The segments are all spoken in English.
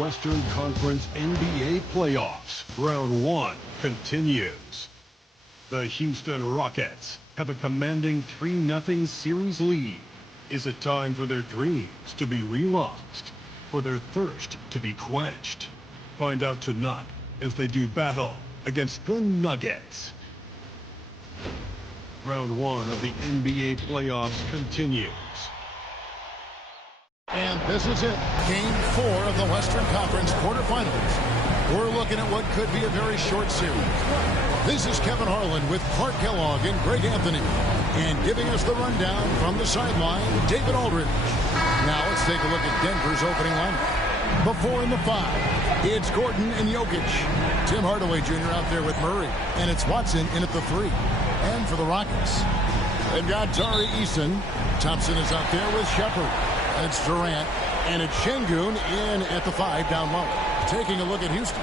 Western Conference NBA playoffs. Round 1 continues. The Houston Rockets have a commanding 3-0 series lead. Is it time for their dreams to be realized? For their thirst to be quenched? Find out tonight as they do battle against the Nuggets. Round 1 of the NBA playoffs continues. And this is it, Game 4 of the Western Conference quarterfinals. We're looking at what could be a very short series. This is Kevin Harlan with Clark Kellogg and Greg Anthony. And giving us the rundown from the sideline, David Aldridge. Now let's take a look at Denver's opening lineup. The 4 and the 5. It's Gordon and Jokic. Tim Hardaway Jr. out there with Murray. And it's Watson in at the 3. And for the Rockets, they've got Tari Eason. Thompson is out there with Shepard. It's Durant, and it's Şengün in at the 5 down low. Taking a look at Houston.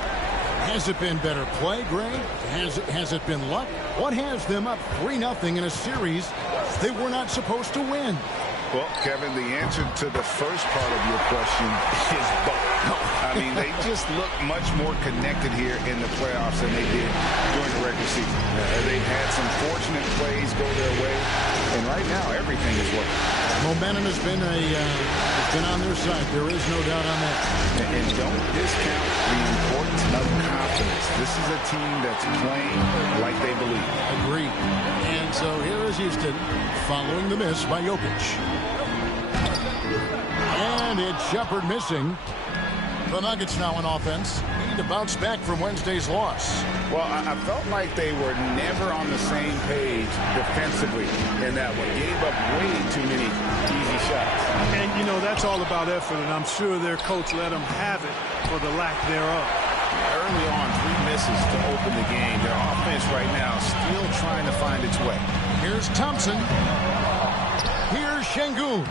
Has it been better play, Greg? Has it been luck? What has them up 3-0 in a series they were not supposed to win? Well, Kevin, the answer to the first part of your question is both. I mean, they just look much more connected here in the playoffs than they did during the regular season. They've had some fortunate plays go their way, and right now everything is working. Momentum has been on their side. There is no doubt on that. And don't discount the importance of confidence. This is a team that's playing like they believe. Agreed. And so here is Houston following the miss by Jokic. And it's Shepard missing. The Nuggets now on offense. Need to bounce back from Wednesday's loss. Well, I felt like they were never on the same page defensively in that one. Gave up way too many easy shots. And, you know, that's all about effort, and I'm sure their coach let them have it for the lack thereof. Early on, 3 misses to open the game. Their offense right now still trying to find its way. Here's Thompson. Here's Şengün.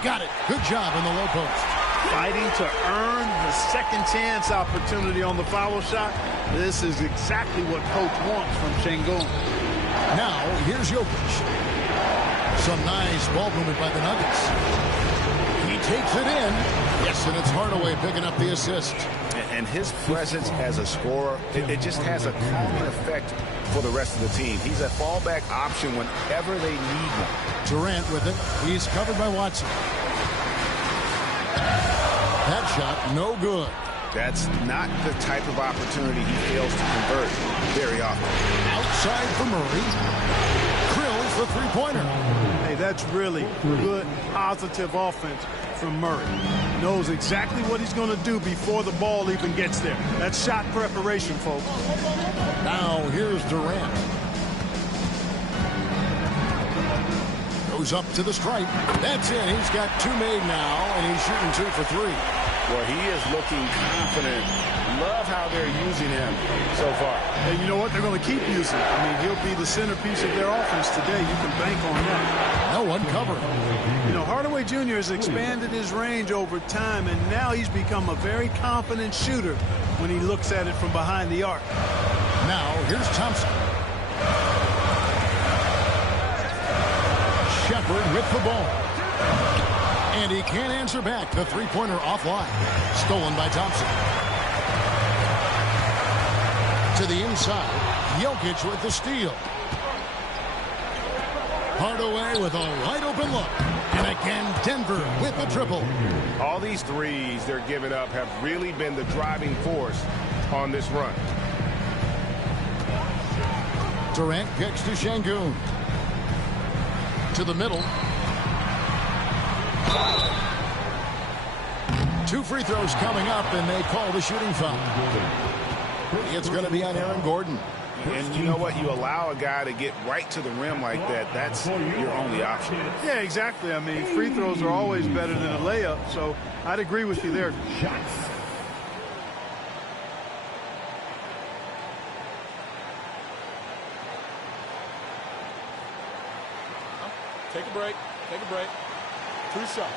Got it. Good job in the low post. Fighting to earn the second chance opportunity on the foul shot. This is exactly what coach wants from Şengün. Now, here's Jokic. Some nice ball movement by the Nuggets. He takes it in. Yes, and it's Hardaway picking up the assist. And his presence as a scorer, it just has a calming effect for the rest of the team. He's a fallback option whenever they need one. Durant with it. He's covered by Watson. That shot, no good. That's not the type of opportunity he fails to convert very often. Outside for Murray. Krills the three-pointer. Hey, that's really good, positive offense from Murray. Knows exactly what he's going to do before the ball even gets there. That's shot preparation, folks. Now, here's Durant. Goes up to the stripe. That's it. He's got 2 made now, and he's shooting 2 for 3. Well, he is looking confident. Love how they're using him so far. And you know what? They're going to keep using him. I mean, he'll be the centerpiece of their offense today. You can bank on that. No one covered. You know, Hardaway Jr. has expanded his range over time, and now he's become a very confident shooter when he looks at it from behind the arc. Now, here's Thompson. Shepard with the ball. And he can't answer back. The three-pointer offline. Stolen by Thompson. To the inside. Jokic with the steal. Hardaway with a wide-open look. And again, Denver with the triple. All these threes they're giving up have really been the driving force on this run. Durant kicks to Şengün. To the middle. 2 free throws coming up, and they call the shooting foul. It's going to be on Aaron Gordon. And you know what? You allow a guy to get right to the rim like that. That's your only option. Yeah, exactly. I mean, free throws are always better than a layup, so I'd agree with you there. Take a break. Take a break. 2 shots.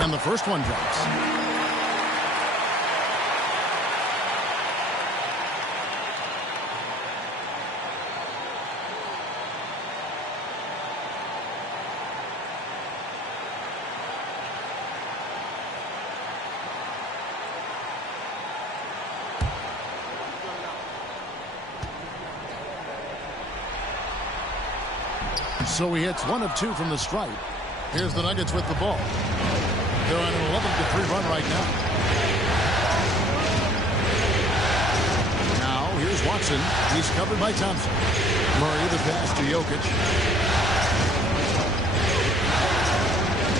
And the first one drops. So he hits 1 of 2 from the stripe. Here's the Nuggets with the ball. They're on an 11-3 run right now. Now, here's Watson. He's covered by Thompson. Murray, the pass to Jokic.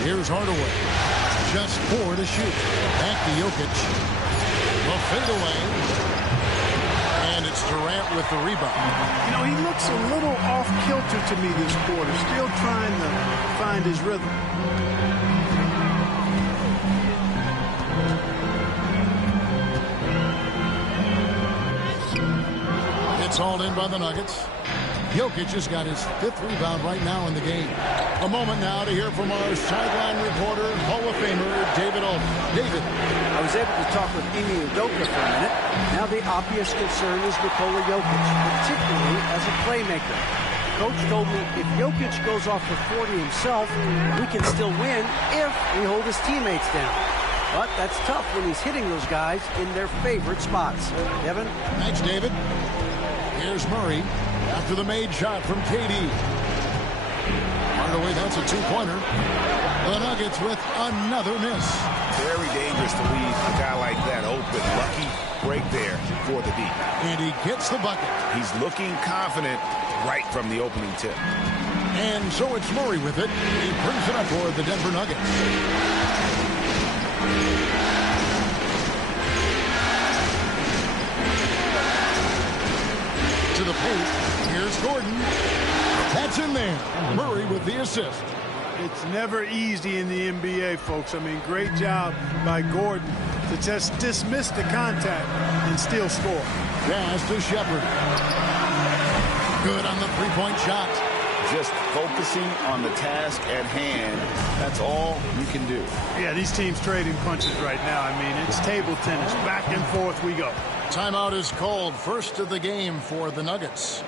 Here's Hardaway. Just 4 to shoot. Back to Jokic. The fadeaway. And it's Durant with the rebound. You know, he looks a little off-kilter to me this quarter. Still trying to find his rhythm. It's hauled in by the Nuggets. Jokic has got his 5th rebound right now in the game. A moment now to hear from our sideline reporter, Hall of Famer David Altman. David. I was able to talk with Emi Udoka for a minute. Now the obvious concern is Nikola Jokic, particularly as a playmaker. Coach told me if Jokic goes off for 40 himself, we can still win if we hold his teammates down. But that's tough when he's hitting those guys in their favorite spots. Kevin? Thanks, David. Here's Murray after the made shot from KD. Hardaway, that's a 2-pointer. The Nuggets with another miss. Very dangerous to leave a guy like that open. Lucky break there for the D. And he gets the bucket. He's looking confident right from the opening tip. And so it's Murray with it. He brings it up for the Denver Nuggets. To the paint. Here's Gordon. That's in there. Murray with the assist. It's never easy in the NBA, folks. I mean, great job by Gordon to just dismiss the contact and still score. Pass to Shepard. Good on the three-point shot. Just focusing on the task at hand. That's all you can do. Yeah, these teams trading punches right now. I mean, it's table tennis. Back and forth we go. Timeout is called. First of the game for the Nuggets.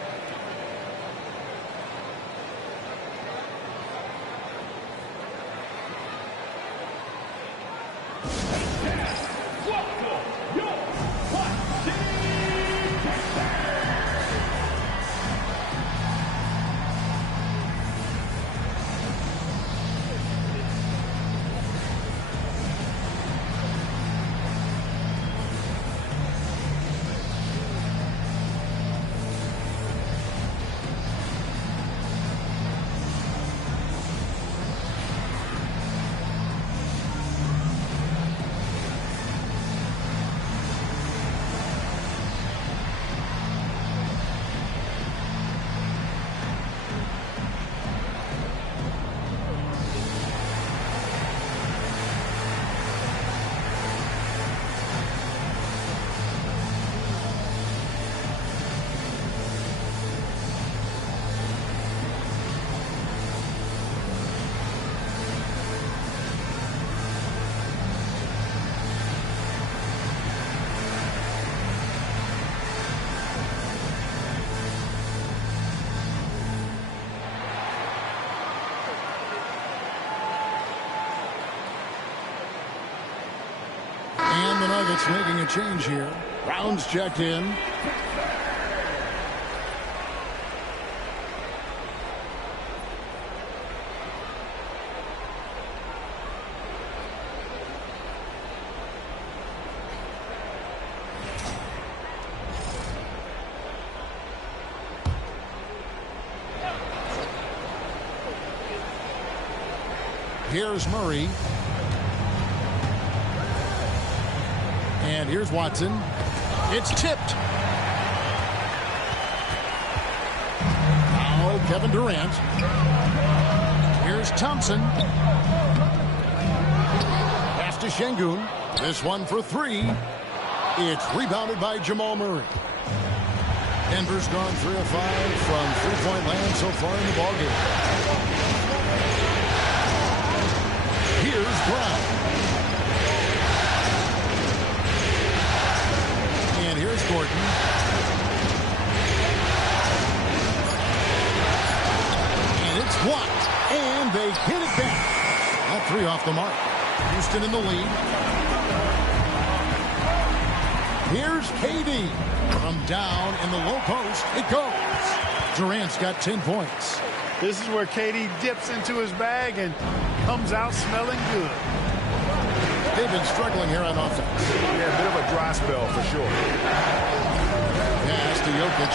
And the Nuggets making a change here. Brown's checked in. Here's Murray. And here's Watson. It's tipped. Now Kevin Durant. Here's Thompson. Pass to Şengün. This one for 3. It's rebounded by Jamal Murray. Denver's gone 3 of 5 from three-point land so far in the ballgame. Here's Brown. And here's Gordon. And it's blocked. And they hit it back. That 3 off the mark. Houston in the lead. Here's KD. From down in the low post, it goes. Durant's got 10 points. This is where KD dips into his bag and comes out smelling good. They've been struggling here on offense. Yeah, a bit of a dry spell for sure. Pass to Jokic.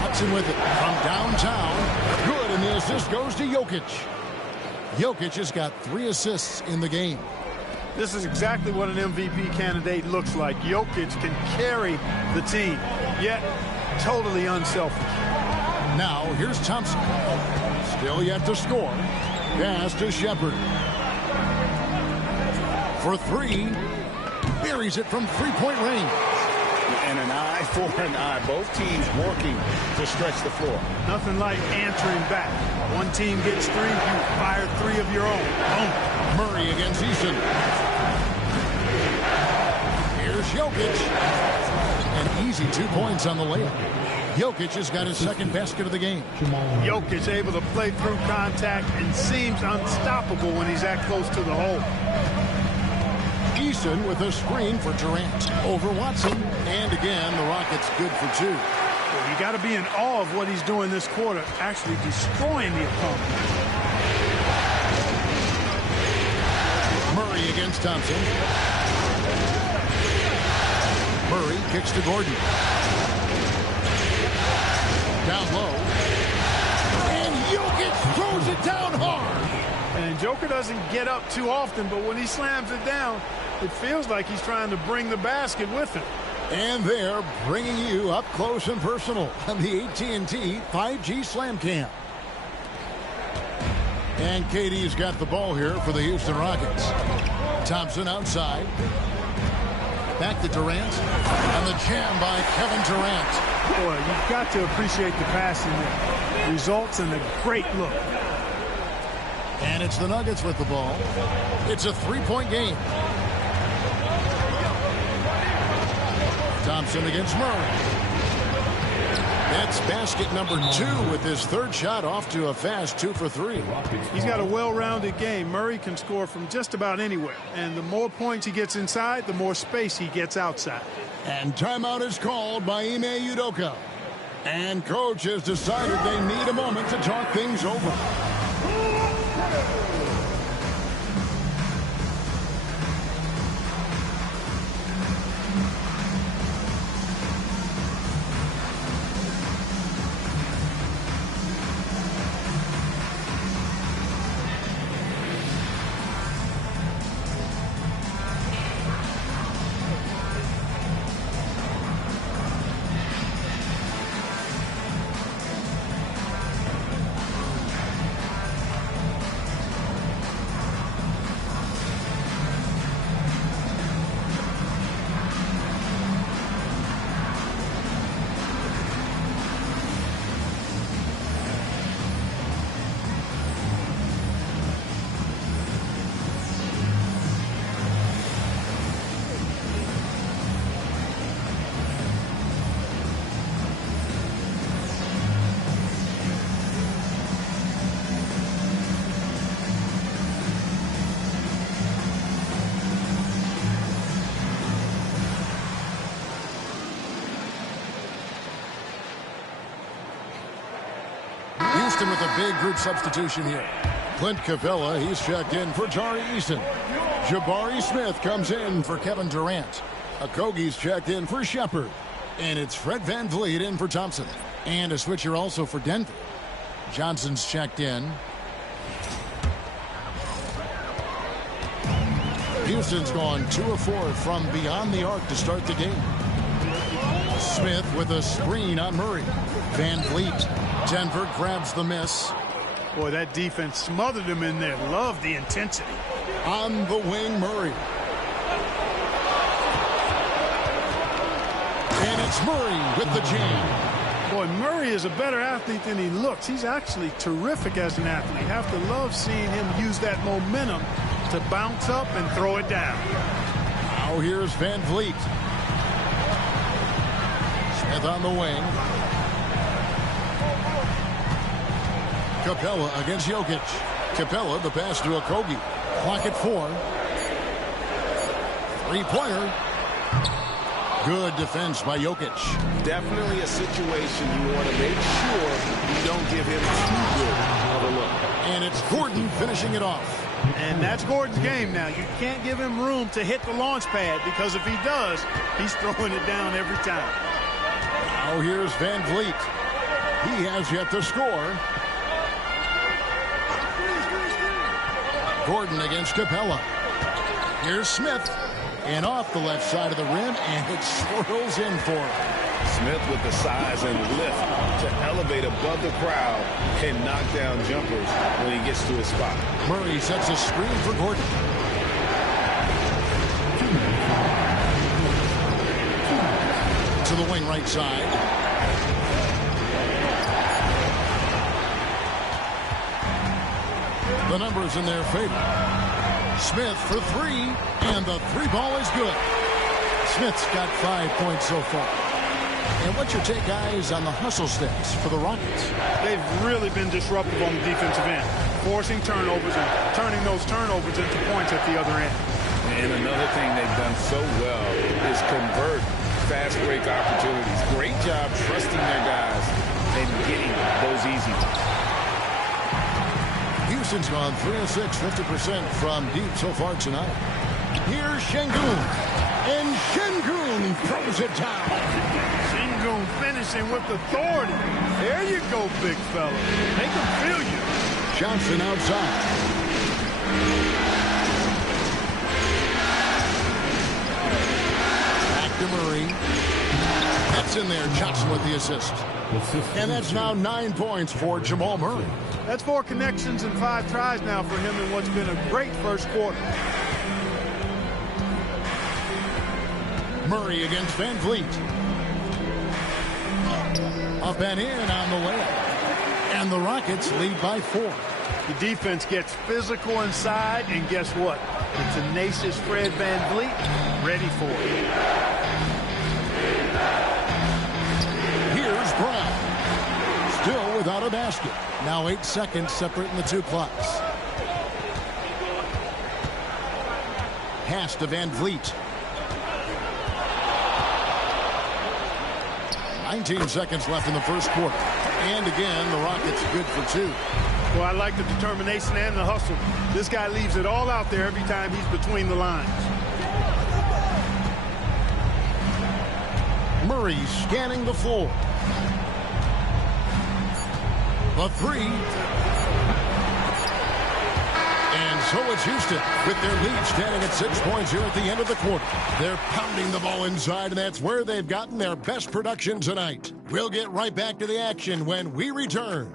Hudson with it from downtown. Good, and the assist goes to Jokic. Jokic has got 3 assists in the game. This is exactly what an MVP candidate looks like. Jokic can carry the team, yet totally unselfish. Now, here's Thompson. Still yet to score. Pass to Shepard. For 3. Buries it from three-point range. And an eye for an eye. Both teams working to stretch the floor. Nothing like answering back. One team gets 3, you fire 3 of your own. Boom. Murray against Easton. Here's Jokic. An easy 2 points on the layup. Jokic has got his second basket of the game. Jokic able to play through contact and seems unstoppable when he's that close to the hole. Easton with a screen for Durant. Over Watson. And again, the Rockets good for 2. Well, you got to be in awe of what he's doing this quarter, actually destroying the opponent. Murray against Thompson. Murray kicks to Gordon. Down low. And Jokic throws it down hard. And Joker doesn't get up too often, but when he slams it down, it feels like he's trying to bring the basket with him. And they're bringing you up close and personal on the AT&T 5G Slam Cam. And KD's got the ball here for the Houston Rockets. Thompson outside. Back to Durant. And the jam by Kevin Durant. Boy, you've got to appreciate the passing there. Results in a great look. And it's the Nuggets with the ball. It's a 3-point game. Thompson against Murray. That's basket number 2 with his 3rd shot off to a fast 2 for 3. He's got a well-rounded game. Murray can score from just about anywhere. And the more points he gets inside, the more space he gets outside. And timeout is called by Ime Udoka. And coach has decided they need a moment to talk things over. Houston with a big group substitution here. Clint Capella, he's checked in for Tari Eason. Jabari Smith comes in for Kevin Durant. Okogie's checked in for Shepard. And it's Fred VanVleet in for Thompson. And a switcher also for Denver. Johnson's checked in. Houston's gone 2 of 4 from beyond the arc to start the game. Smith with a screen on Murray. VanVleet. Denver grabs the miss. Boy, that defense smothered him in there. Love the intensity. On the wing, Murray. And it's Murray with the jam. Boy, Murray is a better athlete than he looks. He's actually terrific as an athlete. You have to love seeing him use that momentum to bounce up and throw it down. Now here's VanVleet. Smith on the wing. Capella against Jokic. Capella, the pass to Okogie. Clock at 4. Three-pointer. Good defense by Jokic. Definitely a situation you want to make sure you don't give him too good of a look. And it's Gordon finishing it off. And that's Gordon's game now. You can't give him room to hit the launch pad, because if he does, he's throwing it down every time. Now here's Van Vliet. He has yet to score. Gordon against Capella. Here's Smith. And off the left side of the rim, and it swirls in for him. Smith with the size and lift to elevate above the crowd and knock down jumpers when he gets to his spot. Murray sets a screen for Gordon. To the wing right side. The numbers in their favor. Smith for three, and the three ball is good. Smith's got 5 points so far. And what's your take, guys, on the hustle stats for the Rockets? They've really been disruptive on the defensive end, forcing turnovers and turning those turnovers into points at the other end. And another thing they've done so well is convert fast break opportunities. Great job trusting their guys and getting those easy ones. Houston's gone 3 of 6, 50% from deep so far tonight. Here's Şengün. And Şengün throws it down. Şengün finishing with authority. There you go, big fella. Make him feel you. Johnson outside. Back to Murray. That's in there. Johnson with the assist. And that's now 9 points for Jamal Murray. That's 4 connections and 5 tries now for him in what's been a great first quarter. Murray against Van Vliet. Up and in on the layup. And the Rockets lead by 4. The defense gets physical inside, and guess what? The tenacious Fred Van Vliet ready for it. Here's Brown. Still without a basket. Now 8 seconds separating the two clocks. Pass to Van Vliet. 19 seconds left in the first quarter. And again, the Rockets good for 2. Well, I like the determination and the hustle. This guy leaves it all out there every time he's between the lines. Murray scanning the floor. The three. And so it's Houston with their lead standing at 6 points here at the end of the quarter. They're pounding the ball inside, and that's where they've gotten their best production tonight. We'll get right back to the action when we return.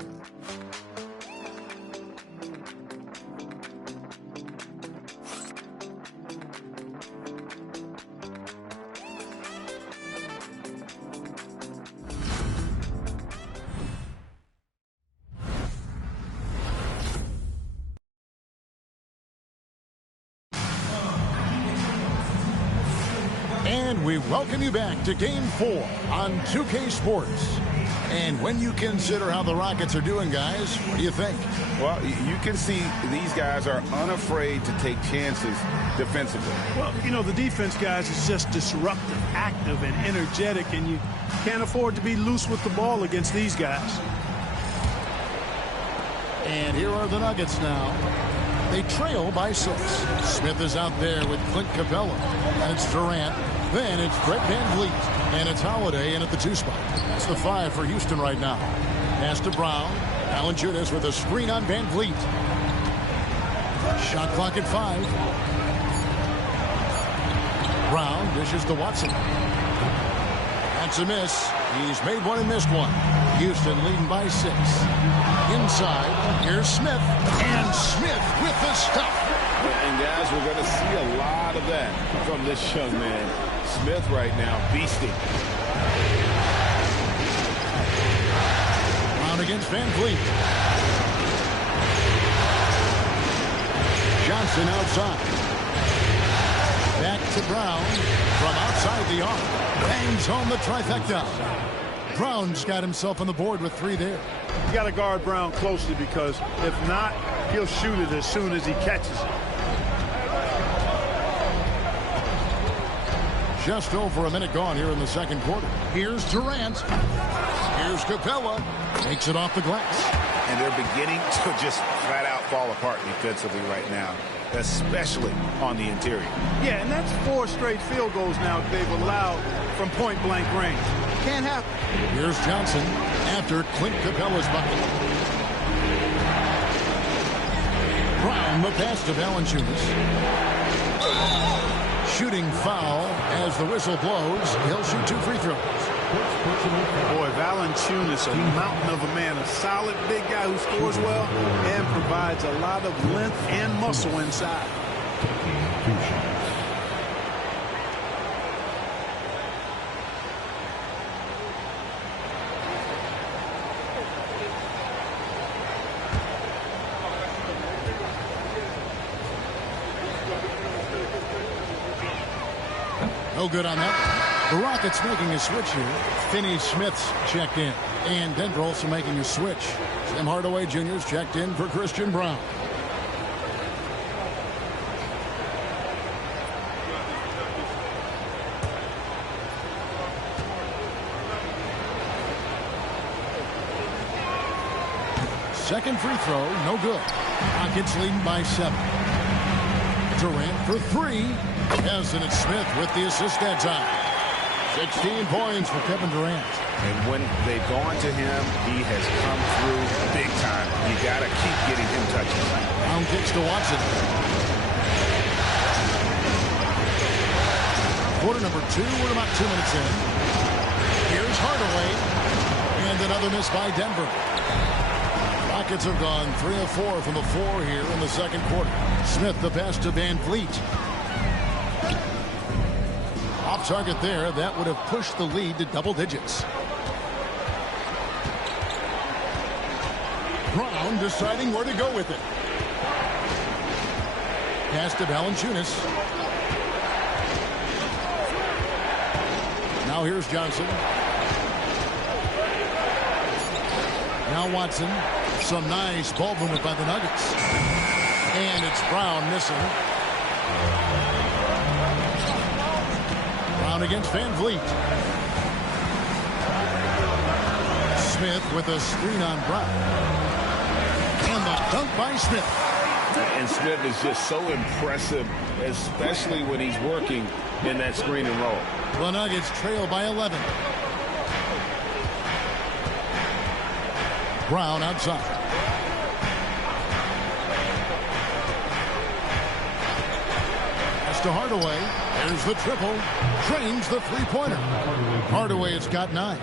And we welcome you back to Game 4 on 2K Sports. And when you consider how the Rockets are doing, guys, what do you think? Well, you can see these guys are unafraid to take chances defensively. Well, you know, the defense, guys, is just disruptive, active, and energetic, and you can't afford to be loose with the ball against these guys. And here are the Nuggets now. They trail by 6. Smith is out there with Clint Capella. And it's Durant. Then it's Brett Van Vliet. And it's Holiday in at the 2 spot. That's the 5 for Houston right now. Pass to Brown. Valanciunas with a screen on Van Vliet. Shot clock at 5. Brown dishes to Watson. That's a miss. He's made one and missed one. Houston leading by 6. Inside, here's Smith. And Smith with the stop. And guys, we're going to see a lot of that from this young man. Smith right now, beasting. Brown against Van Vliet. Johnson outside. Back to Brown from outside the arc. Bangs home the trifecta. Brown's got himself on the board with 3 there. You got to guard Brown closely, because if not, he'll shoot it as soon as he catches it. Just over a minute gone here in the second quarter. Here's Durant. Here's Capella. Takes it off the glass. And they're beginning to just flat out fall apart defensively right now, especially on the interior. Yeah, and that's 4 straight field goals now they've allowed from point-blank range. Can't happen. Here's Johnson after Clint Capella's bucket. Brown, the pass to Valanciunas. Shooting foul as the whistle blows. He'll shoot 2 free throws. Boy, Valanciunas, a mountain of a man, a solid big guy who scores well and provides a lot of length and muscle inside. No good on that. The Rockets making a switch here. Finney Smith's checked in. And Denver also making a switch. Tim Hardaway Jr.'s checked in for Christian Brown. Second free throw, no good. Rockets leading by 7. Durant for 3. Yes, and it's Smith with the assist that time. 16 points for Kevin Durant. And when they've gone to him, he has come through big time. You got to keep getting him touches. Brown kicks to Watson. Quarter number 2. We're about 2 minutes in. Here's Hardaway. And another miss by Denver. Rockets have gone 3 of 4 from the floor here in the second quarter. Smith the pass to Van Fleet. Off target there. That would have pushed the lead to double digits. Brown deciding where to go with it. Pass to Valanciunas. Now here's Johnson. Now Watson. Some nice ball movement by the Nuggets. And it's Brown missing. Brown against Van Vliet. Smith with a screen on Brown. And the dunk by Smith. And Smith is just so impressive, especially when he's working in that screen and roll. The Nuggets trail by 11. Brown outside. Pass to Hardaway. There's the triple. Drains the three-pointer. Hardaway has got 9.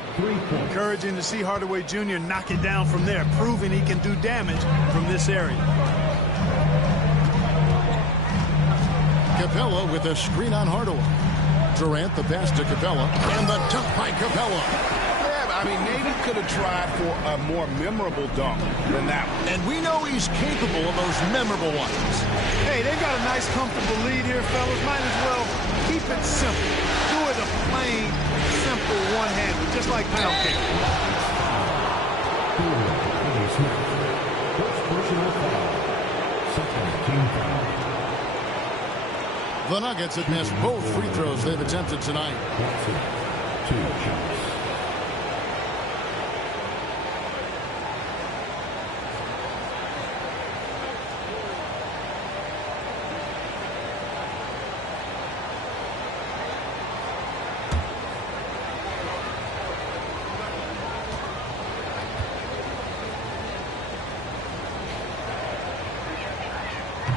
Encouraging to see Hardaway Jr. knock it down from there, proving he can do damage from this area. Capella with a screen on Hardaway. Durant the pass to Capella. And the dunk by Capella. I mean, Navy could have tried for a more memorable dunk than that one. And we know he's capable of those memorable ones. Hey, they've got a nice, comfortable lead here, fellas. Might as well keep it simple. Do it a plain, simple one-handed, just like pound cake. The Nuggets have missed both free throws they've attempted tonight.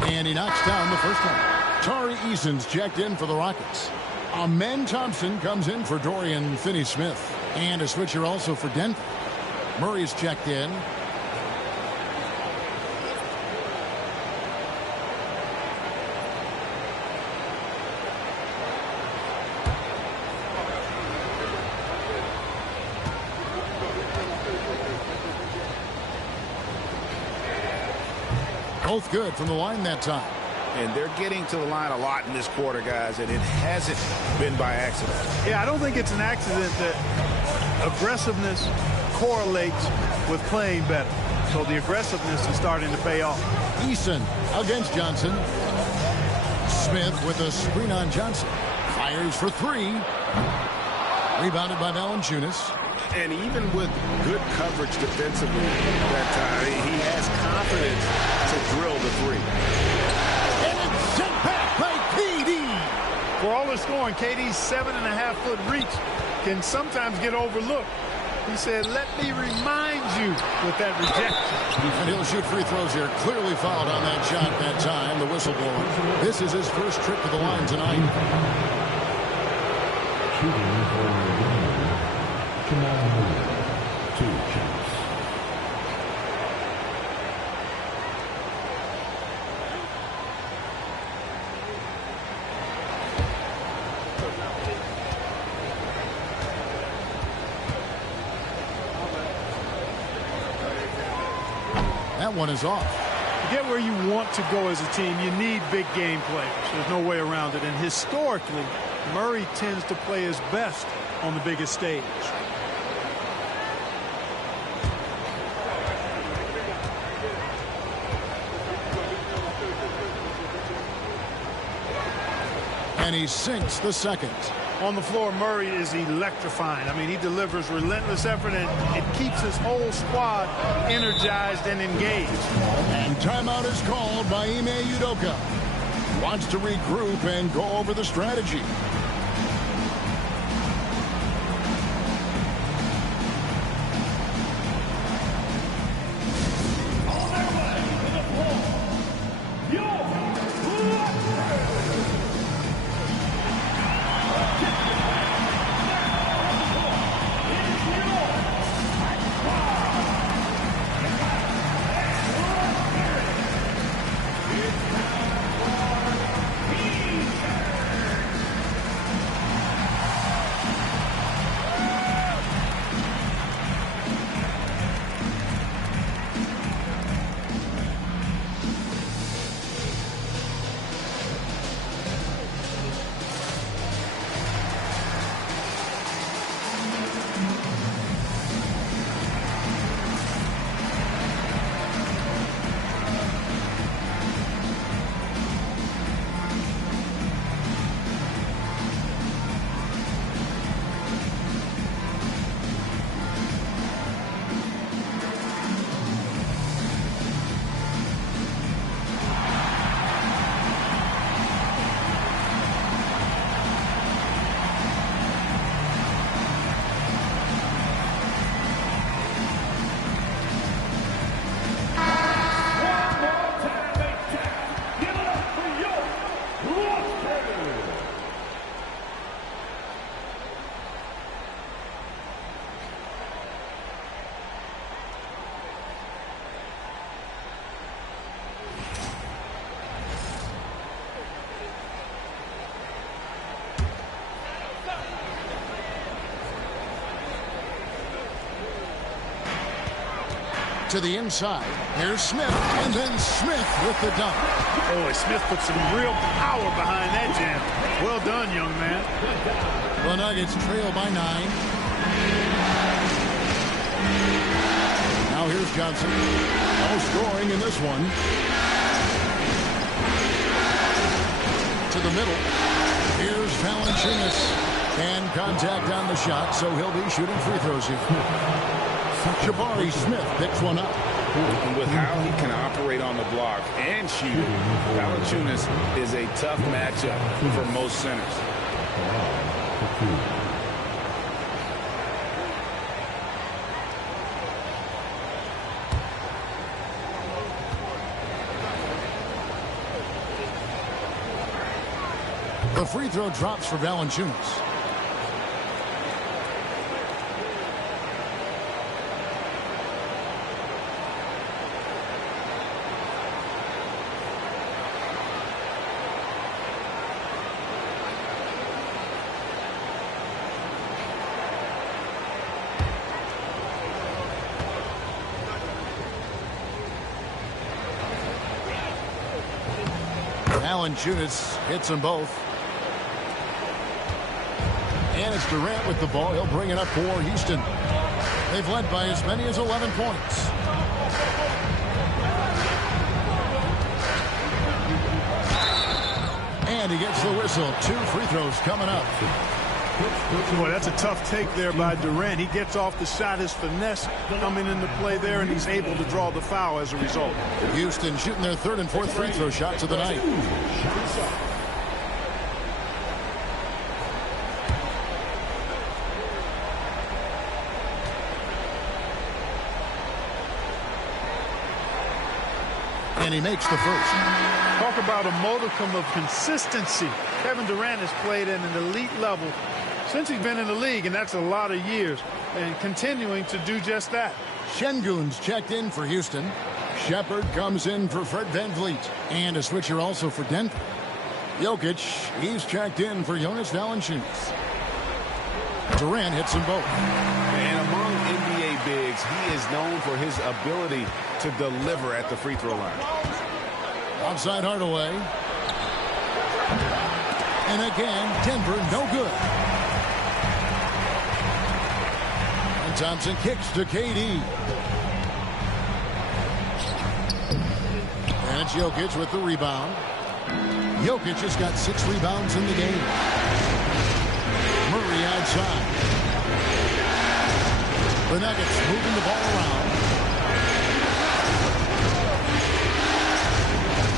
And he knocks down the first one. Tari Eason's checked in for the Rockets. Amen Thompson comes in for Dorian Finney-Smith. And a switcher also for Denver. Murray's checked in. Both good from the line that time. And they're getting to the line a lot in this quarter, guys, and it hasn't been by accident. Yeah, I don't think it's an accident that aggressiveness correlates with playing better. So the aggressiveness is starting to pay off. Eason against Johnson. Smith with a screen on Johnson. Fires for three. Rebounded by Valanciunas. And even with good coverage defensively that time, he has confidence to drill the three. And it's sent back by KD. For all the scoring, KD's 7.5-foot reach can sometimes get overlooked. He said, let me remind you with that rejection. And he'll shoot free throws here. Clearly fouled on that shot that time, the whistle blower. This is his first trip to the line tonight. Shooting for Jamal Murray, 2 shots. That one is off. To get where you want to go as a team, you need big game players. There's no way around it. And historically, Murray tends to play his best on the biggest stage. And he sinks the second. On the floor, Murray is electrifying. I mean, he delivers relentless effort, and it keeps his whole squad energized and engaged. And timeout is called by Ime Udoka. Wants to regroup and go over the strategy. To the inside. Here's Smith, and then Smith with the dunk. Boy, Smith put some real power behind that jam. Well done, young man. The Nuggets trail by 9. Now here's Johnson. No scoring in this one. To the middle. Here's Valanciunas. And contact on the shot, so he'll be shooting free throws here. Jabari Smith picks one up. And with how he can operate on the block and shoot, Valanciunas is a tough matchup for most centers. The free throw drops for Valanciunas. Valanciunas hits them both. And it's Durant with the ball. He'll bring it up for Houston. They've led by as many as 11 points. And he gets the whistle. 2 free throws coming up. Boy, that's a tough take there by Durant. He gets off the shot, his finesse coming into play there, and he's able to draw the foul as a result. Houston shooting their 3rd and 4th free throw shots of the night. And he makes the first. Talk about a modicum of consistency. Kevin Durant has played at an elite level since he's been in the league, and that's a lot of years, and continuing to do just that. Şengün's checked in for Houston. Shepard comes in for Fred VanVleet. And a switcher also for Denver. Jokic, he's checked in for Jonas Valanciunas. Durant hits them both. And among NBA bigs, he is known for his ability to deliver at the free throw line. Outside Hardaway. And again, Denver no good. And Thompson kicks to KD. And it's Jokic with the rebound. Jokic has got 6 rebounds in the game. Murray outside. The Nuggets moving the ball around.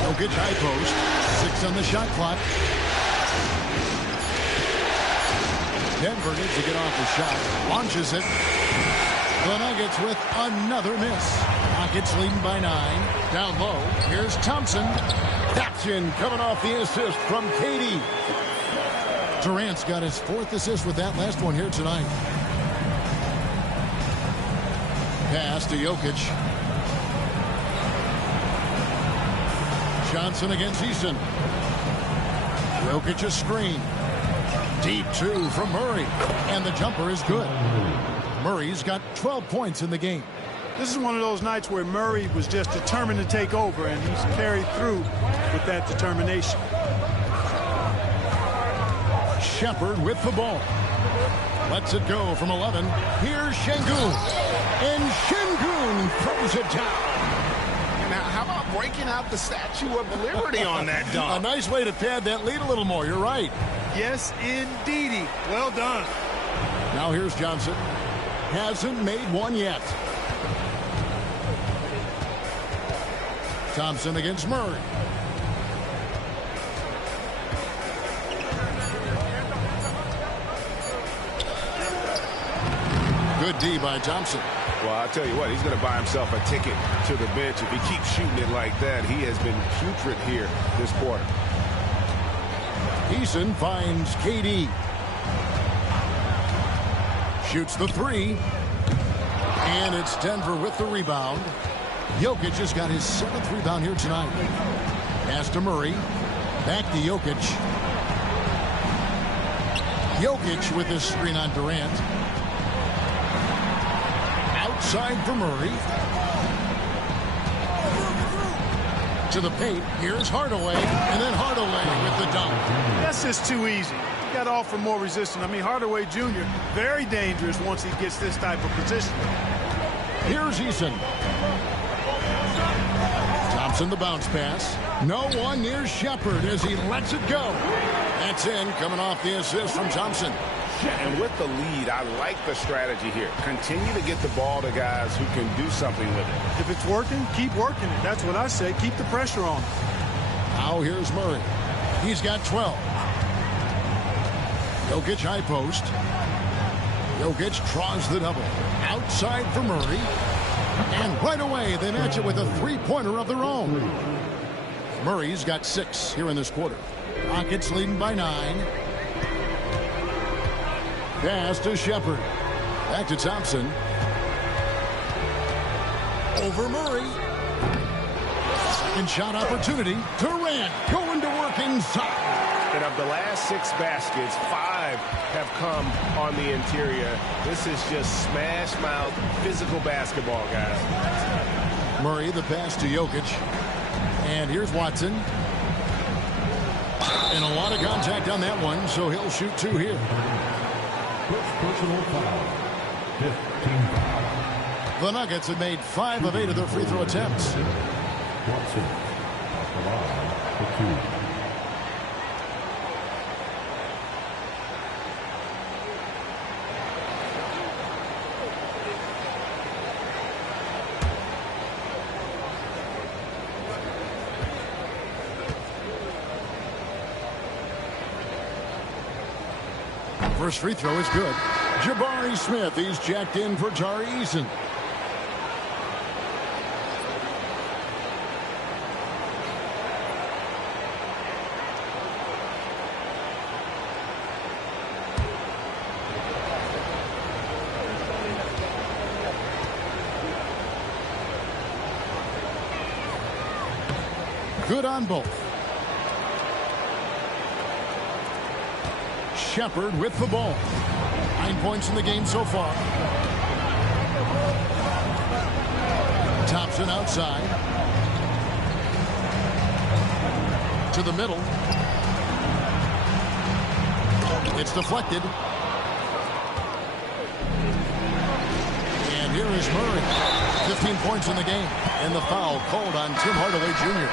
Jokic high post. 6 on the shot clock. Denver needs to get off the shot. Launches it. The Nuggets with another miss. Rockets leading by 9. Down low. Here's Thompson. That's in, coming off the assist from KD. Durant's got his 4th assist with that last one here tonight. Pass to Jokic. Johnson against Easton. Jokic a screen. Deep 2 from Murray. And the jumper is good. Murray's got 12 points in the game. This is one of those nights where Murray was just determined to take over, and he's carried through with that determination. Shepard with the ball. Lets it go from 11. Here's Şengün. And Şengün throws it down. Now, how about breaking out the Statue of Liberty on that A dunk? nice way to pad that lead a little more. You're right. Yes, indeedy. Well done. Now here's Johnson. Hasn't made one yet. Thompson against Murray. Good D by Thompson. Well, I'll tell you what, he's going to buy himself a ticket to the bench. If he keeps shooting it like that, he has been putrid here this quarter. Eason finds KD. Shoots the 3. And it's Denver with the rebound. Jokic has got his 7th rebound here tonight. Pass to Murray. Back to Jokic. Jokic with his screen on Durant. Outside for Murray. To the paint. Here's Hardaway. And then Hardaway with the dunk. That's just too easy. You got to offer more resistance. I mean, Hardaway Jr., very dangerous once he gets this type of position. Here's Eason. Thompson the bounce pass. No one near Shepard as he lets it go. That's in, coming off the assist from Thompson. And with the lead, I like the strategy here. Continue to get the ball to guys who can do something with it. If it's working, keep working it. That's what I say. Keep the pressure on. Now here's Murray. He's got 12. Jokic high post. Jokic draws the double. Outside for Murray. And right away, they match it with a 3-pointer of their own. Murray's got 6 here in this quarter. Rockets leading by 9. Pass to Shepard. Back to Thompson. Over Murray. Second shot opportunity. Durant going to work inside. And of the last 6 baskets, 5 have come on the interior. This is just smash mouth physical basketball, guys. Murray, the pass to Jokic. And here's Watson. And a lot of contact on that one, so he'll shoot 2 here. Personal foul. 15 foul. The Nuggets have made 5 of 8 of their free throw attempts. Watson off the line for 2. First free throw is good. Jabari Smith, he's checked in for Tari Eason. Good on both. Shepard with the ball. 9 points in the game so far. Thompson outside. To the middle. It's deflected. And here is Murray. 15 points in the game. And the foul called on Tim Hardaway Jr.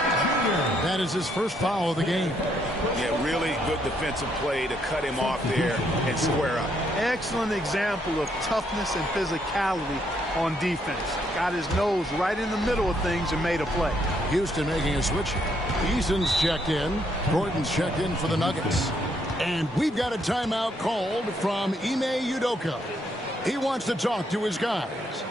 That is his first foul of the game. Yeah, really good defensive play to cut him off there and square up. Excellent example of toughness and physicality on defense. Got his nose right in the middle of things and made a play. Houston making a switch. Eason's checked in. Gordon's checked in for the Nuggets. And we've got a timeout called from Ime Udoka. He wants to talk to his guys.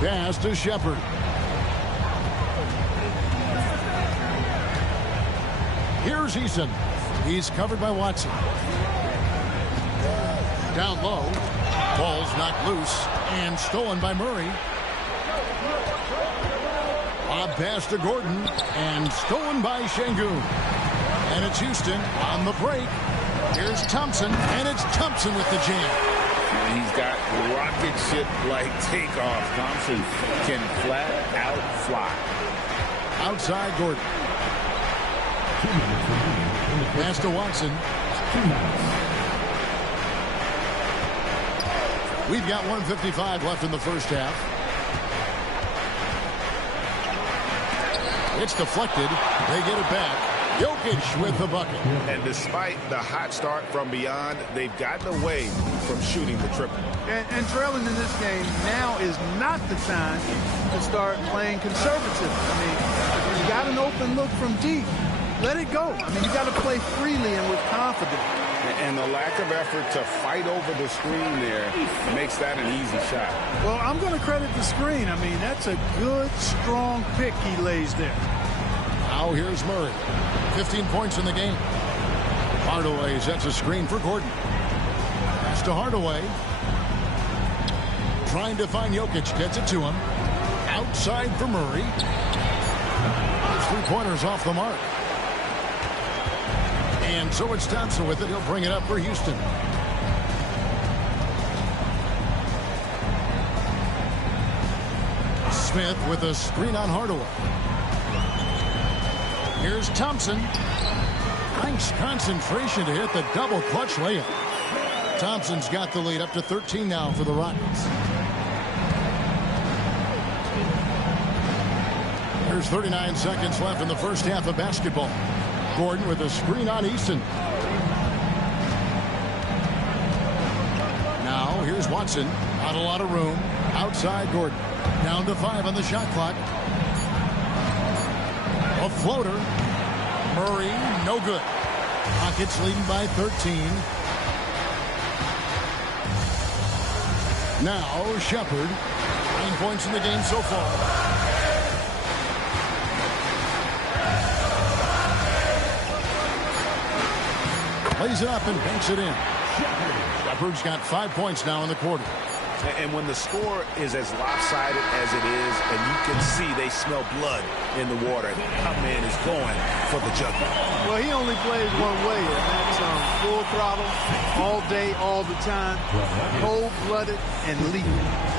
Pass to Shepard. Here's Eason. He's covered by Watson. Down low. Ball's knocked loose and stolen by Murray. Lob pass to Gordon and stolen by Şengün. And it's Houston on the break. Here's Thompson, and it's Thompson with the jam. He's got rocket ship-like takeoff. Thompson can flat out fly. Outside Gordon. 2 minutes remaining. Pass to Watson. 2 minutes. We've got 1:55 left in the first half. It's deflected. They get it back. Jokic with the bucket. And despite the hot start from beyond, they've gotten away from shooting the triple. And trailing in this game now is not the time to start playing conservative. I mean, if you got an open look from deep, let it go. I mean, you got to play freely and with confidence. And the lack of effort to fight over the screen there makes that an easy shot. Well, I'm going to credit the screen. I mean, that's a good, strong pick he lays there. Now here's Murray. 15 points in the game. Hardaway sets a screen for Gordon. Pass to Hardaway. Trying to find Jokic. Gets it to him. Outside for Murray. His three-pointers off the mark. And so it's Thompson with it. He'll bring it up for Houston. Smith with a screen on Hardaway. Here's Thompson. Nice concentration to hit the double clutch layup. Thompson's got the lead up to 13 now for the Rockets. There's 39 seconds left in the first half of basketball. Gordon with a screen on Easton. Now here's Watson. Not a lot of room. Outside Gordon. Down to 5 on the shot clock. A floater. Murray, no good. Rockets leading by 13. Now Shepard. 9 points in the game so far. Plays it up and banks it in. Shepard's got 5 points now in the quarter. And when the score is as lopsided as it is, and you can see they smell blood in the water, our man is going for the jugular. Well, he only plays one way, and that's full throttle, all day, all the time, cold-blooded and lethal.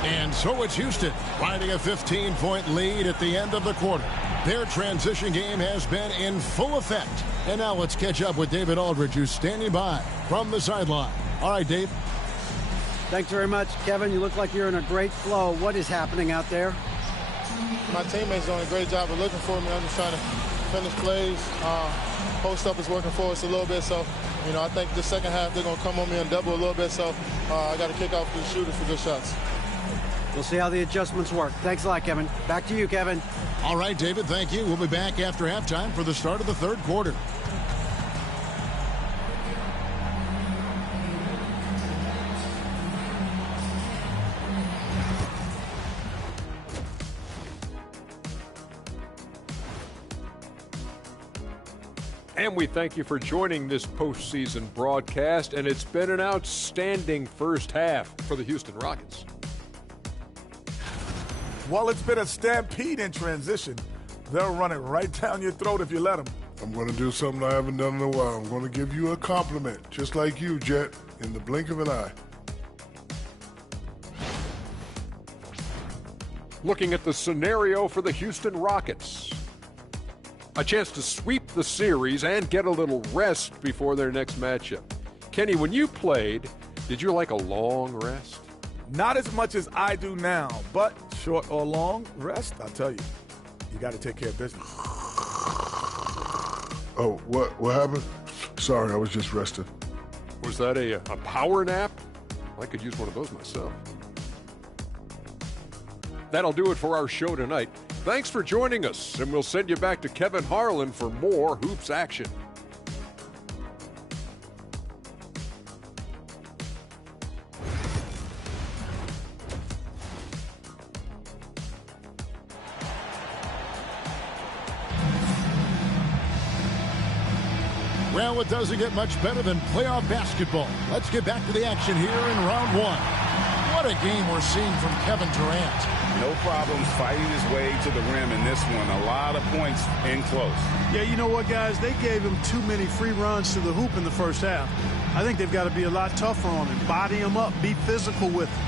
And so it's Houston riding a 15-point lead at the end of the quarter. Their transition game has been in full effect. And now let's catch up with David Aldridge, who's standing by from the sideline. All right, Dave. Thanks very much, Kevin. You look like you're in a great flow. What is happening out there? My teammates doing a great job of looking for me. I'm just trying to finish plays. Post up is working for us a little bit. So, I think the second half they're going to come on me and double a little bit. So I got to kick off the shooters for good shots. We'll see how the adjustments work. Thanks a lot, Kevin. Back to you, Kevin. All right, David, thank you. We'll be back after halftime for the start of the third quarter. And we thank you for joining this postseason broadcast, and it's been an outstanding first half for the Houston Rockets. While it's been a stampede in transition, they'll run it right down your throat if you let them. I'm going to do something I haven't done in a while. I'm going to give you a compliment, just like you, Jet, in the blink of an eye. Looking at the scenario for the Houston Rockets. A chance to sweep the series and get a little rest before their next matchup. Kenny, when you played, did you like a long rest? Not as much as I do now, but short or long rest, I'll tell you, you got to take care of business. Oh, what happened? Sorry, I was just resting. Was that a power nap? I could use one of those myself. That'll do it for our show tonight. Thanks for joining us, and we'll send you back to Kevin Harlan for more Hoops action. Well, it doesn't get much better than playoff basketball. Let's get back to the action here in round one. What a game we're seeing from Kevin Durant. No problems fighting his way to the rim in this one. A lot of points in close. Yeah, you know what, guys? They gave him too many free runs to the hoop in the first half. I think they've got to be a lot tougher on him. Body him up. Be physical with him.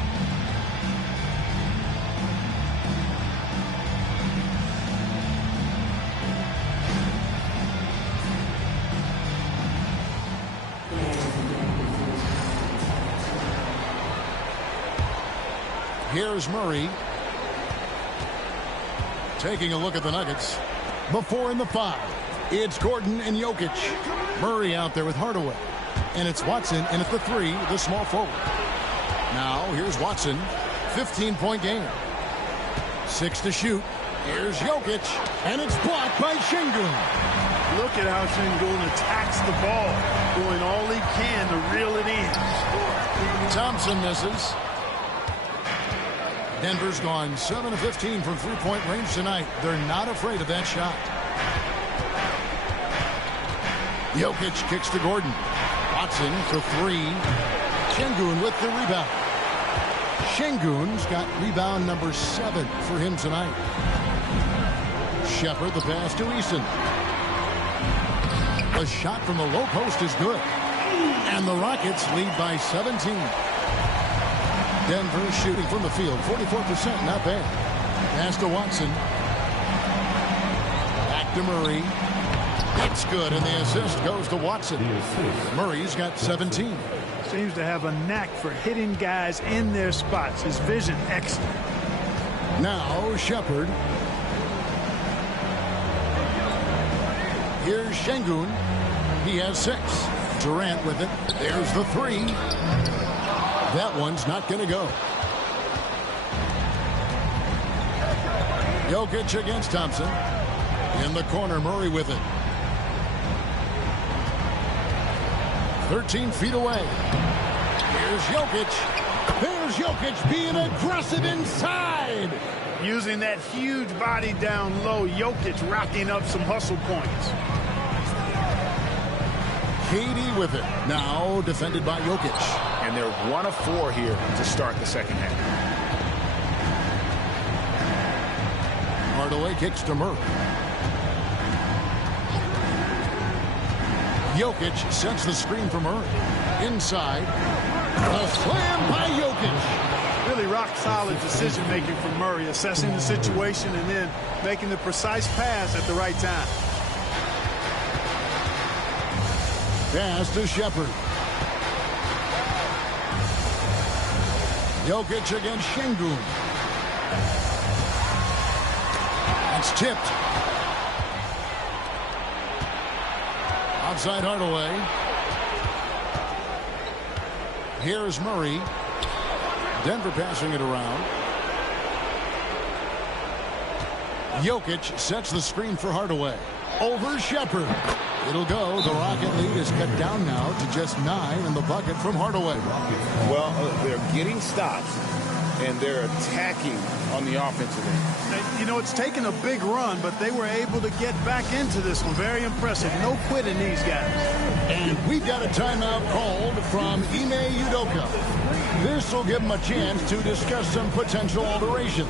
Here's Murray. Taking a look at the Nuggets. Before in the 5. It's Gordon and Jokic. Murray out there with Hardaway. And it's Watson in at the 3, the small forward. Now here's Watson. 15-point game. 6 to shoot. Here's Jokic. And it's blocked by Şengün. Look at how Şengün attacks the ball, doing all he can to reel it in. Thompson misses. Denver's gone 7 of 15 from three-point range tonight. They're not afraid of that shot. Jokic kicks to Gordon. Watson for 3. Şengün with the rebound. Şengün's got rebound number 7 for him tonight. Shepard the pass to Easton. The shot from the low post is good. And the Rockets lead by 17. Denver shooting from the field, 44%, not bad. Pass to Watson. Back to Murray. It's good, and the assist goes to Watson. Murray's got 17. Seems to have a knack for hitting guys in their spots. His vision, excellent. Now Shepard. Here's Şengün. He has 6. Durant with it. There's the 3. That one's not going to go. Jokic against Thompson. In the corner, Murray with it. 13 feet away. Here's Jokic. There's Jokic being aggressive inside. Using that huge body down low, Jokic racking up some hustle points. KD with it. Now defended by Jokic. And they're 1 of 4 here to start the second half. Hardaway kicks to Murray. Jokic sets the screen for Murray. Inside. A slam by Jokic. Really rock-solid decision-making from Murray, assessing the situation and then making the precise pass at the right time. Pass to Shepard. Jokic against Şengün. It's tipped. Outside Hardaway. Here's Murray. Denver passing it around. Jokic sets the screen for Hardaway. Over Shepard. It'll go. The Rocket lead is cut down now to just 9 in the bucket from Hardaway. Well, they're getting stops, and they're attacking on the offensive end. You know, it's taken a big run, but they were able to get back into this one. Very impressive. No quitting these guys. And we've got a timeout called from Ime Udoka. This will give them a chance to discuss some potential alterations.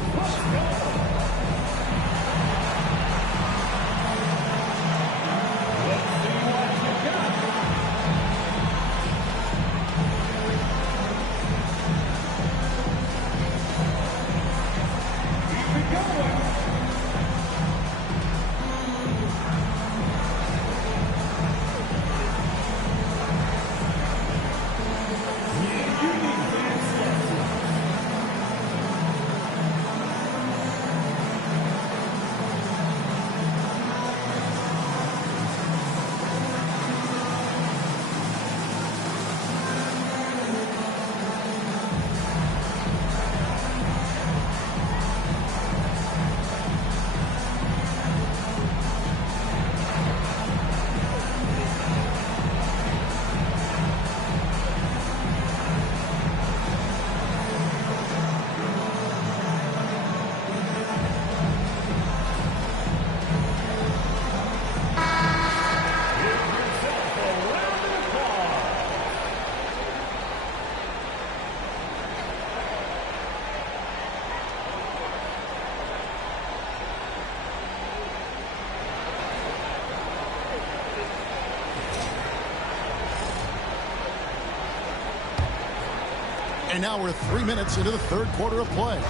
And now we're 3 minutes into the third quarter of play.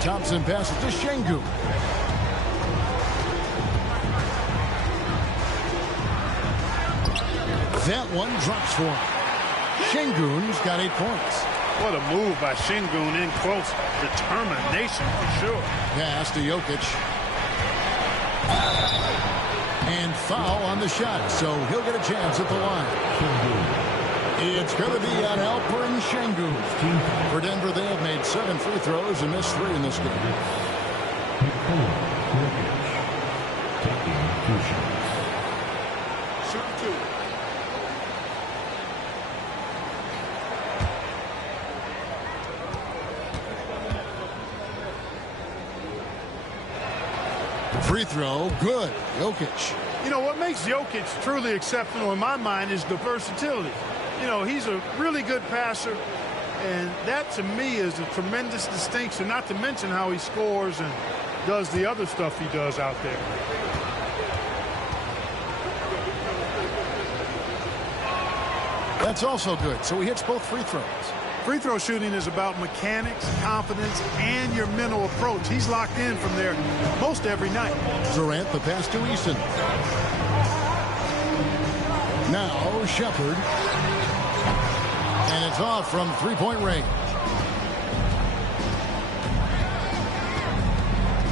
Thompson passes to Şengün. That one drops for him. Şengün's got 8 points. What a move by Şengün in close. Determination for sure. Pass to Jokic. And foul on the shot, so he'll get a chance at the line. It's going to be on Alperen Şengün. For Denver, they have made 7 free throws and missed 3 in this game. Shoot 2. Free throw, good. Jokic. You know, what makes Jokic truly exceptional in my mind is the versatility. You know, he's a really good passer, and that to me is a tremendous distinction, not to mention how he scores and does the other stuff he does out there. That's also good, so he hits both free throws. Free throw shooting is about mechanics, confidence, and your mental approach. He's locked in from there most every night. Durant, the pass to Easton. Now Shepard. And it's off from three-point range.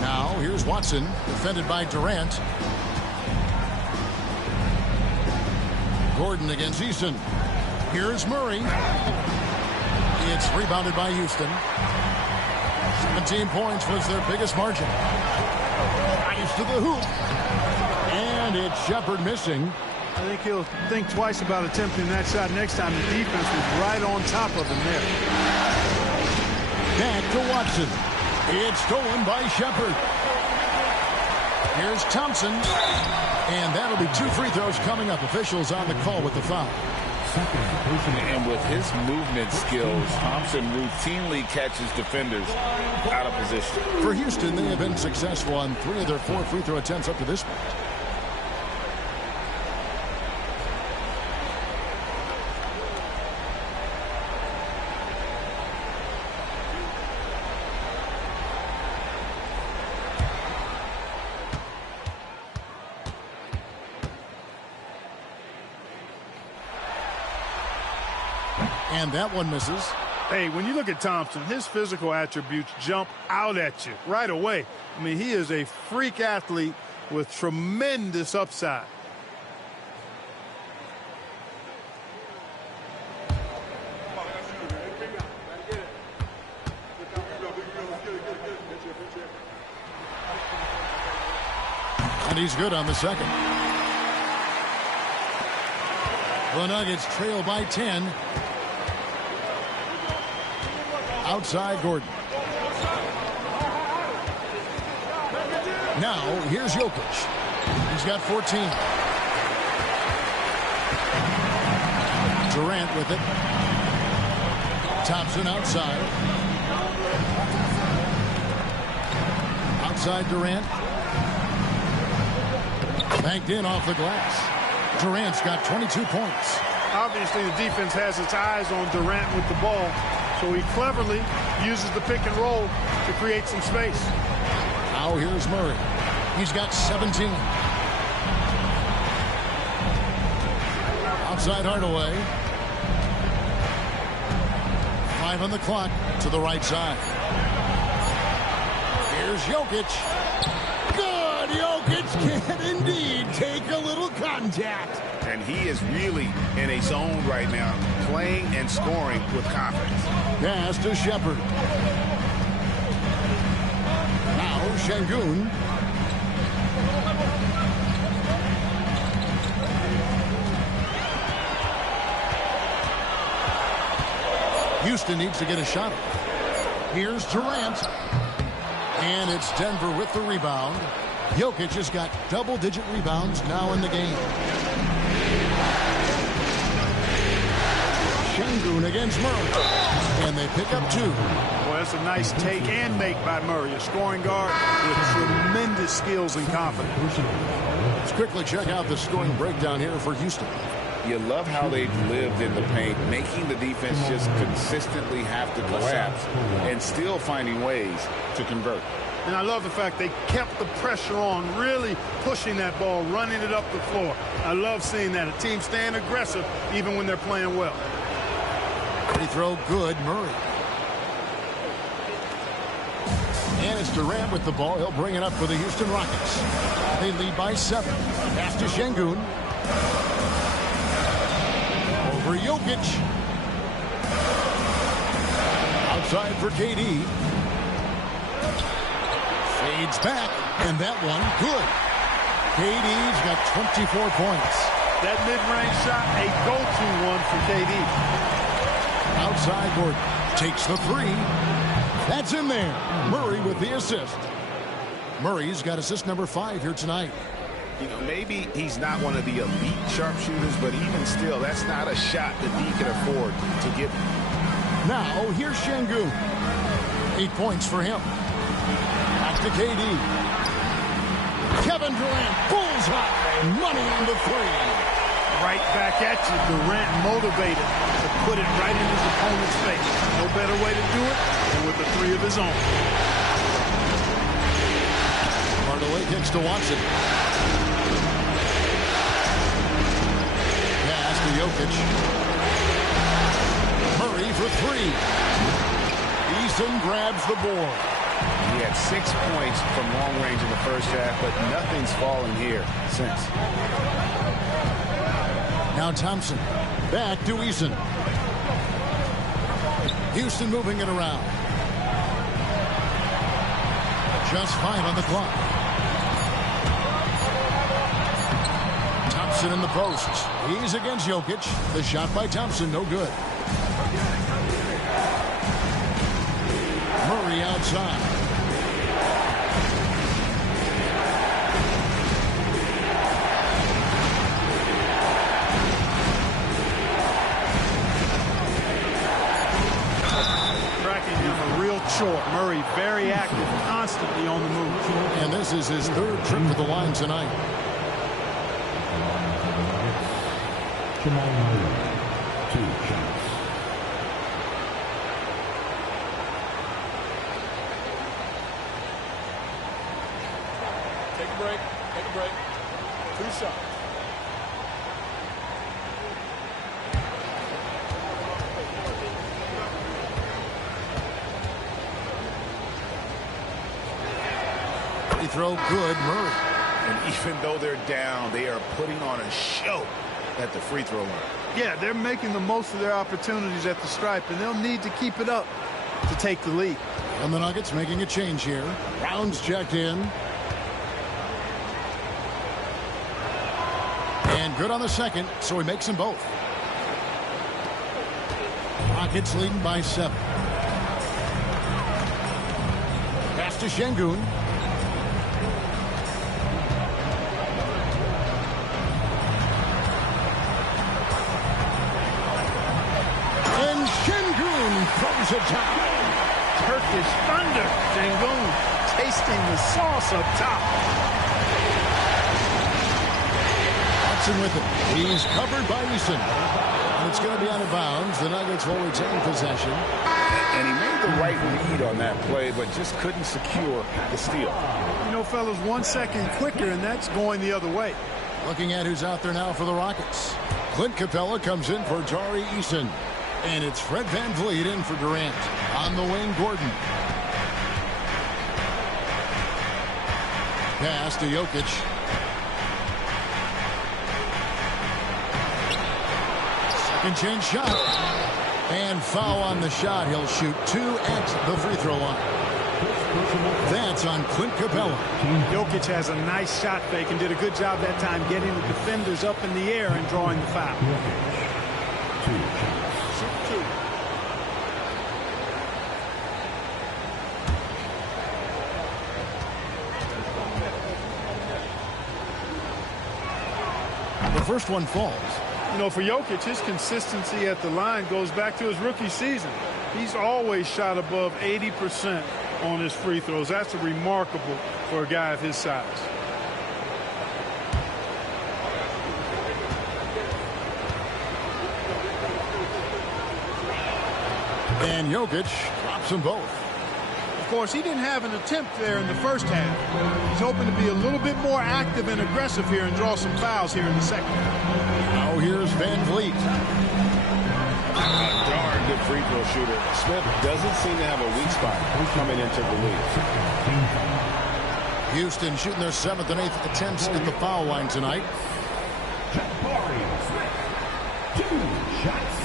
Now here's Watson, defended by Durant. Gordon against Easton. Here's Murray. It's rebounded by Houston. 17 points was their biggest margin. Ice to the hoop. And it's Shepard missing. I think he'll think twice about attempting that shot next time. The defense was right on top of him there. Back to Watson. It's stolen by Shepard. Here's Thompson. And that'll be 2 free throws coming up. Officials on the call with the foul. And with his movement skills, Thompson routinely catches defenders out of position. For Houston, they have been successful on 3 of their 4 free throw attempts up to this point. And that one misses. Hey, when you look at Thompson, his physical attributes jump out at you right away. I mean, he is a freak athlete with tremendous upside. And he's good on the second. The Nuggets trail by 10. Outside Gordon. Now, here's Jokic. He's got 14. Durant with it. Thompson outside. Outside Durant. Banked in off the glass. Durant's got 22 points. Obviously, the defense has its eyes on Durant with the ball. So he cleverly uses the pick and roll to create some space. Now here's Murray. He's got 17. Outside Hardaway. 5 on the clock to the right side. Here's Jokic. Good! Jokic can indeed take a little contact. And he is really in a zone right now, playing and scoring with confidence. Pass to Shepard. Now Şengün. Houston needs to get a shot. Here's Durant. And it's Denver with the rebound. Jokic has got double-digit rebounds now in the game. Şengün against Murray. And they pick up 2. Well, that's a nice take and make by Murray, a scoring guard with tremendous skills and confidence. Let's quickly check out the scoring breakdown here for Houston. You love how they've lived in the paint, making the defense just consistently have to collapse and still finding ways to convert. And I love the fact they kept the pressure on, really pushing that ball, running it up the floor. I love seeing that. A team staying aggressive even when they're playing well. Free throw good, Murray. And it's Durant with the ball. He'll bring it up for the Houston Rockets. They lead by 7. Pass to Şengün. Over Jokic. Outside for KD. Fades back, and that one good. KD's got 24 points. That mid-range shot, a go-to one for KD. Outside Gordon takes the 3. That's in there. Murray with the assist. Murray's got assist number 5 here tonight. You know, maybe he's not one of the elite sharpshooters, but even still, that's not a shot that he can afford to give. Now, here's Şengün. 8 points for him. Back to KD. Kevin Durant, bullseye. Money on the 3. right back at you. Durant motivated to put it right in his opponent's face. No better way to do it than with the three of his own. Hardaway kicks to Watson. Pass to Jokic. Murray for three. Eason grabs the board. He had 6 points from long range in the first half, but nothing's fallen here since. Now Thompson. Back to Eason. Houston moving it around. Just 5 on the clock. Thompson in the post. He's against Jokic. The shot by Thompson, no good. Murray outside. Cracking him a real chore. Murray very active, constantly on the move. And this is his third trip to the line tonight. Jamal Murray, 2 shots. Take a break. Take a break. 2 shots. Free throw good, Murray. And even though they're down, they are putting on a show at the free throw line. Yeah, they're making the most of their opportunities at the stripe, and they'll need to keep it up to take the lead. And the Nuggets making a change here. Brown's checked in. And good on the second, so he makes them both. Rockets leading by 7. Pass to Şengün. And Şengün throws it down. Turkish thunder. Şengün tasting the sauce up top. Watson with it. He's covered by Eason. And it's going to be out of bounds. The Nuggets will retain possession. And he made the right read on that play, but just couldn't secure the steal. You know, fellas, 1 second quicker, and that's going the other way. Looking at who's out there now for the Rockets. Clint Capella comes in for Tari Eason. And it's Fred VanVleet in for Durant. On the wing, Gordon. Pass to Jokic. Second chance shot. And foul on the shot. He'll shoot 2 at the free throw line. That's on Clint Capella. Jokic has a nice shot fake and did a good job that time getting the defenders up in the air and drawing the foul. 2 shots. The first one falls. You know, for Jokic, his consistency at the line goes back to his rookie season. He's always shot above 80% on his free throws. That's remarkable for a guy of his size. And Jokic drops them both. Of course, he didn't have an attempt there in the first half. He's hoping to be a little bit more active and aggressive here and draw some fouls here in the second. Now here's VanVleet. Darn good free throw shooter. Smith doesn't seem to have a weak spot coming into the league. Houston shooting their 7th and 8th attempts at the foul line tonight. Cavaliers, 2 shots.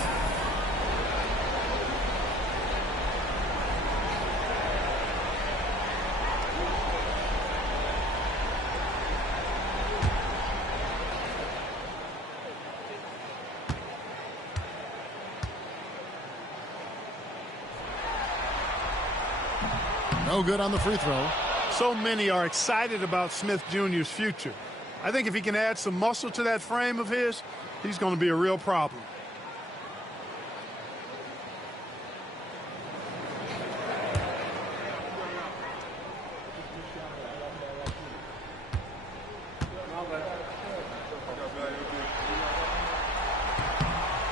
No good on the free throw. So many are excited about Smith Jr.'s future. I think if he can add some muscle to that frame of his, he's going to be a real problem.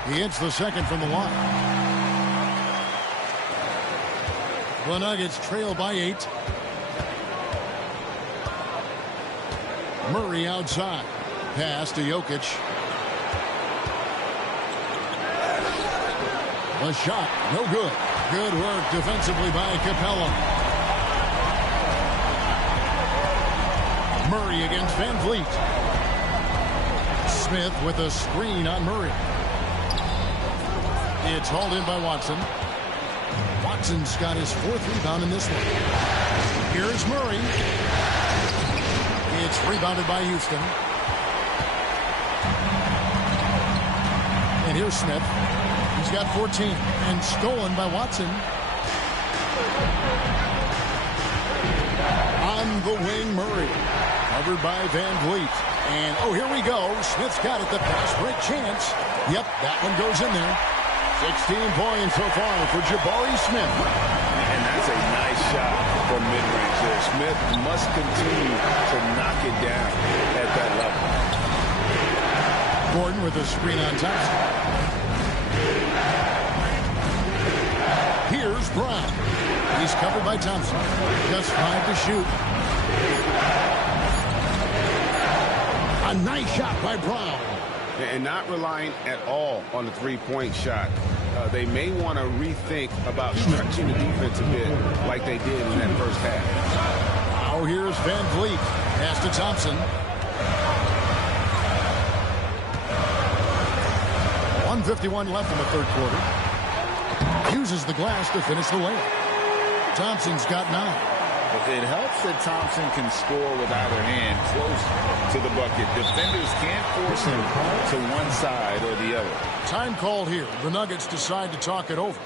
He hits the second from the line. The Nuggets trail by 8. Murray outside. Pass to Jokic. A shot, no good. Good work defensively by Capella. Murray against Van Vliet. Smith with a screen on Murray. It's hauled in by Watson. Watson's got his 4th rebound in this one. Here's Murray. It's rebounded by Houston. And here's Smith. He's got 14 and stolen by Watson. On the wing, Murray. Covered by Van Vliet. And, oh, here we go. Smith's got it. The pass break chance. Yep, that one goes in there. 16 points so far for Jabari Smith. And that's a nice shot from mid-range there. Smith must continue to knock it down at that level. Gordon with a screen on Thompson. Here's Brown. He's covered by Thompson. Just 5 to shoot. A nice shot by Brown. And not relying at all on the three-point shot. They may want to rethink about stretching the defense a bit like they did in that first half. Now here's Van Vliet. Pass to Thompson. 1:51 left in the third quarter. Uses the glass to finish the layup. Thompson's got 9. It helps that Thompson can score with either hand close to the bucket. Defenders can't force him to one side or the other. Time called here. The Nuggets decide to talk it over.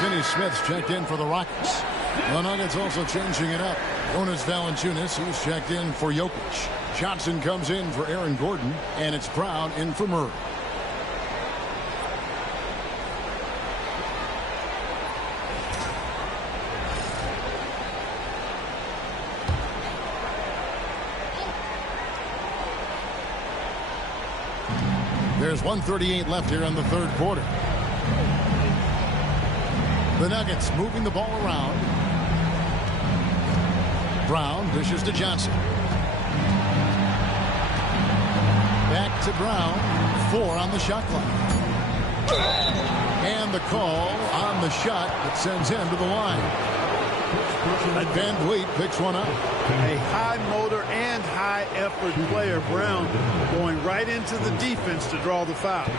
Finney-Smith's checked in for the Rockets. The Nuggets also changing it up. Jonas Valanciunas, he's checked in for Jokic. Johnson comes in for Aaron Gordon, and it's Brown in for Murray. There's 1:38 left here in the third quarter. The Nuggets moving the ball around. Brown dishes to Johnson. Back to Brown. 4 on the shot clock. And the call on the shot that sends him to the line. And Van Vliet picks one up. A high motor and high effort player, Brown, going right into the defense to draw the foul.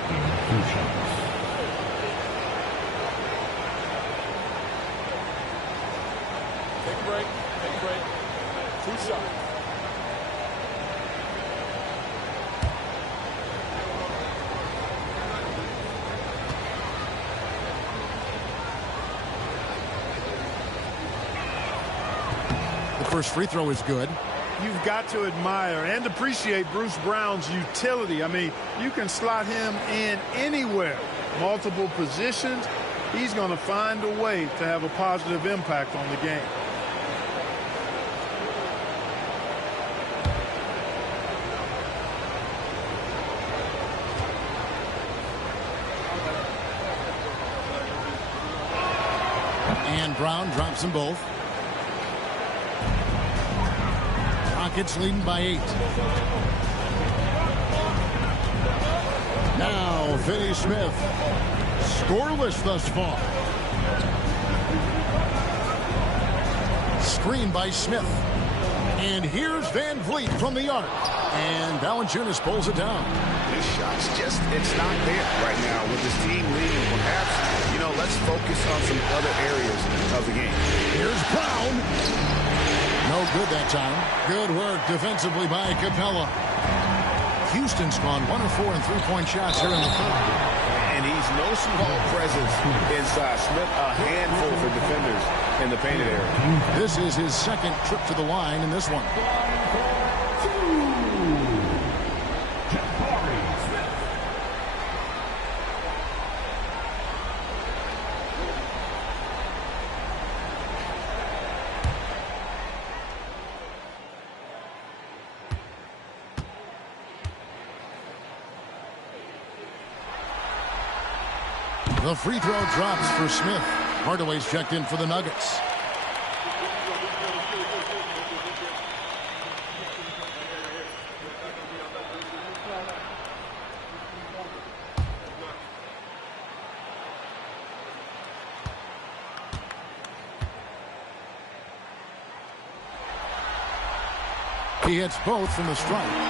First free throw is good. You've got to admire and appreciate Bruce Brown's utility. I mean, you can slot him in anywhere, multiple positions. He's going to find a way to have a positive impact on the game. And Brown drops them both. Rockets leading by 8. Now, Finney Smith. Scoreless thus far. Screen by Smith. And here's Van Vliet from the arc. And Valanciunas pulls it down. His shots just, it's not there right now with his team leading. Perhaps, let's focus on some other areas of the game. Here's Brown. No good that time. Good work defensively by Capella. Houston's gone 1 of 4 in three-point shots here in the third. And he's no small presence inside. Smith, a handful for defenders in the painted area. This is his second trip to the line in this one. The free throw drops for Smith. Hardaway's checked in for the Nuggets. He hits both from the stripe.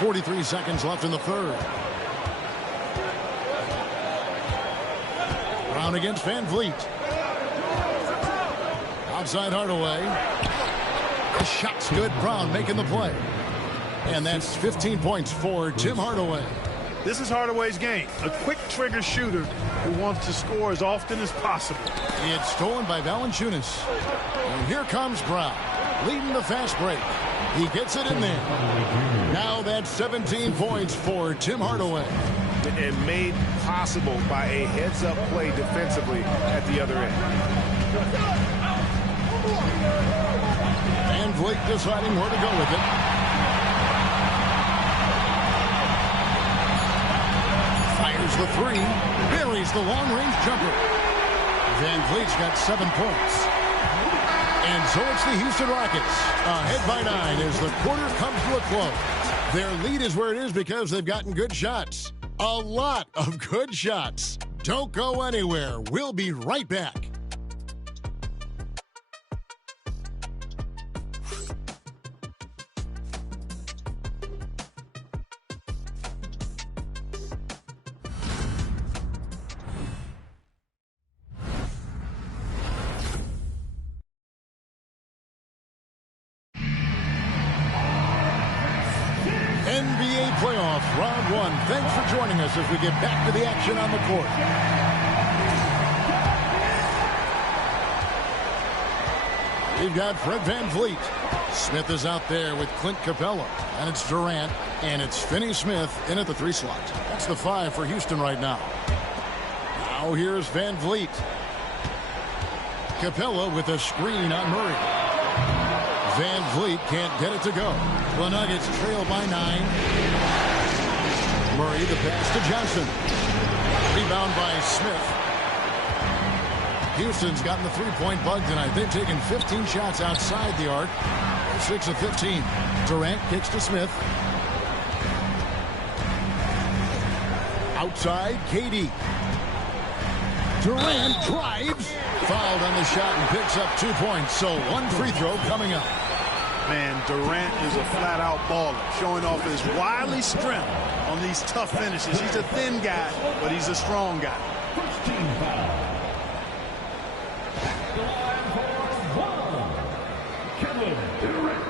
43 seconds left in the third. Brown against Van Vliet. Outside Hardaway. The shot's good. Brown making the play. And that's 15 points for Tim Hardaway. This is Hardaway's game. A quick trigger shooter who wants to score as often as possible. It's stolen by Valanciunas. And here comes Brown, leading the fast break. He gets it in there. Now that's 17 points for Tim Hardaway. And made possible by a heads-up play defensively at the other end. Van Vliet deciding where to go with it. Fires the three. Buries the long-range jumper. Van Vliet's got 7 points. And so it's the Houston Rockets, ahead by 9 as the quarter comes to a close. Their lead is where it is because they've gotten good shots. A lot of good shots. Don't go anywhere. We'll be right back. NBA playoffs, round 1. Thanks for joining us as we get back to the action on the court. We've got Fred Van Vliet. Smith is out there with Clint Capella. And it's Durant. And it's Finney Smith in at the 3 slot. That's the 5 for Houston right now. Now here's Van Vliet. Capella with a screen on Murray. Van Vliet can't get it to go. The Nuggets trail by 9. Murray the pass to Johnson. Rebound by Smith. Houston's gotten the 3-point bug tonight. They've taken 15 shots outside the arc. 6 of 15. Durant kicks to Smith. Outside, KD. Durant drives. Fouled on the shot and picks up 2 points. So 1 free throw coming up. Man, Durant is a flat-out baller, showing off his wily strength on these tough finishes. He's a thin guy, but he's a strong guy. First team foul. At the line for 1, Kevin Durant.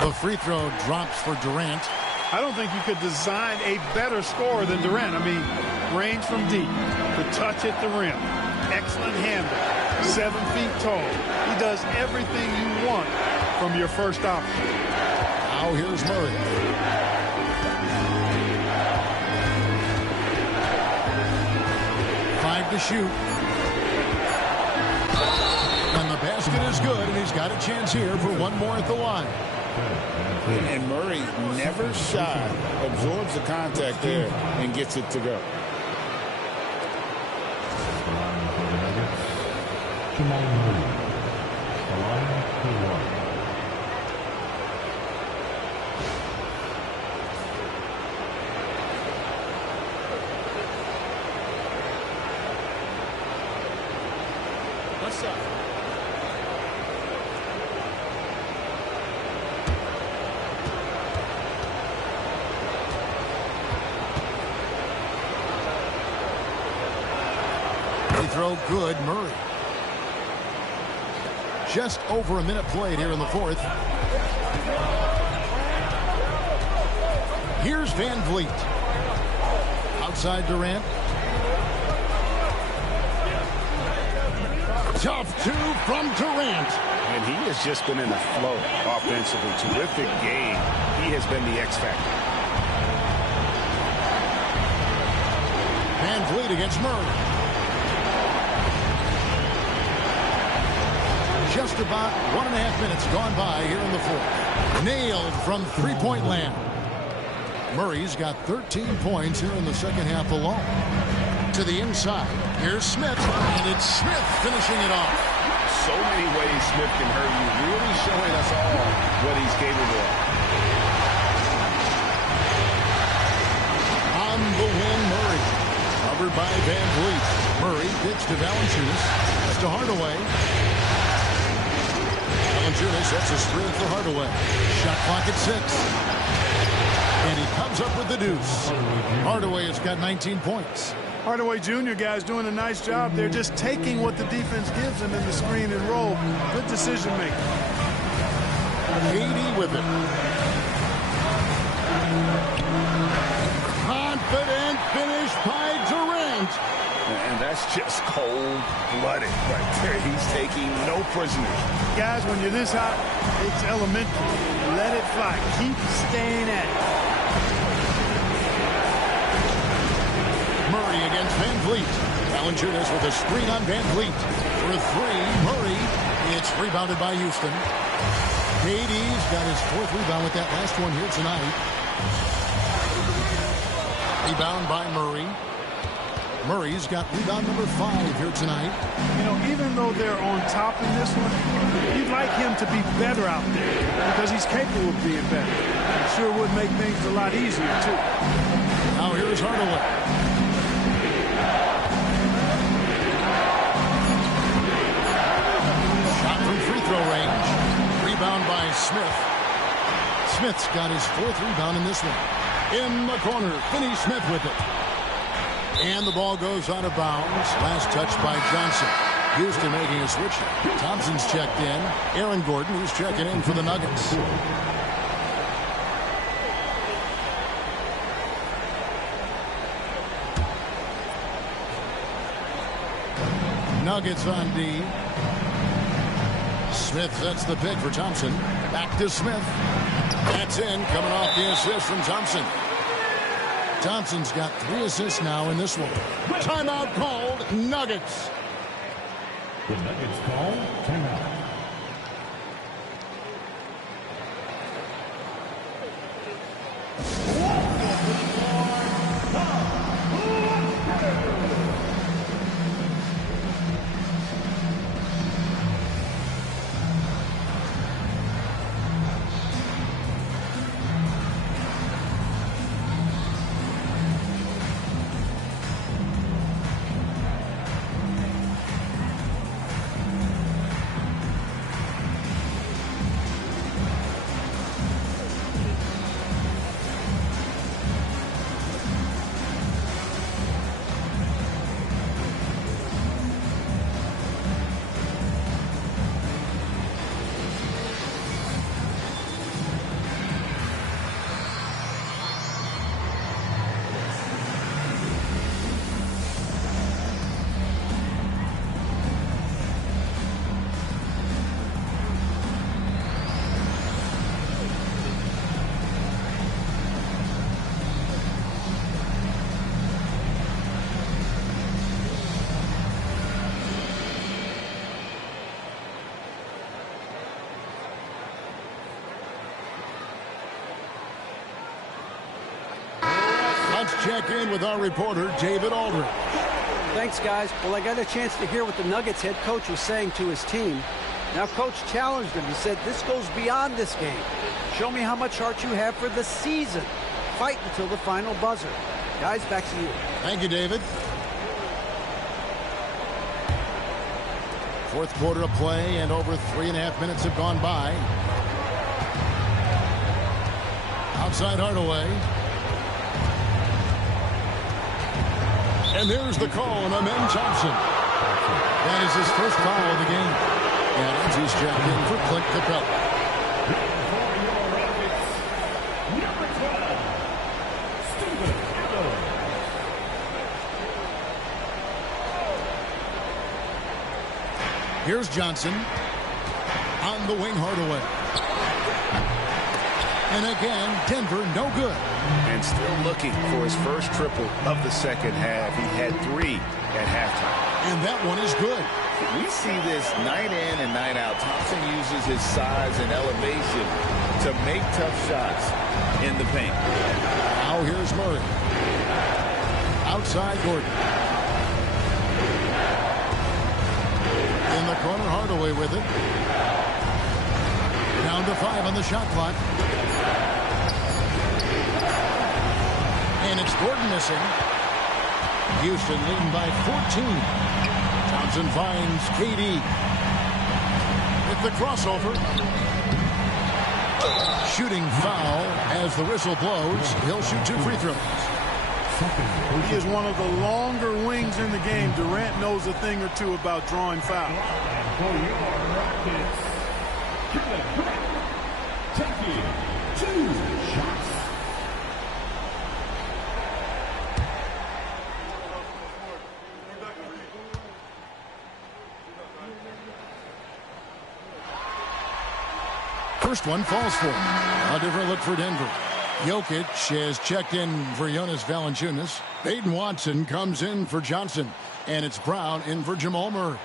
The free throw drops for Durant. I don't think you could design a better scorer than Durant. I mean, range from deep, the touch at the rim, excellent handle, 7 feet tall. He does everything you want from your first option. Now here's Murray. Five to shoot. And the basket is good, and he's got a chance here for one more at the line. And Murray, never shy, absorbs the contact there and gets it to go. What's up? Throw good, Murray. Just over a minute played here in the fourth. Here's Van Vliet. Outside Durant. Tough two from Durant. And he has just been in a flow offensively. Terrific game. He has been the X factor. Van Vliet against Murray. Just about 1.5 minutes gone by here in the fourth. Nailed from three-point land. Murray's got 13 points here in the second half alone. To the inside. Here's Smith. And it's Smith finishing it off. So many ways Smith can hurt you. Really showing us all what he's capable of. On the win, Murray. Covered by Van Vliet. Murray kicks to Valanciunas. That's to Hardaway. Valanciunas sets a screen for Hardaway. Shot clock at 6. And he comes up with the deuce. Hardaway has got 19 points. Hardaway Jr. guys doing a nice job. They're just taking what the defense gives them in the screen and roll. Good decision making. 80 with it. Confident finish by Durant. And that's just cold-blooded right there. He's taking no prisoners. Guys, when you're this hot, it's elementary. Let it fly. Keep staying at it. Murray against Van Vliet. Valanciunas with a screen on Van Vliet. For three, Murray. It's rebounded by Houston. KD's got his fourth rebound with that last one here tonight. Rebound by Murray. Murray's got rebound number 5 here tonight. You know, even though they're on top in this one, you'd like him to be better out there because he's capable of being better. It sure would make things a lot easier, too. Now here's Hardaway. Shot from free throw range. Rebound by Smith. Smith's got his 4th rebound in this one. In the corner, Finney Smith with it. And the ball goes out of bounds. Last touch by Johnson. Houston making a switch. Thompson's checked in. Aaron Gordon, who's checking in for the Nuggets. Nuggets on D. Smith sets the pick for Thompson. Back to Smith. That's in, coming off the assist from Thompson. Thompson's got 3 assists now in this one. Timeout called, Nuggets. The Nuggets call timeout. check in with our reporter, David Aldridge. Thanks, guys. Well, I got a chance to hear what the Nuggets head coach was saying to his team. Now, Coach challenged him. He said, this goes beyond this game. Show me how much heart you have for the season. Fight until the final buzzer. Guys, back to you. Thank you, David. Fourth quarter of play, and over 3.5 minutes have gone by. Outside Hardaway. And there's the call on Amen Thompson. That is his first foul of the game. And he's checked in for Clint Capella. Here's Johnson. On the wing, Hardaway. And again, Denver no good. And still looking for his first triple of the second half. He had 3 at halftime. And that one is good. We see this night in and night out. Thompson uses his size and elevation to make tough shots in the paint. Now here's Murray. Outside Gordon. In the corner, Hardaway with it. Down to 5 on the shot clock. And it's Gordon missing. Houston leading by 14. Thompson finds KD. With the crossover. Shooting foul as the whistle blows. He'll shoot 2 free throws. He is one of the longer wings in the game. Durant knows a thing or two about drawing fouls. For your Rockets, taking 2 shots. First one falls for him. A different look for Denver. Jokic has checked in for Jonas Valanciunas. Baden Watson comes in for Johnson. And it's Brown in for Jamal Murray.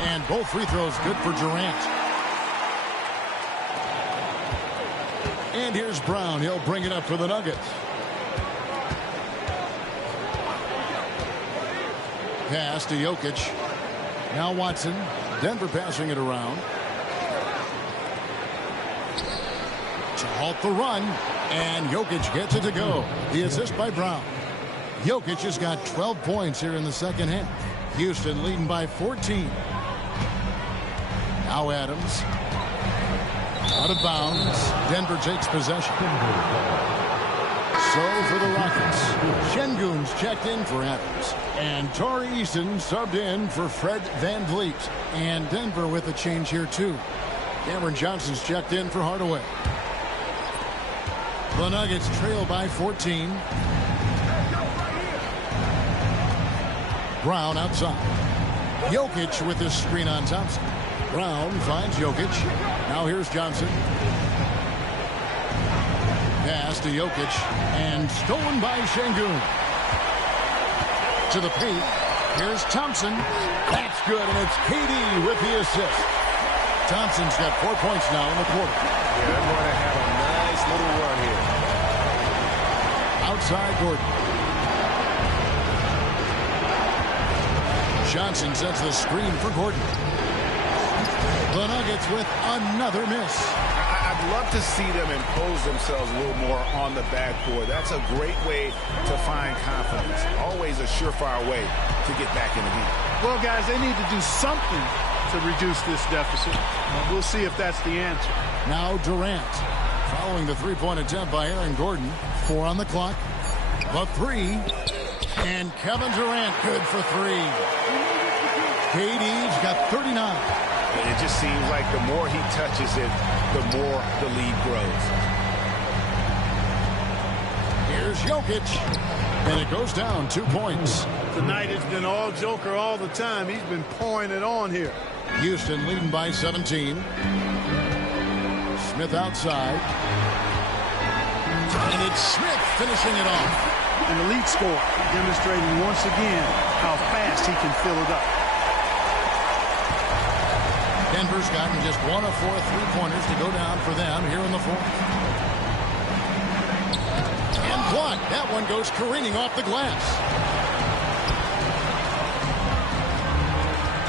And both free throws good for Durant. And here's Brown. He'll bring it up for the Nuggets. Pass to Jokic. Now Watson. Denver passing it around. To halt the run. And Jokic gets it to go. The assist by Brown. Jokic has got 12 points here in the second half. Houston leading by 14. Now Adams. Out of bounds. Denver takes possession. So for the Rockets, Şengün's checked in for Adams. And Torrey Eason subbed in for Fred VanVleet. And Denver with a change here too. Cameron Johnson's checked in for Hardaway. The Nuggets trail by 14. Brown outside. Jokic with his screen on Thompson. Brown finds Jokic. Now here's Johnson. Pass to Jokic. And stolen by Şengün. To the paint. Here's Thompson. That's good, and it's KD with the assist. Thompson's got 4 points now in the quarter. Yeah, they're going to have a nice little run here. Outside Gordon. Johnson sets the screen for Gordon. The Nuggets with another miss. I'd love to see them impose themselves a little more on the backboard. That's a great way to find confidence. Always a surefire way to get back in the game. Well, guys, they need to do something to reduce this deficit. We'll see if that's the answer. Now Durant. Following the three-point attempt by Aaron Gordon. 4 on the clock. The 3. And Kevin Durant good for 3. KD's got 39. It just seems like the more he touches it, the more the lead grows. Here's Jokic. And it goes down 2 points. Tonight it's been all Joker all the time. He's been pouring it on here. Houston leading by 17. Smith outside. And it's Smith finishing it off. an elite scorer, demonstrating once again how fast he can fill it up. Denver's gotten just 1 of 4 3-pointers to go down for them here in the fourth. And blocked. That one goes careening off the glass.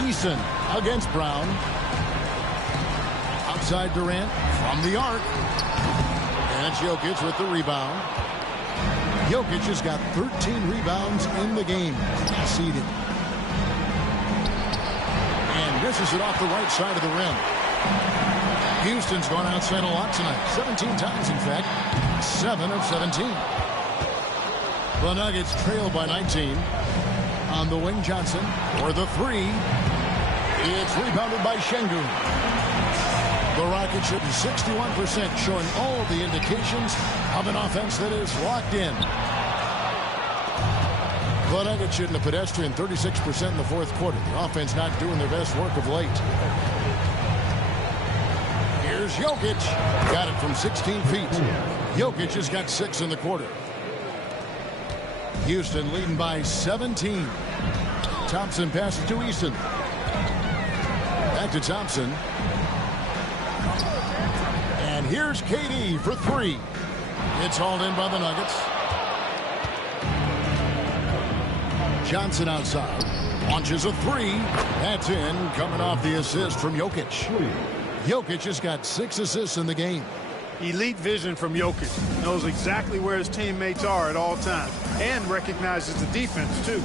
Eason against Brown. Outside Durant from the arc. And it's Jokic with the rebound. Jokic has got 13 rebounds in the game. Conceded. And misses it off the right side of the rim. Houston's gone outside a lot tonight. 17 times, in fact. 7 of 17. The Nuggets trail by 19. On the wing, Johnson for the three. It's rebounded by Şengün. The Rockets shooting 61%, showing all the indications of an offense that is locked in. The Nuggets shooting a pedestrian 36% in the fourth quarter. The offense not doing their best work of late. Here's Jokic. Got it from 16 feet. Jokic has got 6 in the quarter. Houston leading by 17. Thompson passes to Eason. Back to Thompson. And here's KD for 3. It's hauled in by the Nuggets. Johnson outside. Launches a 3. That's in. Coming off the assist from Jokic. Jokic has got 6 assists in the game. Elite vision from Jokic. Knows exactly where his teammates are at all times. And recognizes the defense, too.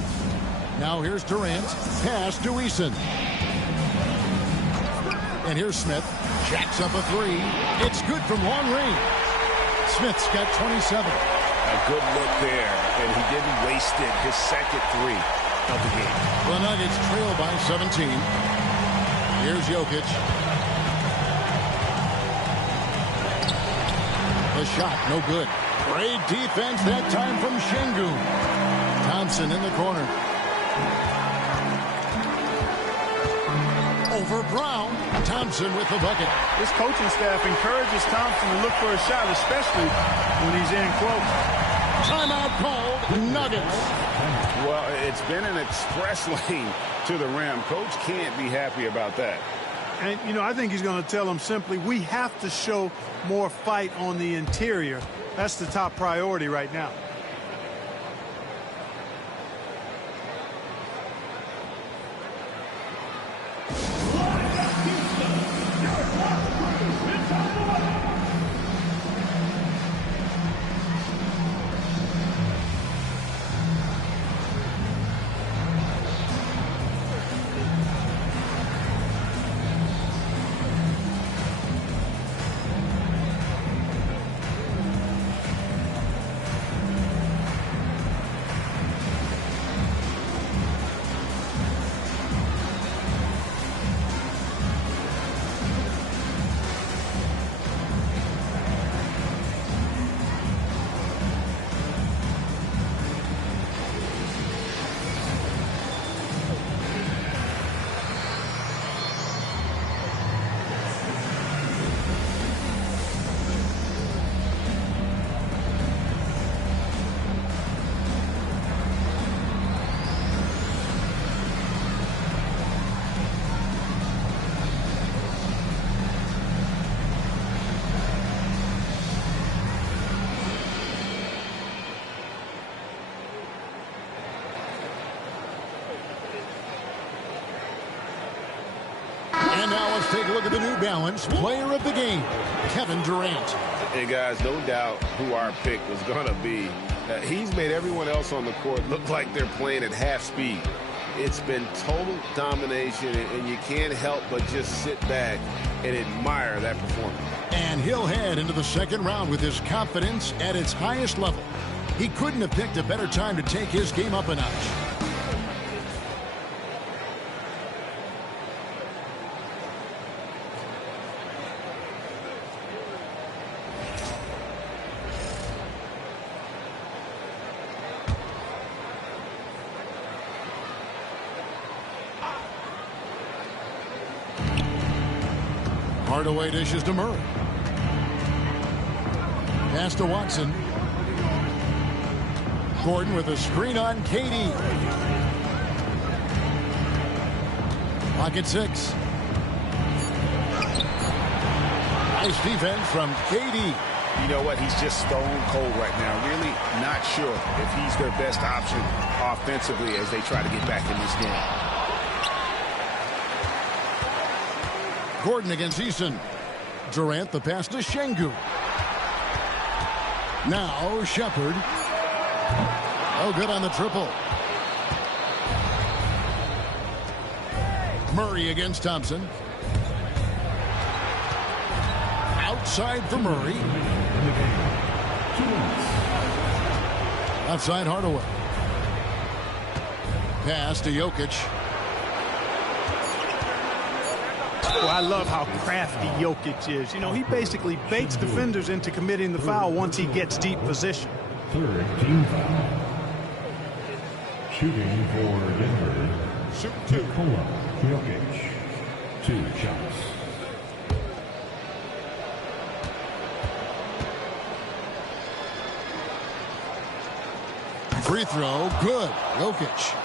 Now here's Durant. Pass to Eason. And here's Smith. Jacks up a 3. It's good from long range. Smith's got 27. A good look there, and he didn't waste it. His second 3 of the game. The Nuggets trail by 17. Here's Jokic. The shot, no good. Great defense that time from Şengün. Thompson in the corner. Over Brown. Thompson with the bucket. This coaching staff encourages Thompson to look for a shot, especially when he's in close. Timeout called. Nuggets. Well, it's been an express lane to the rim. Coach can't be happy about that. And, you know, I think he's going to tell them simply, we have to show more fight on the interior. That's the top priority right now. And now let's take a look at the New Balance player of the game, Kevin Durant. Hey, guys, no doubt who our pick was going to be. He's made everyone else on the court look like they're playing at half speed. It's been total domination, and you can't help but just sit back and admire that performance. And he'll head into the second round with his confidence at its highest level. He couldn't have picked a better time to take his game up a notch. Hardaway dishes to Murray. Pass to Watson. Gordon with a screen on KD. Pocket 6. Nice defense from KD. You know what? He's just stone cold right now. Really not sure if he's their best option offensively as they try to get back in this game. Gordon against Eason. Durant the pass to Şengün. Now Shepard. Oh, good on the triple. Murray against Thompson. Outside for Murray. Outside Hardaway. Pass to Jokic. Well, I love how crafty Jokic is. You know, he basically baits defenders into committing the foul once he gets deep position. Third team foul. Shooting for Denver. Shoot 2. Nikola Jokic. 2 shots. Free throw, good. Jokic.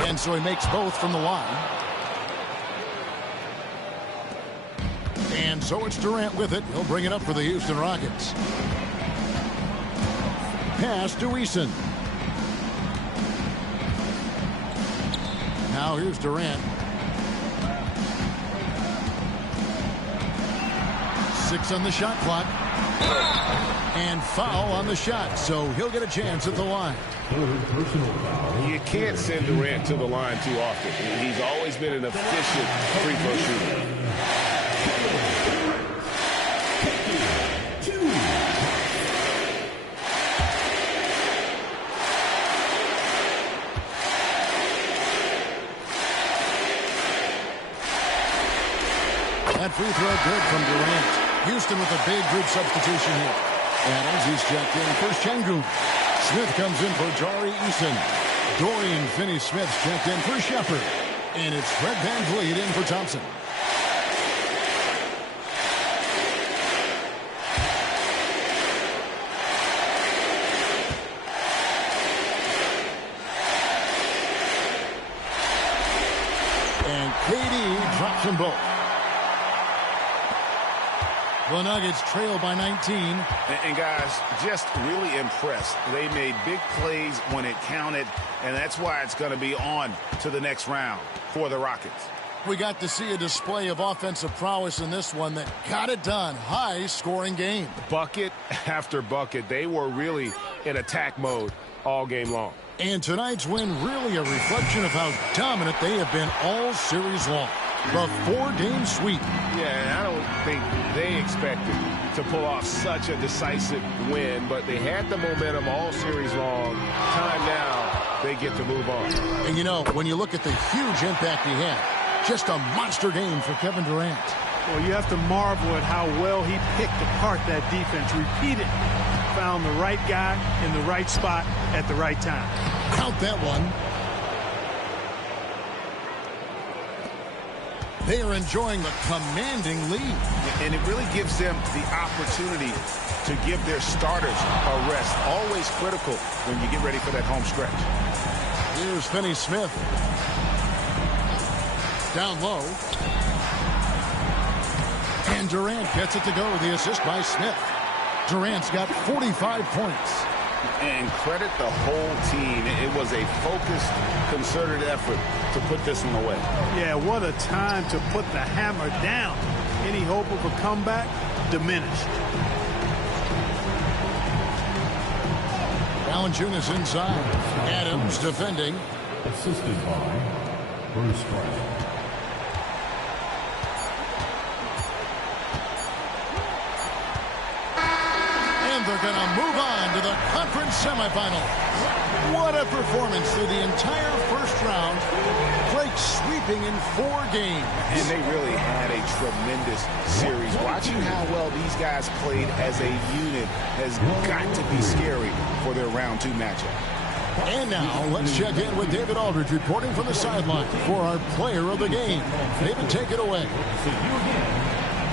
And so he makes both from the line. And so it's Durant with it. He'll bring it up for the Houston Rockets. Pass to Eason. Now here's Durant. 6 on the shot clock. And foul on the shot, so he'll get a chance at the line. Third personal foul. You can't send Durant to the line too often. He's always been an efficient free throw shooter. That free throw good from Durant. Houston with a big group substitution here. Adams, he's checked in for Şengün. Smith comes in for Jari Eason. Dorian Finney-Smith checked in for Shepard. And it's Fred VanVleet in for Thompson. And KD drops them both. The Nuggets trail by 19. And guys, just really impressed. They made big plays when it counted, and that's why it's going to be on to the next round for the Rockets. We got to see a display of offensive prowess in this one that got it done. High-scoring game. Bucket after bucket. They were really in attack mode all game long. And tonight's win really a reflection of how dominant they have been all series long. The 4-game sweep. Yeah, I don't think they expected to pull off such a decisive win, but they had the momentum all series long. Time now, they get to move on. And you know, when you look at the huge impact he had, just a monster game for Kevin Durant. Well, you have to marvel at how well he picked apart that defense. Repeated. Found the right guy in the right spot at the right time. Count that one. They are enjoying the commanding lead. And it really gives them the opportunity to give their starters a rest. Always critical when you get ready for that home stretch. Here's Finney-Smith. Down low. And Durant gets it to go. The assist by Smith. Durant's got 45 points. And credit the whole team. It was a focused, concerted effort to put this one away. Yeah, what a time to put the hammer down. Any hope of a comeback? Diminished. Valanciunas inside. Adams defending. Assisted by Bruce Brown. they're going to move on to the conference semifinal. What a performance through the entire first round. Drake sweeping in 4 games. And they really had a tremendous series. Watching how well these guys played as a unit has got to be scary for their round 2 matchup. And now, let's check in with David Aldridge reporting from the sideline for our player of the game. David, take it away.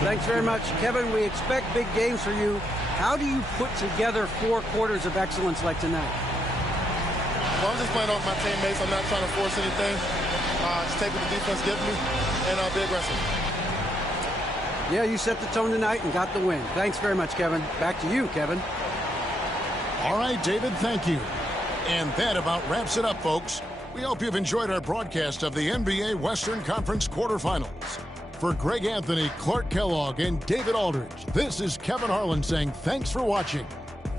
Thanks very much, Kevin. We expect big games for you. How do you put together 4 quarters of excellence like tonight? Well, I'm just playing off my teammates. I'm not trying to force anything. Just take what the defense gives me and be aggressive. Yeah, you set the tone tonight and got the win. Thanks very much, Kevin. Back to you, Kevin. All right, David, thank you. And that about wraps it up, folks. We hope you've enjoyed our broadcast of the NBA Western Conference quarterfinals. For Greg Anthony, Clark Kellogg, and David Aldridge, this is Kevin Harlan saying thanks for watching.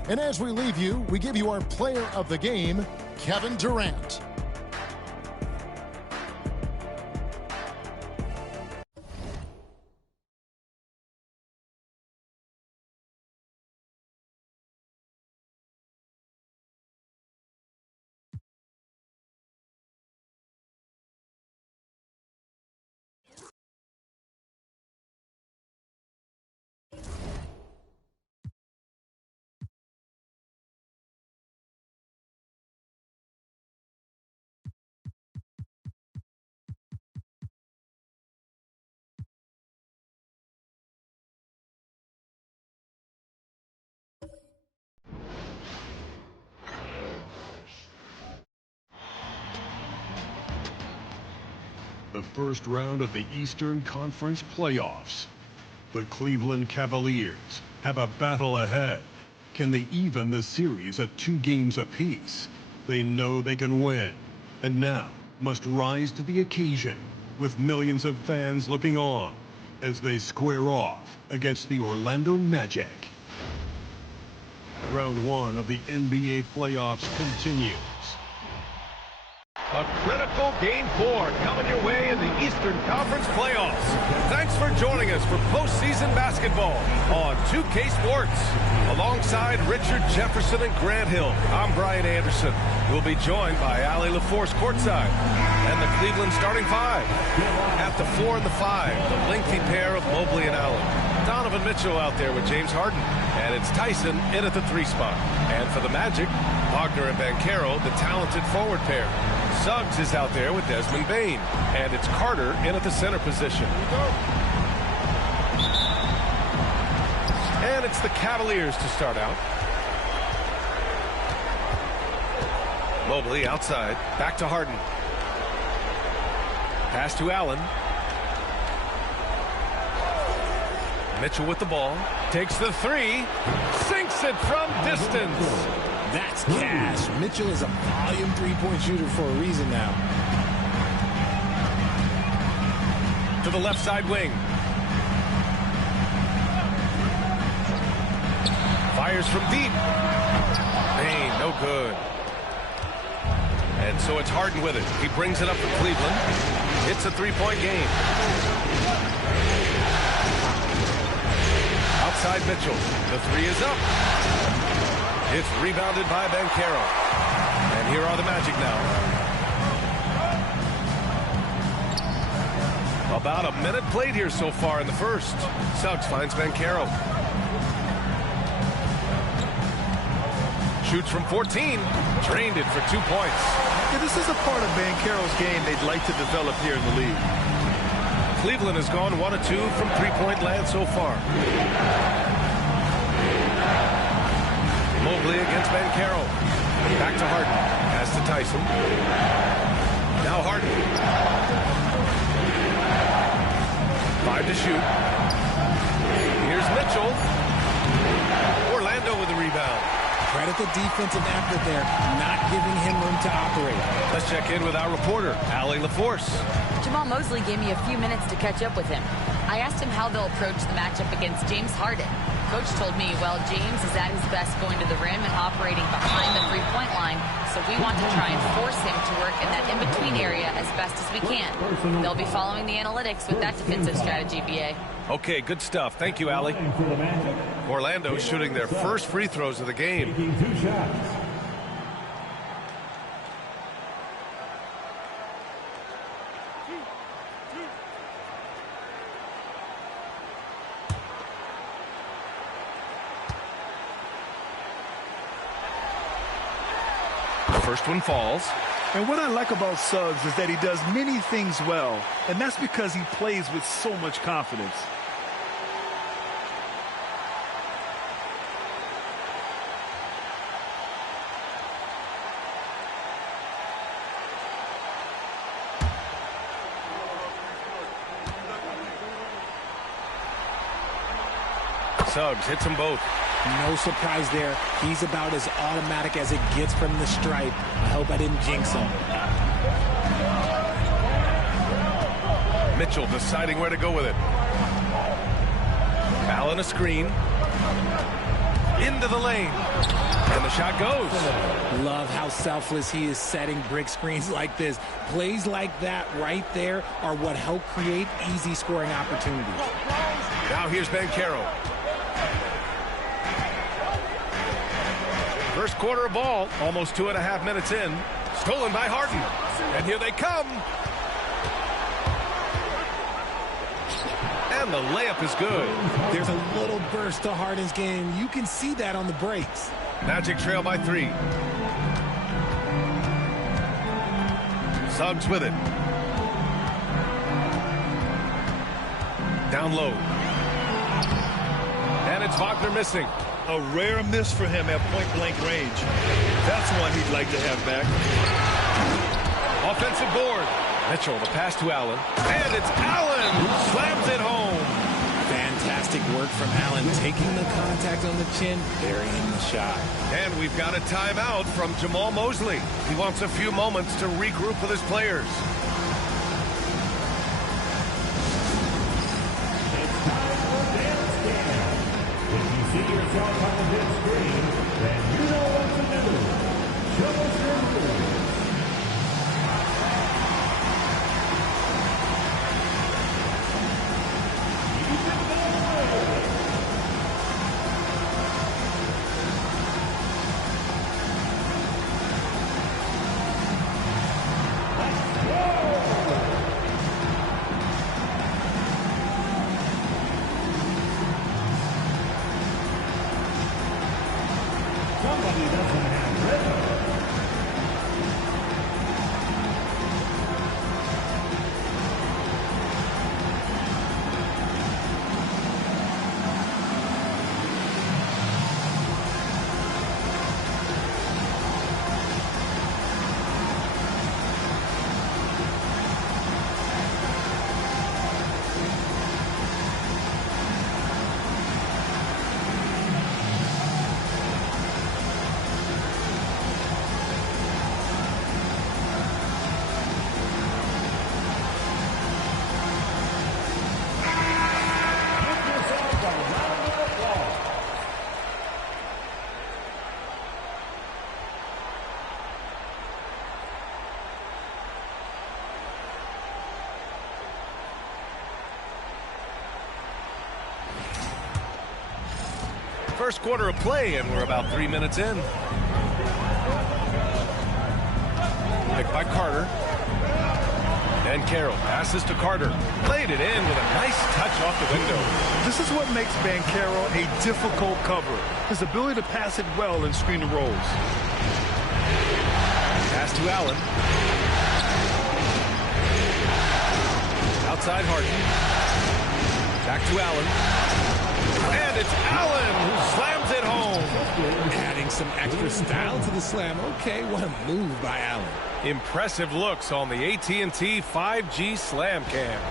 And as we leave you, we give you our player of the game, Kevin Durant. The first round of the Eastern Conference playoffs. The Cleveland Cavaliers have a battle ahead. Can they even the series at 2 games apiece? They know they can win, and now must rise to the occasion with millions of fans looking on as they square off against the Orlando Magic. Round 1 of the NBA playoffs continues. A critical Game 4 coming your way in the Eastern Conference playoffs. Thanks for joining us for postseason basketball on 2K Sports. Alongside Richard Jefferson and Grant Hill, I'm Brian Anderson. We'll be joined by Allie LaForce courtside and the Cleveland starting 5. At the 4 and the 5, the lengthy pair of Mobley and Allen. Donovan Mitchell out there with James Harden. And it's Tyson in at the 3 spot. And for the Magic, Wagner and Banchero, the talented forward pair. Suggs is out there with Desmond Bane. And it's Carter in at the center position. And it's the Cavaliers to start out. Mobley outside. Back to Harden. Pass to Allen. Mitchell with the ball. Takes the 3. Sinks it from distance. That's cash. Mitchell is a volume 3-point shooter for a reason now. To the left side wing. Fires from deep. Bane, no good. And so it's Harden with it. He brings it up for Cleveland. It's a 3-point game. Outside Mitchell. The 3 is up. It's rebounded by Banchero. And here are the Magic now. About a minute played here so far in the first. Suggs finds Banchero. Shoots from 14. Drained it for 2 points. Yeah, this is a part of Banchero's game they'd like to develop here in the league. Cleveland has gone 1 of 2 from 3-point land so far. Mobley against Banchero. Back to Harden. Pass to Tyson. Now Harden. 5 to shoot. Here's Mitchell. Orlando with the rebound. Credit the defensive effort there, not giving him room to operate. Let's check in with our reporter, Allie LaForce. Jamal Mosley gave me a few minutes to catch up with him. I asked him how they'll approach the matchup against James Harden. Coach told me, well, James is at his best going to the rim and operating behind the 3-point line, so we want to try and force him to work in that in-between area as best as we can. They'll be following the analytics with that defensive strategy, BA. Okay, good stuff. Thank you, Allie. Orlando shooting their first free throws of the game. The first one falls. And what I like about Suggs is that he does many things well, and that's because he plays with so much confidence. Suggs hits them both. No surprise there. He's about as automatic as it gets from the stripe. I hope I didn't jinx him. Mitchell deciding where to go with it. Allen a screen. Into the lane. And the shot goes. Love how selfless he is setting brick screens like this. Plays like that right there are what help create easy scoring opportunities. Now here's Banchero. First quarter of ball, almost 2.5 minutes in. Stolen by Harden. And here they come. And the layup is good. There's a little burst to Harden's game. You can see that on the breaks. Magic trail by 3. Suggs with it. Down low. And it's Wagner missing. A rare miss for him at point-blank range. That's one he'd like to have back. Offensive board. Mitchell, the pass to Allen. And it's Allen who slams it home. Fantastic work from Allen, taking the contact on the chin, burying the shot. And we've got a timeout from Jamal Mosley. He wants a few moments to regroup with his players. Yourself on the big screen, then you know what to do. Show us your moves. Somebody doesn't have rhythm. First quarter of play, and we're about 3 minutes in. Picked by Carter. And Carroll passes to Carter. Played it in with a nice touch off the window. This is what makes Banchero a difficult cover. His ability to pass it well and screen the rolls. Pass to Allen. Outside Harden. Back to Allen. And it's Allen who slams it home. Adding some extra style to the slam. Okay, what a move by Allen. Impressive looks on the AT&T 5G Slam Cam.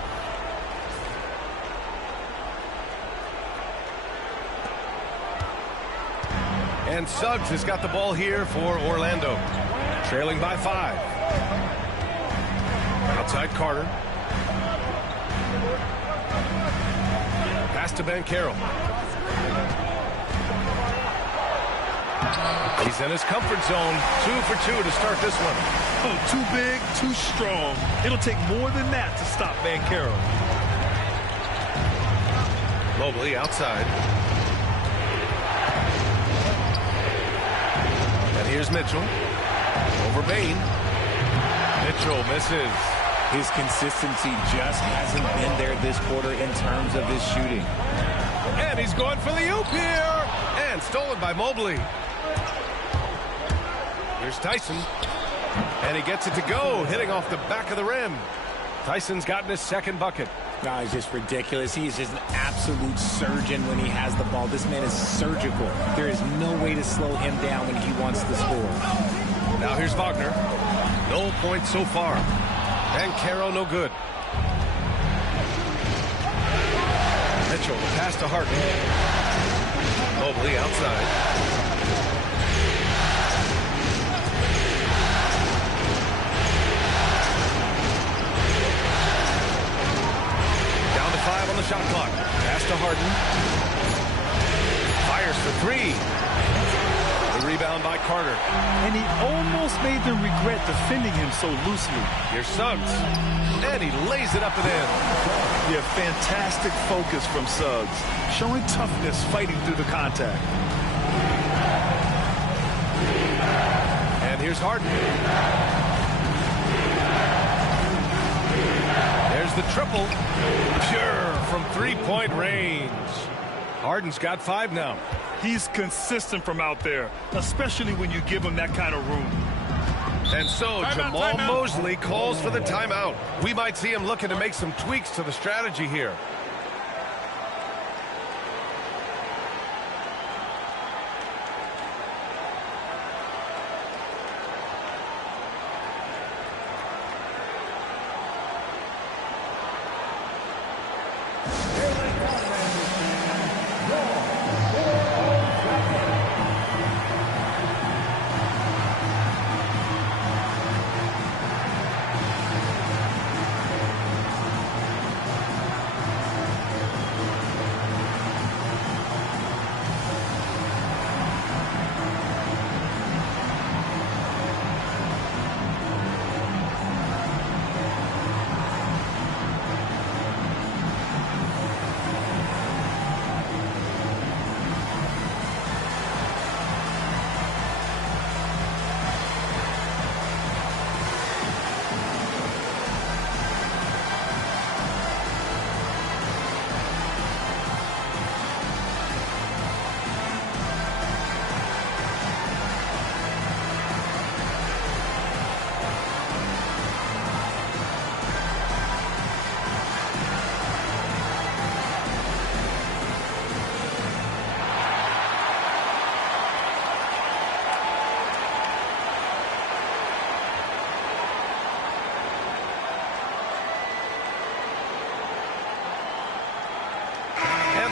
And Suggs has got the ball here for Orlando. Trailing by 5. Outside Carter. Pass to Banchero. He's in his comfort zone. 2 for 2 to start this one. Oh, too big, too strong. It'll take more than that to stop Banchero. Mobley outside. And here's Mitchell. Over Bain. Mitchell misses. His consistency just hasn't been there this quarter in terms of his shooting. And he's going for the oop here. And stolen by Mobley. Here's Tyson. And he gets it to go, hitting off the back of the rim. Tyson's gotten his second bucket. No, it's just ridiculous. He's just an absolute surgeon when he has the ball. This man is surgical. There is no way to slow him down when he wants to score. Now here's Wagner. No points so far. And Caro no good. Mitchell, pass to Harden. Mobley outside. Down to 5 on the shot clock. Pass to Harden. Fires for 3. The rebound by Carter. And he almost made them regret defending him so loosely. Here's Suggs. And he lays it up and in. Yeah, fantastic focus from Suggs. Showing toughness, fighting through the contact. And here's Harden. There's the triple. Pure from three-point range. Harden's got 5 now. He's consistent from out there, especially when you give him that kind of room. And so Jamal Mosley calls for the timeout. We might see him looking to make some tweaks to the strategy here.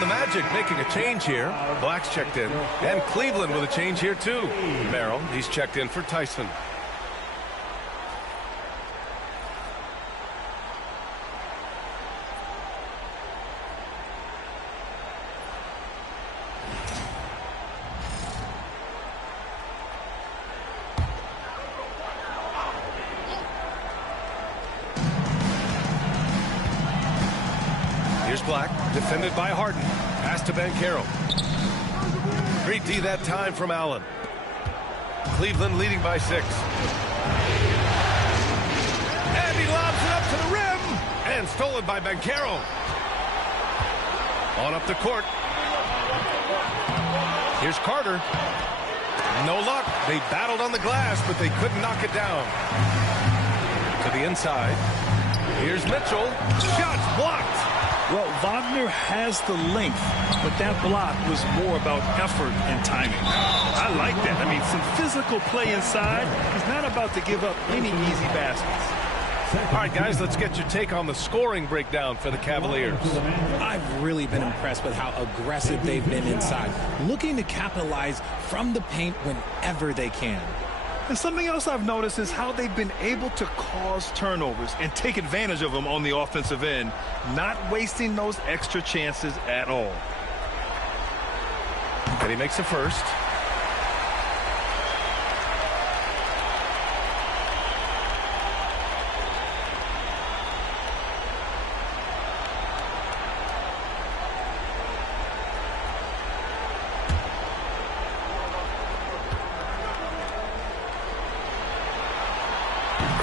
The Magic making a change here. Black's checked in. And Cleveland with a change here, too. Merrill, he's checked in for Tyson. Here's Black, defended by Harden. Pass to Banchero. Great D that time from Allen. Cleveland leading by 6. And he lobs it up to the rim. And stolen by Banchero. On up the court. Here's Carter. No luck. They battled on the glass, but they couldn't knock it down. To the inside. Here's Mitchell. Shots blocked. Well, Wagner has the length, but that block was more about effort and timing. I like that. I mean, some physical play inside. He's not about to give up any easy baskets. All right, guys, let's get your take on the scoring breakdown for the Cavaliers. I've really been impressed with how aggressive they've been inside, looking to capitalize from the paint whenever they can. And something else I've noticed is how they've been able to cause turnovers and take advantage of them on the offensive end, not wasting those extra chances at all. And he makes the first.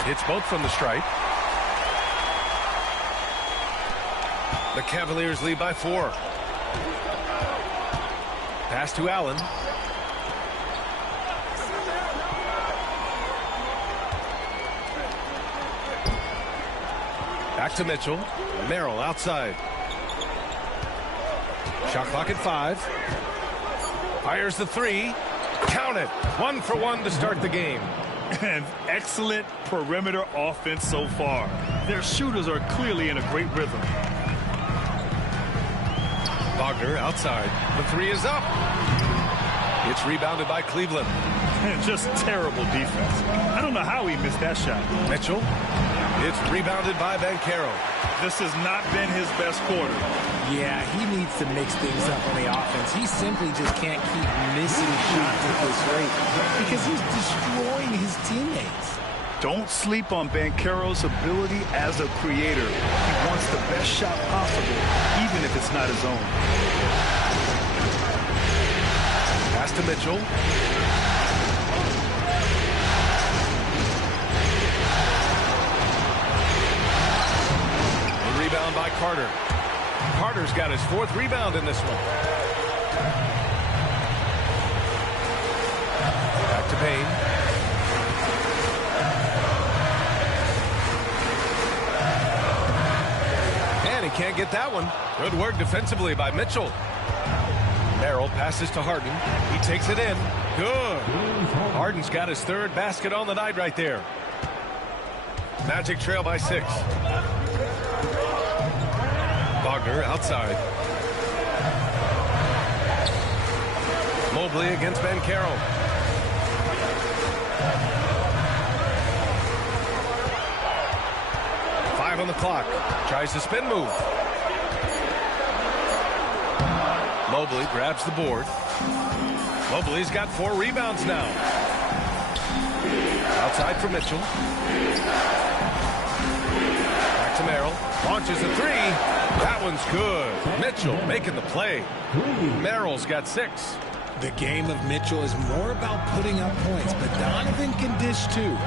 Hits both from the stripe. The Cavaliers lead by 4. Pass to Allen. Back to Mitchell. Merrill outside. Shot clock at 5. Fires the 3. Count it. 1 for 1 to start the game. An excellent perimeter offense so far. Their shooters are clearly in a great rhythm. Wagner outside. The 3 is up. It's rebounded by Cleveland. Just terrible defense. I don't know how he missed that shot. Mitchell. It's rebounded by Banchero. This has not been his best quarter. Yeah, he needs to mix things up on the offense. He simply just can't keep missing shots at this rate because he's destroying his teammates. Don't sleep on Banchero's ability as a creator. He wants the best shot possible, even if it's not his own. Pass to Mitchell. The rebound by Carter. Carter's got his 4th rebound in this one. Back to Payne. And he can't get that one. Good work defensively by Mitchell. Merrill passes to Harden. He takes it in. Good. Harden's got his 3rd basket on the night right there. Magic trail by 6. Wagner outside. Mobley against Banchero. Five on the clock. Tries the spin move. Mobley grabs the board. Mobley's got 4 rebounds now. Outside for Mitchell. Back to Merrill. Launches a 3. That one's good. Mitchell making the play. Merrill's got 6. The game of Mitchell is more about putting up points, but Donovan can dish too.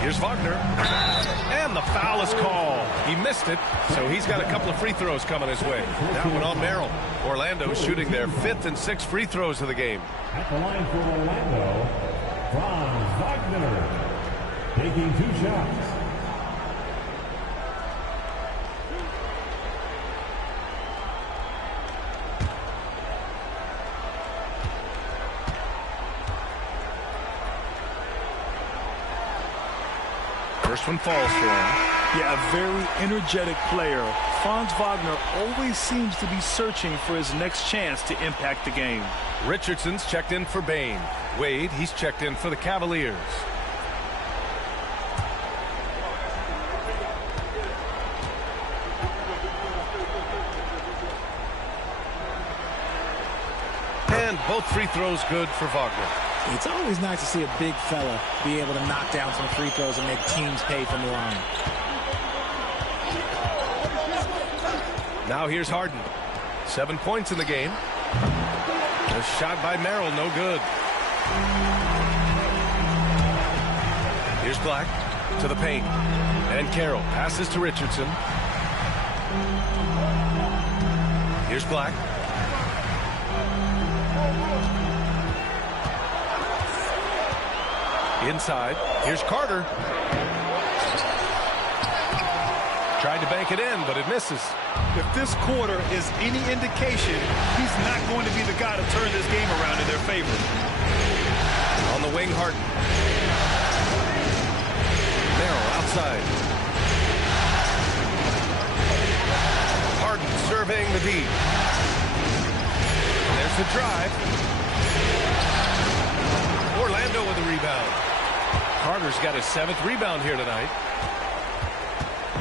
Here's Wagner. And the foul is called. He missed it, so he's got a couple of free throws coming his way. That one on Merrill. Orlando shooting their 5th and 6th free throws of the game. At the line for Orlando, Franz Wagner, taking 2 shots. First one falls for him. Yeah, a very energetic player. Franz Wagner always seems to be searching for his next chance to impact the game. Richardson's checked in for Bain. Wade, he's checked in for the Cavaliers. And both free throws good for Wagner. It's always nice to see a big fella be able to knock down some free throws and make teams pay from the line. Now here's Harden. 7 points in the game. A shot by Merrill, no good. Here's Black to the paint. And Carroll passes to Richardson. Here's Black. Inside. Here's Carter. Tried to bank it in, but it misses. If this quarter is any indication, he's not going to be the guy to turn this game around in their favor. On the wing, Harden. Merrill outside. Harden surveying the D. There's the drive. Orlando with the rebound. Carter's got his 7th rebound here tonight.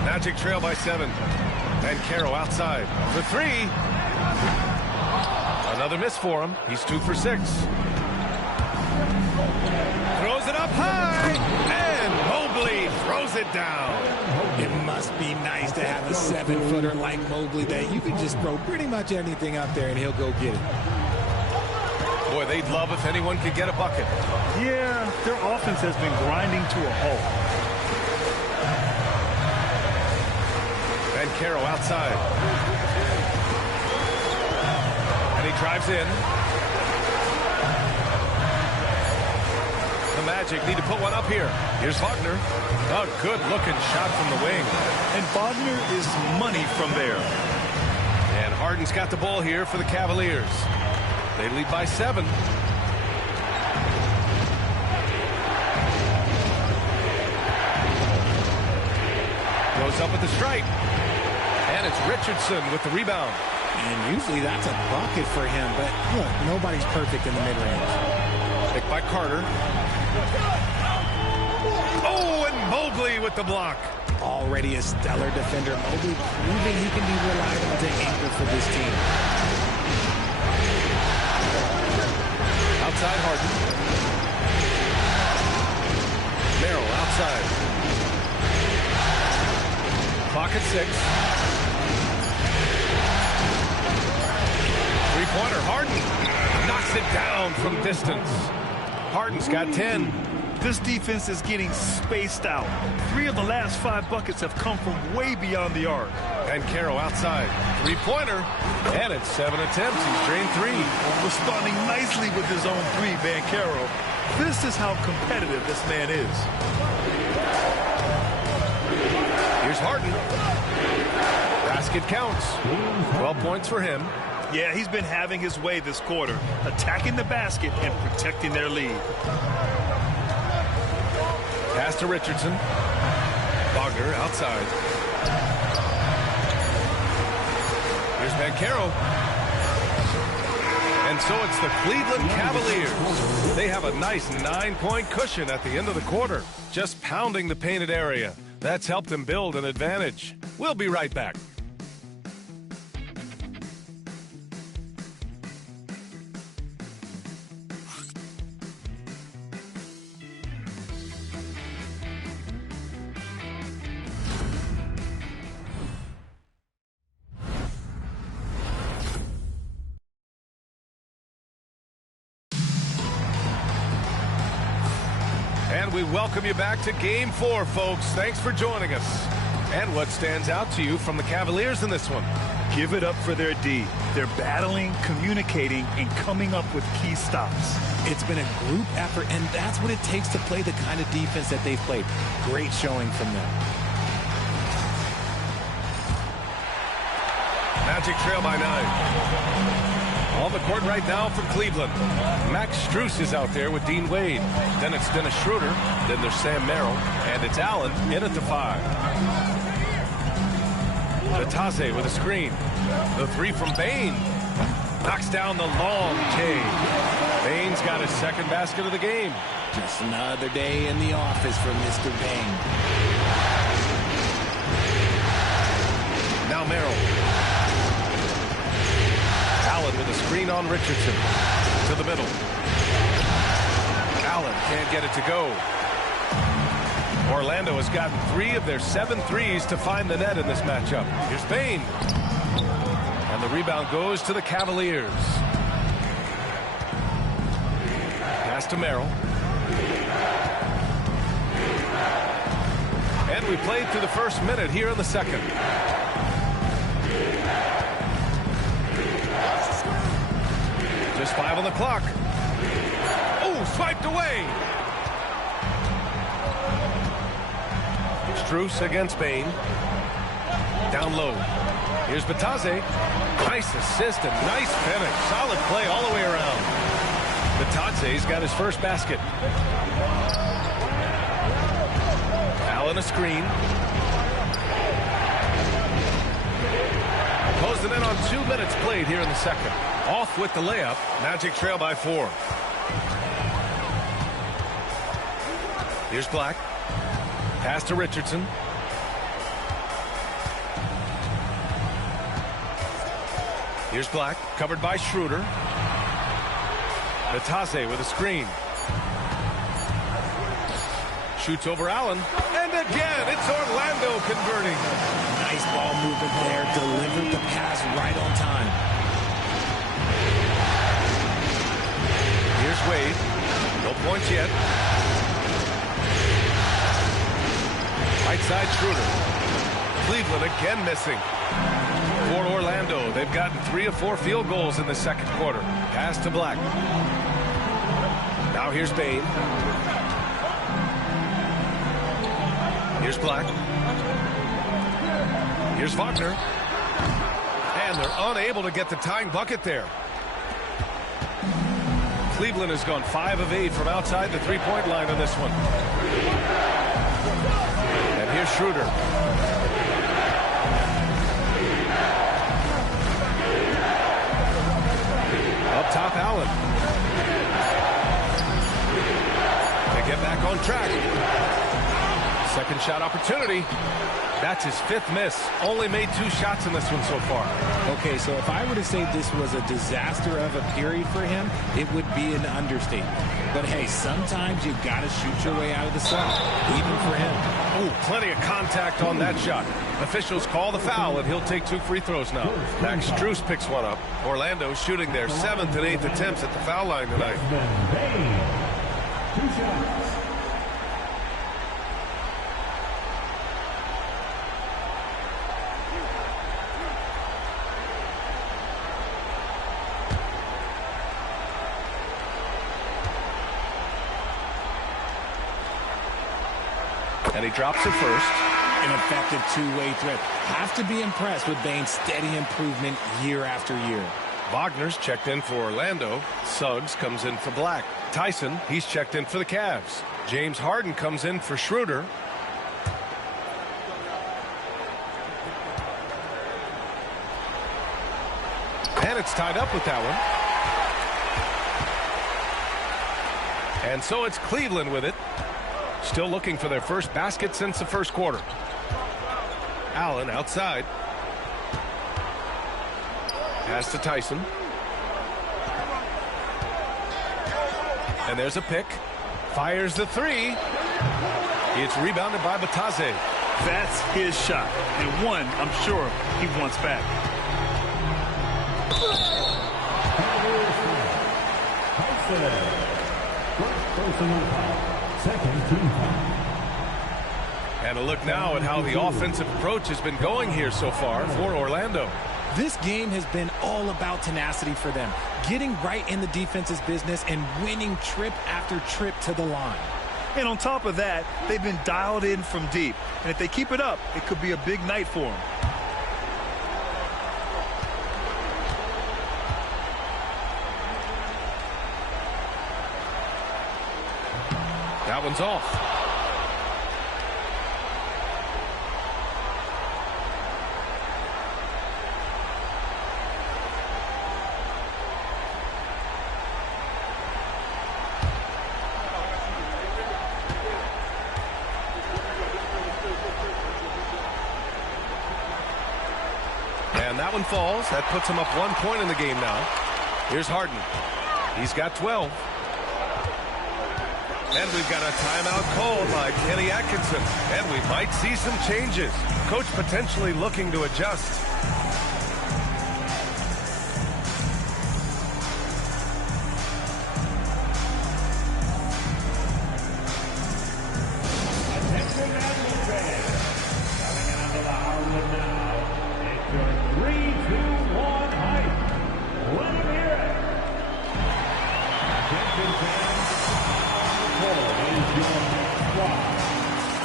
Magic trail by 7. And Carroll outside. For 3. Another miss for him. He's 2 for 6. Throws it up high. And Mobley throws it down. It must be nice to have a 7-footer like Mobley that you can just throw pretty much anything up there and he'll go get it. Boy, they'd love if anyone could get a bucket. Yeah, their offense has been grinding to a halt. And Caro outside. And he drives in. The Magic need to put one up here. Here's Wagner. A good-looking shot from the wing. And Wagner is money from there. And Harden's got the ball here for the Cavaliers. They lead by 7. Goes up with the strike. And it's Richardson with the rebound. And usually that's a bucket for him, but look, nobody's perfect in the mid-range. Picked by Carter. Oh, and Mobley with the block. Already a stellar defender. Mobley proving he can be relied on to anchor for this team. Outside Harden. Merrill outside. Clock at 6. Three-pointer. Harden knocks it down from distance. Harden's got 10. This defense is getting spaced out. 3 of the last 5 buckets have come from way beyond the arc. And Caro outside. Three-pointer. And it's 7 attempts. He's drained 3. Responding nicely with his own 3, Caro. This is how competitive this man is. Here's Harden. Basket counts. 12 points for him. Yeah, he's been having his way this quarter, attacking the basket and protecting their lead. Pass to Richardson. Wagner outside. Here's Bancaro. And so it's the Cleveland Cavaliers. They have a nice 9-point cushion at the end of the quarter, just pounding the painted area. That's helped them build an advantage. We'll be right back. And we welcome you back to Game 4, folks. Thanks for joining us. And what stands out to you from the Cavaliers in this one? Give it up for their D. They're battling, communicating, and coming up with key stops. It's been a group effort, and that's what it takes to play the kind of defense that they've played. Great showing from them. Magic trail by 9. On the court right now for Cleveland. Max Strus is out there with Dean Wade. Then it's Dennis Schroeder. Then there's Sam Merrill. And it's Allen in at the 5. Batase with a screen. The 3 from Bain. Knocks down the long K. Bain's got his second basket of the game. Just another day in the office for Mr. Bain. Now Merrill. Allen with a screen on Richardson. To the middle. Allen can't get it to go. Orlando has gotten 3 of their 7 threes to find the net in this matchup. Here's Bain. And the rebound goes to the Cavaliers. Pass to Merrill. And we played through the first minute here in the second. Just 5 on the clock. Oh, swiped away. Strus against Bain. Down low. Here's Batase. Nice assist and nice finish. Solid play all the way around. Batase's got his first basket. Allen a screen. Closing in on 2 minutes played here in the second. Off with the layup. Magic trail by 4. Here's Black. Pass to Richardson. Here's Black. Covered by Schroeder. Batase with a screen. Shoots over Allen. And again, it's Orlando converting. Nice ball movement there. Delivered the pass right on time. Wade. No points yet. Right side Schroeder. Cleveland again missing. For Orlando, they've gotten 3 of 4 field goals in the second quarter. Pass to Black. Now here's Bain. Here's Black. Here's Wagner. And they're unable to get the tying bucket there. Cleveland has gone 5 of 8 from outside the three-point line on this one. And here's Schroeder. Up top, Allen. They get back on track. Second shot opportunity. That's his 5th miss. Only made 2 shots in this one so far. Okay, so if I were to say this was a disaster of a period for him, it would be an understatement. But hey, sometimes you got to shoot your way out of the slump, even for him. Oh, plenty of contact on that shot. Officials call the foul, and he'll take 2 free throws now. Max Strus picks one up. Orlando shooting their 7th and 8th attempts at the foul line tonight. 2 shots. And he drops it first. An effective two-way threat. Have to be impressed with Bain's steady improvement year after year. Wagner's checked in for Orlando. Suggs comes in for Black. Tyson, he's checked in for the Cavs. James Harden comes in for Schroeder. And it's tied up with that one. And so it's Cleveland with it. Still looking for their first basket since the first quarter. Allen outside. Pass to Tyson. And there's a pick. Fires the 3. It's rebounded by Batase. That's his shot. And one, I'm sure, he wants back. Second team foul. And a look now at how the offensive approach has been going here so far for Orlando. This game has been all about tenacity for them, getting right in the defense's business and winning trip after trip to the line. And on top of that, they've been dialed in from deep. And if they keep it up, it could be a big night for them. That one's off. And that one falls. That puts him up 1 point in the game now. Here's Harden. He's got 12. And we've got a timeout called by Kenny Atkinson. And we might see some changes. Coach potentially looking to adjust. Attention Athlete fans. Coming onto the Harlem now. It's your 3-2-1 hype. Let them hear it. Attention fans. Is your squad.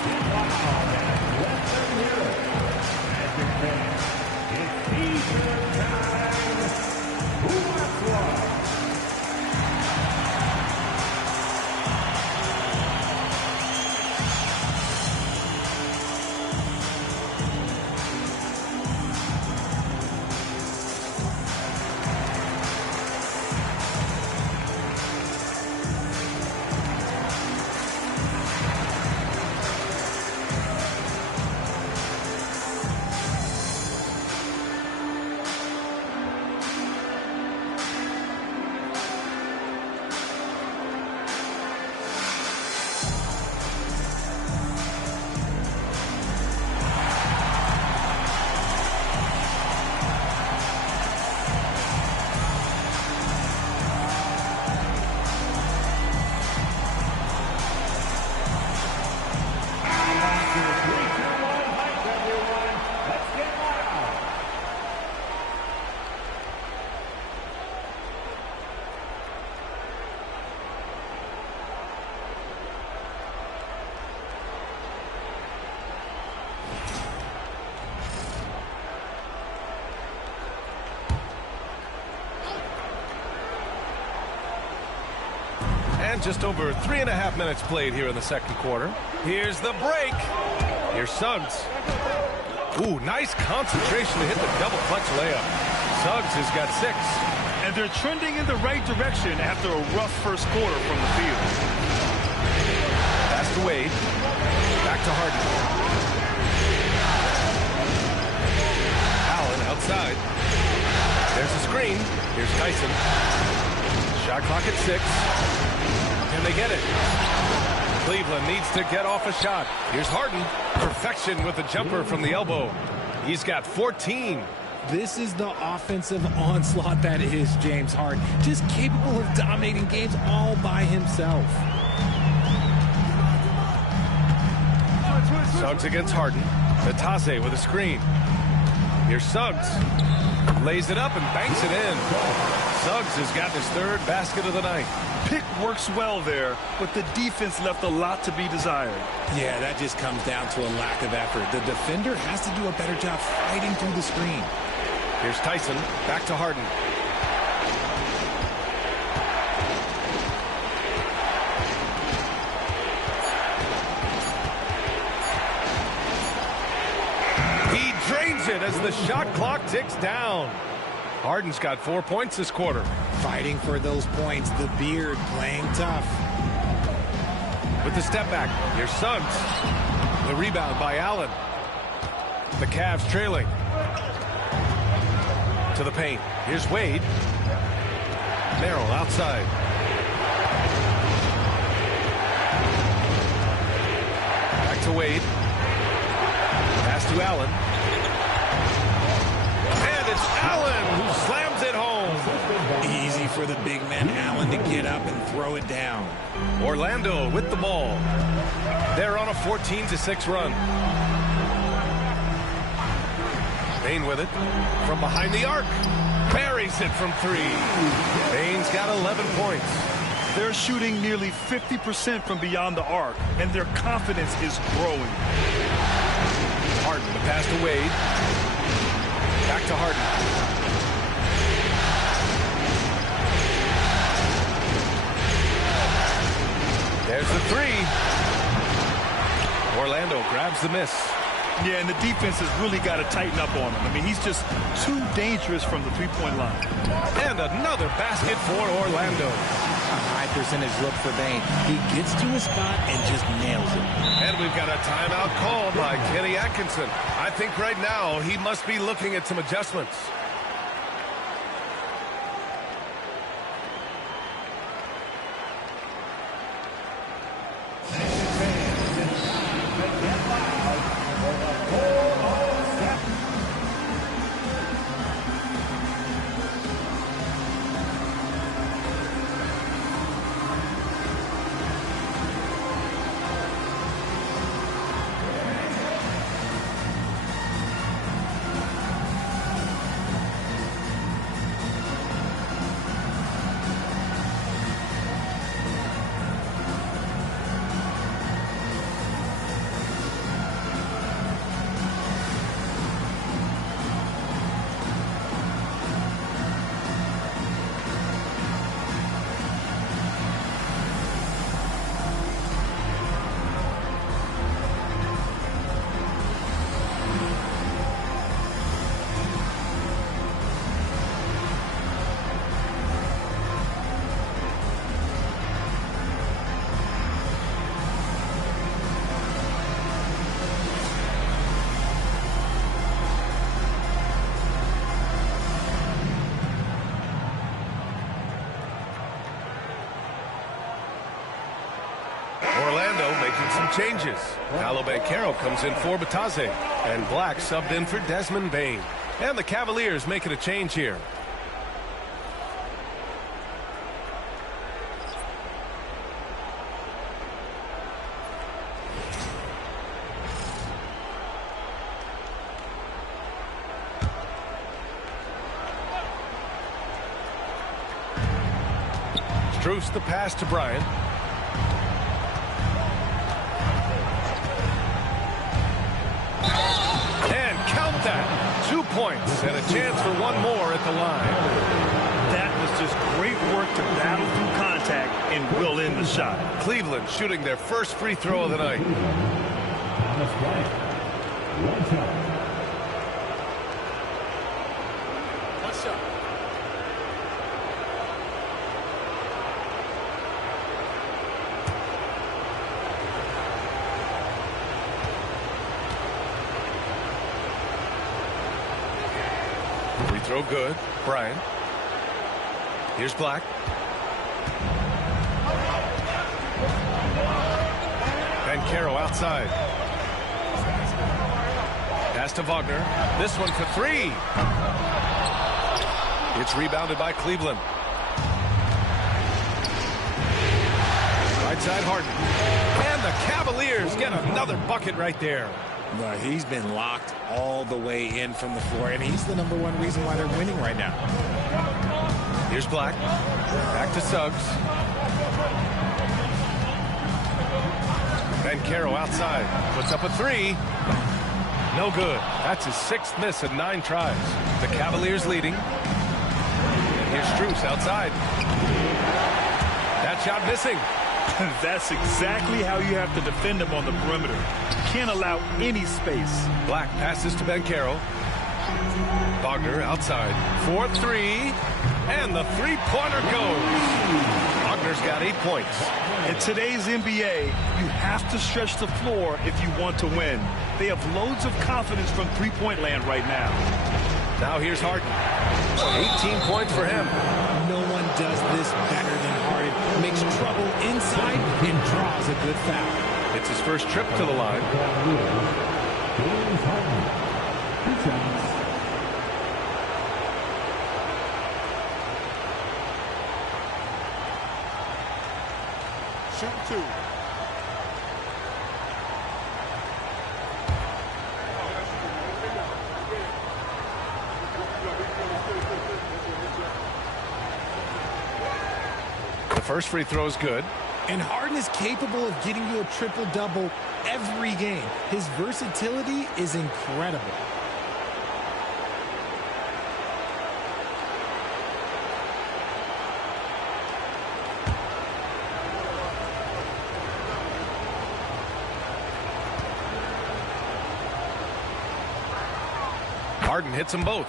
Get loud and let them hear it. Magic fans, it's T-shirt time. Who wants one? And just over 3.5 minutes played here in the second quarter. Here's the break. Here's Suggs. Ooh, nice concentration to hit the double clutch layup. Suggs has got 6. And they're trending in the right direction after a rough first quarter from the field. Pass to Wade. Back to Harden. Allen outside. There's a screen. Here's Tyson. Shot clock at 6. Can they get it? Cleveland needs to get off a shot. Here's Harden. Perfection with the jumper from the elbow. He's got 14. This is the offensive onslaught that is James Harden. Just capable of dominating games all by himself. Suggs against Harden. Natase with a screen. Here's Suggs. Lays it up and banks it in. Suggs has got his 3rd basket of the night. Pick works well there, but the defense left a lot to be desired. Yeah, that just comes down to a lack of effort. The defender has to do a better job fighting through the screen. Here's Tyson. Back to Harden. He drains it as the shot clock ticks down. Harden's got 4 points this quarter. Fighting for those points. The beard playing tough. With the step back, here's Suggs. The rebound by Allen. The Cavs trailing. To the paint. Here's Wade. Merrill outside. Back to Wade. Pass to Allen. And it's Allen who slams it home. Easy for the big man Allen to get up and throw it down. Orlando with the ball. They're on a 14-6 run. Bane with it from behind the arc. Buries it from 3. Bane's got 11 points. They're shooting nearly 50% from beyond the arc, and their confidence is growing. Harden, the pass to Wade. Back to Harden. There's the 3. Orlando grabs the miss. Yeah, and the defense has really got to tighten up on him. I mean, he's just too dangerous from the three-point line. And another basket for Orlando. A high percentage look for Bane. He gets to his spot and just nails it. And we've got a timeout called by Kenny Atkinson. I think right now he must be looking at some adjustments. Orlando making some changes. Paolo Banchero comes in for Batase. And Black subbed in for Desmond Bane. And the Cavaliers making a change here. Strus the pass to Bryant. And count that. 2 points and a chance for one more at the line. That was just great work to battle through contact and will end the shot. Cleveland shooting their first free throw of the night. Thomas Bryant. One shot. One shot. Free throw good. Bryant. Here's Black. Caro outside. Pass to Wagner. This one for three. It's rebounded by Cleveland. Right side Harden. And the Cavaliers get another bucket right there. No, he's been locked all the way in from the floor, and he's the #1 reason why they're winning right now. Here's Black. Back to Suggs. Caro outside. Puts up a three. No good. That's his 6th miss in 9 tries. The Cavaliers leading. And here's Strus outside. That shot missing. That's exactly how you have to defend him on the perimeter. You can't allow any space. Black passes to Caro. Wagner outside. 4-3. And the three-pointer goes. Wagner's got 8 points. In today's NBA, you have to stretch the floor if you want to win. They have loads of confidence from three-point land right now. Now here's Harden. 18 points for him. No one does this better than Harden. Makes trouble inside and draws a good foul. It's his first trip to the line. James Harden. 2 shots. Shoot 2. The first free throw is good. And Harden is capable of getting you a triple-double every game. His versatility is incredible. Harden hits them both.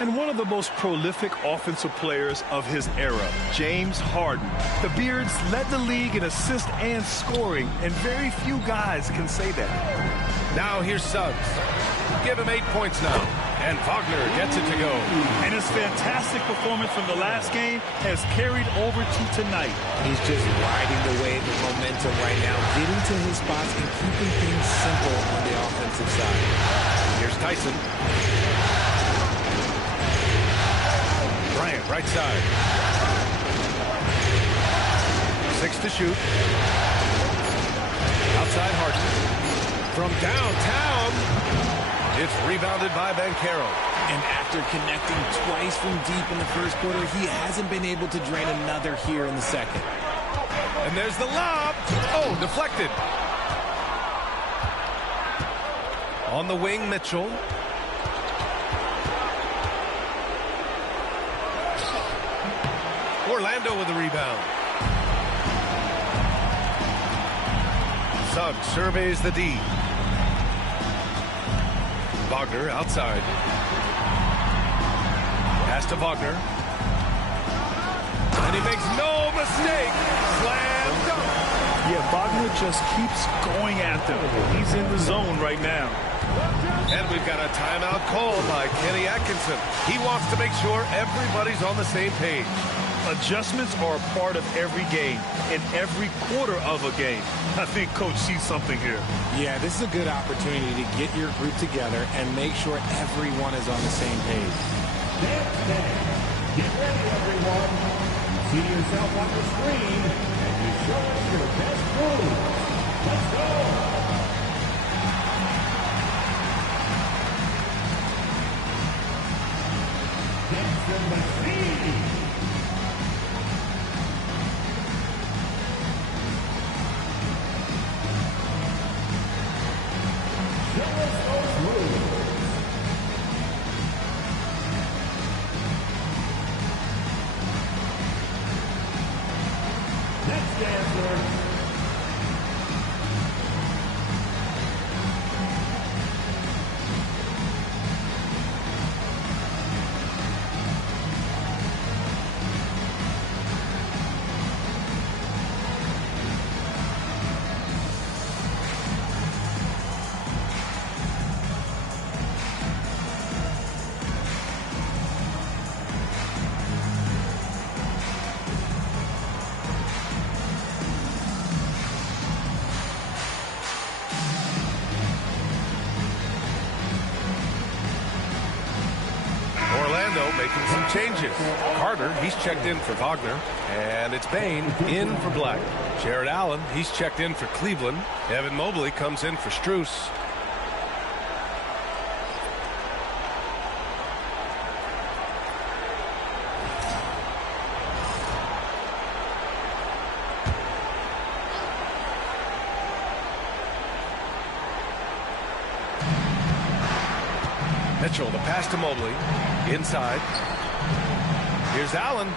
And one of the most prolific offensive players of his era, James Harden. The Beards led the league in assists and scoring, and very few guys can say that. Now here's Suggs. Give him 8 points now. And Wagner gets it to go. And his fantastic performance from the last game has carried over to tonight. He's just riding the wave of momentum right now, getting to his spots and keeping things simple on the offensive side. Here's Tyson. Bryant, right side. 6 to shoot. Outside Harden. From downtown, it's rebounded by Caro. And after connecting twice from deep in the first quarter, he hasn't been able to drain another here in the second. And there's the lob. Oh, deflected. On the wing, Mitchell. Orlando with the rebound. Suggs surveys the D. Wagner outside. Pass to Wagner. And he makes no mistake. Slam dunk. Yeah, Wagner just keeps going at them. He's in the zone right now. And we've got a timeout call by Kenny Atkinson. He wants to make sure everybody's on the same page. Adjustments are a part of every game, in every quarter of a game. I think Coach sees something here. Yeah, this is a good opportunity to get your group together and make sure everyone is on the same page. Get ready, everyone. You see yourself on the screen, and you show us your best moves. Let's go. Dancing the Sea. Next dancer, changes. Carter, he's checked in for Wagner. And it's Bain in for Black. Jared Allen, he's checked in for Cleveland. Evan Mobley comes in for Strus. Mitchell, the pass to Mobley. Inside. Here's Allen.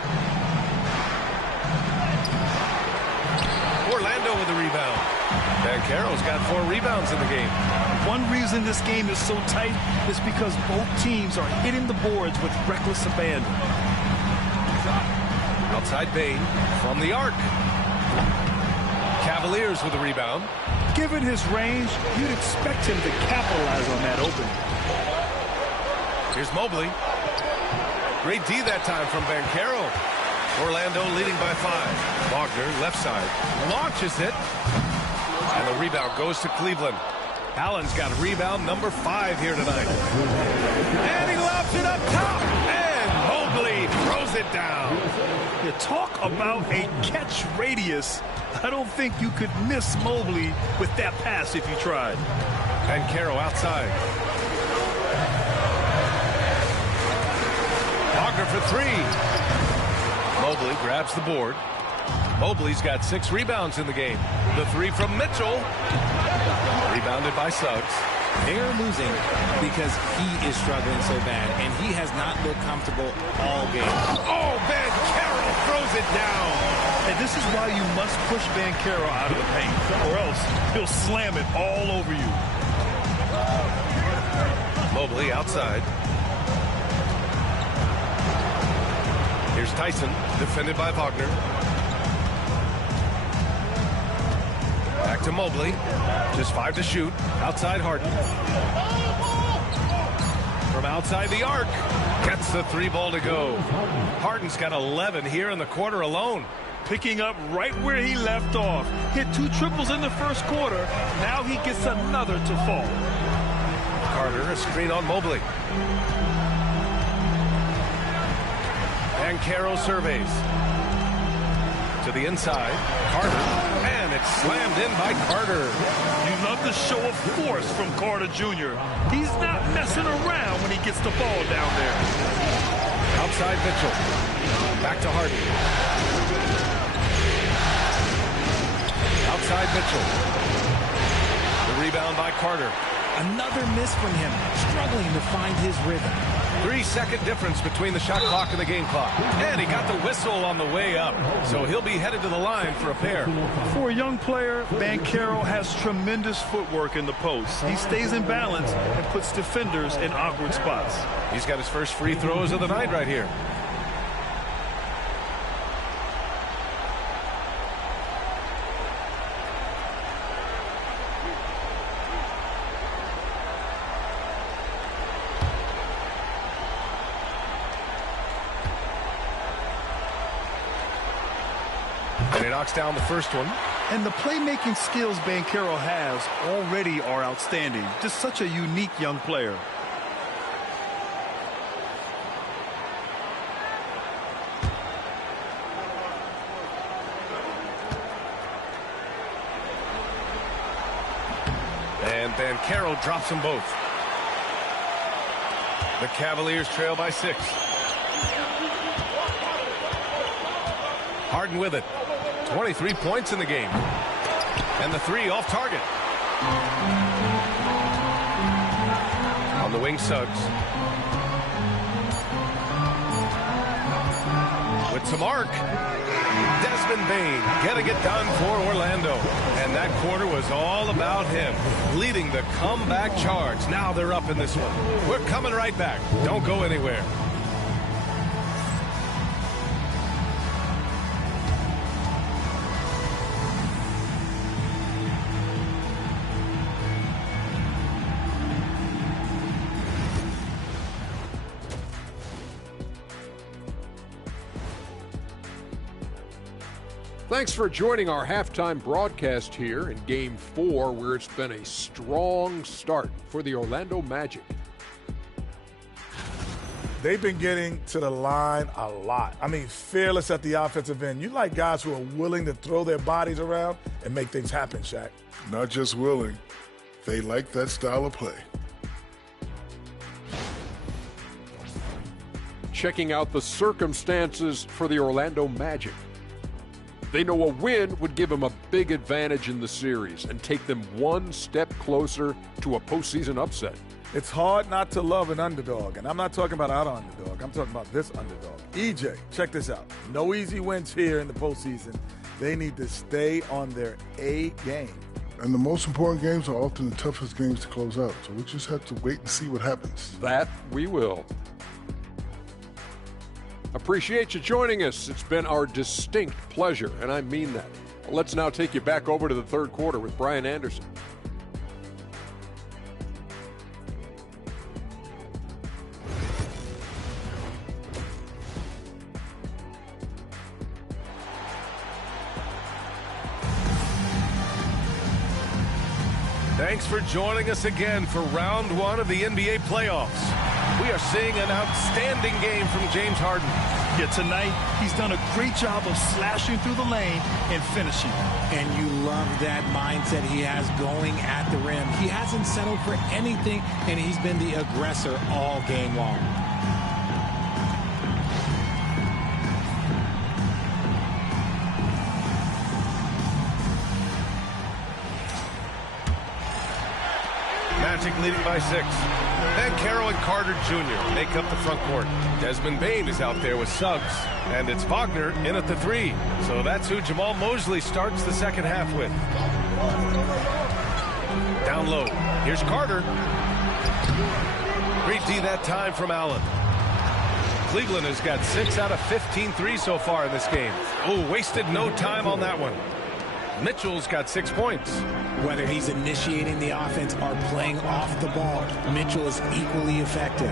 Orlando with the rebound. Banchero's got 4 rebounds in the game. One reason this game is so tight is because both teams are hitting the boards with reckless abandon. Outside Bain from the arc. Cavaliers with the rebound. Given his range, you'd expect him to capitalize on that opening. Here's Mobley. Great D that time from Banchero. Orlando leading by 5. Wagner, left side, launches it. And the rebound goes to Cleveland. Allen's got rebound number 5 here tonight. And he lobs it up top. And Mobley throws it down. You talk about a catch radius. I don't think you could miss Mobley with that pass if you tried. Banchero outside. Wagner for 3. Mobley grabs the board. Mobley's got 6 rebounds in the game. The 3 from Mitchell. Rebounded by Suggs. They're losing because he is struggling so bad, and he has not looked comfortable all game. Oh, Banchero throws it down. And this is why you must push Banchero out of the paint, or else he'll slam it all over you. Mobley outside. Here's Tyson, defended by Wagner. Back to Mobley. Just 5 to shoot. Outside Harden. From outside the arc. Gets the 3 ball to go. Harden's got 11 here in the quarter alone. Picking up right where he left off. Hit 2 triples in the first quarter. Now he gets another to fall. Carter, a screen on Mobley. Banchero surveys. To the inside. Carter. And it's slammed in by Carter. You love the show of force from Carter Jr. He's not messing around when he gets the ball down there. Outside Mitchell. Back to Harden. Outside Mitchell. The rebound by Carter. Another miss from him, struggling to find his rhythm. 3-second difference between the shot clock and the game clock. And he got the whistle on the way up. So he'll be headed to the line for a pair. For a young player, Banchero has tremendous footwork in the post. He stays in balance and puts defenders in awkward spots. He's got his first free throws of the night right here. And he knocks down the first one. And the playmaking skills Banchero has already are outstanding. Just such a unique young player. And Banchero drops them both. The Cavaliers trail by 6. Harden with it. 23 points in the game. And the 3 off target. On the wing, Suggs. With some arc. Desmond Bain getting it done for Orlando. And that quarter was all about him, leading the comeback charge. Now they're up in this one. We're coming right back. Don't go anywhere. Thanks for joining our halftime broadcast here in Game 4, where it's been a strong start for the Orlando Magic. They've been getting to the line a lot. I mean, fearless at the offensive end. You like guys who are willing to throw their bodies around and make things happen, Shaq. Not just willing. They like that style of play. Checking out the circumstances for the Orlando Magic. They know a win would give them a big advantage in the series and take them one step closer to a postseason upset. It's hard not to love an underdog, and I'm not talking about our underdog. I'm talking about this underdog. EJ, check this out. No easy wins here in the postseason. They need to stay on their A game. And the most important games are often the toughest games to close out, so we just have to wait and see what happens. That we will. Appreciate you joining us. It's been our distinct pleasure, and I mean that. Let's now take you back over to the third quarter with Brian Anderson. Thanks for joining us again for round one of the NBA playoffs. We are seeing an outstanding game from James Harden. Yeah, tonight he's done a great job of slashing through the lane and finishing. And you love that mindset he has going at the rim. He hasn't settled for anything, and he's been the aggressor all game long. Magic leading by 6. Banchero and Carter Jr. make up the front court. Desmond Bane is out there with Suggs. And it's Wagner in at the 3. So that's who Jamal Mosley starts the second half with. Down low. Here's Carter. Great D that time from Allen. Cleveland has got 6 out of 15 threes so far in this game. Oh, wasted no time on that one. Mitchell's got 6 points. Whether he's initiating the offense or playing off the ball, Mitchell is equally effective.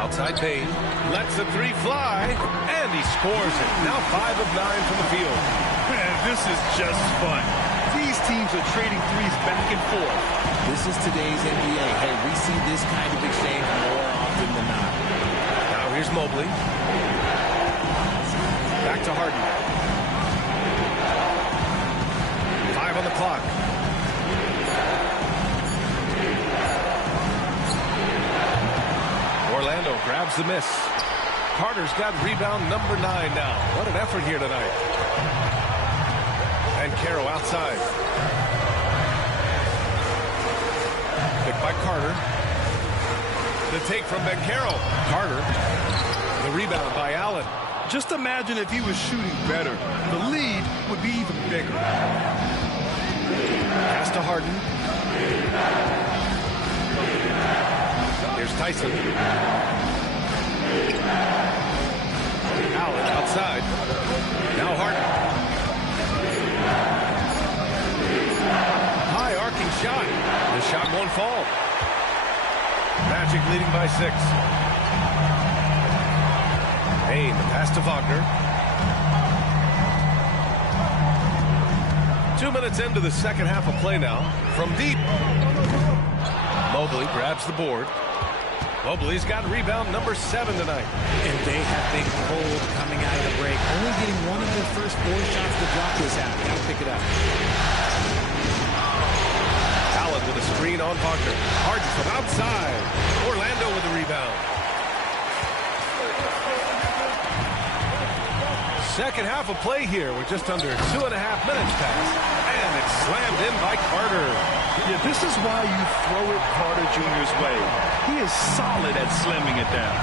Outside Bane lets the 3 fly, and he scores it. Now 5 of 9 from the field. Man, this is just fun. These teams are trading threes back and forth. This is today's NBA. Hey, we see this kind of exchange more often than not. Now here's Mobley. Back to Harden. 5 on the clock. Orlando grabs the miss. Carter's got rebound number 9 now. What an effort here tonight. And Caro outside. Picked by Carter. The take from Banchero. Carter. The rebound by Allen. Just imagine if he was shooting better. The lead would be even bigger. Pass to Harden. Here's Tyson. Allen outside. Now Harden. High arcing shot. The shot won't fall. Magic leading by 6. Bane, the pass to Wagner. 2 minutes into the second half of play now. From deep. Mobley grabs the board. Mobley's got rebound number 7 tonight. And they have been cold coming out of the break. Only getting one of their first 4 shots to drop this half. Got to pick it up. Allen with a screen on Wagner. Harden from outside. Orlando with the rebound. Second half of play here. We're just under 2.5 minutes past. And it's slammed in by Carter. Yeah, this is why you throw it Carter Jr.'s way. He is solid at slamming it down.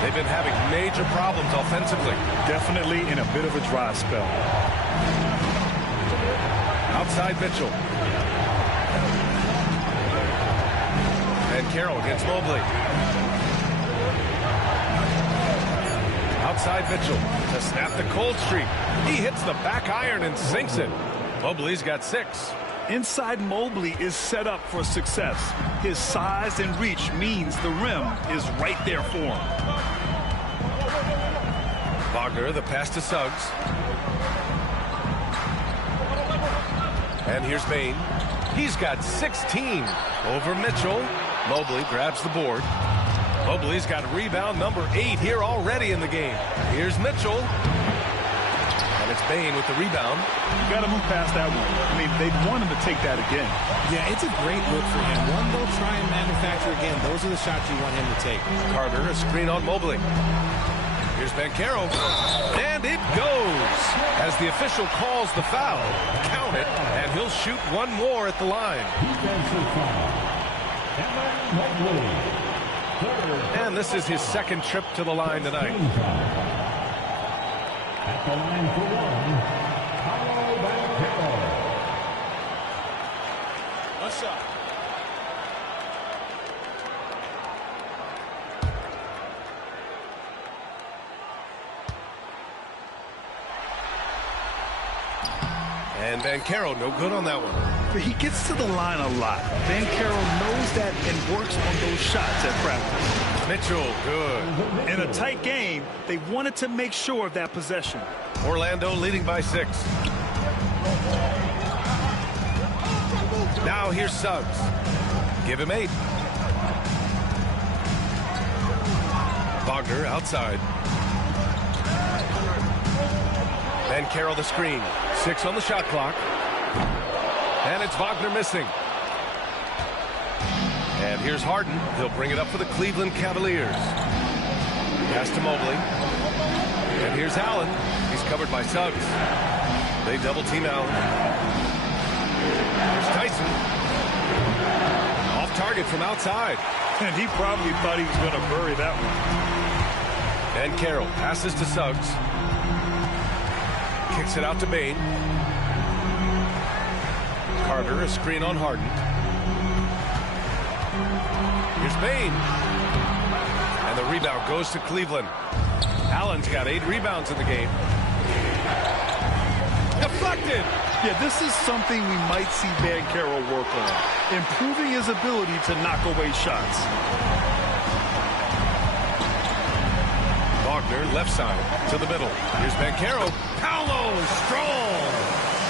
They've been having major problems offensively. Definitely in a bit of a dry spell. Outside Mitchell. And Carroll against Mobley. Outside Mitchell to snap the cold streak. He hits the back iron and sinks it. Mobley's got 6. Inside Mobley is set up for success. His size and reach means the rim is right there for him. Wagner, the pass to Suggs. And here's Bane. He's got 16 over Mitchell. Mobley grabs the board. Mobley's got rebound number 8 here already in the game. Here's Mitchell. And it's Bain with the rebound. You got to move past that one. I mean, they'd want him to take that again. Yeah, it's a great look for him. One they'll try and manufacture again. Those are the shots you want him to take. Carter, a screen on Mobley. Here's Banchero. And it goes. As the official calls the foul, count it, and he'll shoot one more at the line. And this is his second trip to the line tonight. At the line for one, Banchero. What's up? And Banchero, no good on that one. But he gets to the line a lot. Banchero knows that and works on those shots at practice. Mitchell, good. In a tight game, they wanted to make sure of that possession. Orlando leading by 6. Now here's Suggs. Give him 8. Wagner outside. Banchero the screen. 6 on the shot clock. And it's Wagner missing. And here's Harden. He'll bring it up for the Cleveland Cavaliers. Pass to Mobley. And here's Allen. He's covered by Suggs. They double team Allen. Here's Tyson. Off target from outside. And he probably thought he was going to bury that one. And Carroll passes to Suggs. Kicks it out to Bain. Carter, a screen on Harden. Here's Bain. And the rebound goes to Cleveland. Allen's got 8 rebounds in the game. Deflected. Yeah, this is something we might see Banchero work on. Improving his ability to knock away shots. Wagner, left side, to the middle. Here's Banchero. Paolo, strong.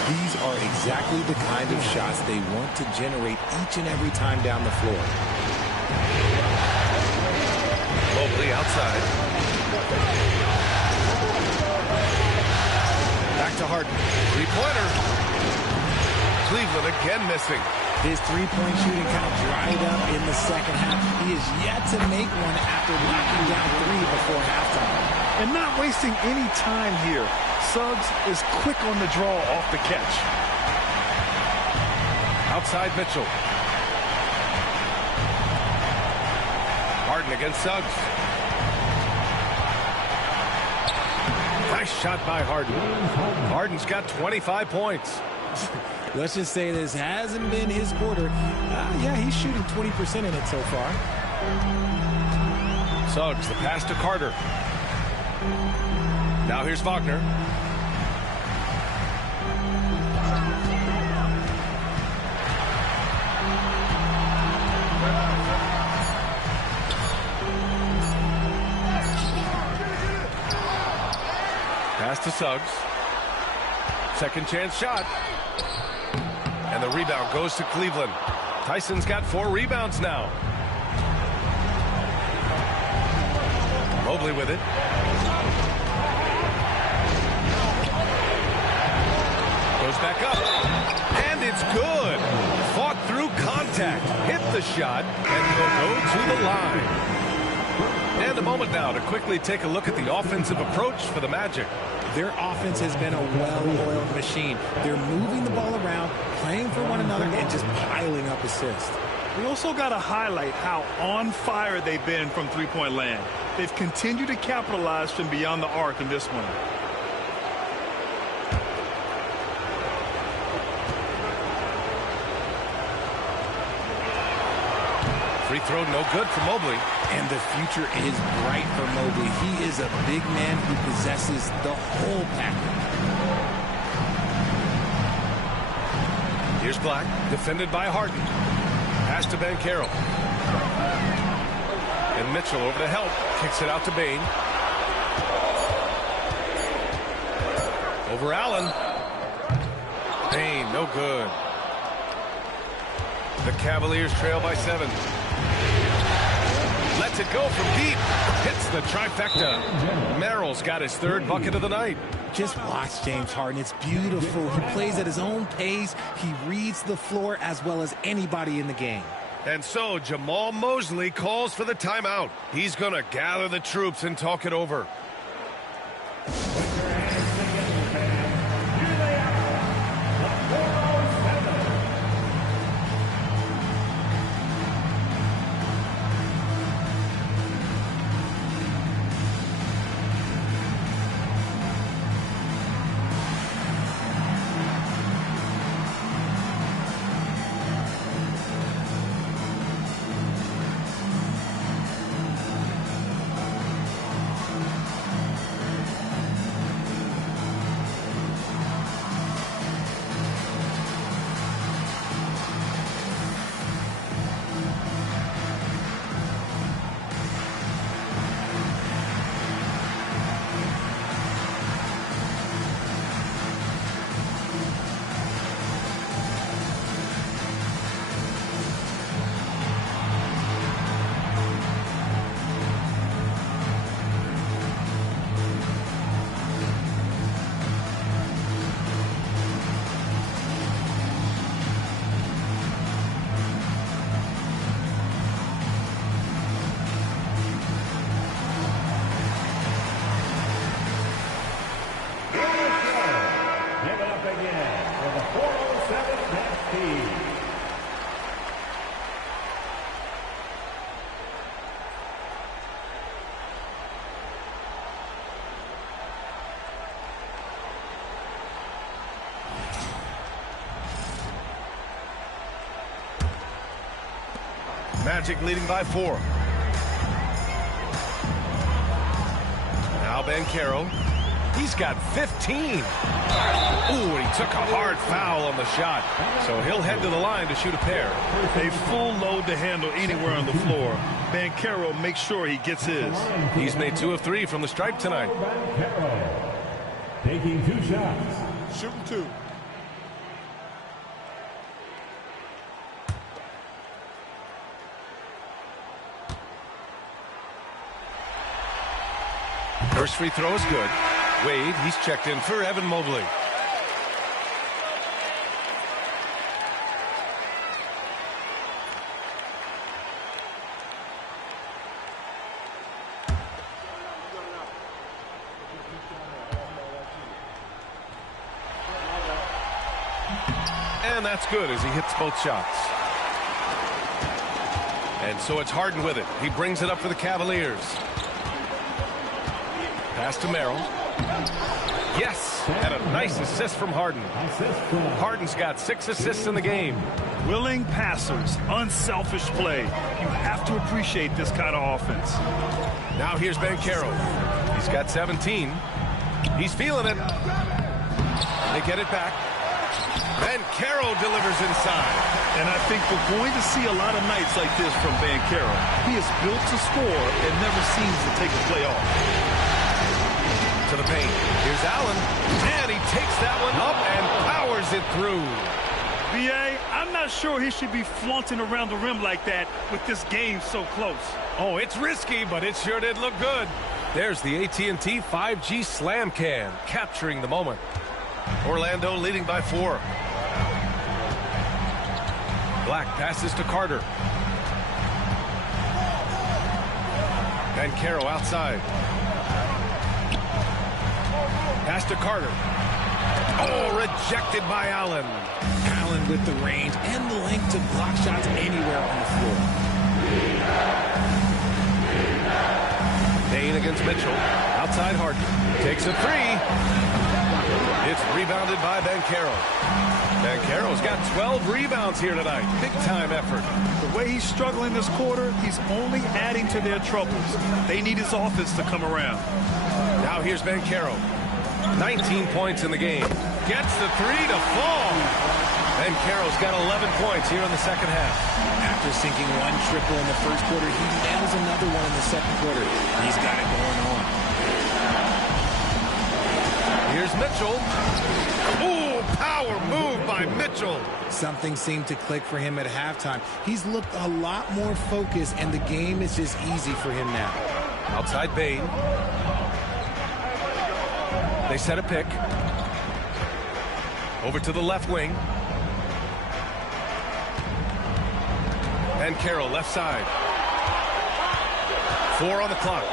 These are exactly the kind of shots they want to generate each and every time down the floor. Mobley outside. Back to Harden. Three-pointer. Cleveland again missing. His three-point shooting count dried up in the second half. He is yet to make one after knocking down 3 before halftime. And not wasting any time here. Suggs is quick on the draw off the catch. Outside Mitchell. Harden against Suggs. Nice shot by Harden. Harden's got 25 points. Let's just say this hasn't been his quarter. Yeah, he's shooting 20% in it so far. Suggs, the pass to Carter. Now here's Wagner. Pass to Suggs. Second chance shot. And the rebound goes to Cleveland. Tyson's got 4 rebounds now. Mobley with it. Goes back up. And it's good. Fought through contact. Hit the shot. And he'll go to the line. And a moment now to quickly take a look at the offensive approach for the Magic. Their offense has been a well-oiled machine. They're moving the ball around, playing for one another, and just piling up assists. We also got to highlight how on fire they've been from three-point land. They've continued to capitalize from beyond the arc in this one. Free throw no good for Mobley. And the future is bright for Mobley. He is a big man who possesses the whole package. Here's Black, defended by Harden. Pass to Banchero. And Mitchell over to help. Kicks it out to Bain. Over Allen. Bain, no good. The Cavaliers trail by 7. Lets it go from deep. Hits the trifecta. Merrill's got his third bucket of the night. Just watch James Harden. It's beautiful. He plays at his own pace. He reads the floor as well as anybody in the game. And so Jamal Mosley calls for the timeout. He's going to gather the troops and talk it over. Magic leading by 4. Now Banchero. He's got 15. Ooh, and he took a hard foul on the shot. So he'll head to the line to shoot a pair. A full load to handle anywhere on the floor. Banchero makes sure he gets his. He's made 2 of 3 from the stripe tonight. Banchero taking 2 shots. Shooting 2. First free throw is good. Wade, he's checked in for Evan Mobley. And that's good as he hits both shots. And so it's Harden with it. He brings it up for the Cavaliers. Pass to Merrill. Yes, and a nice assist from Harden. Harden's got 6 assists in the game. Willing passers, unselfish play. You have to appreciate this kind of offense. Now here's Banchero. He's got 17. He's feeling it. They get it back. Banchero delivers inside. And I think we're going to see a lot of nights like this from Banchero. He is built to score and never seems to take a play off. To the paint. Here's Allen. And he takes that one up and powers it through. B.A., I'm not sure he should be flaunting around the rim like that with this game so close. Oh, it's risky, but it sure did look good. There's the AT&T 5G Slam Can, capturing the moment. Orlando leading by 4. Black passes to Carter. Banchero outside. Pass to Carter. Oh, rejected by Allen. Allen with the range and the length to block shots anywhere on the floor. Payne against Mitchell. Outside Harden. Takes a 3. It's rebounded by Banchero. Banchero's got 12 rebounds here tonight. Big-time effort. The way he's struggling this quarter, he's only adding to their troubles. They need his offense to come around. Now here's Banchero. 19 points in the game. Gets the 3 to fall. Banchero's got 11 points here in the second half. After sinking 1 triple in the first quarter, he nails another one in the second quarter. He's got it going on. Here's Mitchell. Ooh, power move by Mitchell. Mitchell. Something seemed to click for him at halftime. He's looked a lot more focused, and the game is just easy for him now. Outside Bain. They set a pick. Over to the left wing. And Carroll left side. 4 on the clock.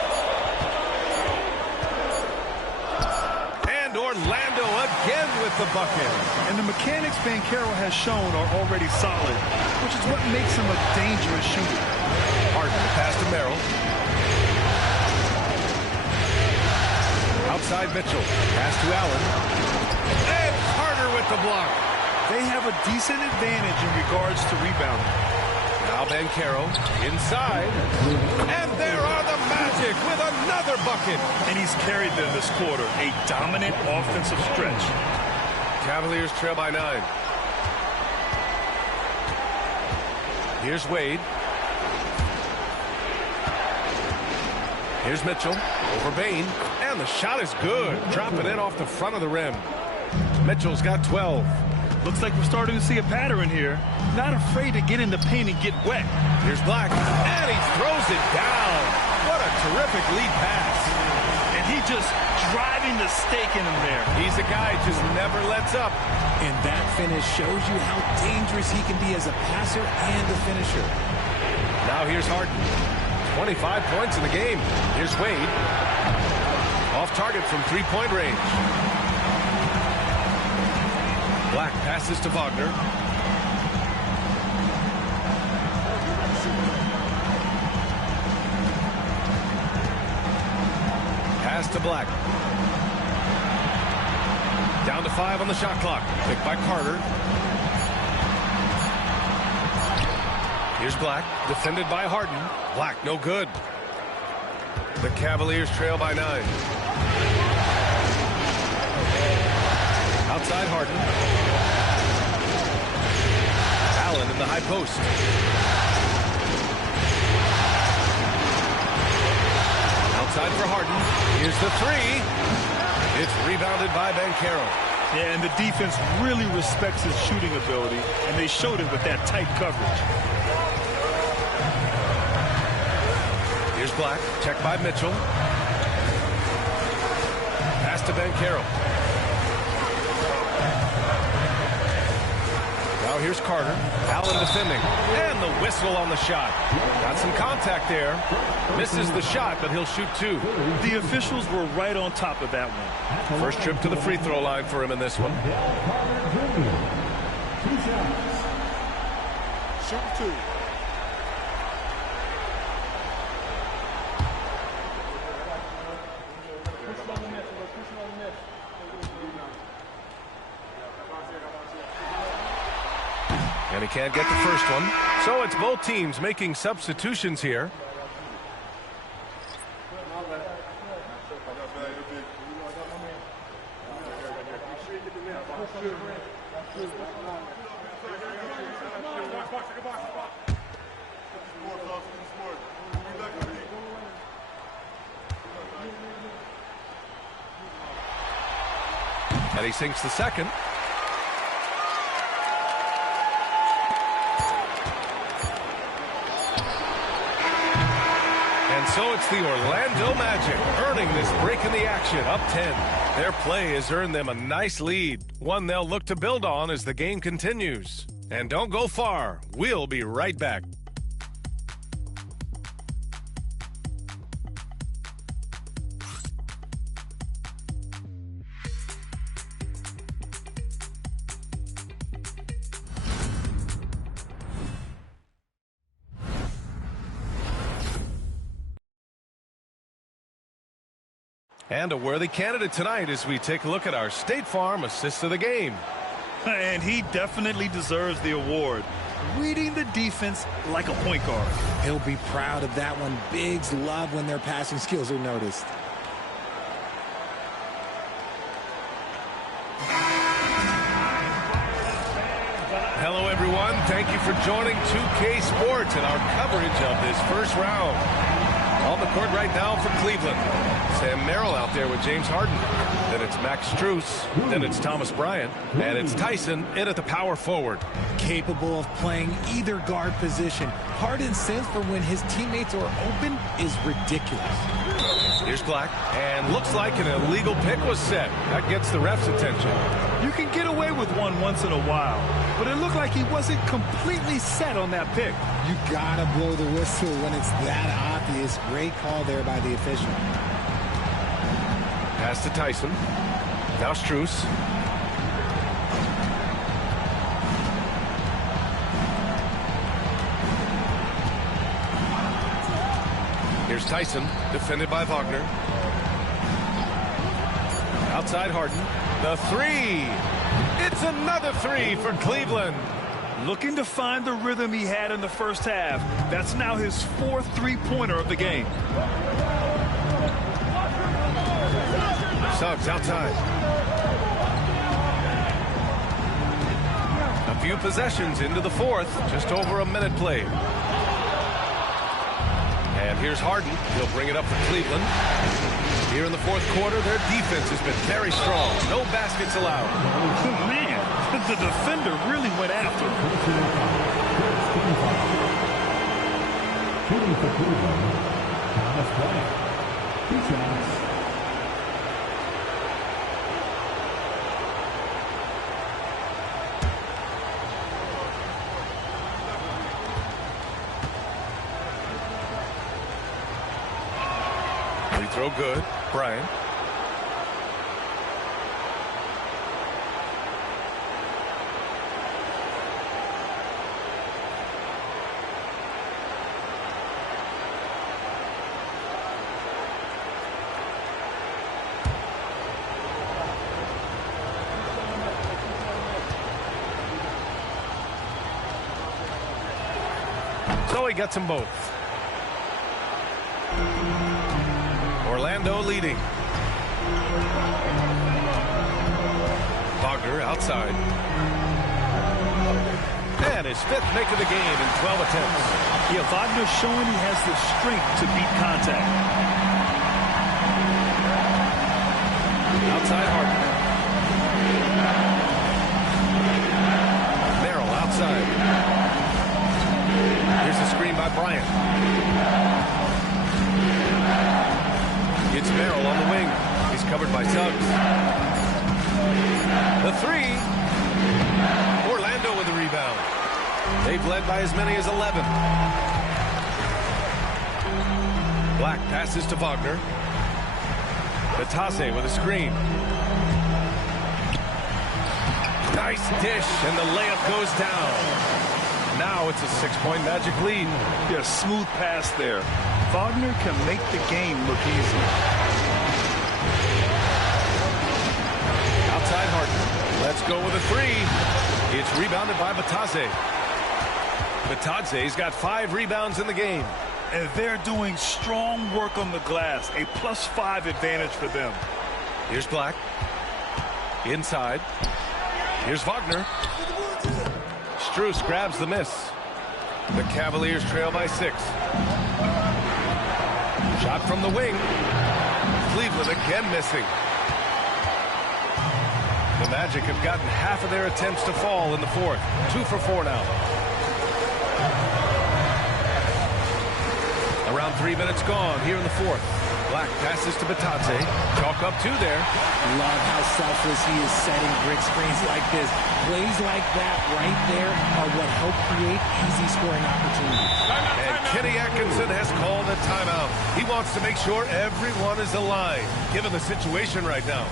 And Orlando again with the bucket. And the mechanics Banchero has shown are already solid, which is what makes him a dangerous shooter. Harden pass to Merrill. Outside Mitchell. Pass to Allen. And Carter with the block. They have a decent advantage in regards to rebounding. Now Banchero inside. And there are the Magic with another bucket. And he's carried them this quarter. A dominant offensive stretch. Cavaliers trail by 9. Here's Wade. Here's Mitchell. Over Bain. And the shot is good. Dropping in off the front of the rim. Mitchell's got 12. Looks like we're starting to see a pattern here. Not afraid to get in the paint and get wet. Here's Black. And he throws it down. What a terrific lead pass. And he just driving the stake in him there. He's a guy who just never lets up. And that finish shows you how dangerous he can be as a passer and a finisher. Now here's Harden. 25 points in the game. Here's Wade. Off target from three-point range. Black passes to Wagner. Pass to Black. Down to 5 on the shot clock. Picked by Carter. Here's Black. Defended by Harden. Black, no good. The Cavaliers trail by 9. Outside Harden. Allen in the high post. Outside for Harden. Here's the 3. It's rebounded by Banchero. Yeah, and the defense really respects his shooting ability, and they showed it with that tight coverage. Here's Black. Checked by Mitchell. Pass to Banchero. Now here's Carter. Allen defending. And the whistle on the shot. Got some contact there. Misses the shot, but he'll shoot 2. The officials were right on top of that one. First trip to the free throw line for him in this one. Shoot 2. And he can't get the first one. So it's both teams making substitutions here. And he sinks the second. And so it's the Orlando Magic earning this break in the action, up 10. Their play has earned them a nice lead, one they'll look to build on as the game continues. And don't go far. We'll be right back. And a worthy candidate tonight as we take a look at our State Farm assist of the game. And he definitely deserves the award. Reading the defense like a point guard. He'll be proud of that one. Bigs love when their passing skills are noticed. Hello, everyone. Thank you for joining 2K Sports and our coverage of this first round. On the court right now for Cleveland. Sam Merrill out there with James Harden. Then it's Max Strus. Then it's Thomas Bryant. And it's Tyson in at the power forward. Capable of playing either guard position. Harden's sense for when his teammates are open is ridiculous. Here's Black. And looks like an illegal pick was set. That gets the ref's attention. You can get away with one once in a while, but it looked like he wasn't completely set on that pick. You gotta blow the whistle when it's that obvious. Great call there by the official. Pass to Tyson. Now Strus. Here's Tyson, defended by Wagner. Outside Harden. The three. It's another three for Cleveland. Looking to find the rhythm he had in the first half. That's now his fourth three-pointer of the game. Suggs outside. A few possessions into the fourth. Just over a minute played. And here's Harden. He'll bring it up for Cleveland. Here in the fourth quarter, their defense has been very strong. No baskets allowed. Oh, man, the defender really went after him. Shooting for Cleveland, Thomas Bryant. 2 shots. Free throw good. Bryant. So he gets them both. Orlando leading. Wagner outside. And his fifth make of the game in 12 attempts. Yeah, Wagner's showing he has the strength to beat contact. Outside Harden. Merrill outside. Here's a screen by Bryant. It's Merrill on the wing. He's covered by Suggs. The three. Orlando with the rebound. They've led by as many as 11. Black passes to Wagner. Batase with a screen. Nice dish, and the layup goes down. Now it's a 6-point Magic lead. Yeah, smooth pass there. Wagner can make the game look easy. Outside Harden. Let's go with a three. It's rebounded by Batase. Batase's got 5 rebounds in the game. And they're doing strong work on the glass. A +5 advantage for them. Here's Black. Inside. Here's Wagner. Strus grabs the miss. The Cavaliers trail by 6. Shot from the wing. Cleveland again missing. The Magic have gotten half of their attempts to fall in the fourth. 2 for 4 now. Around 3 minutes gone here in the fourth. Black passes to Batase. Chalk up 2 there. Love how selfless he is setting brick screens like this. Plays like that right there are what help create easy scoring opportunities. And Kenny Atkinson has called a timeout. He wants to make sure everyone is aligned, given the situation right now.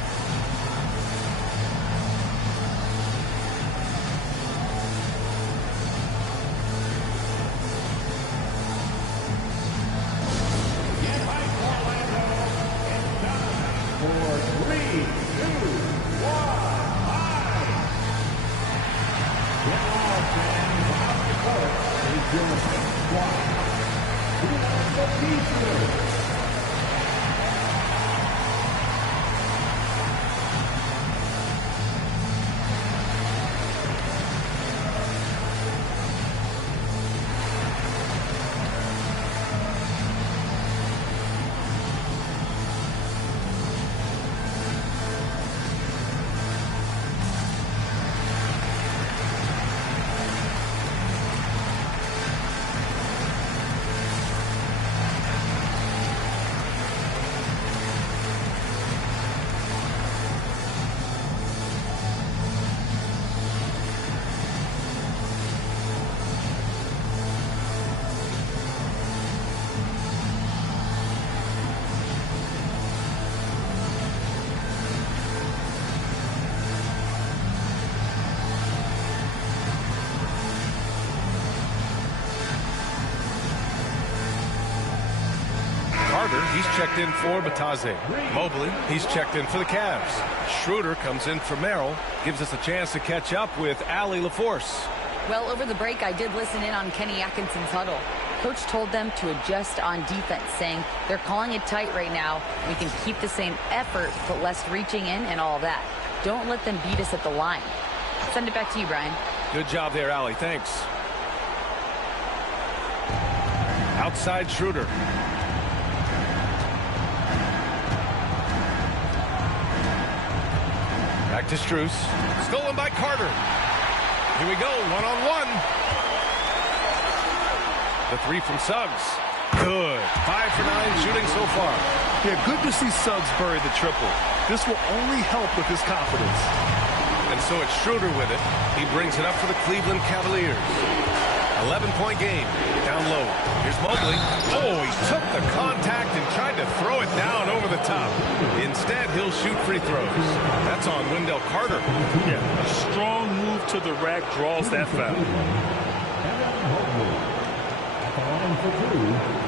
Carter, he's checked in for Bataze. Mobley, he's checked in for the Cavs. Schroeder comes in for Merrill. Gives us a chance to catch up with Allie LaForce. Well, over the break, I did listen in on Kenny Atkinson's huddle. Coach told them to adjust on defense, saying they're calling it tight right now. We can keep the same effort, but less reaching in and all that. Don't let them beat us at the line. Send it back to you, Brian. Good job there, Allie. Thanks. Outside Schroeder. Back to Strus. Stolen by Carter. Here we go, one-on-one. The three from Suggs. Good. 5 for 9 shooting so far. Yeah, good to see Suggs bury the triple. This will only help with his confidence. And so it's Schroeder with it. He brings it up for the Cleveland Cavaliers. 11-point game. Down low. Here's Mobley. Oh, he took the contact and tried to throw it down over the top. Instead, he'll shoot free throws. That's on Wendell Carter. Yeah, a strong move to the rack draws that foul. At the line for 2.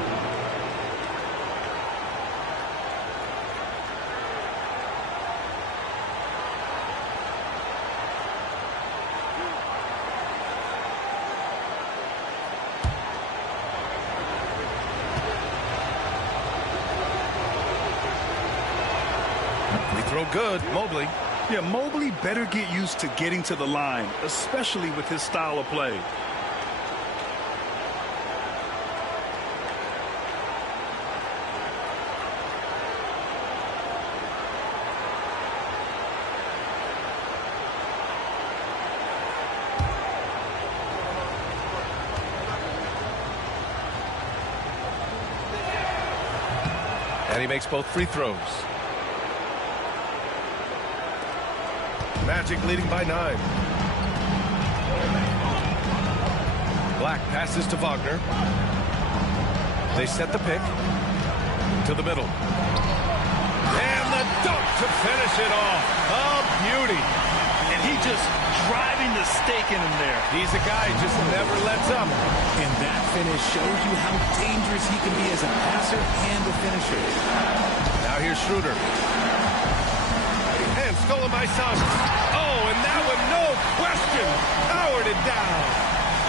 Throw good, Mobley. Yeah, Mobley better get used to getting to the line, especially with his style of play. And he makes both free throws. Magic leading by 9. Black passes to Wagner. They set the pick to the middle. And the dunk to finish it off. A beauty. And he just driving the stake in him there. He's a guy who just never lets up. And that finish shows you how dangerous he can be as a passer and a finisher. Now here's Schroeder. And stolen by Suggs. Oh, and that one, no question, powered it down.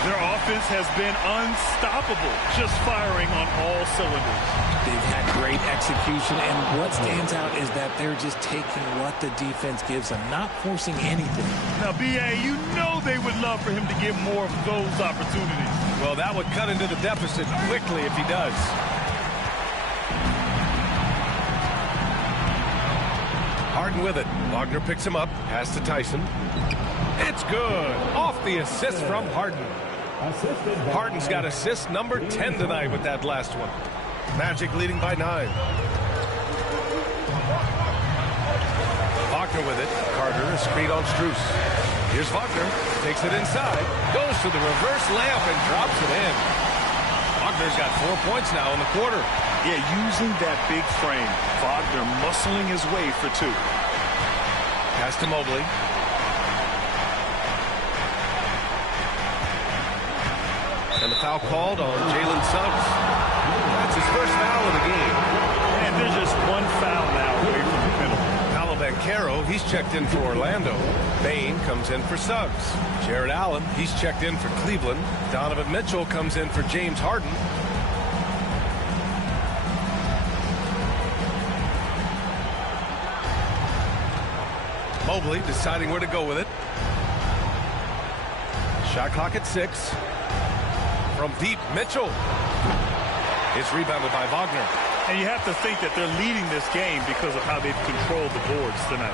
Their offense has been unstoppable, just firing on all cylinders. They've had great execution, and what stands out is that they're just taking what the defense gives them, not forcing anything. Now, B.A., you know they would love for him to get more of those opportunities. Well, that would cut into the deficit quickly if he does. Harden with it. Wagner picks him up. Pass to Tyson. It's good. Off the assist from Harden. Harden's got assist number 10 tonight with that last one. Magic leading by 9. Wagner with it. Carter, a screen on Strus. Here's Wagner. Takes it inside. Goes to the reverse layup and drops it in. Wagner's got 4 points now in the quarter. Yeah, using that big frame. Wagner muscling his way for 2. Pass to Mobley. And the foul called on Jalen Suggs. That's his first foul of the game. And there's just one foul now away from the penalty. Paolo Banchero, he's checked in for Orlando. Bain comes in for Suggs. Jared Allen, he's checked in for Cleveland. Donovan Mitchell comes in for James Harden. Mobley deciding where to go with it. Shot clock at 6. From deep, Mitchell. It's rebounded by Wagner. And you have to think that they're leading this game because of how they've controlled the boards tonight.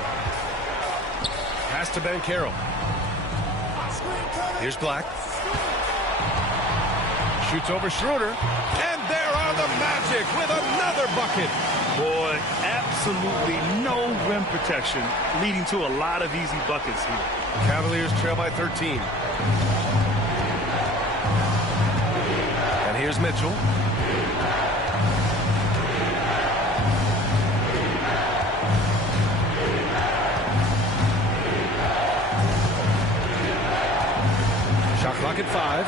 Pass to Banchero. Here's Black. Shoots over Schroeder. And there are the Magic with another bucket. Boy, absolutely no rim protection, leading to a lot of easy buckets here. Cavaliers trail by 13. And here's Mitchell. Shot clock at 5.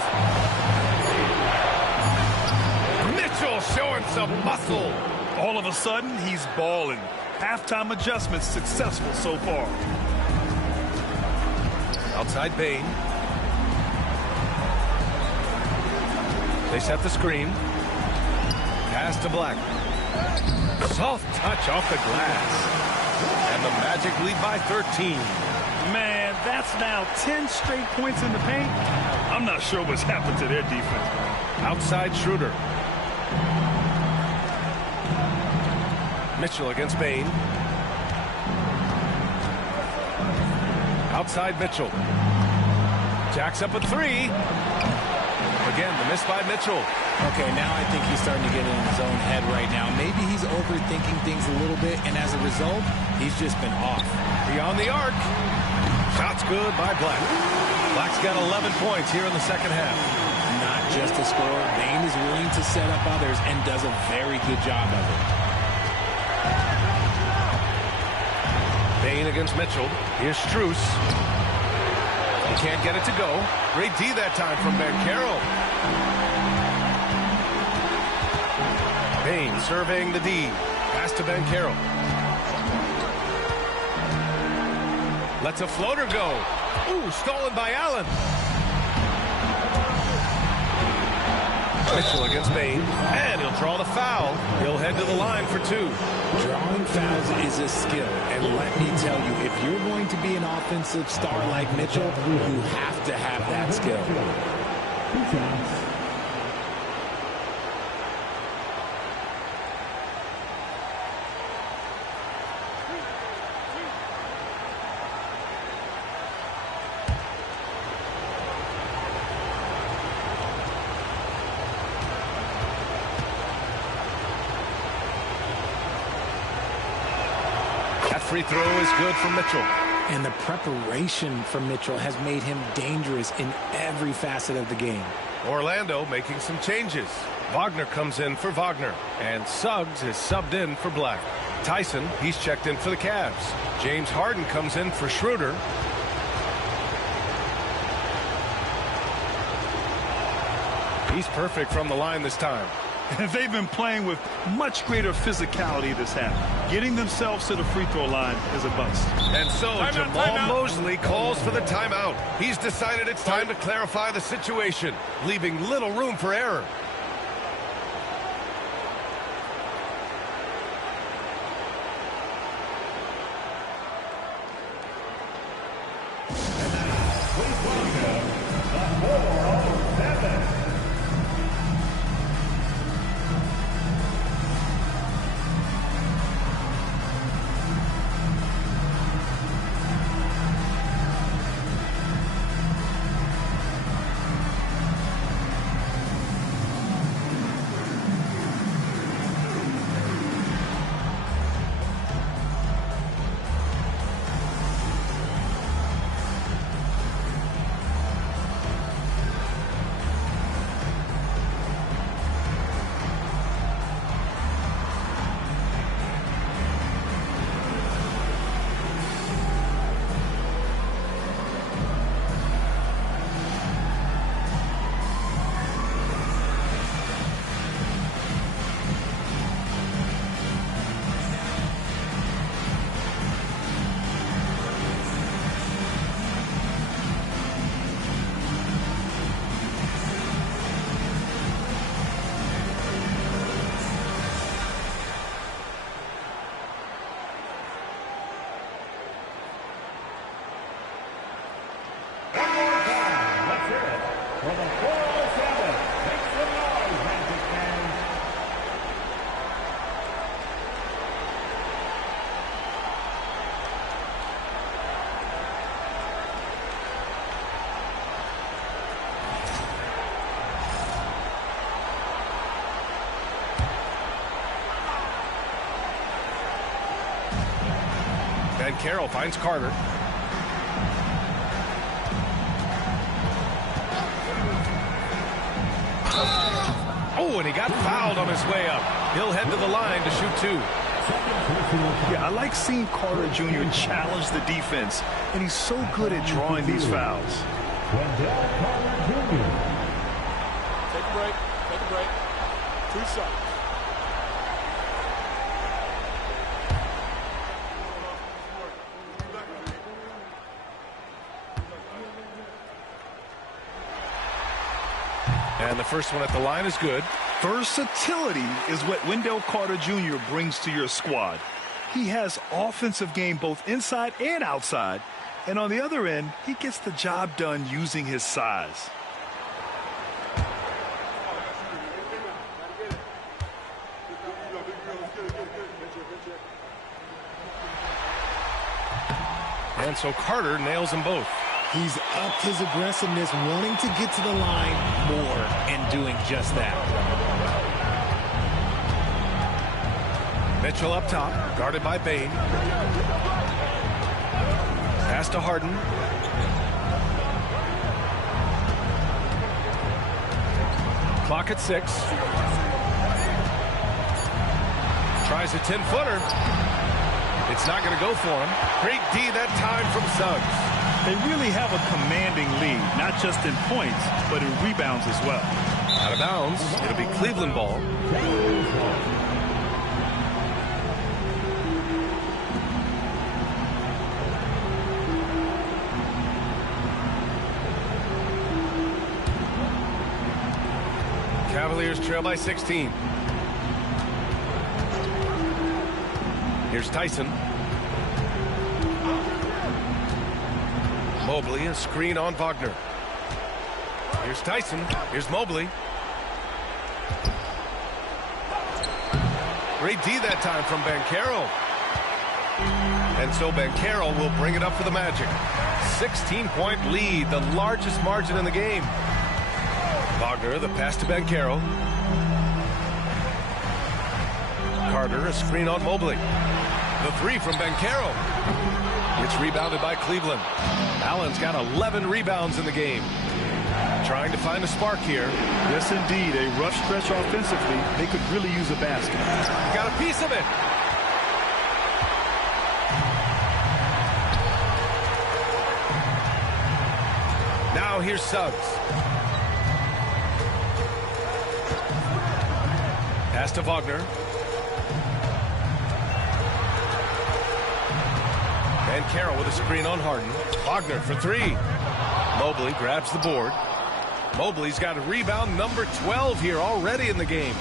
Mitchell showing some muscle. All of a sudden, he's balling. Halftime adjustments successful so far. Outside Bain. They set the screen. Pass to Black. Soft touch off the glass. And the Magic lead by 13. Man, that's now 10 straight points in the paint. I'm not sure what's happened to their defense. Outside Schroeder. Mitchell against Bain. Outside Mitchell. Jacks up a three. Again, the miss by Mitchell. Okay, now I think he's starting to get in his own head right now. Maybe he's overthinking things a little bit, and as a result, he's just been off. Beyond the arc. Shot's good by Black. Black's got 11 points here in the second half. Not just a scorer. Bain is willing to set up others and does a very good job of it. Bain against Mitchell. Here's Strus. He can't get it to go. Great D that time from Banchero. Bain surveying the D. Pass to Banchero. Lets a floater go. Ooh, stolen by Allen. Mitchell against Bain. And he'll draw the foul. He'll head to the line for two. Drawing fouls is a skill. And let me tell you, if you're going to be an offensive star like Mitchell, you have to have that skill. Free throw is good for Mitchell. And the preparation for Mitchell has made him dangerous in every facet of the game. Orlando making some changes. Wagner comes in for Wagner. And Suggs is subbed in for Black. Tyson, he's checked in for the Cavs. James Harden comes in for Schroeder. He's perfect from the line this time. They've been playing with much greater physicality this half. Getting themselves to the free throw line is a bust. And so Jamal Mosley calls for the timeout. He's decided it's time to clarify the situation, leaving little room for error. Carroll finds Carter. Oh, and he got fouled on his way up. He'll head to the line to shoot two. Yeah, I like seeing Carter Jr. challenge the defense, and he's so good at drawing these fouls. Take a break. Take a break. 2 seconds. And the first one at the line is good. Versatility is what Wendell Carter Jr. brings to your squad. He has offensive game both inside and outside. And on the other end, he gets the job done using his size. And so Carter nails them both. He's upped his aggressiveness, wanting to get to the line more and doing just that. Mitchell up top, guarded by Bain. Pass to Harden. Clock at 6. Tries a 10-footer. It's not going to go for him. Great D that time from Suggs. They really have a commanding lead, not just in points, but in rebounds as well. Out of bounds. It'll be Cleveland ball. Cavaliers trail by 16. Here's Tyson. Mobley, a screen on Wagner. Here's Tyson. Here's Mobley. Great D that time from Banchero. And so Banchero will bring it up for the Magic. 16-point lead, the largest margin in the game. Wagner, the pass to Banchero. Carter, a screen on Mobley. The three from Banchero. It's rebounded by Cleveland. Allen's got 11 rebounds in the game. Trying to find a spark here. Yes, indeed. A rough stretch offensively. They could really use a basket. Got a piece of it. Now here's Suggs. Pass to Wagner. And Carroll with a screen on Harden. Wagner for 3. Mobley grabs the board. Mobley's got a rebound number 12 here already in the game.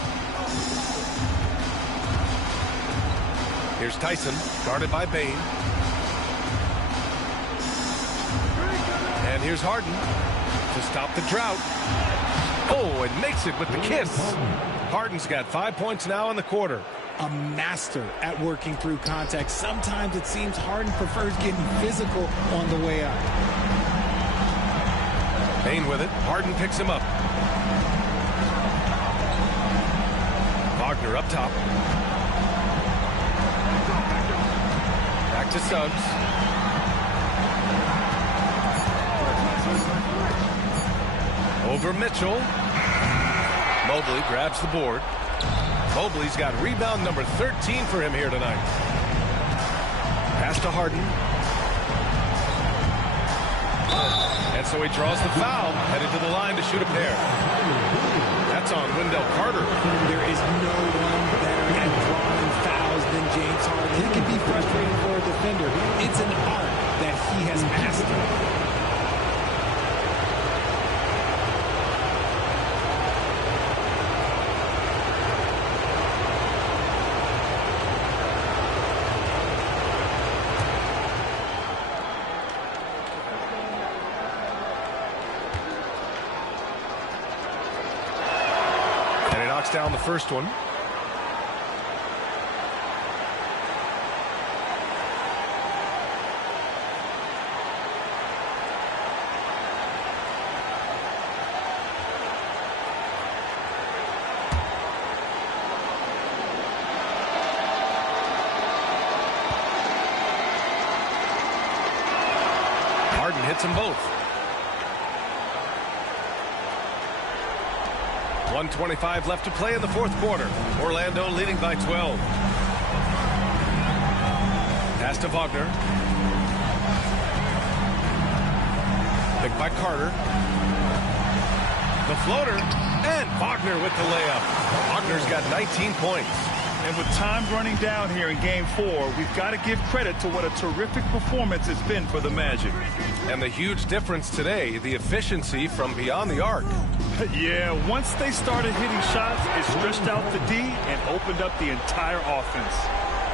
Here's Tyson, guarded by Bain. And here's Harden to stop the drought. Oh, and makes it with the kiss. Harden's got 5 points now in the quarter. A master at working through contact. Sometimes it seems Harden prefers getting physical on the way out. Bain with it. Harden picks him up. Wagner up top. Back to Suggs. Over Mitchell. Mobley grabs the board. Mobley's got rebound number 13 for him here tonight. Pass to Harden. And so he draws the foul, headed to the line to shoot a pair. That's on Wendell Carter. There is no one better at drawing fouls than James Harden. It can be frustrating for a defender. It's an art that he has mastered. Down the first one. Harden hits them both. 1:25 left to play in the fourth quarter. Orlando leading by 12. Pass to Wagner. Picked by Carter. The floater. And Wagner with the layup. Wagner's got 19 points. And with time running down here in Game 4, we've got to give credit to what a terrific performance it's been for the Magic. And the huge difference today, the efficiency from beyond the arc. Yeah, once they started hitting shots, it stretched out the D and opened up the entire offense.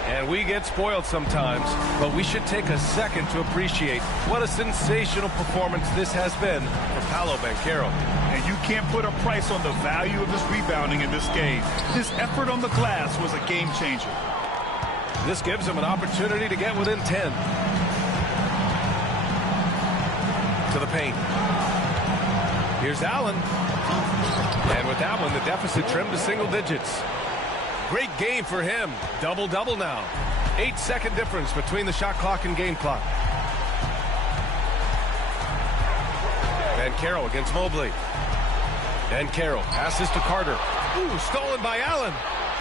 And we get spoiled sometimes, but we should take a second to appreciate what a sensational performance this has been for Paolo Banchero. And you can't put a price on the value of his rebounding in this game. His effort on the glass was a game changer. This gives him an opportunity to get within 10. To the paint. Here's Allen. And with that one, the deficit trimmed to single digits. Great game for him. Double-double now. 8-second difference between the shot clock and game clock. Banchero against Mobley. Banchero passes to Carter. Ooh, stolen by Allen.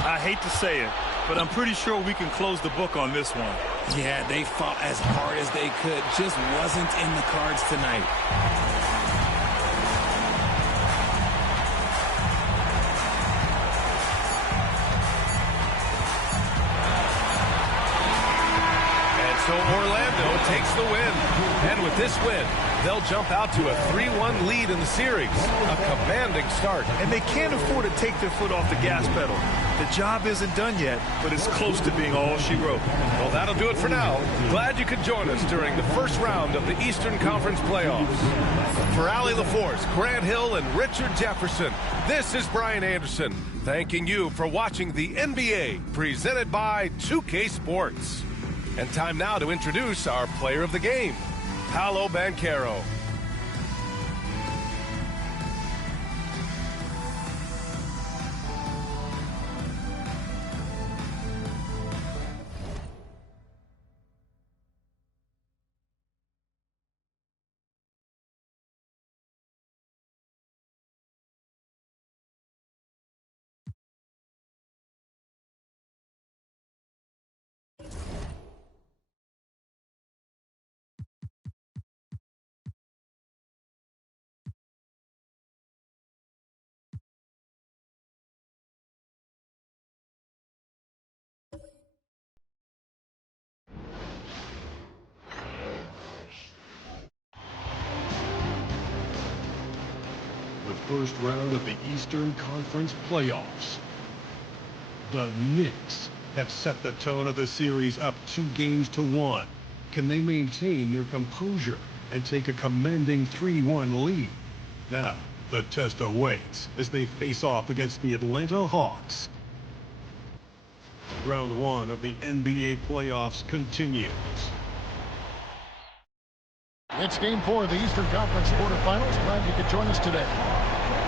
I hate to say it, but I'm pretty sure we can close the book on this one. Yeah, they fought as hard as they could. Just wasn't in the cards tonight. So Orlando takes the win. And with this win, they'll jump out to a 3-1 lead in the series. A commanding start. And they can't afford to take their foot off the gas pedal. The job isn't done yet, but it's close to being all she wrote. Well, that'll do it for now. Glad you could join us during the first round of the Eastern Conference playoffs. For Allie LaForce, Grant Hill, and Richard Jefferson, this is Brian Anderson, thanking you for watching the NBA, presented by 2K Sports. And time now to introduce our player of the game, Paolo Banchero. First round of the Eastern Conference playoffs. The Knicks have set the tone of the series up 2-1. Can they maintain their composure and take a commanding 3-1 lead? Now, the test awaits as they face off against the Atlanta Hawks. Round 1 of the NBA playoffs continues. It's Game 4 of the Eastern Conference quarterfinals. Glad you could join us today.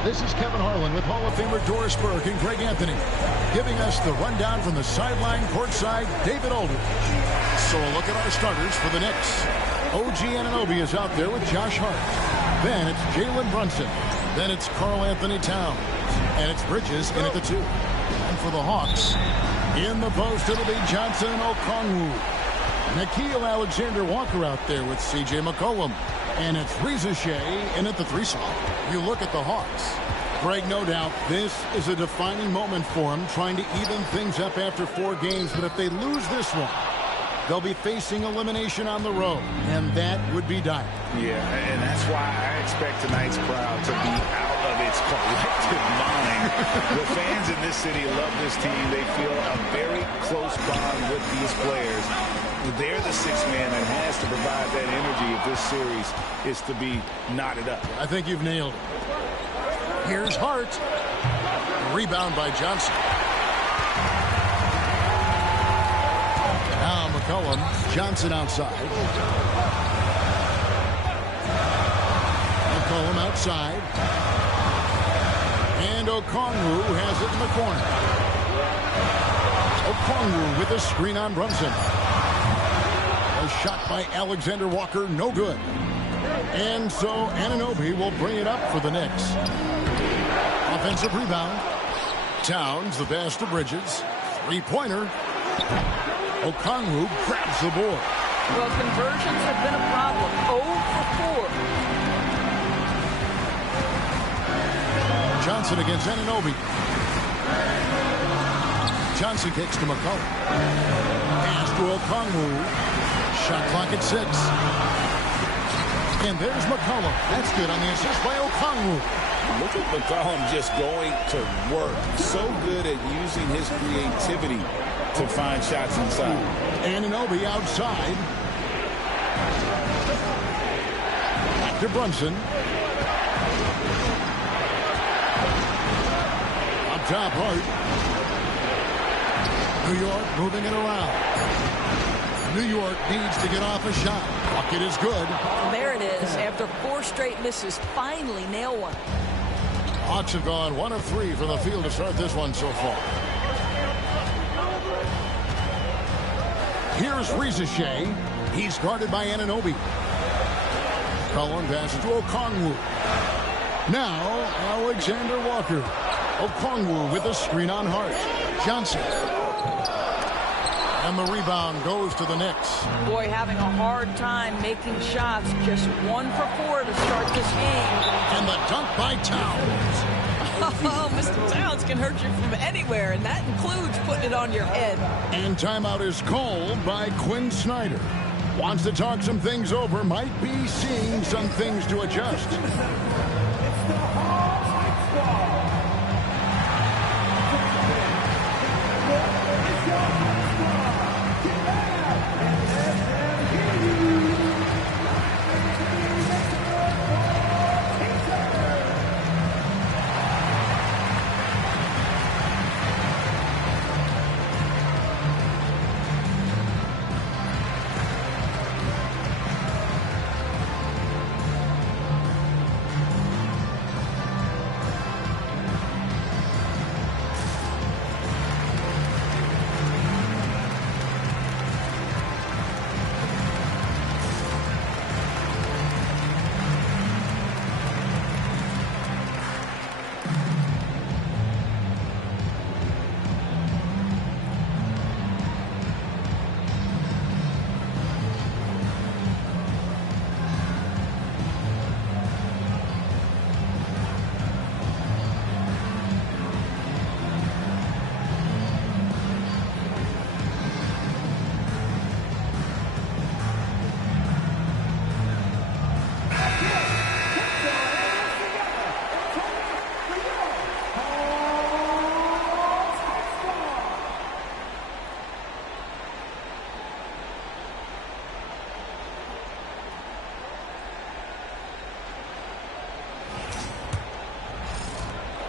This is Kevin Harlan with Hall of Famer Doris Burke and Greg Anthony, giving us the rundown from the sideline courtside, David Aldridge. So a look at our starters for the Knicks. OG Anunoby is out there with Josh Hart. Then it's Jalen Brunson. Then it's Karl Anthony Towns. And it's Bridges in at the 2. And for the Hawks, in the post, it'll be Johnson and Okongwu. Nickeil Alexander-Walker out there with C.J. McCollum. And it's Reza Shea in at the 3 slot. You look at the Hawks. Greg, no doubt, this is a defining moment for them, trying to even things up after 4 games. But if they lose this one, they'll be facing elimination on the road, and that would be dire. Yeah, and that's why I expect tonight's crowd to be out of its collective mind. The fans in this city love this team. They feel a very close bond with these players. They're the 6th man that has to provide that energy if this series is to be knotted up. I think you've nailed it. Here's Hart. Rebound by Johnson. Now McCollum. Johnson outside. McCollum outside. And Okongwu has it in the corner. Okongwu with a screen on Brunson. A shot by Alexander Walker, no good. And so Anunoby will bring it up for the Knicks. Offensive rebound. Towns, the pass to Bridges. 3-pointer. Okongwu grabs the board. Well, conversions have been a problem. 0 for 4. Johnson against Anunoby. Johnson kicks to McCullough. Pass to Okongwu. Shot clock at 6. And there's McCullough. That's good on the assist by Okongwu. Look at McCollum just going to work. So good at using his creativity to find shots inside. Anunoby outside. Back to Brunson. Up top, Hart. New York moving it around. New York needs to get off a shot. Bucket is good. There it is. After 4 straight misses, finally nail one. Hawks have gone 1 of 3 from the field to start this one so far. Here's Rizeshe. He's guarded by Anunoby. Cullen passes to Okongwu. Now, Alexander Walker. Okongwu with a screen on Hart. Johnson. And the rebound goes to the Knicks. Boy, having a hard time making shots. Just 1 for 4 to start this game. And the dunk by Towns. Oh, Mr. Towns can hurt you from anywhere, and that includes putting it on your head. And timeout is called by Quinn Snyder. Wants to talk some things over, might be seeing some things to adjust.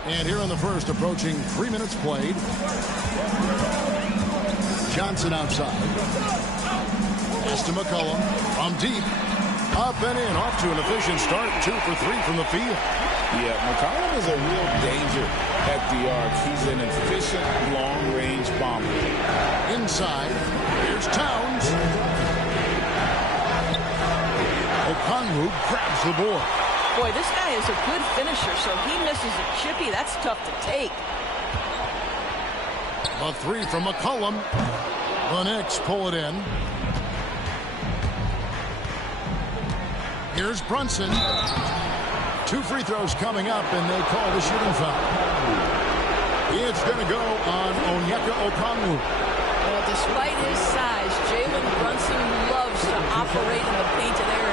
And here in the first, approaching 3 minutes played. Johnson outside. Pass to McCullough. From deep. Up and in. Off to an efficient start. 2 for 3 from the field. Yeah, McCollum is a real danger at the arc. He's an efficient long-range bomber. Inside. Here's Towns. Okongwu grabs the board. Boy, this guy is a good finisher, so he misses a chippy. That's tough to take. A 3 from McCullough. The Knicks pull it in. Here's Brunson. 2 free throws coming up, and they call the shooting foul. It's going to go on Onyeka Okongwu. Well, despite his size, Jalen Brunson loves to operate in the painted area.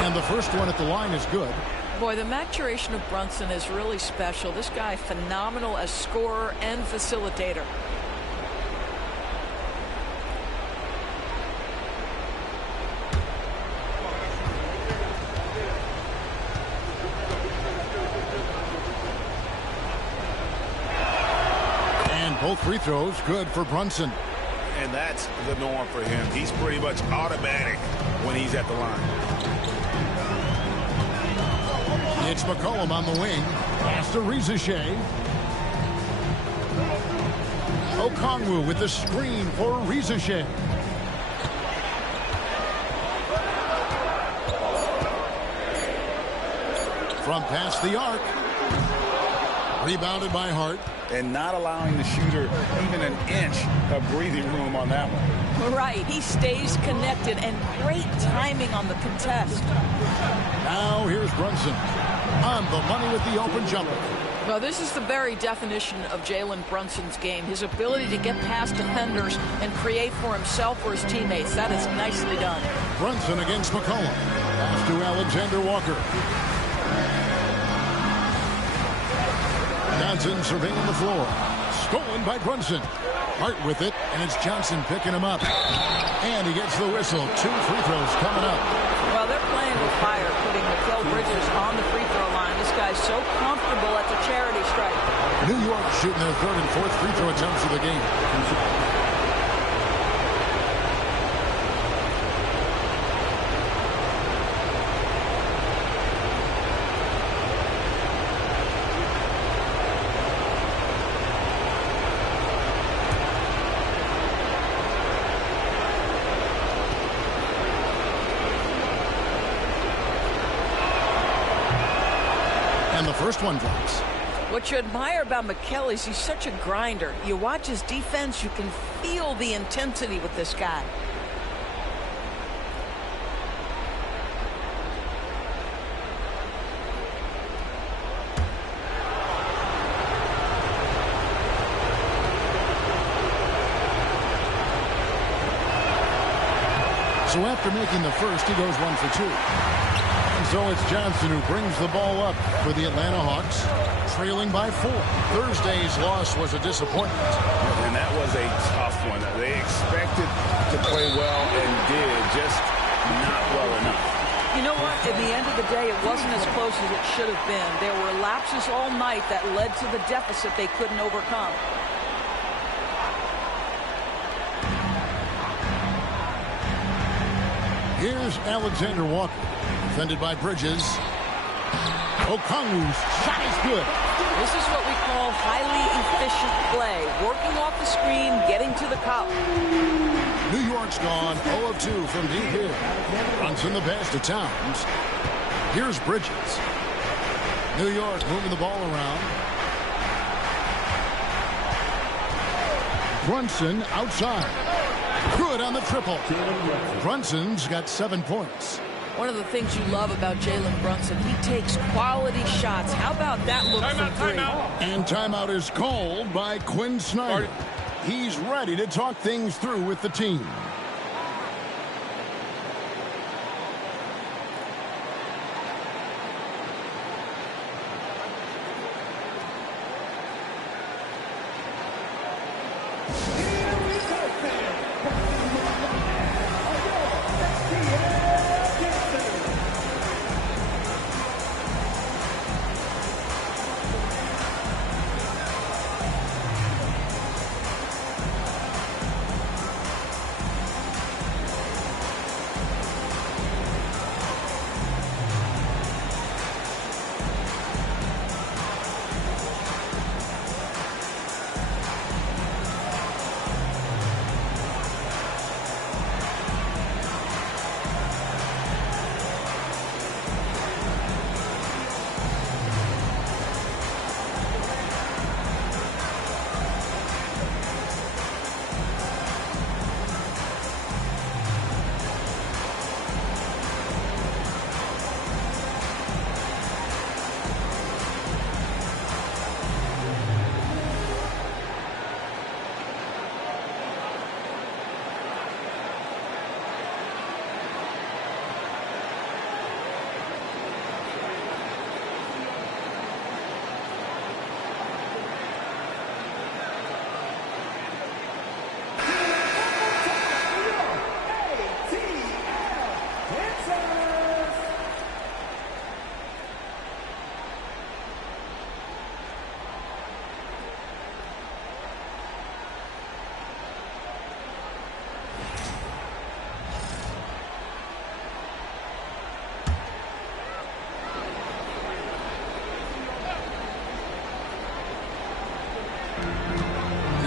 And the first one at the line is good. Boy, the maturation of Brunson is really special. This guy, phenomenal as scorer and facilitator. And both free throws good for Brunson. And that's the norm for him. He's pretty much automatic when he's at the line. It's McCollum on the wing. Pass to Rizeshe. Okongwu with the screen for Rizeshe. From past the arc. Rebounded by Hart. and not allowing the shooter even an inch of breathing room on that one. Right. He stays connected, and great timing on the contest. Now here's Brunson on the money with the open jumper. Well, this is the very definition of Jalen Brunson's game. His ability to get past defenders and create for himself or his teammates. That is nicely done. Brunson against McCollum. Pass to Alexander Walker. Johnson surveying the floor. Stolen by Brunson. Hart with it, and it's Johnson picking him up. And he gets the whistle. 2 free throws coming up. Well, they're playing with fire, putting Mikal Bridges on the free throw line. This guy's so comfortable at the charity stripe. New York shooting their 3rd and 4th free throw attempts of the game. And the first one drops. What you admire about Mikal is he's such a grinder. You watch his defense, you can feel the intensity with this guy. So after making the first, he goes 1 for 2. And so it's Johnson who brings the ball up for the Atlanta Hawks, trailing by 4. Thursday's loss was a disappointment. And that was a tough one. They expected to play well and did, just not well enough. You know what? At the end of the day, it wasn't as close as it should have been. There were lapses all night that led to the deficit they couldn't overcome. Here's Alexander Walker, defended by Bridges. Okongwu's shot is good. This is what we call highly efficient play. Working off the screen, getting to the cup. New York's gone 0 of 2 from deep here. Brunson the pass to Towns. Here's Bridges. New York moving the ball around. Brunson outside. Good on the triple. Brunson's got 7 points. One of the things you love about Jalen Brunson, he takes quality shots. How about that look from 3? And timeout is called by Quinn Snyder. He's ready to talk things through with the team.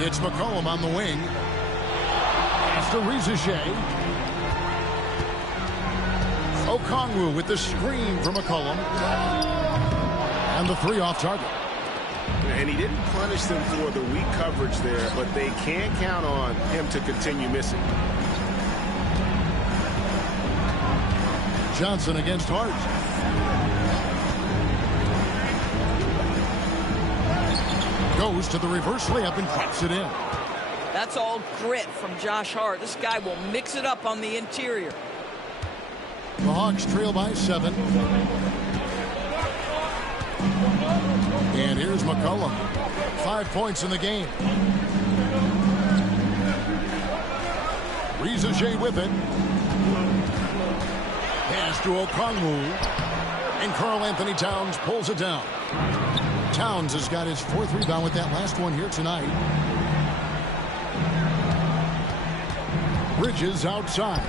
It's McCollum on the wing. Pass to Rizichet. Okongwu with the screen from McCollum. And the 3 off target. And he didn't punish them for the weak coverage there, but they can't count on him to continue missing. Johnson against Hart. Goes to the reverse layup and drops it in. That's all grit from Josh Hart. This guy will mix it up on the interior. The Hawks trail by 7. And here's McCollum. 5 points in the game. Riza with it. Pass to Okongwu. And Karl Anthony Towns pulls it down. Towns has got his 4th rebound with that last one here tonight. Bridges outside.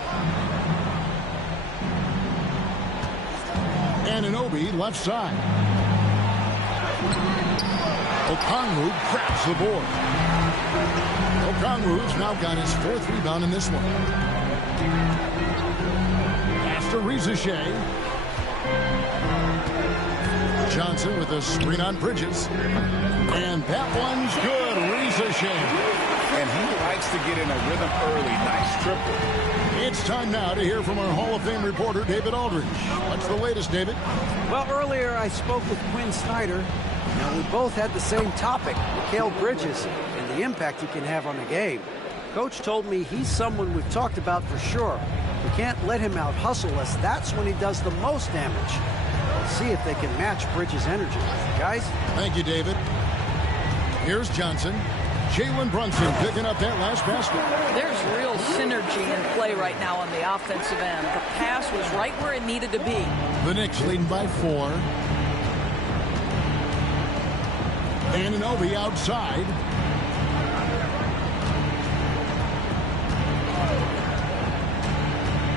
Anunoby left side. Okongwu grabs the board. Okongwu's now got his 4th rebound in this one. Pass to Riza. Johnson with a screen on Bridges. And that one's good. Riza. And he likes to get in a rhythm early. Nice triple. It's time now to hear from our Hall of Fame reporter, David Aldridge. What's the latest, David? Well, earlier I spoke with Quinn Snyder. Now, we both had the same topic, Mikal Bridges, and the impact he can have on the game. Coach told me he's someone we've talked about for sure. We can't let him out-hustle us. That's when he does the most damage. We'll see if they can match Bridges' energy. Guys? Thank you, David. Here's Johnson. Jalen Brunson picking up that last basket. There's real synergy in play right now on the offensive end. The pass was right where it needed to be. The Knicks leading by 4. Anunoby outside.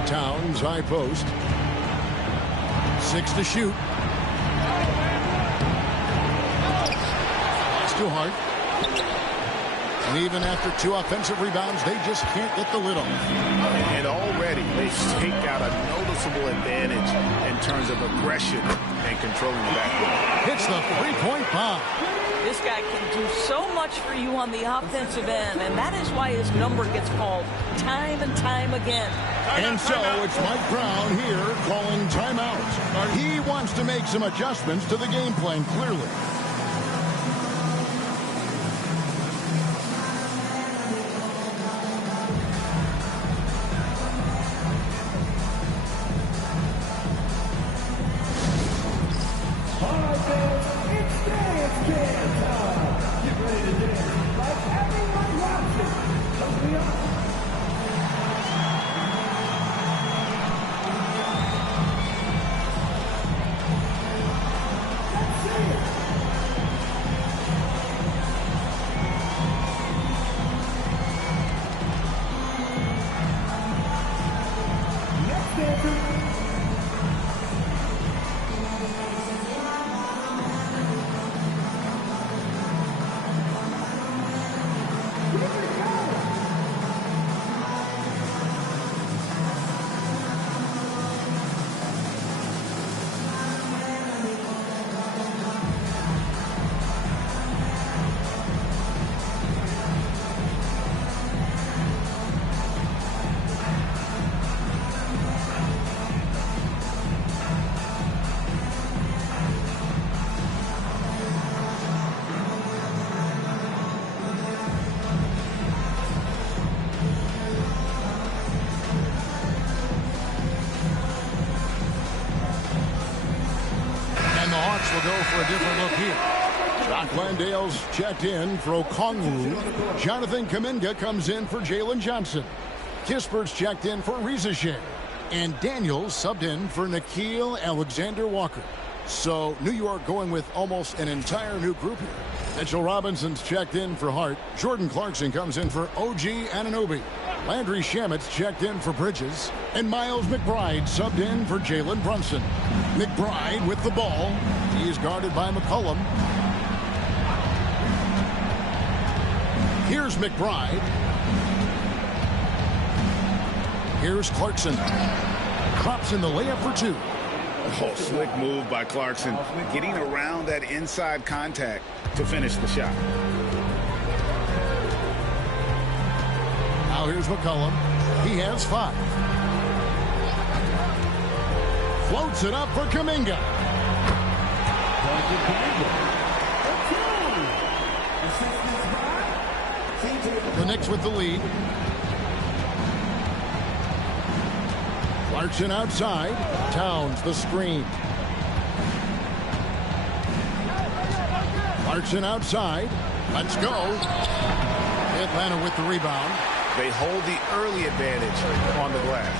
Towns high post. 6 to shoot. It's too hard. And even after 2 offensive rebounds, they just can't get the lid off. And already they take out a noticeable advantage in terms of aggression and controlling the backcourt. Hits the 3-point bomb. This guy can do so much for you on the offensive end, and that is why his number gets called time and time again. And so it's Mike Brown here calling timeout. He wants to make some adjustments to the game plan, clearly. Will go for a different look here. Jock Landale's checked in for Okongwu. Jonathan Kuminga comes in for Jalen Johnson. Kispert's checked in for Riza. And Daniels subbed in for Nickeil Alexander-Walker. So New York going with almost an entire new group here. Mitchell Robinson's checked in for Hart. Jordan Clarkson comes in for OG Anunoby. Landry Shamit's checked in for Bridges. And Miles McBride subbed in for Jalen Brunson. McBride with the ball. He's guarded by McCollum. Here's McBride. Here's Clarkson. Drops in the layup for 2. Oh, slick move by Clarkson, getting around that inside contact to finish the shot. Now here's McCollum. He has 5. Floats it up for Kuminga. The Knicks with the lead. Clarkson outside. Towns the screen. Clarkson outside. Let's go. Atlanta with the rebound. They hold the early advantage on the glass.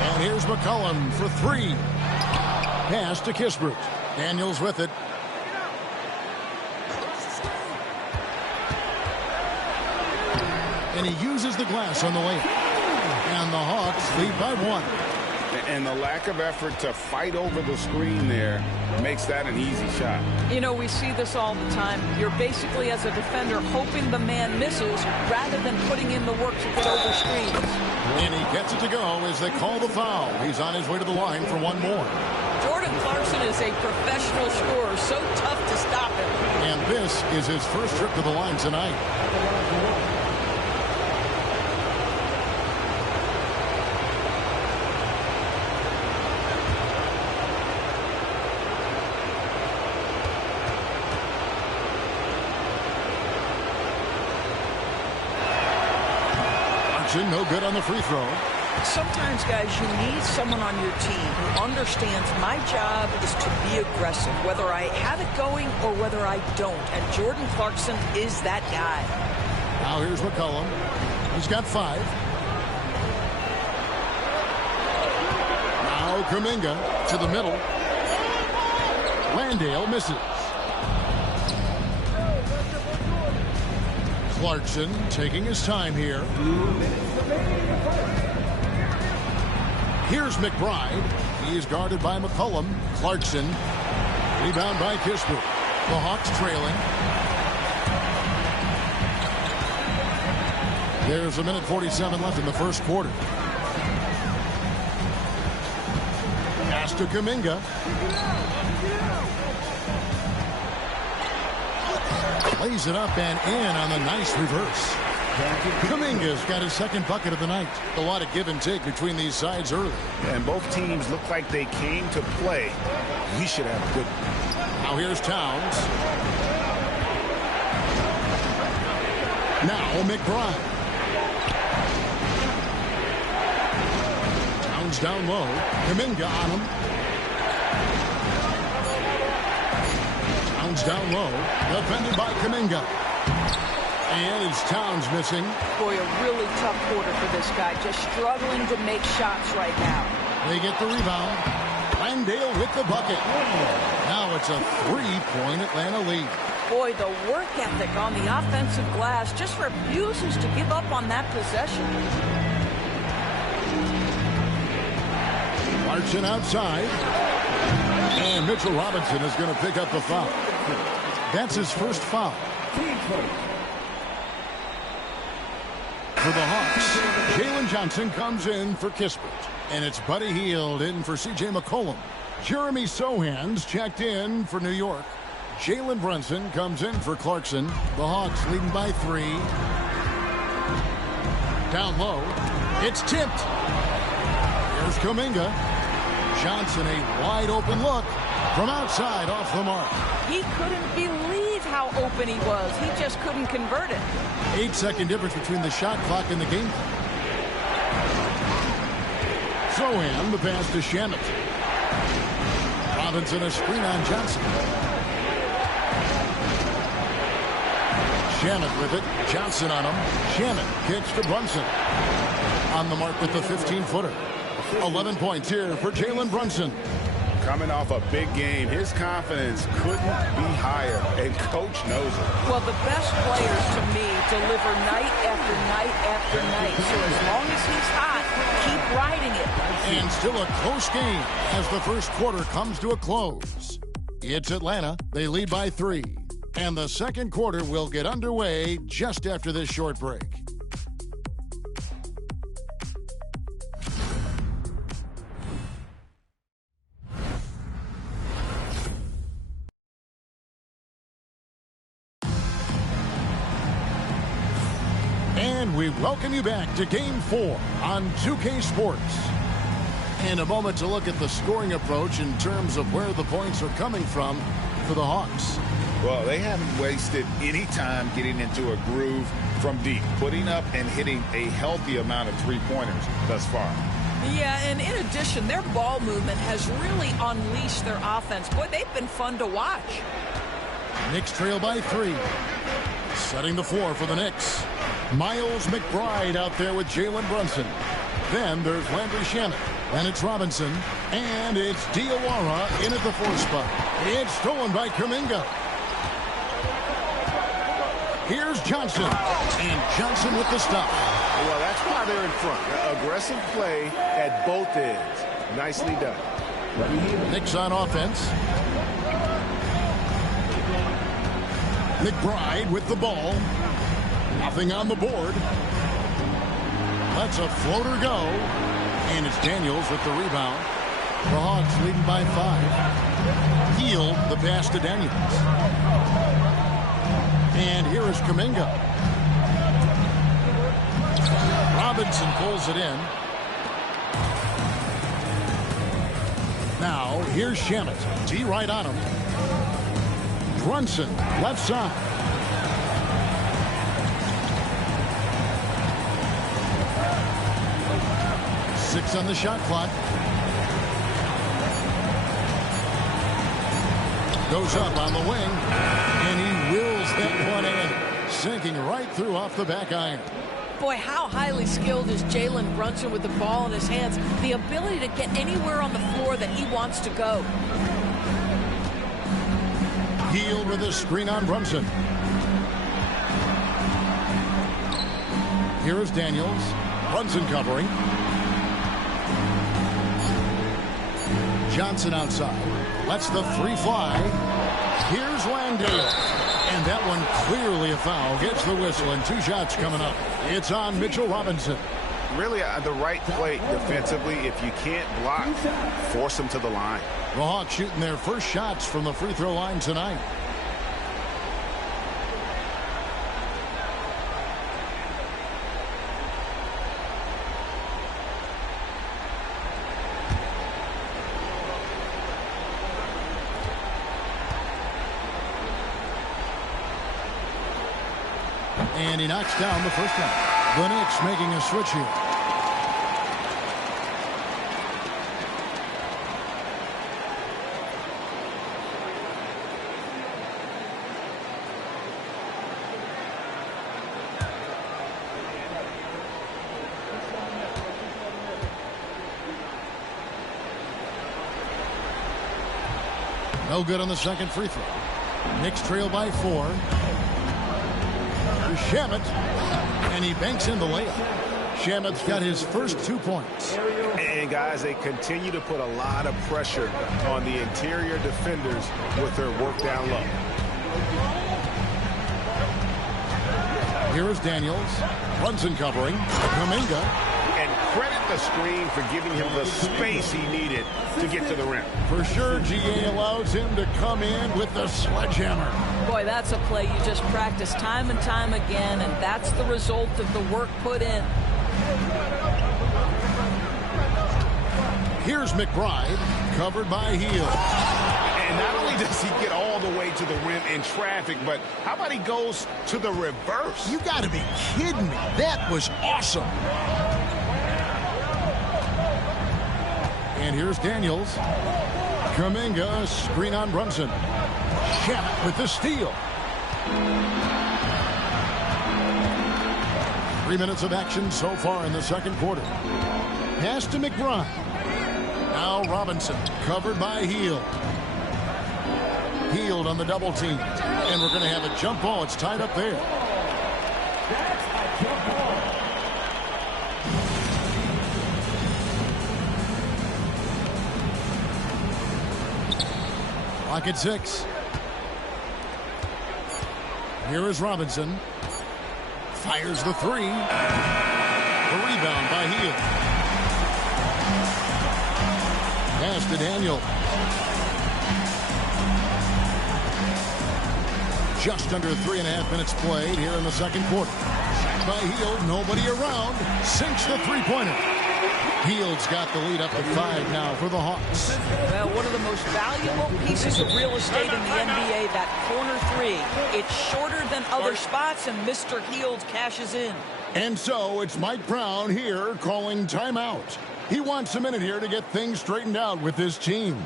And here's McCollum for 3. Pass to Kispert. Daniels with it. And he uses the glass on the layup. And the Hawks lead by 1. And the lack of effort to fight over the screen there makes that an easy shot. You know, we see this all the time. You're basically, as a defender, hoping the man misses rather than putting in the work to get over screens. And he gets it to go as they call the foul. He's on his way to the line for 1 more. Jordan Clarkson is a professional scorer, so tough to stop him. And this is his first trip to the line tonight. No good on the free throw. Sometimes, guys, you need someone on your team who understands my job is to be aggressive, whether I have it going or whether I don't. And Jordan Clarkson is that guy. Now here's McCollum. He's got 5. Now Kuminga to the middle. Landale misses. Clarkson taking his time here. Here's McBride. He is guarded by McCollum. Clarkson. Rebound by Kispert. The Hawks trailing. There's 1:47 left in the first quarter. Pass to Kuminga. Lays it up and in on the nice reverse. Kuminga's got his second bucket of the night. A lot of give and take between these sides early. And both teams look like they came to play. We should have a good one. Now here's Towns. Now McBride. Towns down low. Kuminga on him. Towns down low. Defended by Kuminga. And it's Towns missing. Boy, a really tough quarter for this guy. Just struggling to make shots right now. They get the rebound. Landale with the bucket. Now it's a 3-point Atlanta lead. Boy, the work ethic on the offensive glass just refuses to give up on that possession. Clarkson outside. And Mitchell Robinson is going to pick up the foul. That's his first foul. For the Hawks, Jalen Johnson comes in for Kispert. And it's Buddy Hield in for C.J. McCollum. Jeremy Sohan's checked in for New York. Jalen Brunson comes in for Clarkson. The Hawks leading by 3. Down low. It's tipped. Here's Kuminga. Johnson, a wide open look from outside off the mark. He couldn't believe how open he was. He just couldn't convert it. 8-second difference between the shot clock and the game clock. Sohan, the pass to Shamet. Robinson, a screen on Johnson. Shamet with it. Johnson on him. Shamet kicks to Brunson. On the mark with the 15-footer. 11 points here for Jalen Brunson. Coming off a big game, his confidence couldn't be higher, and coach knows it. Well, the best players, to me, deliver night after night after night. So as long as he's hot, keep riding it. And still a close game as the first quarter comes to a close. It's Atlanta. They lead by 3. And the second quarter will get underway just after this short break. And we welcome you back to Game 4 on 2K Sports. And a moment to look at the scoring approach in terms of where the points are coming from for the Hawks. Well, they haven't wasted any time getting into a groove from deep, putting up and hitting a healthy amount of three-pointers thus far. Yeah, and in addition, their ball movement has really unleashed their offense. Boy, they've been fun to watch. Knicks trail by 3. Setting the floor for the Knicks. Miles McBride out there with Jalen Brunson. Then there's Landry Shamet. And it's Robinson. And it's Diawara in at the 4 spot. It's stolen by Kuminga. Here's Johnson. And Johnson with the stop. Well, that's why they're in front. Aggressive play at both ends. Nicely done. Knicks on offense. McBride with the ball. Nothing on the board. Lets a floater go. And it's Daniels with the rebound. The Hawks leading by 5. Healed the pass to Daniels. And here is Kuminga. Robinson pulls it in. Now, here's Shamet. D right on him. Brunson, left side. Six on the shot clock. Goes up on the wing. And he wills that one in. Sinking right through off the back iron. Boy, how highly skilled is Jalen Brunson with the ball in his hands. The ability to get anywhere on the floor that he wants to go. Healed with a screen on Brunson. Here is Daniels. Brunson covering. Johnson outside. Lets the 3 fly. Here's Landale. And that one clearly a foul. Gets the whistle and 2 shots coming up. It's on Mitchell Robinson. Really the right play defensively. If you can't block, force them to the line. The Hawks shooting their first shots from the free throw line tonight. And he knocks down the first one. The Knicks making a switch here. No good on the second free throw. Knicks trail by 4. Shamet, and he banks in the layup. Shamet's got his first 2 points. And guys, they continue to put a lot of pressure on the interior defenders with their work down low. Here is Daniels. Brunson covering. Kuminga. And credit the screen for giving him the space he needed to get to the rim. For sure, GA allows him to come in with the sledgehammer. Boy, that's a play you just practice time and time again, and that's the result of the work put in. Here's McBride, covered by Hield. And not only does he get all the way to the rim in traffic, but how about he goes to the reverse? You got to be kidding me. That was awesome. And here's Daniels. Kuminga, screen on Brunson. Shamet with the steal. 3 minutes of action so far in the second quarter. Pass to McBride. Now Robinson, covered by Hield. Hield on the double team. And we're going to have a jump ball. It's tied up there. Clock at 6. Here is Robinson. Fires the 3. The rebound by Hield. Pass to Daniel. Just under 3.5 minutes played here in the second quarter. by Hield. Nobody around. Sinks the three-pointer. Hield's got the lead up to 5 now for the Hawks. Well, one of the most valuable pieces of real estate in the NBA, that corner three. It's shorter than other spots, and Mr. Hield cashes in. And so it's Mike Brown here calling timeout. He wants a minute here to get things straightened out with his team.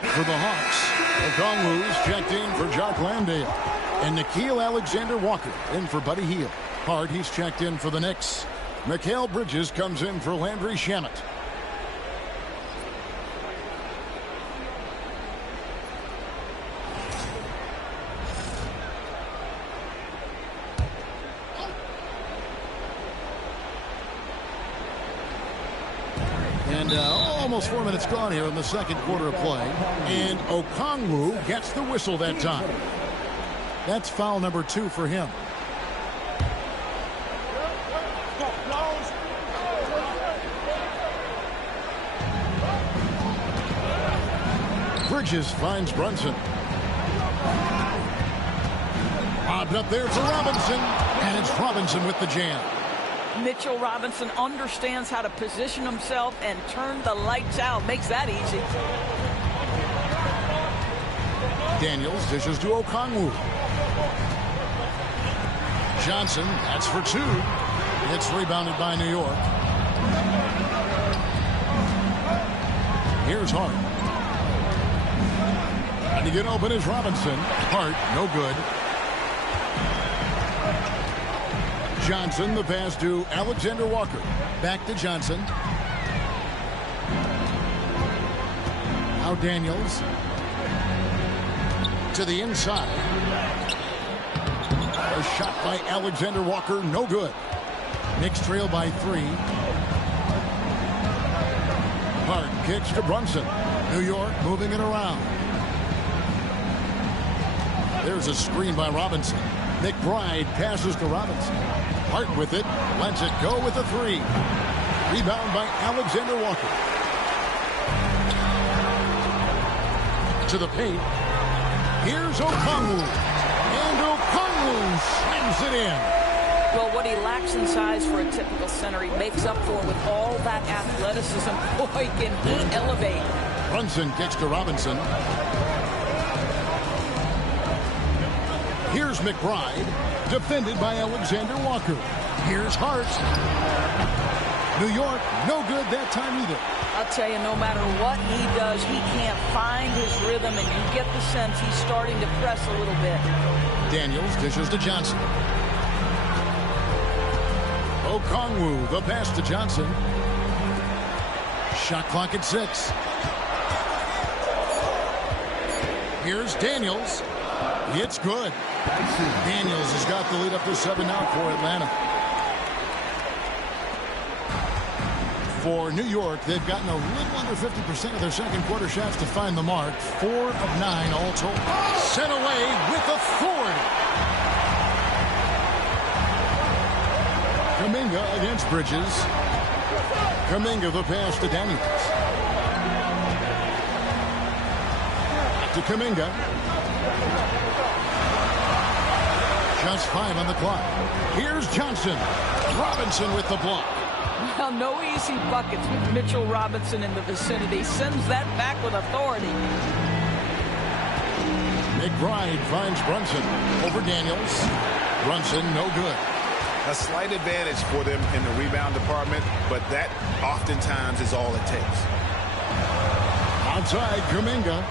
For the Hawks, Okongwu's checked in for Jock Landale. And Nickeil Alexander-Walker in for Buddy Hield. Hart, he's checked in for the Knicks. Mikal Bridges comes in for Landry Shamet. And almost 4 minutes gone here in the second quarter of play. And Okongwu gets the whistle that time. That's foul number 2 for him. Bridges finds Brunson. Bobbed up there for Robinson. And it's Robinson with the jam. Mitchell Robinson understands how to position himself and turn the lights out. Makes that easy. Daniels dishes to Okongwu. Johnson, that's for 2. It's rebounded by New York. Here's Hart. And to get open is Robinson. Hart, no good. Johnson, the pass to Alexander Walker. Back to Johnson. Now Daniels. To the inside. A shot by Alexander Walker, no good. Knicks trail by 3. Hart kicks to Brunson. New York moving it around. There's a screen by Robinson. McBride passes to Robinson. Hart with it. Lets it go with a 3. Rebound by Alexander Walker. To the paint. Here's Okongwu. And Okongwu slams it in. Well, what he lacks in size for a typical center, he makes up for with all that athleticism. Boy, can he elevate. Brunson kicks to Robinson. Here's McBride, defended by Alexander Walker. Here's Hart. New York, no good that time either. I'll tell you, no matter what he does, he can't find his rhythm, and you get the sense he's starting to press a little bit. Daniels dishes to Johnson. Okongwu, the pass to Johnson. Shot clock at 6. Here's Daniels. It's good. Daniels has got the lead up to 7 now for Atlanta. For New York, they've gotten a little under 50% of their second quarter shots to find the mark. 4 of 9 all told. Sent away with authority. Kuminga against Bridges. Kuminga the pass to Daniels. Back to Kuminga. Just 5 on the clock. Here's Johnson. Robinson with the block. Well, no easy buckets with Mitchell Robinson in the vicinity. Sends that back with authority. McBride finds Brunson over Daniels. Brunson, no good. A slight advantage for them in the rebound department, but that oftentimes is all it takes. Outside, Kuminga.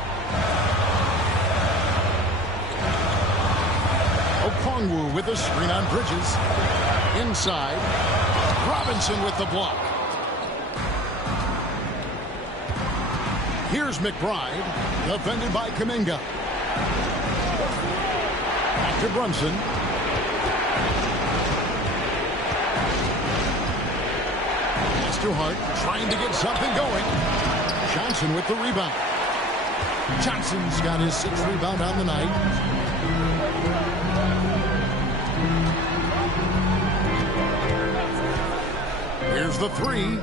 Okongwu with a screen on Bridges. Inside. Robinson with the block. Here's McBride. Defended by Kuminga. Back to Brunson. Pass to Hart. Trying to get something going. Johnson with the rebound. Johnson's got his 6th rebound on the night. Here's the 3.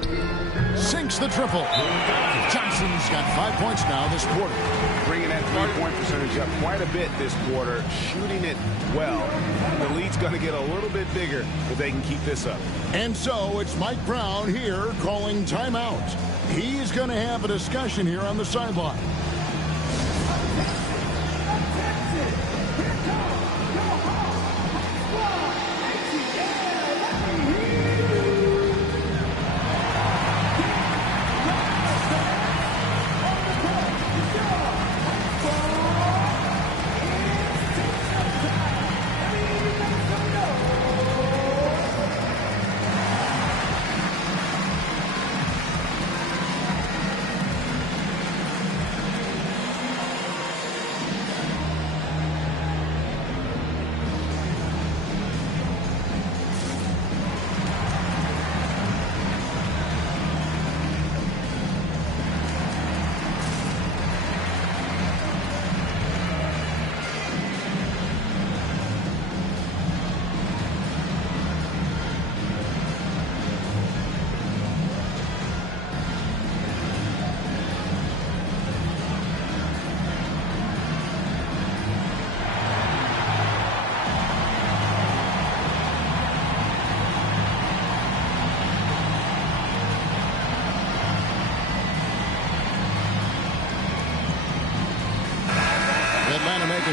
Sinks the triple. Johnson's got 5 points now this quarter. Bringing that three-point percentage up quite a bit this quarter. Shooting it well. The lead's going to get a little bit bigger if they can keep this up. And so it's Mike Brown here calling timeout. He's going to have a discussion here on the sideline.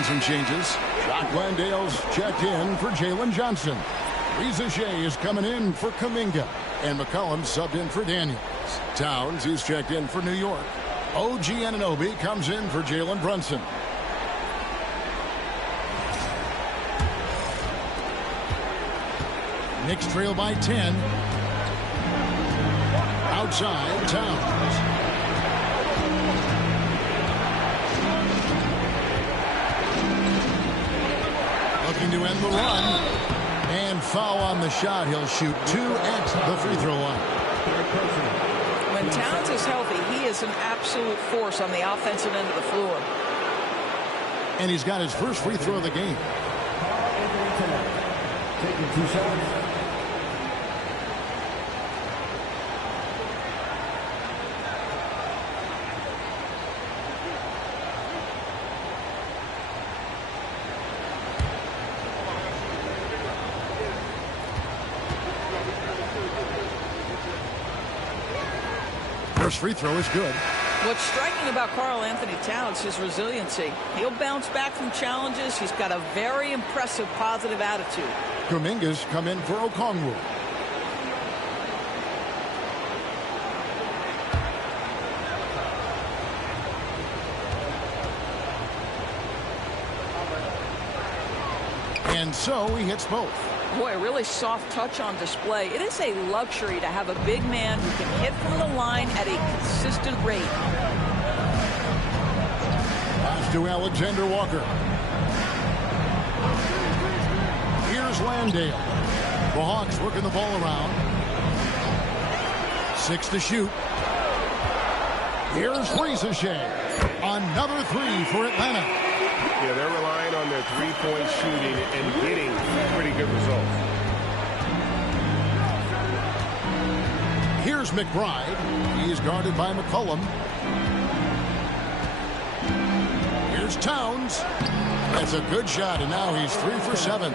Some changes. Jock Landale's checked in for Jalen Johnson. Reza Shea is coming in for Kuminga. And McCollum subbed in for Daniels. Towns is checked in for New York. OG Anunoby comes in for Jalen Brunson. Knicks trail by 10. Outside, Towns. Looking to end the run. And foul on the shot. He'll shoot 2 at the free throw line. When Towns is healthy, he is an absolute force on the offensive end of the floor. And he's got his first free throw of the game. Taking 2 shots. First free throw is good. What's striking about Karl Anthony Towns is resiliency. He'll bounce back from challenges. He's got a very impressive positive attitude. Kuminga's come in for Okongwu. And so he hits both. Boy, a really soft touch on display. It is a luxury to have a big man who can hit from the line at a consistent rate. Pass to Alexander Walker. Here's Landale. The Hawks working the ball around. 6 to shoot. Here's Reza Shea. Another 3 for Atlanta. Yeah, they're relying on their three-point shooting and getting pretty good results. Here's McBride. He is guarded by McCollum. Here's Towns. That's a good shot, and now he's 3 for 7.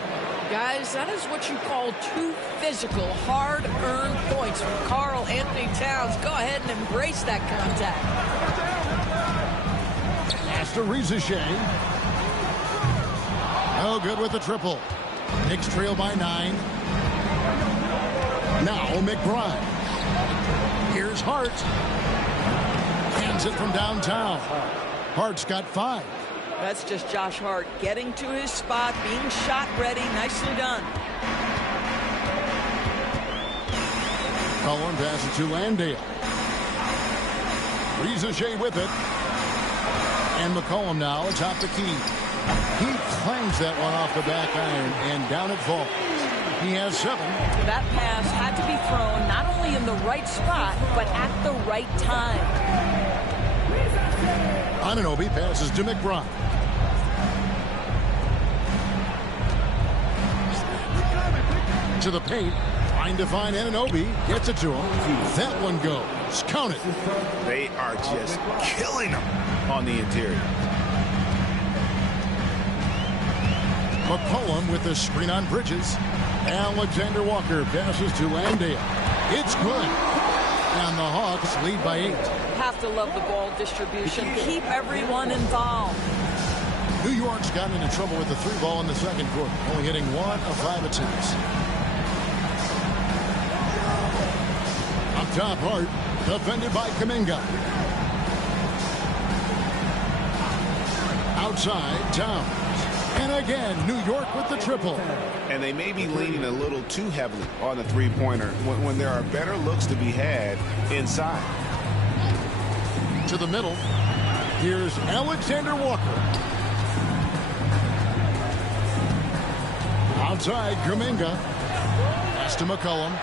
Guys, that is what you call two physical, hard-earned points from Karl Anthony Towns. Go ahead and embrace that contact. Pass to Rizachet. No good with the triple. Knicks trail by 9. Now McBride. Here's Hart. Hands it from downtown. Hart's got 5. That's just Josh Hart getting to his spot, being shot ready. Nicely done. Cullen passes to Landale. Rizachet with it. And McCollum now atop the key. He clangs that one off the back iron, and down it falls. He has 7. That pass had to be thrown not only in the right spot, but at the right time. Anunoby passes to McBride. To the paint, trying to find Anunoby. Gets it to him. That one goes. Count it. They are just killing him on the interior. McCollum with the screen on Bridges. Alexander Walker passes to Landale. It's good. And the Hawks lead by 8. Have to love the ball distribution. Keep everyone involved. New York's gotten into trouble with the 3 ball in the second quarter, only hitting 1 of 5 attempts. Up top, Hart, defended by Kuminga. Outside, Towns. And again, New York with the triple. And they may be leaning a little too heavily on the three-pointer when there are better looks to be had inside. To the middle. Here's Alexander Walker. Outside, Kuminga. Pass to McCollum.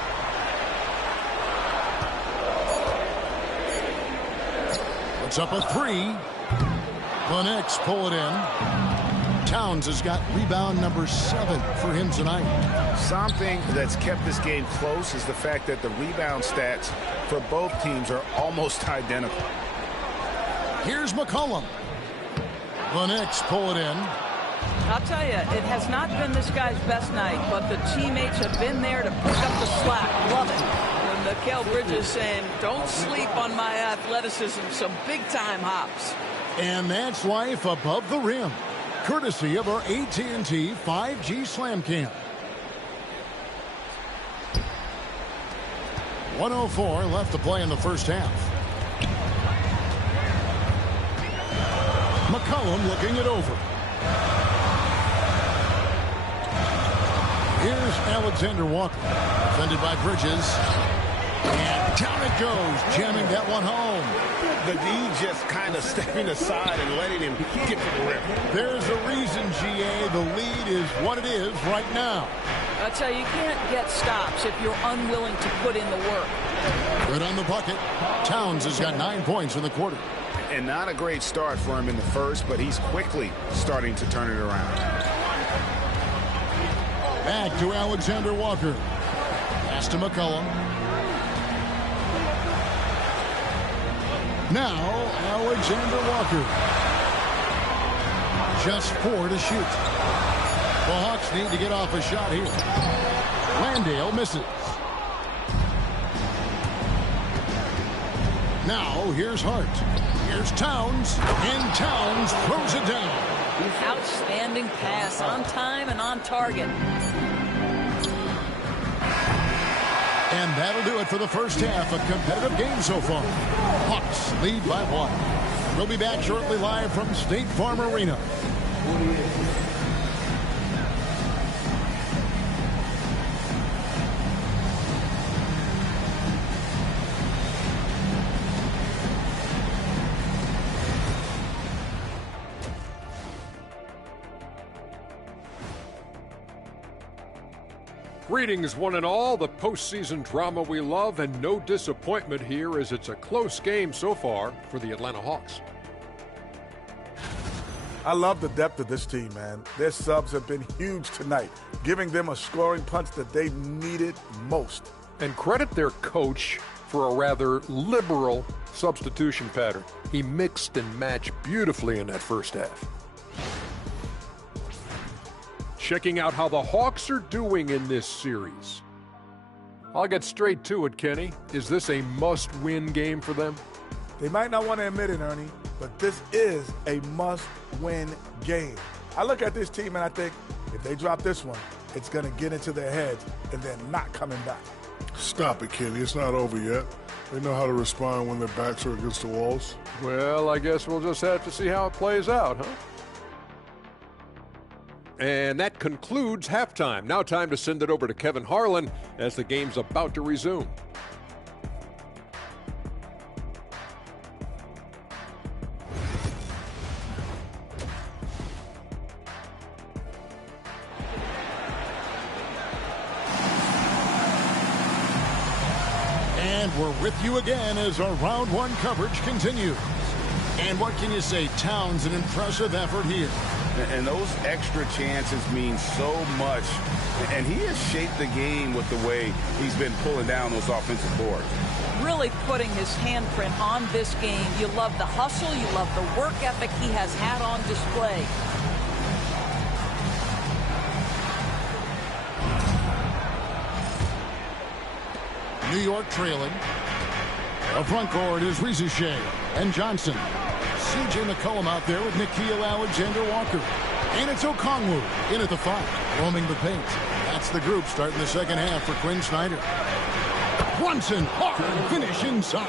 Puts up a 3. The Knicks pull it in. Towns has got rebound number 7 for him tonight. Something that's kept this game close is the fact that the rebound stats for both teams are almost identical. Here's McCollum. The Knicks pull it in. I'll tell you, it has not been this guy's best night, but the teammates have been there to pick up the slack. Love it. And Mikal Bridges saying, don't sleep on my athleticism. Some big-time hops. And that's life above the rim, courtesy of our AT&T 5G Slam Cam. 1:04 left to play in the first half. McCollum looking it over. Here's Alexander Walker, defended by Bridges. And down it goes, jamming that one home. The D just kind of stepping aside and letting him get to the rim. There's a reason, GA, the lead is what it is right now. I tell you, you can't get stops if you're unwilling to put in the work. Good on the bucket. Towns has got 9 points in the quarter. And not a great start for him in the first, but he's quickly starting to turn it around. Back to Alexander Walker. Pass to McCollum. Now, Alexander Walker. Just 4 to shoot. The Hawks need to get off a shot here. Landale misses. Now, here's Hart. Here's Towns. And Towns throws it down. Outstanding pass, on time and on target. And that'll do it for the first half. A competitive game so far. Hawks lead by 1. We'll be back shortly live from State Farm Arena. Greetings, one and all. The postseason drama we love, and no disappointment here as it's a close game so far for the Atlanta Hawks. I love the depth of this team, man. Their subs have been huge tonight, giving them a scoring punch that they needed most. And credit their coach for a rather liberal substitution pattern. He mixed and matched beautifully in that first half. checking out how the Hawks are doing in this series. I'll get straight to it, Kenny. Is this a must-win game for them? They might not want to admit it, Ernie, but this is a must-win game. I look at this team and I think if they drop this one, it's going to get into their heads and then not coming back. Stop it, Kenny. It's not over yet. They know how to respond when their backs are against the walls. Well, I guess we'll just have to see how it plays out, huh? And that concludes halftime. Now time to send it over to Kevin Harlan as the game's about to resume. And we're with you again as our round one coverage continues. And what can you say? Towns, an impressive effort here. And those extra chances mean so much. And he has shaped the game with the way he's been pulling down those offensive boards. Really putting his handprint on this game. You love the hustle. You love the work ethic he has had on display. New York trailing. The front court is Rizuche and Johnson. C.J. McCollum out there with Nickeil Alexander-Walker. And it's Okongwu in at the 5, roaming the paint. That's the group starting the second half for Quinn Snyder. Brunson, hard finish inside.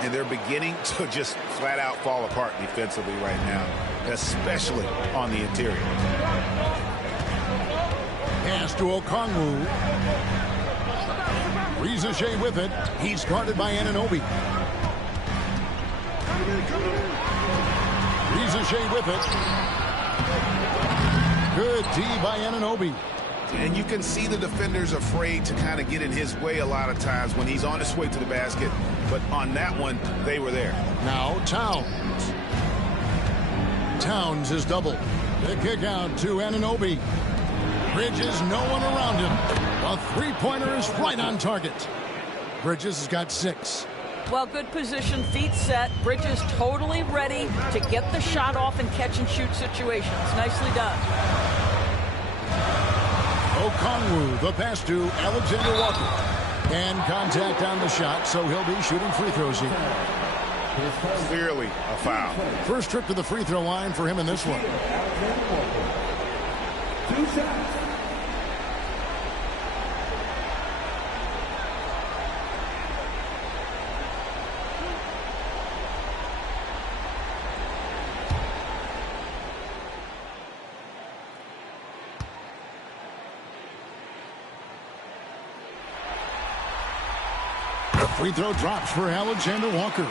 And they're beginning to just flat out fall apart defensively right now, especially on the interior. Pass to Okongwu. Rizuche with it. He's guarded by Anunoby. Rizuche with it. Good D by Anunoby. And you can see the defenders afraid to kind of get in his way a lot of times when he's on his way to the basket. But on that one, they were there. Now Towns. Towns is doubled. The kick out to Anunoby. Bridges, no one around him. A three-pointer is right on target. Bridges has got 6. Well, good position, feet set. Bridges totally ready to get the shot off in catch-and-shoot situations. Nicely done. Okongwu, the pass to Alexander-Walker. And contact on the shot, so he'll be shooting free throws here. Clearly a foul. First trip to the free throw line for him in this one. 2 shots. Free throw drops for Alexander-Walker.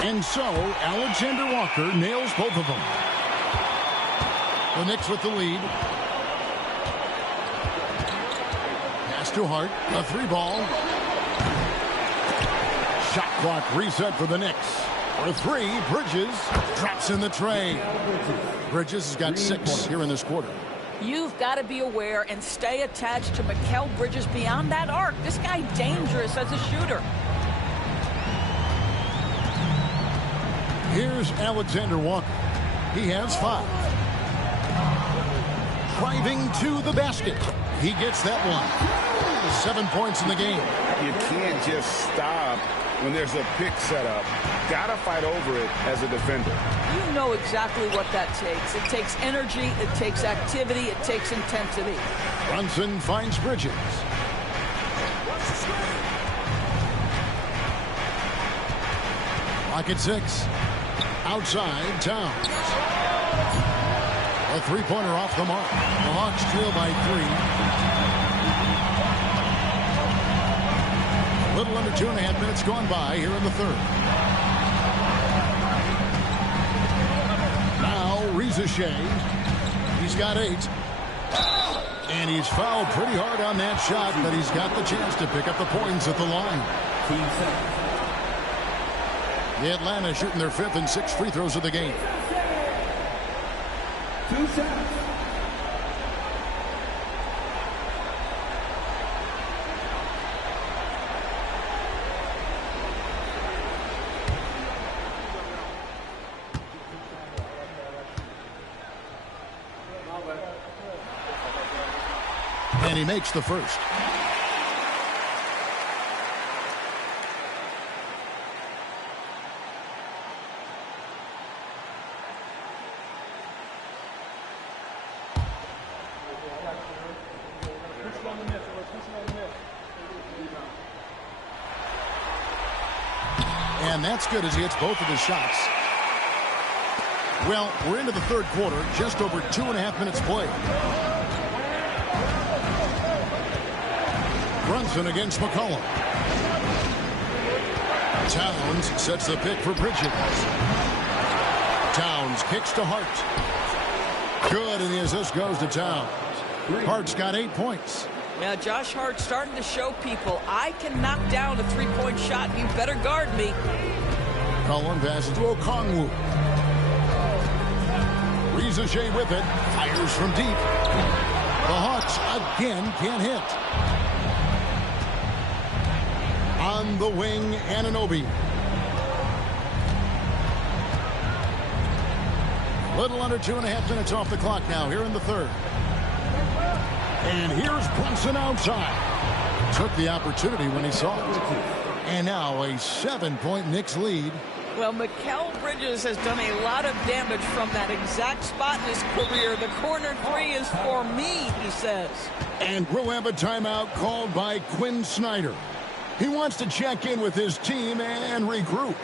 And so, Alexander-Walker nails both of them. The Knicks with the lead. Pass to Hart. A 3-ball. Shot clock reset for the Knicks. For 3, Bridges drops in the tray. Bridges has got 6 here in this quarter. You've got to be aware and stay attached to Mikal Bridges beyond that arc. This guy dangerous as a shooter. Here's Alexander-Walker. He has 5. Driving to the basket. He gets that one. 7 points in the game. You can't just stop when there's a pick set up. Gotta fight over it as a defender. You know exactly what that takes. It takes energy, it takes activity, it takes intensity. Brunson finds Bridges. Lock at 6. Outside, Towns. A 3-pointer off the mark. The Hawks trail by 3. A little under 2.5 minutes gone by here in the third. Now Rizuche. He's got 8. And he's fouled pretty hard on that shot, but he's got the chance to pick up the points at the line. The Atlanta shooting their 5th and 6th free throws of the game. 2 shots. And he makes the first. And that's good as he hits both of his shots. Well, we're into the third quarter, just over 2.5 minutes played. Brunson against McCollum. Towns sets the pick for Bridges. Towns kicks to Hart. Good, and the assist goes to Towns. Hart's got 8 points. Yeah, Josh Hart starting to show people I can knock down a three-point shot. You better guard me. Cullen passes to Okongwu. Rizachet with it. Fires from deep. The Hawks again can't hit. On the wing, Anunoby. Little under 2.5 minutes off the clock now here in the third. And here's Brunson outside. Took the opportunity when he saw it. And now a 7-point Knicks lead. Well, Mikal Bridges has done a lot of damage from that exact spot in his career. The corner three is for me, he says. And we'll have a timeout called by Quinn Snyder. He wants to check in with his team and regroup.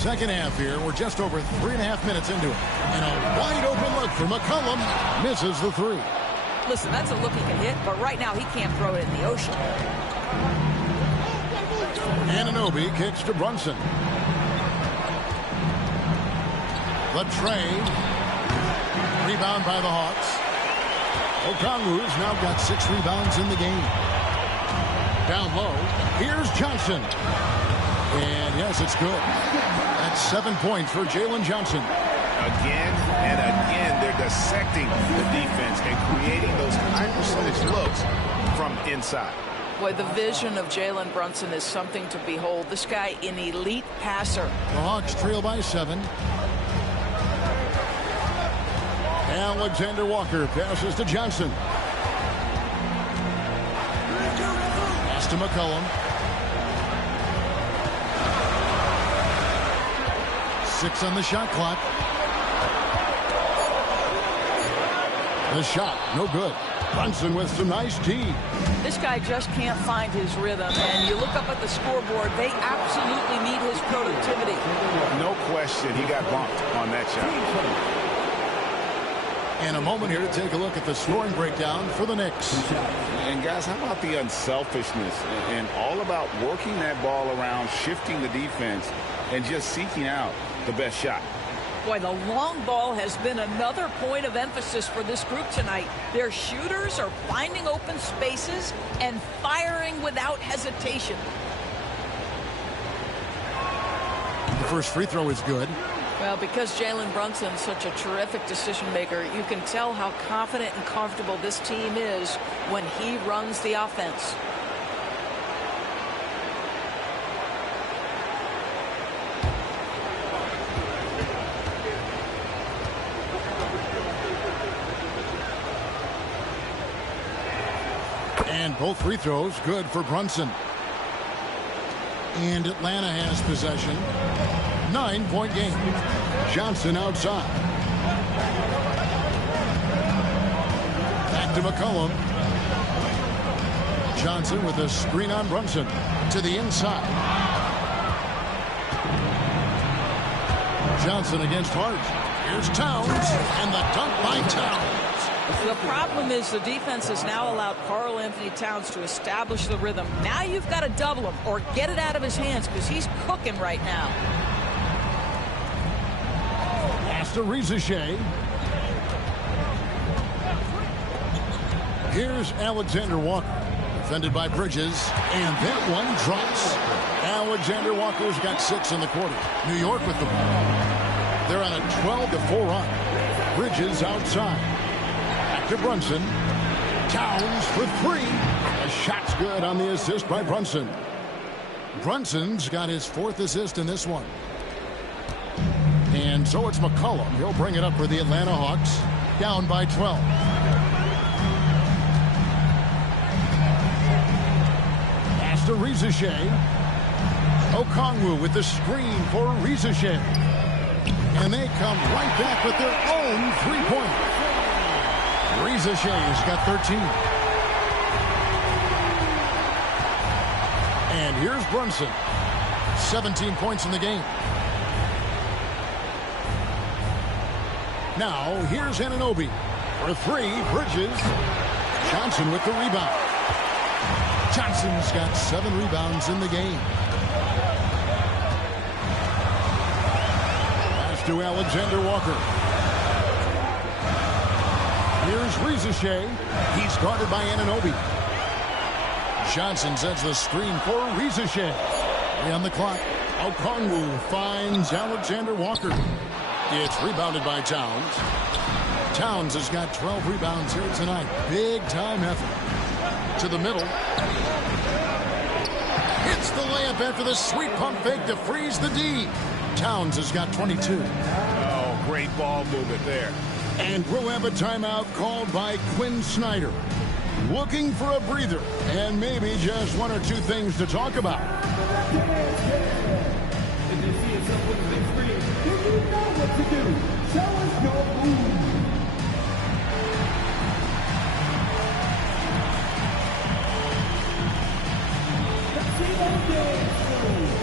Second half here. We're just over 3.5 minutes into it. And a wide open look for McCollum. Misses the three. Listen, that's a look he can hit, but right now he can't throw it in the ocean. Anunoby kicks to Brunson. The trade. Rebound by the Hawks. Okongwu's now got 6 rebounds in the game. Down low. Here's Johnson. And yes, it's good. That's 7 points for Jalen Johnson. Again and again, they're dissecting the defense and creating those high percentage looks from inside. Boy, the vision of Jalen Brunson is something to behold. This guy, an elite passer. The Hawks trail by 7. Alexander Walker passes to Johnson. Pass to McCollum. 6 on the shot clock. The shot, no good. Brunson with some nice D. This guy just can't find his rhythm, and you look up at the scoreboard, they absolutely need his productivity. No question, he got bumped on that shot. And a moment here to take a look at the scoring breakdown for the Knicks. And guys, how about the unselfishness and all about working that ball around, shifting the defense, and just seeking out the best shot. Boy, the long ball has been another point of emphasis for this group tonight. Their shooters are finding open spaces and firing without hesitation. The first free throw is good. Well, because Jalen Brunson's such a terrific decision maker, you can tell how confident and comfortable this team is when he runs the offense. And both free throws good for Brunson. And Atlanta has possession. 9-point game. Johnson outside. Back to McCollum. Johnson with a screen on Brunson. To the inside. Johnson against Hart. Here's Towns. And the dunk by Towns. The problem is the defense has now allowed Karl Anthony Towns to establish the rhythm. Now you've got to double him or get it out of his hands because he's cooking right now. Pass to Rizachet. Here's Alexander Walker. Defended by Bridges. And that one drops. Alexander Walker's got 6 in the quarter. New York with the ball. They're on a 12-4 run. Bridges outside. To Brunson. Towns for 3. The shot's good on the assist by Brunson. Brunson's got his 4th assist in this one. And so it's McCollum. He'll bring it up for the Atlanta Hawks. Down by 12. Pass to Rizachet. Okongwu with the screen for Rizachet. And they come right back with their own 3-pointer. Rizachet's got 13. And here's Brunson. 17 points in the game. Now, here's Anunoby. For 3, Bridges. Johnson with the rebound. Johnson's got 7 rebounds in the game. Pass to Alexander Walker. Here's Rizachet. He's guarded by Anunoby. Johnson sets the screen for Rizachet. 3 on the clock. Okongwu finds Alexander Walker. It's rebounded by Towns. Towns has got 12 rebounds here tonight. Big time effort. To the middle. Hits the layup after the sweet pump fake to freeze the D. Towns has got 22. Oh, great ball movement there. And we'll have a timeout called by Quinn Snyder. Looking for a breather and maybe just 1 or 2 things to talk about. If you see yourself with the big screen, then you know what to do. Show us your move. Let's see those dance moves.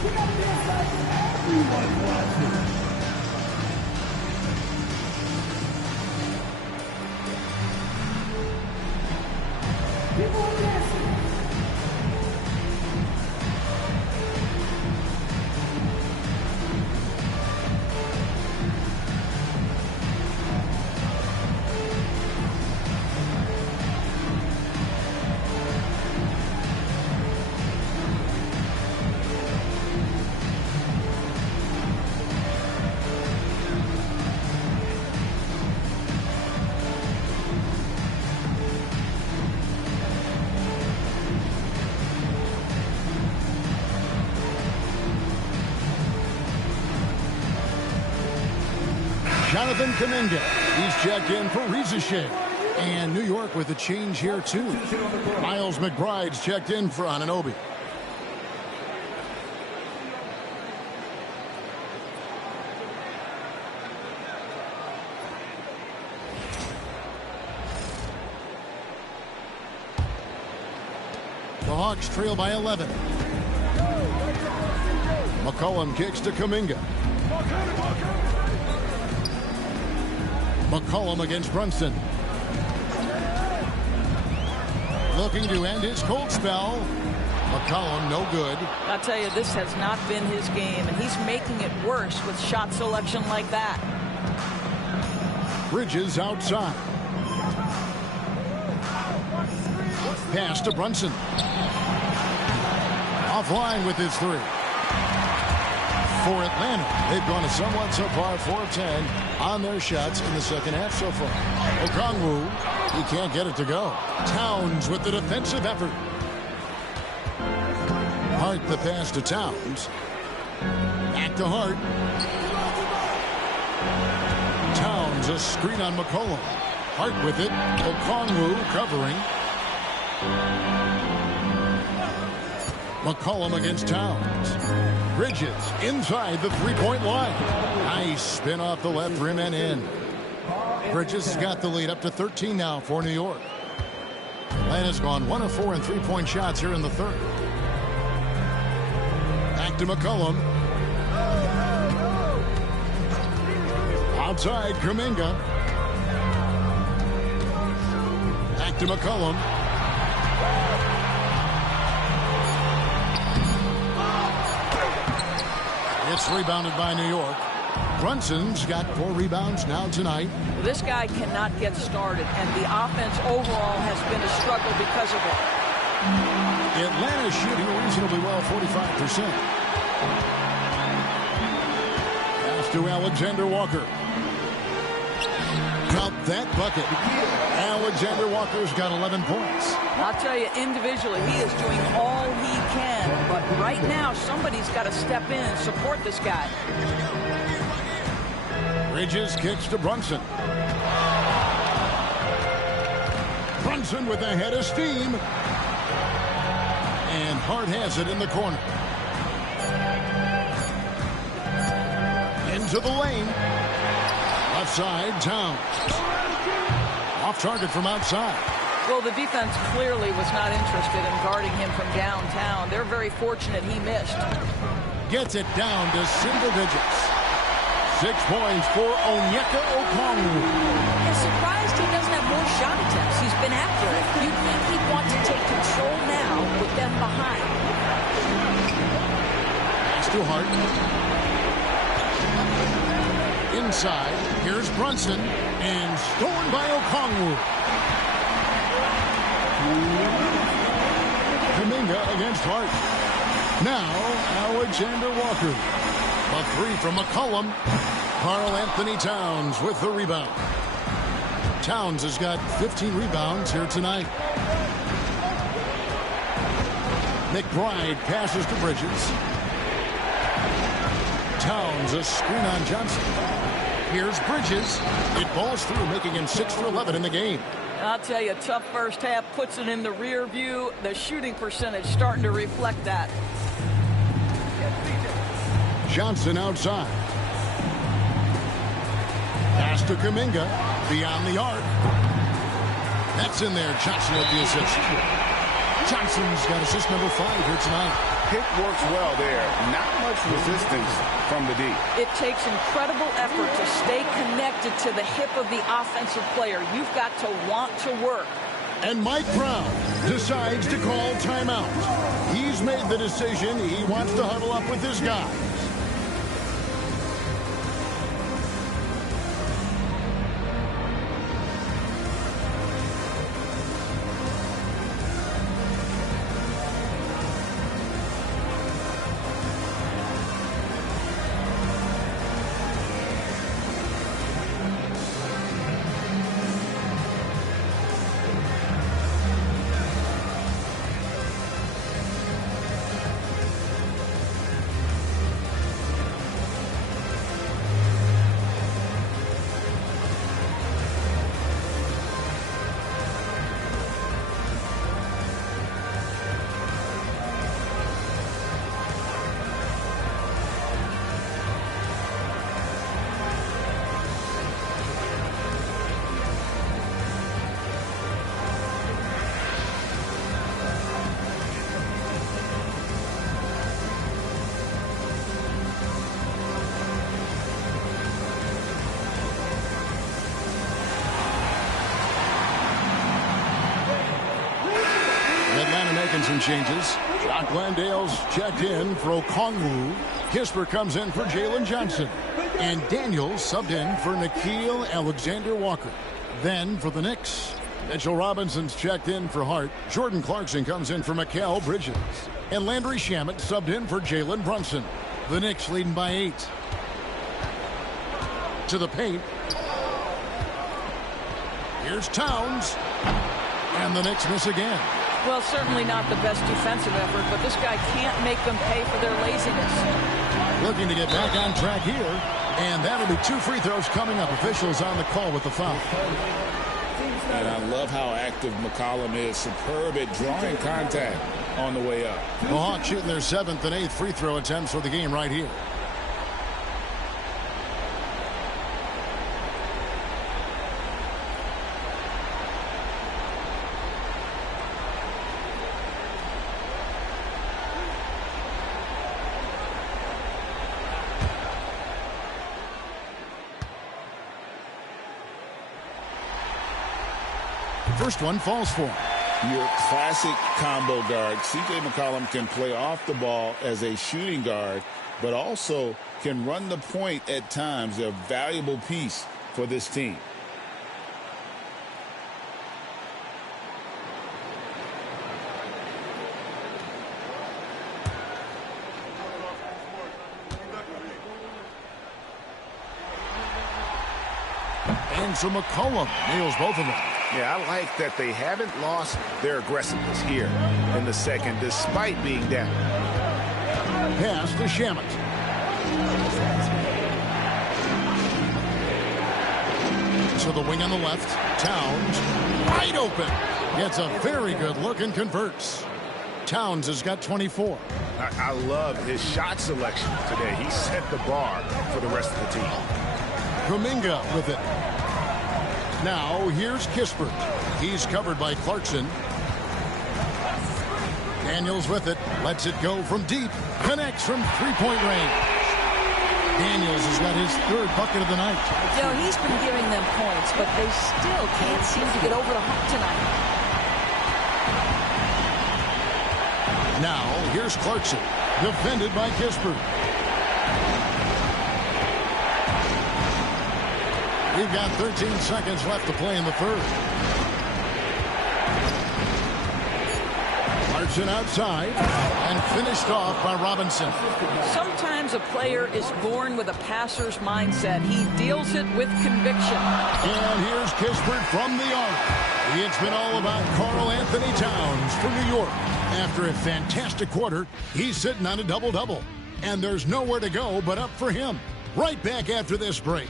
We got to dance like everyone watching. People are dancing. Jonathan Kuminga. He's checked in for Rizachet. And New York with a change here, too. Miles McBride's checked in for Anunoby. The Hawks trail by 11. McCollum kicks to Kuminga. McCollum against Brunson. Looking to end his cold spell. McCollum, no good. I'll tell you, this has not been his game, and he's making it worse with shot selection like that. Bridges outside. Pass to Brunson. Offline with his three. For Atlanta, they've gone a somewhat subpar 4 of 10 on their shots in the second half so far. Okongwu, he can't get it to go. Towns with the defensive effort. Hart the pass to Towns. Back to Hart. Towns a screen on McCollum. Hart with it. Okongwu covering. McCollum against Towns. Bridges inside the three-point line. Nice spin off the left rim and in. Bridges has got the lead up to 13 now for New York. Atlanta's gone 1 of 4 in three-point shots here in the third. Back to McCollum. Outside Kuminga. Back to McCollum. It's rebounded by New York. Brunson's got 4 rebounds now tonight. Well, this guy cannot get started, and the offense overall has been a struggle because of it. Atlanta shooting reasonably well, 45%. Pass to Alexander Walker. Count that bucket. Alexander Walker's got 11 points. I'll tell you, individually, he is doing all he can. But right now, somebody's got to step in and support this guy. Bridges kicks to Brunson. Brunson with a head of steam. And Hart has it in the corner. Into the lane. Left side, Towns. Off target from outside. Well, the defense clearly was not interested in guarding him from downtown. They're very fortunate he missed. Gets it down to single digits. 6 points for Onyeka Okongwu. I'm surprised he doesn't have more shot attempts. He's been after it. You'd think he'd want to take control now with them behind. Pass to Hart. Inside, here's Brunson, and stolen by Okongwu. Kuminga against Hart. Now, Alexander Walker. A 3 from McCollum. Karl Anthony Towns with the rebound. Towns has got 15 rebounds here tonight. McBride passes to Bridges. Towns a screen on Johnson. Here's Bridges. It balls through, making him 6 for 11 in the game. I'll tell you, tough first half, puts it in the rear view. The shooting percentage starting to reflect that. Johnson outside. Pass to Kuminga. Beyond the arc. That's in there. Johnson with the assist. Johnson's got assist number 5 here tonight. Pick works well there. Not much resistance from the D. It takes incredible effort to stay connected to the hip of the offensive player. You've got to want to work. And Mike Brown decides to call timeout. He's made the decision. He wants to huddle up with his guys. some changes. Jock Landale's checked in for Okongwu. Kisper comes in for Jalen Johnson. And Daniels subbed in for Nikhil Alexander-Walker. Then for the Knicks, Mitchell Robinson's checked in for Hart. Jordan Clarkson comes in for Mikal Bridges. And Landry Shamet subbed in for Jalen Brunson. The Knicks leading by 8. To the paint. Here's Towns. And the Knicks miss again. Well, certainly not the best defensive effort, but this guy can't make them pay for their laziness. Looking to get back on track here. And that'll be 2 free throws coming up. Officials on the call with the foul. And I love how active McCollum is. Superb at drawing contact on the way up. The Hawks shooting their 7th and 8th free throw attempts for the game right here. First one falls for him. Your classic combo guard. C.J. McCollum can play off the ball as a shooting guard, but also can run the point at times. A valuable piece for this team. And so McCollum nails both of them. Yeah, I like that they haven't lost their aggressiveness here in the second, despite being down. Pass to Shamet. To the wing on the left. Towns wide open. Gets a very good look and converts. Towns has got 24. I love his shot selection today. He set the bar for the rest of the team. Kuminga with it. Now, here's Kispert. He's covered by Clarkson. Daniels with it. Lets it go from deep. Connects from three-point range. Daniels has got his 3rd bucket of the night. You know, he's been giving them points, but they still can't seem to get over the hump tonight. Now, here's Clarkson. Defended by Kispert. We've got 13 seconds left to play in the 3rd. Clarkson outside and finished off by Robinson. Sometimes a player is born with a passer's mindset. He deals it with conviction. And here's Kispert from the arc. It's been all about Karl Anthony Towns from New York. After a fantastic quarter, he's sitting on a double-double. And there's nowhere to go but up for him. Right back after this break.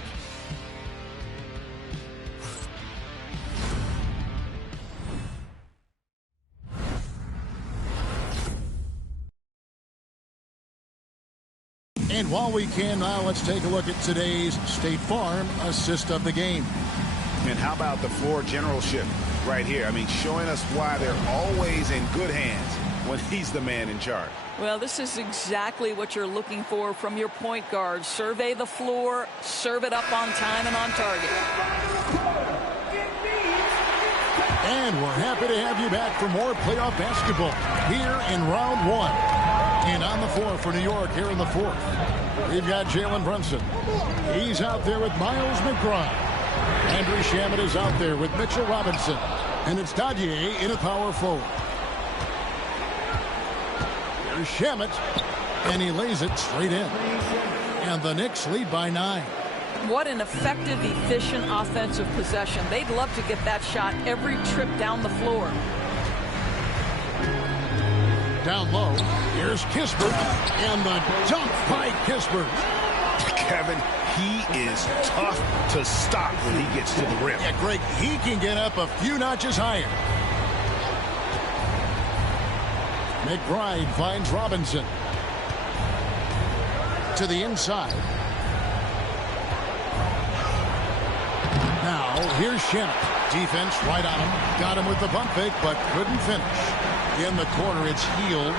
And while we can now, let's take a look at today's State Farm assist of the game. And how about the floor generalship right here? I mean, showing us why they're always in good hands when he's the man in charge. Well, this is exactly what you're looking for from your point guard. Survey the floor, serve it up on time and on target. And we're happy to have you back for more playoff basketball here in round 1. And on the floor for New York here in the 4th, we've got Jalen Brunson. He's out there with Miles McBride. Andrew Shamet is out there with Mitchell Robinson. And it's Dadier in a power forward. Here's Shamet, and he lays it straight in. And the Knicks lead by 9. What an effective, efficient offensive possession. They'd love to get that shot every trip down the floor. Down low, here's Kispert, and the dunk by Kispert. Kevin, he is tough to stop when he gets to the rim. Yeah, Greg, he can get up a few notches higher. McBride finds Robinson. To the inside. Now, here's Shamet. Defense right on him. Got him with the pump fake, but couldn't finish. In the corner, it's Hield.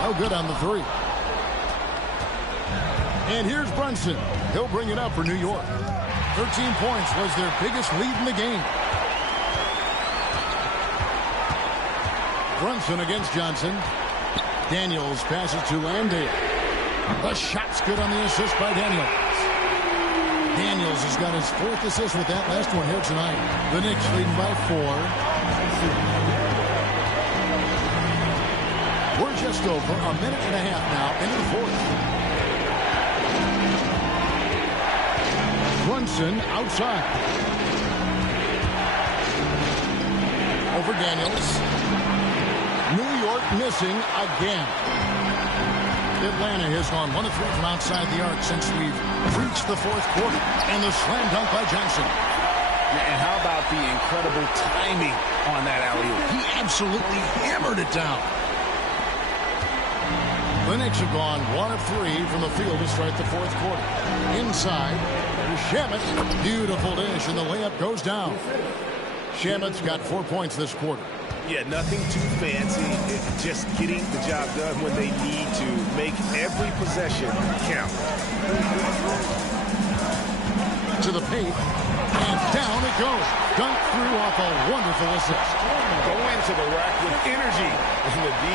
No good on the 3. And here's Brunson. He'll bring it up for New York. 13 points was their biggest lead in the game. Brunson against Johnson. Daniels passes to Landale. The shot's good on the assist by Daniels. Daniels has got his 4th assist with that last one here tonight. The Knicks leading by 4. We're just over a minute and a half now into the 4th. Brunson outside. Over Daniels. New York missing again. Atlanta has gone 1 of 3 from outside the arc since we've reached the 4th quarter. And the slam dunk by Johnson. And how about the incredible timing on that alley-oop? He absolutely hammered it down. The Knicks have gone 1 of 3 from the field to start the 4th quarter. Inside, Shamet. Beautiful dish, and the layup goes down. Shamet's got 4 points this quarter. Yeah, nothing too fancy. It's just getting the job done when they need to. Make every possession count. To the paint, and down it goes. Dunk through off a wonderful assist. Go into the rack with energy, and the D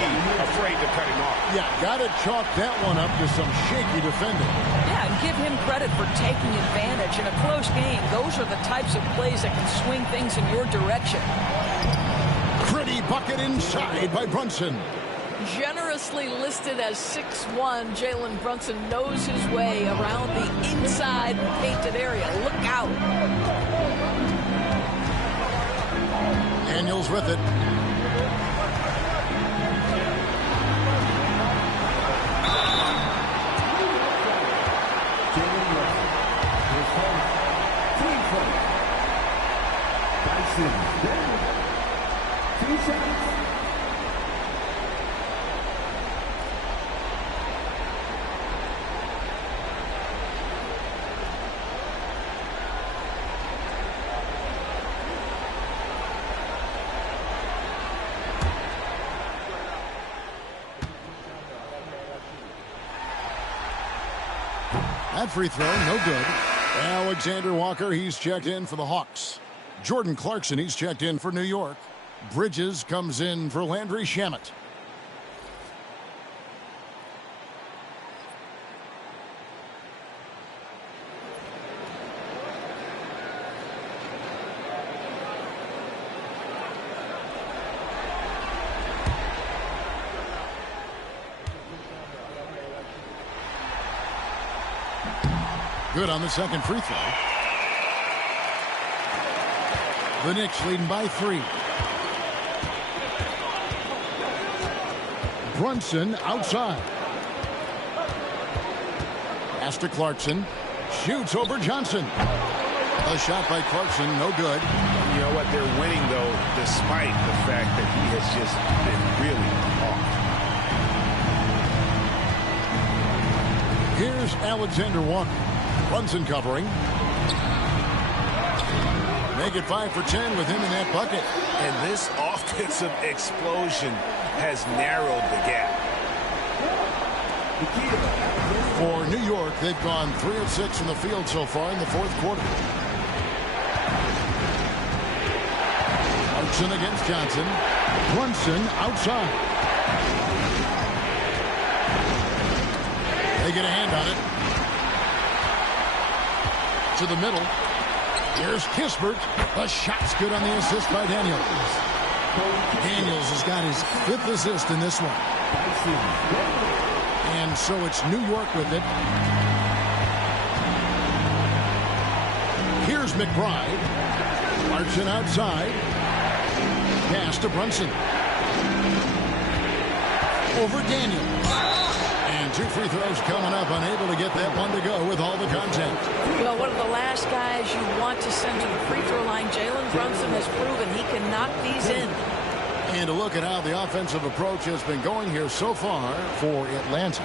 afraid to cut him off. Yeah, got to chalk that one up to some shaky defending. Yeah, and give him credit for taking advantage in a close game. Those are the types of plays that can swing things in your direction. Pretty bucket inside by Brunson. Generously listed as 6'1", Jalen Brunson knows his way around the inside painted area. Look out. Daniels with it. That free throw, no good. Alexander Walker, he's checked in for the Hawks. Jordan Clarkson, he's checked in for New York. Bridges comes in for Landry Shamet. Good on the second free throw. The Knicks leading by 3. Brunson outside. Pass to Clarkson. Shoots over Johnson. A shot by Clarkson, no good. You know what? They're winning, though, despite the fact that he has just been really off. Here's Alexander Walker. Brunson covering. Make it 5 for 10 with him in that bucket. And this offensive explosion has narrowed the gap. For New York, they've gone 3 of 6 from the field so far in the 4th quarter. Clarkson against Johnson. Brunson outside. They get a hand on it. To the middle. Here's Kispert. A shot's good on the assist by Daniels. Daniels has got his 5th assist in this one. And so it's New York with it. Here's McBride. Clarkson outside. Pass to Brunson. Over Daniels. And 2 free throws coming up. Unable to get that one to go with all the contact. Well, one of the last guys you want to send to the free throw line, Jalen Brunson has proven he can knock these in. And to look at how the offensive approach has been going here so far for Atlanta.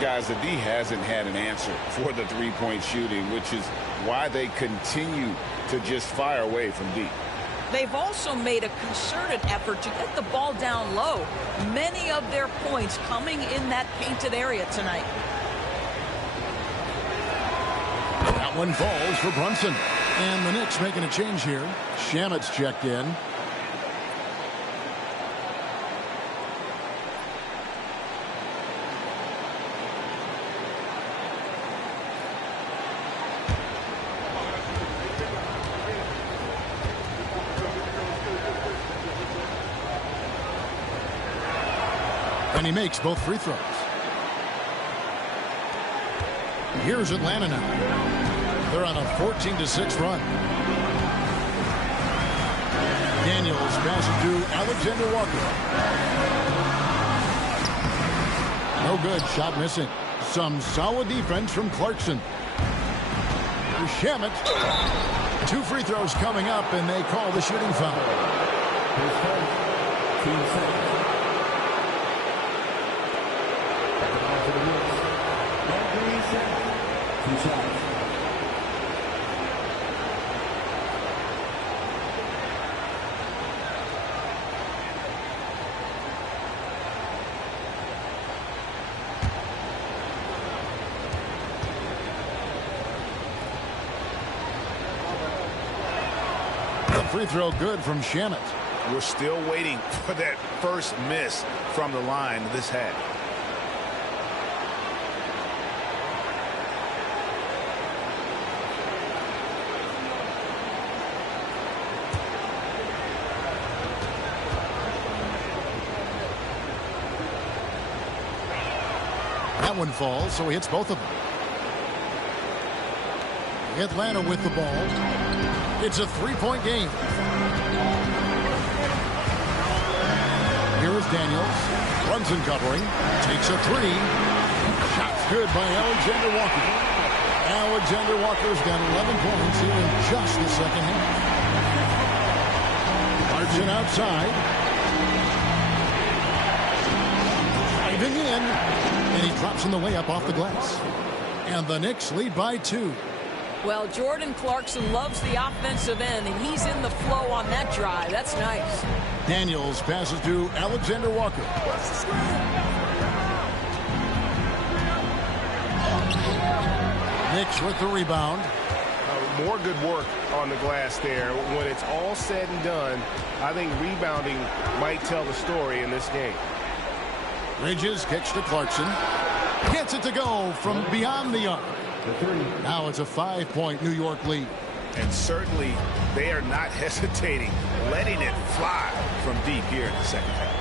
Guys, the D hasn't had an answer for the three-point shooting, which is why they continue to just fire away from deep. They've also made a concerted effort to get the ball down low. Many of their points coming in that painted area tonight. That one falls for Brunson. And the Knicks making a change here. Shamet's checked in. And he makes both free throws. Here's Atlanta now. They're on a 14-6 run. Daniels passes to Alexander Walker. No good. Shot missing. Some solid defense from Clarkson. Shamet. 2 free throws coming up, and they call the shooting foul. Free throw good from Shamet. We're still waiting for that first miss from the line this half. That one falls, so he hits both of them. Atlanta with the ball. It's a 3-point game. Here is Daniels. Brunson covering. Takes a 3. Shot's good by Alexander Walker. Alexander Walker's got 11 points here in just the second half. Clarkson outside. Driving in. And he drops in the way up off the glass. And the Knicks lead by 2. Well, Jordan Clarkson loves the offensive end, and he's in the flow on that drive. That's nice. Daniels passes to Alexander Walker. Knicks with the rebound. More good work on the glass there. When it's all said and done, I think rebounding might tell the story in this game. Bridges kicks to Clarkson. Gets it to go from beyond the arc. Now it's a 5-point New York lead. And certainly they are not hesitating, letting it fly from deep here in the second half.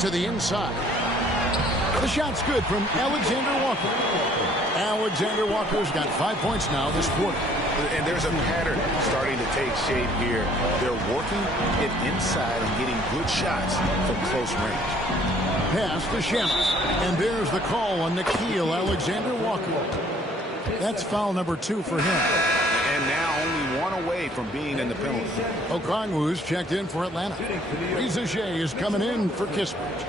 To the inside. The shot's good from Alexander Walker. Alexander Walker's got 5 points now this quarter. And there's a pattern starting to take shape here. They're working it inside and getting good shots from close range. Pass to Shamet. And there's the call on Nickeil Alexander-Walker. That's foul number 2 for him. And now only 1 away from being in the penalty. Okongwu's checked in for Atlanta. Reza Shea is coming in for Kispert.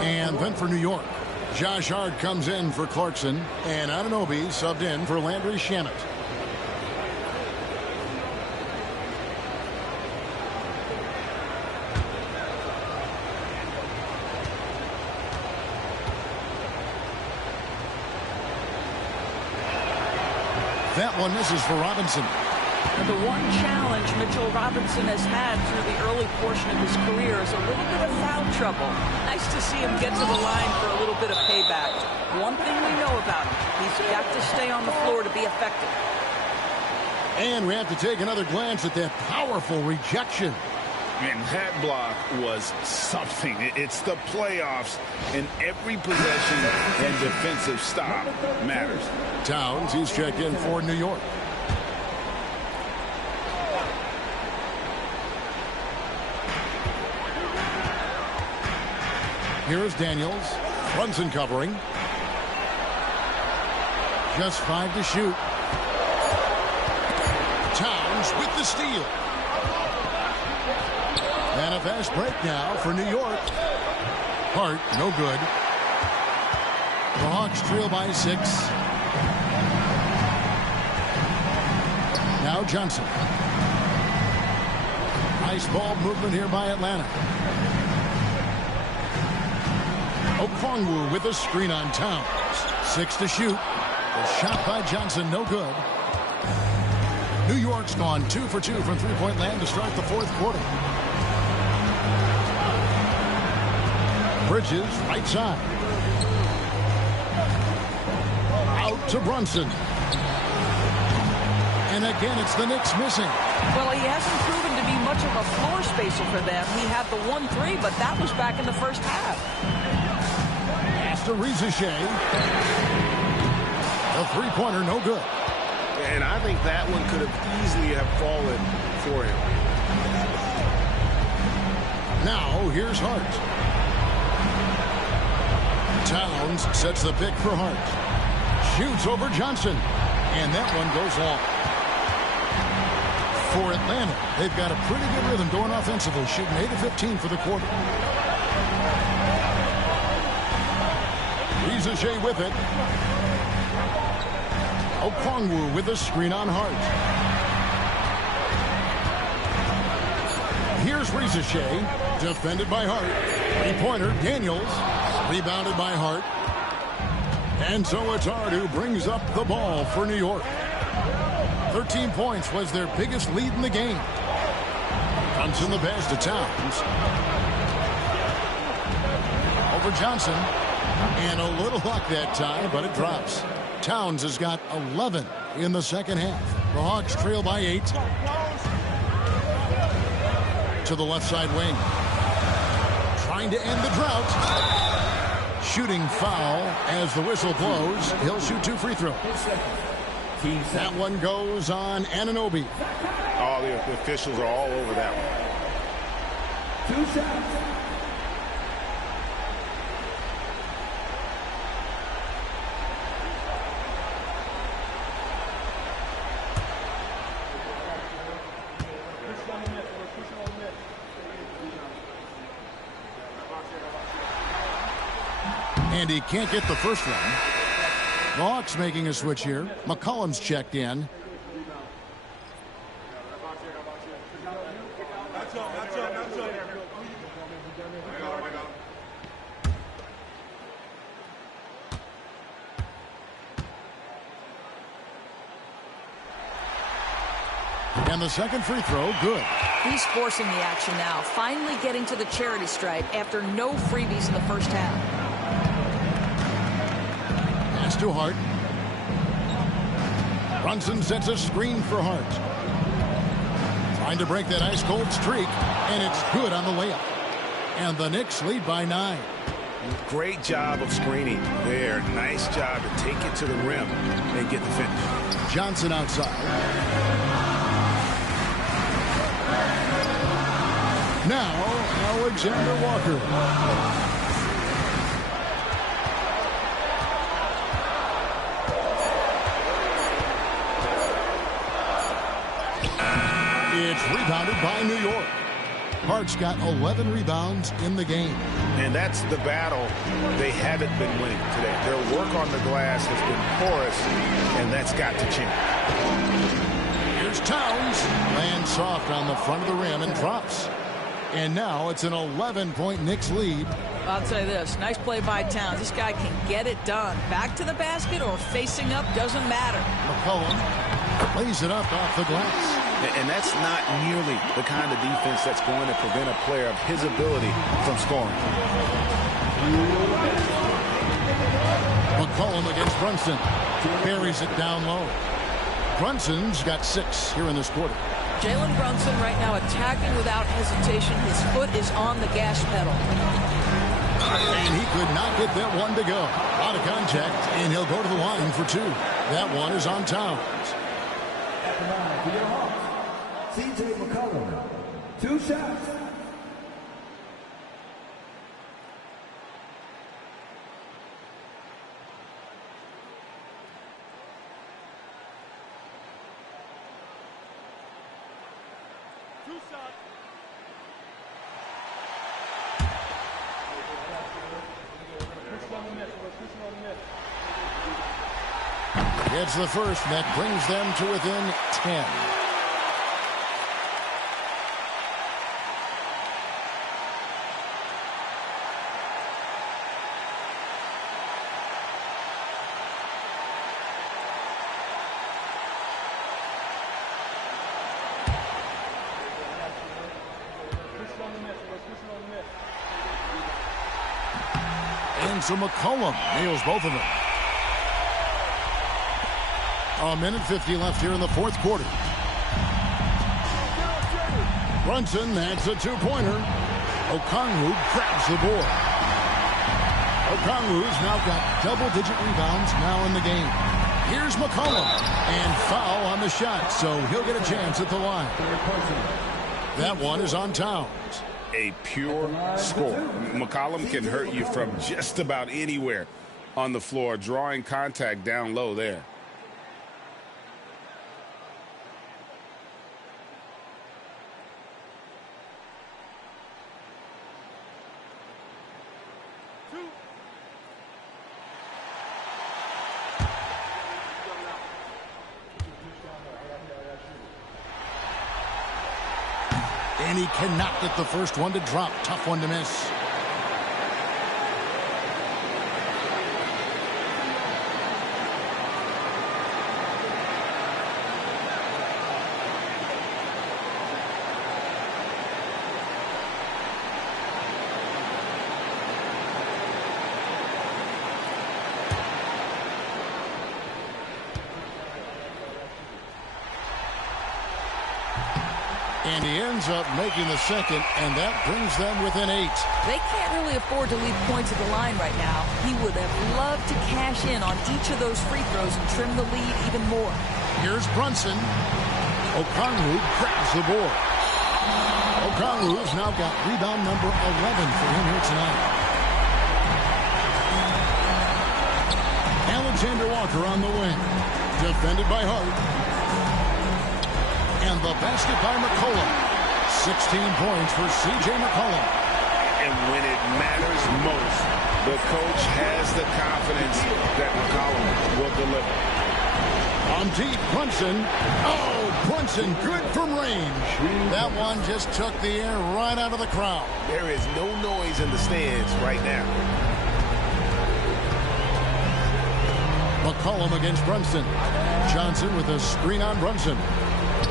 And then for New York, Josh Hart comes in for Clarkson. And Anunoby subbed in for Landry Shamet. That one misses for Robinson. And the one challenge Mitchell Robinson has had through the early portion of his career is a little bit of foul trouble. Nice to see him get to the line for a little bit of payback. One thing we know about him, he's got to stay on the floor to be effective. And we have to take another glance at that powerful rejection. And that block was something. It's the playoffs, and every possession and defensive stop matters. Towns, he's checked in for New York. Here's Daniels. Brunson covering. Just 5 to shoot. Towns with the steal. And a fast break now for New York. Hart, no good. The Hawks trail by 6. Now Johnson. Nice ball movement here by Atlanta. Okongwu with a screen on Towns. 6 to shoot. The shot by Johnson, no good. New York's gone 2 for 2 from three-point land to start the fourth quarter. Bridges, right side. Out to Brunson. And again, it's the Knicks missing. Well, he hasn't proven to be much of a floor spacer for them. He had the 1-3, but that was back in the first half. Pass to Rizachet. The three-pointer, no good. And I think that one could have easily have fallen for him. Now, here's Hart. Towns sets the pick for Hart. Shoots over Johnson. And that one goes long. For Atlanta, they've got a pretty good rhythm going offensively, shooting 8 of 15 for the quarter. Rizachet with it. Okongwu with a screen on Hart. Here's Rizachet, defended by Hart. Three-pointer, Daniels, rebounded by Hart. And so it's Hart who brings up the ball for New York. 13 points was their biggest lead in the game. Brunson the pass to Towns. Over Johnson. And a little luck that time, but it drops. Towns has got 11 in the second half. The Hawks trail by 8. To the left side wing. Trying to end the drought. Shooting foul as the whistle blows. He'll shoot 2 free throws. That one goes on Anunoby. All the officials are all over that one. 2 shots. And he can't get the first one. The Hawks making a switch here. McCollum's checked in. And the second free throw, good. He's forcing the action now, finally getting to the charity stripe after no freebies in the first half. Pass to Hart. Brunson sets a screen for Hart. Trying to break that ice-cold streak, and it's good on the layup. And the Knicks lead by 9. Great job of screening there. Nice job to take it to the rim and get the finish. Johnson outside. Now, Alexander Walker. It's rebounded by New York. Hart's got 11 rebounds in the game. And that's the battle they haven't been winning today. Their work on the glass has been porous, and that's got to change. Here's Towns. Lands soft on the front of the rim and drops. And now it's an 11-point Knicks lead. I'll tell you this, nice play by Towns. This guy can get it done. Back to the basket or facing up, doesn't matter. McCollum lays it up off the glass. And that's not nearly the kind of defense that's going to prevent a player of his ability from scoring. McCollum against Brunson. Buries it down low. Brunson's got 6 here in this quarter. Jalen Brunson right now attacking without hesitation. His foot is on the gas pedal. And he could not get that one to go. Out of contact, and he'll go to the line for 2. That one is on Towns. At the line for your Hawks, C.J. McCollum. 2 shots. It's the first that brings them to within 10. And so McCollum nails both of them. A minute 50 left here in the fourth quarter. Brunson adds a two-pointer. Okongwu grabs the board. Okongwu's now got double-digit rebounds now in the game. Here's McCollum, and foul on the shot, so he'll get a chance at the line. That one is on Towns. A pure score. McCollum can hurt you from just about anywhere on the floor, drawing contact down low there. And he cannot get the first one to drop. Tough one to miss. And he ends up making the second, and that brings them within 8. They can't really afford to leave points at the line right now. He would have loved to cash in on each of those free throws and trim the lead even more. Here's Brunson. Okongwu grabs the board. Okongwu's now got rebound number 11 for him here tonight. Alexander Walker on the wing. Defended by Hart. And the basket by McCollum. 16 points for C.J. McCollum. And when it matters most, the coach has the confidence that McCollum will deliver. On deep, Brunson. Oh, Brunson good from range. That one just took the air right out of the crowd. There is no noise in the stands right now. McCollum against Brunson. Johnson with a screen on Brunson.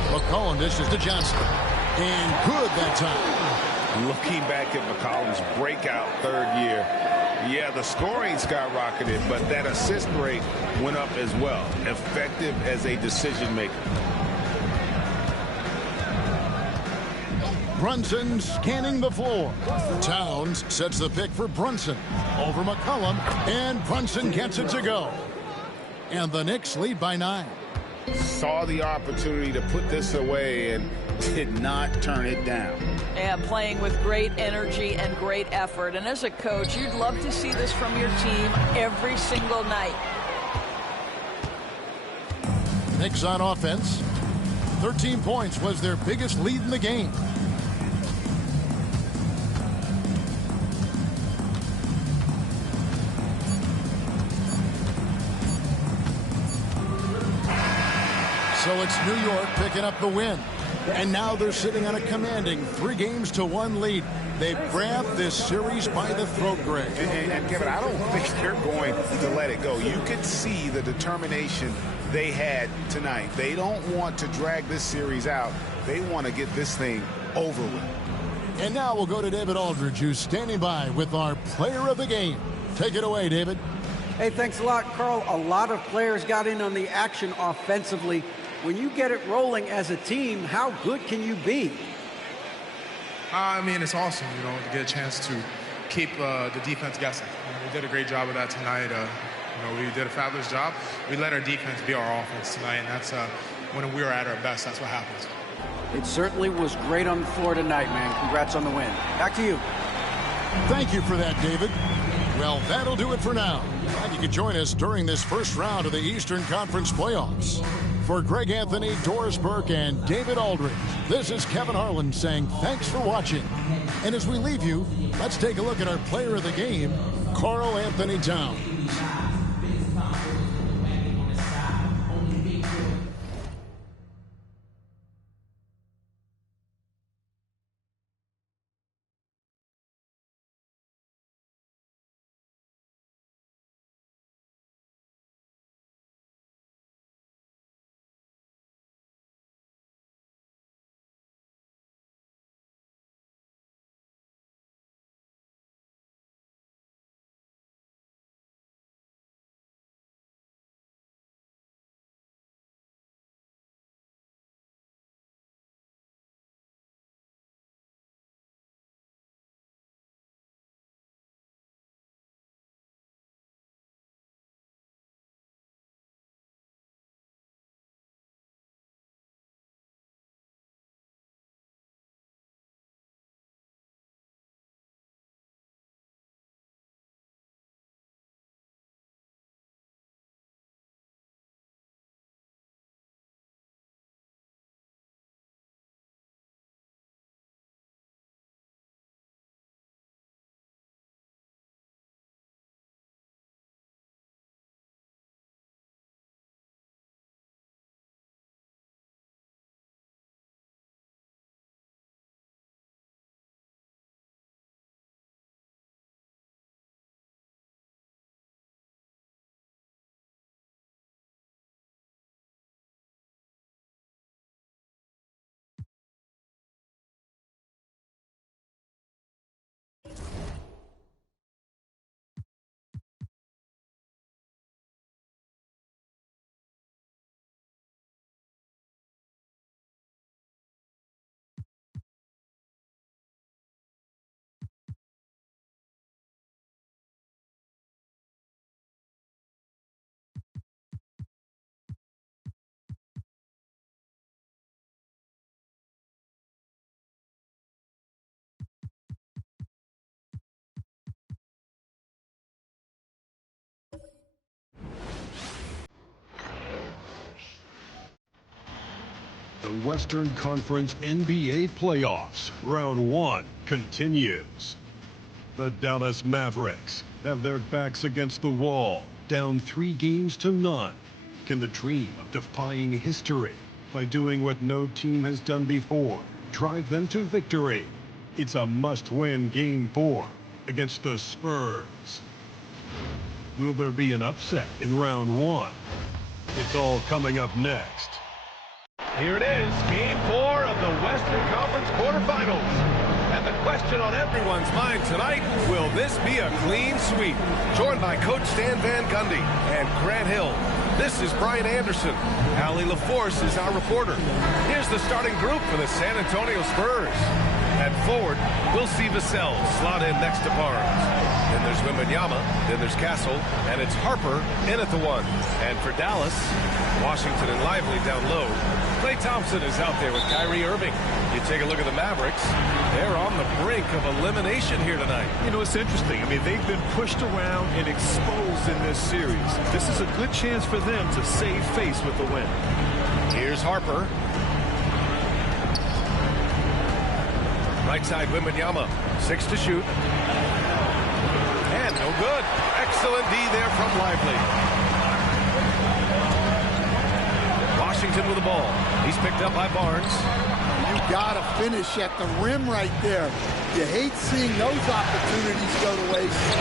McCollum dishes to Johnson. And good that time. Looking back at McCollum's breakout third year, yeah, the scoring skyrocketed, but that assist rate went up as well. Effective as a decision maker. Brunson scanning the floor. Towns sets the pick for Brunson. Over McCollum, and Brunson gets it to go. And the Knicks lead by 9. Saw the opportunity to put this away and did not turn it down. Yeah, playing with great energy and great effort. And as a coach, you'd love to see this from your team every single night. Knicks on offense. 13 points was their biggest lead in the game. So it's New York picking up the win. And now they're sitting on a commanding 3-1 lead. They've grabbed this series by the throat, Greg. And Kevin, I don't think they're going to let it go. You could see the determination they had tonight. They don't want to drag this series out. They want to get this thing over with. And now we'll go to David Aldridge, who's standing by with our player of the game. Take it away, David. Hey, thanks a lot, Carl. A lot of players got in on the action offensively. When you get it rolling as a team, how good can you be? I mean, it's awesome, to get a chance to keep the defense guessing. We did a great job of that tonight. We did a fabulous job. We let our defense be our offense tonight, and that's when we were at our best, that's what happens. It certainly was great on the floor tonight, man. Congrats on the win. Back to you. Thank you for that, David. Well, that'll do it for now. And you can join us during this first round of the Eastern Conference playoffs. For Greg Anthony, Doris Burke, and David Aldridge, this is Kevin Harlan saying thanks for watching. And as we leave you, let's take a look at our player of the game, Karl Anthony Towns. The Western Conference NBA playoffs, round 1, continues. The Dallas Mavericks have their backs against the wall, down 3 games to none. Can the dream of defying history by doing what no team has done before drive them to victory? It's a must-win Game 4 against the Spurs. Will there be an upset in round 1? It's all coming up next. Here it is, Game 4 of the Western Conference quarterfinals. And the question on everyone's mind tonight, will this be a clean sweep? Joined by Coach Stan Van Gundy and Grant Hill. This is Brian Anderson. Allie LaForce is our reporter. Here's the starting group for the San Antonio Spurs. At forward, we'll see Vassell slot in next to Barnes. Then there's Wembanyama, then there's Castle, and it's Harper in at the 1. And for Dallas, Washington and Lively down low. Klay Thompson is out there with Kyrie Irving. You take a look at the Mavericks, they're on the brink of elimination here tonight. You know, it's interesting. I mean, they've been pushed around and exposed in this series. This is a good chance for them to save face with the win. Here's Harper. Right side, Wembanyama, 6 to shoot. And no good. Excellent D there from Lively. Washington with the ball. He's picked up by Barnes. You gotta finish at the rim right there. You hate seeing those opportunities go to waste.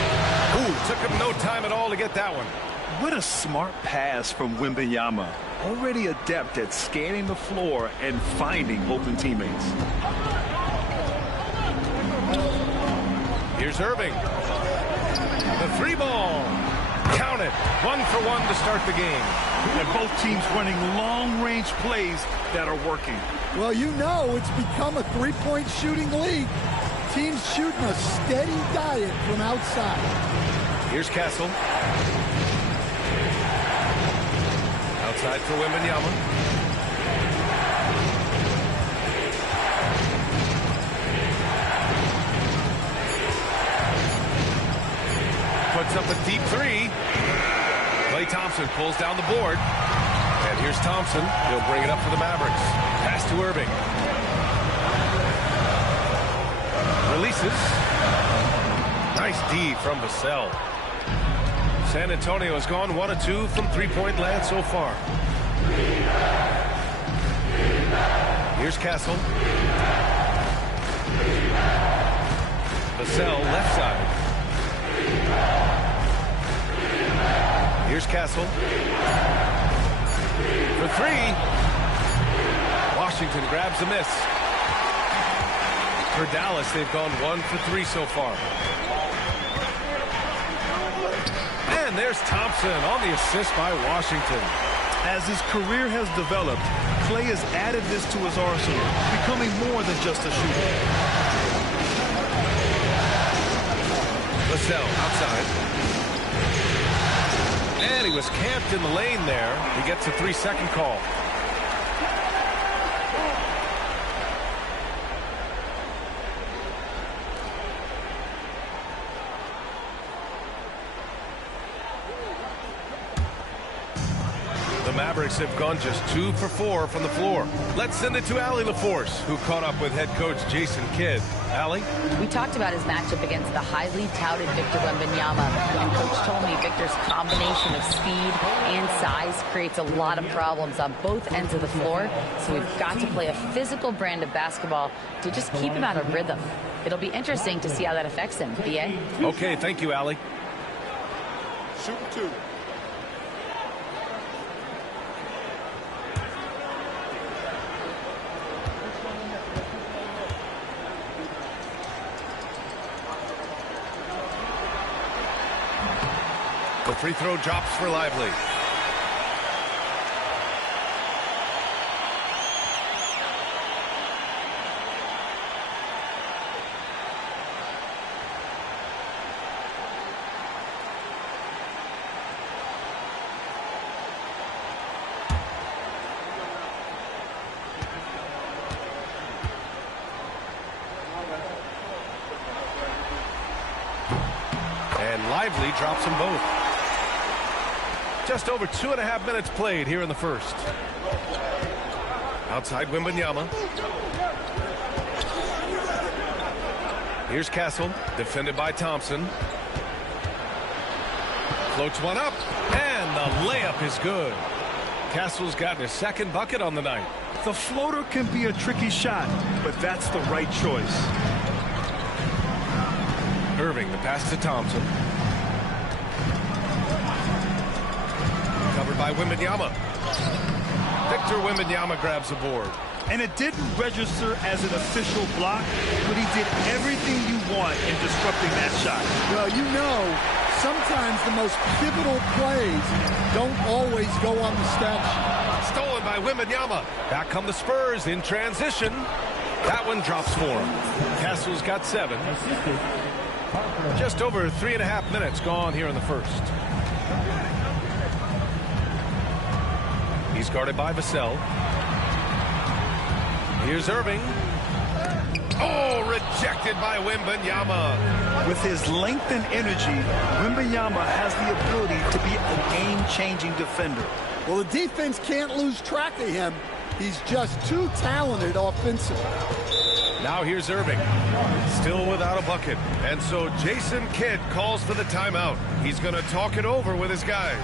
Ooh, took him no time at all to get that one. What a smart pass from Wembanyama. Already adept at scanning the floor and finding open teammates. Here's Irving. The 3 ball. Count it. 1 for 1 to start the game. And both teams running long-range plays that are working. Well, you know it's become a 3-point shooting league. Teams shooting a steady diet from outside. Here's Castle. Outside for Wembanyama. Puts up a deep 3. Klay Thompson pulls down the board. And here's Thompson. He'll bring it up for the Mavericks. Pass to Irving. Releases. Nice D from Vassell. San Antonio has gone 1 of 2 from 3-point land so far. Here's Castle. Vassell left side. Here's Castle. For 3. Washington grabs a miss. For Dallas, they've gone 1 for 3 so far. And there's Thompson on the assist by Washington. As his career has developed, Klay has added this to his arsenal, becoming more than just a shooter. Vassell outside. And he was camped in the lane there. He gets a 3-second call. The Mavericks have gone just 2 for 4 from the floor. Let's send it to Allie LaForce, who caught up with head coach Jason Kidd. Allie? We talked about his matchup against the highly touted Victor Wembanyama, and Coach told me Victor's combination of speed and size creates a lot of problems on both ends of the floor, so we've got to play a physical brand of basketball to just keep him out of rhythm. It'll be interesting to see how that affects him. B.A.? Okay, thank you, Allie. Shoot 2. The free throw drops for Lively. And Lively drops them both. Just over 2.5 minutes played here in the first. Outside Wembanyama. Here's Castle, defended by Thompson. Floats one up, and the layup is good. Castle's gotten his second bucket on the night. The floater can be a tricky shot, but that's the right choice. Irving, the pass to Thompson. Covered by Wembanyama. Victor Wembanyama grabs the board. And it didn't register as an official block, but he did everything you want in disrupting that shot. Well, you know, sometimes the most pivotal plays don't always go on the stat sheet. Stolen by Wembanyama. Back come the Spurs in transition. That one drops for him. Castle's got 7. Just over 3.5 minutes gone here in the first. He's guarded by Vassell. Here's Irving. Oh, rejected by Wembanyama. With his length and energy, Wembanyama has the ability to be a game-changing defender. Well, the defense can't lose track of him. He's just too talented offensively. Now here's Irving. Still without a bucket. And so Jason Kidd calls for the timeout. He's going to talk it over with his guys.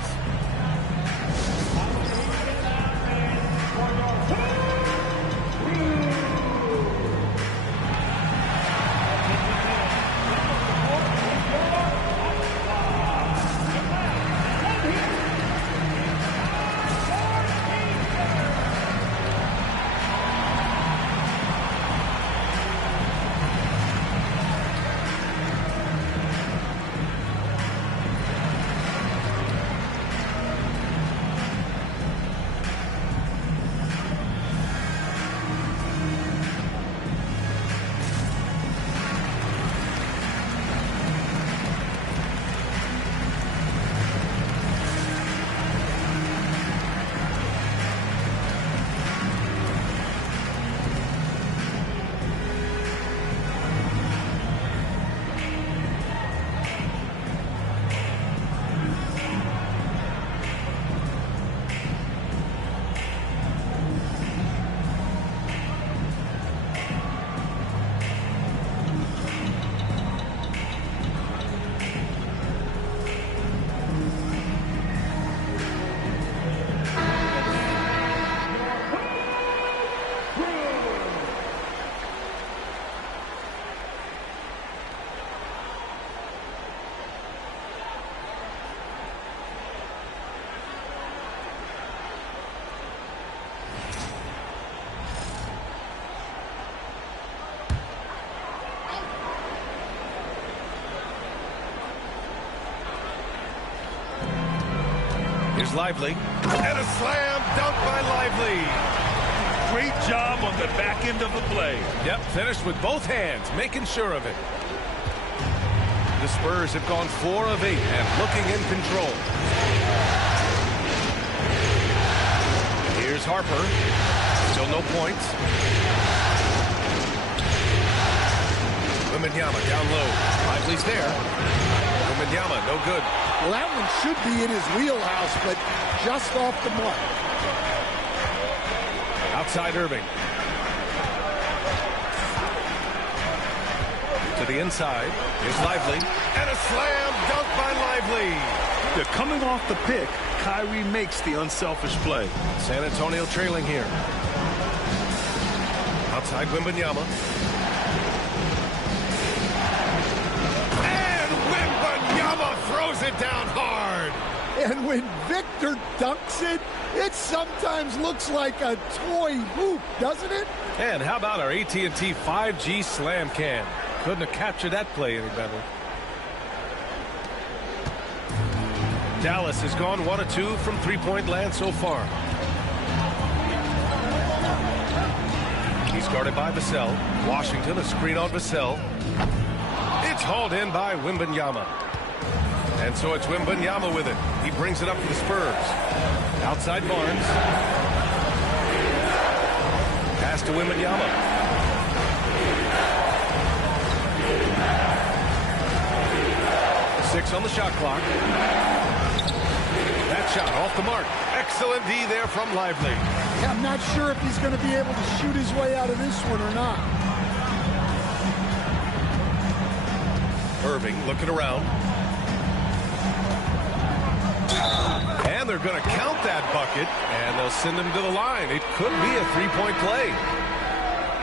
Here's Lively. And a slam dunk by Lively. Great job on the back end of the play. Yep, finished with both hands, making sure of it. The Spurs have gone 4 of 8 and looking in control. Here's Harper. Still no points. Wembanyama down low. Lively's there. Wembanyama, no good. Well, that one should be in his wheelhouse, but just off the mark. Outside Irving. To the inside. Here's Lively. And a slam dunk by Lively. They're coming off the pick. Kyrie makes the unselfish play. San Antonio trailing here. Outside Wembanyama. And Wembanyama throws it down hard. And when Victor dunks it, it sometimes looks like a toy hoop, doesn't it? And how about our AT&T 5G slam can? Couldn't have captured that play any better. Dallas has gone 1 of 2 from three-point land so far. He's guarded by Vassell. Washington, a screen on Vassell. It's hauled in by Wembanyama. And so it's Wembanyama with it. He brings it up for the Spurs. Outside Barnes. Pass to Wembanyama. 6 on the shot clock. That shot off the mark. Excellent D there from Lively. Yeah, I'm not sure if he's going to be able to shoot his way out of this one or not. Irving looking around. And they're going to count that bucket, and they'll send him to the line. It could be a three-point play.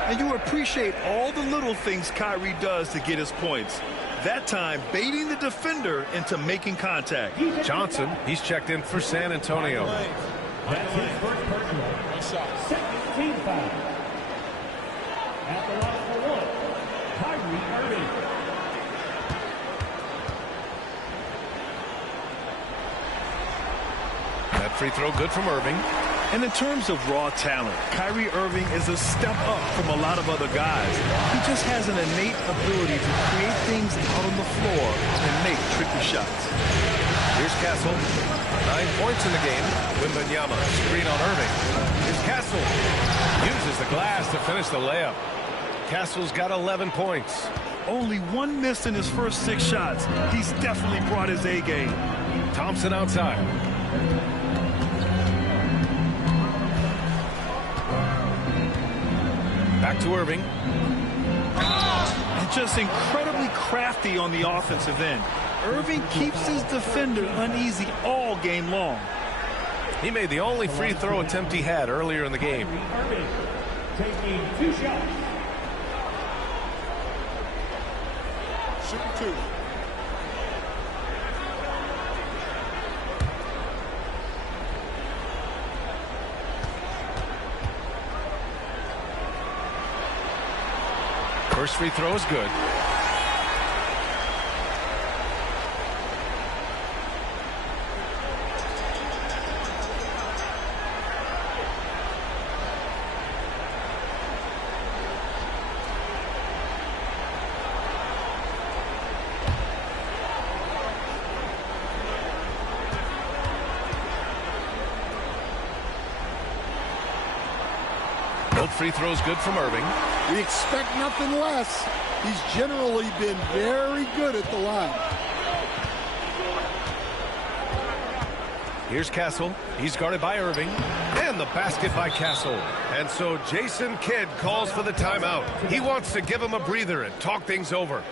And you appreciate all the little things Kyrie does to get his points. That time, baiting the defender into making contact. Johnson, he's checked in for San Antonio. That's his first personal. Second team foul. At the line for one, Kyrie Irving. That free throw good from Irving. And in terms of raw talent, Kyrie Irving is a step up from a lot of other guys. He just has an innate ability to create things out on the floor and make tricky shots. Here's Castle. 9 points in the game. Wembanyama, screen on Irving. Here's Castle. Uses the glass to finish the layup. Castle's got 11 points. Only one miss in his first 6 shots. He's definitely brought his A game. Thompson outside. Back to Irving. And just incredibly crafty on the offensive end. Irving keeps his defender uneasy all game long. He made the only free throw attempt he had earlier in the game. Irving taking 2 shots. Shooting 2. First free throw is good. Both free throws good from Irving. We expect nothing less. He's generally been very good at the line. Here's Castle. He's guarded by Irving. And the basket by Castle. And so Jason Kidd calls for the timeout. He wants to give him a breather and talk things over.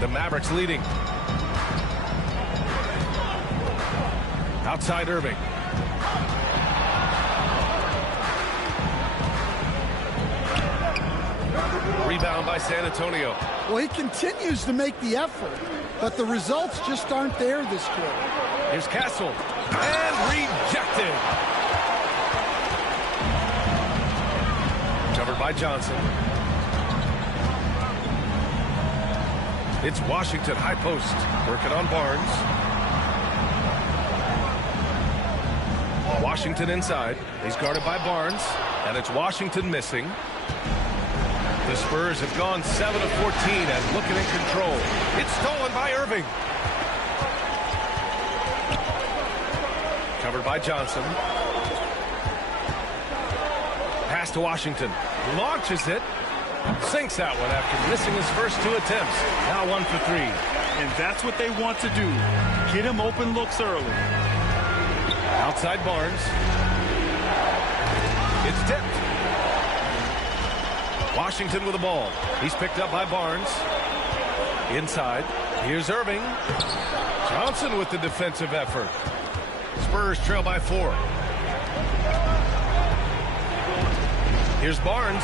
The Mavericks leading. Outside Irving. Rebound by San Antonio. Well, he continues to make the effort, but the results just aren't there this quarter. Here's Castle. And rejected. Covered by Johnson. It's Washington high post. Working on Barnes. Washington inside. He's guarded by Barnes. And it's Washington missing. The Spurs have gone 7 of 14 and looking in control. It's stolen by Irving. Covered by Johnson. Pass to Washington. Launches it. Sinks that one after missing his first 2 attempts. Now 1 for 3. And that's what they want to do. Get him open looks early. Outside Barnes. It's tipped. Washington with the ball. He's picked up by Barnes. Inside. Here's Irving. Johnson with the defensive effort. Spurs trail by 4. Here's Barnes.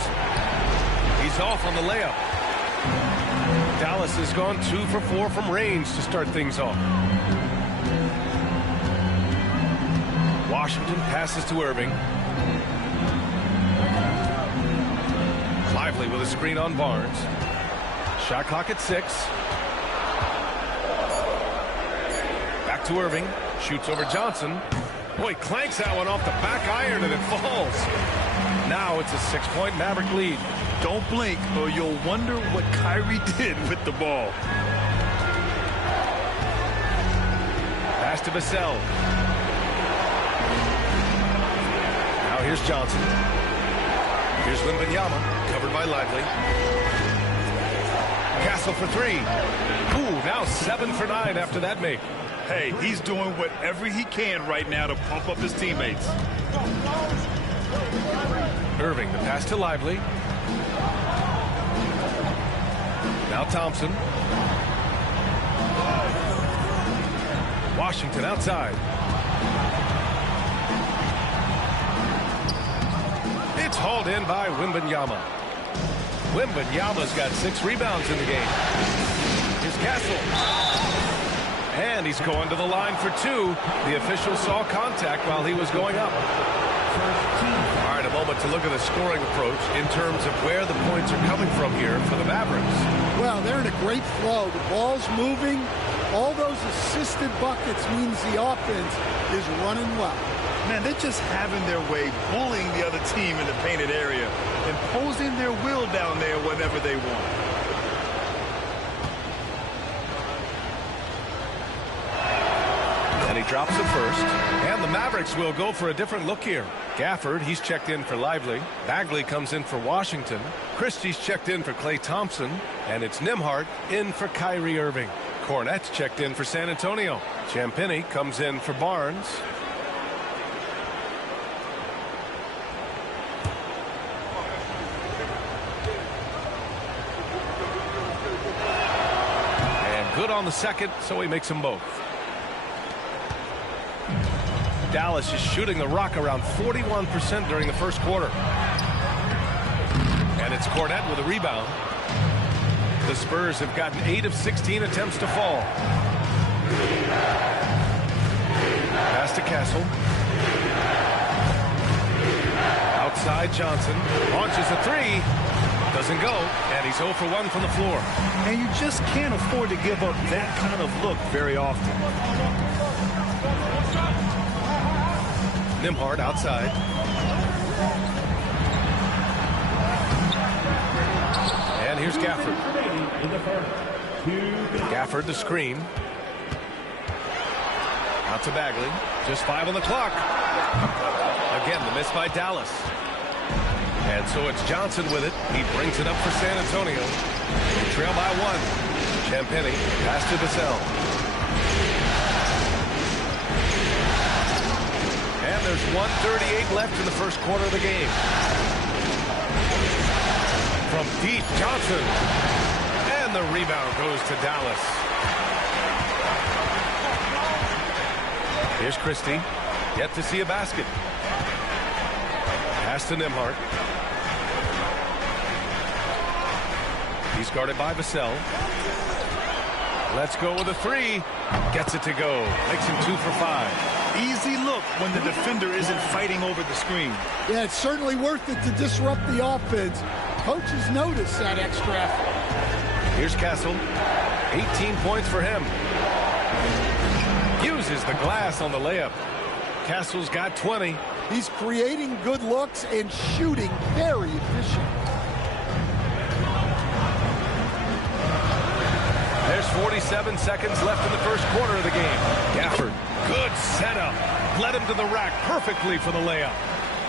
He's off on the layup. Dallas has gone 2 for 4 from range to start things off. Washington passes to Irving. Lively with a screen on Barnes. Shot clock at 6. Back to Irving. Shoots over Johnson. Boy, clanks that one off the back iron and it falls. Now it's a 6-point Maverick lead. Don't blink or you'll wonder what Kyrie did with the ball. Pass to Vassell. Now here's Johnson. Here's Wembanyama, covered by Lively. Castle for 3. Ooh, now 7 for 9 after that make. Hey, he's doing whatever he can right now to pump up his teammates. Irving, the pass to Lively. Now Thompson. Washington outside. It's hauled in by Wembanyama. Wembanyama's got 6 rebounds in the game. Here's Castle. And he's going to the line for 2. The official saw contact while he was going up. All right, a moment to look at the scoring approach in terms of where the points are coming from here for the Mavericks. Well, they're in a great flow. The ball's moving. All those assisted buckets means the offense is running well. Man, they're just having their way, bullying the other team in the painted area, imposing their will down there whenever they want. And he drops it first. And the Mavericks will go for a different look here. Gafford, he's checked in for Lively. Bagley comes in for Washington. Christie's checked in for Klay Thompson. And it's Nembhard in for Kyrie Irving. Cornette's checked in for San Antonio. Champagnie comes in for Barnes. And good on the second, so he makes them both. Dallas is shooting the rock around 41% during the first quarter. And it's Cornette with a rebound. The Spurs have gotten 8 of 16 attempts to fall. Pass to Castle. Outside Johnson. Launches a 3. Doesn't go. And he's 0 for 1 from the floor. And you just can't afford to give up that kind of look very often. Nembhard outside. And here's Gafford. Gafford the screen. Out to Bagley. Just 5 on the clock. Again, the miss by Dallas. And so it's Johnson with it. He brings it up for San Antonio. Trail by 1. Champagnie pass to Vassell. And there's 1:38 left in the first quarter of the game. From deep, Johnson. And the rebound goes to Dallas. Here's Christie. Yet to see a basket. Pass to Nembhard. He's guarded by Vassell. Let's go with a 3. Gets it to go. Makes him 2 for 5. Easy look when the defender isn't fighting over the screen. Yeah, it's certainly worth it to disrupt the offense. Coaches notice that extra effort. Here's Castle. 18 points for him. Uses the glass on the layup. Castle's got 20. He's creating good looks and shooting very efficient. There's 47 seconds left in the first quarter of the game. Gafford, good setup. Led him to the rack perfectly for the layup.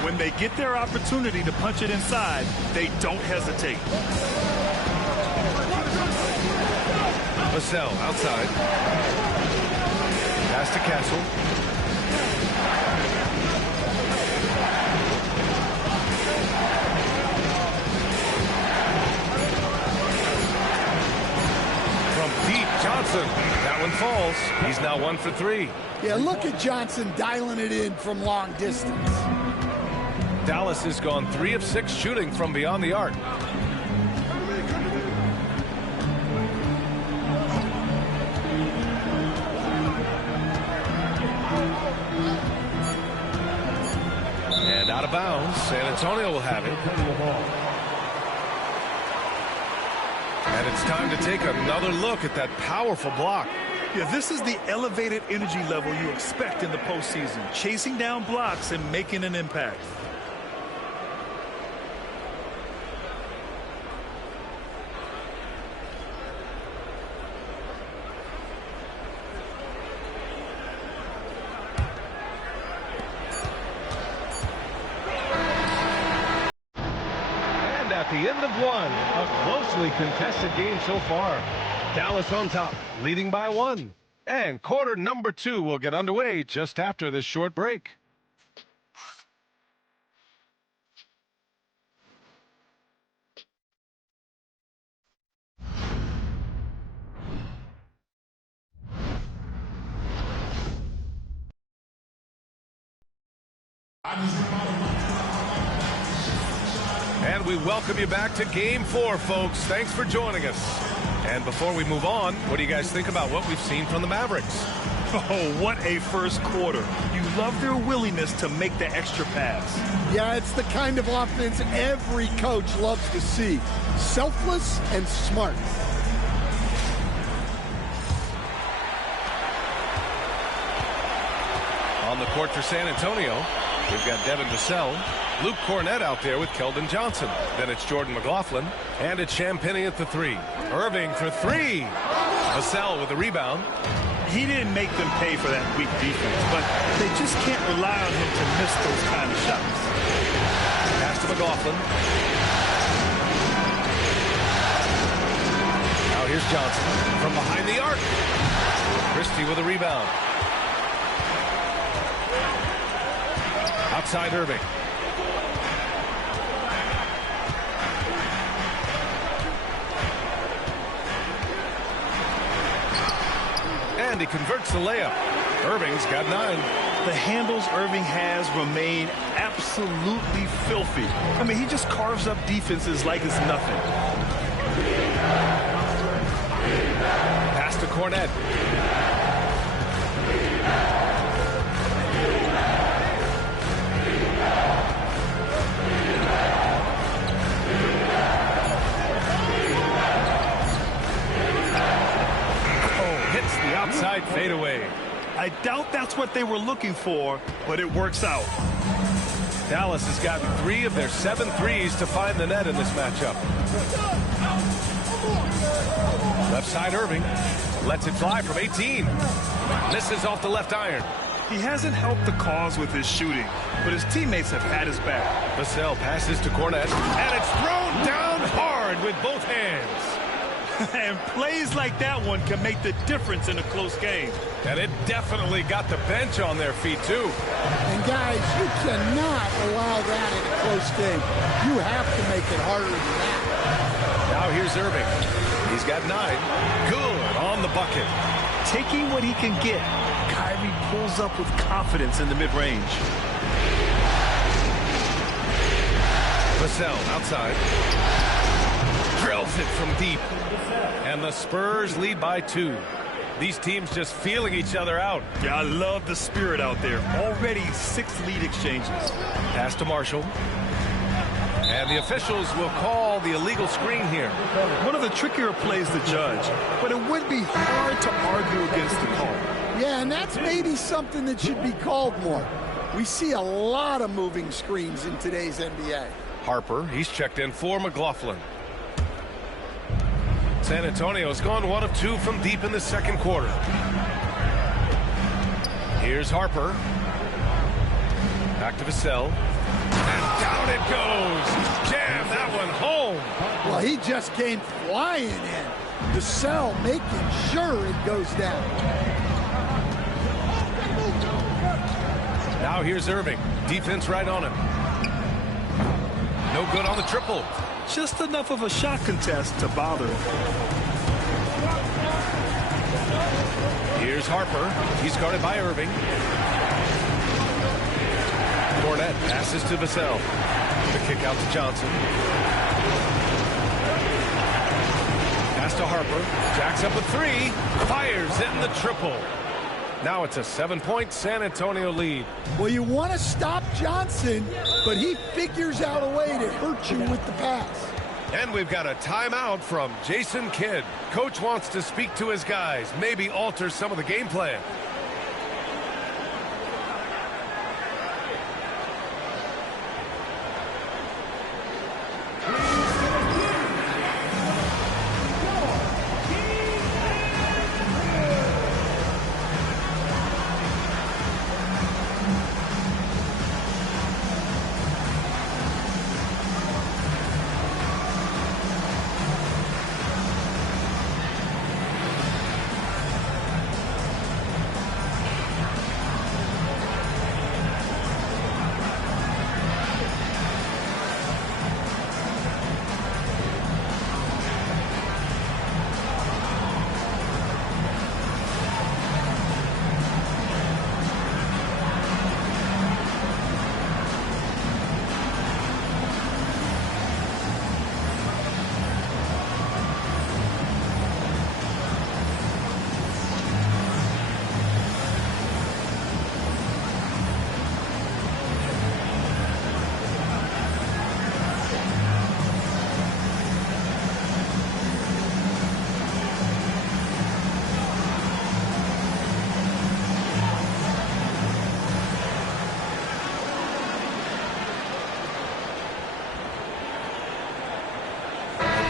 When they get their opportunity to punch it inside, they don't hesitate. Vassell outside. Pass to Castle. Johnson, that one falls. He's now 1 for 3. Yeah, look at Johnson dialing it in from long distance. Dallas has gone 3 of 6 shooting from beyond the arc. And out of bounds. San Antonio will have it. And it's time to take another look at that powerful block. Yeah, this is the elevated energy level you expect in the postseason. Chasing down blocks and making an impact. The end of one, a closely contested game so far. Dallas on top, leading by 1. And quarter number 2 will get underway just after this short break. And we welcome you back to Game 4, folks. Thanks for joining us. And before we move on, what do you guys think about what we've seen from the Mavericks? Oh, what a first quarter. You love their willingness to make the extra pass. Yeah, it's the kind of offense every coach loves to see. Selfless and smart. On the court for San Antonio, we've got Devin Vassell. Luke Cornett out there with Keldon Johnson. Then it's Jordan McLaughlin. And it's Champagnie at the 3. Irving for 3. Vassell with the rebound. He didn't make them pay for that weak defense, but they just can't rely on him to miss those kind of shots. Pass to McLaughlin. Now here's Johnson from behind the arc. Christie with a rebound. Outside Irving. And he converts the layup. Irving's got 9. The handles Irving has remain absolutely filthy. I mean, he just carves up defenses like it's nothing. Pass to Cornett. Outside fadeaway. I doubt that's what they were looking for, but it works out. Dallas has gotten 3 of their 7 threes to find the net in this matchup. Left side Irving lets it fly from 18. Misses off the left iron. He hasn't helped the cause with his shooting, but his teammates have had his back. Vassell passes to Cornett, and it's thrown down hard with both hands. And plays like that one can make the difference in a close game. And it definitely got the bench on their feet, too. And, guys, you cannot allow that in a close game. You have to make it harder than that. Now here's Irving. He's got 9. Good on the bucket. Taking what he can get, Kyrie pulls up with confidence in the mid-range. Vassell outside. Drills it from deep. And the Spurs lead by 2. These teams just feeling each other out. Yeah, I love the spirit out there. Already 6 lead exchanges. Pass to Marshall. And the officials will call the illegal screen here. One of the trickier plays to judge, but it would be hard to argue against the call. Yeah, and that's maybe something that should be called more. We see a lot of moving screens in today's NBA. Harper, he's checked in for McLaughlin. San Antonio's gone 1 of 2 from deep in the second quarter. Here's Harper. Back to Vassell. And down it goes. Jam that one home. Well, he just came flying in. Vassell making sure it goes down. Now here's Irving. Defense right on him. No good on the triple. Just enough of a shot contest to bother him. Here's Harper. He's guarded by Irving. Cornette passes to Vassell. The kick out to Johnson. Pass to Harper. Jacks up a 3. Fires in the triple. Now it's a 7-point San Antonio lead. Well, you want to stop Johnson, but he figures out a way to hurt you with the pass. And we've got a timeout from Jason Kidd. Coach wants to speak to his guys, maybe alter some of the game plan.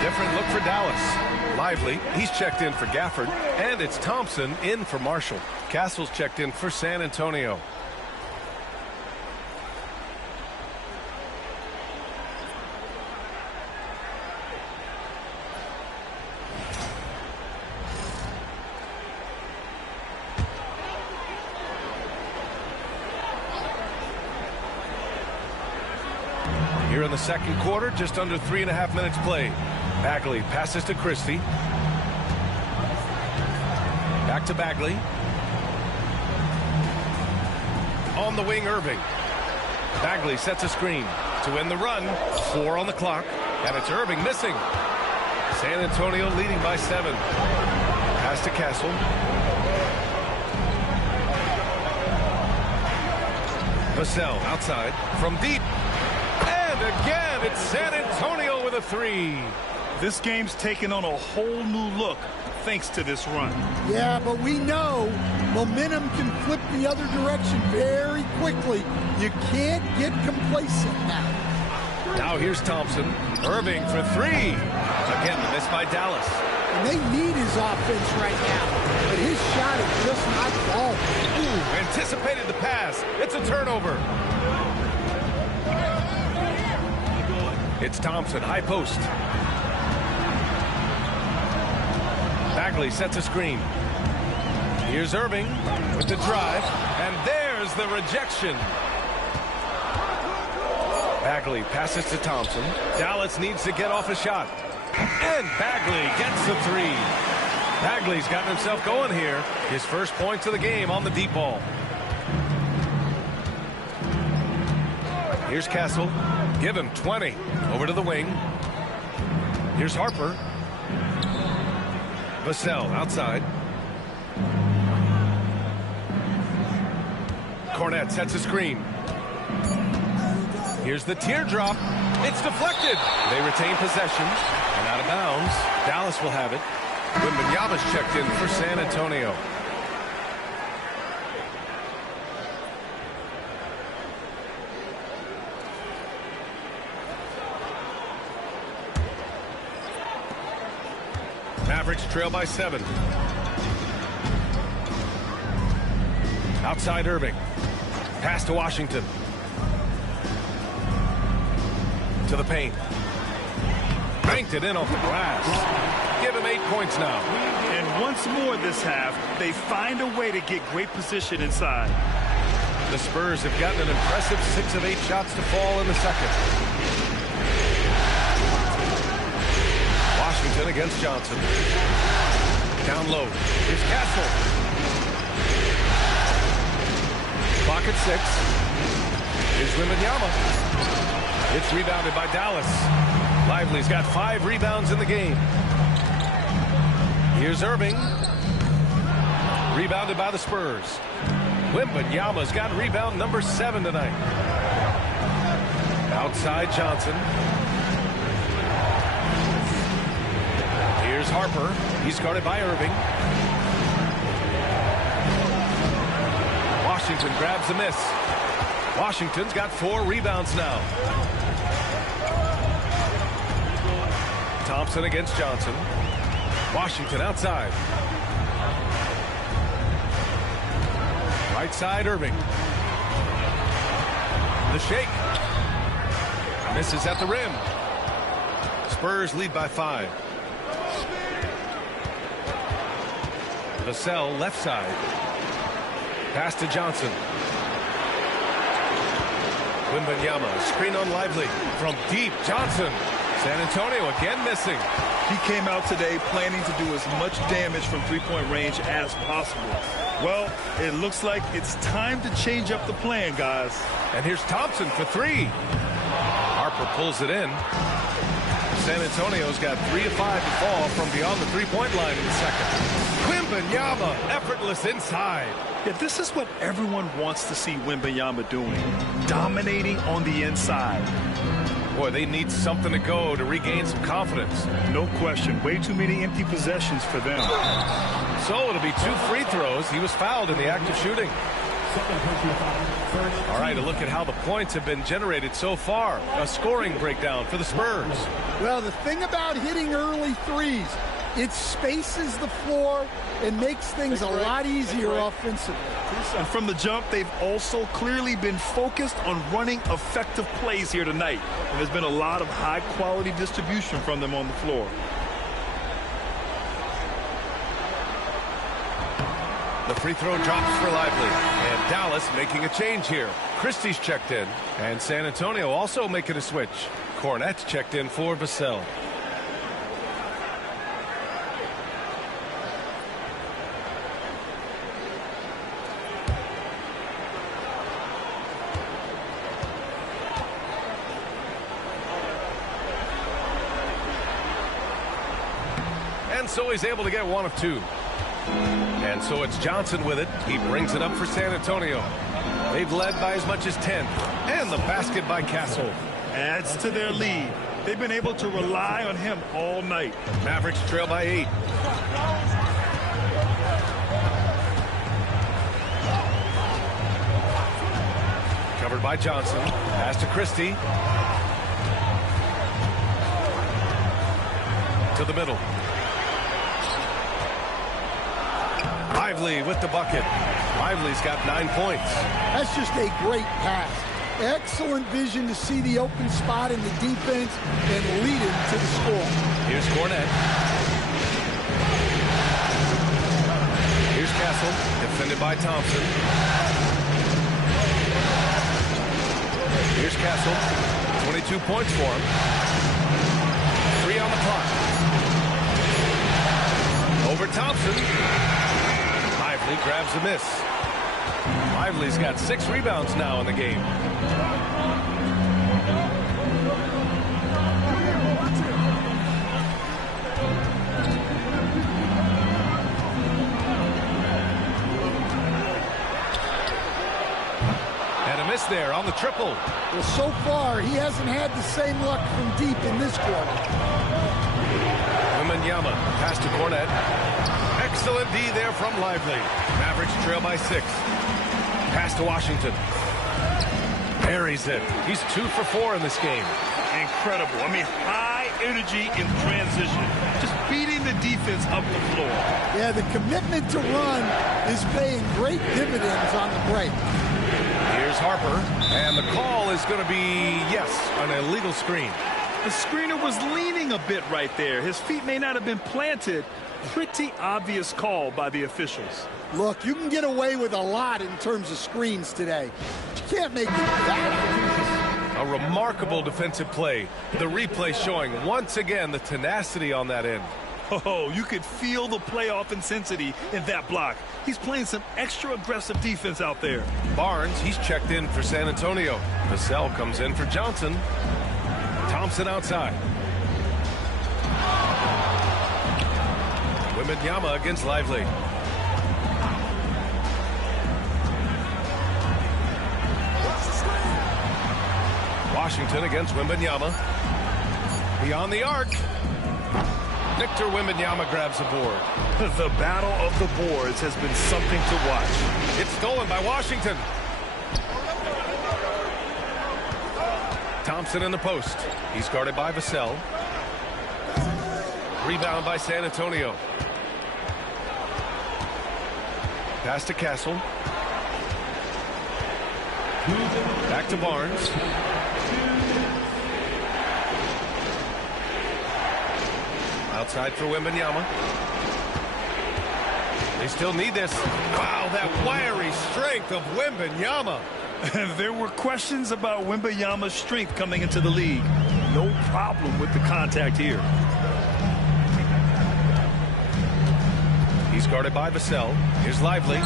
Different look for Dallas. Lively, he's checked in for Gafford, and it's Thompson in for Marshall. Castle's checked in for San Antonio. Here in the second quarter, just under 3.5 minutes played. Bagley passes to Christie. Back to Bagley. On the wing, Irving. Bagley sets a screen to win the run. 4 on the clock, and it's Irving missing. San Antonio leading by 7. Pass to Castle. Vassell outside from deep. And again, it's San Antonio with a 3. This game's taken on a whole new look thanks to this run. Yeah, but we know momentum can flip the other direction very quickly. You can't get complacent now. Now here's Thompson. Irving for 3. Again, the miss by Dallas. And they need his offense right now, but his shot is just not falling. Ooh, anticipated the pass. It's a turnover. It's Thompson, high post. Bagley sets a screen. Here's Irving with the drive, and there's the rejection. Bagley passes to Thompson. Dallas needs to get off a shot. And Bagley gets the 3. Bagley's gotten himself going here. His first points of the game on the deep ball. Here's Castle. Give him 20. Over to the wing. Here's Harper. Vassell outside. Cornette sets a screen. Here's the teardrop. It's deflected. They retain possession. And out of bounds. Dallas will have it. Wembanyama's checked in for San Antonio. Mavericks trail by 7. Outside Irving. Pass to Washington. To the paint. Banked it in off the glass. Give him 8 points now. And once more this half, they find a way to get great position inside. The Spurs have gotten an impressive 6 of 8 shots to fall in the second. Washington against Johnson. Down low. Here's Castle. Clock at 6. Here's Wembanyama. It's rebounded by Dallas. Lively's got 5 rebounds in the game. Here's Irving. Rebounded by the Spurs. Wembanyama's got rebound number 7 tonight. Outside Johnson. Here's Harper. He's guarded by Irving. Washington grabs a miss. Washington's got 4 rebounds now. Thompson against Johnson. Washington outside. Right side Irving. The shake. Misses at the rim. Spurs lead by 5. Vassell left side. Pass to Johnson. Wembanyama screen on Lively from deep. Johnson. San Antonio again missing. He came out today planning to do as much damage from three-point range as possible. Well, it looks like it's time to change up the plan, guys. And here's Thompson for 3. Harper pulls it in. San Antonio's got 3 of 5 to fall from beyond the three-point line in the second. Wembanyama effortless inside. Yeah, this is what everyone wants to see Wembanyama doing. Dominating on the inside. Boy, they need something to go to regain some confidence. No question. Way too many empty possessions for them. So it'll be 2 free throws. He was fouled in the act of shooting. All right, a look at how the points have been generated so far. A scoring breakdown for the Spurs. Well, the thing about hitting early threes, it spaces the floor and makes things a lot easier offensively. And from the jump, they've also clearly been focused on running effective plays here tonight. And there's been a lot of high-quality distribution from them on the floor. The free throw drops for Lively. And Dallas making a change here. Christie's checked in. And San Antonio also making a switch. Cornette's checked in for Vassell. And so he's able to get 1 of 2. And so it's Johnson with it. He brings it up for San Antonio. They've led by as much as 10. And the basket by Castle. Adds to their lead. They've been able to rely on him all night. Mavericks trail by 8. Covered by Johnson. Pass to Christie. To the middle. Lively with the bucket. Lively's got 9 points. That's just a great pass. Excellent vision to see the open spot in the defense and lead him to the score. Here's Cornette. Here's Castle, defended by Thompson. Here's Castle, 22 points for him. 3 on the clock. Over Thompson. Lively grabs a miss. Lively's got 6 rebounds now in the game. And a miss there. there on the triple. Well, so far, he hasn't had the same luck from deep in this quarter. Wembanyama pass to Cornette. Excellent D there from Lively. Mavericks trail by 6. Pass to Washington. Buries it. He's 2 for 4 in this game. Incredible. I mean, high energy in transition. Just beating the defense up the floor. Yeah, the commitment to run is paying great dividends on the break. Here's Harper, and the call is going to be, yes, an illegal screen. The screener was leaning a bit right there. His feet may not have been planted. Pretty obvious call by the officials. Look, you can get away with a lot in terms of screens today. You can't make it that. A remarkable defensive play. The replay showing once again the tenacity on that end. Oh, you could feel the playoff intensity in that block. He's playing some extra aggressive defense out there. Barnes, he's checked in for San Antonio. Vassell comes in for Johnson. Thompson outside. Wembanyama against Lively. Washington against Wembanyama. Beyond the arc. Victor Wembanyama grabs the board. The battle of the boards has been something to watch. It's stolen by Washington. Thompson in the post. He's guarded by Vassell. Rebound by San Antonio. Pass to Castle. Back to Barnes. Outside for Wembanyama. They still need this. Wow, that wiry strength of Wembanyama. There were questions about Wembanyama's strength coming into the league. No problem with the contact here. He's guarded by Vassell. Here's Lively.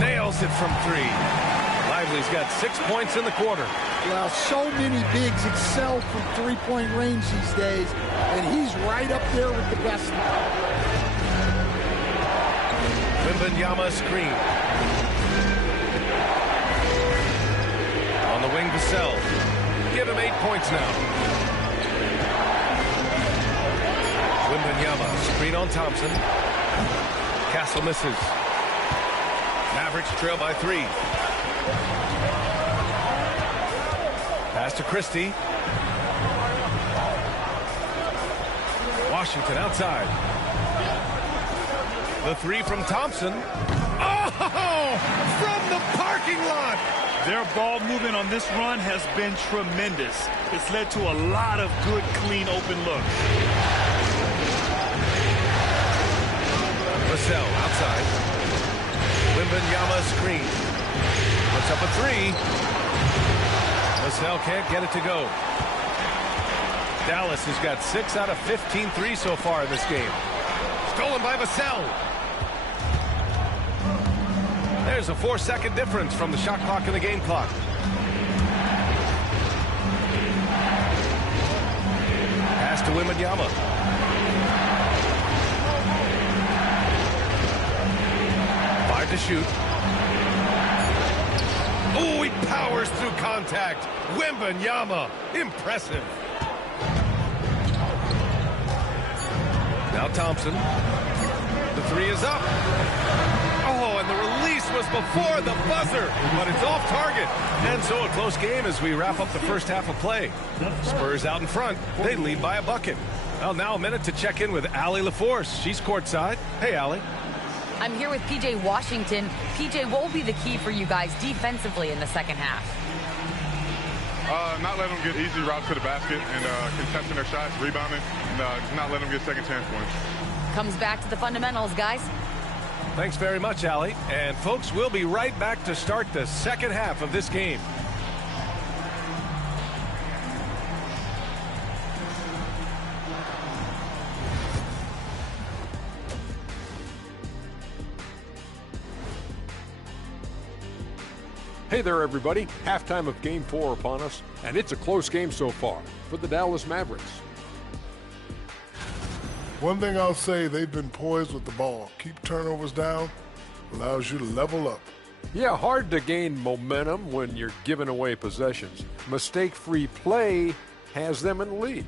Nails it from 3. Lively's got 6 points in the quarter. Well, so many bigs excel from three-point range these days, and he's right up there with the best. Wembanyama screen. On the wing, Vassell. Give him 8 points now. Wembanyama, screen on Thompson. Castle misses. Mavericks trail by 3. Pass to Christie. Washington outside. The 3 from Thompson. Oh, from the parking lot. Their ball movement on this run has been tremendous. It's led to a lot of good, clean, open looks. Vassell outside. Wembanyama screen. Puts up a 3. Vassell can't get it to go. Dallas has got 6 out of 15 threes so far in this game. Stolen by Vassell. There's a 4-second difference from the shot clock and the game clock. Pass to Wembanyama. To shoot. Oh, he powers through contact. Wembanyama, impressive. Now Thompson. The 3 is up. Oh, and the release was before the buzzer, but it's off target. And so a close game as we wrap up the first half of play. Spurs out in front. They lead by a bucket. Well, now a minute to check in with Allie LaForce. She's courtside. Hey, Allie. I'm here with PJ Washington. PJ, what will be the key for you guys defensively in the second half? Not letting them get easy routes to the basket and contesting their shots, rebounding, and not letting them get second chance points. Comes back to the fundamentals, guys. Thanks very much, Allie. And folks, we'll be right back to start the second half of this game. Hey there, everybody. Halftime of Game 4 upon us, and it's a close game so far for the Dallas Mavericks. One thing I'll say, they've been poised with the ball. Keep turnovers down, allows you to level up. Yeah, hard to gain momentum when you're giving away possessions. Mistake-free play has them in the lead.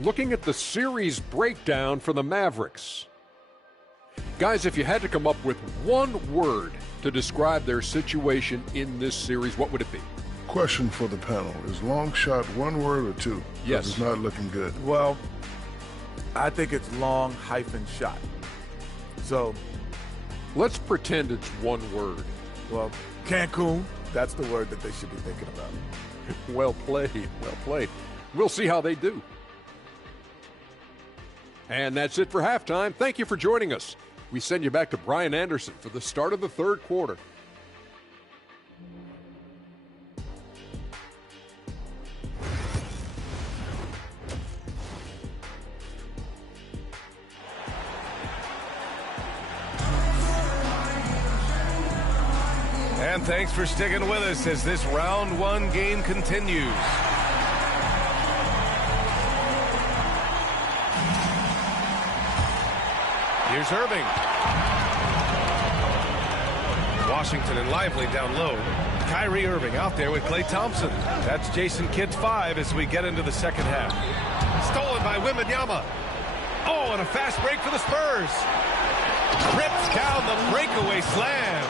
Looking at the series breakdown for the Mavericks. Guys, if you had to come up with one word to describe their situation in this series, what would it be? Question for the panel. Is long shot one word or two? Yes. It's not looking good. Well, I think it's long hyphen shot. So let's pretend it's one word. Well, Cancun, that's the word that they should be thinking about. Well played, well played. We'll see how they do. And that's it for halftime. Thank you for joining us. We send you back to Brian Anderson for the start of the third quarter. And thanks for sticking with us as this round one game continues. Here's Irving. Washington and Lively down low. Kyrie Irving out there with Klay Thompson. That's Jason Kidd's 5 as we get into the second half. Stolen by Wembanyama. Oh, and a fast break for the Spurs. Rips down the breakaway slam.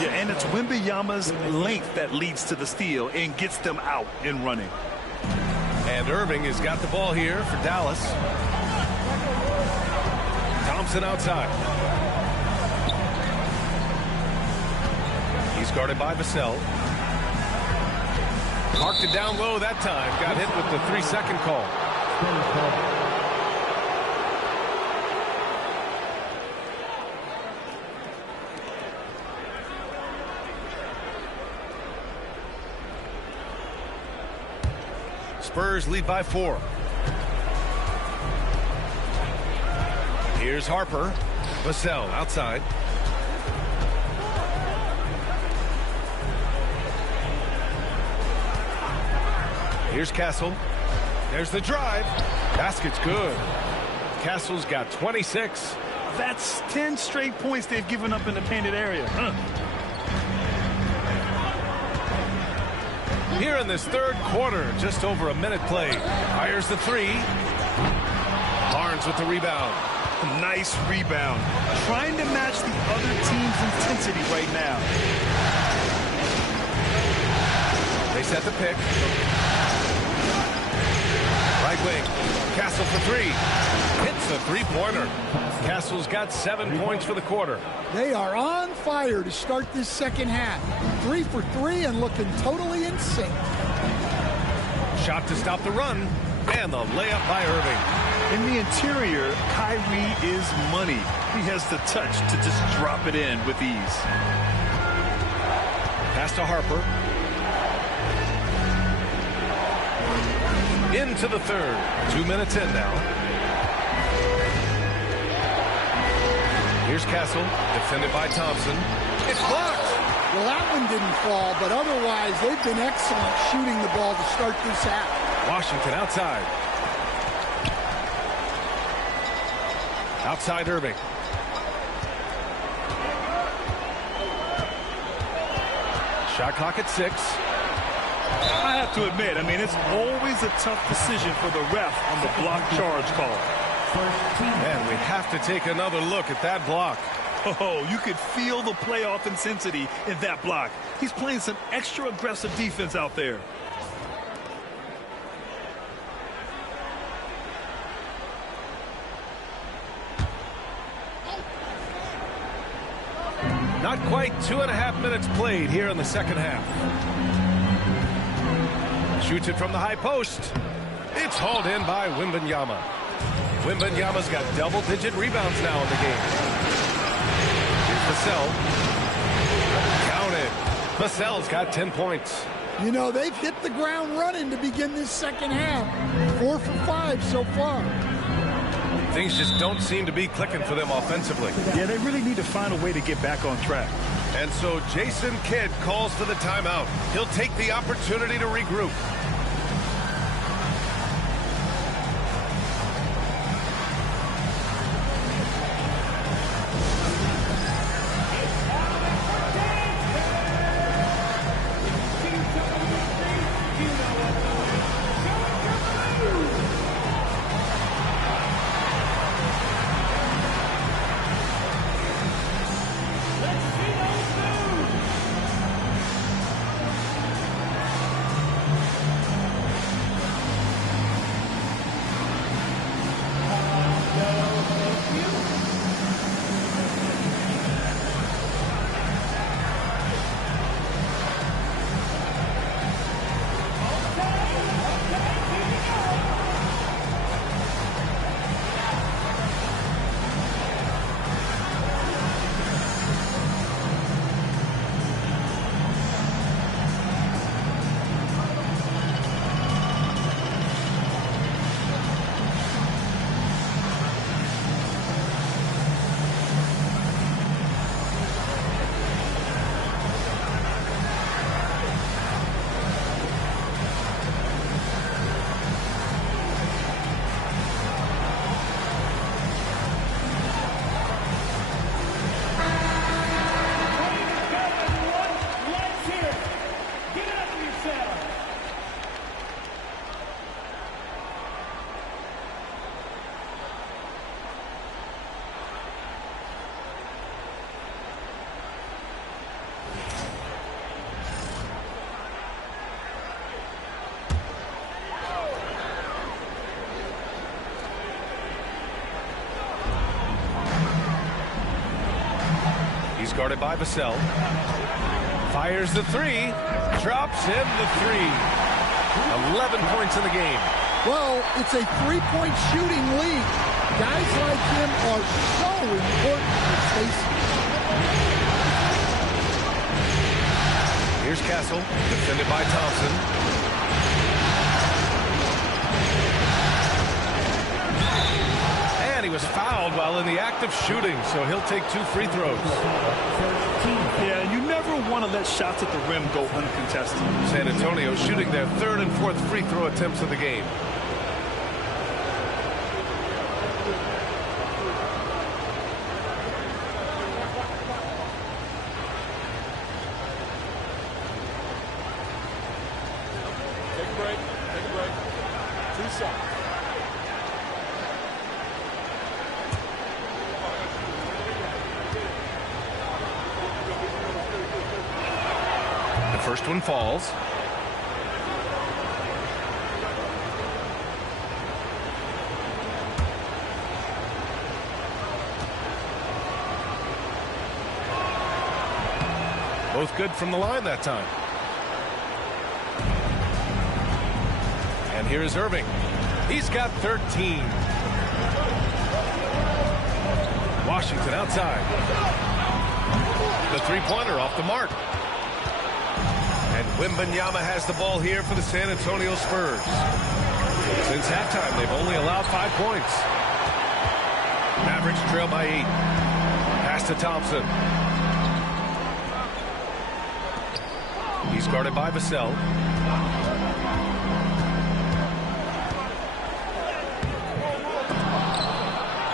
Yeah, and it's Wembanyama's length that leads to the steal and gets them out and running. And Irving has got the ball here for Dallas. Thompson outside. He's guarded by Vassell. Marked it down low that time. Got hit with the 3-second call. Spurs lead by 4. Here's Harper. Vassell outside. Here's Castle. There's the drive. Basket's good. Castle's got 26. That's 10 straight points they've given up in the painted area. Here in this third quarter, just over a minute played. Fires the 3. Barnes with the rebound. Nice rebound. Trying to match the other team's intensity right now. They set the pick. Right wing. Castle for 3. Hits the three-pointer. Castle's got 7 points for the quarter. They are on fire to start this second half. 3 for 3 and looking totally in sync. Shot to stop the run. And the layup by Irving. In the interior, Kyrie is money. He has the touch to just drop it in with ease. Pass to Harper. Into the third. 2 minutes in now. Here's Castle, defended by Thompson. It's blocked. Well, that one didn't fall, but otherwise they've been excellent shooting the ball to start this half. Washington outside. Outside Irving. Shot clock at 6. I have to admit, it's always a tough decision for the ref on the block charge call. And we have to take another look at that block. Oh, you could feel the playoff intensity in that block. He's playing some extra aggressive defense out there. Not quite 2.5 minutes played here in the second half. Shoots it from the high post. It's hauled in by Wembanyama. Wembanyama's got double-digit rebounds now in the game. Here's Vassell. Counted. Vassell's got 10 points. You know, they've hit the ground running to begin this second half. 4 for 5 so far. Things just don't seem to be clicking for them offensively. Yeah, they really need to find a way to get back on track. And so Jason Kidd calls for the timeout. He'll take the opportunity to regroup. guarded by Vassell. Fires the three. Drops in the three. 11 points in the game. Well, it's a three-point shooting lead. Guys like him are so important for Stacey. Here's Castle, defended by Thompson. And he was fouled while in the act of shooting, so he'll take 2 free throws. Yeah, you never want to let shots at the rim go uncontested. San Antonio shooting their 3rd and 4th free throw attempts of the game. Take a break. 2 seconds. The first one falls. Both good from the line that time. And here is Irving. He's got 13. Washington outside. The three-pointer off the mark. And Wembanyama has the ball here for the San Antonio Spurs. Since halftime, they've only allowed 5 points. Mavericks trail by 8. Pass to Thompson. He's guarded by Vassell.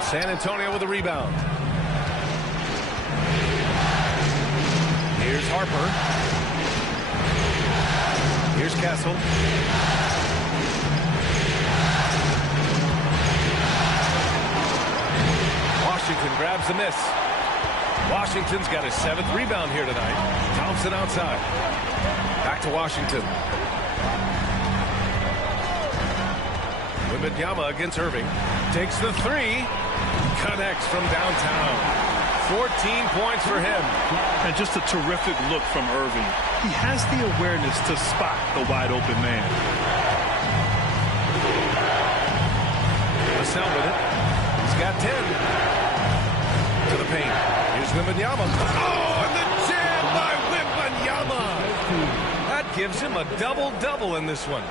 San Antonio with a rebound. Here's Harper. Here's Castle. Washington grabs the miss. Washington's got his 7th rebound here tonight. Thompson outside. Back to Washington. Wembanyama against Irving. Takes the three. Connects from downtown. 14 points for him. And just a terrific look from Irving. He has the awareness to spot the wide open man. Vassell with it. He's got 10. To the paint. Here's Wembanyama. Oh, and the jam by Wembanyama. That gives him a double-double in this one.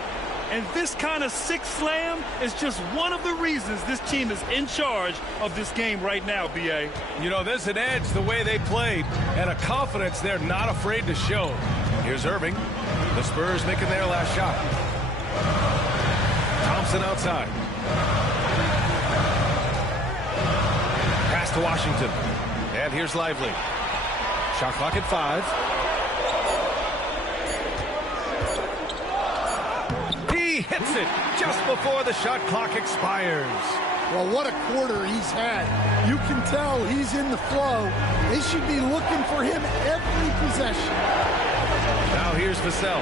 And this kind of sick slam is just one of the reasons this team is in charge of this game right now, B.A. You know, there's an edge the way they played and a confidence they're not afraid to show. Here's Irving. The Spurs making their last shot. Thompson outside. Pass to Washington. And here's Lively. Shot clock at 5. He hits it just before the shot clock expires. Well, what a quarter he's had. You can tell he's in the flow. They should be looking for him every possession. Now here's Vassell.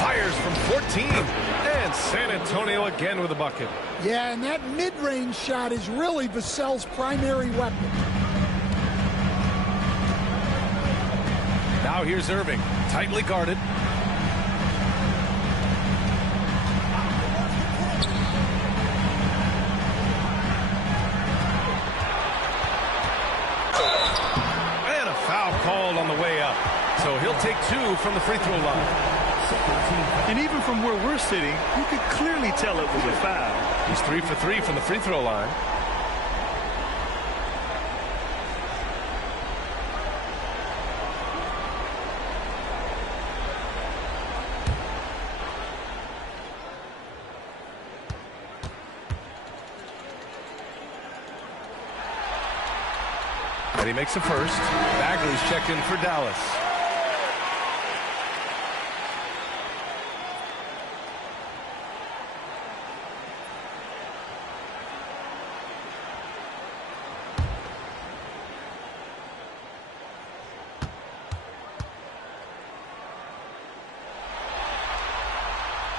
Fires from 14. And San Antonio again with a bucket. Yeah, and that mid-range shot is really Vassell's primary weapon. Now here's Irving, tightly guarded. And a foul called on the way up. So he'll take 2 from the free throw line. And even from where we're sitting, you could clearly tell it was a foul. He's 3 for 3 from the free throw line. And he makes the first. Bagley's checked in for Dallas.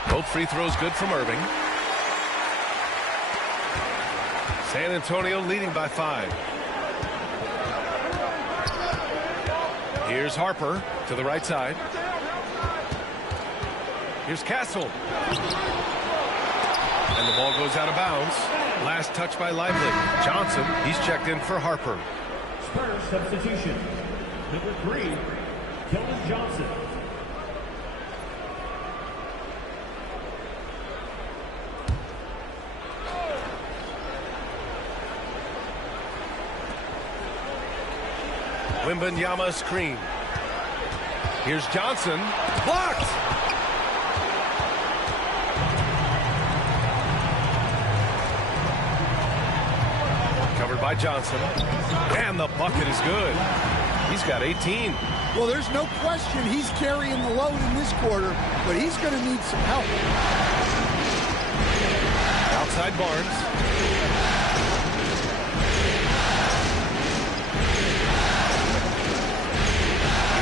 Both free throws good from Irving. San Antonio leading by 5. Here's Harper to the right side. Here's Castle. And the ball goes out of bounds. Last touch by Lively. Johnson, he's checked in for Harper. Spurs substitution. Number 3, Keldon Johnson. Wembanyama screen. Here's Johnson. Blocked! Covered by Johnson. And the bucket is good. He's got 18. Well, there's no question he's carrying the load in this quarter, but he's going to need some help. Outside Barnes.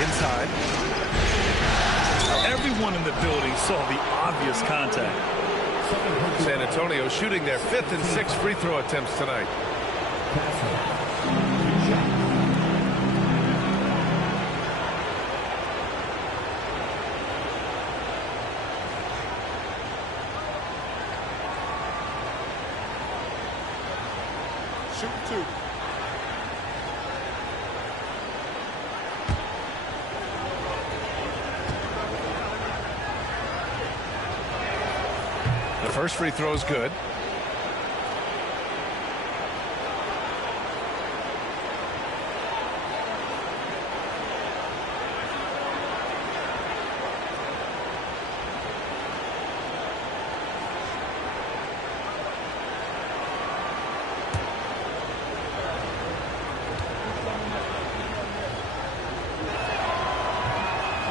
Inside. Everyone in the building saw the obvious contact. San Antonio shooting their 5th and 6th free throw attempts tonight. Shoot 2. The first free throw is good.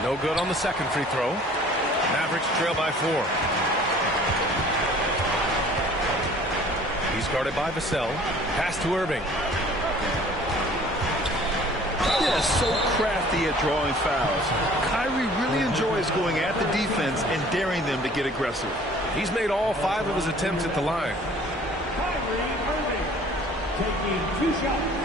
No good on the second free throw. Mavericks trail by 4. He's guarded by Vassell. Pass to Irving. Yeah, so crafty at drawing fouls. Kyrie really enjoys going at the defense and daring them to get aggressive. He's made all 5 of his attempts at the line. Kyrie Irving taking 2 shots.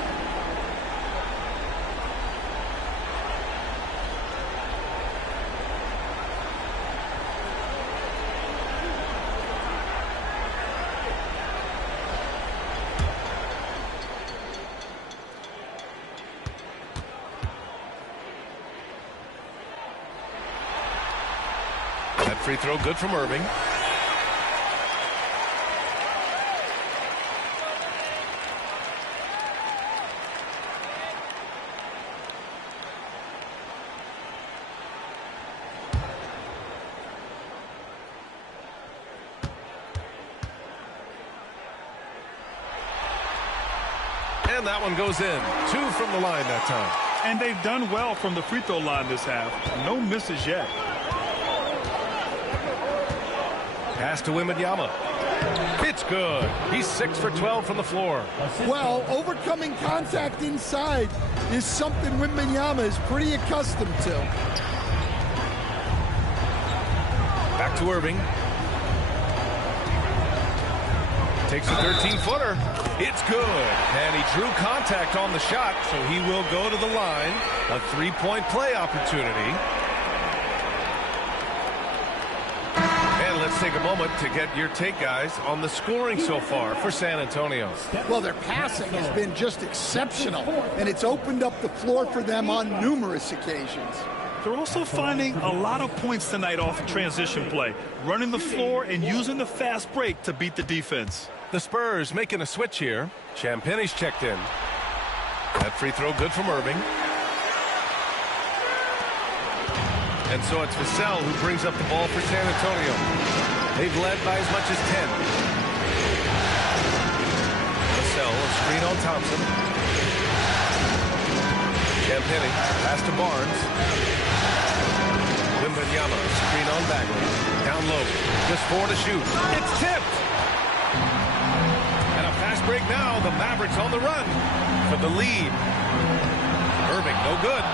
Free throw good from Irving. And that one goes in. 2 from the line that time. And they've done well from the free throw line this half. No misses yet. Pass to Wembanyama. It's good. He's 6 for 12 from the floor. Well, overcoming contact inside is something Wembanyama is pretty accustomed to. Back to Irving. Takes a 13-footer. It's good. And he drew contact on the shot, so he will go to the line. A 3-point play opportunity. Let's take a moment to get your take, guys, on the scoring so far for San Antonio. Well, their passing has been just exceptional, and it's opened up the floor for them on numerous occasions. They're also finding a lot of points tonight off of transition play, running the floor and using the fast break to beat the defense. The Spurs making a switch here. Champagne's checked in. That free throw good from Irving. And so it's Vassell who brings up the ball for San Antonio. They've led by as much as 10. Vassell, a screen on Thompson. Champagnie, pass to Barnes. Wembanyama, screen on Bagley. Down low, just 4 to shoot. It's tipped! And a fast break now. The Mavericks on the run for the lead. Irving, no good.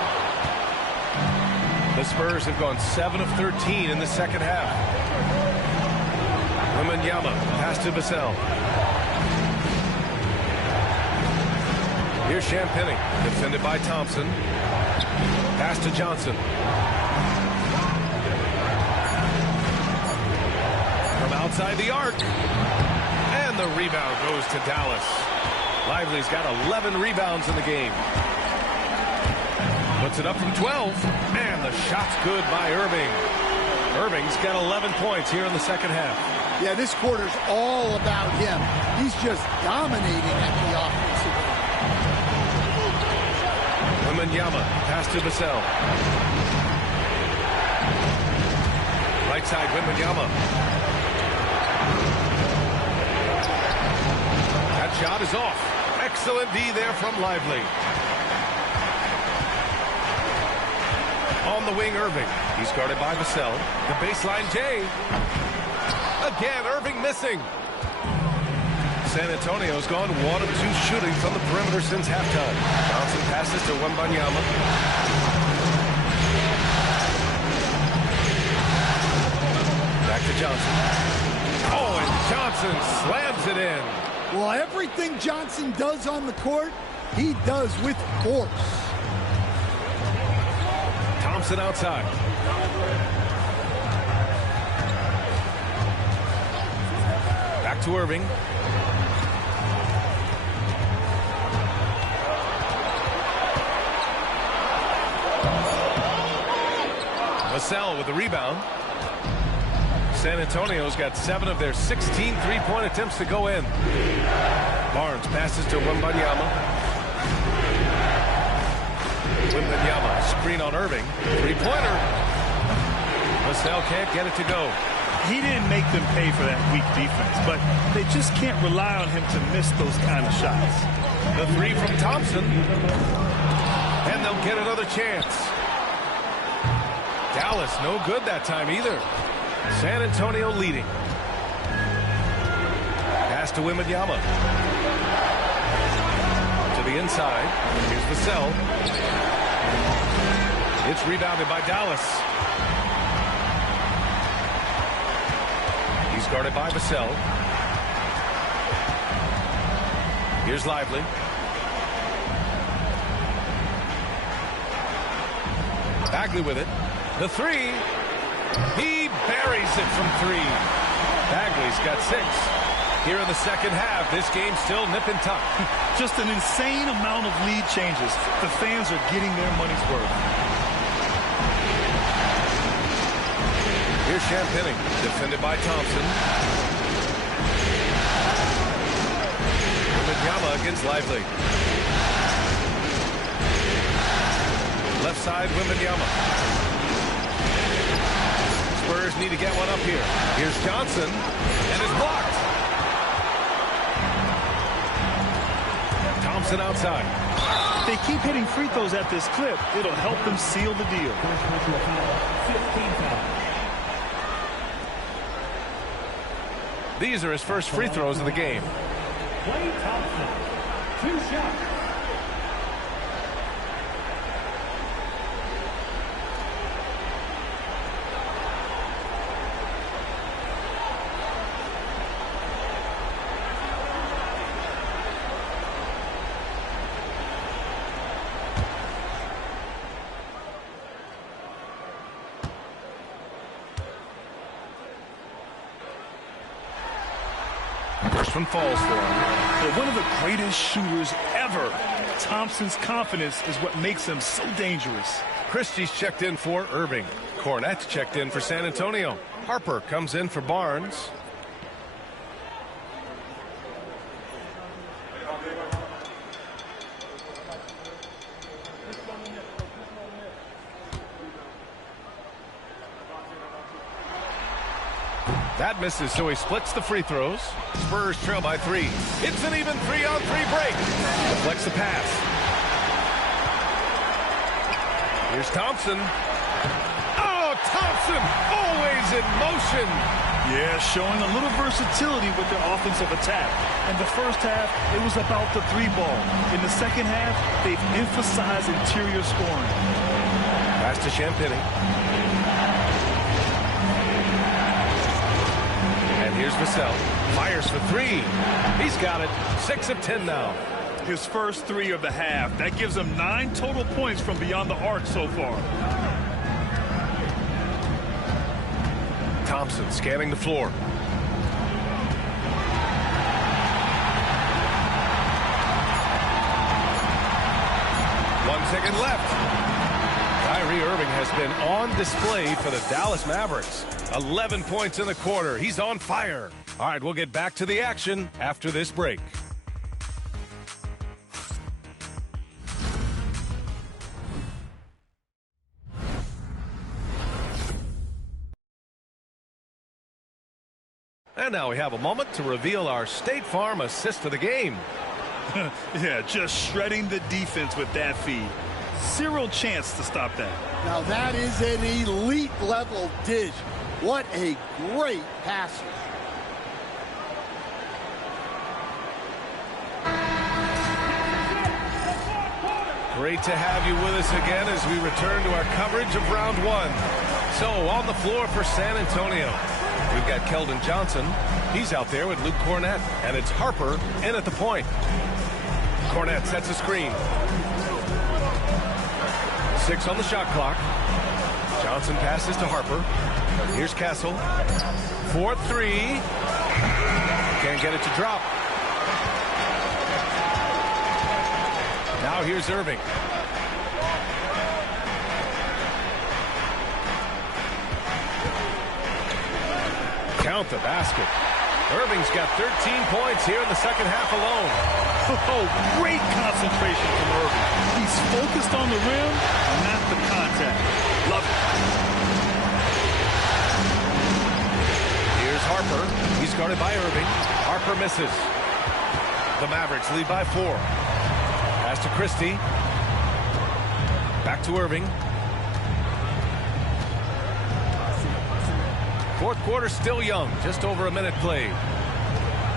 The Spurs have gone 7 of 13 in the second half. Wembanyama, pass to Vassell. Here's Champagny, defended by Thompson. Pass to Johnson. From outside the arc. And the rebound goes to Dallas. Lively's got 11 rebounds in the game. Puts it up from 12. And the shot's good by Irving. Irving's got 11 points here in the second half. Yeah, this quarter's all about him. He's just dominating at the offensive end. Wembanyama, pass to Vassell. Right side, Wembanyama. That shot is off. Excellent D there from Lively. On the wing, Irving. He's guarded by Vassell. The baseline, Jay. Again, Irving missing. San Antonio's gone 1 of 2 shooting from the perimeter since halftime. Johnson passes to Wembanyama. Back to Johnson. Oh, and Johnson slams it in. Well, everything Johnson does on the court, he does with force. Thompson outside. Back to Irving. Vassell with the rebound. San Antonio's got 7 of their 16 three-point attempts to go in. Barnes passes to Wembanyama. Wembanyama, screen on Irving. Three-pointer. Vassell can't get it to go. He didn't make them pay for that weak defense, but they just can't rely on him to miss those kind of shots. The 3 from Thompson. And they'll get another chance. Dallas no good that time either. San Antonio leading. Pass to Wembanyama. To the inside. Here's Vassell. It's rebounded by Dallas. He's guarded by Vassell. Here's Lively. Bagley with it. The 3. He buries it from 3. Bagley's got 6. Here in the second half, this game's still nip and tuck. Just an insane amount of lead changes. The fans are getting their money's worth. Here's Champagny, defended by Thompson. Wembanyama against Lively. Left side, Wembanyama. Spurs need to get one up here. Here's Johnson, and it's blocked. Thompson outside. They keep hitting free throws at this clip. It'll help them seal the deal. These are his first free throws of the game. Klay Thompson, 2 shots. First one falls for him. But one of the greatest shooters ever. Thompson's confidence is what makes him so dangerous. Christie's checked in for Irving. Cornett's checked in for San Antonio. Harper comes in for Barnes. That misses, so he splits the free throws. Spurs trail by 3. It's an even 3-on-3 break. Deflects the pass. Here's Thompson. Oh, Thompson always in motion. Yeah, showing a little versatility with their offensive attack. In the first half, it was about the 3-ball. In the second half, they've emphasized interior scoring. Pass to Champagny. And here's Vassell. Fires for 3. He's got it. 6 of 10 now. his first 3 of the half. That gives him 9 total points from beyond the arc so far. Thompson scanning the floor. 1 second left. Kyrie Irving has been on display for the Dallas Mavericks. 11 points in the quarter. He's on fire. All right, we'll get back to the action after this break. And now we have a moment to reveal our State Farm assist of the game. Yeah, just shredding the defense with that feed. Zero chance to stop that. Now that is an elite level dish. What a great passer. Great to have you with us again as we return to our coverage of round 1. So on the floor for San Antonio, we've got Keldon Johnson. He's out there with Luke Cornett, and it's Harper in at the point. Cornett sets a screen. 6 on the shot clock. Johnson passes to Harper. Here's Castle. 4-3. Can't get it to drop. Now here's Irving. Count the basket. Irving's got 13 points here in the second half alone. Oh, great concentration from Irving. He's focused on the rim, not the contact. Love it. Here's Harper. He's guarded by Irving. Harper misses. The Mavericks lead by 4. Pass to Christie. Back to Irving. Fourth quarter still young. Just over a minute played.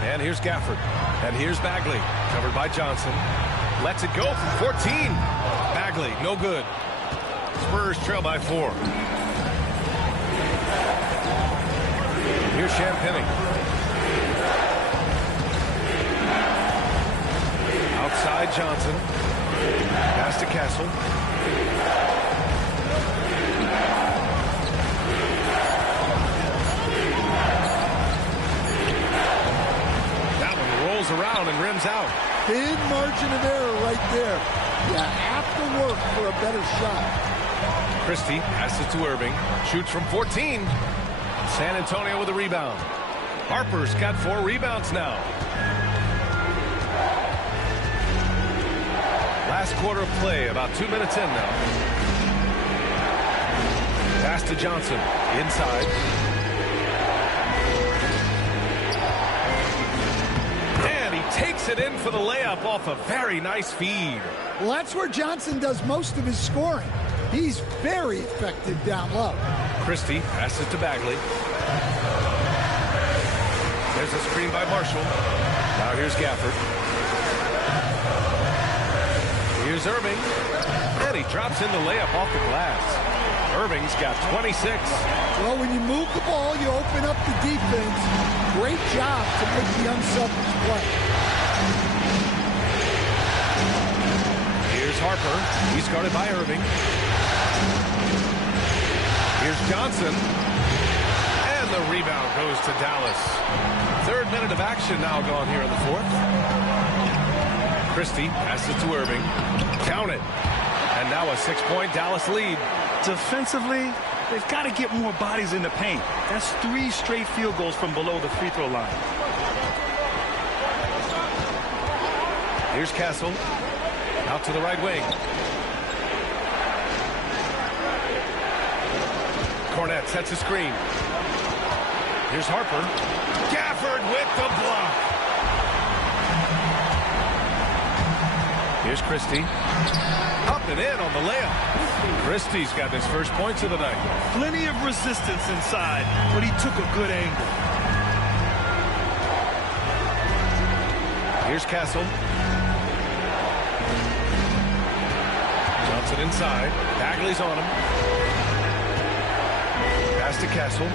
And here's Gafford. And here's Bagley. Covered by Johnson. Lets it go from 14. Bagley, no good. Spurs trail by 4. Here's Champagnie. Outside Johnson. Pass to Castle. That one rolls around and rims out. Thin margin of error right there. You have to work for a better shot. Christie passes to Irving. Shoots from 14. San Antonio with a rebound. Harper's got 4 rebounds now. Last quarter of play, about 2 minutes in now. Pass to Johnson, inside. And he takes it in for the layup off a very nice feed. Well, that's where Johnson does most of his scoring. He's very effective down low. Christie passes to Bagley. There's a screen by Marshall. Now here's Gafford. Here's Irving, and he drops in the layup off the glass. Irving's got 26. Well, when you move the ball, you open up the defense. Great job to make the unselfish play. Here's Harper. He's guarded by Irving. Here's Johnson. And the rebound goes to Dallas. 3rd minute of action now gone here in the 4th. Christie passes to Irving. Count it. And now a 6-point Dallas lead. Defensively, they've got to get more bodies in the paint. That's 3 straight field goals from below the free throw line. Here's Castle. Out to the right wing. Cornett sets a screen. Here's Harper. Gafford with the block. Here's Christie. Up and in on the layup. Christie's got his first points of the night. Plenty of resistance inside, but he took a good angle. Here's Castle. Johnson inside. Bagley's on him. Pass to Castle.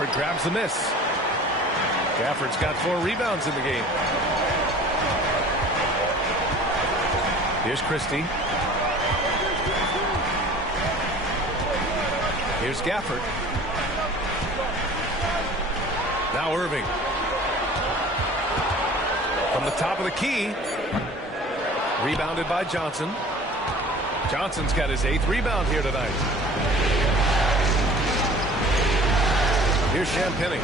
Gafford grabs the miss. Gafford's got 4 rebounds in the game. Here's Christie. Here's Gafford. Now Irving. From the top of the key. Rebounded by Johnson. Johnson's got his 8th rebound here tonight. Here's Champagnie.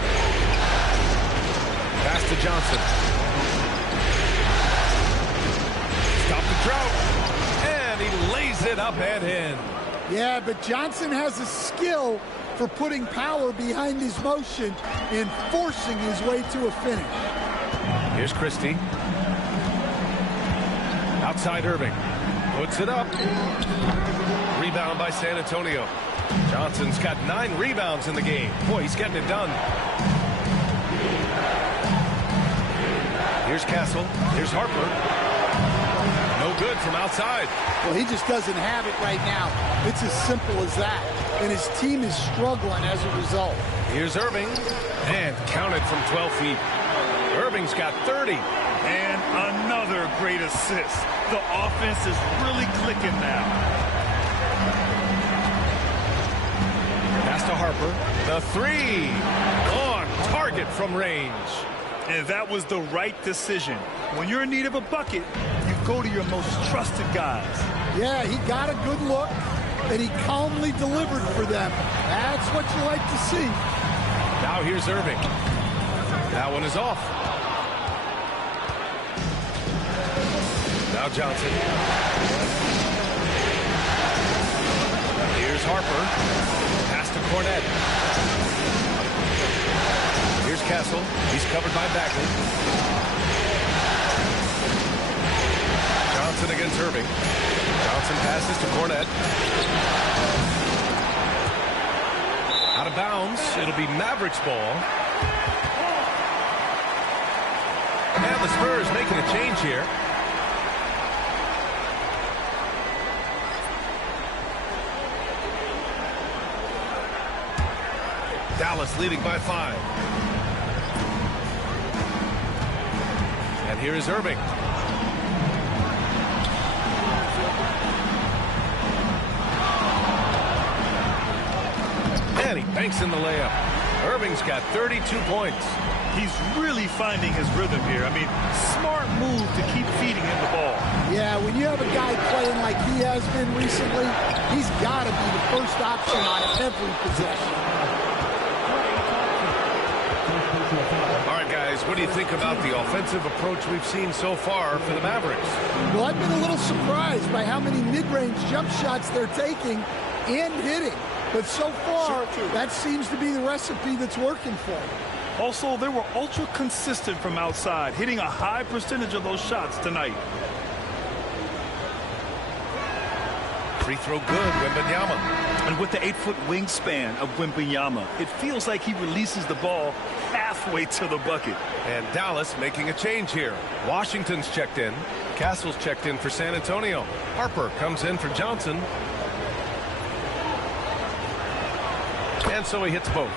Pass to Johnson. Stop the drought. And he lays it up and in. Yeah, but Johnson has a skill for putting power behind his motion and forcing his way to a finish. Here's Christie. Outside Irving. Puts it up. Rebound by San Antonio. Johnson's got 9 rebounds in the game. Boy, he's getting it done. Here's Castle. Here's Harper. No good from outside. Well, he just doesn't have it right now. It's as simple as that. And his team is struggling as a result. Here's Irving. And counted from 12 feet. Irving's got 30. And another great assist. The offense is really clicking now. Pass to Harper. The 3. On target from range. And that was the right decision. When you're in need of a bucket, you go to your most trusted guys. Yeah, he got a good look, and he calmly delivered for them. That's what you like to see. Now here's Irving. That one is off. Now Johnson. Here's Harper. Pass to Cornette. Here's Castle. He's covered by Bagley. Johnson against Irving. Johnson passes to Cornette. Out of bounds. It'll be Mavericks ball. And the Spurs making a change here. Dallas leading by 5. And here is Irving. And he banks in the layup. Irving's got 32 points. He's really finding his rhythm here. I mean, smart move to keep feeding him the ball. Yeah, when you have a guy playing like he has been recently, he's got to be the first option on every possession. All right, guys, what do you think about the offensive approach we've seen so far for the Mavericks? Well, I've been a little surprised by how many mid-range jump shots they're taking and hitting. But so far, that seems to be the recipe that's working for them. Also, they were ultra consistent from outside, hitting a high percentage of those shots tonight. Free throw good, Wembanyama. And with the 8-foot wingspan of Wembanyama, it feels like he releases the ball halfway to the bucket. And Dallas making a change here. Washington's checked in. Castle's checked in for San Antonio. Harper comes in for Johnson. And so he hits both.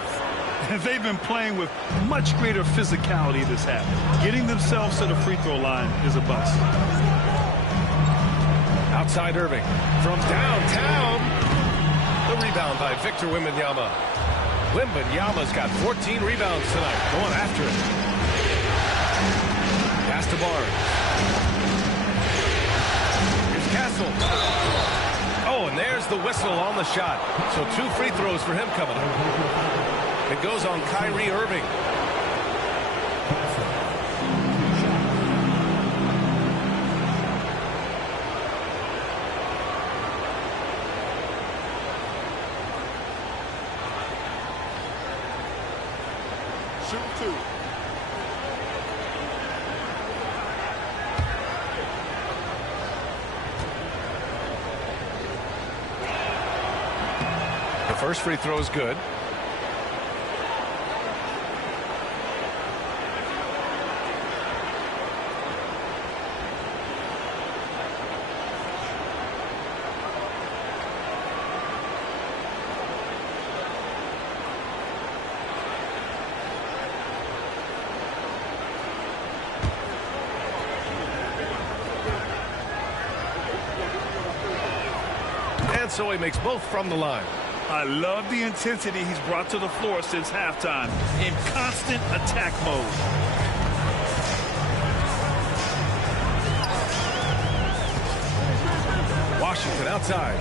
And they've been playing with much greater physicality this half. Getting themselves to the free throw line is a bust. Outside Irving. From downtown. The rebound by Victor Wembanyama. Wembanyama's got 14 rebounds tonight. Going after it. Pass to Barnes. Here's Castle. Oh, and there's the whistle on the shot. So 2 free throws for him coming up. It goes on Kyrie Irving. Shoot 2. The first free throw is good. And so he makes both from the line. I love the intensity he's brought to the floor since halftime, in constant attack mode. Washington outside.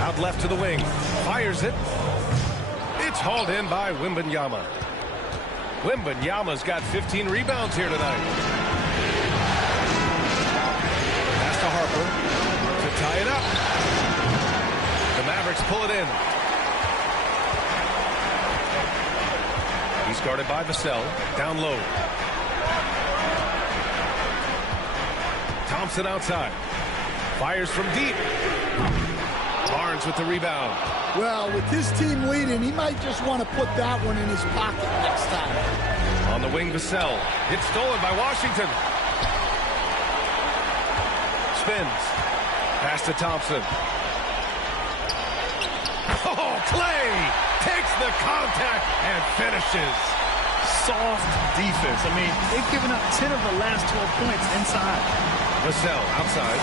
Out left to the wing. Fires it. It's hauled in by Wembanyama. Wembanyama's got 15 rebounds here tonight. Pass to Harper to tie it up. The Mavericks pull it in. He's guarded by Vassell. Down low. Thompson outside. Fires from deep. Barnes with the rebound. Well, with his team leading, he might just want to put that one in his pocket next time. On the wing, Vassell. It's stolen by Washington. Spins. Pass to Thompson. Oh, Clay takes the contact and finishes. Soft defense. I mean, they've given up 10 of the last 12 points inside. Vassell outside.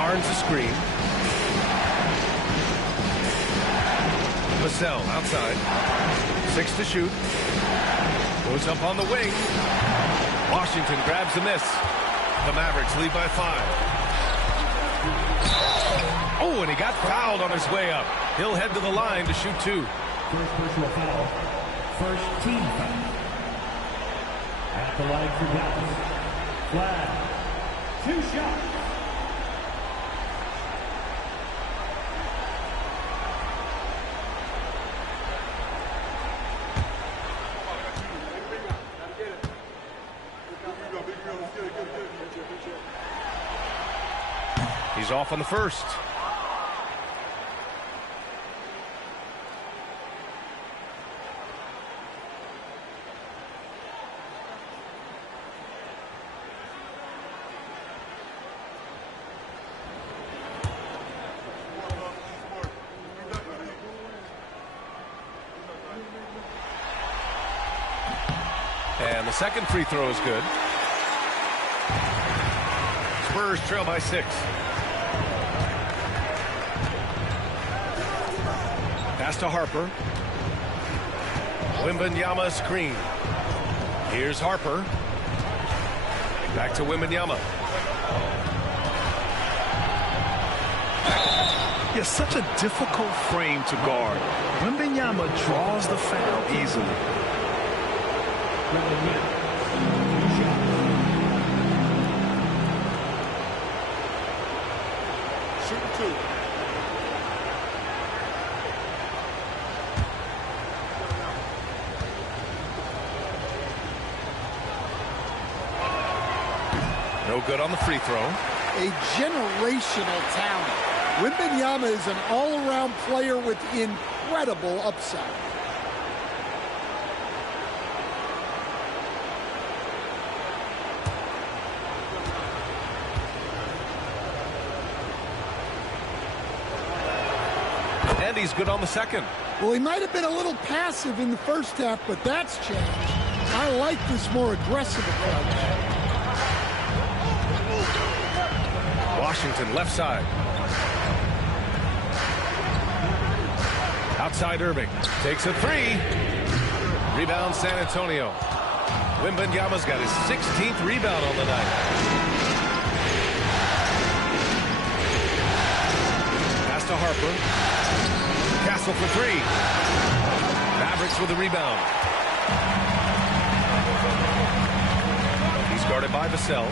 Barnes a screen. Vassell outside. 6 to shoot. Goes up on the wing. Washington grabs the miss. The Mavericks lead by 5. Oh, and he got fouled on his way up. He'll head to the line to shoot 2. First personal foul. First team foul. At the line for Dallas. Flag. 2 shots. He's off on the first. And the second free throw is good. Spurs trail by 6. Pass to Harper. Wembanyama screen. Here's Harper. Back to Wembanyama. Yeah, such a difficult frame to guard. Wembanyama draws the foul easily. Shooting 2. No good on the free throw. A generational talent. Wembanyama is an all-around player with incredible upside. And he's good on the second. Well, he might have been a little passive in the first half, but that's changed. I like this more aggressive approach. Washington left side. Outside Irving. Takes a 3. Rebound San Antonio. Wembanyama's got his 16th rebound on the night. Pass to Harper. Castle for 3. Mavericks with the rebound. He's guarded by Vassell.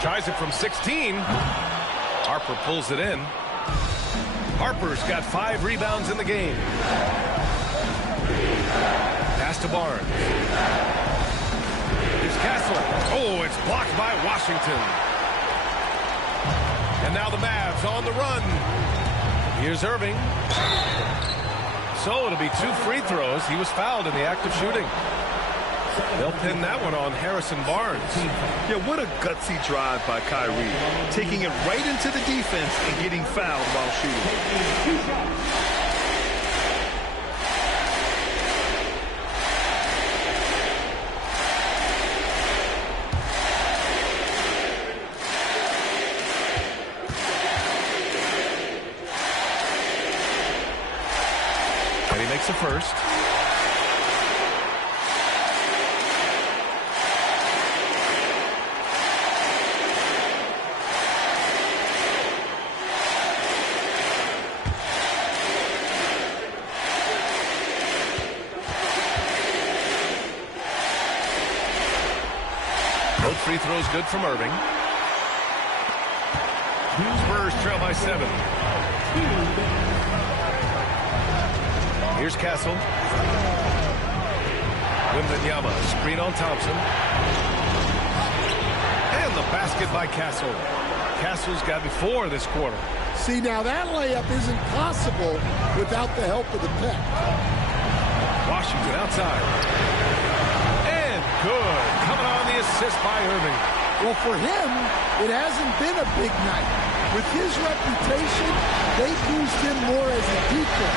Tries it from 16. Harper pulls it in. Harper's got 5 rebounds in the game. Pass to Barnes. Here's Castle. Oh, it's blocked by Washington. And now the Mavs on the run. Here's Irving. So it'll be 2 free throws. He was fouled in the act of shooting. They'll pin that one on Harrison Barnes. Yeah, what a gutsy drive by Kyrie. Taking it right into the defense and getting fouled while shooting. And he makes a first. Both free throws good from Irving. Spurs trail by 7. Here's Castle. Wembanyama, screen on Thompson. And the basket by Castle. Castle's got before this quarter. See, now that layup isn't possible without the help of the pick. Washington outside. And good. Coming on the assist by Irving. Well, for him, it hasn't been a big night. With his reputation, they've used him more as a decoy.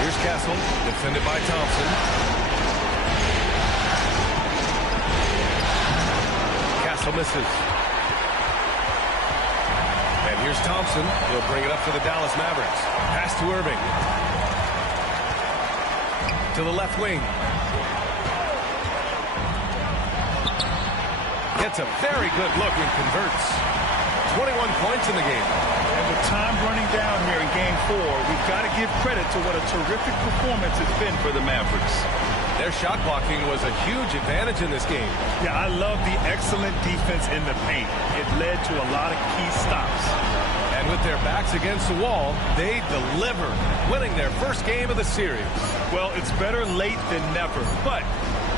Here's Castle, defended by Thompson. Castle misses. And here's Thompson. He'll bring it up for the Dallas Mavericks. Pass to Irving. To the left wing. Gets a very good look and converts. 21 points in the game. And with time running down here in Game 4, we've got to give credit to what a terrific performance it's been for the Mavericks. Their shot blocking was a huge advantage in this game. Yeah, I love the excellent defense in the paint. It led to a lot of key stops. And with their backs against the wall, they delivered, winning their first game of the series. Well, it's better late than never. But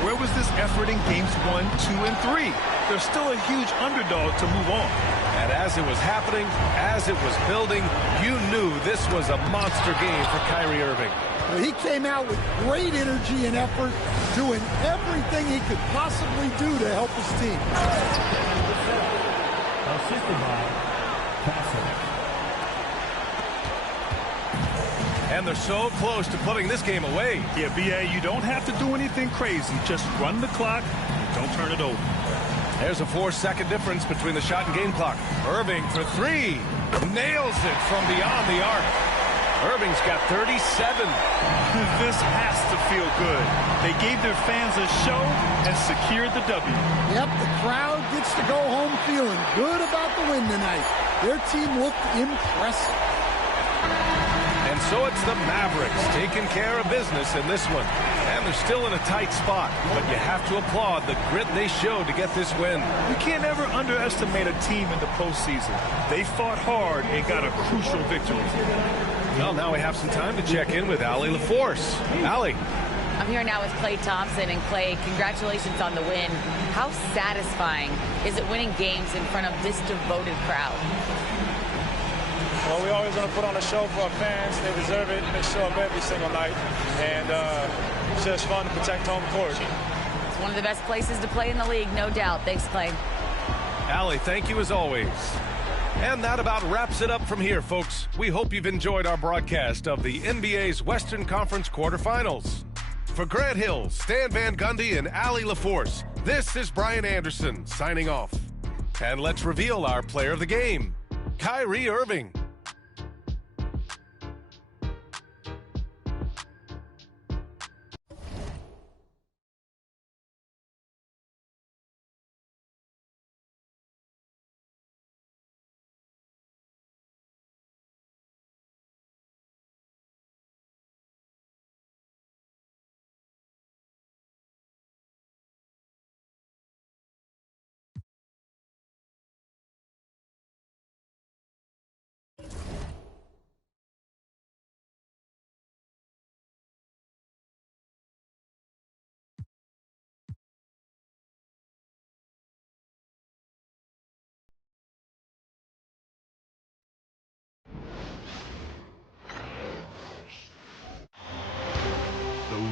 where was this effort in Games 1, 2, and 3? They're still a huge underdog to move on. And as it was happening, as it was building, you knew this was a monster game for Kyrie Irving. Well, he came out with great energy and effort, doing everything he could possibly do to help his team. Assisted by Castle. And they're so close to putting this game away. Yeah, B.A., you don't have to do anything crazy. Just run the clock and don't turn it over. There's a 4-second difference between the shot and game clock. Irving for 3. Nails it from beyond the arc. Irving's got 37. This has to feel good. They gave their fans a show and secured the W. Yep, the crowd gets to go home feeling good about the win tonight. Their team looked impressive. And so it's the Mavericks taking care of business in this one. And they're still in a tight spot, but you have to applaud the grit they showed to get this win. You can't ever underestimate a team in the postseason. They fought hard and got a crucial victory. Well, now we have some time to check in with Allie LaForce. Allie. I'm here now with Klay Thompson. And Klay, congratulations on the win. How satisfying is it winning games in front of this devoted crowd? Well, we always want to put on a show for our fans. They deserve it. They show up every single night. And it's just fun to protect home court. It's one of the best places to play in the league, no doubt. Thanks, Klay. Allie, thank you as always. And that about wraps it up from here, folks. We hope you've enjoyed our broadcast of the NBA's Western Conference quarterfinals. For Grant Hill, Stan Van Gundy, and Allie LaForce, this is Brian Anderson signing off. And let's reveal our player of the game, Kyrie Irving.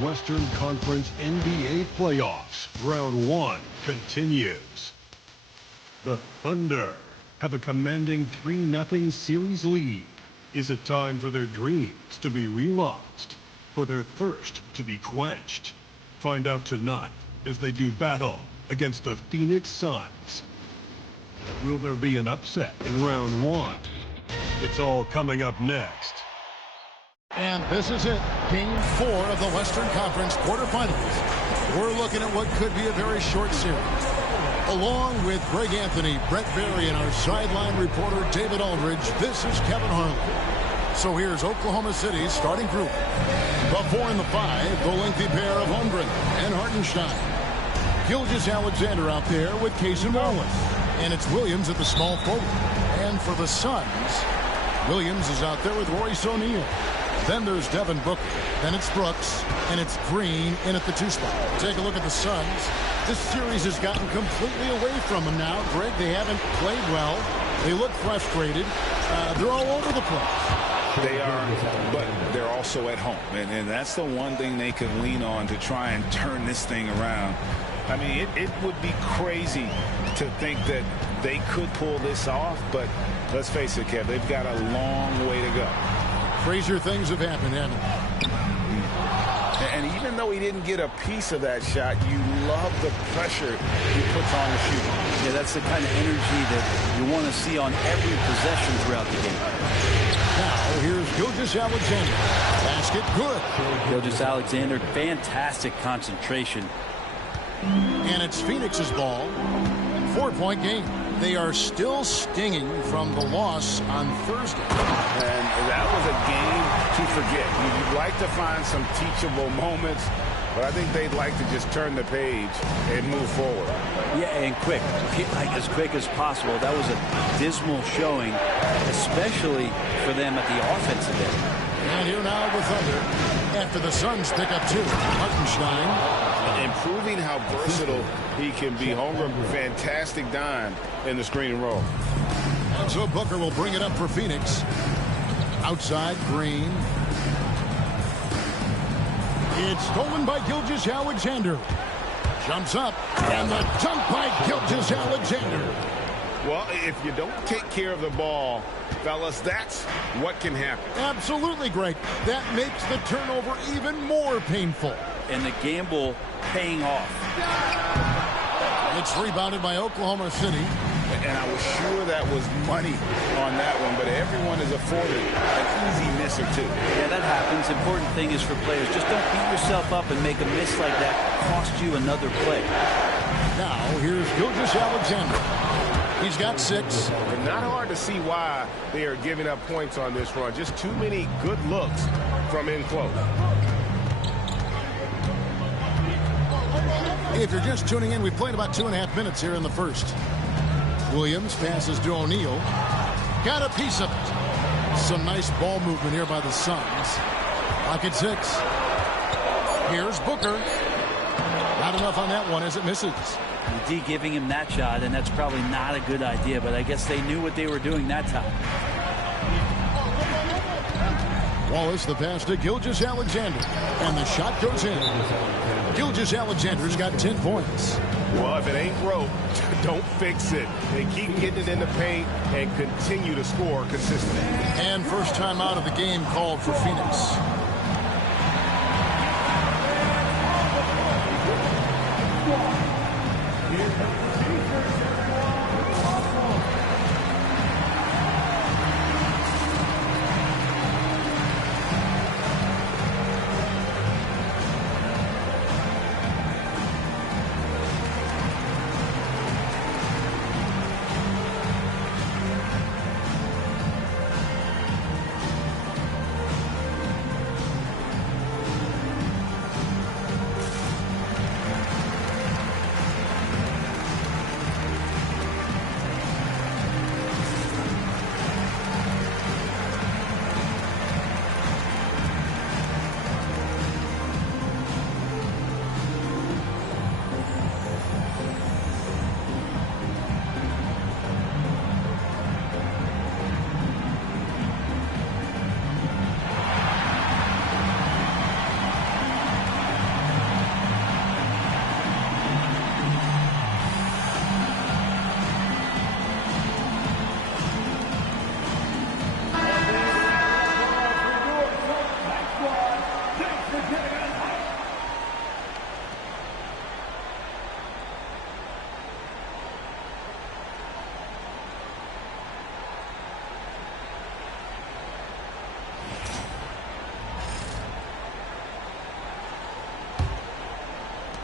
Western Conference NBA playoffs. Round 1 continues. The Thunder have a commanding 3-0 series lead. Is it time for their dreams to be realized? For their thirst to be quenched? Find out tonight as they do battle against the Phoenix Suns. Will there be an upset in round 1? It's all coming up next. And this is it, Game 4 of the Western Conference quarterfinals. We're looking at what could be a very short series. Along with Greg Anthony, Brett Berry, and our sideline reporter David Aldridge, this is Kevin Harlan. So here's Oklahoma City's starting group. The 4 and the 5, the lengthy pair of Holmgren and Hartenstein. Gilgeous-Alexander out there with Cason Wallace. And it's Williams at the small forward. And for the Suns, Williams is out there with Royce O'Neal. Then there's Devin Booker. Then it's Brooks. And it's Green in at the 2 spot. Take a look at the Suns. This series has gotten completely away from them now. Greg, they haven't played well. They look frustrated. They're all over the place. They are, but they're also at home. And that's the one thing they can lean on to try and turn this thing around. I mean, it would be crazy to think that they could pull this off, but let's face it, Kev, they've got a long way to go. Crazier things have happened, haven't they? And even though he didn't get a piece of that shot, you love the pressure he puts on the shooter. Yeah, that's the kind of energy that you want to see on every possession throughout the game. Now, here's Gilgeous-Alexander. Basket good. Gilgeous-Alexander, fantastic concentration. And it's Phoenix's ball. 4-point game. They are still stinging from the loss on Thursday. And that was a game to forget. You'd like to find some teachable moments, but I think they'd like to just turn the page and move forward. Yeah, and quick. Like as quick as possible. That was a dismal showing, especially for them at the offensive end. And here now the Thunder, after the Suns pick up 2. Hartenstein. Improving how versatile he can be. Holmgren, fantastic dime in the screen and roll. And so Booker will bring it up for Phoenix. Outside, Green. It's stolen by Gilgeous-Alexander. Jumps up, and the jump by Gilgeous-Alexander. Well, if you don't take care of the ball, fellas, that's what can happen. Absolutely, Greg. That makes the turnover even more painful. And the gamble paying off. It's rebounded by Oklahoma City. And I was sure that was money on that one, but everyone is afforded an easy miss or 2. Yeah, that happens. Important thing is for players, just don't beat yourself up and make a miss like that cost you another play. Now, here's Gilgeous-Alexander. He's got 6. And not hard to see why they are giving up points on this run. Just too many good looks from in close. If you're just tuning in, we played about 2.5 minutes here in the first. Williams passes to O'Neal. Got a piece of it. Some nice ball movement here by the Suns. Clock at 6. Here's Booker. Not enough on that one as it misses. The D giving him that shot, and that's probably not a good idea, but I guess they knew what they were doing that time. Wallace, the pass to Gilgeous-Alexander. And the shot goes in. Gilgeous-Alexander's got 10 points. Well, if it ain't broke, don't fix it. They keep getting it in the paint and continue to score consistently. And first time out of the game called for Phoenix.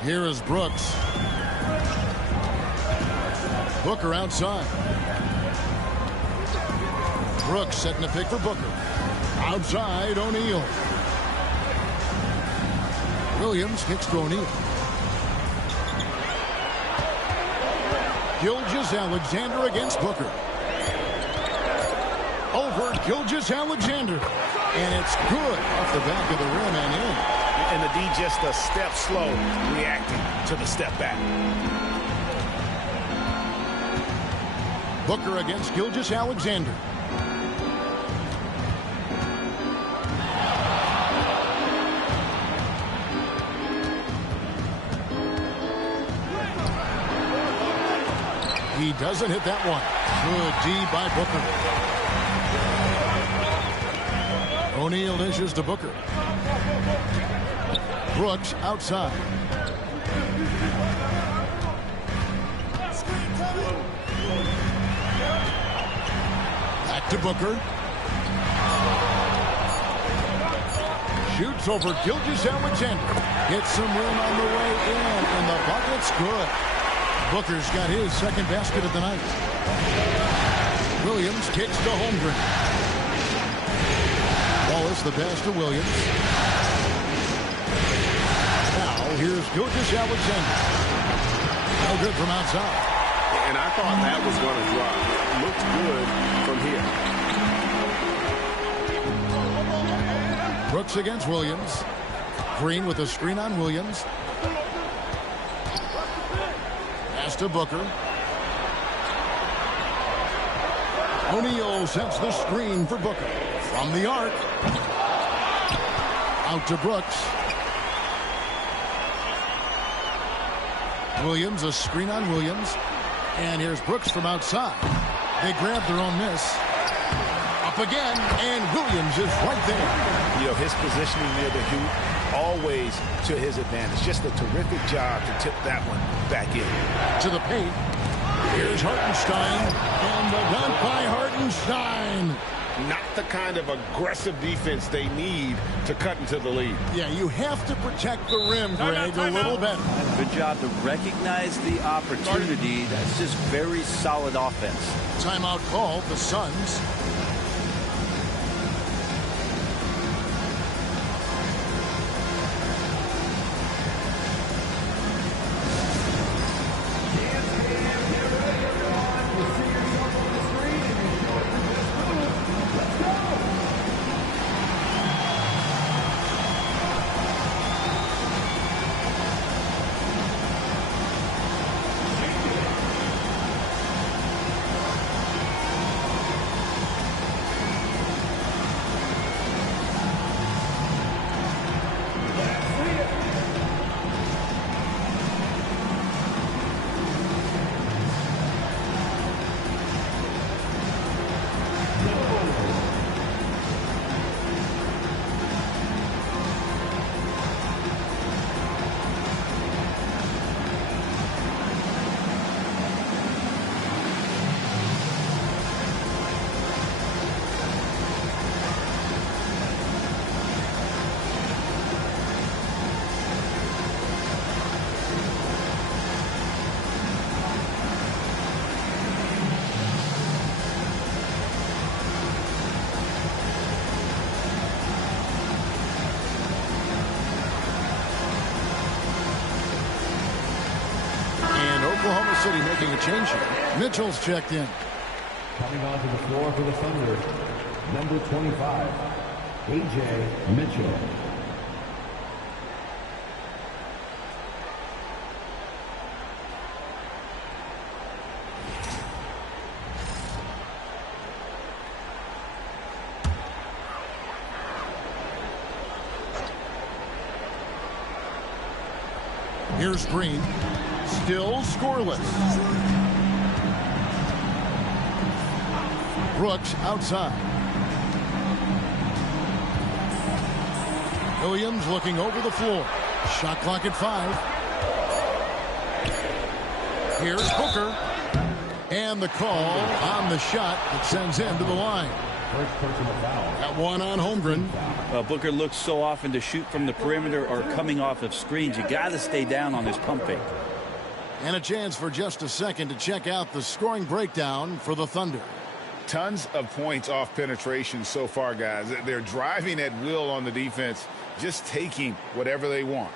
Here is Brooks. Booker outside. Brooks setting a pick for Booker. Outside, O'Neal. Williams kicks to O'Neal. Gilgeous-Alexander against Booker. Over Gilgeous-Alexander. And it's good off the back of the rim and in. And the D just a step slow, reacting to the step back. Booker against Gilgeous-Alexander. He doesn't hit that one. Good D by Booker. O'Neal dishes to Booker. Brooks outside. Back to Booker. Shoots over Gilgeous-Alexander. Gets some room on the way in, and the bucket's good. Booker's got his second basket of the night. Williams kicks to Holmgren. Wallace the pass to Williams. Now here's Gilgeous-Alexander. No good from outside. And I thought that was going to drop. It looked good from here. Brooks against Williams. Green with a screen on Williams. Pass to Booker. O'Neal sets the screen for Booker. From the arc. Out to Brooks. Williams, a screen on Williams. And here's Brooks from outside. They grab their own miss. Up again, and Williams is right there. You know, his positioning near the hoop, always to his advantage. Just a terrific job to tip that one back in. To the paint. Here's Hartenstein, and the dunk by Hartenstein. Not the kind of aggressive defense they need to cut into the lead. Yeah, you have to protect the rim, Greg, a little better. Good job to recognize the opportunity. That's just very solid offense. Timeout called, the Suns. Oklahoma City making a change here. Mitchell's checked in. Coming onto the floor for the Thunder, number 25, A.J. Mitchell. Here's Green. Still scoreless. Brooks outside. Williams looking over the floor. Shot clock at 5. Here's Booker. And the call on the shot that sends him to the line. First personal foul. That one on Holmgren. Booker looks so often to shoot from the perimeter or coming off of screens. You got to stay down on his pump fake. And a chance for just a second to check out the scoring breakdown for the Thunder. Tons of points off penetration so far, guys. They're driving at will on the defense, just taking whatever they want.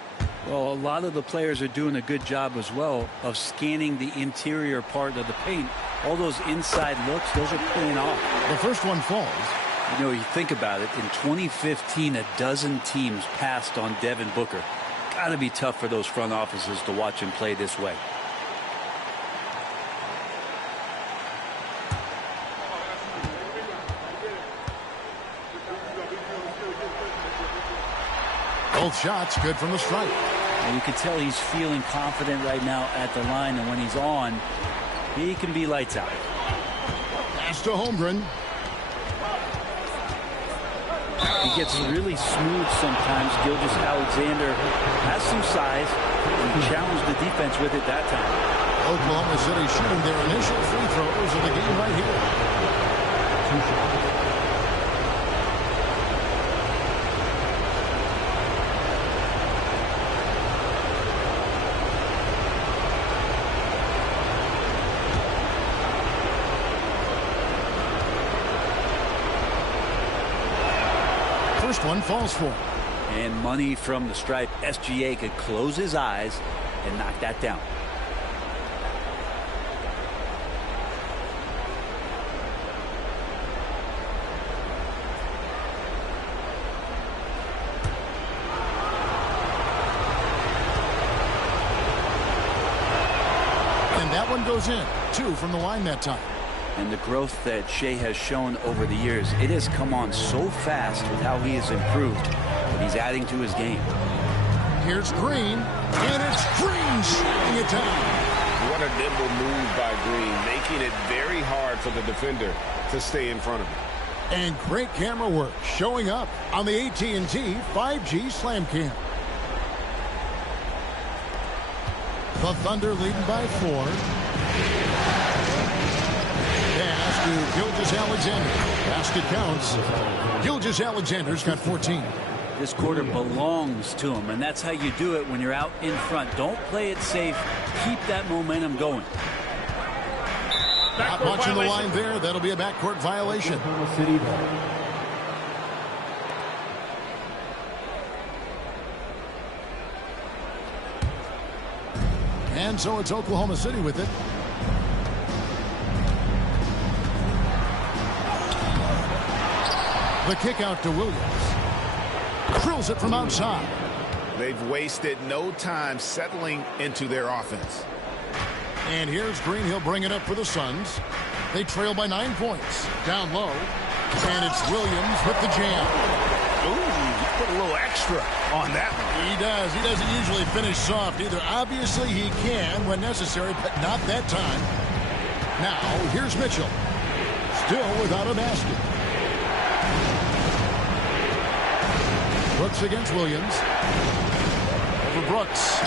Well, a lot of the players are doing a good job as well of scanning the interior part of the paint. All those inside looks, those are paying off. The first one falls. You know, you think about it, in 2015, a dozen teams passed on Devin Booker. Got to be tough for those front offices to watch him play this way. Both shots good from the stripe. And you can tell he's feeling confident right now at the line, and when he's on, he can be lights out. Pass to Holmgren. He gets really smooth sometimes. Gilgeous-Alexander has some size and challenged the defense with it that time. Oklahoma City shooting their initial free throws of the game right here. First one falls for him. And money from the stripe. SGA could close his eyes and knock that down. And that one goes in. 2 from the line that time. And the growth that Shea has shown over the years, it has come on so fast with how he has improved, but he's adding to his game. Here's Green, and it's Green shooting it down. What a nimble move by Green, making it very hard for the defender to stay in front of him. And great camera work showing up on the AT&T 5G Slam Cam. The Thunder leading by 4. Pass to Gilgeous-Alexander. Basket counts. Gilgeous-Alexander's got 14. This quarter belongs to him, and that's how you do it when you're out in front. Don't play it safe. Keep that momentum going. Not watching the line there. That'll be a backcourt violation. And so it's Oklahoma City with it. The kick out to Williams. Drills it from outside. They've wasted no time settling into their offense. And here's Green. He'll bring it up for the Suns. They trail by 9 points. Down low. And it's Williams with the jam. Ooh, he put a little extra on that one. He does. He doesn't usually finish soft either. Obviously, he can when necessary, but not that time. Now, here's Mitchell. Still without a basket. Brooks against Williams. Over Brooks.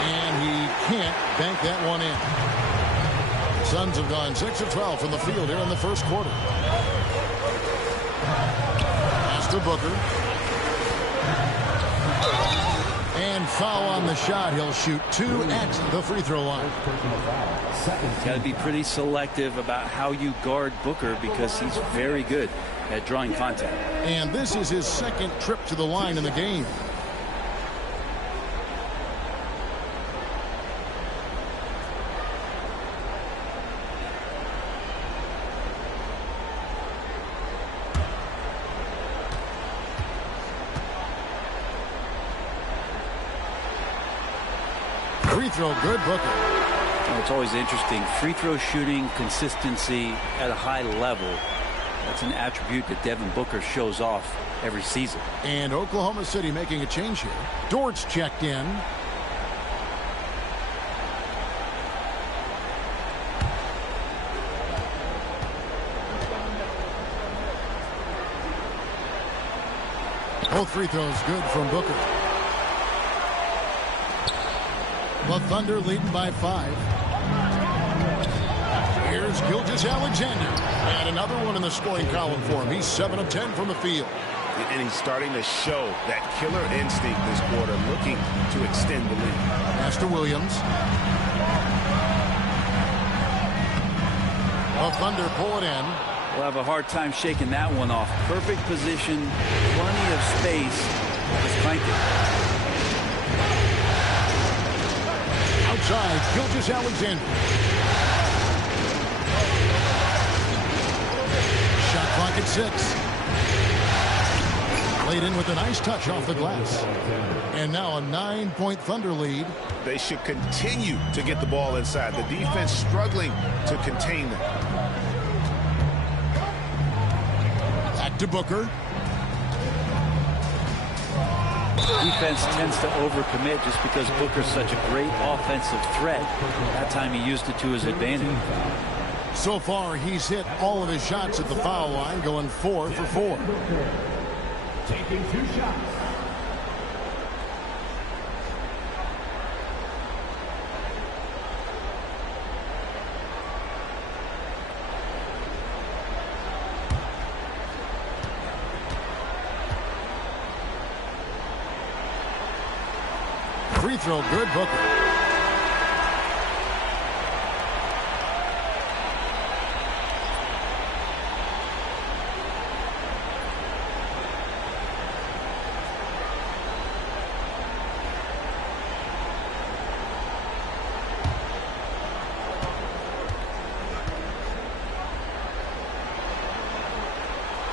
And he can't bank that one in. The Suns have gone 6 of 12 from the field here in the first quarter. Pass to Booker. And foul on the shot. He'll shoot 2 at the free throw line. Got to be pretty selective about how you guard Booker because he's very good at drawing contact. And this is his second trip to the line in the game. Free throw good, Booker. It's always interesting. Free throw shooting, consistency at a high level. That's an attribute that Devin Booker shows off every season. And Oklahoma City making a change here. Dortz checked in. Both free throws good from Booker. The Thunder leading by 5. Here's Here's Gilgeous-Alexander. And another one in the scoring column for him. He's 7 of 10 from the field. And he's starting to show that killer instinct this quarter, looking to extend the lead. Pass to Williams. The Thunder pull it in. We'll have a hard time shaking that one off. Perfect position, plenty of space. Just crank it. Outside, Gilgeous-Alexander. Shot clock at 6. Played in with a nice touch off the glass. And now a 9-point Thunder lead. They should continue to get the ball inside. The defense struggling to contain them. Back to Booker. Defense tends to overcommit just because Booker's such a great offensive threat. That time he used it to his advantage. So far, he's hit all of his shots at the foul line, going 4 for 4. Taking 2 shots. Free throw good, Booker.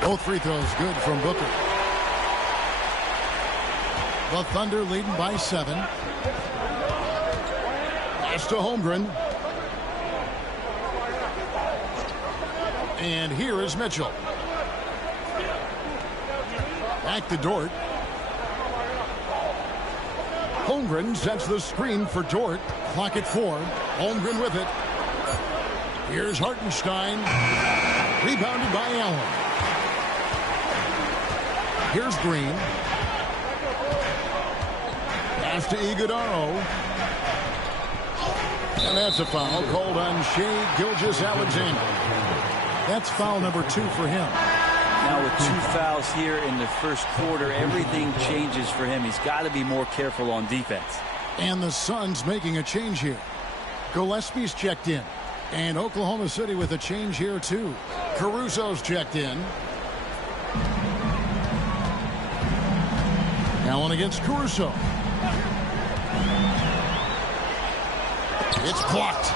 Both free throws good from Booker. The Thunder leading by 7. Pass to Holmgren. And here is Mitchell. Back to Dort. Holmgren sets the screen for Dort. Clock at 4. Holmgren with it. Here's Hartenstein. Rebounded by Allen. Here's Green. Pass to Iguodaro. And that's a foul called on Shai Gilgeous-Alexander. That's foul number 2 for him. Now with 2 fouls here in the first quarter, everything changes for him. He's got to be more careful on defense. And the Suns making a change here. Gillespie's checked in. And Oklahoma City with a change here too. Caruso's checked in. Allen against Caruso. It's blocked.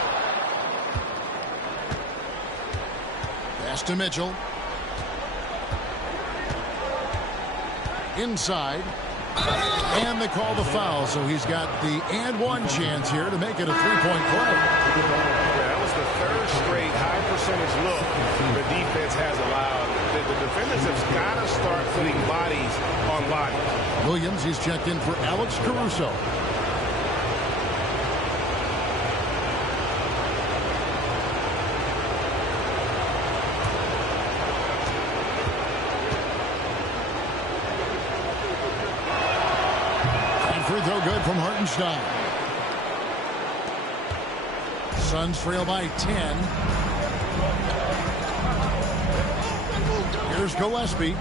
Pass to Mitchell. Inside. And they call the foul, so he's got the and one chance here to make it a 3-point play. That was the 3rd straight high percentage look the defense has allowed. The defenders have got to start putting bodies on bodies. Williams, he's checked in for Alex Caruso. And free throw good from Hartenstein. Suns trail by 10. Here's Gillespie.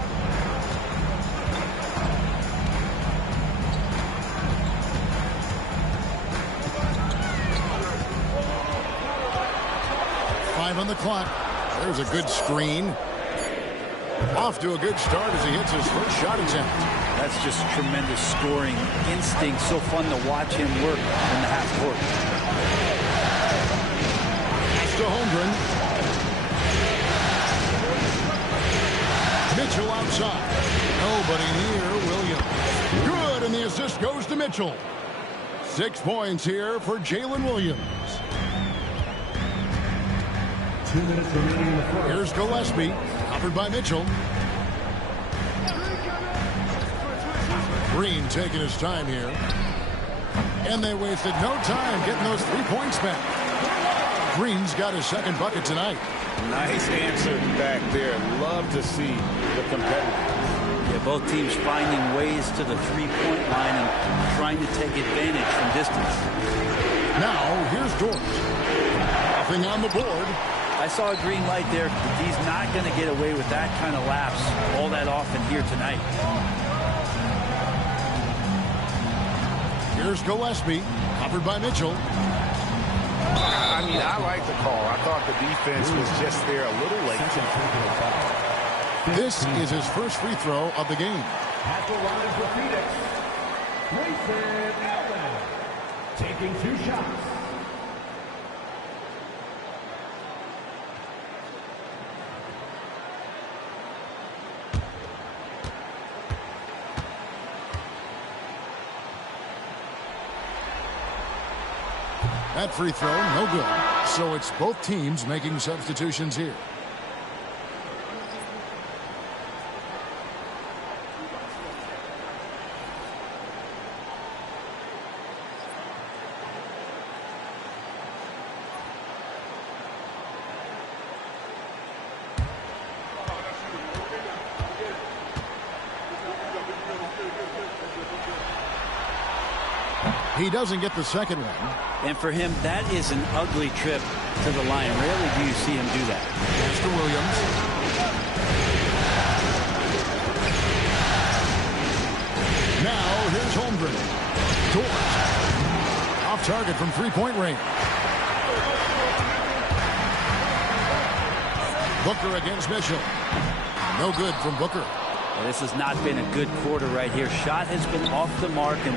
On the clock. There's a good screen. Off to a good start as he hits his first shot attempt. That's just tremendous scoring instinct. So fun to watch him work in the half court. Pass to Holmgren. Mitchell outside. Nobody near Williams. Good, and the assist goes to Mitchell. 6 points here for Jalen Williams. 2 minutes remaining in the first. Here's Gillespie, covered by Mitchell. Green taking his time here. And they wasted no time getting those 3 points back. Green's got his 2nd bucket tonight. Nice answer back there. Love to see the competitiveness. Yeah, both teams finding ways to the 3-point line and trying to take advantage from distance. Now, here's Dort. Nothing on the board. I saw a green light there. He's not going to get away with that kind of lapse all that often here tonight. Here's Gillespie, covered by Mitchell. I mean, I like the call. I thought the defense was just there a little late. This is his first free throw of the game. At the line for Phoenix, Grayson Allen, taking 2 shots. That free throw, no good. So it's both teams making substitutions here. He doesn't get the second one. And for him, that is an ugly trip to the line. Rarely do you see him do that. Pass to Williams. Now here's Holmgren. Dort. Off target from three-point range. Booker against Mitchell. No good from Booker. Well, this has not been a good quarter right here. Shot has been off the mark, and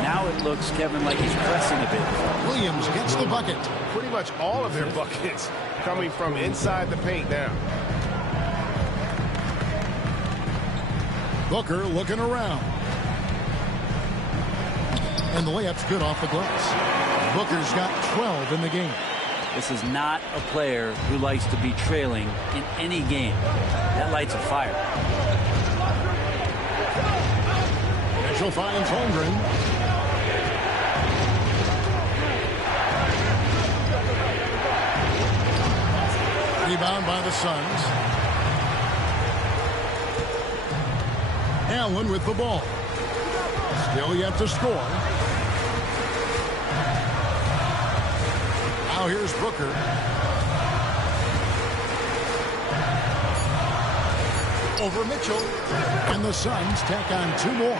now it looks, Kevin, like he's pressing a bit. Williams gets the bucket. Pretty much all of their buckets coming from inside the paint now. Booker looking around. And the layup's good off the glass. Booker's got 12 in the game. This is not a player who likes to be trailing in any game. That lights a fire. Mitchell finds Holmgren. Rebound by the Suns. Allen with the ball. Still yet to score. Now here's Booker. Over Mitchell. And the Suns tack on 2 more.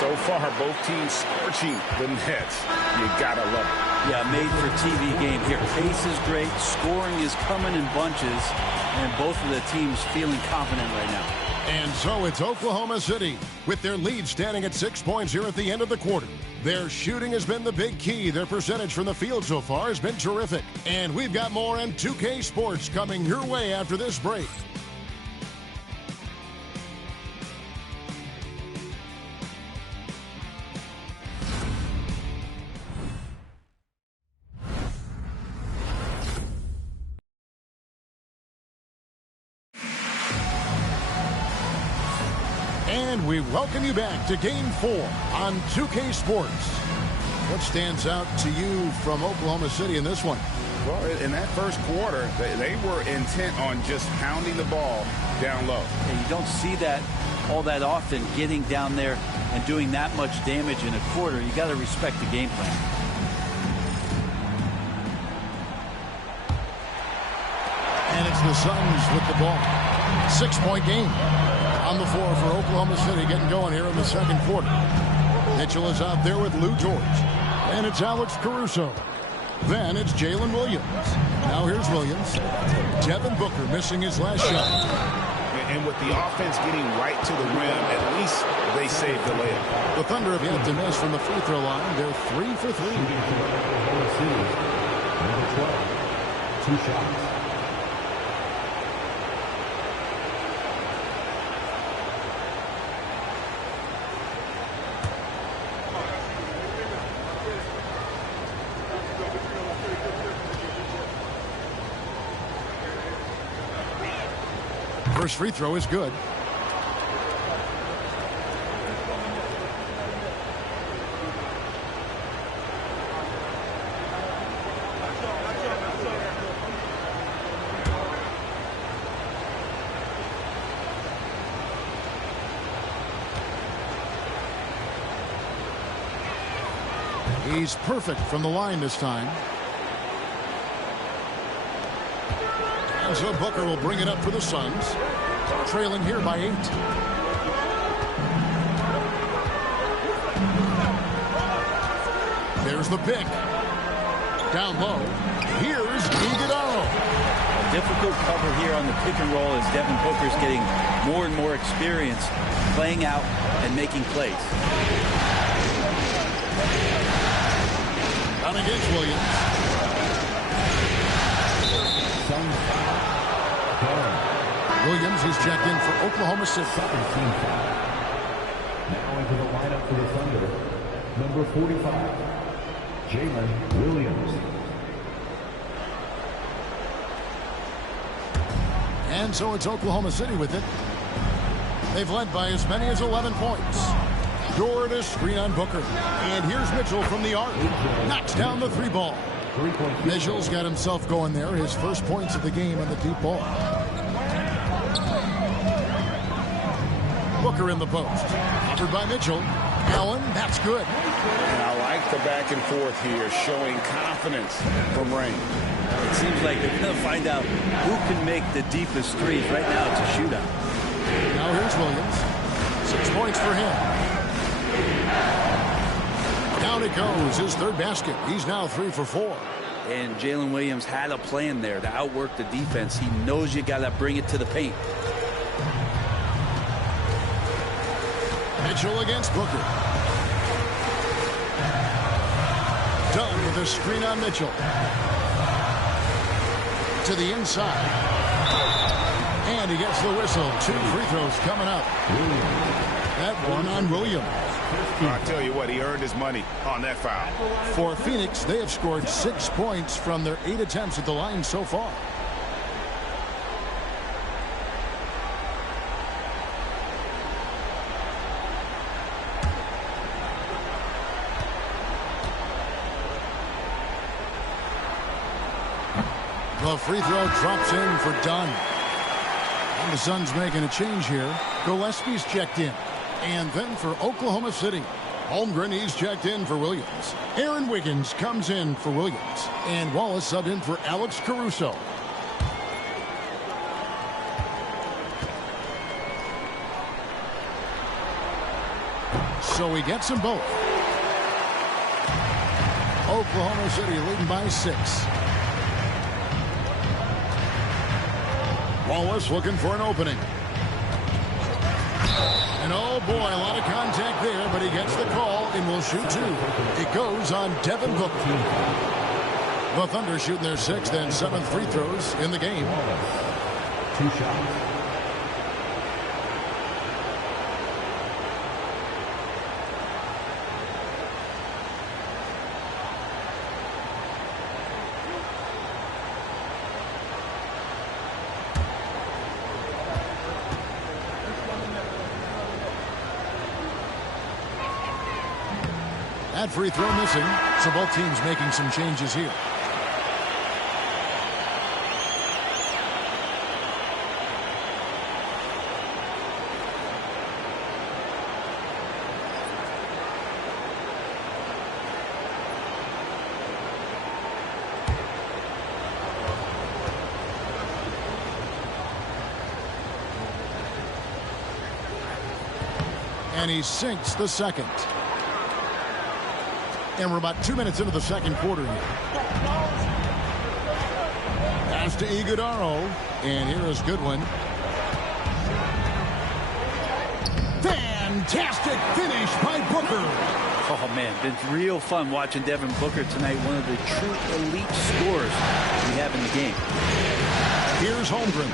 So far, both teams scorching the nets. You gotta love it. Yeah, made for TV game here. Pace is great. Scoring is coming in bunches. And both of the teams feeling confident right now. And so it's Oklahoma City with their lead standing at 6 points here at the end of the quarter. Their shooting has been the big key. Their percentage from the field so far has been terrific. And we've got more on 2K Sports coming your way after this break. And we welcome you back to Game 4 on 2K Sports. What stands out to you from Oklahoma City in this one? Well, in that first quarter, they were intent on just pounding the ball down low. And you don't see that all that often, getting down there and doing that much damage in a quarter. You got to respect the game plan. And it's the Suns with the ball. 6-point game on the floor for Oklahoma City, getting going here in the second quarter. Mitchell is out there with Lou George. And it's Alex Caruso. Then it's Jalen Williams. Now here's Williams. Devin Booker missing his last shot. And with the offense getting right to the rim, at least they saved the layup. The Thunder have yet to miss from the free throw line. They're 3 for 3. Number 12, 2 shots. First free throw is good. He's perfect from the line this time. And so Booker will bring it up for the Suns. Trailing here by 8. There's the pick. Down low. Here's Iguodala. A difficult cover here on the pick and roll as Devin Booker's getting more and more experience playing out and making plays. Down against Williams. Williams is checked in for Oklahoma City. 17 foul. Now into the lineup for the Thunder, number 45, Jalen Williams. And so it's Oklahoma City with it. They've led by as many as 11 points. Dort a screen on Booker. And here's Mitchell from the arc. Knocks down the 3 ball. Mitchell's got himself going there. His first points of the game on the deep ball. Booker in the post. Offered by Mitchell. Allen, that's good. And I like the back and forth here, showing confidence from Rain. It seems like they're going to find out who can make the deepest threes. Right now, it's a shootout. Now here's Williams. 6 points for him. Down it goes. His 3rd basket. He's now 3 for 4. And Jalen Williams had a plan there to outwork the defense. He knows you got to bring it to the paint. Mitchell against Booker. Dunn with a screen on Mitchell. To the inside. And he gets the whistle. 2 free throws coming up. That one on Williams. I tell you what, he earned his money on that foul. For Phoenix, they have scored 6 points from their 8 attempts at the line so far. The free throw drops in for Dunn. And the Suns making a change here. Gillespie's checked in. And then for Oklahoma City, Holmgren, he's checked in for Williams. Aaron Wiggins comes in for Williams. And Wallace subbed in for Alex Caruso. So he gets them both. Oklahoma City leading by 6. Wallace looking for an opening. And oh boy, a lot of contact there, but he gets the call and will shoot 2. It goes on Devin Booker. The Thunder shooting their 6th and 7th free throws in the game. 2 shots. That free throw missing, so both teams making some changes here. And he sinks the 2nd. And we're about 2 minutes into the 2nd quarter here. Pass to Iguodala. And here is Goodwin. Fantastic finish by Booker. Oh, man, been real fun watching Devin Booker tonight. One of the true elite scorers we have in the game. Here's Holmgren.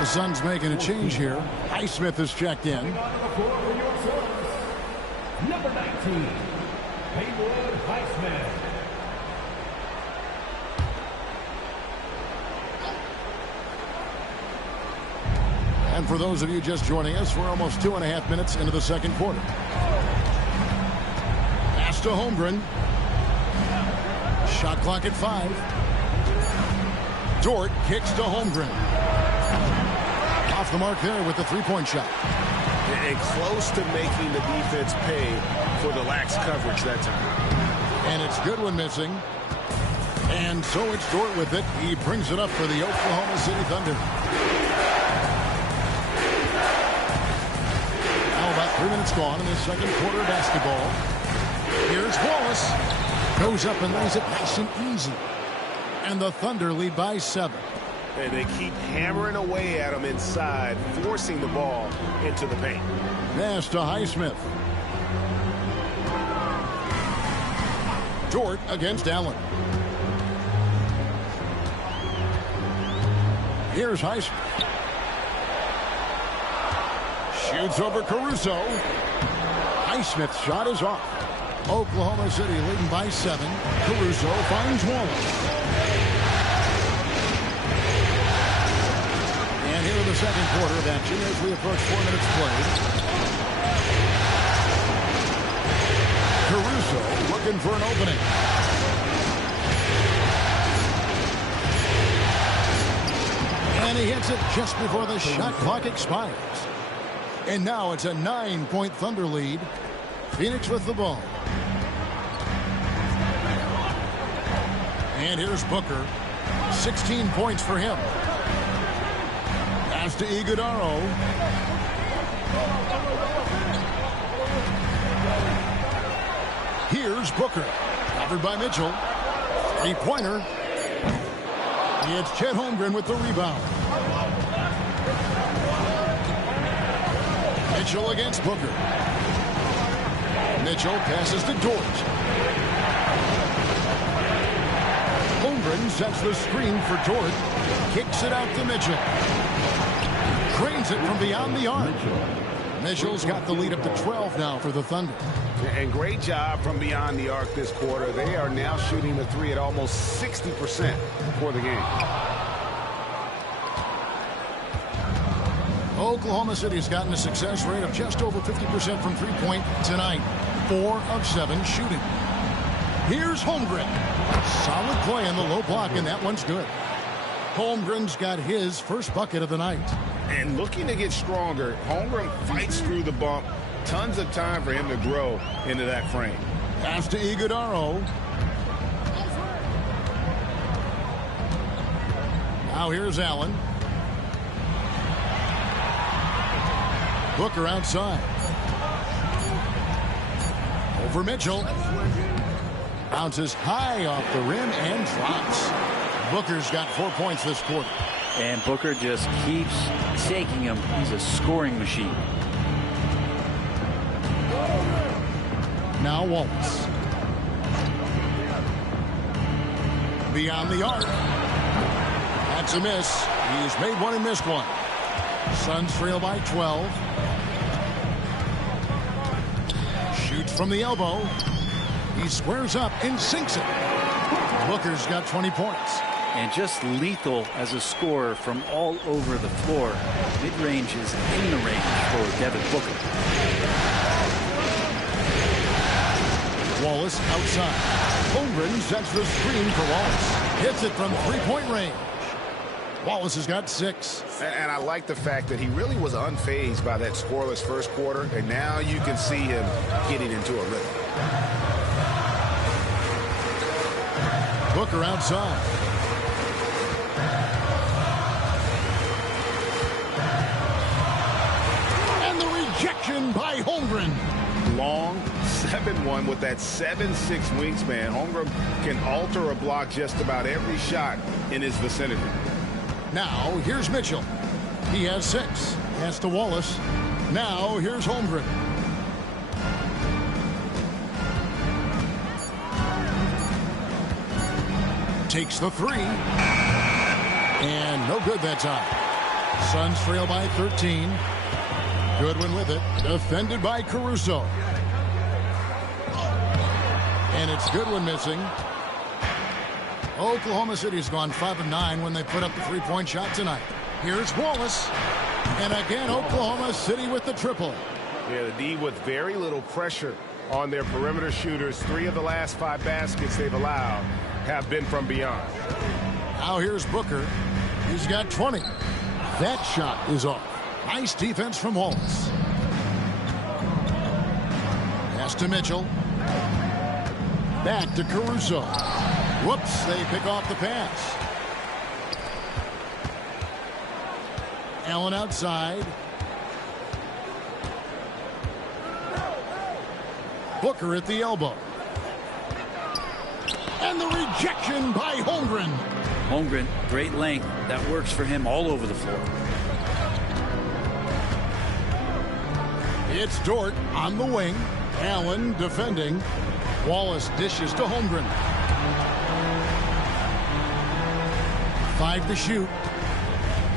The Suns making a change here. Highsmith is checked in. Number 19, Haywood Highsmith. And for those of you just joining us, we're almost 2.5 minutes into the 2nd quarter. Pass to Holmgren. Shot clock at 5. Dort kicks to Holmgren. Off the mark there with the 3-point shot. And close to making the defense pay for the lax coverage that time. And it's Goodwin missing. And so it's Dort with it. He brings it up for the Oklahoma City Thunder. Now about 3 minutes gone in the second quarter of basketball. Here's Wallace. Goes up and lays it nice and easy. And the Thunder lead by 7. And they keep hammering away at him inside, forcing the ball into the paint. Pass to Highsmith. Dort against Allen. Here's Highsmith. Shoots over Caruso. Highsmith's shot is off. Oklahoma City leading by 7. Caruso finds Wallace. And here in the second quarter of action as we approach 4 minutes played. Caruso looking for an opening. And he hits it just before the shot clock expires. And now it's a 9-point Thunder lead. Phoenix with the ball. And here's Booker. 16 points for him. Pass to Iguodaro. Here's Booker. Covered by Mitchell. 3-pointer. It's Chet Holmgren with the rebound. Mitchell against Booker. Mitchell passes to Dort. Holmgren sets the screen for Dort. Kicks it out to Mitchell. Cranes it from beyond the arc. Mitchell's got the lead up to 12 now for the Thunder. And great job from beyond the arc this quarter. They are now shooting the three at almost 60% for the game. Oklahoma City's gotten a success rate of just over 50% from three-point tonight. 4 of 7 shooting. Here's Holmgren. Solid play in the low block, and that one's good. Holmgren's got his first bucket of the night. And looking to get stronger, Holmgren fights through the bump. Tons of time for him to grow into that frame. Pass to Iguodaro. Now here's Allen. Booker outside. Over Mitchell. Bounces high off the rim and drops. Booker's got 4 points this quarter. And Booker just keeps taking him. He's a scoring machine. Now Wallace. Beyond the arc. That's a miss. He's made one and missed one. Suns trail by 12. Shoots from the elbow. He squares up and sinks it. Booker's got 20 points. And just lethal as a scorer from all over the floor. Mid-range is in the range for Devin Booker. Wallace outside. Holmgren sets the screen for Wallace. Hits it from three-point range. Wallace has got 6. And I like the fact that he really was unfazed by that scoreless first quarter, and now you can see him getting into a rhythm. Booker outside. And the rejection by Holmgren. Long 7-1 with that 7'6" wingspan. Holmgren can alter a block just about every shot in his vicinity. Now here's Mitchell. He has 6. Pass to Wallace. Now here's Holmgren. Takes the 3. And no good that time. Suns trail by 13. Goodwin with it. Defended by Caruso. And it's Goodwin missing. Oklahoma City's gone 5 of 9 when they put up the three-point shot tonight. Here's Wallace. And again, Oklahoma City with the triple. Yeah, the D with very little pressure on their perimeter shooters. 3 of the last 5 baskets they've allowed have been from beyond. Now here's Booker. He's got 20. That shot is off. Nice defense from Wallace. Pass to Mitchell. Back to Caruso. Whoops, they pick off the pass. Allen outside. Booker at the elbow. And the rejection by Holmgren. Holmgren, great length. That works for him all over the floor. It's Dort on the wing. Allen defending. Wallace dishes to Holmgren. 5 to shoot.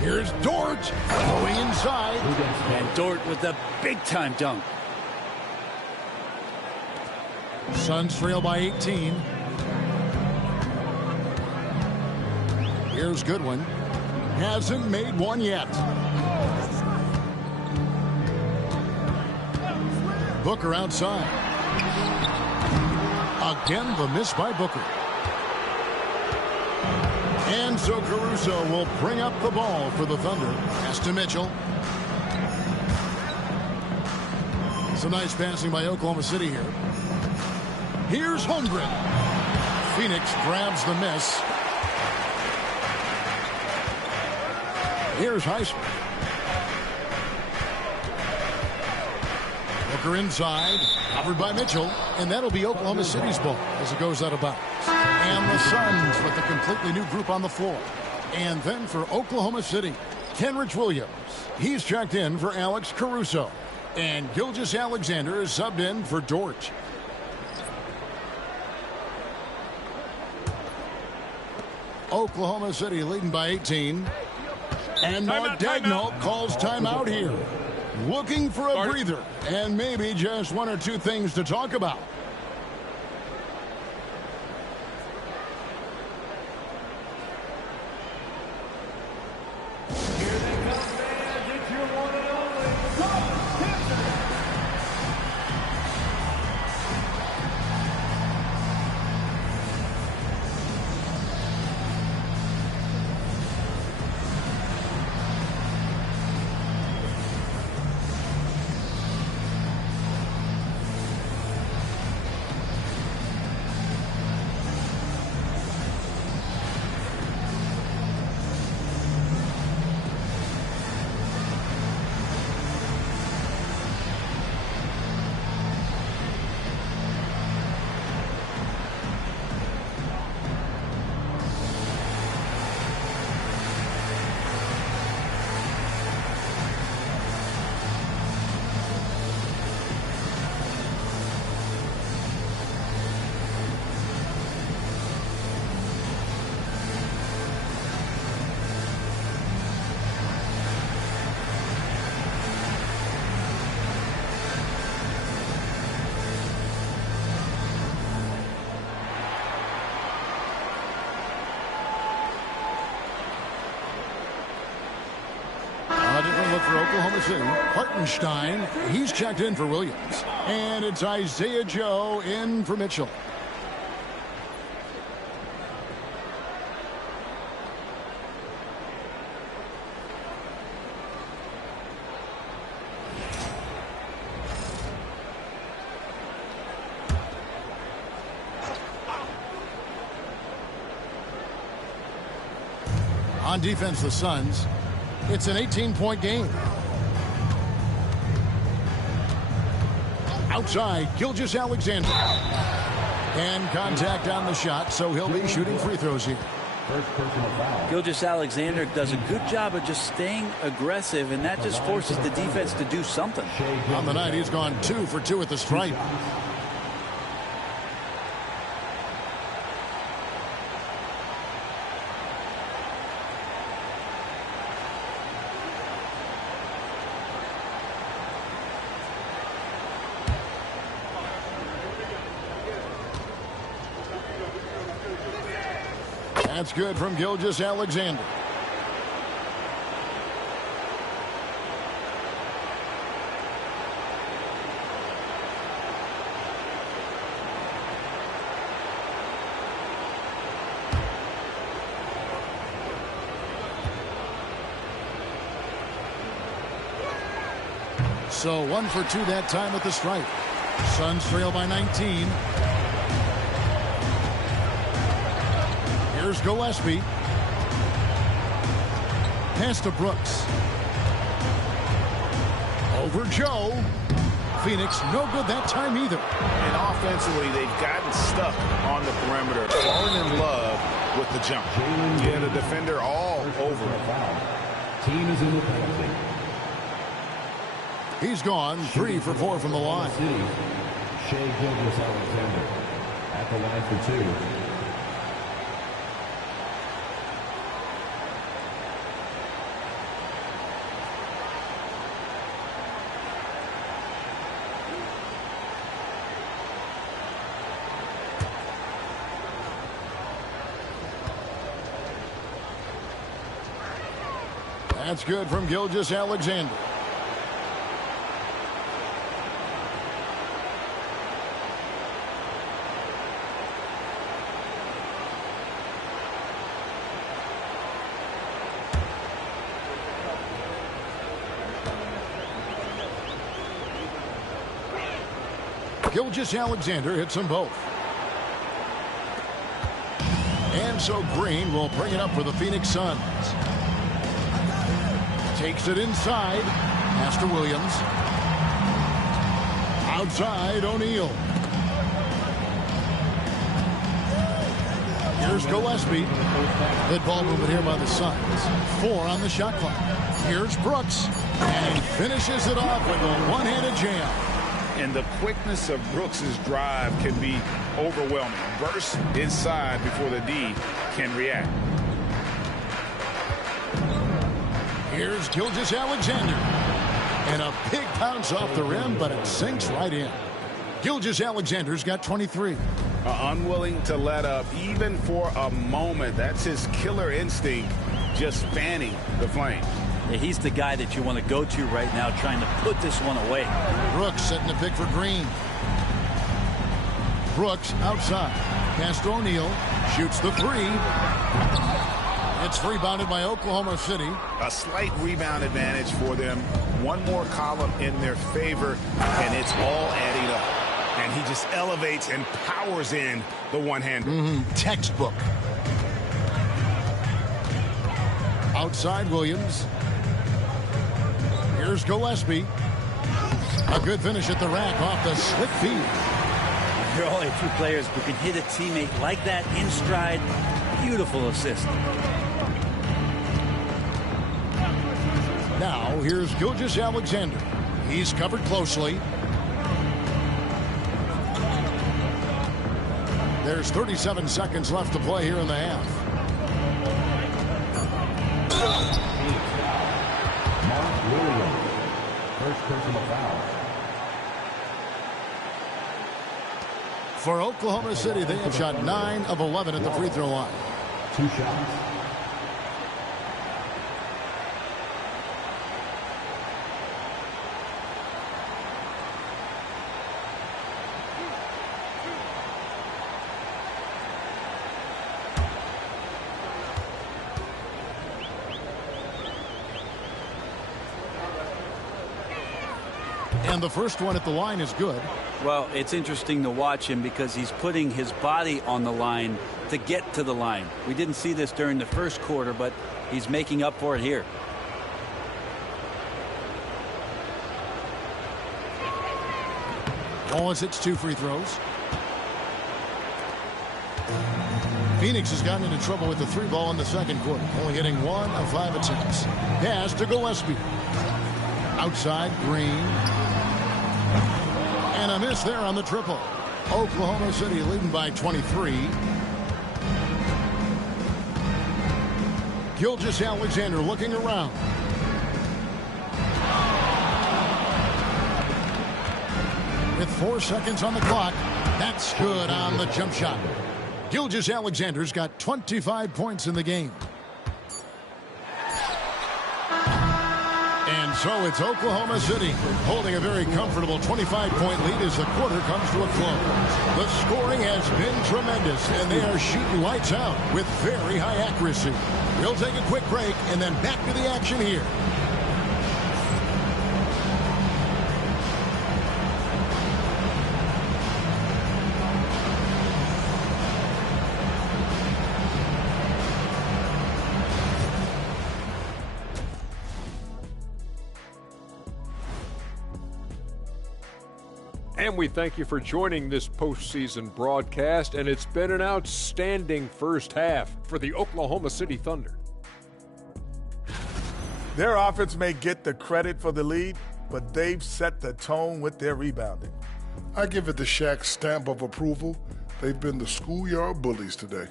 Here's Dort going inside. And Dort with a big-time dunk. Suns trail by 18. Here's Goodwin. Hasn't made one yet. Booker outside. Again, the miss by Booker. And so Caruso will bring up the ball for the Thunder. Pass to Mitchell. Some nice passing by Oklahoma City here. Here's Holmgren. Phoenix grabs the miss. Here's Heisman. Booker inside, covered by Mitchell, and that'll be Oklahoma City's ball as it goes out of bounds. And the Suns with a completely new group on the floor. And then for Oklahoma City, Kenrich Williams. He's checked in for Alex Caruso. And Gilgeous-Alexander is subbed in for Dort. Oklahoma City leading by 18. And Mark Daigneault calls timeout here. Looking for a breather and maybe just one or two things to talk about. For Oklahoma City, Hartenstein, he's checked in for Williams. And it's Isaiah Joe in for Mitchell. On defense, the Suns. It's an 18-point game. Outside, Gilgeous-Alexander. And contact on the shot, so he'll be shooting free throws here. Gilgeous-Alexander does a good job of just staying aggressive, and that just forces the defense to do something. On the night, he's gone 2 for 2 at the stripe. That's good from Gilgeous-Alexander. So 1 for 2 that time at the stripe. Suns trail by 19. Here's Gillespie. Pass to Brooks. Over Joe. Phoenix, no good that time either. And offensively, they've gotten stuck on the perimeter, falling in love with the jump. Yeah, the defender all over it. Team is in the penalty. He's gone 3 for 4 from the line. Shea Gilgeous-Alexander at the line for 2. That's good from Gilgeous-Alexander. Gilgeous-Alexander hits them both. And so Green will bring it up for the Phoenix Suns. Takes it inside. Pass to Williams. Outside, O'Neal. Here's Gillespie. Good ball movement here by the Suns. 4 on the shot clock. Here's Brooks. And he finishes it off with a one-handed jam. And the quickness of Brooks's drive can be overwhelming. Burst inside before the D can react. Here's Gilgeous-Alexander. And a big pounce off the rim, but it sinks right in. Gilgeous-Alexander's got 23. Unwilling to let up even for a moment. That's his killer instinct, just fanning the flame. Yeah, he's the guy that you want to go to right now, trying to put this one away. Brooks setting the pick for Green. Brooks outside. Pass to O'Neal. Shoots the 3. It's rebounded by Oklahoma City. A slight rebound advantage for them. One more column in their favor, and it's all adding up. And he just elevates and powers in the one-hander. Textbook. Outside Williams. Here's Gillespie. A good finish at the rack off the slick feed. There are only 2 players who can hit a teammate like that in stride. Beautiful assist. Now, here's Gilgeous-Alexander. He's covered closely. There's 37 seconds left to play here in the half. Mark Williams, first personal foul. For Oklahoma City, they have shot 9 of 11 at the free throw line. 2 shots. And the first one at the line is good. Well, it's interesting to watch him because he's putting his body on the line to get to the line. We didn't see this during the first quarter, but he's making up for it here. Wallace hits 2 free throws. Phoenix has gotten into trouble with the 3 ball in the second quarter, only hitting 1 of 5 attempts. Pass to Gillespie. Outside, Green. And a miss there on the triple. Oklahoma City leading by 23. Gilgeous-Alexander looking around. With 4 seconds on the clock, that's good on the jump shot. Gilgeous-Alexander's got 25 points in the game. And so it's Oklahoma City holding a very comfortable 25-point lead as the quarter comes to a close. The scoring has been tremendous, and they are shooting lights out with very high accuracy. We'll take a quick break and then back to the action here. And we thank you for joining this postseason broadcast, and it's been an outstanding first half for the Oklahoma City Thunder. Their offense may get the credit for the lead, but they've set the tone with their rebounding. I give it the Shaq stamp of approval. They've been the schoolyard bullies today.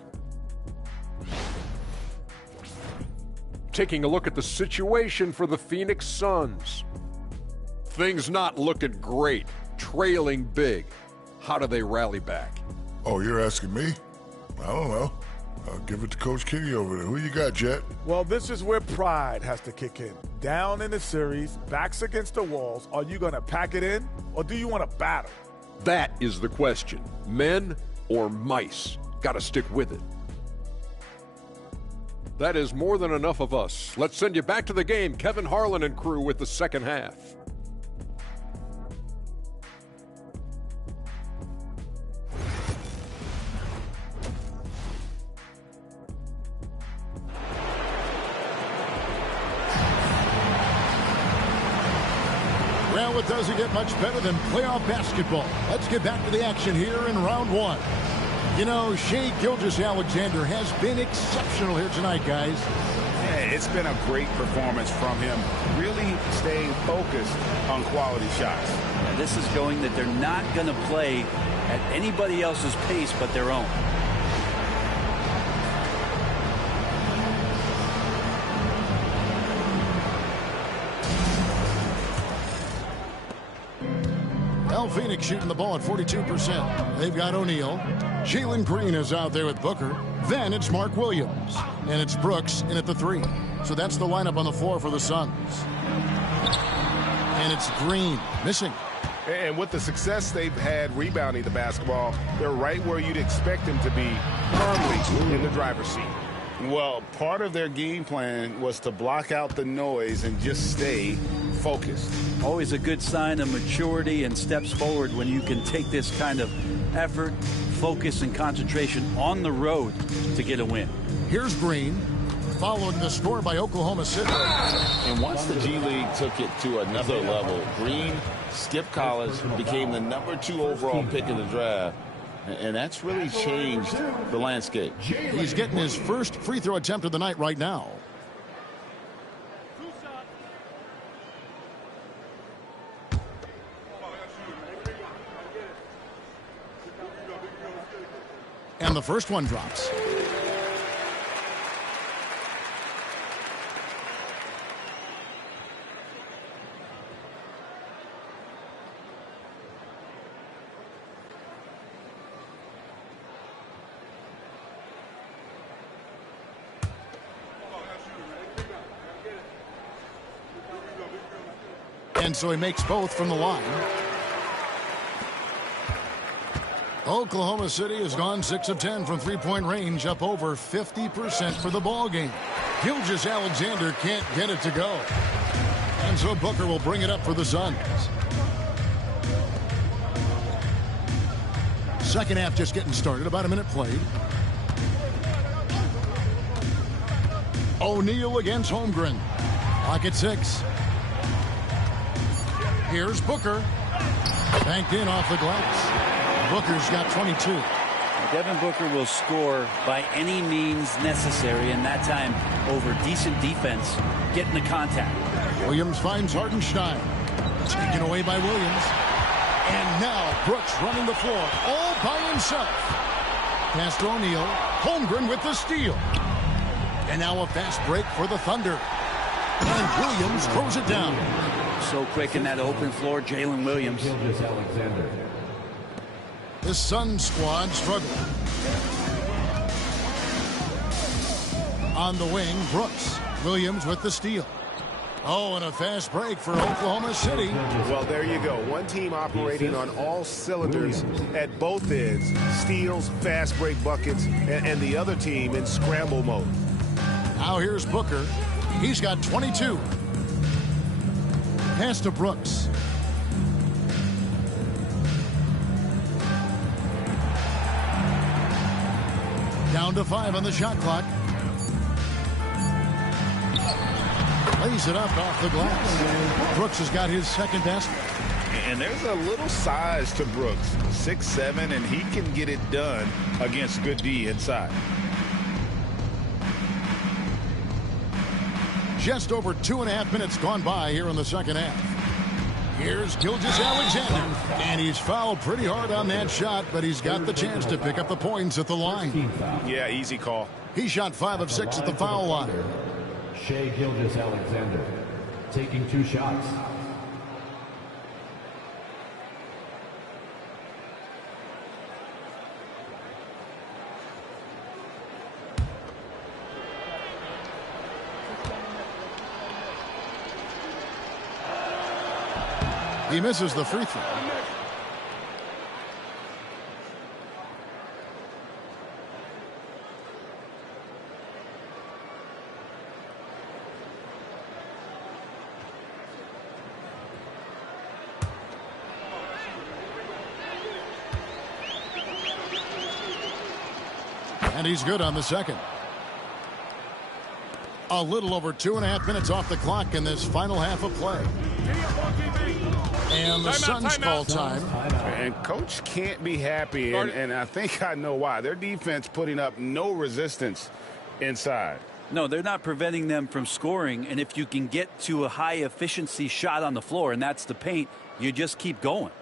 Taking a look at the situation for the Phoenix Suns. Things not looking great, trailing big. How do they rally back? Oh, you're asking me? I don't know. I'll give it to Coach Kenny over there. Who you got, Jet? Well, this is where pride has to kick in. Down in the series, backs against the walls. Are you going to pack it in, or do you want to battle? That is the question. Men or mice? Got to stick with it. That is more than enough of us. Let's send you back to the game. Kevin Harlan and crew with the second half. Well, it doesn't get much better than playoff basketball. Let's get back to the action here in round one. You know, Shai Gilgeous-Alexander has been exceptional here tonight, guys. Yeah, it's been a great performance from him. Really staying focused on quality shots. Yeah, this is showing that they're not going to play at anybody else's pace but their own. Phoenix shooting the ball at 42%. They've got O'Neal. Jalen Green is out there with Booker. Then it's Mark Williams. And it's Brooks in at the 3. So that's the lineup on the floor for the Suns. And it's Green missing. And with the success they've had rebounding the basketball, they're right where you'd expect them to be, firmly in the driver's seat. Well, part of their game plan was to block out the noise and just stay focused. Always a good sign of maturity and steps forward when you can take this kind of effort, focus, and concentration on the road to get a win. Here's Green, following the score by Oklahoma City. And once the G League took it to another level, Green skipped college, became the #2 overall pick in the draft. And that's really changed the landscape. He's getting his first free throw attempt of the night right now. And the first one drops. And so he makes both from the line. Oklahoma City has gone 6 of 10 from three-point range, up over 50% for the ball game. Gilgeous-Alexander can't get it to go. And so Booker will bring it up for the Suns. Second half just getting started, about a minute played. O'Neal against Holmgren. Clock at 6. Here's Booker. Banked in off the glass. Booker's got 22. Devin Booker will score by any means necessary, and that time over decent defense, getting the contact. Williams finds Hartenstein. Taken away by Williams. And now Brooks running the floor all by himself. Pass to O'Neal. Holmgren with the steal. And now a fast break for the Thunder. And Williams throws it down. So quick in that open floor, Jalen Williams. The Suns squad struggling. On the wing, Brooks. Williams with the steal. Oh, and a fast break for Oklahoma City. Well, there you go. One team operating on all cylinders at both ends. Steals, fast break buckets, and the other team in scramble mode. Now here's Booker. He's got 22. Pass to Brooks. Down to 5 on the shot clock. Lays it up off the glass. Brooks has got his second basket. And there's a little size to Brooks, 6'7", and he can get it done against good D inside. Just over 2.5 minutes gone by here in the second half. Here's Gilgeous-Alexander, and he's fouled pretty hard on that shot, but he's got the chance to pick up the points at the line. Yeah, easy call. He shot 5 of 6 at the foul line. Shai Gilgeous-Alexander taking 2 shots. He misses the free throw. And he's good on the second. A little over 2.5 minutes off the clock in this final half of play. And the Suns call time. And Coach can't be happy, and I think I know why. Their defense putting up no resistance inside. No, they're not preventing them from scoring, and if you can get to a high-efficiency shot on the floor, and that's the paint, you just keep going.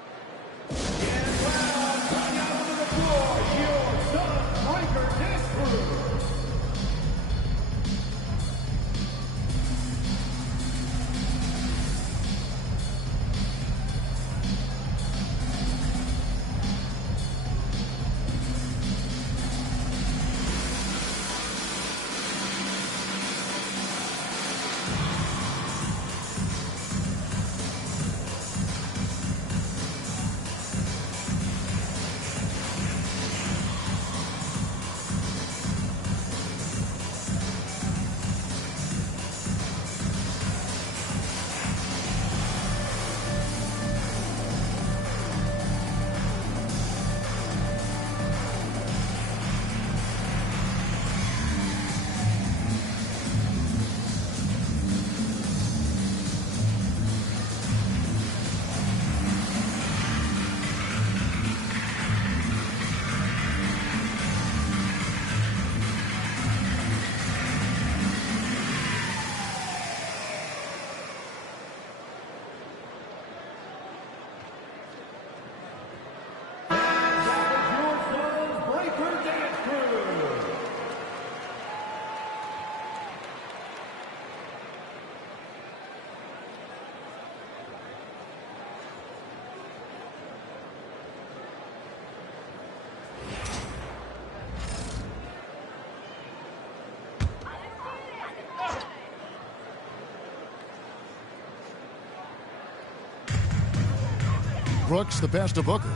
Brooks, the pass to Booker.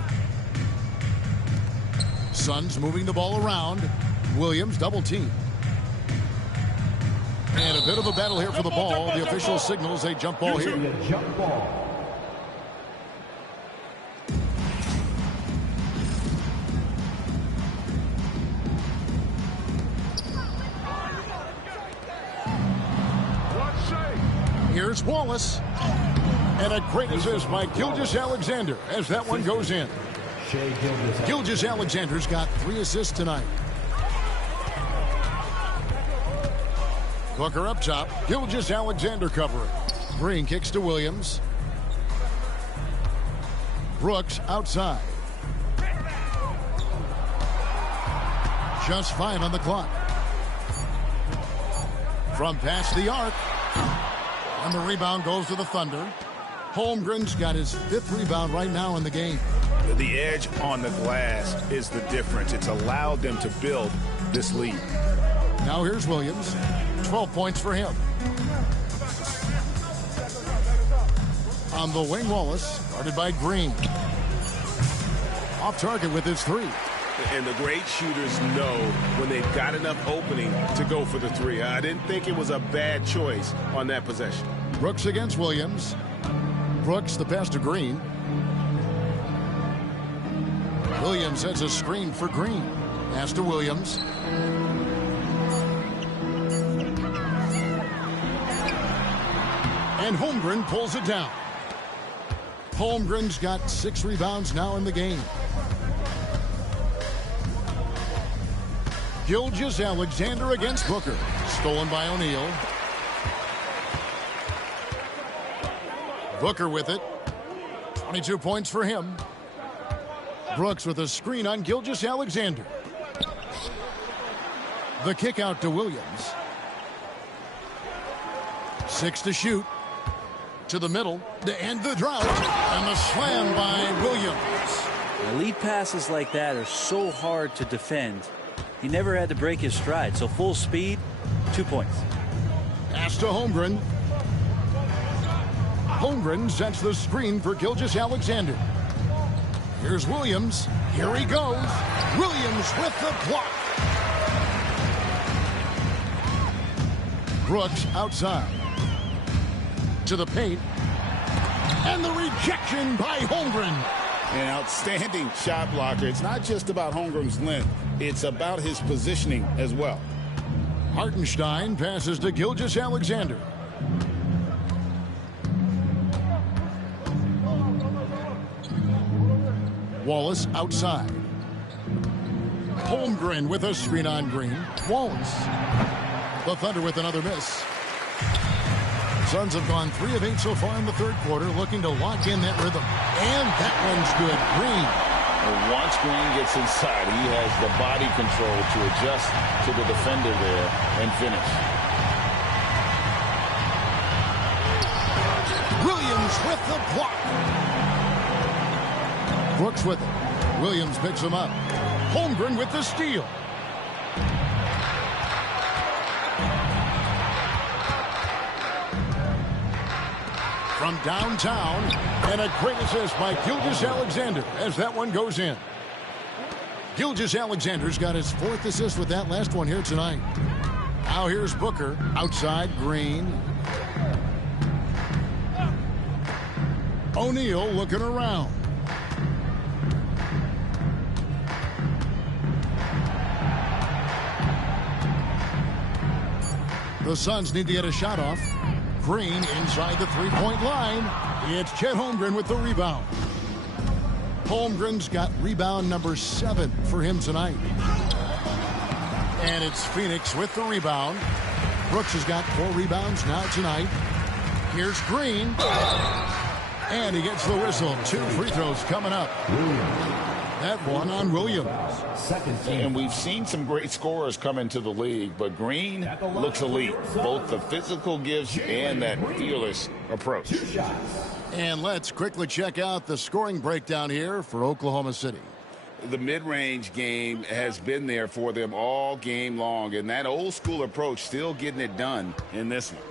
Suns moving the ball around. Williams double team. And a bit of a battle here for the ball. The official signals a jump ball here. Jump ball. Here's Wallace. And a great assist by Gilgeous-Alexander as that one goes in. Gilgeous-Alexander's got 3 assists tonight. Booker up top. Gilgeous-Alexander covering. Green kicks to Williams. Brooks outside. Just 5 on the clock. From past the arc. And the rebound goes to the Thunder. Holmgren's got his 5th rebound right now in the game. The edge on the glass is the difference. It's allowed them to build this lead. Now here's Williams. 12 points for him. On the wing, Wallace, guarded by Green. Off target with his 3. And the great shooters know when they've got enough opening to go for the 3. I didn't think it was a bad choice on that possession. Brooks against Williams. Brooks, the pass to Green. Williams has a screen for Green. Pass to Williams. And Holmgren pulls it down. Holmgren's got 6 rebounds now in the game. Gilgeous-Alexander against Booker. Stolen by O'Neal. Booker with it. 22 points for him. Brooks with a screen on Gilgeous-Alexander. The kick out to Williams. 6 to shoot. To the middle to end the drought. And the slam by Williams. Lead passes like that are so hard to defend. He never had to break his stride. So full speed, 2 points. Pass to Holmgren. Holmgren sets the screen for Gilgeous-Alexander. Here's Williams. Here he goes. Williams with the block. Brooks outside. To the paint. And the rejection by Holmgren. An outstanding shot blocker. It's not just about Holmgren's length. It's about his positioning as well. Hartenstein passes to Gilgeous-Alexander. Wallace outside. Holmgren with a screen on Green. Wallace. The Thunder with another miss. Suns have gone 3 of 8 so far in the third quarter, looking to lock in that rhythm. And that one's good. Green. Well, once Green gets inside, he has the body control to adjust to the defender there and finish. Williams with the block. Brooks with it. Williams picks him up. Holmgren with the steal. From downtown, and a great assist by Gilgeous-Alexander as that one goes in. Gilgeous-Alexander's got his 4th assist with that last one here tonight. Now here's Booker outside Green. O'Neal looking around. The Suns need to get a shot off. Green inside the 3-point line. It's Chet Holmgren with the rebound. Holmgren's got rebound number 7 for him tonight. And it's Phoenix with the rebound. Brooks has got 4 rebounds now tonight. Here's Green. And he gets the whistle. 2 free throws coming up. That one on Williams. And we've seen some great scorers come into the league, but Green looks elite. Both the physical gifts and that fearless approach. And let's quickly check out the scoring breakdown here for Oklahoma City. The mid-range game has been there for them all game long, and that old school approach still getting it done in this one.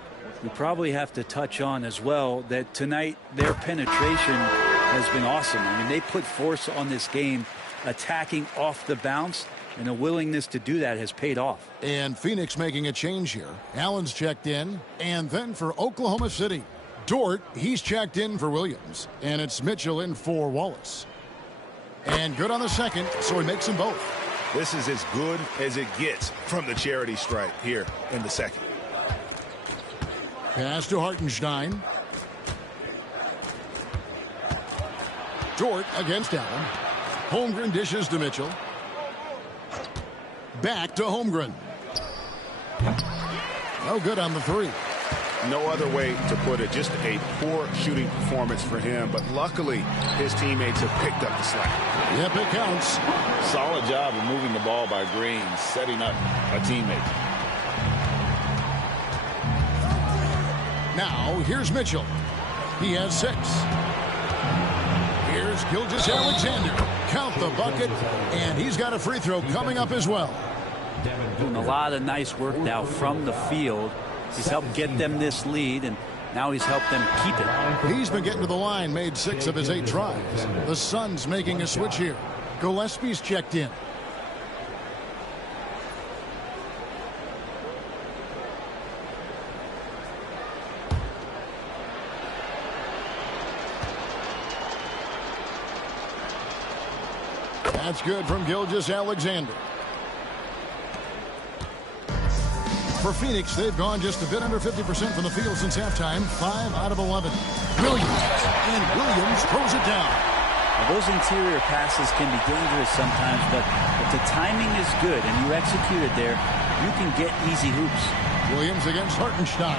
We probably have to touch on as well that tonight their penetration has been awesome. I mean, they put force on this game, attacking off the bounce, and a willingness to do that has paid off. And Phoenix making a change here. Allen's checked in, and then for Oklahoma City, Dort, he's checked in for Williams, and it's Mitchell in for Wallace. And good on the second, so he makes them both. This is as good as it gets from the charity stripe here in the second. Pass to Hartenstein. Dort against Allen. Holmgren dishes to Mitchell. Back to Holmgren. No good on the 3. No other way to put it. Just a poor shooting performance for him. But luckily, his teammates have picked up the slack. Yep, it counts. Solid job of moving the ball by Green, setting up a teammate. Now, here's Mitchell. He has 6. Here's Gilgeous-Alexander. Count the bucket, and he's got a free throw coming up as well. Doing a lot of nice work now from the field. He's helped get them this lead, and now he's helped them keep it. He's been getting to the line, made 6 of his 8 tries. The Suns making a switch here. Gillespie's checked in. That's good from Gilgeous-Alexander. For Phoenix, they've gone just a bit under 50% from the field since halftime, 5 out of 11. Williams, and Williams throws it down. Now, those interior passes can be dangerous sometimes, but if the timing is good and you execute it there, you can get easy hoops. Williams against Hartenstein.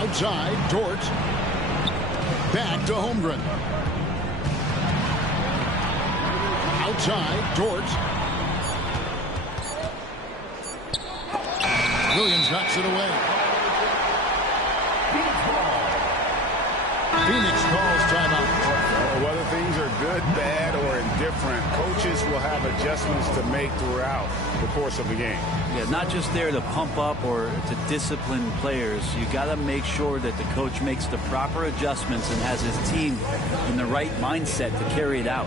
Outside, Dort. Back to Holmgren. Outside, Dort. Williams knocks it away. Phoenix calls timeout. Whether things are good, bad, or indifferent, coaches will have adjustments to make throughout the course of the game. Yeah, not just there to pump up or to discipline players. You got to make sure that the coach makes the proper adjustments and has his team in the right mindset to carry it out.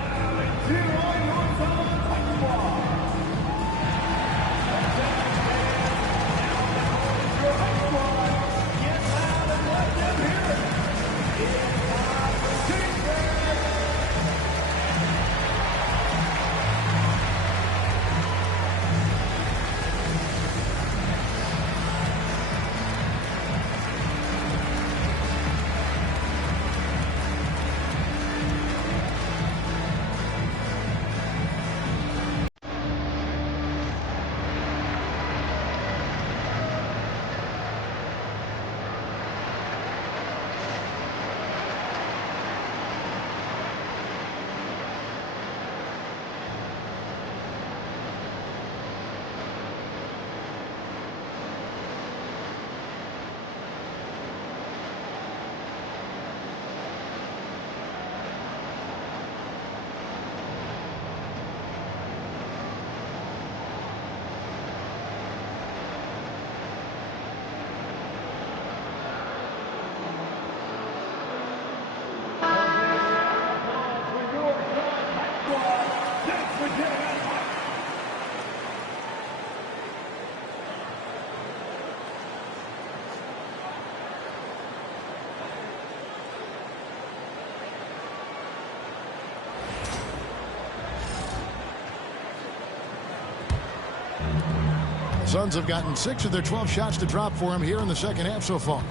Suns have gotten 6 of their 12 shots to drop for him here in the second half so far.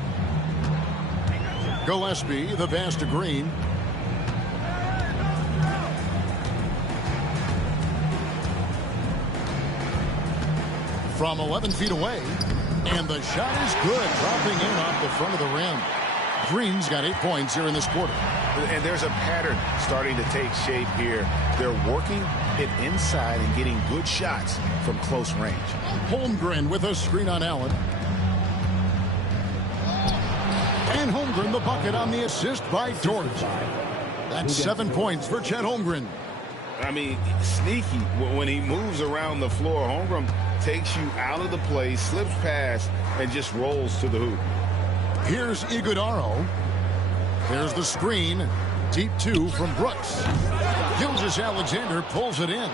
Gillespie, the pass to Green. From 11 feet away, and the shot is good, dropping in off the front of the rim. Green's got 8 points here in this quarter. And there's a pattern starting to take shape here. They're working it inside and getting good shots from close range. Holmgren with a screen on Allen. And Holmgren the bucket on the assist by Dort. That's 7 points for Chet Holmgren. I mean, sneaky when he moves around the floor. Holmgren takes you out of the play, slips past, and just rolls to the hoop. Here's Iguodaro. There's the screen. Deep 2 from Brooks. Gilgeous-Alexander pulls it in.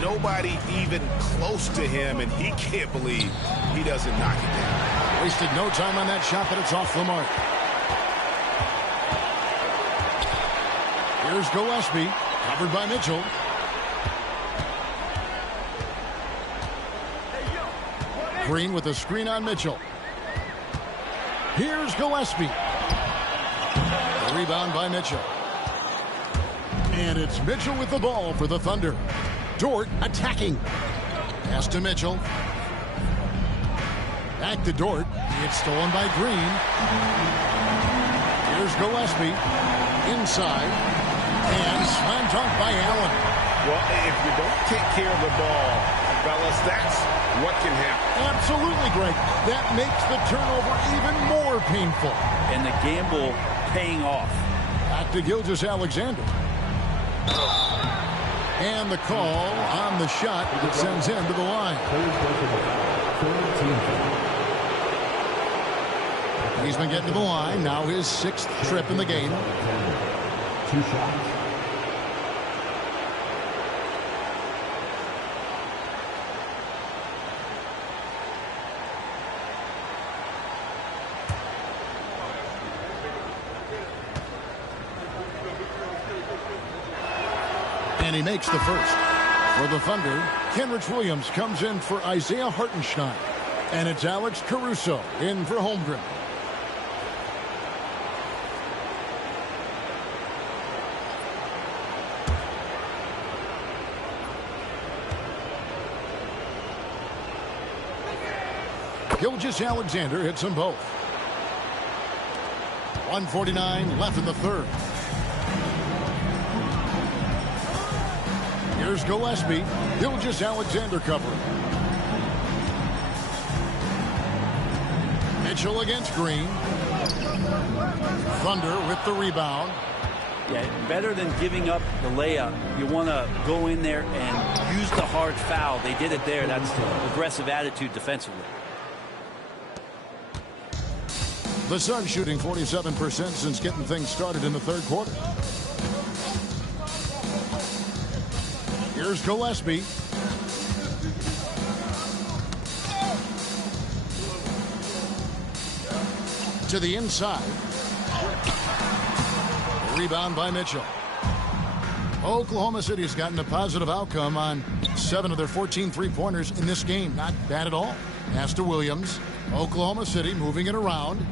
Nobody even close to him, and he can't believe he doesn't knock it down. Wasted no time on that shot, but it's off the mark. Here's Gillespie, covered by Mitchell. Green with a screen on Mitchell. Here's Gillespie. The rebound by Mitchell. And it's Mitchell with the ball for the Thunder. Dort attacking. Pass to Mitchell. Back to Dort. It's stolen by Green. Here's Gillespie. Inside. And slam dunk by Allen. Well, if you don't take care of the ball, fellas, that's what can happen. Absolutely, Greg. That makes the turnover even more painful. And the gamble paying off. Back to Gilgeous-Alexander. And the call on the shot that sends him to the line. He's been getting to the line. Now his 6th trip in the game. 2 shots. And he makes the first. For the Thunder, Kenrich Williams comes in for Isaiah Hartenstein. And it's Alex Caruso in for Holmgren. Gilgeous-Alexander hits them both. 1:49 left in the third. Here's Gillespie. Gilgeous-Alexander covering. Mitchell against Green. Thunder with the rebound. Yeah, better than giving up the layup. You want to go in there and use the hard foul. They did it there. That's the aggressive attitude defensively. The Suns shooting 47% since getting things started in the third quarter. Here's Gillespie. To the inside. Rebound by Mitchell. Oklahoma City's gotten a positive outcome on 7 of their 14 three-pointers in this game. Not bad at all. Pass to Williams. Oklahoma City moving it around.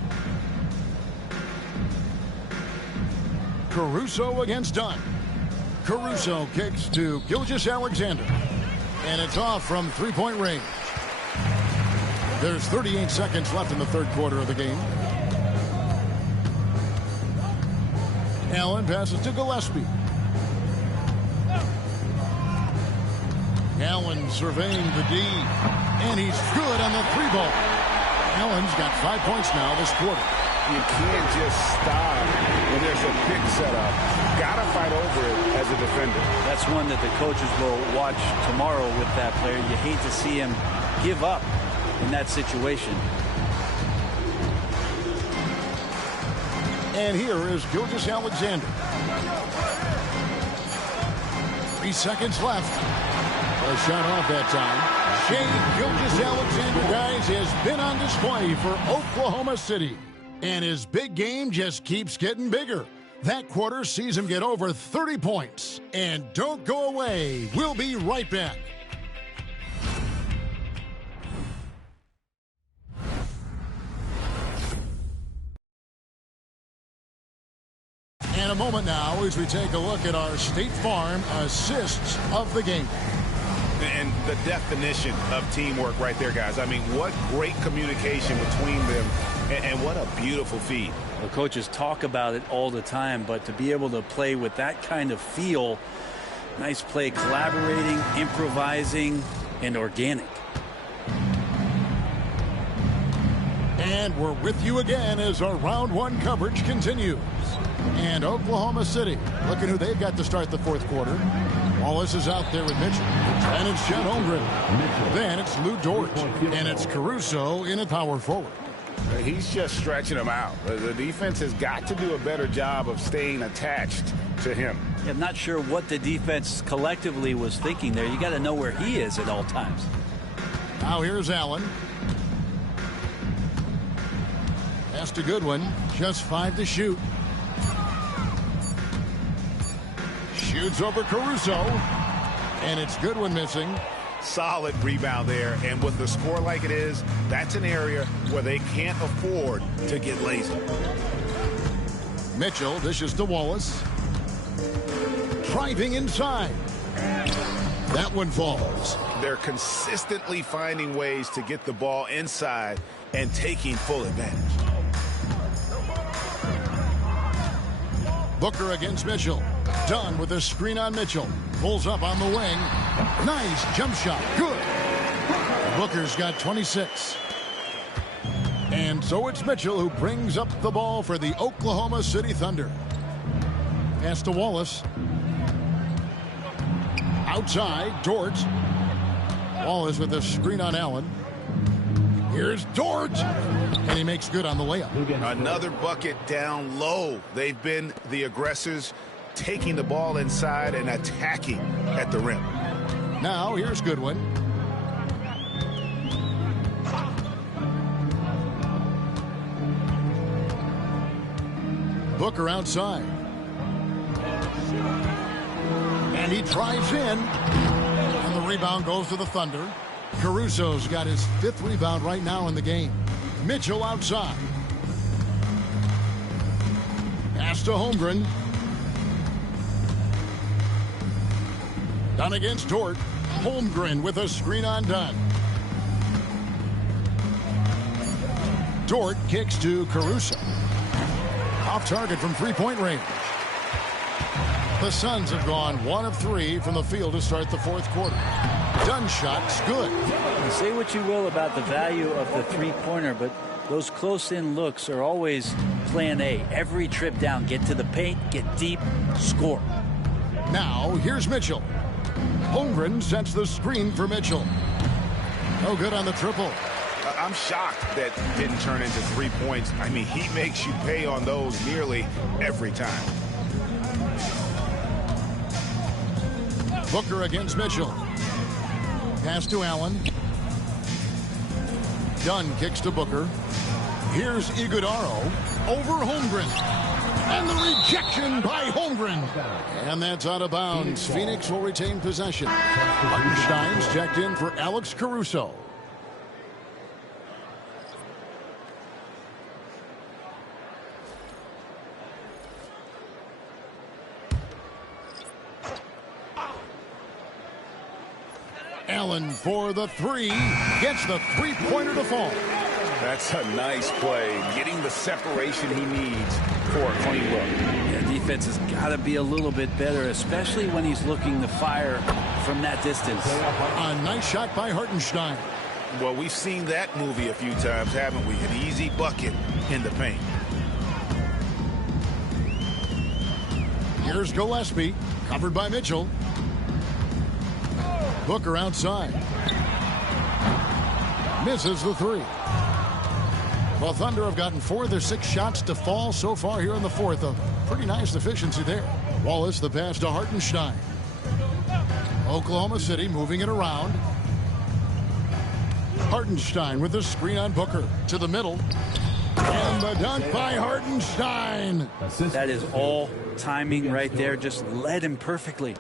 Caruso against Dunn. Caruso kicks to Gilgeous-Alexander. And it's off from three-point range. There's 38 seconds left in the third quarter of the game. Allen passes to Gillespie. Allen surveying the D. And he's good on the three ball. Allen's got 5 points now this quarter. You can't just stop when there's a pick set up. Got to fight over it as a defender. That's one that the coaches will watch tomorrow with that player. You hate to see him give up in that situation. And here is Gilgeous-Alexander. 3 seconds left. A shot off that time. Shea Gilgeous-Alexander, guys, has been on display for Oklahoma City. And his big game just keeps getting bigger. That quarter sees him get over 30 points. And don't go away. We'll be right back. And a moment now as we take a look at our State Farm assists of the game. And the definition of teamwork right there, guys. I mean, what great communication between them, and what a beautiful feed. The coaches talk about it all the time, but to be able to play with that kind of feel, nice play, collaborating, improvising, and organic. And we're with you again as our round one coverage continues. And Oklahoma City, looking who they've got to start the fourth quarter. Wallace is out there with Mitchell. And it's Chet Holmgren. Then it's Lou Dort. And it's Caruso in at power forward. He's just stretching him out. The defense has got to do a better job of staying attached to him. I'm not sure what the defense collectively was thinking there. You got to know where he is at all times. Now here's Allen. Pass to Goodwin. Just 5 to shoot. Shoots over Caruso. And it's Goodwin missing. Solid rebound there. And with the score like it is, that's an area where they can't afford to get lazy. Mitchell dishes to Wallace. Driving inside. That one falls. They're consistently finding ways to get the ball inside and taking full advantage. Booker against Mitchell. Dunn with a screen on Mitchell. Pulls up on the wing. Nice jump shot. Good. Booker's got 26. And so it's Mitchell who brings up the ball for the Oklahoma City Thunder. Pass to Wallace. Outside, Dort. Wallace with a screen on Allen. Here's Dort. And he makes good on the layup. Another bucket down low. They've been the aggressors, taking the ball inside and attacking at the rim. Now here's Goodwin. Booker outside. And he drives in. rebound goes to the Thunder. Caruso's got his 5th rebound right now in the game. Mitchell outside. Pass to Holmgren. Dunn against Dort. Holmgren with a screen on Dunn. Dort kicks to Caruso. Off target from 3-point range. The Suns have gone 1 of 3 from the field to start the 4th quarter. Dunn shot's good. Say what you will about the value of the three-pointer, but those close-in looks are always plan A. Every trip down, get to the paint, get deep, score. Now, here's Mitchell. Holmgren sets the screen for Mitchell. No good on the triple. I'm shocked that didn't turn into 3 points. I mean, he makes you pay on those nearly every time. Booker against Mitchell. Pass to Allen. Dunn kicks to Booker. Here's Iguodaro over Holmgren. And the rejection by Holmgren. And that's out of bounds. Phoenix will retain possession. Hartenstein's checked in for Alex Caruso. Allen for the 3. Gets the 3-pointer to fall. That's a nice play. Getting the separation he needs for a clean look. Yeah, defense has got to be a little bit better, especially when he's looking to fire from that distance. A nice shot by Hartenstein. Well, we've seen that movie a few times, haven't we? An easy bucket in the paint. Here's Gillespie, covered by Mitchell. Booker outside. Misses the 3. Well, Thunder have gotten 4 of their 6 shots to fall so far here in the 4th. A pretty nice efficiency there. Wallace, the pass to Hartenstein. Oklahoma City moving it around. Hartenstein with the screen on Booker to the middle. And the dunk by Hartenstein. That is all timing right there. Just led him perfectly.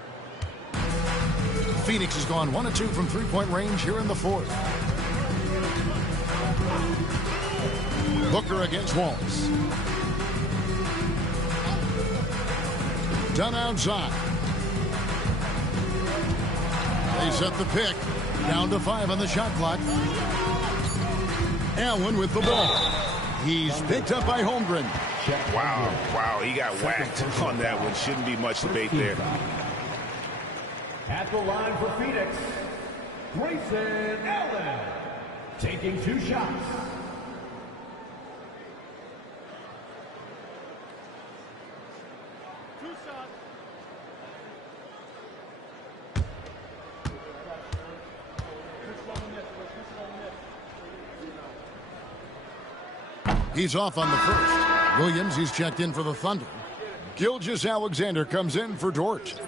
Phoenix has gone 1 of 2 from 3-point range here in the 4th. Booker against Wallace. Dunn outside. They set the pick. Down to 5 on the shot clock. Allen with the ball. He's picked up by Holmgren. Wow, he got whacked on that one. Shouldn't be much debate there. At the line for Phoenix, Grayson Allen, taking 2 shots. He's off on the first. Williams, he's checked in for the Thunder. Gilgeous-Alexander comes in for Dort.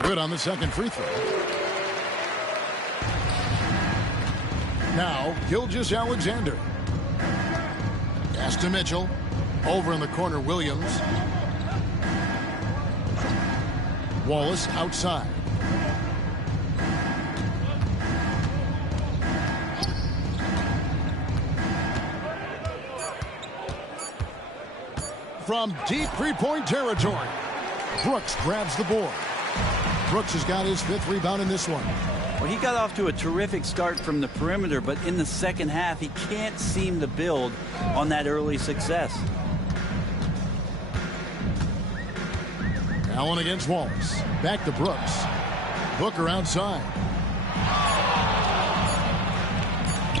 Good on the second free throw. Now, Gilgeous-Alexander. Pass to Mitchell. Over in the corner, Williams. Wallace outside. From deep 3-point territory, Brooks grabs the board. Brooks has got his 5th rebound in this one. Well, he got off to a terrific start from the perimeter, but in the second half, he can't seem to build on that early success. Allen against Wallace. Back to Brooks. Booker outside.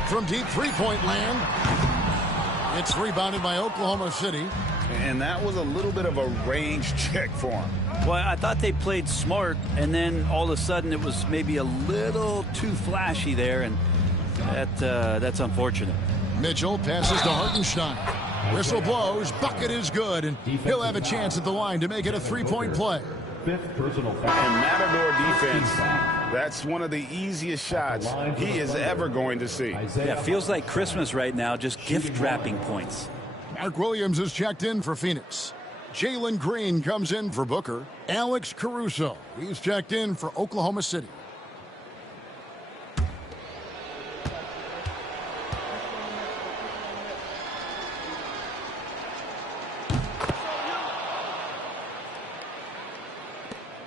From deep 3-point land. It's rebounded by Oklahoma City. And that was a little bit of a range check for him. Well, I thought they played smart, and then all of a sudden it was maybe a little too flashy there, and that's unfortunate. Mitchell passes to Hartenstein. Whistle blows, bucket is good, and he'll have a chance at the line to make it a 3-point play. 5th personal foul. And Matador defense That's one of the easiest shots he is ever going to see. Yeah, feels like Christmas right now, just gift wrapping points. Mark Williams is checked in for Phoenix. Jalen Green comes in for Booker. Alex Caruso, he's checked in for Oklahoma City.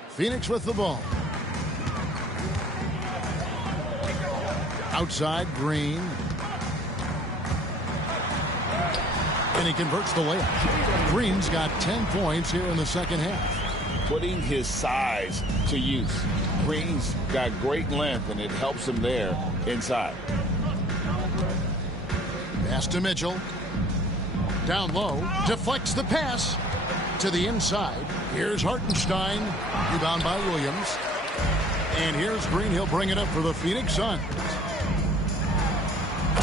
Phoenix with the ball. Outside, Green. And he converts the layup. Green's got 10 points here in the second half. Putting his size to use. Green's got great length, and it helps him there inside. Pass to Mitchell. Down low. Deflects the pass to the inside. Here's Hartenstein. Rebound by Williams. And here's Green. He'll bring it up for the Phoenix Suns.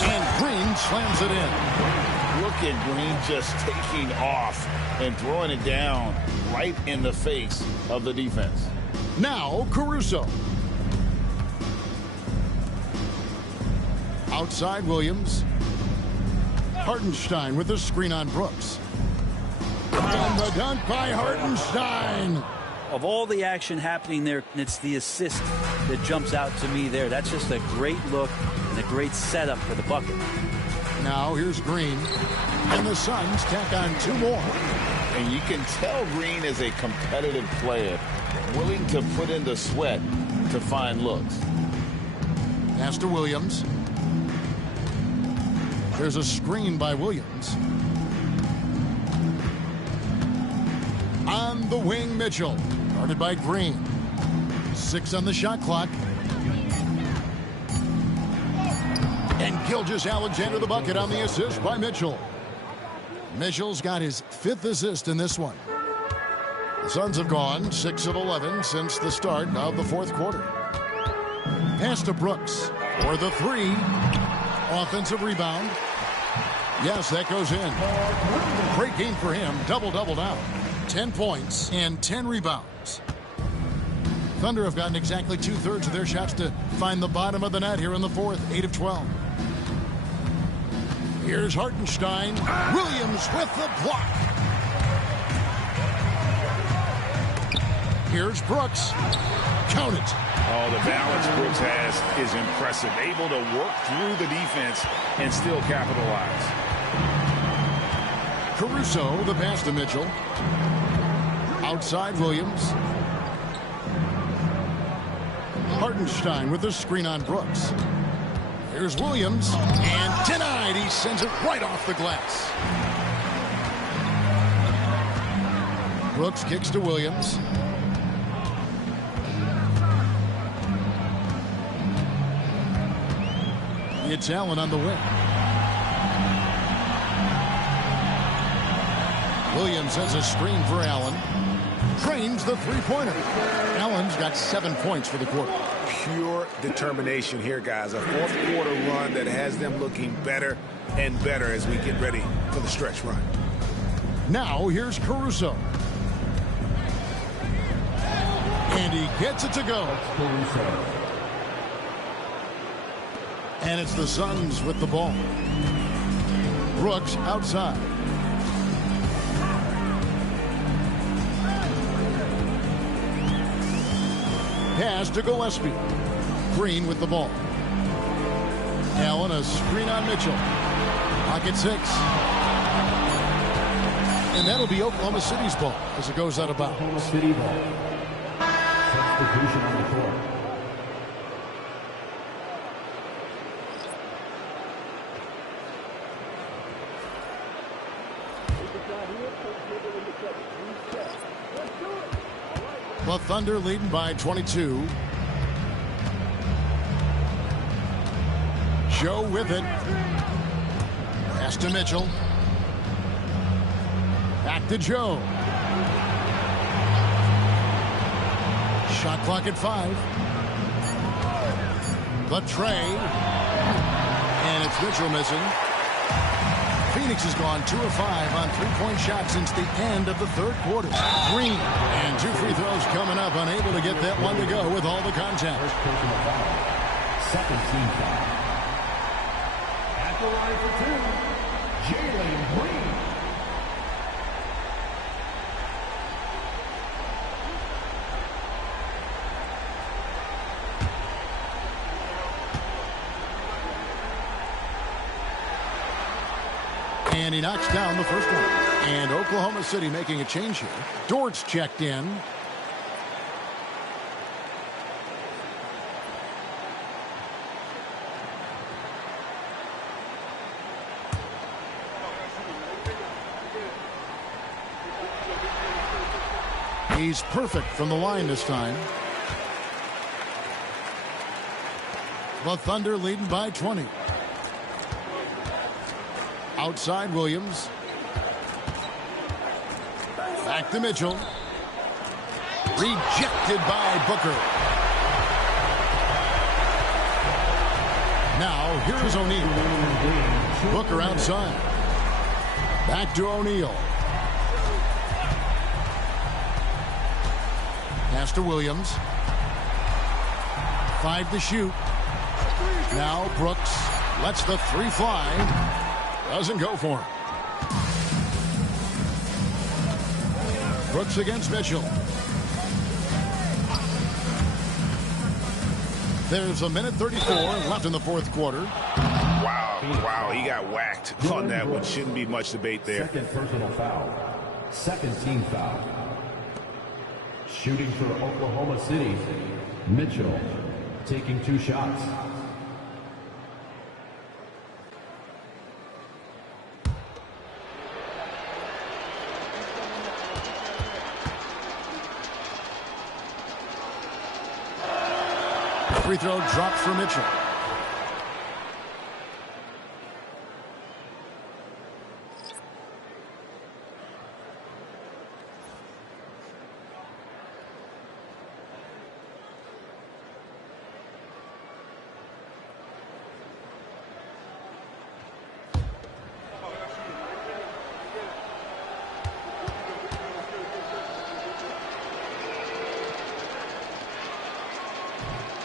And Green slams it in. Look at Green just taking off and throwing it down right in the face of the defense. Now Caruso. Outside Williams. Hartenstein with a screen on Brooks. And the dunk by Hartenstein. Of all the action happening there, it's the assist that jumps out to me there. That's just a great look and a great setup for the bucket. Now here's Green. And the Suns tack on 2 more. And you can tell Green is a competitive player, willing to put in the sweat to find looks. Pass to Williams. There's a screen by Williams. On the wing, Mitchell. Guarded by Green. 6 on the shot clock. And Gilgeous-Alexander the bucket on the assist by Mitchell. Mitchell's got his 5th assist in this one. The Suns have gone 6 of 11 since the start of the 4th quarter. Pass to Brooks for the 3. Offensive rebound. Yes, that goes in. Great game for him. Double-double now. 10 points and 10 rebounds. Thunder have gotten exactly 2/3 of their shots to find the bottom of the net here in the 4th. 8 of 12. Here's Hartenstein. Williams with the block. Here's Brooks. Count it. Oh, the balance Brooks has is impressive. Able to work through the defense and still capitalize. Caruso, the pass to Mitchell. Outside Williams. Hartenstein with the screen on Brooks. Here's Williams. And denied. He sends it right off the glass. Brooks kicks to Williams. It's Allen on the wing. Williams has a screen for Allen. Drains the 3-pointer. Allen's got 7 points for the quarter. Pure determination here, guys. A 4th quarter run that has them looking better and better as we get ready for the stretch run. Now here's Caruso. And he gets it to go. And it's the Suns with the ball. Brooks outside. Pass to Gillespie. Green with the ball. Allen, a screen on Mitchell. Pocket 6. And that'll be Oklahoma City's ball as it goes out of bounds. Oklahoma City ball. Substitution on the court. The Thunder leading by 22. Joe with it. Pass to Mitchell. Back to Joe. Shot clock at 5. The tray. And it's Mitchell missing. Phoenix has gone 2 of 5 on three-point shots since the end of the third quarter. Green, and 2 free throws coming up, unable to get that one to go with all the contact. Second team foul. At the line for 2, Jalen Green. And he knocks down the first one. And Oklahoma City making a change here. Dort's checked in. He's perfect from the line this time. The Thunder leading by 20. Outside Williams. Back to Mitchell. Rejected by Booker. Now here's O'Neal. Booker outside. Back to O'Neal. Pass to Williams. 5 to shoot. Now Brooks lets the 3 fly. Doesn't go for him. Brooks against Mitchell. There's a minute 34 left in the fourth quarter. Wow, he got whacked on that one. Shouldn't be much debate there. Second personal foul. Second team foul. Shooting for Oklahoma City, Mitchell taking 2 shots. Free throw dropped for Mitchell.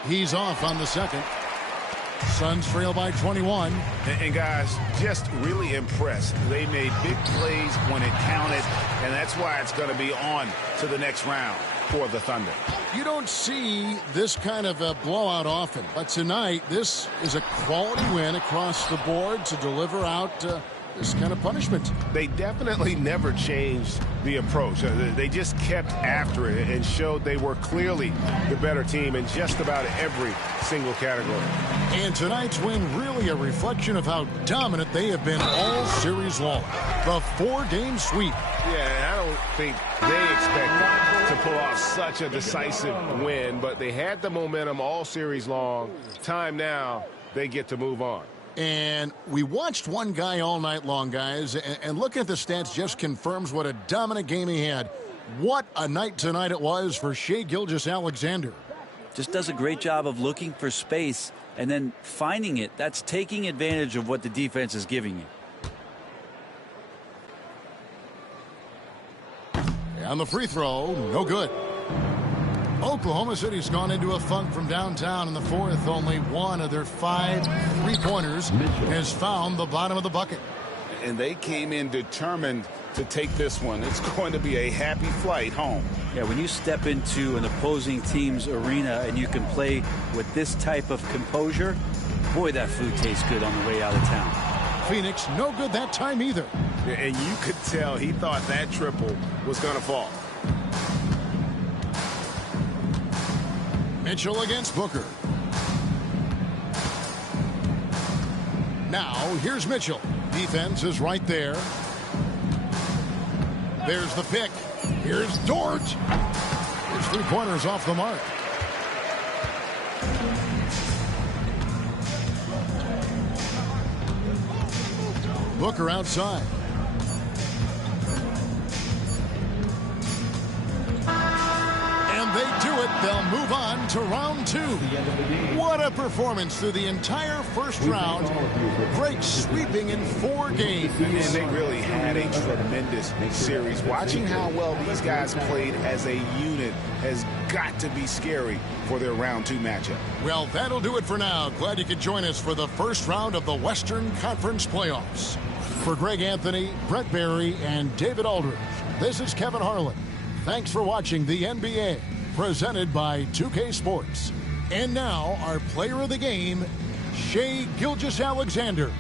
He's off on the second. Suns trail by 21. And guys, just really impressed. They made big plays when it counted, and that's why it's going to be on to the next round for the Thunder. You don't see this kind of a blowout often, but tonight this is a quality win across the board to deliver out this kind of punishment. They definitely never changed the approach. They just kept after it and showed they were clearly the better team in just about every single category. And tonight's win really a reflection of how dominant they have been all series long. The 4-game sweep. Yeah, I don't think they expected to pull off such a decisive win, but they had the momentum all series long. Time now, they get to move on. And we watched one guy all night long, guys, and looking at the stats just confirms what a dominant game he had. What a night tonight it was for Shai Gilgeous-Alexander. Just does a great job of looking for space and then finding it. That's taking advantage of what the defense is giving you. And the free throw, no good. Oklahoma City's gone into a funk from downtown in the fourth. Only one of their 5 3-pointers has found the bottom of the bucket. And they came in determined to take this one. It's going to be a happy flight home. Yeah, when you step into an opposing team's arena and you can play with this type of composure, boy, that food tastes good on the way out of town. Phoenix, no good that time either. And you could tell he thought that triple was going to fall. Mitchell against Booker. Now, here's Mitchell. Defense is right there. There's the pick. Here's Dort. His 3-pointers off the mark. Booker outside. And they do it. They'll move on to round two. What a performance through the entire first round. Great sweeping in 4 games. And they really had a tremendous series. Watching how well these guys played as a unit has got to be scary for their round 2 matchup. Well, that'll do it for now. Glad you could join us for the first round of the Western Conference Playoffs. For Greg Anthony, Brett Barry, and David Aldridge, this is Kevin Harlan. Thanks for watching the NBA, presented by 2K Sports. And now, our player of the game, Shai Gilgeous-Alexander.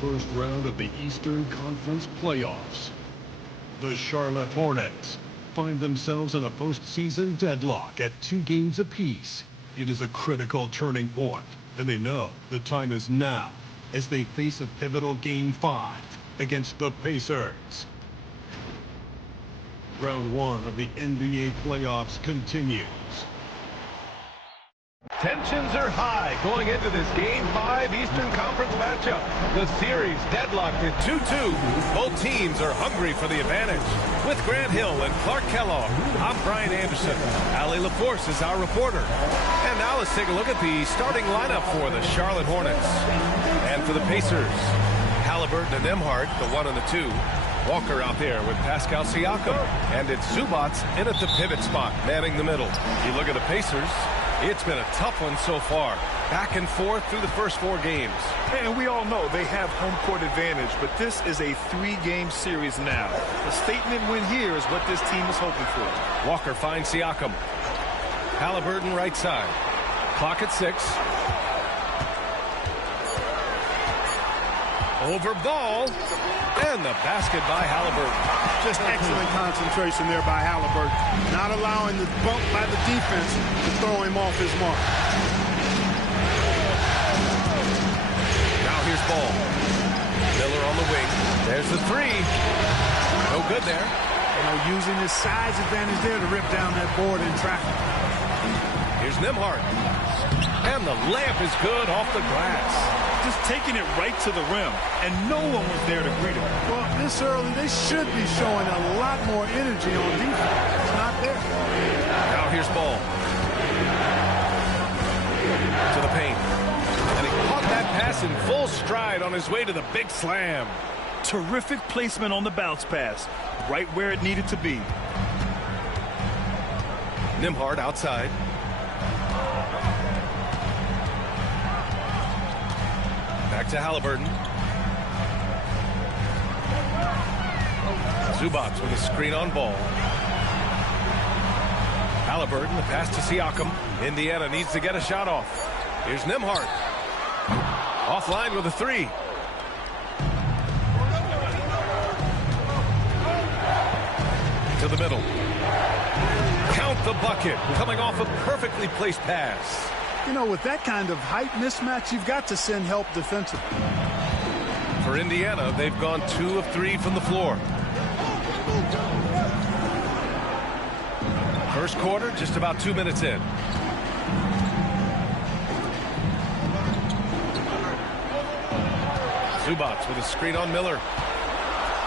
first round of the Eastern Conference playoffs. The Charlotte Hornets find themselves in a postseason deadlock at 2 games apiece. It is a critical turning point, and they know the time is now as they face a pivotal Game 5 against the Pacers. Round 1 of the NBA playoffs continues. Tensions are high going into this Game 5 Eastern Conference matchup. The series deadlocked at 2-2. Both teams are hungry for the advantage. With Grant Hill and Clark Kellogg, I'm Brian Anderson. Allie LaForce is our reporter. And now let's take a look at the starting lineup for the Charlotte Hornets. And for the Pacers, Halliburton and Nembhard, the 1 and the 2. Walker out there with Pascal Siakam. And it's Zubac in at the pivot spot, manning the middle. You look at the Pacers, it's been a tough one so far. Back and forth through the first 4 games. And we all know they have home court advantage, but this is a 3-game series now. The statement win here is what this team is hoping for. Walker finds Siakam. Halliburton right side. Clock at 6. Over ball. And the basket by Halliburton. Just excellent concentration there by Halliburton. Not allowing the bump by the defense to throw him off his mark. Now here's Ball. Miller on the wing. There's the 3. No good there. You know, using his size advantage there to rip down that board in traffic. Here's Nembhard. And the layup is good off the glass. Just taking it right to the rim, and no one was there to greet him. Well, this early, they should be showing a lot more energy on defense. It's not there. Now here's Ball. To the paint. And he caught that pass in full stride on his way to the big slam. Terrific placement on the bounce pass, right where it needed to be. Nembhard outside. Back to Halliburton. Zubac with a screen on Ball. Halliburton, the pass to Siakam. Indiana needs to get a shot off. Here's Nembhard. Offline with a 3. To the middle. Count the bucket. Coming off a perfectly placed pass. You know, with that kind of height mismatch, you've got to send help defensively. For Indiana, they've gone 2 of 3 from the floor. First quarter, just about 2 minutes in. Zubac with a screen on Miller.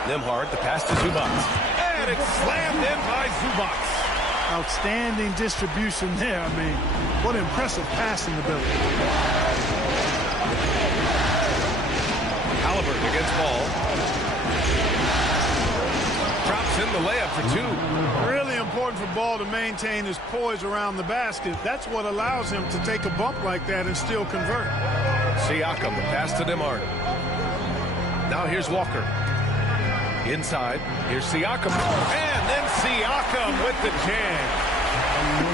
Nembhard, the pass to Zubac. And it's slammed in by Zubac. Outstanding distribution there. I mean, what impressive passing ability. Halliburton against Ball. Drops in the layup for 2. Really important for Ball to maintain his poise around the basket. That's what allows him to take a bump like that and still convert. Siakam, the pass to Nembhard. Now here's Walker. Inside, here's Siakam. And then Siakam with the jam.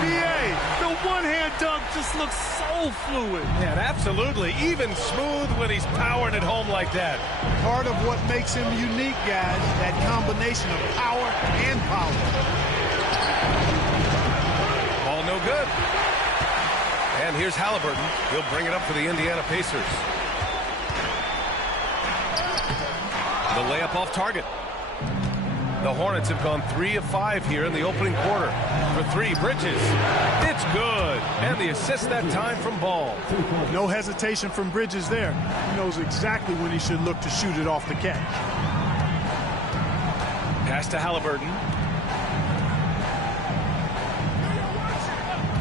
BA, the one-hand dunk just looks so fluid. Yeah, absolutely. Even smooth when he's powering it home like that. Part of what makes him unique, guys, that combination of power and power. Ball no good. And here's Halliburton. He'll bring it up for the Indiana Pacers. The layup off target. The Hornets have gone 3 of 5 here in the opening quarter. For 3, Bridges. It's good. And the assist that time from Ball. No hesitation from Bridges there. He knows exactly when he should look to shoot it off the catch. Pass to Halliburton.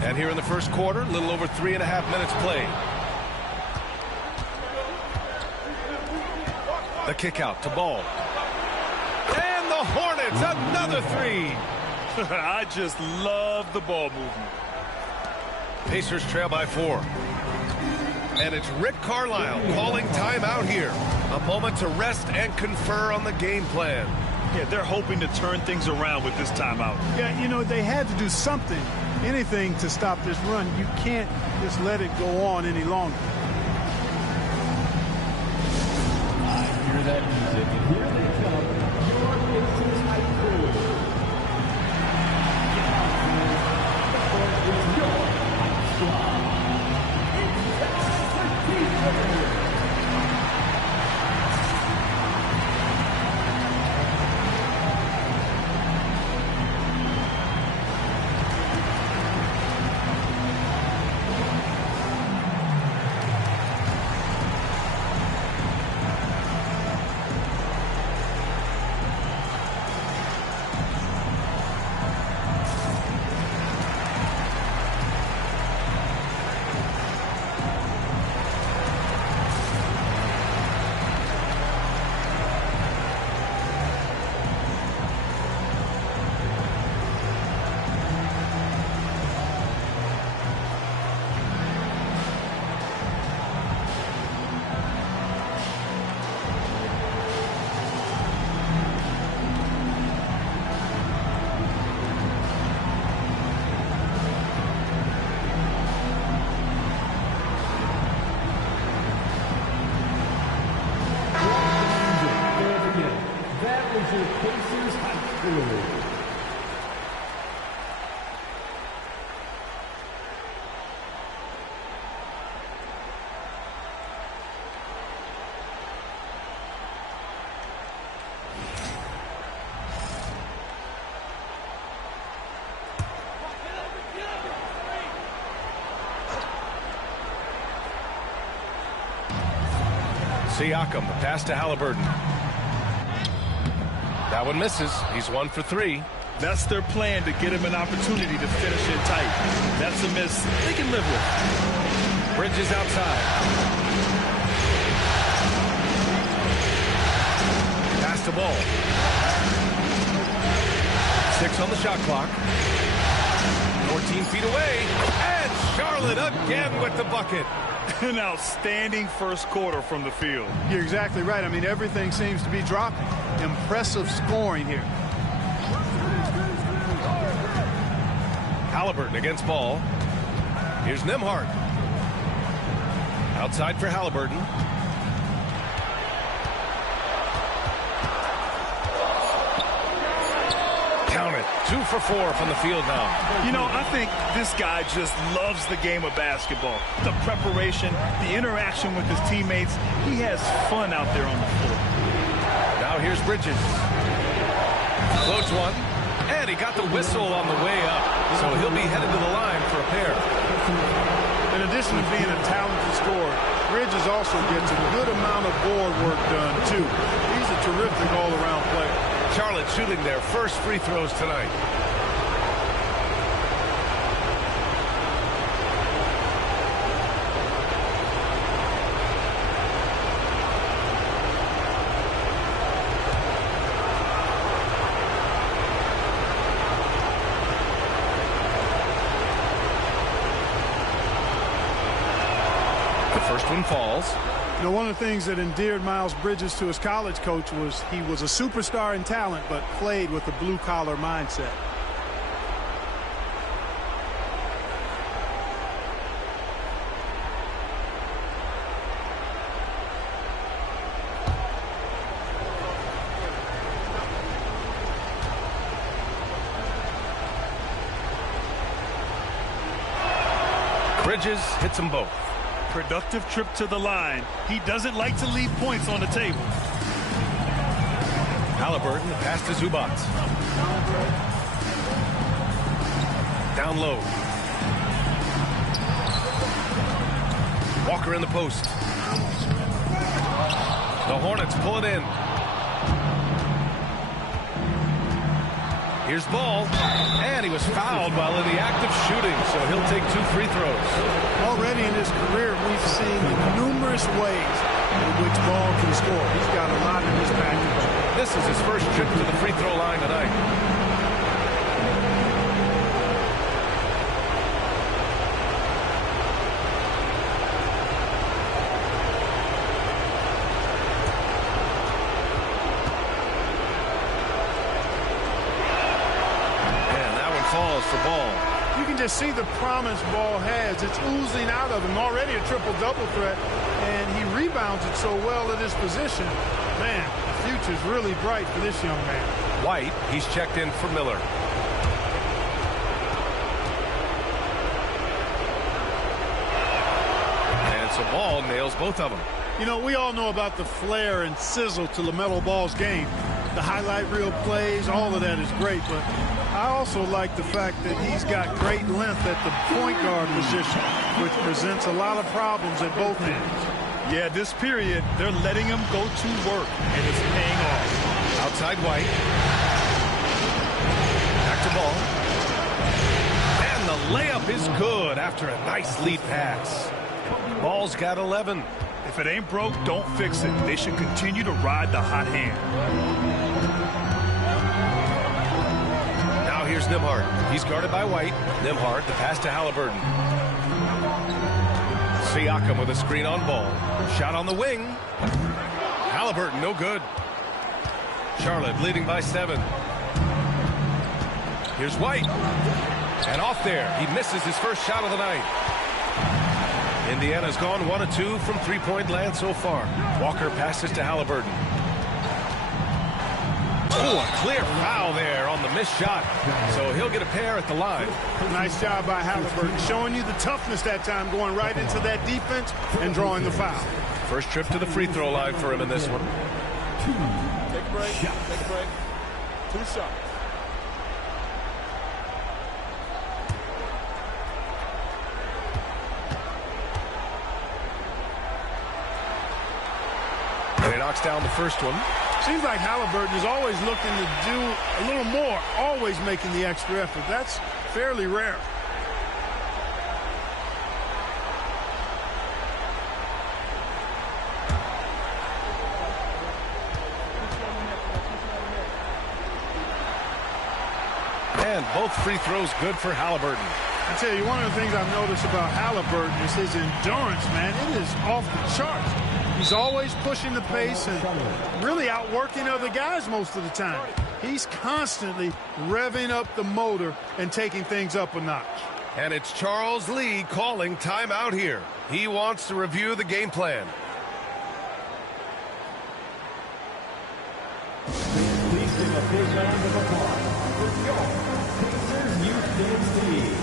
And here in the first quarter, a little over 3.5 minutes played. The kick out to Ball. And the Hornets, another 3. I just love the ball movement. Pacers trail by 4. And it's Rick Carlisle calling timeout here. A moment to rest and confer on the game plan. Yeah, they're hoping to turn things around with this timeout. Yeah, you know, they had to do something, anything to stop this run. You can't just let it go on any longer. that music, and here they come, your Aces High School. Get out there. The court is your High Squad. It's time for defense. Pacers High School. Siakam, the pass to Halliburton. That one misses. He's 1 for 3. That's their plan, to get him an opportunity to finish it tight. That's a miss they can live with. Bridges outside. Pass to Ball. 6 on the shot clock. 14 feet away. And Charlotte again with the bucket. An outstanding first quarter from the field. You're exactly right. I mean, everything seems to be dropping. Impressive scoring here. Halliburton against Ball. Here's Nembhard. Outside for Halliburton. Count it. 2 for 4 from the field now. You know, I think this guy just loves the game of basketball. The preparation, the interaction with his teammates. He has fun out there on the floor. Now here's Bridges. Floats one. And he got the whistle on the way up. So he'll be headed to the line for a pair. In addition to being a talented scorer, Bridges also gets a good amount of board work done, too. He's a terrific all-around player. Charlotte shooting their first free throws tonight. The first one falls. You know, one of the things that endeared Miles Bridges to his college coach was he was a superstar in talent, but played with a blue-collar mindset. Bridges hits them both. Productive trip to the line. He doesn't like to leave points on the table. Halliburton, pass to Zubac. Down low. Walker in the post. The Hornets pull it in. Here's Ball. And he was fouled while in the act of shooting, so he'll take 2 free throws. Already in his career, we've seen numerous ways in which Ball can score. He's got a lot in his package. This is his first trip to the free throw line tonight. just see the promise Ball has. It's oozing out of him. Already a triple-double threat, and he rebounds it so well at his position. Man, the future's really bright for this young man. White, he's checked in for Miller. And so Ball nails both of them. You know, we all know about the flair and sizzle to LaMelo Ball's game. The highlight reel plays, all of that is great, but I also like the fact that he's got great length at the point guard position, which presents a lot of problems at both ends. Yeah, this period, they're letting him go to work, and it's paying off. Outside White. Back to Ball. And the layup is good after a nice lead pass. Ball's got 11. If it ain't broke, don't fix it. They should continue to ride the hot hand. Now here's Nembhard. He's guarded by White. Nembhard, the pass to Halliburton. Siakam with a screen on Ball. Shot on the wing. Halliburton, no good. Charlotte leading by 7. Here's White. And off there. He misses his first shot of the night. Indiana's gone 1 of 2 from three-point land so far. Walker passes to Halliburton. Oh, a clear foul there on the missed shot. So he'll get a pair at the line. Nice job by Halliburton, showing you the toughness that time, going right into that defense and drawing the foul. First trip to the free throw line for him in this one. Take a break. Take a break. 2 shots. And he knocks down the first one. Seems like Halliburton is always looking to do a little more, always making the extra effort. That's fairly rare. And both free throws good for Halliburton. I tell you, one of the things I've noticed about Halliburton is his endurance, man. It is off the charts. He's always pushing the pace and really outworking other guys most of the time. He's constantly revving up the motor and taking things up a notch. And it's Charles Lee calling timeout here. He wants to review the game plan. Please give a big round of applause for your Pacers Youth team.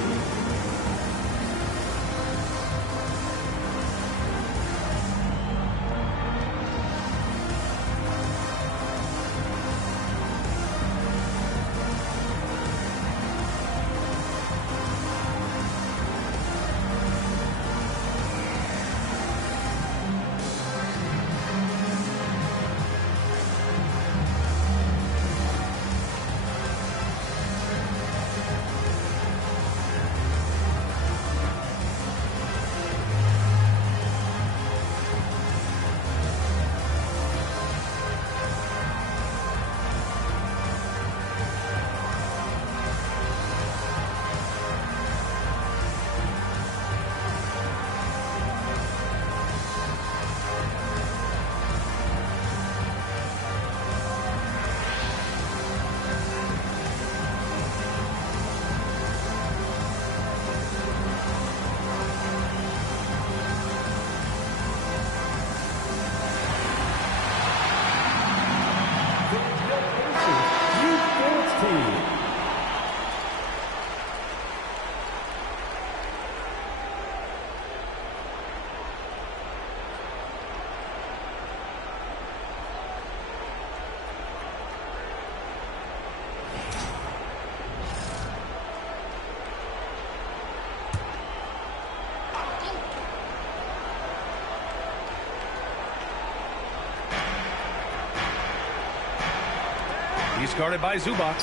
He's guarded by Zubac.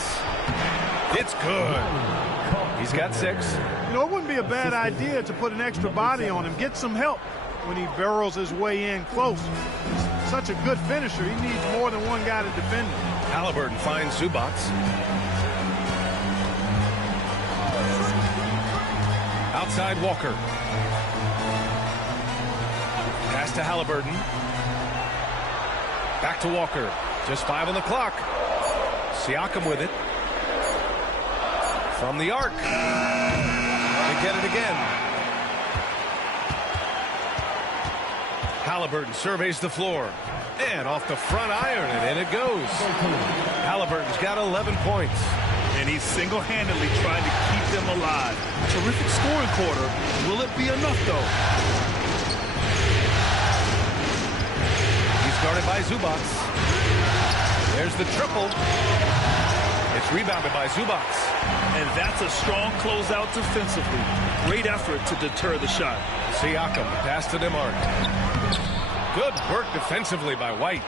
It's good. He's got 6. You know, it wouldn't be a bad idea to put an extra body on him, get some help when he barrels his way in close. He's such a good finisher. He needs more than one guy to defend him. Halliburton finds Zubac. Outside Walker. Pass to Halliburton. Back to Walker. Just 5 on the clock. Siakam with it. From the arc. get it again. Halliburton surveys the floor. And off the front iron, and in it goes. Halliburton's got 11 points. And he's single-handedly trying to keep them alive. Terrific scoring quarter. Will it be enough, though? He's guarded by Zubac. There's the triple. It's rebounded by Zubac. And that's a strong closeout defensively. Great effort to deter the shot. Siakam, pass to Nembhard. Good work defensively by White.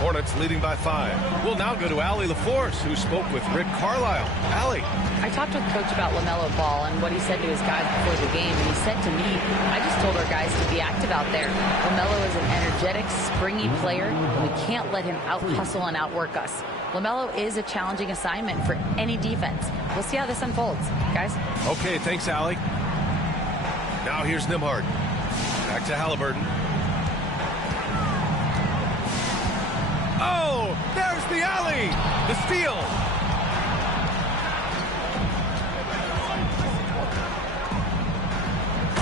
Hornets leading by 5. We'll now go to Allie LaForce, who spoke with Rick Carlisle. Allie. I talked with Coach about LaMelo Ball and what he said to his guys before the game, and he said to me, I just told our guys to be active out there. LaMelo is an energetic, springy player, and we can't let him out-hustle and outwork us. LaMelo is a challenging assignment for any defense. We'll see how this unfolds, guys. Okay, thanks, Allie. Now here's Nembhard. Back to Halliburton. Oh, there's the alley. The steal.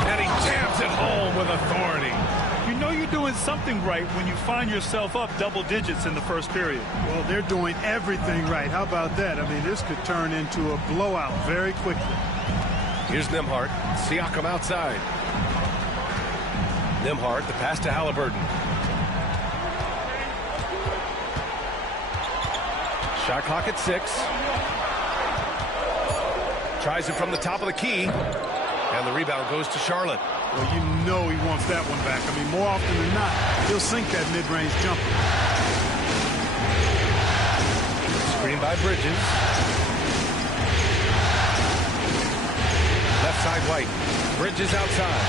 And he jams it home with authority. You know you're doing something right when you find yourself up double digits in the first period. Well, they're doing everything right. How about that? I mean, this could turn into a blowout very quickly. Here's Nembhard. Siakam outside. Nembhard, the pass to Halliburton. Shot clock at 6. Tries it from the top of the key. And the rebound goes to Charlotte. Well, you know he wants that one back. I mean, more often than not, he'll sink that mid-range jumper. Screen by Bridges. Left side White. Bridges outside.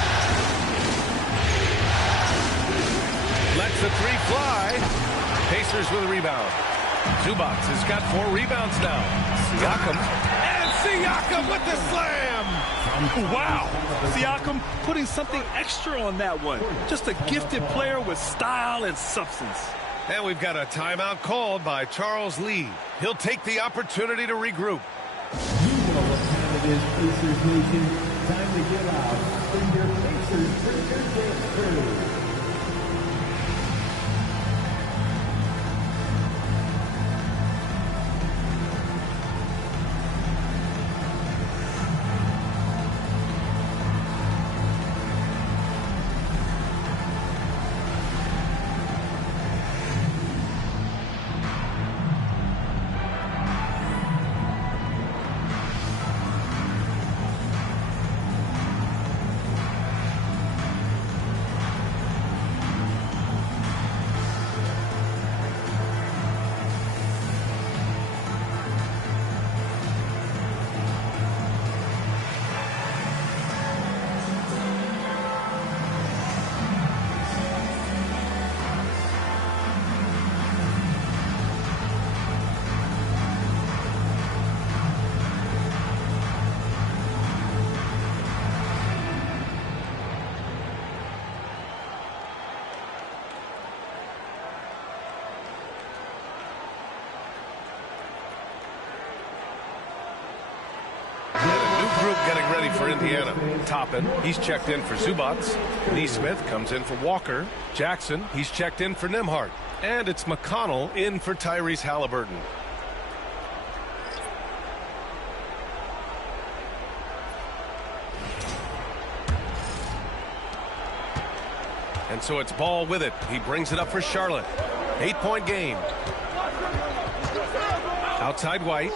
Lets the 3 fly. Pacers with a rebound. Zubac has got 4 rebounds now. Siakam. And Siakam with the slam. Wow. Siakam putting something extra on that one. Just a gifted player with style and substance. And we've got a timeout called by Charles Lee. He'll take the opportunity to regroup. You know what time it is, Pacers Nation. Time to get out in your Pacers Premier Dance Crew. Getting ready for Indiana. Toppin, he's checked in for Zubac. Neesmith comes in for Walker. Jackson, he's checked in for Nembhard. And it's McConnell in for Tyrese Halliburton. And so it's Ball with it. He brings it up for Charlotte. 8-point game. Outside White.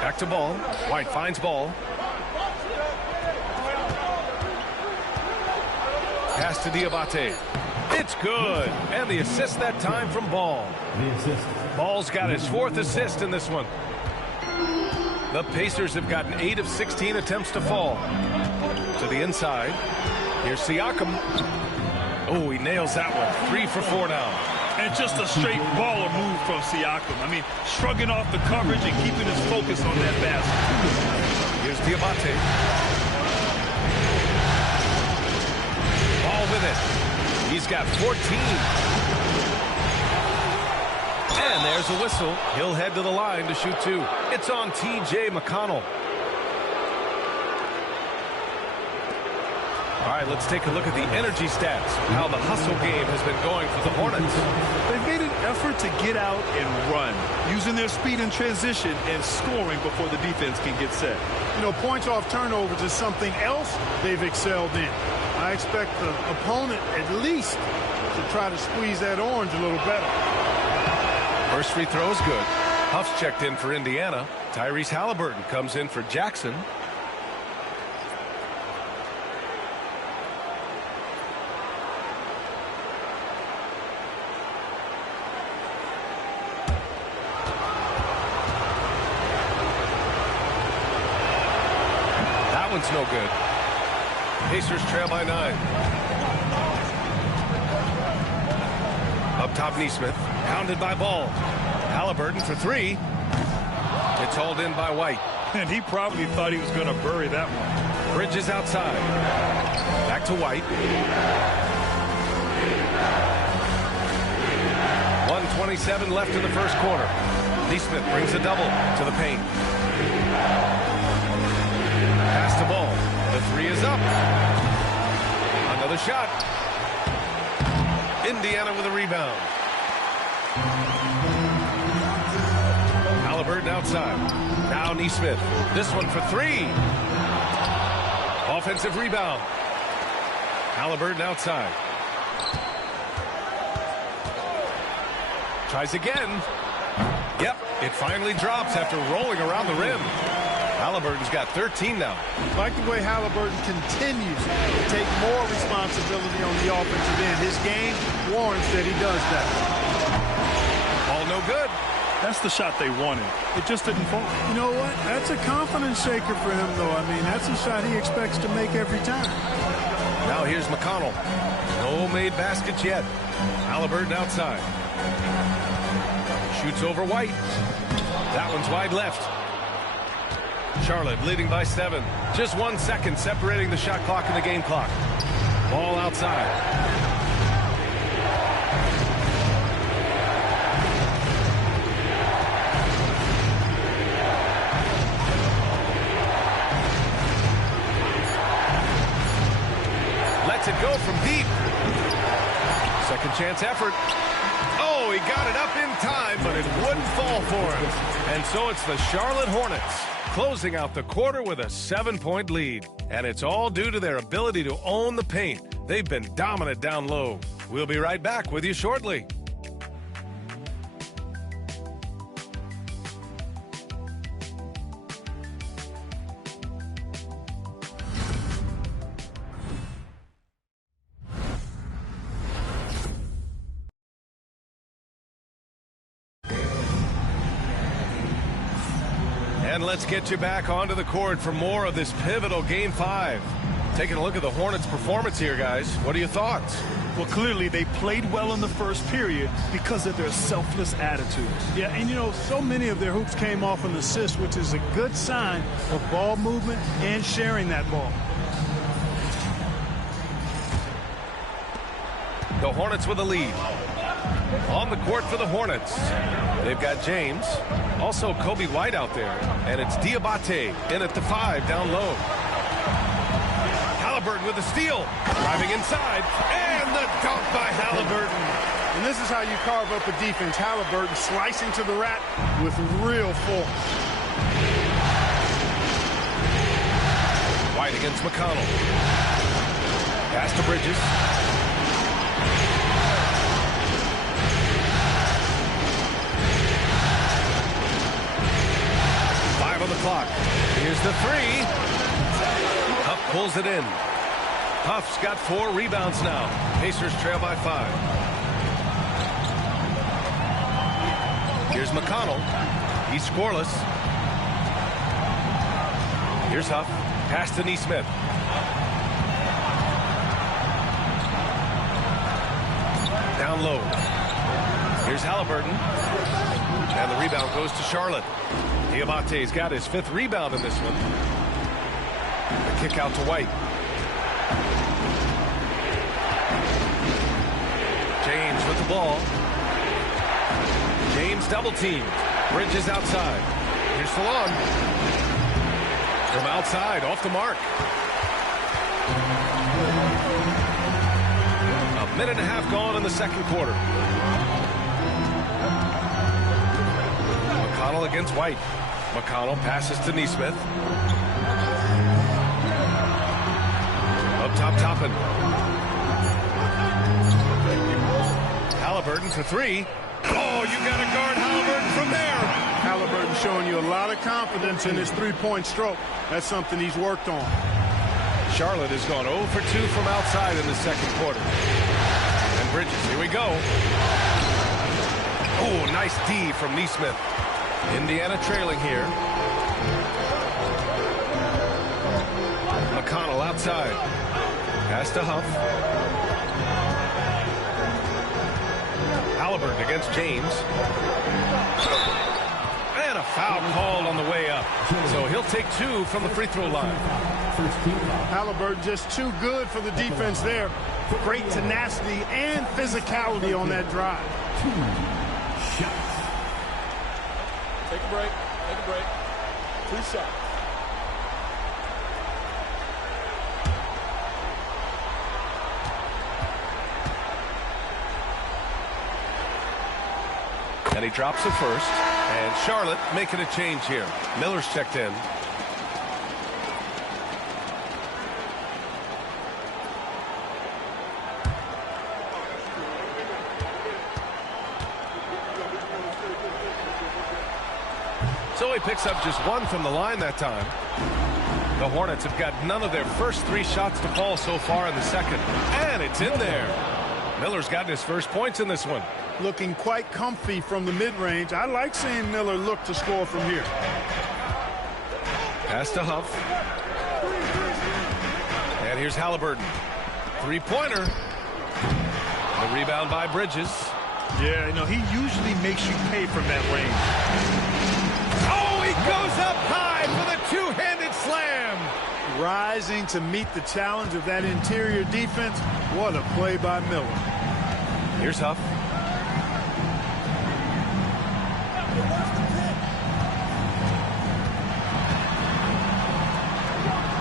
Back to Ball. White finds Ball. Pass to Diabate. It's good. And the assist that time from Ball. Ball's got his 4th assist in this one. The Pacers have gotten 8 of 16 attempts to fall. To the inside. Here's Siakam. Oh, he nails that one. 3 for 4 now. And just a straight baller move from Siakam. I mean, shrugging off the coverage and keeping his focus on that basket. Here's Diabate. Ball with it. He's got 14. And there's a whistle. He'll head to the line to shoot 2. It's on T.J. McConnell. All right, let's take a look at the energy stats, how the hustle game has been going for the Hornets. They've made an effort to get out and run, using their speed in transition and scoring before the defense can get set. You know, points off turnovers is something else they've excelled in. I expect the opponent at least to try to squeeze that orange a little better. First free throw is good. Huff's checked in for Indiana. Tyrese Halliburton comes in for Jackson. That one's no good. Pacers trail by 9. Up top, Neesmith. Pounded by Ball. Halliburton for 3. It's hauled in by White. And he probably thought he was going to bury that one. Bridges outside. Back to White. 1:27 left in the first quarter. Neesmith brings a double to the paint. Pass to Ball. The 3 is up. Another shot. Indiana with a rebound. Halliburton outside. Now Neesmith. This one for 3. Offensive rebound. Halliburton outside. Tries again. Yep, it finally drops after rolling around the rim. Halliburton's got 13 now. I like the way Halliburton continues to take more responsibility on the offensive end. His game warrants that he does that. All no good. That's the shot they wanted. It just didn't fall. You know what? That's a confidence shaker for him, though. I mean, that's a shot he expects to make every time. Now here's McConnell. No made baskets yet. Halliburton outside. Shoots over White. That one's wide left. Charlotte leading by 7. Just 1 second separating the shot clock and the game clock. Ball outside. Lets it go from deep. Second chance effort. Oh, he got it up in time, but it wouldn't fall for him. And so it's the Charlotte Hornets closing out the quarter with a 7-point lead. And it's all due to their ability to own the paint. They've been dominant down low. We'll be right back with you shortly. And let's get you back onto the court for more of this pivotal Game 5. Taking a look at the Hornets' performance here, guys. What are your thoughts? Well, clearly they played well in the first period because of their selfless attitude. Yeah, and you know, so many of their hoops came off an assist, which is a good sign of ball movement and sharing that ball. The Hornets with a lead. On the court for the Hornets, they've got James, also Kobe White out there, and it's Diabate in at the 5 down low. Halliburton with the steal, driving inside, and the dunk by Halliburton. And this is how you carve up a defense. Halliburton slicing to the rack with real force. White against McConnell. Pass to Bridges. On the clock. Here's the 3. Huff pulls it in. Huff's got 4 rebounds now. Pacers trail by 5. Here's McConnell. He's scoreless. Here's Huff. Pass to Neesmith. Down low. Here's Halliburton. And the rebound goes to Charlotte. Diabate's got his 5th rebound in this one. The kick out to White. James with the ball. James James double teamed. Bridges outside. Here's Salon. From outside, off the mark. A minute and a half gone in the second quarter. McConnell against White. McConnell passes to Neesmith. Up top, Toppin. Halliburton for three. Oh, you got to guard Halliburton from there. Halliburton showing you a lot of confidence in his three-point stroke. That's something he's worked on. Charlotte has gone 0 for 2 from outside in the second quarter. And Bridges, here we go. Oh, nice D from Neesmith. Indiana trailing here. McConnell outside. Pass to Huff. Halliburton against James. And a foul called on the way up. So he'll take 2 from the free throw line. Halliburton just too good for the defense there. Great tenacity and physicality on that drive. 2 shots. Take a break. Take a break. 2 shots. And he drops it first. And Charlotte making a change here. Miller's checked in. So he picks up just 1 from the line that time. The Hornets have got none of their first 3 shots to fall so far in the second. And it's in there. Miller's gotten his first points in this one. Looking quite comfy from the mid-range. I like seeing Miller look to score from here. Pass to Huff. And here's Halliburton. Three-pointer. The rebound by Bridges. Yeah, you know, he usually makes you pay from that range. Oh, he goes up high for the two-handed slam. Rising to meet the challenge of that interior defense. What a play by Miller. Here's Huff.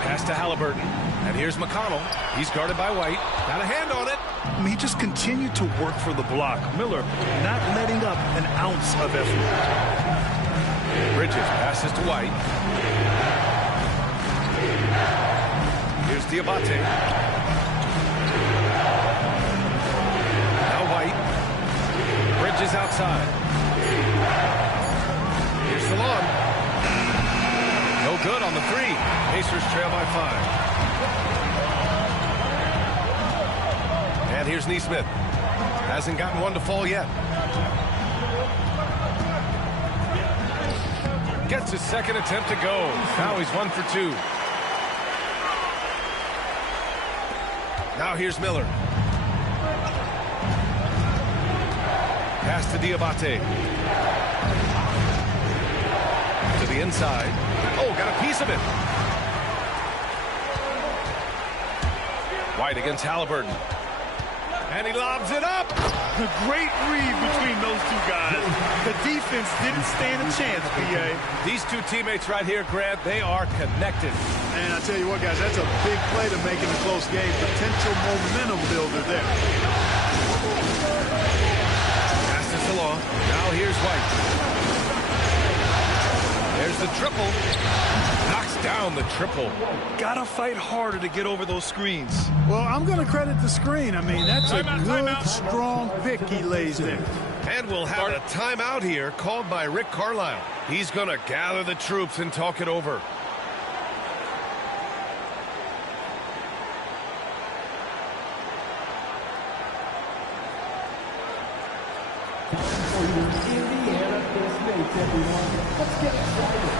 Pass to Halliburton. And here's McConnell. He's guarded by White. Got a hand on it. I mean, he just continued to work for the block. Miller not letting up an ounce of effort. Bridges passes to White. Here's Diabate. Now White. Bridges outside. Here's Salon. No good on the 3. Pacers trail by 5. And here's Neesmith. Hasn't gotten one to fall yet. Gets his second attempt to go. Now he's 1 for 2. Now here's Miller. Pass to Diabate. To the inside. Oh, got a piece of it. White against Halliburton. And he lobs it up. A great read between those two guys. The defense didn't stand a chance, B.A. These two teammates right here, Grant, they are connected. And I tell you what, guys, that's a big play to make in a close game. Potential momentum builder there. Pass to Salon. Now here's White. There's the triple. Knocks down the triple. Gotta fight harder to get over those screens. Well, I'm going to credit the screen. I mean, that's a good, strong pick he lays there. And we'll have a timeout here called by Rick Carlisle. He's going to gather the troops and talk it over. Indiana Bismates, everyone. Let's get excited.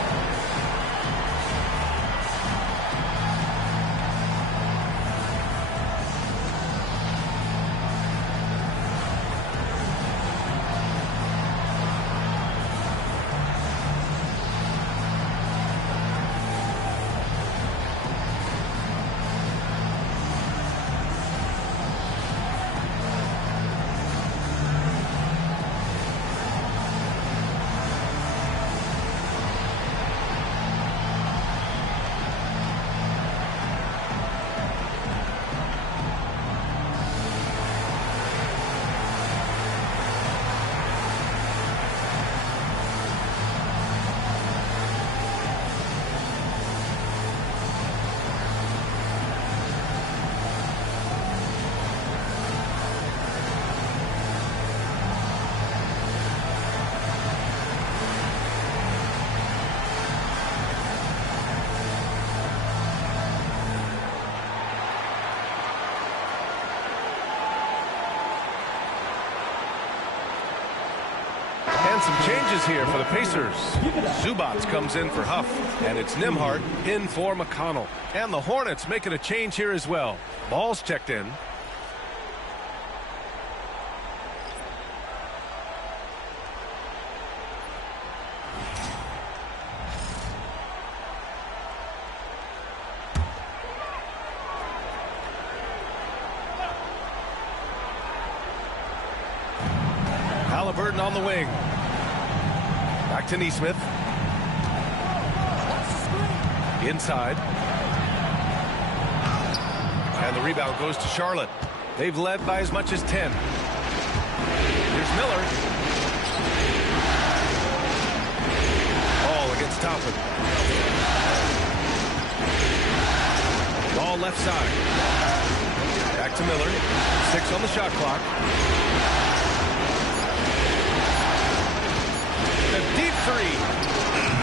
some changes here for the Pacers. Zubats comes in for Huff, and it's Nembhard in for McConnell. And the Hornets making a change here as well. Ball's checked in. Halliburton on the wing. Back to Nesmith. Inside. And the rebound goes to Charlotte. They've led by as much as 10. Here's Miller. Ball against Toppin. Ball left side. Back to Miller. 6 on the shot clock. A deep three.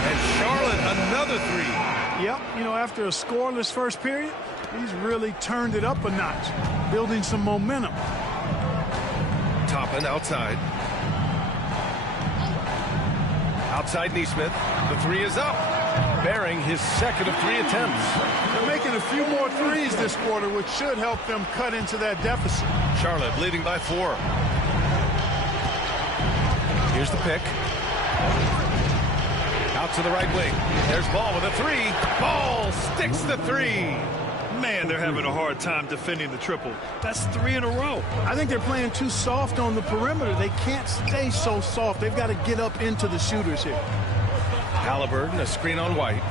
And Charlotte another three. Yep, you know, after a scoreless first period, he's really turned it up a notch, building some momentum. Toppin outside. Outside Nesmith. The three is up. Bearing his second of 3 attempts. They're making a few more threes this quarter, which should help them cut into that deficit. Charlotte leading by 4. Here's the pick. Out to the right wing. There's Ball with a 3. Ball sticks the 3. Man, they're having a hard time defending the triple. That's 3 in a row. I think they're playing too soft on the perimeter. They can't stay so soft. They've got to get up into the shooters here. Halliburton, a screen on White.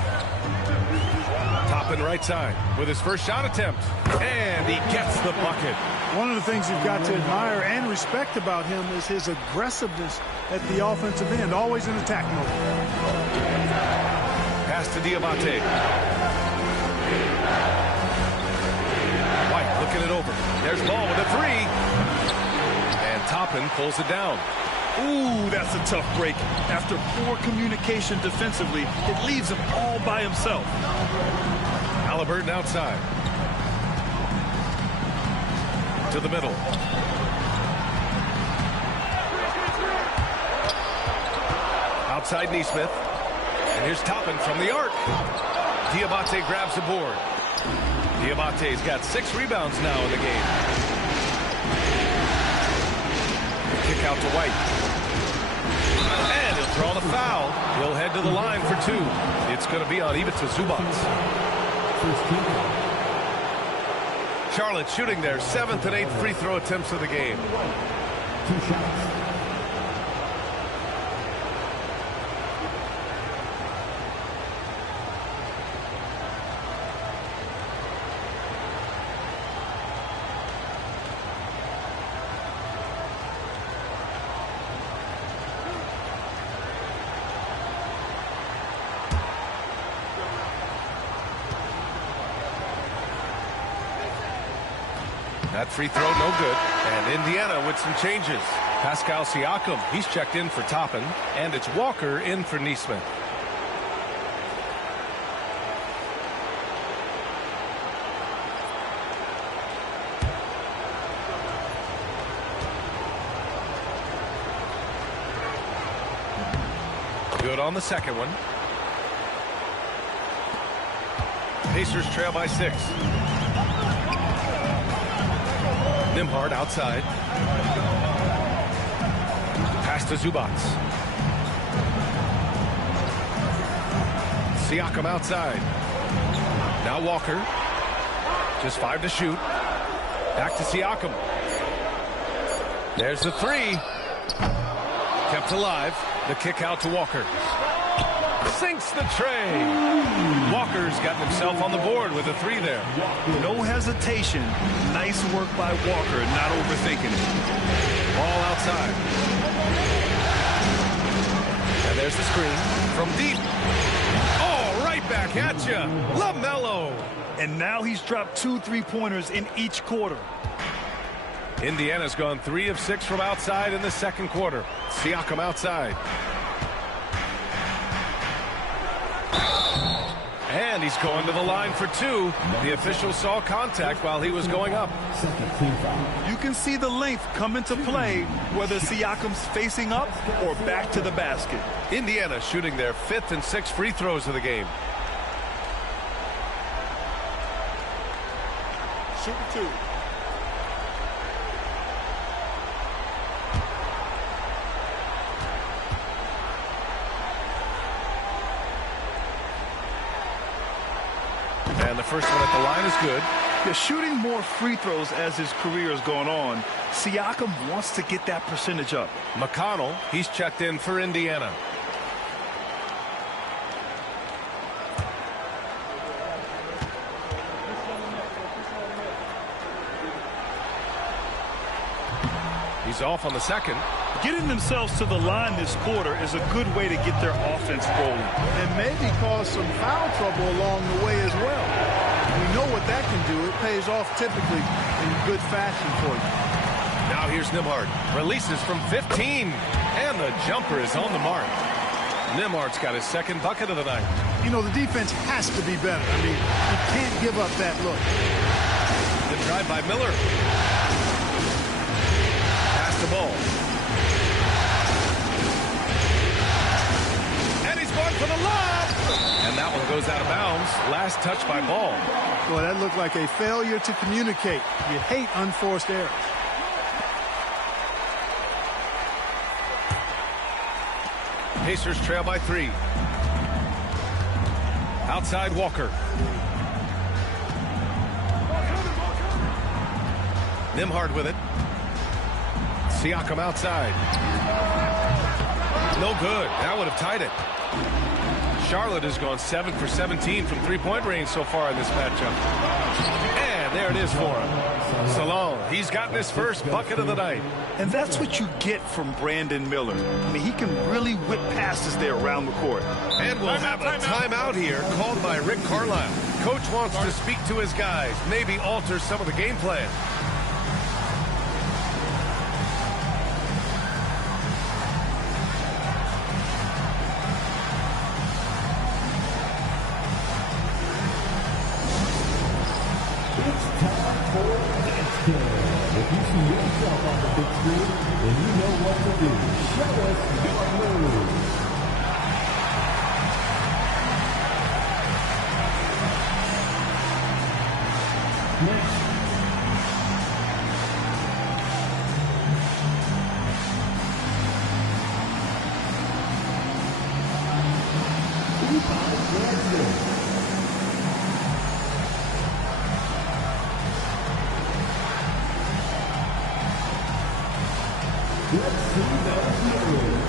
Toppin right side with his first shot attempt. And he gets the bucket. One of the things you've got to admire and respect about him is his aggressiveness at the offensive end, always in attack mode. Pass to Diamante. White looking it over. There's Ball with a 3. And Toppin pulls it down. Ooh, that's a tough break. After poor communication defensively, it leaves him all by himself. Halliburton outside. To the middle. Outside Nesmith. And here's Toppin from the arc. Diamante grabs the board. Diamante's got 6 rebounds now in the game. Kick out to White. And he'll draw the foul. He'll head to the line for 2. It's going to be on Ivica Zubats. Charlotte shooting their 7th and 8th free throw attempts of the game. 2 shots. That free throw no good. And Indiana with some changes. Pascal Siakam, he's checked in for Toppin. And it's Walker in for Nesmith. Good on the second one. Pacers trail by 6. Nembhard outside. Pass to Zubats. Siakam outside. Now Walker. Just 5 to shoot. Back to Siakam. There's the 3. Kept alive. The kick out to Walker. Sinks the tray. Walker's gotten himself on the board with a 3 there. No hesitation. Nice work by Walker, not overthinking it. Ball outside. And there's the screen from deep. Oh, right back at you. LaMelo. And now he's dropped 2 3-pointers in each quarter. Indiana's gone 3 of 6 from outside in the second quarter. Siakam outside. And And he's going to the line for two. The official saw contact while he was going up. You can see the length come into play, whether Siakam's facing up or back to the basket. Indiana shooting their 5th and 6th free throws of the game. Shooting two. And the first one at the line is good. Yeah, shooting more free throws as his career has gone on. Siakam wants to get that percentage up. McConnell, he's checked in for Indiana. He's off on the second. Getting themselves to the line this quarter is a good way to get their offense rolling. And maybe cause some foul trouble along the way as well. We know what that can do. It pays off typically in good fashion for you. Now here's Nembhard. Releases from 15. And the jumper is on the mark. Nembhard's got his 2nd bucket of the night. You know, the defense has to be better. I mean, you can't give up that look. The drive by Miller. Pass the ball. And he's going for the lob. And that one goes out of bounds. Last touch by Ball. Boy, that looked like a failure to communicate. You hate unforced errors. Pacers trail by 3. Outside Walker. Nembhard with it. Siakam outside. No good. That would have tied it. Charlotte has gone 7 for 17 from three-point range so far in this matchup. And there it is for him. Salon, he's gotten his first bucket of the night. And that's what you get from Brandon Miller. I mean, he can really whip passes there around the court. And we'll have a timeout here called by Rick Carlisle. Coach wants to speak to his guys, maybe alter some of the game plan. If you see yourself on the big screen, then you know what to do. Show us your move. Next. Let's see those moves.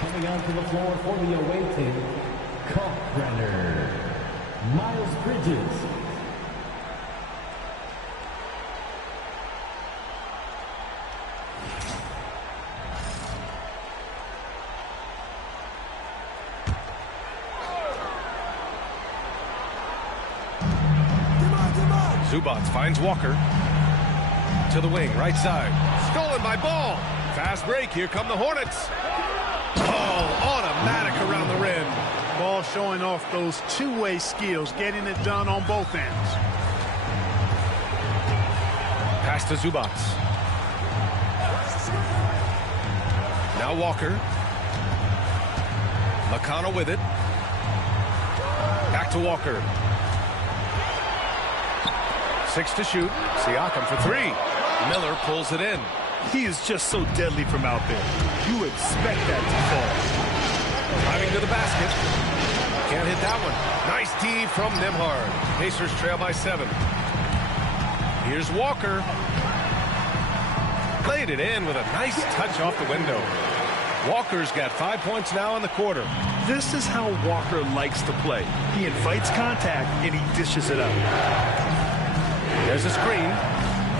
Coming onto the floor for the away team, Cocofri, Miles Bridges. Zubac finds Walker. To the wing, right side. Stolen by Ball. Fast break, here come the Hornets. Oh, automatic around the rim. Ball showing off those two-way skills, getting it done on both ends. Pass to Zubac. Now Walker. McConnell with it. Back to Walker. 6 to shoot. Siakam for 3. Miller pulls it in. He is just so deadly from out there. You expect that to fall. Driving to the basket. Can't hit that one. Nice D from Nembhard. Pacers trail by 7. Here's Walker. Played it in with a nice touch off the window. Walker's got 5 points now in the quarter. This is how Walker likes to play. He invites contact and he dishes it up. There's a screen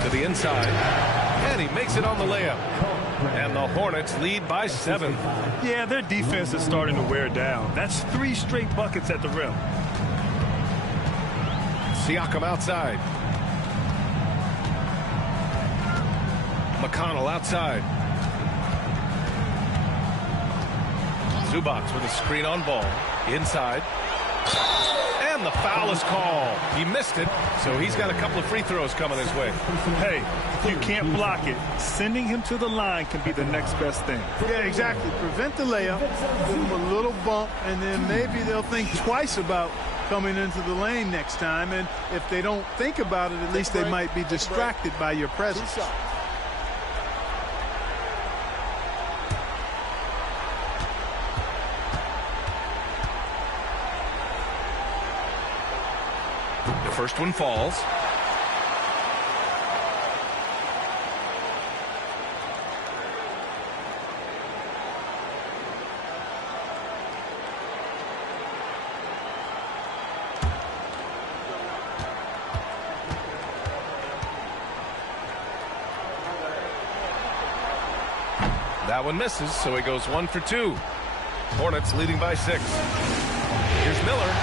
to the inside, and he makes it on the layup. And the Hornets lead by 7. Yeah, their defense is starting to wear down. That's 3 straight buckets at the rim. Siakam outside. McConnell outside. Zubac with a screen on ball. Inside. And the foul is called. He missed it, so he's got a couple of free throws coming his way. Hey, if you can't block it, sending him to the line can be the next best thing. Yeah, exactly. Prevent the layup, give him a little bump, and then maybe they'll think twice about coming into the lane next time. And if they don't think about it, at least they might be distracted by your presence. The first one falls. That one misses, so he goes 1 for 2. Hornets leading by 6. Here's Miller.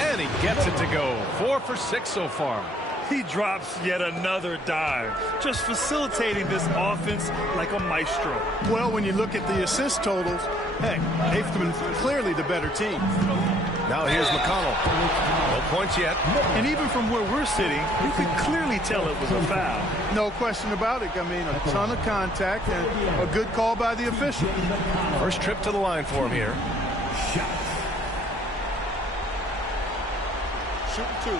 And he gets it to go. 4 for 6 so far. He drops yet another dive, just facilitating this offense like a maestro. Well, when you look at the assist totals, hey, they've been clearly the better team. Now here's McConnell. No points yet. And even from where we're sitting, you can clearly tell it was a foul. No question about it. I mean, a ton of contact and a good call by the official. First trip to the line for him here. Shoot 2.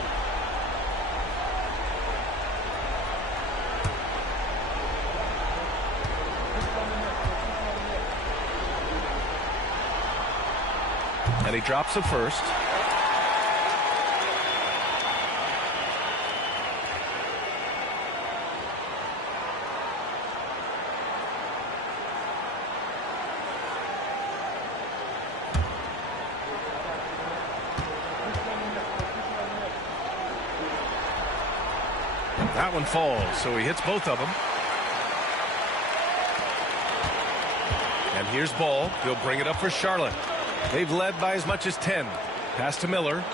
And he drops it first. That one falls, so he hits both of them. And here's Ball. He'll bring it up for Charlotte. They've led by as much as 10. Pass to Miller.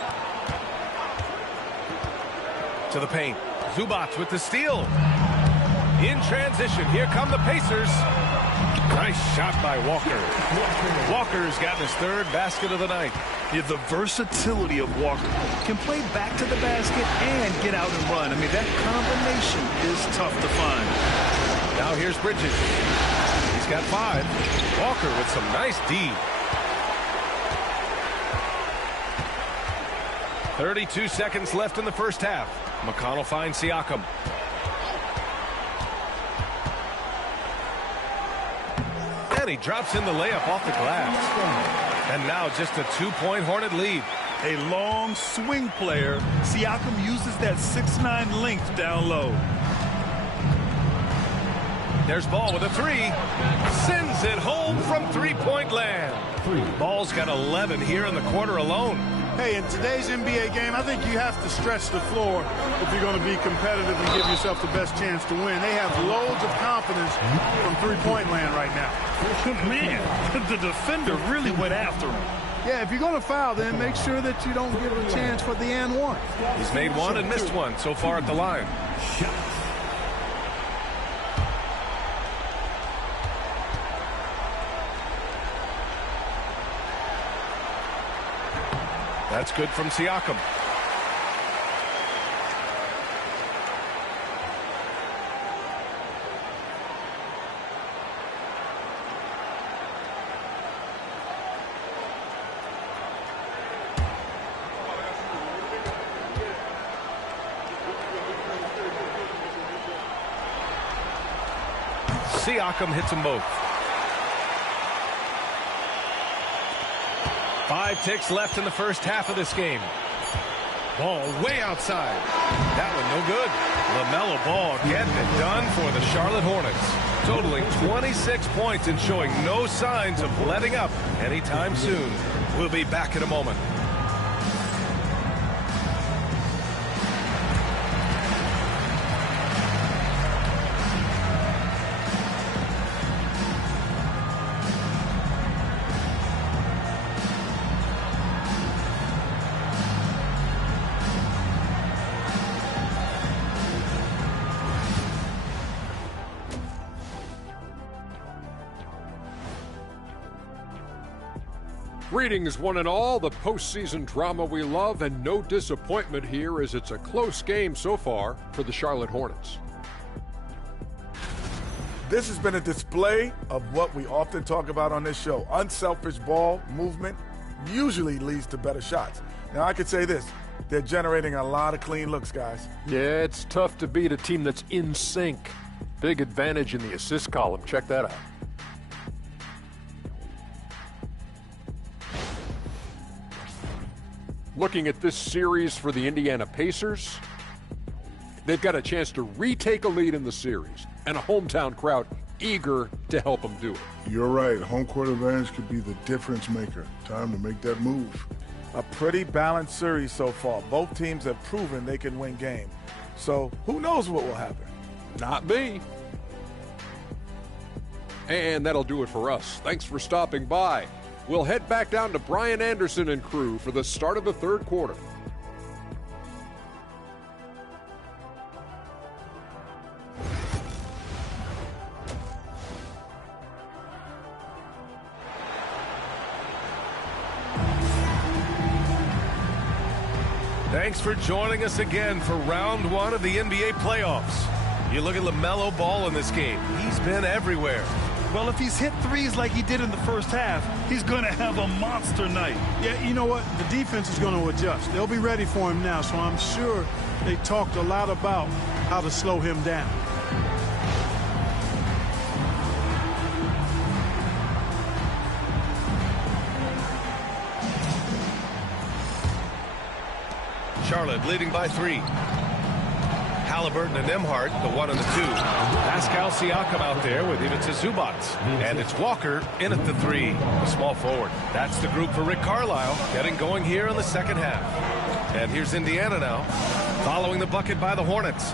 To the paint. Zubac with the steal. In transition. Here come the Pacers. Nice shot by Walker. Walker's gotten his 3rd basket of the night. Yeah, the versatility of Walker. Can play back to the basket and get out and run. I mean, that combination is tough to find. Now here's Bridges. He's got 5. Walker with some nice D. 32 seconds left in the first half. McConnell finds Siakam. And he drops in the layup off the glass. And now just a 2-point Hornet lead. A long swing player. Siakam uses that 6'9" length down low. There's Ball with a 3. Sends it home from 3-point land. Ball's got 11 here in the quarter alone. Hey, in today's NBA game, I think you have to stretch the floor if you're going to be competitive and give yourself the best chance to win. They have loads of confidence from 3-point land right now. Man, the defender really went after him. Yeah, if you're going to foul, then make sure that you don't give a chance for the and one. He's made 1 and missed 1 so far at the line. That's good from Siakam. Siakam hits them both. 5 ticks left in the first half of this game. Ball way outside. That one no good. LaMelo Ball getting it done for the Charlotte Hornets. Totaling 26 points and showing no signs of letting up anytime soon. We'll be back in a moment. Greetings, one and all. The postseason drama we love, and no disappointment here as it's a close game so far for the Charlotte Hornets. This has been a display of what we often talk about on this show. Unselfish ball movement usually leads to better shots. Now, I could say this. They're generating a lot of clean looks, guys. Yeah, it's tough to beat a team that's in sync. Big advantage in the assist column. Check that out. Looking at this series for the Indiana Pacers, they've got a chance to retake a lead in the series, and a hometown crowd eager to help them do it. You're right. Home court advantage could be the difference maker. Time to make that move. A pretty balanced series so far. Both teams have proven they can win games. So who knows what will happen? Not me. And that'll do it for us. Thanks for stopping by. We'll head back down to Brian Anderson and crew for the start of the third quarter. Thanks for joining us again for round one of the NBA playoffs. You look at LaMelo Ball in this game. He's been everywhere. Well, if he's hit threes like he did in the first half, he's going to have a monster night. Yeah, you know what? The defense is going to adjust. They'll be ready for him now, so I'm sure they talked a lot about how to slow him down. Charlotte leading by 3. Halliburton and Nembhard, the 1 and the 2. Pascal Siakam out there with Ivica Zubac. And it's Walker in at the 3, the small forward. That's the group for Rick Carlisle getting going here in the second half. And here's Indiana now, following the bucket by the Hornets.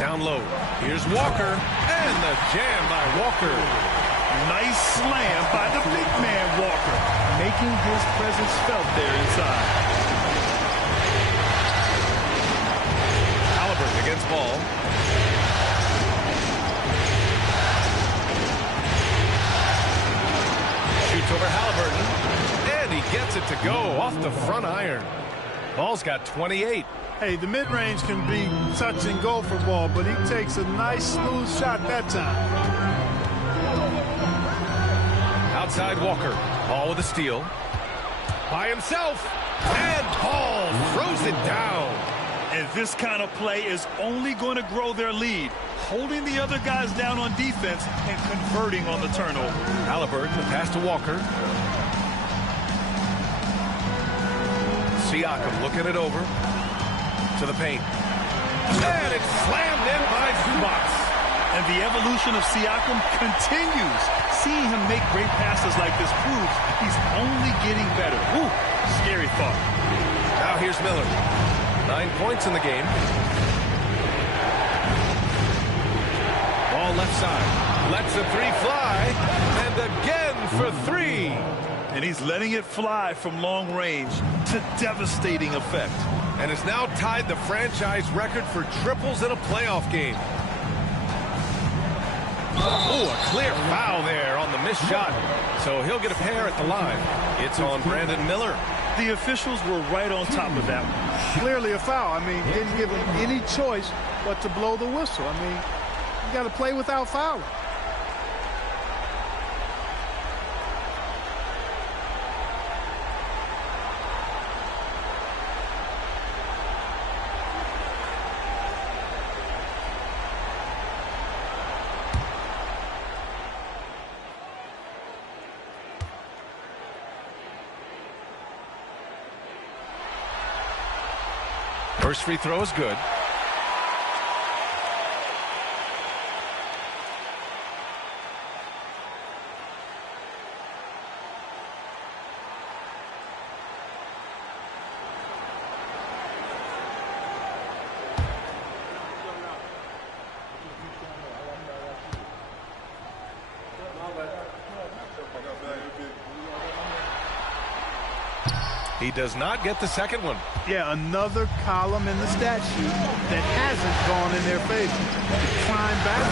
Down low. Here's Walker, and the jam by Walker. Nice slam by the big man Walker, making his presence felt there inside. Against Ball. Shoots over Halliburton, and he gets it to go off the front iron. Ball's got 28. Hey, the mid-range can be touch and go for Ball, but he takes a nice smooth shot that time. Outside Walker. Ball with a steal. By himself. And Ball throws it down. And this kind of play is only going to grow their lead, holding the other guys down on defense and converting on the turnover. Halliburton, the pass to Walker. Siakam looking it over to the paint. And it's slammed in by Zubac. And the evolution of Siakam continues. Seeing him make great passes like this proves he's only getting better. Ooh, scary thought. Now here's Miller. 9 points in the game. Ball left side. Lets the 3 fly. And again for 3. And he's letting it fly from long range to devastating effect. And has now tied the franchise record for triples in a playoff game. Oh, a clear foul there on the missed shot. So he'll get a pair at the line. It's on Brandon Miller. The officials were right on top of that one. Clearly a foul. I mean, didn't give him any choice but to blow the whistle. I mean, you got to play without fouling. First free throw is good. He does not get the second one. Yeah, another column in the stat sheet that hasn't gone in their favor. To climb back,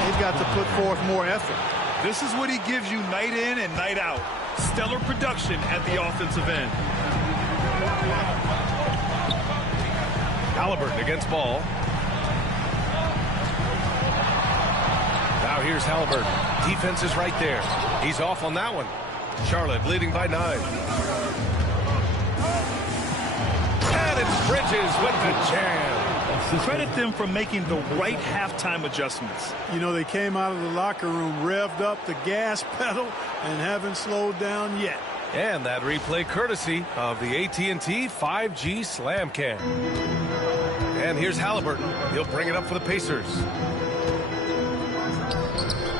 they've got to put forth more effort. This is what he gives you night in and night out. Stellar production at the offensive end. Halliburton against Ball. Now here's Halliburton. Defense is right there. He's off on that one. Charlotte leading by 9. And it's Bridges with the jam. Credit them for making the right halftime adjustments. You know, they came out of the locker room, revved up the gas pedal, and haven't slowed down yet. And that replay courtesy of the AT&T 5G Slam Cam. And here's Halliburton. He'll bring it up for the Pacers.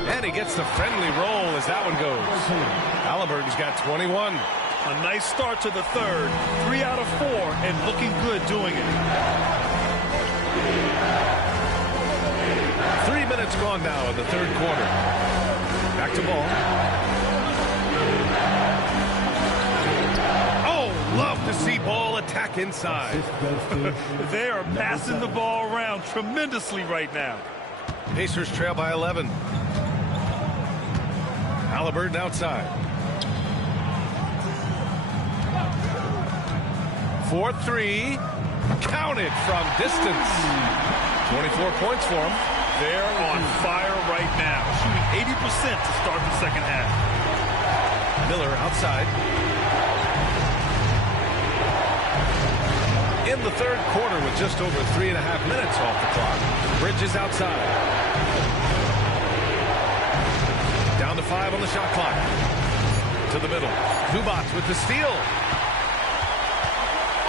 And he gets the friendly roll as that one goes. Halliburton's got 21. A nice start to the third. 3 out of 4 and looking good doing it. 3 minutes gone now in the third quarter. Back to Ball. Oh, love to see Ball attack inside. They are passing the ball around tremendously right now. Pacers trail by 11. Halliburton outside. 4-3. Counted from distance. 24 points for him. They're on fire right now. Shooting 80% to start the second half. Miller outside. In the third quarter with just over 3.5 minutes off the clock. Bridges outside. Down to 5 on the shot clock. To the middle. Zubac with the steal.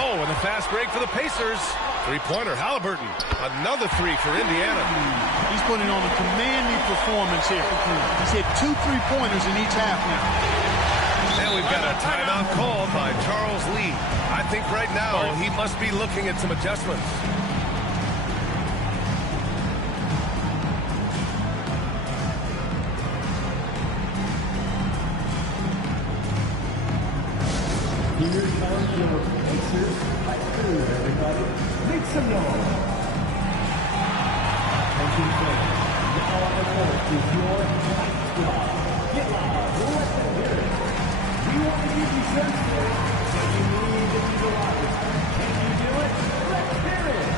Oh, and the fast break for the Pacers. Three-pointer, Halliburton. Another 3 for Indiana. He's putting on a commanding performance here. He's hit 2 3-pointers in each half now. And we've got a timeout called by Charles Lee. I think right now he must be looking at some adjustments. Here comes your Pacers by 2, everybody. Make some noise. Attention fans, now on the court is your Light Squad. Get loud, let them hear it. We want to give you sense, but you need to visualize. Can you do it? Let's hear it.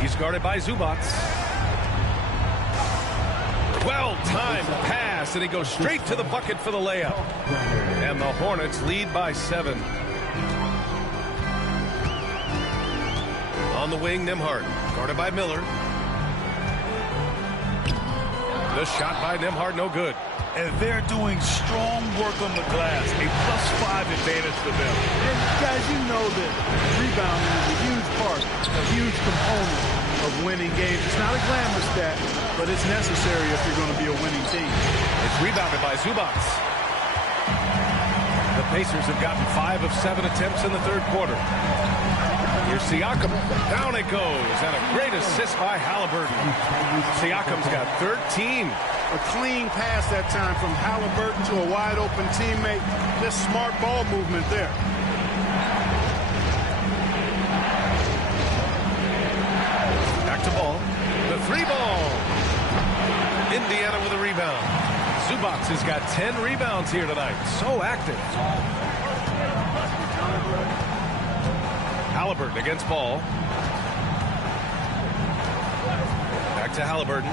He's guarded by Zubac. Well-timed pass, and he goes straight to the bucket for the layup. And the Hornets lead by 7. On the wing, Nembhard, guarded by Miller. The shot by Nembhard, no good. And they're doing strong work on the glass. A +5 advantage for them. And guys, you know that rebounding is a huge part, a huge component of winning games. It's not a glamour stat, but it's necessary if you're going to be a winning team. It's rebounded by Zubac. The Pacers have gotten 5 of 7 attempts in the third quarter. Here's Siakam. Down it goes. And a great assist by Halliburton. Siakam's got 13. A clean pass that time from Halliburton to a wide-open teammate. Just smart ball movement there. Back to Ball. The 3 ball. Indiana with a rebound. Zubac has got 10 rebounds here tonight. So active. Halliburton against Ball. Back to Halliburton.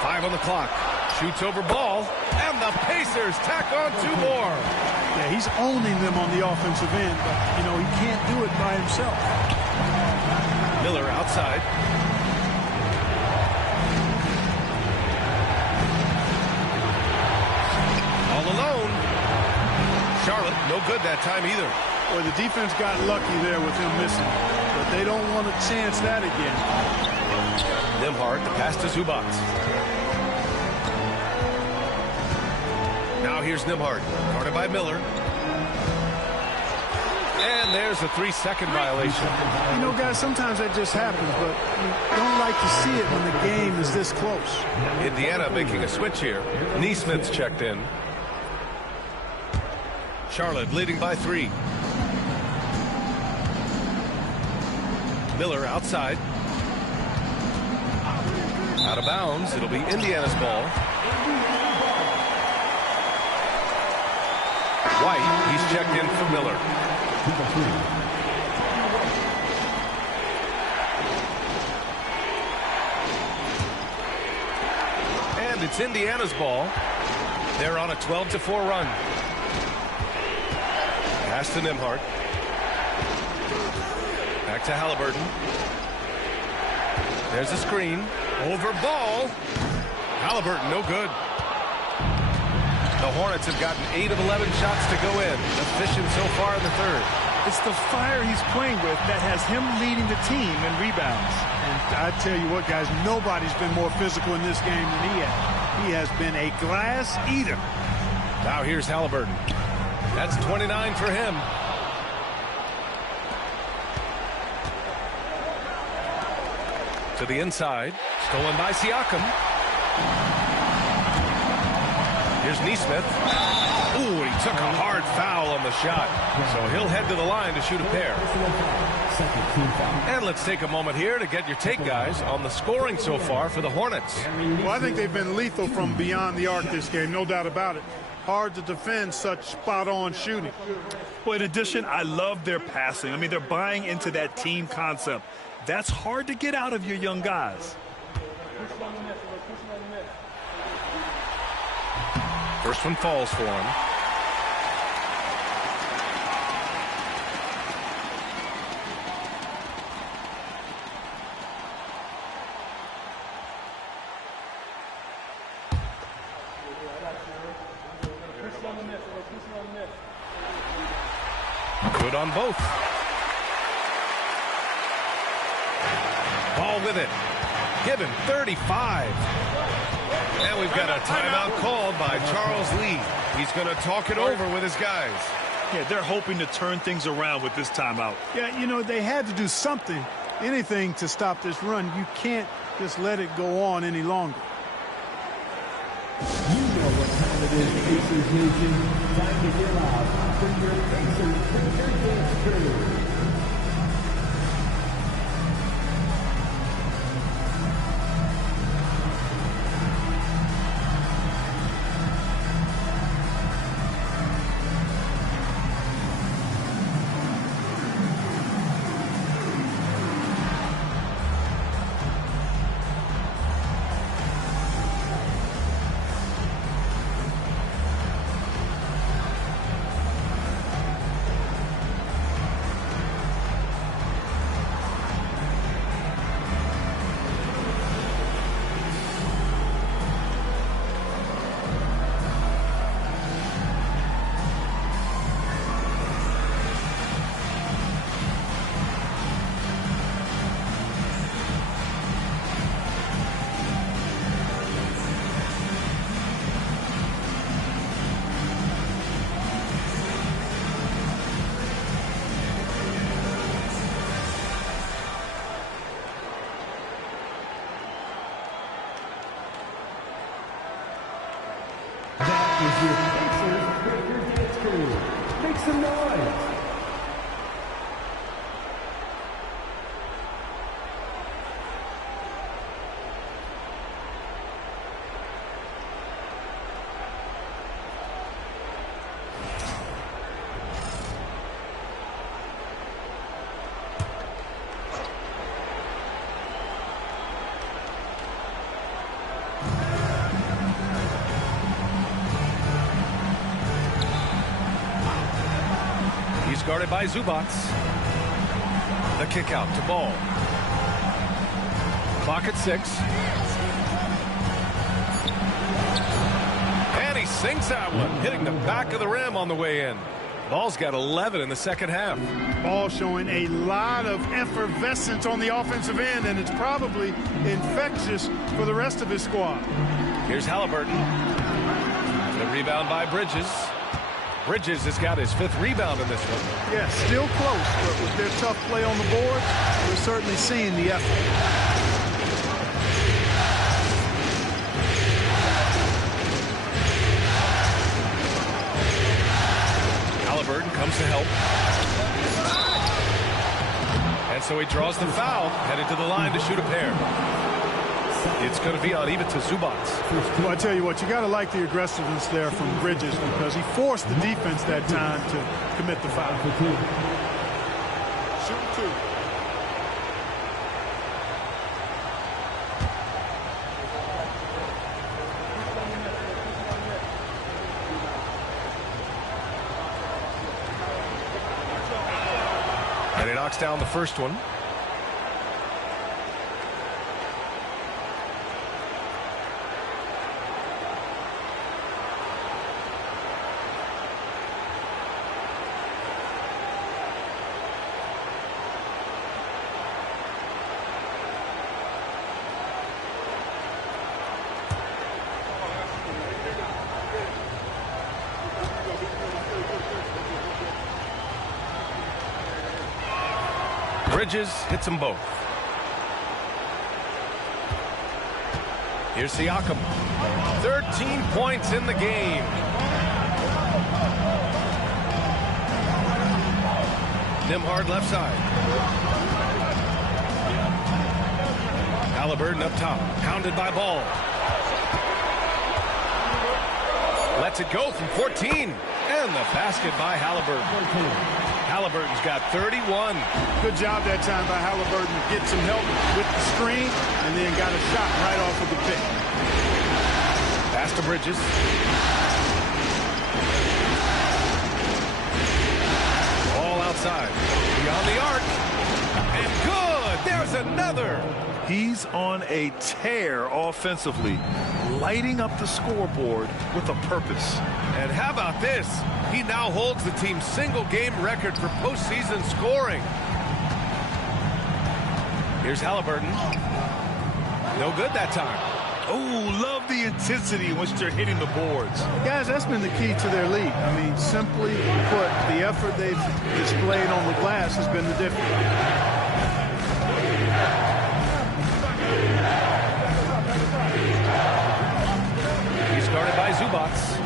5 on the clock. Shoots over Ball. And the Pacers tack on 2 more. Yeah, he's owning them on the offensive end, but, you know, he can't do it by himself. Miller outside. All alone. Charlotte, no good that time either. Well, the defense got lucky there with him missing, but they don't want to chance that again. Nembhard, the pass to Zubac. Now here's Nembhard, guarded by Miller. And there's a 3-second violation. You know, guys, sometimes that just happens, but you don't like to see it when the game is this close. Indiana making a switch here. Neesmith's checked in. Charlotte leading by 3. Miller outside. Out of bounds. It'll be Indiana's ball. White, he's checked in for Miller. And it's Indiana's ball. They're on a 12-4 run. Pass to Nembhard. Back to Halliburton. There's a screen. Over Ball. Halliburton, no good. The Hornets have gotten 8 of 11 shots to go in. Efficient so far in the third. It's the fire he's playing with that has him leading the team in rebounds. And I tell you what, guys, nobody's been more physical in this game than he has. He has been a glass eater. Now here's Halliburton. That's 29 for him. To the inside. Stolen by Siakam. Here's Neesmith. Ooh, he took a hard foul on the shot. So he'll head to the line to shoot a pair. And let's take a moment here to get your take, guys, on the scoring so far for the Hornets. Well, I think they've been lethal from beyond the arc this game, no doubt about it. Hard to defend such spot-on shooting. Well, in addition, I love their passing. I mean, they're buying into that team concept. That's hard to get out of your young guys. First one falls for him. Good on both. Ball with it. Given 35. And we've got a timeout called by Charles Lee. He's going to talk it over with his guys. Yeah, they're hoping to turn things around with this timeout. Yeah, you know, they had to do something, anything to stop this run. You can't just let it go on any longer. You know what time it is, Pacers Nation. Time to get out for your Pacers Picture Dance Crew. some noise. Guarded by Zubats. The kick out to Ball. Clock at 6. And he sinks that one, hitting the back of the rim on the way in. Ball's got 11 in the second half. Ball showing a lot of effervescence on the offensive end, and it's probably infectious for the rest of his squad. Here's Halliburton. The rebound by Bridges. Bridges has got his 5th rebound in this one. Yeah, still close, but with their tough play on the board, we're certainly seeing the effort. Halliburton comes to help. And so he draws the foul, headed to the line to shoot a pair. It's going to be on even to Zubats. Well, I tell you what, you got to like the aggressiveness there from Bridges because he forced the defense that time to commit the foul. Shoot 2. And he knocks down the first one. Bridges hits them both. Here's Siakam. 13 points in the game. Nembhard left side. Halliburton up top. Pounded by Ball. Lets it go from 14. And the basket by Halliburton. Halliburton's got 31. Good job that time by Halliburton to get some help with the screen and then got a shot right off of the pick. Pass to Bridges. All outside. Beyond the arc. And good. There's another. He's on a tear offensively, lighting up the scoreboard with a purpose. And how about this? He now holds the team's single-game record for postseason scoring. Here's Halliburton. No good that time. Oh, love the intensity in which they're hitting the boards. Guys, that's been the key to their lead. I mean, simply put, the effort they've displayed on the glass has been the difference. He's guarded by Zubats.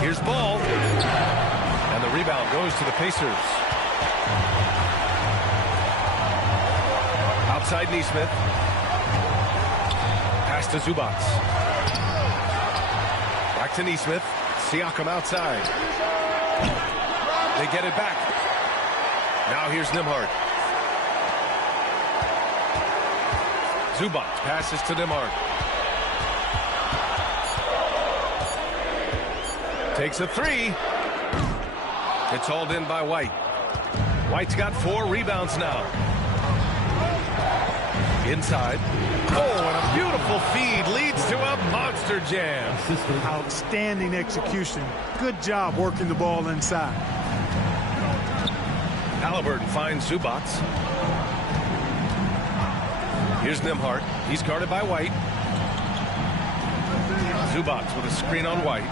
Here's Ball. And the rebound goes to the Pacers. Outside Nesmith. Pass to Zubats. Back to Nesmith. Siakam outside. They get it back. Now here's Nembhard. Zubats passes to Nembhard. Takes a 3. It's hauled in by White. White's got 4 rebounds now. Inside. Oh, and a beautiful feed leads to a monster jam. Outstanding execution. Good job working the ball inside. Halliburton finds Zubats. Here's Nembhard. He's guarded by White. Zubats with a screen on White.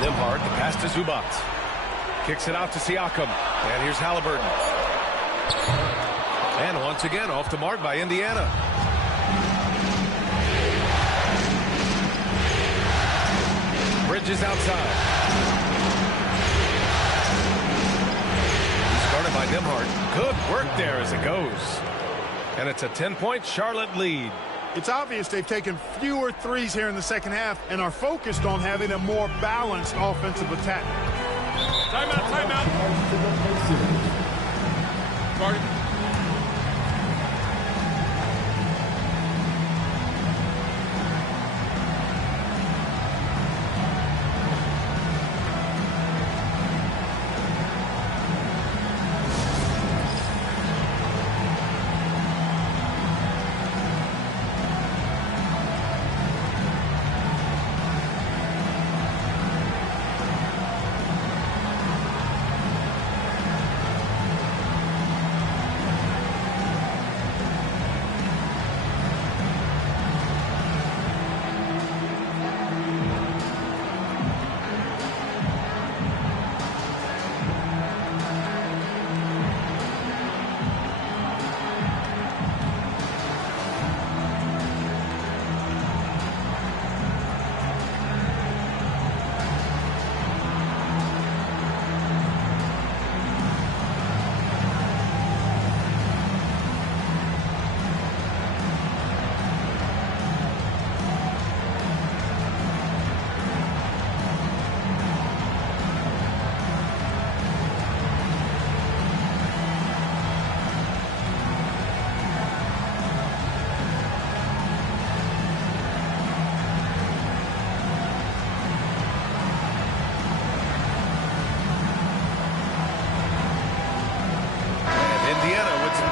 Nembhard, the pass to Zubats. Kicks it out to Siakam. And here's Halliburton. And once again, off the mark by Indiana. Bridges outside. Started by Nembhard. Good work there as it goes. And it's a 10-point Charlotte lead. It's obvious they've taken fewer threes here in the second half and are focused on having a more balanced offensive attack. Timeout, timeout. Marty.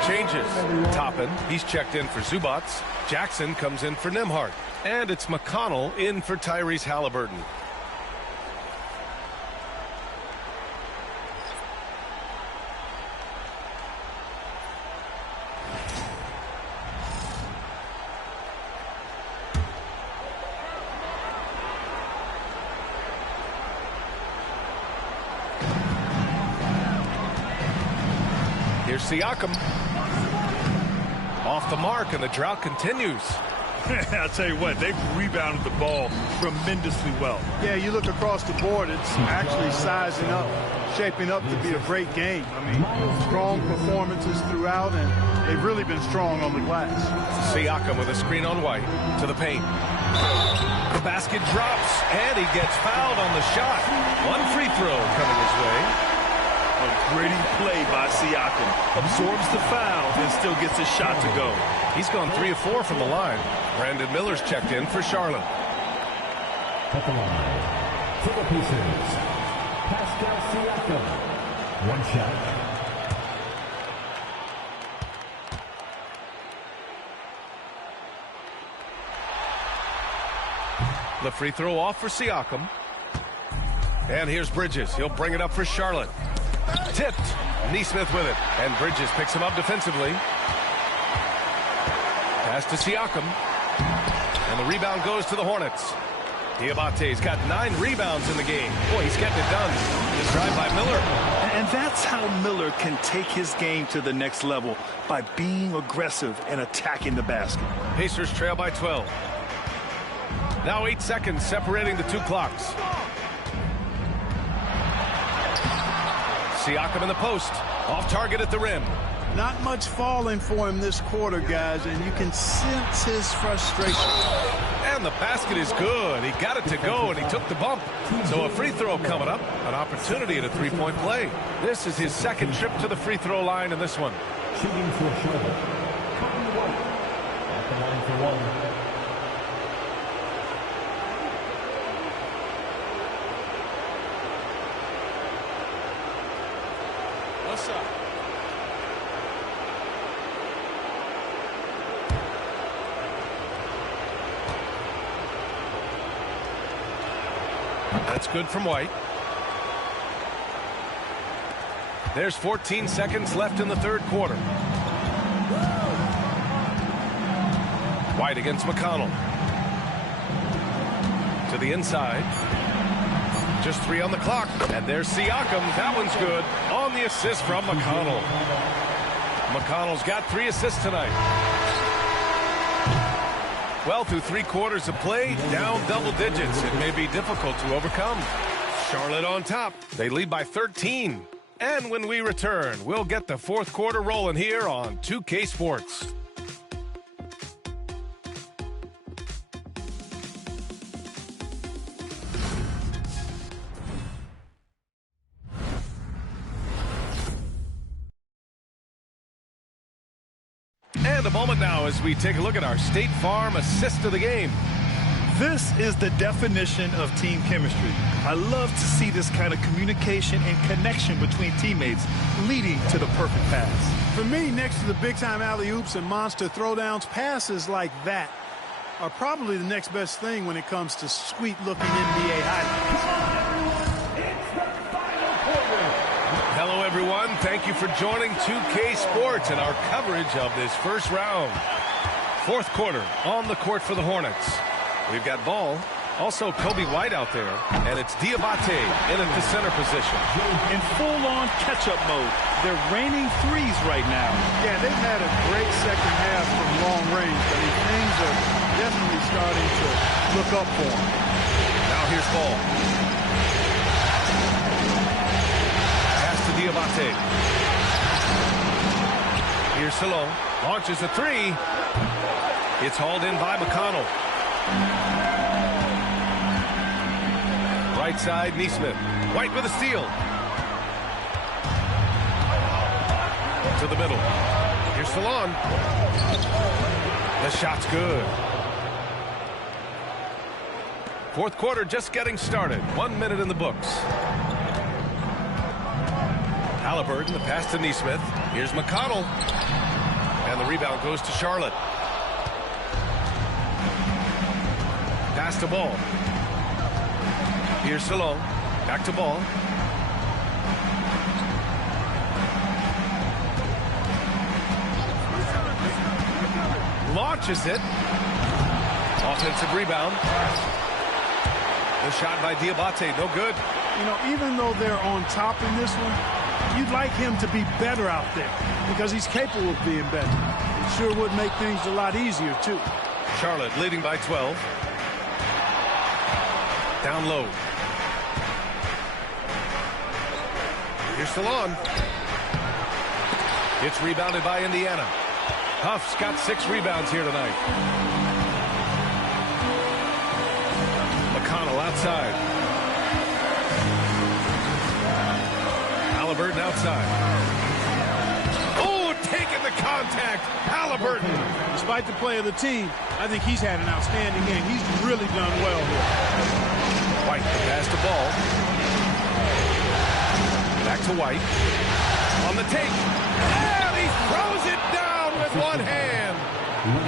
Changes. Toppin, he's checked in for Zubac. Jackson comes in for Nembhard. And it's McConnell in for Tyrese Halliburton. Here's Siakam. Off the mark, and the drought continues. I'll tell you what, they've rebounded the ball tremendously well. Yeah, you look across the board, it's actually sizing up, shaping up to be a great game. I mean, strong performances throughout, and they've really been strong on the glass. Siakam with a screen on White to the paint. The basket drops, and he gets fouled on the shot. One free throw coming his way. A gritty play by Siakam. Absorbs the foul and still gets his shot to go. He's gone 3 of 4 from the line. Brandon Miller's checked in for Charlotte. At the line, for the pieces, Pascal Siakam. One shot. The free throw off for Siakam. And here's Bridges. He'll bring it up for Charlotte. Tipped. Neesmith with it. And Bridges picks him up defensively. Pass to Siakam. And the rebound goes to the Hornets. Diabate's got 9 rebounds in the game. Boy, he's getting it done. This drive by Miller. And that's how Miller can take his game to the next level, by being aggressive and attacking the basket. Pacers trail by 12. Now 8 seconds separating the 2 clocks. Siakam in the post. Off target at the rim. Not much falling for him this quarter, guys, and you can sense his frustration. And the basket is good. He got it to go, and he took the bump. So a free throw coming up. An opportunity at a 3-point play. This is his second trip to the free throw line in this one. Shooting for Charlotte, Kobe White. At the line for one. What's up? That's good from White. There's 14 seconds left in the third quarter. White against McConnell. To the inside. Just 3 on the clock. And there's Siakam. That one's good. On the assist from McConnell. McConnell's got 3 assists tonight. Well, through 3 quarters of play, down double digits. It may be difficult to overcome. Charlotte on top. They lead by 13. And when we return, we'll get the fourth quarter rolling here on 2K Sports. And a moment now as we take a look at our State Farm assist of the game. This is the definition of team chemistry. I love to see this kind of communication and connection between teammates leading to the perfect pass. For me, next to the big-time alley-oops and monster throwdowns, passes like that are probably the next best thing when it comes to sweet-looking NBA highlights. Hello, everyone. Thank you for joining 2K Sports and our coverage of this first round. Fourth quarter on the court for the Hornets. We've got ball. Also, Kobe White out there. And it's Diabate in at the center position. In full-on catch-up mode. They're raining threes right now. Yeah, they've had a great second half from long range. I mean, things are definitely starting to look up for them. Now here's ball. Pass to Diabate. Here's Salon. Launches a three. It's hauled in by McConnell. Right side, Nesmith. White with a steal. To the middle. Here's Salon. The shot's good. Fourth quarter just getting started. 1 minute in the books. Halliburton, the pass to Nesmith. Here's McConnell. And the rebound goes to Charlotte. Pass to Ball. Here's Salon. Back to Ball. Launches it. Offensive rebound. The shot by Diabate, no good. You know, even though they're on top in this one, you'd like him to be better out there because he's capable of being better. It sure would make things a lot easier, too. Charlotte leading by 12. Down low. Here's Salon. It's rebounded by Indiana. Huff's got 6 rebounds here tonight. McConnell outside. Halliburton outside. Oh, taking the contact. Halliburton. Despite the play of the team, I think he's had an outstanding game. He's really done well here. White, the pass to Ball. Back to White. On the take. And he throws it down with one hand.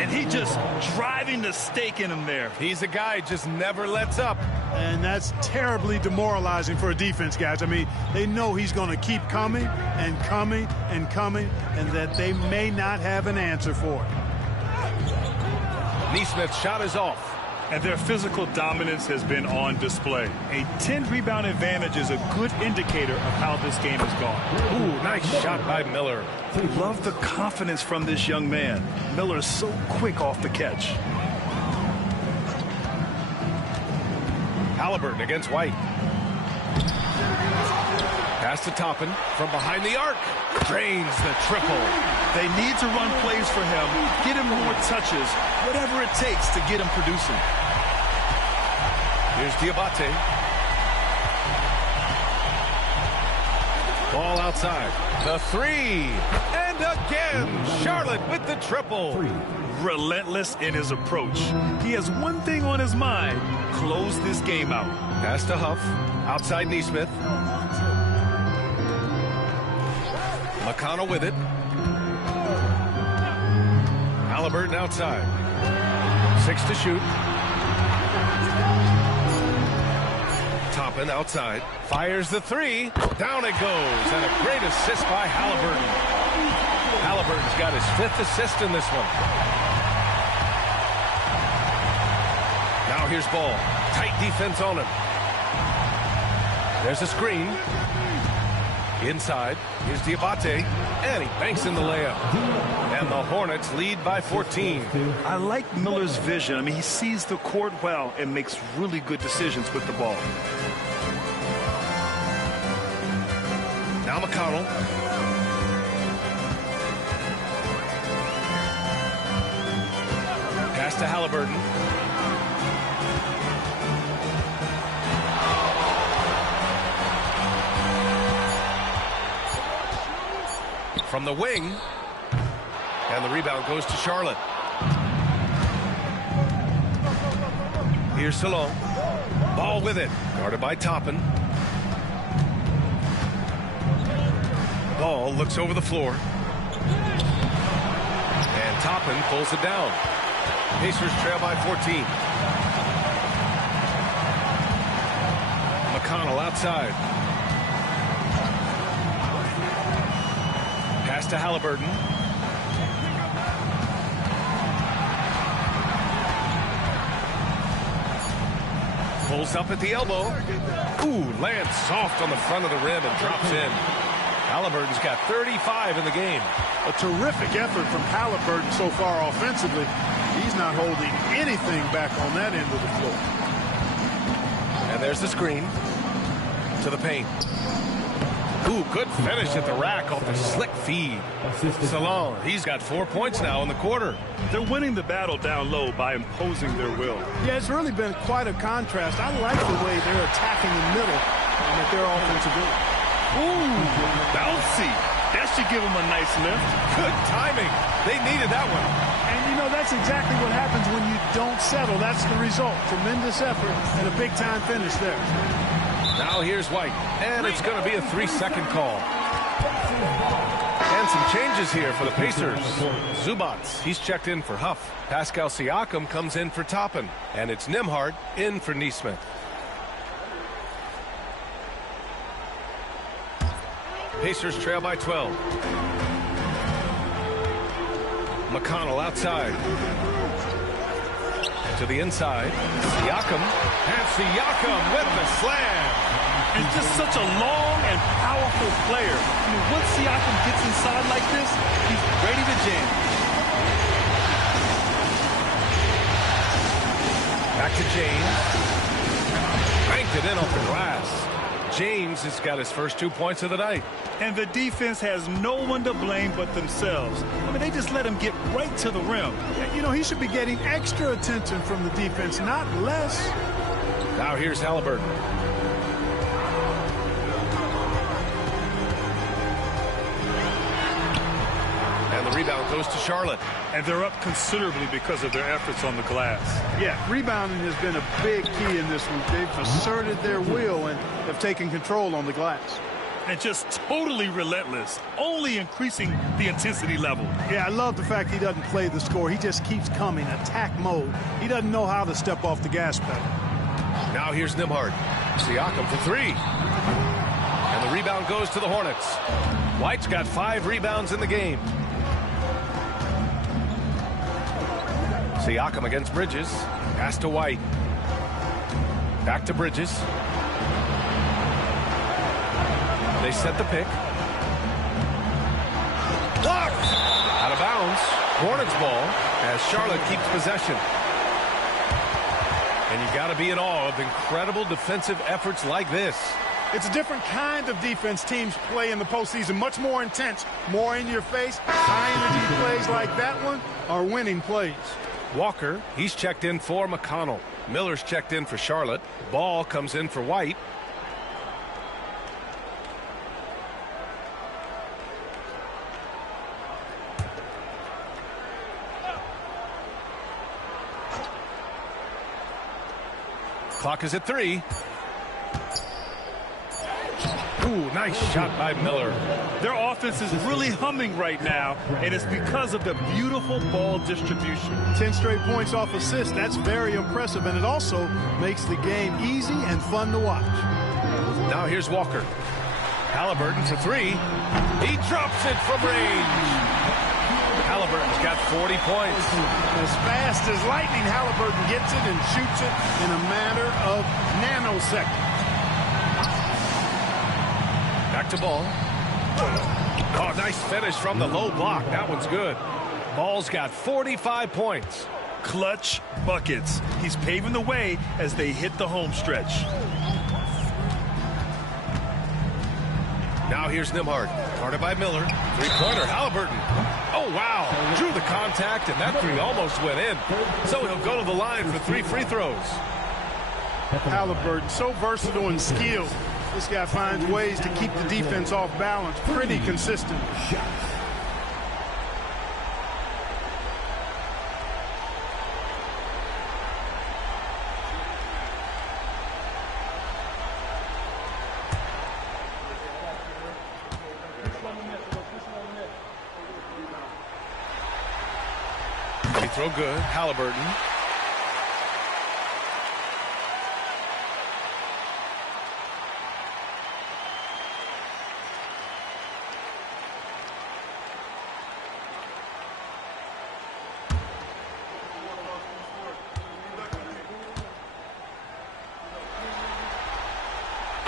And he just driving the stake in him there. He's a guy just never lets up. And that's terribly demoralizing for a defense, guys. I mean, they know he's going to keep coming and coming and coming, and that they may not have an answer for it. Nesmith's shot is off. And their physical dominance has been on display. A 10-rebound advantage is a good indicator of how this game has gone. Ooh, nice shot by Miller. Love the confidence from this young man. Miller is so quick off the catch. Halliburton against White. Pass to Toppin from behind the arc. Drains the triple. They need to run plays for him, get him more touches, whatever it takes to get him producing. Here's Diabate. Ball outside. The three. And again, Charlotte with the triple. Relentless in his approach. He has one thing on his mind. Close this game out. Pass to Huff. Outside Nesmith. McConnell with it. Halliburton outside. 6 to shoot. Toppin outside. Fires the three. Down it goes. And a great assist by Halliburton. Halliburton's got his 5th assist in this one. Now here's Ball. Tight defense on him. There's a screen. Inside, here's Diabate, and he banks in the layup. And the Hornets lead by 14. I like Miller's vision. I mean, he sees the court well and makes really good decisions with the ball. Now Now McConnell. Pass to Halliburton. From the wing. And the rebound goes to Charlotte. Here's Salon. Ball with it. Guarded by Toppin. Ball looks over the floor. And Toppin pulls it down. Pacers trail by 14. McConnell outside. Pass to Halliburton. Pulls up at the elbow. Ooh, lands soft on the front of the rim and drops in. Halliburton's got 35 in the game. A terrific effort from Halliburton so far offensively. He's not holding anything back on that end of the floor. And there's the screen to the paint. Ooh, good finish at the rack off the slick feed. Salon, he's got 4 points now in the quarter. They're winning the battle down low by imposing their will. Yeah, it's really been quite a contrast. I like the way they're attacking the middle with their offensive end. Ooh, bouncy. That should give them a nice lift. Good timing. They needed that one. And, you know, that's exactly what happens when you don't settle. That's the result. Tremendous effort and a big-time finish there. Now here's White, and it's going to be a 3-second call. And some changes here for the Pacers. Zubats, he's checked in for Huff. Pascal Siakam comes in for Toppin, and it's Nembhard in for Nesmith. Pacers trail by 12. McConnell outside. To the inside. Siakam. And Siakam with the slam. He's just such a long and powerful player. I mean, once Siakam gets inside like this, he's ready to jam. Back to James. Banked it in off the glass. James has got his first 2 points of the night. And the defense has no one to blame but themselves. I mean, they just let him get right to the rim. You know, he should be getting extra attention from the defense, not less. Now here's Halliburton. And the rebound goes to Charlotte. And they're up considerably because of their efforts on the glass. Yeah, rebounding has been a big key in this one. They've asserted their will and have taken control on the glass. And just totally relentless, only increasing the intensity level. Yeah, I love the fact he doesn't play the score. He just keeps coming, attack mode. He doesn't know how to step off the gas pedal. Now here's Nembhard. Siakam for three. And the rebound goes to the Hornets. White's got 5 rebounds in the game. Siakam against Bridges. Pass to White. Back to Bridges. They set the pick. Blocked! Out of bounds. Hornets ball as Charlotte keeps possession. And you got to be in awe of incredible defensive efforts like this. It's a different kind of defense teams play in the postseason. Much more intense, more in your face. High-energy plays like that one are winning plays. Walker, he's checked in for McConnell. Miller's checked in for Charlotte. Ball comes in for White. Clock is at 3. Ooh, nice shot by Miller. Their offense is really humming right now, and it's because of the beautiful ball distribution. 10 straight points off assists. That's very impressive, and it also makes the game easy and fun to watch. Now here's Walker. Halliburton for 3. He drops it from range. Halliburton's got 40 points. As fast as lightning, Halliburton gets it and shoots it in a matter of nanoseconds. Back to Ball. Oh, nice finish from the low block. That one's good. Ball's got 45 points. Clutch buckets. He's paving the way as they hit the home stretch. Now here's Nembhard. Guarded by Miller. Three-pointer, Halliburton. Oh, wow. Drew the contact, and that three almost went in. So he'll go to the line for 3 free throws. Halliburton, so versatile and skilled. This guy finds ways to keep the defense off balance pretty consistently. Free throw good, Halliburton.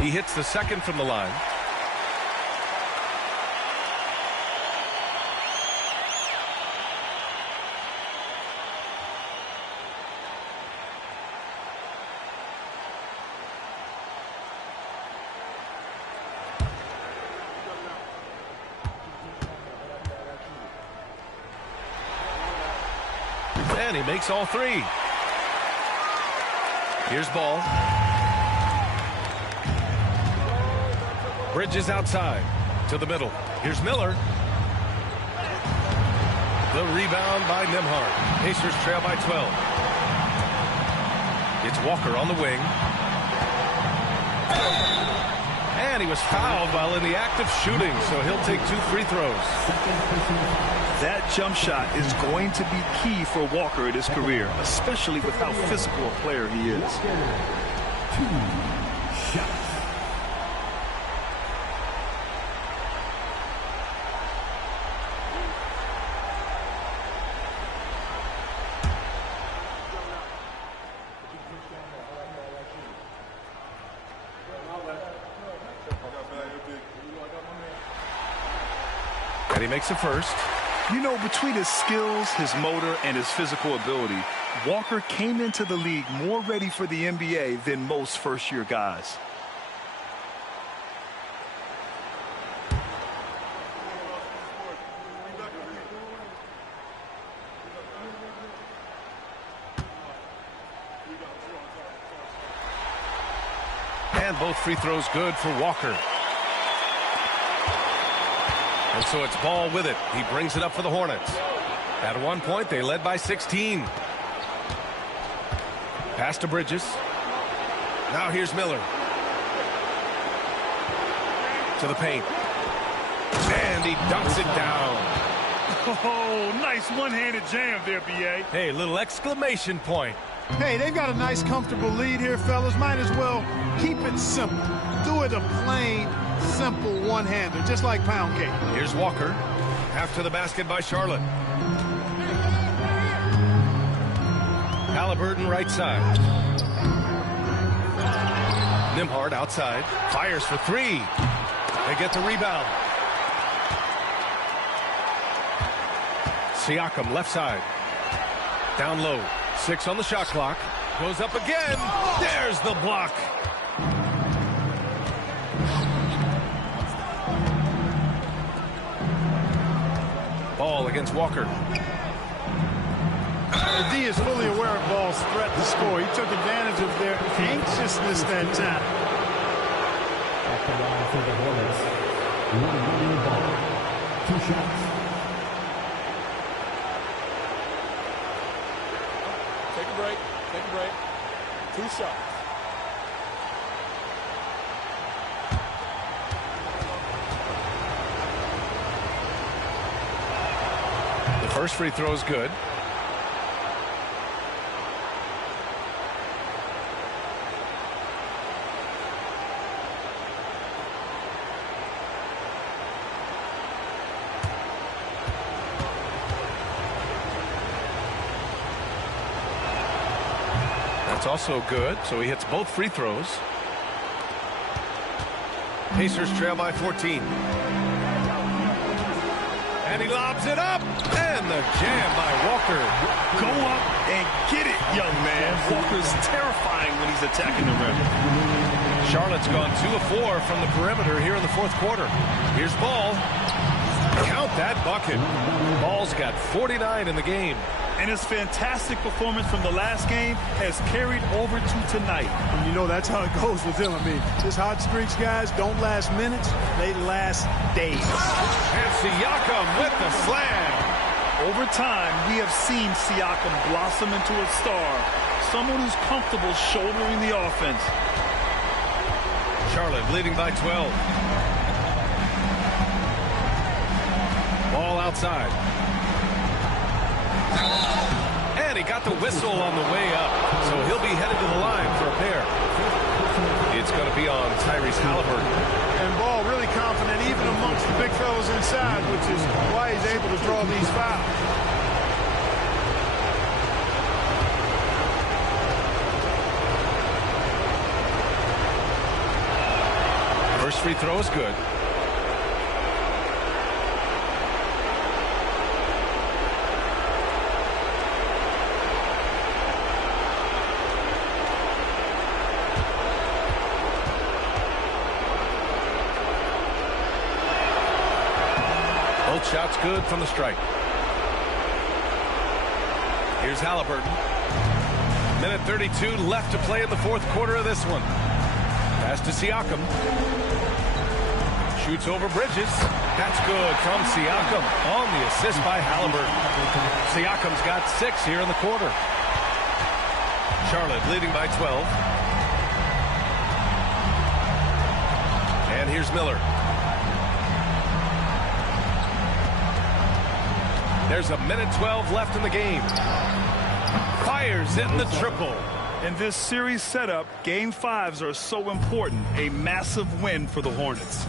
He hits the second from the line. And he makes all 3. Here's Ball. Bridges outside to the middle. Here's Miller. The rebound by Nembhard. Pacers trail by 12. It's Walker on the wing. And he was fouled while in the act of shooting, so he'll take 2 free throws. That jump shot is going to be key for Walker in his career, especially with how physical a player he is. 2 shots. And he makes the first. You know, between his skills, his motor, and his physical ability, Walker came into the league more ready for the NBA than most first-year guys. And both free throws good for Walker. And so it's Ball with it. He brings it up for the Hornets. At one point, they led by 16. Pass to Bridges. Now here's Miller. To the paint. And he dunks it down. Oh, nice one-handed jam there, B.A. Hey, little exclamation point. Hey, they've got a nice, comfortable lead here, fellas. Might as well keep it simple. Do it a plain, simple one-hander, just like pound cake. Here's Walker. After the basket by Charlotte. Halliburton right side. Nembhard outside. Fires for 3. They get the rebound. Siakam left side. Down low. 6 on the shot clock. Goes up again. There's the block. Ball against Walker. The D is fully aware of Ball's threat to score. He took advantage of their anxiousness that time. At the line for the Hornets, William Ball. 2 shots. Take a break. Take a break. 2 shots. The first free throw is good. That's also good, so he hits both free throws. Pacers trail by 14. And he lobs it up, and the jam by Walker. Go up And get it, young man. Walker's terrifying when he's attacking the rim. Charlotte's gone 2 of 4 from the perimeter here in the fourth quarter. Here's Ball. Count that bucket. Ball's got 49 in the game. And his fantastic performance from the last game has carried over to tonight. And you know, that's how it goes with him. I mean, his hot streaks, guys, don't last minutes. They last days. And Siakam with the slam. Over time, we have seen Siakam blossom into a star. Someone who's comfortable shouldering the offense. Charlotte leading by 12. Ball outside. And he got the whistle on the way up, so he'll be headed to the line for a pair. It's going to be on Tyrese Halliburton. And Ball really confident even amongst the big fellas inside, which is why he's able to draw these fouls. First free throw is good. Both shots good from the strike. Here's Halliburton. Minute 32 left to play in the fourth quarter of this one. Pass to Siakam. Shoots over Bridges. That's good from Siakam on the assist by Halliburton. Siakam's got 6 here in the quarter. Charlotte leading by 12. And here's Miller. There's a minute 12 left in the game. Fires in the triple. In this series setup, Game 5s are so important. A massive win for the Hornets.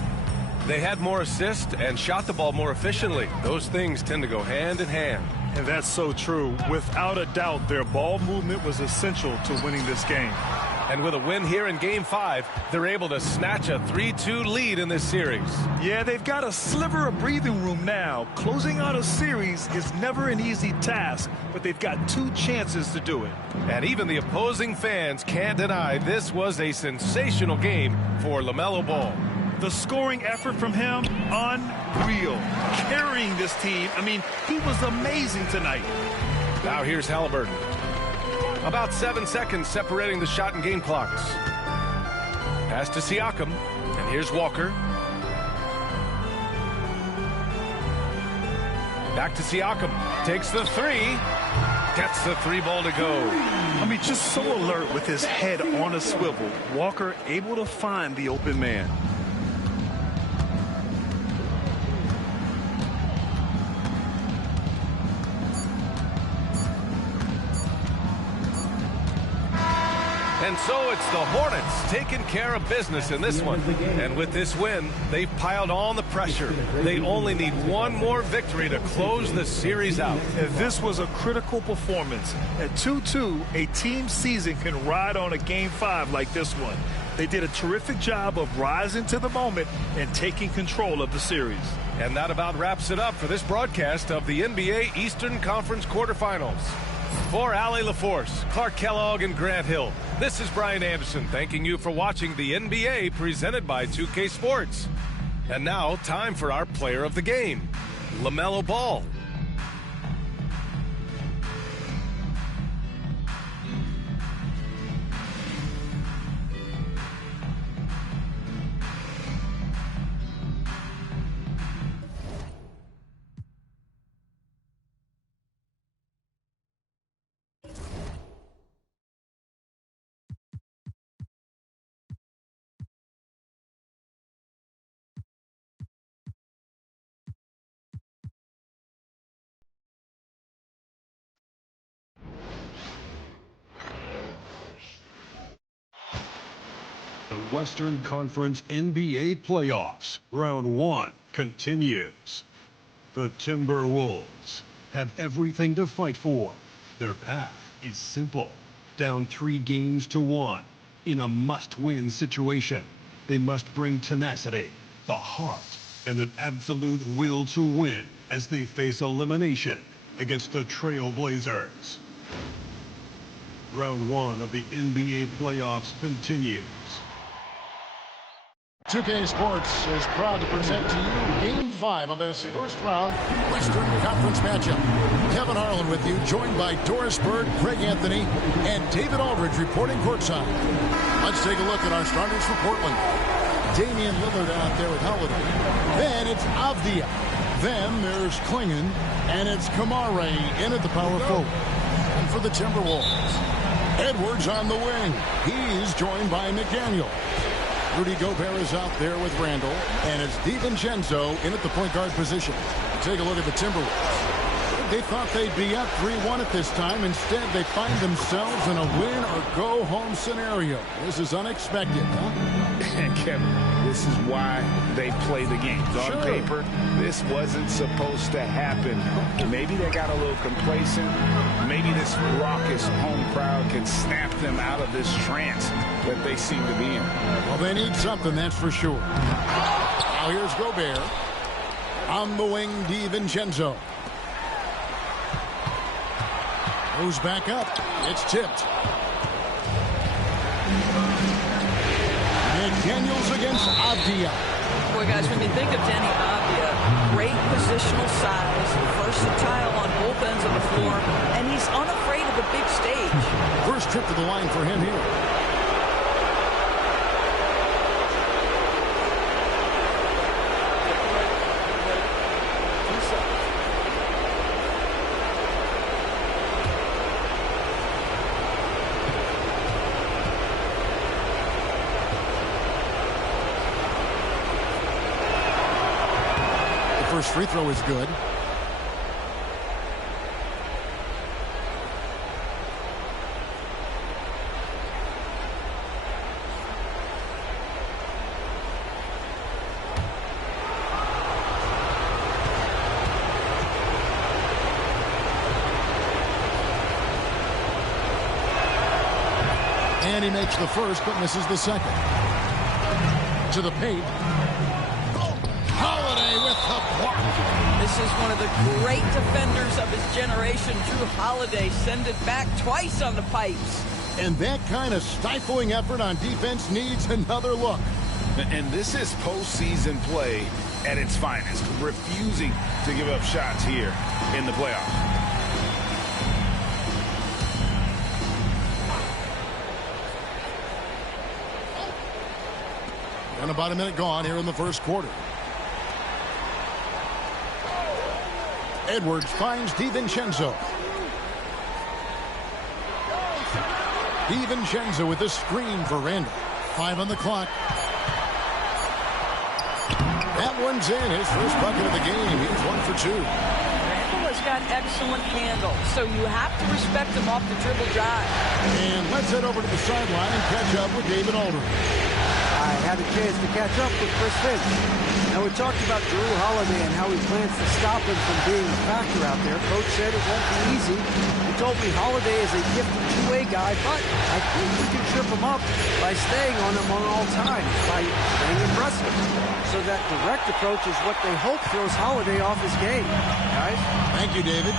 They had more assists and shot the ball more efficiently. Those things tend to go hand in hand. And that's so true. Without a doubt, their ball movement was essential to winning this game. And with a win here in Game 5, they're able to snatch a 3-2 lead in this series. Yeah, they've got a sliver of breathing room now. Closing out a series is never an easy task, but they've got 2 chances to do it. And even the opposing fans can't deny this was a sensational game for LaMelo Ball. The scoring effort from him, unreal. Carrying this team, I mean, he was amazing tonight. Now here's Halliburton. About 7 seconds separating the shot and game clocks. Pass to Siakam, and here's Walker. Back to Siakam, takes the 3, gets the 3 ball to go. I mean, just so alert with his head on a swivel. Walker able to find the open man. And so it's the Hornets taking care of business in this one. And with this win, they've piled on the pressure. They only need one more victory to close the series out. And this was a critical performance. At 2-2, a team season can ride on a Game 5 like this one. They did a terrific job of rising to the moment and taking control of the series. And that about wraps it up for this broadcast of the NBA Eastern Conference quarterfinals. For Allie LaForce, Clark Kellogg, and Grant Hill, this is Brian Anderson thanking you for watching the NBA presented by 2K Sports. And now, time for our player of the game, LaMelo Ball. The Western Conference NBA Playoffs, Round 1, continues. The Timberwolves have everything to fight for. Their path is simple. Down 3 games to 1. In a must-win situation, they must bring tenacity, the heart, and an absolute will to win as they face elimination against the Trail Blazers. Round 1 of the NBA playoffs continues. 2K Sports is proud to present to you Game 5 of this first round Western Conference matchup. Kevin Harlan with you, joined by Doris Bird, Craig Anthony, and David Aldridge reporting courtside. Let's take a look at our starters for Portland. Damian Lillard out there with Holiday. Then it's Avdia. Then there's Klingon, and it's Kamare in at the power forward. And for the Timberwolves, Edwards on the wing. He's joined by McDaniel. Rudy Gobert is out there with Randall, and it's DiVincenzo in at the point guard position. Take a look at the Timberwolves. They thought they'd be up 3-1 at this time. Instead, they find themselves in a win-or-go-home scenario. This is unexpected, huh? And Kevin, this is why they play the games. On paper, this wasn't supposed to happen. Maybe they got a little complacent. Maybe this raucous home crowd can snap them out of this trance that they seem to be in. Well, they need something, that's for sure. Now here's Gobert. On the wing, DiVincenzo. Goes back up. It's tipped. McDaniels against Avdia. Boy, guys, when you think of Denny Avdia, great positional size, versatile on both ends of the floor, and he's unafraid of the big stage. First trip to the line for him here. First free throw is good. And he makes the first but misses the second. To the paint. This is one of the great defenders of his generation, Drew Holiday. Send it back twice on the pipes. And that kind of stifling effort on defense needs another look. And this is postseason play at its finest, refusing to give up shots here in the playoffs. And about a minute gone here in the first quarter. Edwards finds DiVincenzo. DiVincenzo with a screen for Randall. 5 on the clock. That one's in. His first bucket of the game. He's 1 for 2. Randall has got excellent handle, so you have to respect him off the dribble drive. And let's head over to the sideline and catch up with David Aldridge. I had a chance to catch up with Chris Finch. Now, we talked about Drew Holiday and how he plans to stop him from being a factor out there. Coach said it won't be easy. He told me Holiday is a gifted two-way guy, but I think we can trip him up by staying on him on all times, by staying aggressive. So that direct approach is what they hope throws Holiday off his game. Guys? Thank you, David.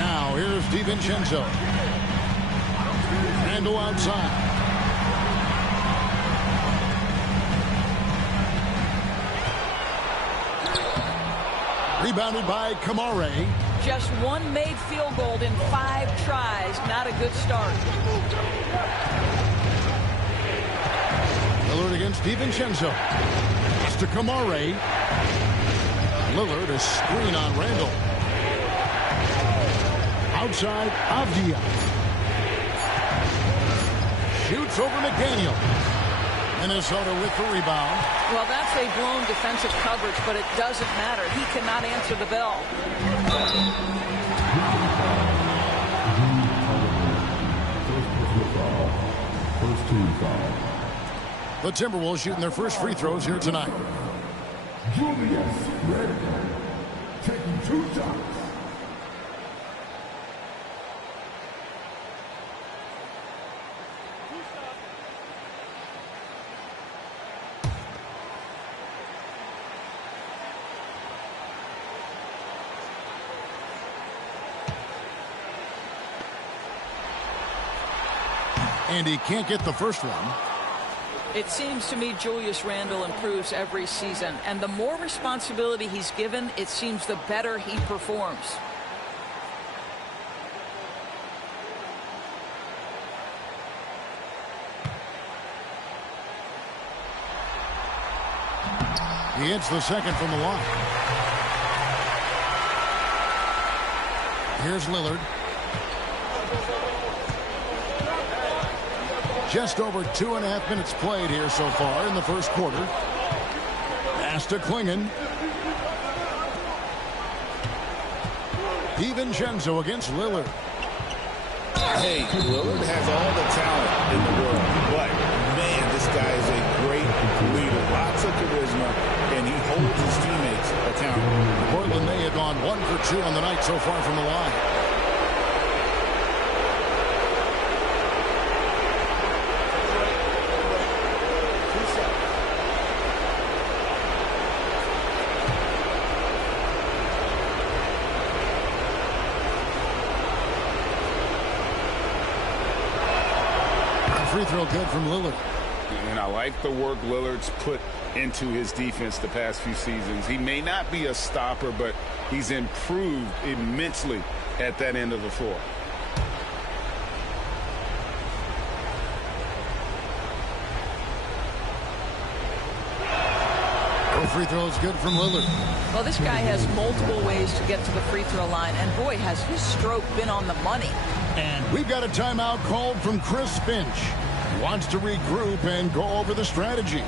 Now, here's DiVincenzo. Randall outside. Rebounded by Kamare. Just one made field goal in 5 tries. Not a good start. Lillard against DiVincenzo. It's to Kamare. Lillard a screen on Randall. Outside, Avdia. Shoots over McDaniel. Minnesota with the rebound. Well, that's a blown defensive coverage, but it doesn't matter. He cannot answer the bell. First team foul. The Timberwolves shooting their first free throws here tonight. Julius Randle taking 2 shots. And he can't get the first one. It seems to me Julius Randle improves every season, and the more responsibility he's given, it seems the better he performs. He hits the second from the line. Here's Lillard. Just over 2.5 minutes played here so far in the first quarter. Pass to Klingon. DiVincenzo against Lillard. Hey, Lillard has all the talent in the world, but, man, this guy is a great leader. Lots of charisma, and he holds his teammates accountable. Portland may have gone 1 for 2 on the night so far from the line. Free throw good from Lillard. And I like the work Lillard's put into his defense the past few seasons. He may not be a stopper, but he's improved immensely at that end of the floor. Free throw is good from Lillard. Well, this guy has multiple ways to get to the free throw line, and boy, has his stroke been on the money. And we've got a timeout called from Chris Finch. He wants to regroup and go over the strategy.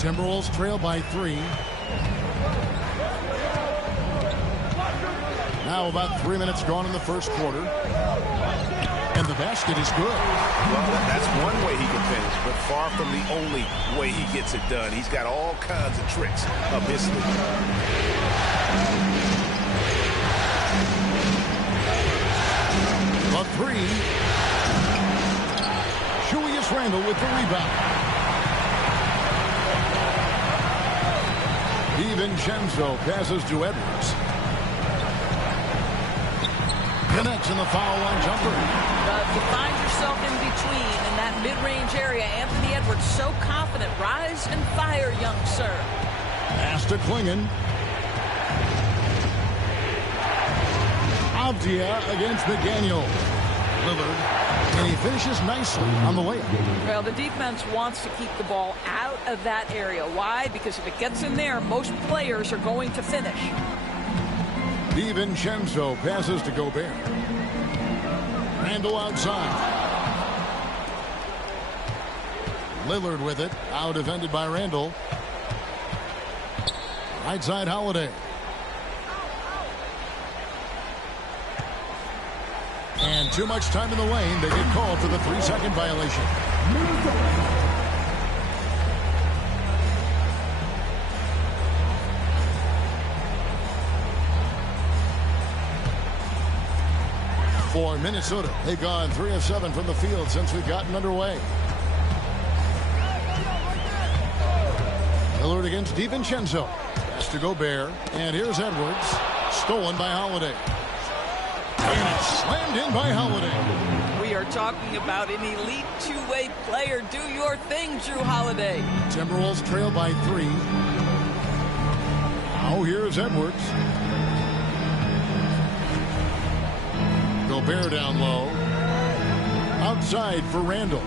Timberwolves trail by 3. Now about 3 minutes gone in the first quarter. And the basket is good. Well, that's one way he can finish, but far from the only way he gets it done. He's got all kinds of tricks up his sleeve. The 3. Julius Randle with the rebound. DiVincenzo passes to Edwards. Connects in the foul line jumper. If you find yourself in between in that mid-range area, Anthony Edwards so confident. Rise and fire, young sir. Pass to Klingon. Avdia against McDaniel. Lillard. And he finishes nicely on the layup. Well, the defense wants to keep the ball out of that area. Why? Because if it gets in there, most players are going to finish. DiVincenzo passes to Gobert. Randle outside. Lillard with it. Out defended by Randle. Right side Holiday. And too much time in the lane. They get called for the 3-second violation. For Minnesota, they've gone 3 of 7 from the field since we've gotten underway. Lillard against DiVincenzo. Pass to Gobert. And here's Edwards. Stolen by Holiday. And it's slammed in by Holiday. We are talking about an elite two-way player. Do your thing, Drew Holiday. Timberwolves trail by 3. Now here's Edwards. Gobert down low. Outside for Randall.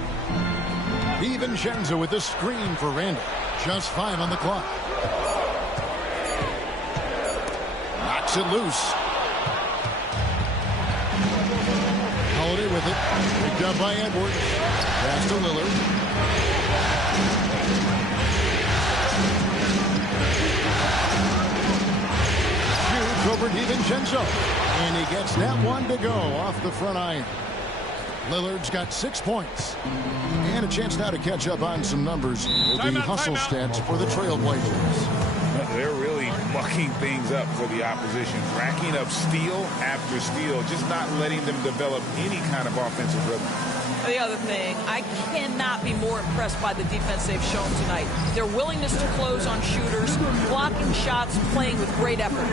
DiVincenzo with the screen for Randall. Just 5 on the clock. Knocks it loose. Holiday with it. Picked up by Edwards. Pass to Lillard. Shoots over DiVincenzo. And he gets that one to go off the front iron. Lillard's got 6 points. And a chance now to catch up on some numbers with the hustle stats for the Trailblazers. They're really mucking things up for the opposition, racking up steal after steal, just not letting them develop any kind of offensive rhythm. The other thing, I cannot be more impressed by the defense they've shown tonight. Their willingness to close on shooters, blocking shots, playing with great effort.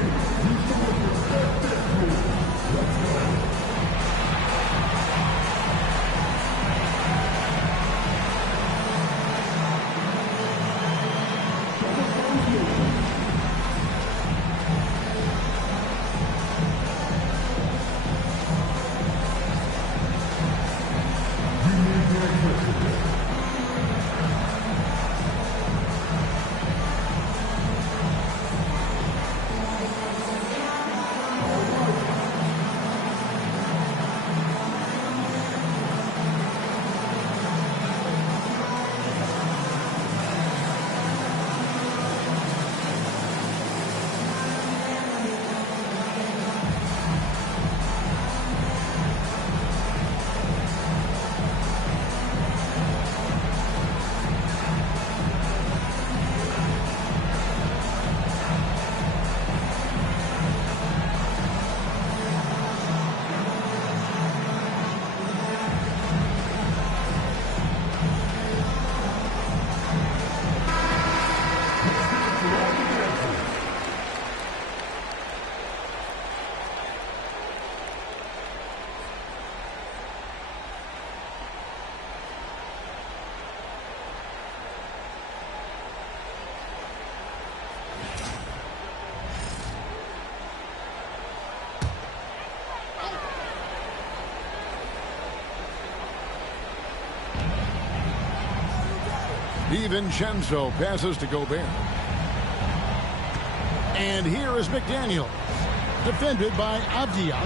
DiVincenzo passes to Gobert. And here is McDaniel. Defended by Avdia.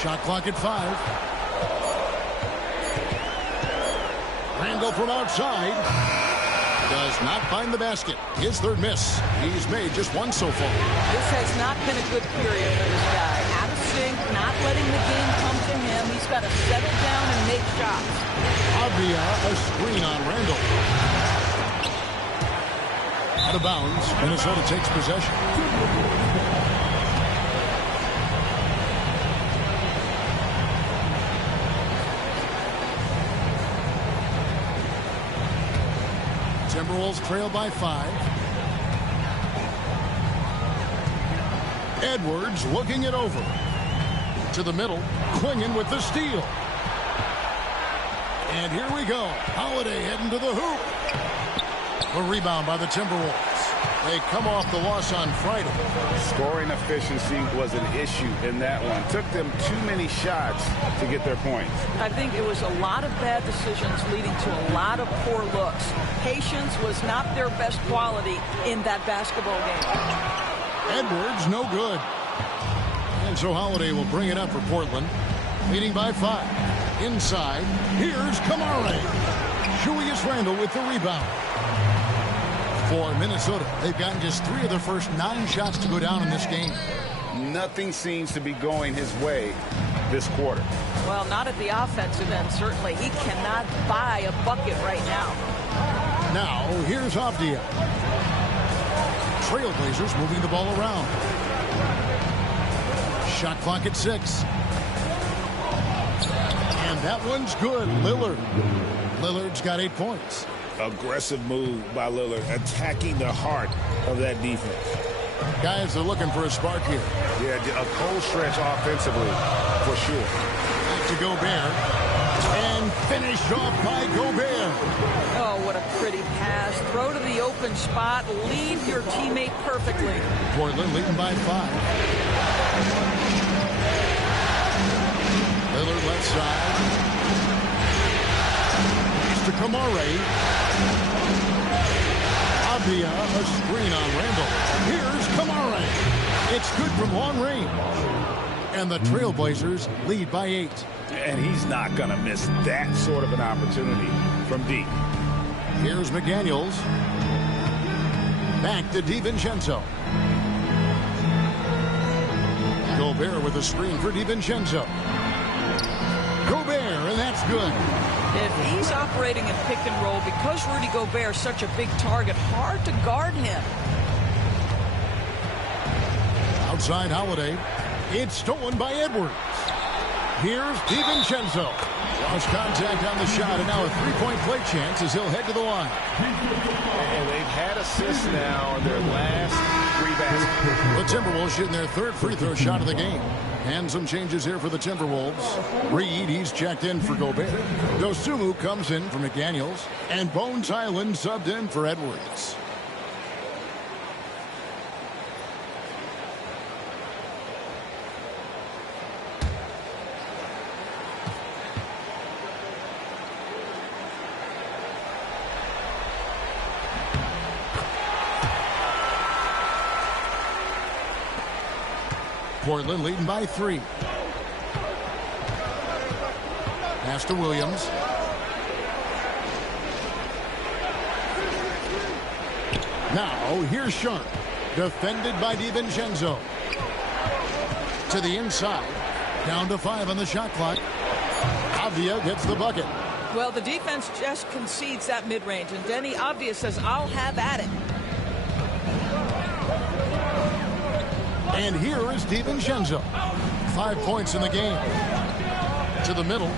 Shot clock at 5. Randall from outside. Does not find the basket. His third miss. He's made just one so far. This has not been a good period for this guy. Out of sync, not letting the game come to him. He's got to settle down and make shots. Avdia, a screen on Randall. Out of bounds. Minnesota takes possession. Timberwolves trail by 5. Edwards looking it over. To the middle. Quingen with the steal. And here we go. Holiday heading to the hoop. A rebound by the Timberwolves. They come off the loss on Friday. Scoring efficiency was an issue in that one. Took them too many shots to get their points. I think it was a lot of bad decisions leading to a lot of poor looks. Patience was not their best quality in that basketball game. Edwards, no good. And so Holiday will bring it up for Portland. Leading by 5. Inside, here's Kamara. Julius Randle with the rebound. For Minnesota, they've gotten just 3 of their first 9 shots to go down in this game. Nothing seems to be going his way this quarter. Well, not at the offensive end, certainly. He cannot buy a bucket right now. Now, here's Avdia. Trailblazers moving the ball around. Shot clock at 6. And that one's good. Lillard's got 8 points. Aggressive move by Lillard, attacking the heart of that defense. Guys are looking for a spark here. Yeah, a cold stretch offensively, for sure. Back to Gobert. And finished off by Gobert. Oh, what a pretty pass. Throw to the open spot. Lead your teammate perfectly. Portland leading by 5. Lillard left side. Pass to Kamare. Avdia, a screen on Randall. Here's Kamare. It's good from long range. And the Trailblazers lead by 8. And he's not going to miss that sort of an opportunity from deep. Here's McDaniels. Back to DiVincenzo. Gobert with a screen for DiVincenzo. Gobert, and that's good. If he's operating in pick and roll, because Rudy Gobert is such a big target, hard to guard him. Outside Holiday. It's stolen by Edwards. Here's DiVincenzo. Lost contact on the shot, and now a three-point play chance as he'll head to the line. And they've had assists now on their last 3 baskets. The Timberwolves shooting their 3rd free throw shot of the game. And some changes here for the Timberwolves. Reed, he's checked in for Gobert. Dosunmu comes in for McDaniels. And Bones Highland subbed in for Edwards. Portland leading by 3. Pass to Williams. Now here's Sharp. Defended by DiVincenzo. To the inside. Down to 5 on the shot clock. Avdia gets the bucket. Well, the defense just concedes that mid-range, and Denny Avdia says, I'll have at it. And here is DiVincenzo. 5 points in the game. To the middle.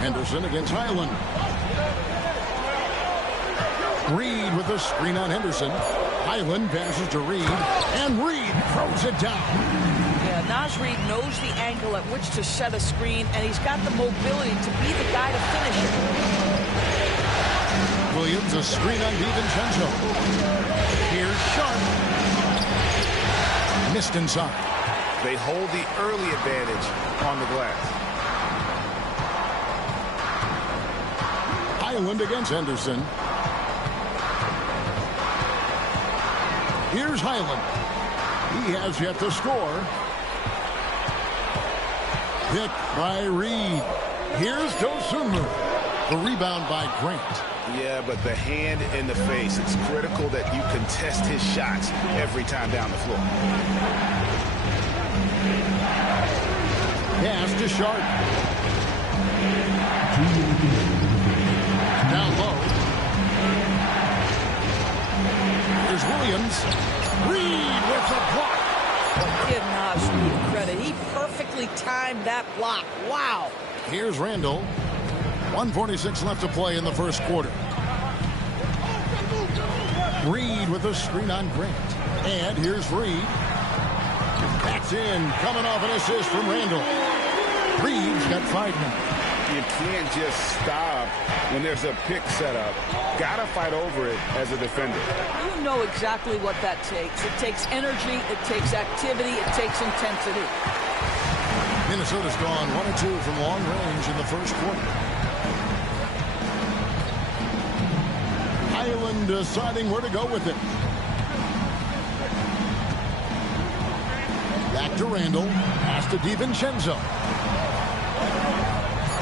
Henderson against Highland. Reed with a screen on Henderson. Highland passes to Reed. And Reed throws it down. Yeah, Naz Reid knows the angle at which to set a screen, and he's got the mobility to be the guy to finish it. Williams, a screen on DiVincenzo. Here's Sharp. Missed inside. They hold the early advantage on the glass. Highland against Henderson. Here's Highland. He has yet to score. Hit by Reed. Here's Dosunmu. The rebound by Grant. Yeah, but the hand in the face, it's critical that you contest his shots every time down the floor. Pass to Sharp. Down low. Here's Williams. Reed with the block. Give Naz Reid credit. He perfectly timed that block. Wow. Here's Randall. 1:46 left to play in the first quarter. Reed with a screen on Grant. And here's Reed. That's in. Coming off an assist from Randall. Reed's got 5 minutes. You can't just stop when there's a pick set up. Got to fight over it as a defender. You know exactly what that takes. It takes energy, it takes activity, it takes intensity. Minnesota's gone 1 of 2 from long range in the first quarter. Highland deciding where to go with it. Back to Randall. Pass to DiVincenzo.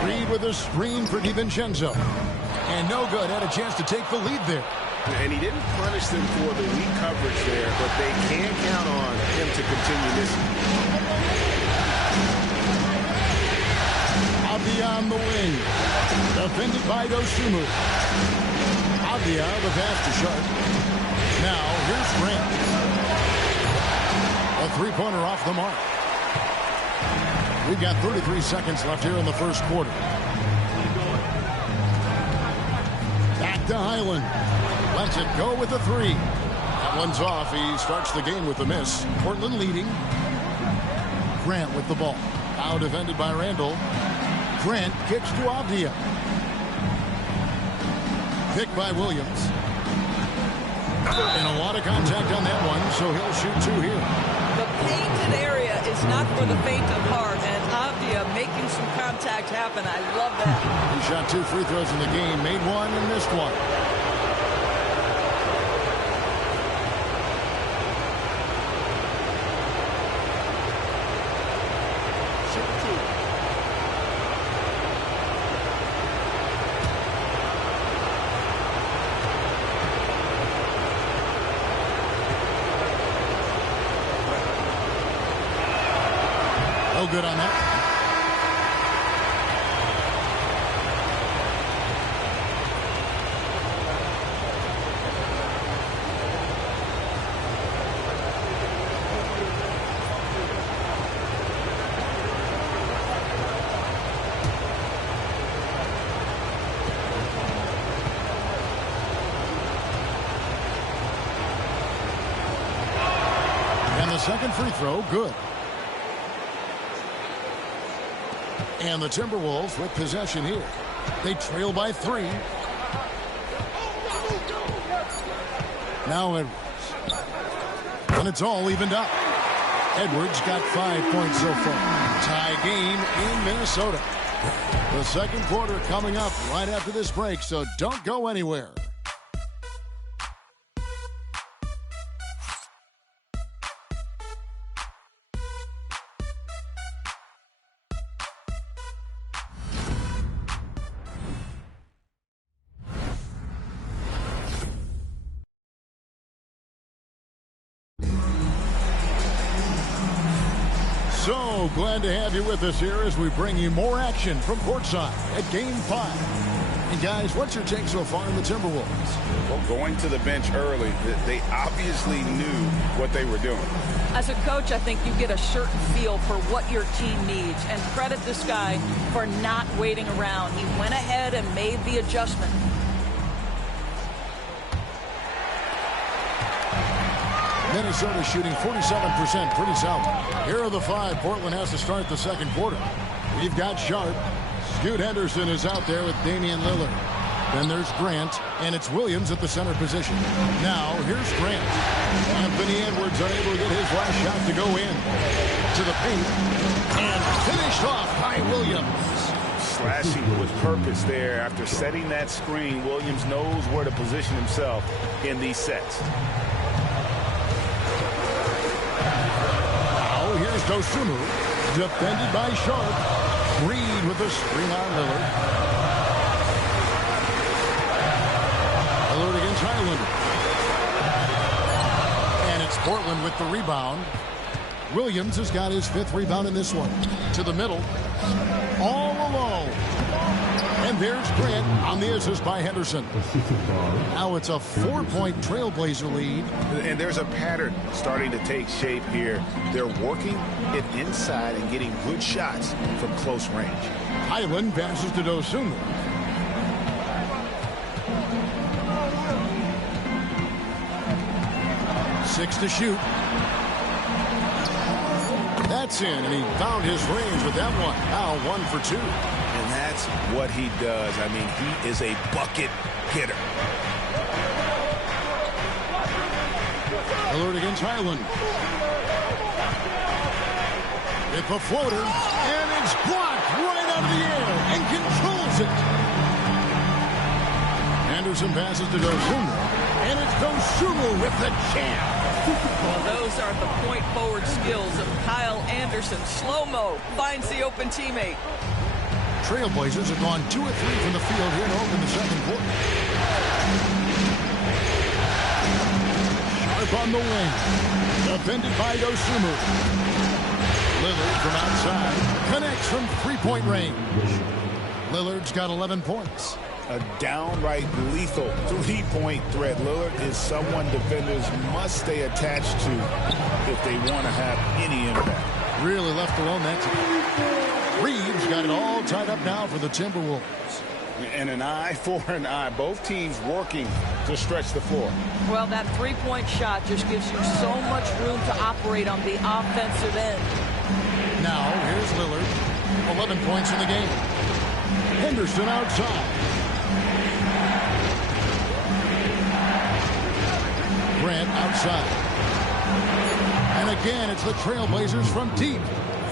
Reed with a screen for DiVincenzo. And no good. Had a chance to take the lead there. And he didn't punish them for the weak coverage there, but they can count on him to continue this. Avdia on the wing. Defended by Dosunmu. Avdia, the pass to Sharp. Now, here's Grant. A three-pointer off the mark. We've got 33 seconds left here in the first quarter. Back to Highland. Lets it go with the three. That one's off. He starts the game with a miss. Portland leading. Grant with the ball. Now defended by Randall. Grant kicks to Avdia. Picked by Williams. And a lot of contact on that one, so he'll shoot two here. The painted area is not for the faint of heart, and Avdia making some contact happen. I love that. He shot 2 free throws in the game, made one and missed one. Good on that. And the second free throw, good. And the Timberwolves with possession here. They trail by 3. Now Edwards. And it's all evened up. Edwards got 5 points so far. Tie game in Minnesota. The second quarter coming up right after this break, so don't go anywhere. So glad to have you with us here as we bring you more action from courtside at Game 5. And guys, what's your take so far in the Timberwolves? Well, going to the bench early, they obviously knew what they were doing. As a coach, I think you get a certain feel for what your team needs. And credit this guy for not waiting around. He went ahead and made the adjustment. Minnesota shooting 47%, pretty solid. Here are the 5 Portland has to start the second quarter. We've got Sharp. Scoot Henderson is out there with Damian Lillard. Then there's Grant, and it's Williams at the center position. Now, here's Grant. Anthony Edwards unable to get his last shot to go in. To the paint, and finished off by Williams. Slashing with purpose there. After setting that screen, Williams knows where to position himself in these sets. Here's Dosunmu, defended by Sharp. Reed with the screen on Lillard. Lillard against Highland. And it's Portland with the rebound. Williams has got his 5th rebound in this one. To the middle. All alone. And there's Grant on the assist by Henderson. Now it's a 4-point Trailblazer lead. And there's a pattern starting to take shape here. They're working it inside and getting good shots from close range. Highland passes to Dosunmu. Six to shoot. That's in, and he found his range with that one. Now 1 for 2. And that's what he does. I mean, he is a bucket getter. Lillard against Highland. With the floater, and it's blocked right out of the air and controls it. Anderson passes to Dosunmu, and it's Dosunmu with the jam. Well, those are the point forward skills of Kyle Anderson. Slow-mo finds the open teammate. Trailblazers have gone 2 of 3 from the field here to open the second quarter. Sharp on the wing. Defended by Dosunmu. Lillard from outside. Connects from 3-point range. Lillard's got 11 points. A downright lethal three-point threat. Lillard is someone defenders must stay attached to if they want to have any impact. Really left alone that time. Reeves got it all tied up now for the Timberwolves. And an eye for an eye. Both teams working to stretch the floor. Well, that three-point shot just gives you so much room to operate on the offensive end. Now, here's Lillard. 11 points in the game. Henderson outside. Grant outside. And again, it's the Trailblazers from deep.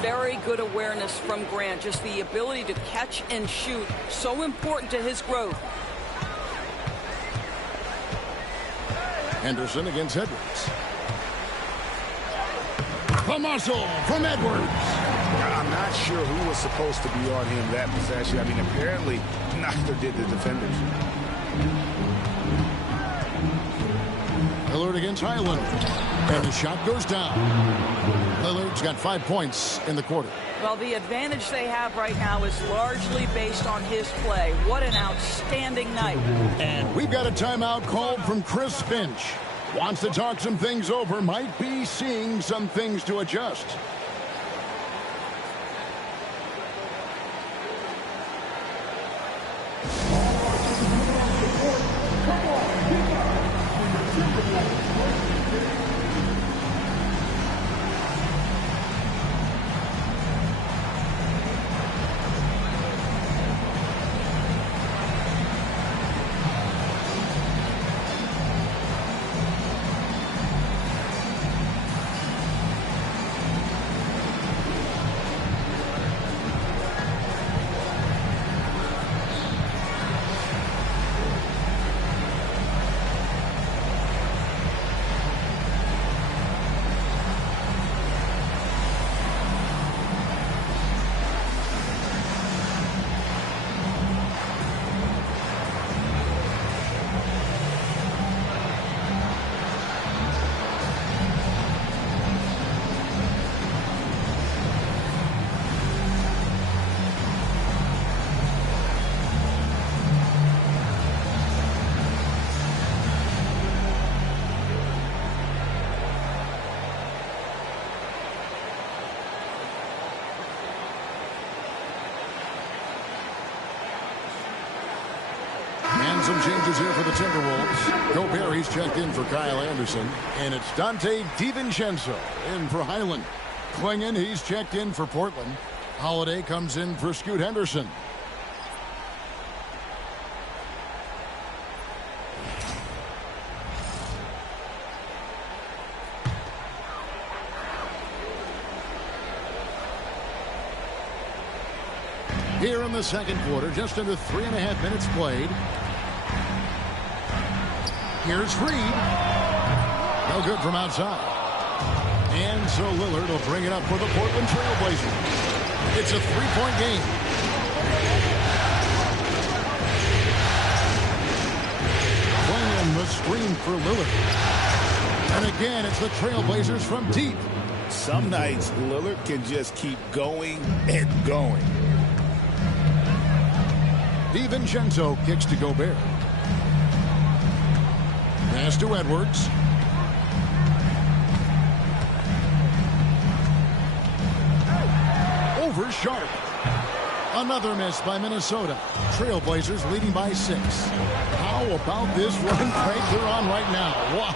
Very good awareness from Grant. Just the ability to catch and shoot. So important to his growth. Henderson against Edwards. The muscle from Edwards. I'm not sure who was supposed to be on him that possession. I mean, apparently neither did the defenders. Lillard against Highland. And the shot goes down. Lillard's got 5 points in the quarter. Well, the advantage they have right now is largely based on his play. What an outstanding night. And we've got a timeout called from Chris Finch. Wants to talk some things over. Might be seeing some things to adjust. Some changes here for the Timberwolves. Gobert, he's checked in for Kyle Anderson. And it's Dante DiVincenzo in for Highland. Klingon, he's checked in for Portland. Holiday comes in for Scoot Henderson. Here in the second quarter, just under 3.5 minutes played. Here's Reed. No good from outside. And so Lillard will bring it up for the Portland Trailblazers. It's a three-point game. Playing the screen for Lillard. And again, it's the Trailblazers from deep. Some nights, Lillard can just keep going and going. DiVincenzo kicks to Gobert. Pass to Edwards. Over Sharp. Another miss by Minnesota. Trailblazers leading by 6. How about this run break they're on right now? Wow.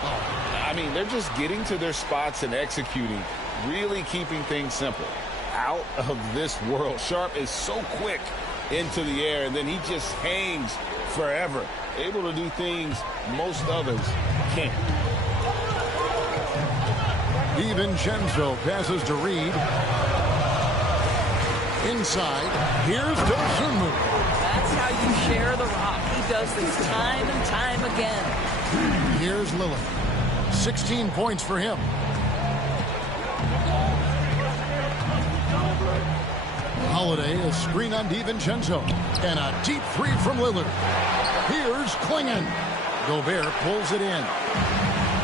I mean, they're just getting to their spots and executing, really keeping things simple. Out of this world. Sharp is so quick into the air, and then he just hangs forever, able to do things most others can't. DiVincenzo passes to Reed. Inside, here's Dosunmu. That's how you share the rock. He does this time and time again. Here's Lillard. 16 points for him. Holiday, a screen on DiVincenzo. And a deep three from Lillard. Here's Klingon. Gobert pulls it in.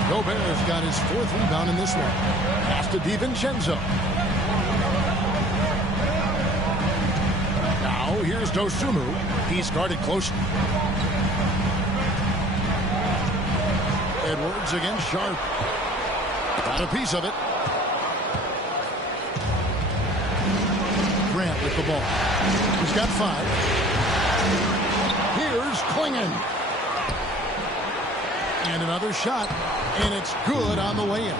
Gobert has got his 4th rebound in this one. Pass to DiVincenzo. Now here's Dosunmu. He's guarded closely. Edwards against Sharp. Got a piece of it. Grant with the ball. He's got 5. Here's Klingon. And another shot. And it's good on the way in.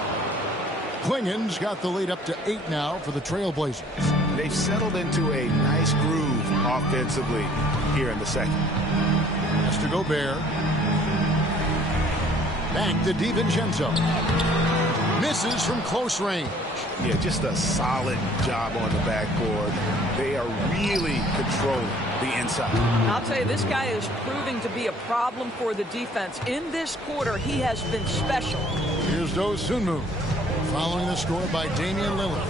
Klingon's got the lead up to 8 now for the Trailblazers. They've settled into a nice groove offensively here in the second. Has to Gobert. Back to DiVincenzo. Misses from close range. Yeah, just a solid job on the backboard. They are really controlling the inside. I'll tell you, this guy is proving to be a problem for the defense. In this quarter, he has been special. Here's Dosunmu. Following the score by Damian Lillard.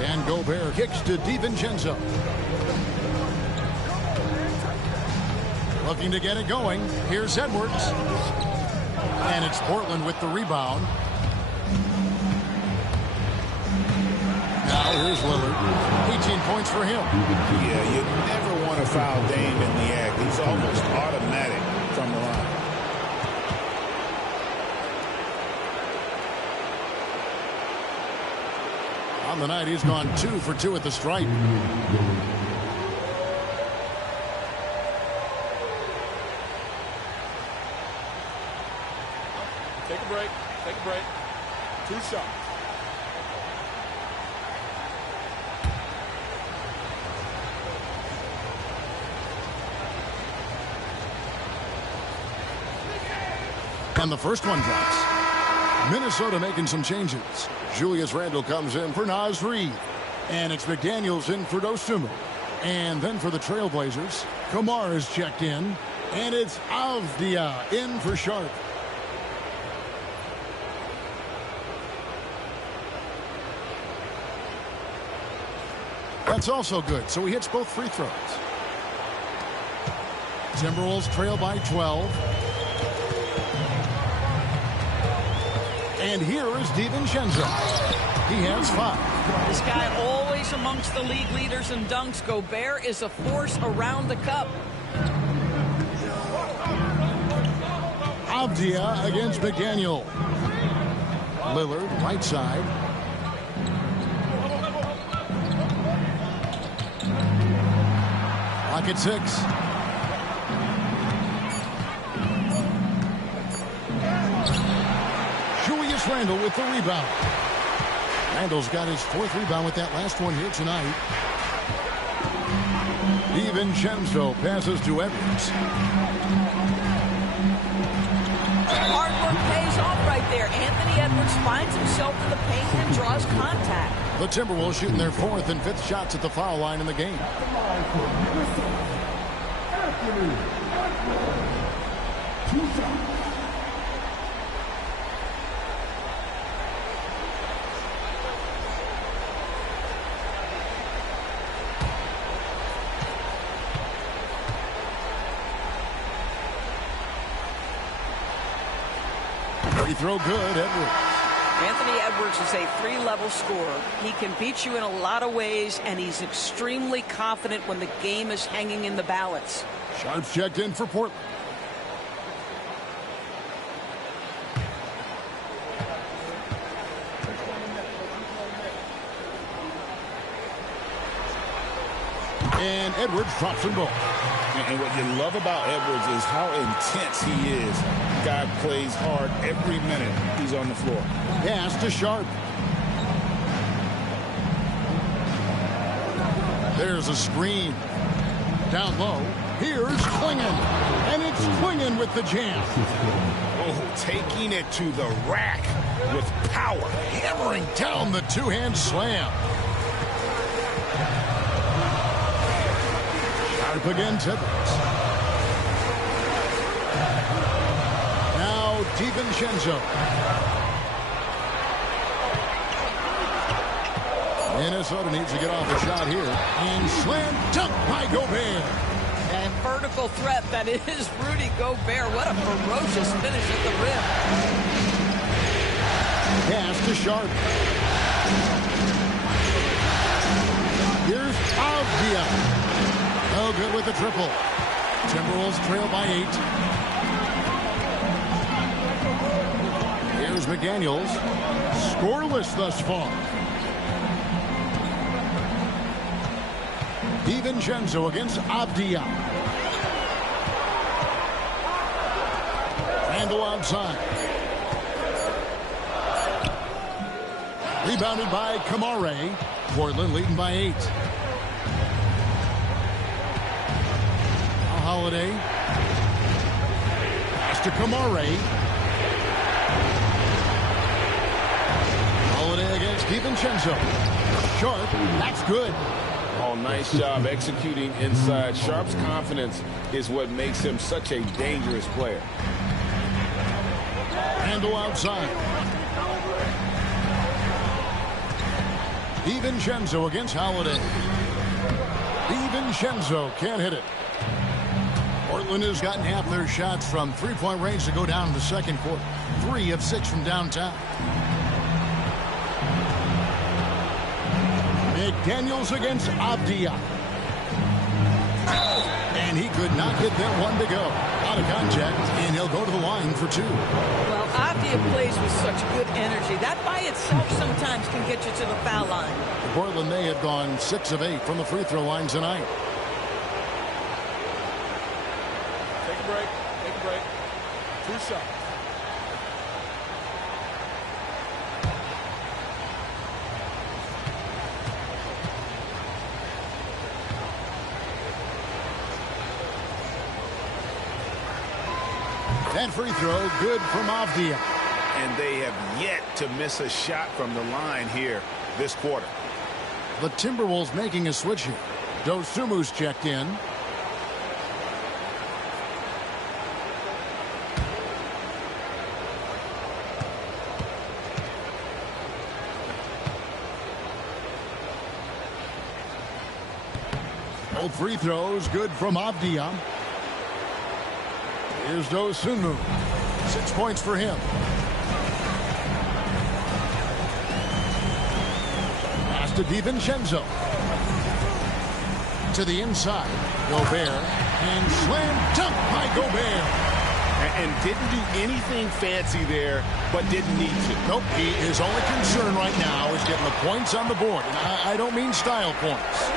And Gobert kicks to DiVincenzo. Looking to get it going. Here's Edwards. And it's Portland with the rebound. Now here's Lillard. 18 points for him. Yeah, you never want to foul Dame in the act. He's almost automatic from the line. On the night, he's gone 2 for 2 at the stripe. Take a break. Take a break. 2 shots. And the first one drops. Minnesota making some changes. Julius Randle comes in for Naz Reid. And it's McDaniels in for Dosunmu. And then for the Trailblazers, Kamar is checked in. And it's Avdia in for Sharp. That's also good, so he hits both free throws. Timberwolves trail by 12. And here is DiVincenzo. He has 5. This guy always amongst the league leaders in dunks. Gobert is a force around the cup. Avdia against McDaniel. Lillard, right side. Clock at 6. Julius Randle with the rebound. Randle's got his 4th rebound with that last one here tonight. DiVincenzo passes to Edwards. Hard work pays off right there. Anthony Edwards finds himself in the paint and draws contact. The Timberwolves shooting their 4th and 5th shots at the foul line in the game. Free throw good, Edwards. Anthony Edwards is a 3-level scorer. He can beat you in a lot of ways, and he's extremely confident when the game is hanging in the balance. Sharp's checked in for Portland. And Edwards drops them both. And what you love about Edwards is how intense he is. Guy plays hard every minute he's on the floor. Pass to Sharp. There's a screen. Down low. Here's Klingon. And it's Klingon with the jam. Oh, taking it to the rack with power. Hammering down the 2-hand slam. Sharp against Edwards. Now DiVincenzo. Minnesota needs to get off a shot here. And slam dunk by Gobert. And vertical threat that is Rudy Gobert. What a ferocious finish at the rim. Pass to Sharp. Avdia. No good with the triple. Timberwolves trail by 8. Here's McDaniels. Scoreless thus far. DiVincenzo against Avdia. Randall outside. Rebounded by Kamare. Portland leading by 8. Now Holiday. Pass to Kamare. Holiday against DiVincenzo. Sharp. That's good. Oh, nice job executing inside. Sharp's confidence is what makes him such a dangerous player. Randall outside. DiVincenzo against Holiday. DiVincenzo can't hit it. Portland has gotten half their shots from three-point range to go down in the second quarter. 3 of 6 from downtown. McDaniels against Avdia. And he could not get that one to go. Out of contact, and he'll go to the line for 2. Well, Avdia plays with such good energy. That by itself sometimes can get you to the foul line. Portland, they have gone 6 of 8 from the free throw line tonight. Take a break. Take a break. 2 shots. That free throw good from Avdia. And they have yet to miss a shot from the line here this quarter. The Timberwolves making a switch here. Dosumu's checked in. Both free throws good from Avdia. Here's Dosunmu. 6 points for him. Pass to DiVincenzo. To the inside. Gobert. And slam dunk by Gobert. And didn't do anything fancy there, but didn't need to. Nope. His only concern right now is getting the points on the board. And I don't mean style points.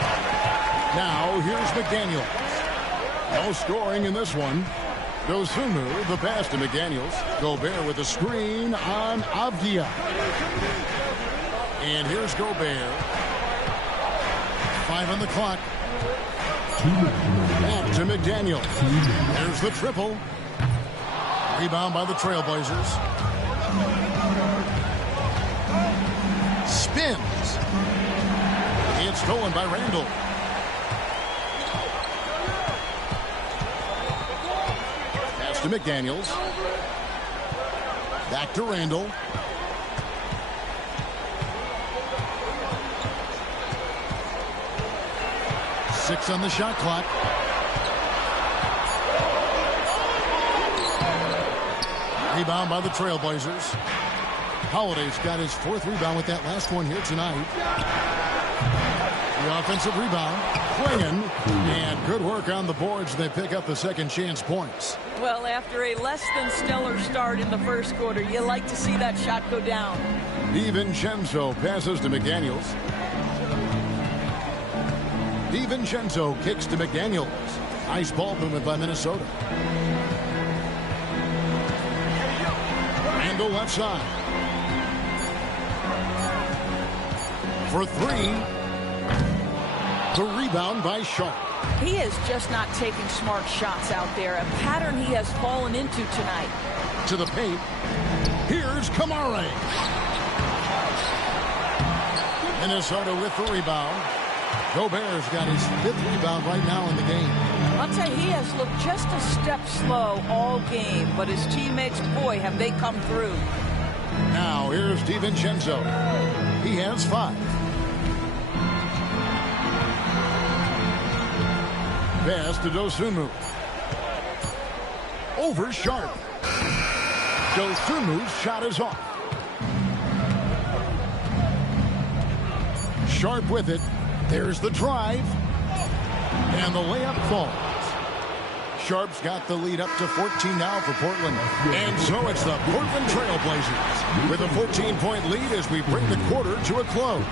Now, here's McDaniels. No scoring in this one. Dosunmu, the pass to McDaniels. Gobert with a screen on Avdia. And here's Gobert. 5 on the clock. Back to McDaniels. There's the triple. Rebound by the Trailblazers. Spins. It's stolen by Randall. To McDaniels. Back to Randall. Six on the shot clock. Rebound by the Trailblazers. Holiday's got his 4th rebound with that last one here tonight. The offensive rebound. Swinging, and good work on the boards. They pick up the second chance points. Well, after a less than stellar start in the first quarter, you like to see that shot go down. DiVincenzo passes to McDaniels. DiVincenzo kicks to McDaniels. Nice ball movement by Minnesota. Randall left side. For 3. The rebound by Sharp. He is just not taking smart shots out there. A pattern he has fallen into tonight. To the paint. Here's Kamare. Minnesota with the rebound. Gobert's got his 5th rebound right now in the game. I'll tell you, he has looked just a step slow all game, but his teammates, boy, have they come through. Now here's DiVincenzo. He has 5. Pass to Dosunmu. Over Sharp. Dosumu's shot is off. Sharp with it. There's the drive. And the layup falls. Sharp's got the lead up to 14 now for Portland. And so it's the Portland Trail Blazers with a 14-point lead as we bring the quarter to a close.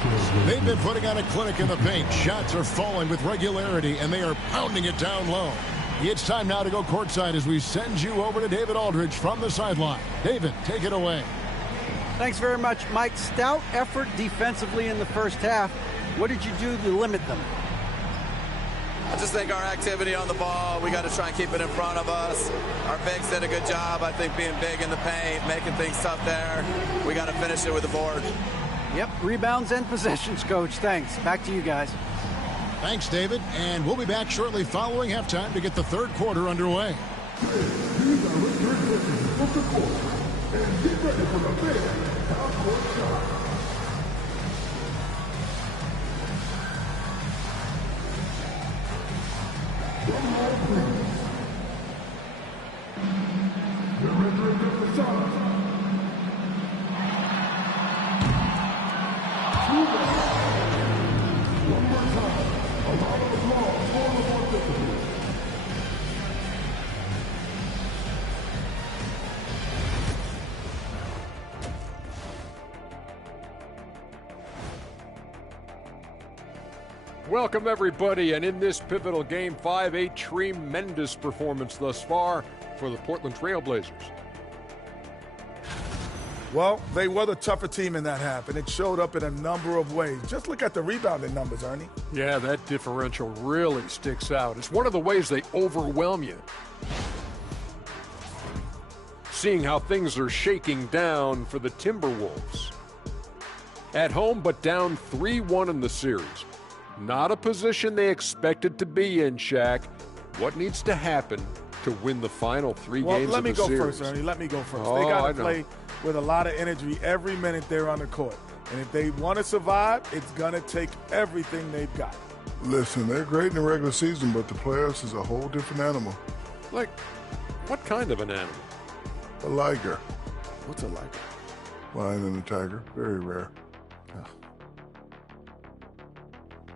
They've been putting on a clinic in the paint. Shots are falling with regularity, and they are pounding it down low. It's time now to go courtside as we send you over to David Aldridge from the sideline. David, take it away. Thanks very much, Mike. Stout effort defensively in the first half. What did you do to limit them? I just think our activity on the ball, we got to try and keep it in front of us. Our bigs did a good job, I think, being big in the paint, making things tough there. We got to finish it with the board. Yep, rebounds and possessions, Coach. Thanks. Back to you guys. Thanks, David. And we'll be back shortly following halftime to get the third quarter underway. These are return pitches from the court. And get ready for the big half-court shot. Welcome, everybody, and in this pivotal Game 5, a tremendous performance thus far for the Portland Trail Blazers. Well, they were the tougher team in that half, and it showed up in a number of ways. Just look at the rebounding numbers, Ernie. Yeah, that differential really sticks out. It's one of the ways they overwhelm you. Seeing how things are shaking down for the Timberwolves. At home, but down 3-1 in the series. Not a position they expected to be in, Shaq. What needs to happen to win the final three games of the series? Let me go first, Ernie. Let me go first. They got to play with a lot of energy every minute they're on the court. And if they want to survive, it's going to take everything they've got. Listen, they're great in the regular season, but the playoffs is a whole different animal. Like, what kind of an animal? A liger. What's a liger? Lion and a tiger. Very rare.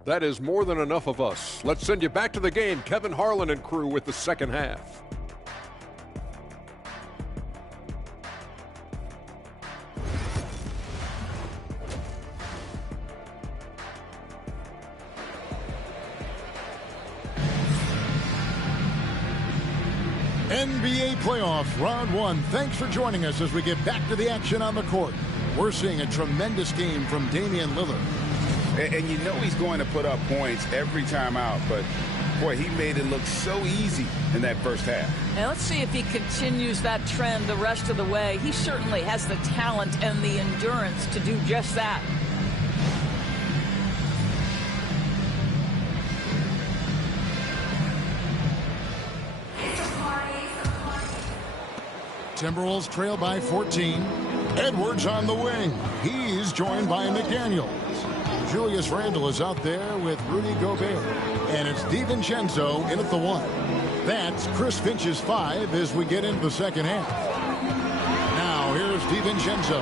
That is more than enough of us. Let's send you back to the game. Kevin Harlan and crew with the second half. NBA playoffs, round one. Thanks for joining us as we get back to the action on the court. We're seeing a tremendous game from Damian Lillard. And you know he's going to put up points every time out, but boy, he made it look so easy in that first half. Now let's see if he continues that trend the rest of the way. He certainly has the talent and the endurance to do just that. Timberwolves trail by 14. Edwards on the wing. He's joined by McDaniels. Julius Randle is out there with Rudy Gobert. And it's DiVincenzo in at the 1. That's Chris Finch's 5 as we get into the second half. Now here's DiVincenzo.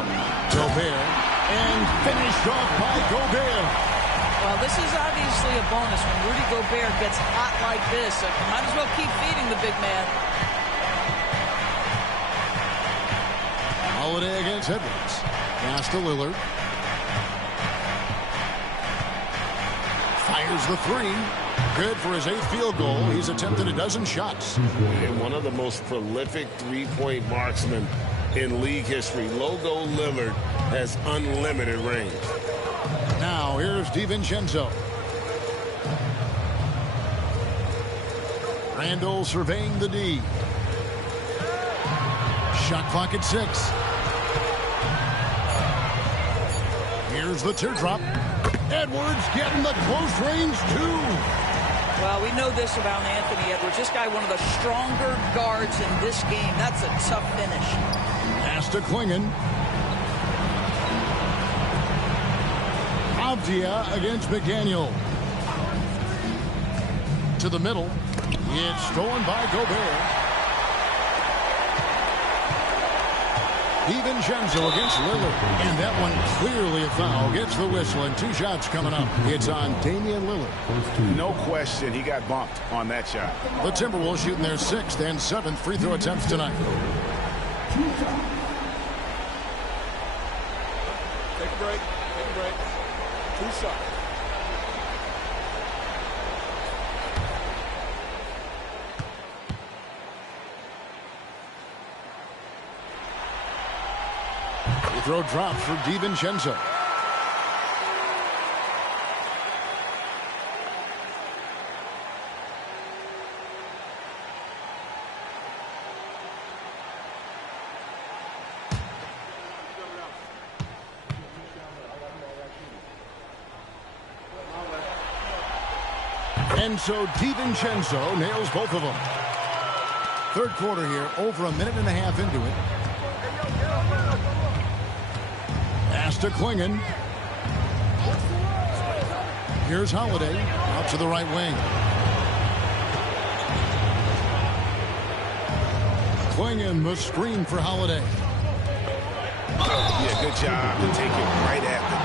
Gobert. And finished off by Gobert. Well, this is obviously a bonus when Rudy Gobert gets hot like this. So you might as well keep feeding the big man. Holiday against Edwards. Pass to Lillard. Fires the 3. Good for his 8th field goal. He's attempted a dozen shots. And one of the most prolific three-point marksmen in league history. Logo Lillard has unlimited range. Now here's DiVincenzo. Randle surveying the D. Shot clock at 6. Here's the teardrop. Edwards getting the close range 2. Well, we know this about Anthony Edwards. This guy, one of the stronger guards in this game. That's a tough finish. Pass to Klingon. Avdia against McDaniel. To the middle. It's stolen by Gobert. DiVincenzo against Lillard. And that one clearly a foul. Gets the whistle and 2 shots coming up. It's on Damian Lillard. No question he got bumped on that shot. The Timberwolves shooting their 6th and 7th free throw attempts tonight. Take a break. Take a break. 2 shots. Free throw drops for DiVincenzo. And so DiVincenzo nails both of them. Third quarter here, over a minute and a half into it. Pass to Klingon. Here's Holiday out to the right wing. Klingon the screen for Holiday. Yeah, good job to take it right at them.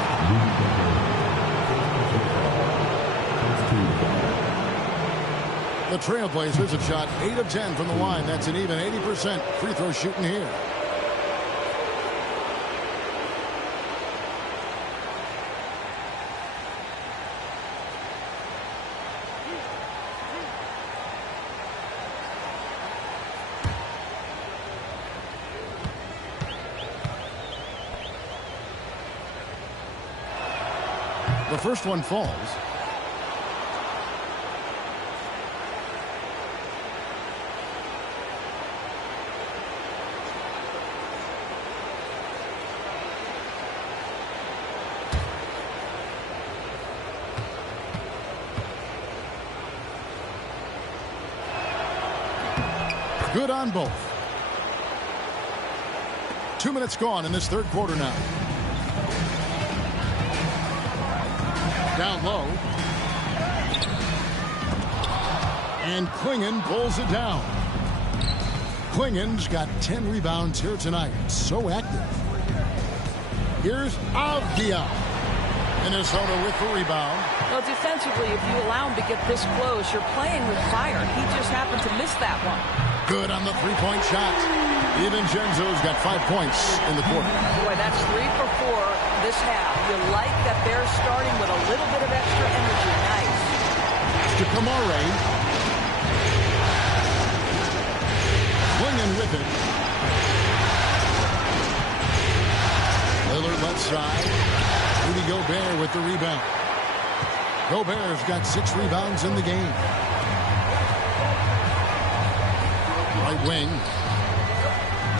The Trailblazers have shot 8 of 10 from the line. That's an even 80% free throw shooting here. The first one falls. Good on both. 2 minutes gone in this third quarter now. Down low. And Klingon pulls it down. Klingon's got 10 rebounds here tonight. So active. Here's Avdia. Minnesota with the rebound. Well, defensively, if you allow him to get this close, you're playing with fire. He just happened to miss that one. Good on the three-point shot. DiVincenzo's got 5 points in the quarter. Boy, that's 3 for 4 this half. You like that they're starting with a little bit of extra energy. Nice. To Kamare. Klingon with it. Lillard left side. Rudy Gobert with the rebound. Gobert's got 6 rebounds in the game. Right wing.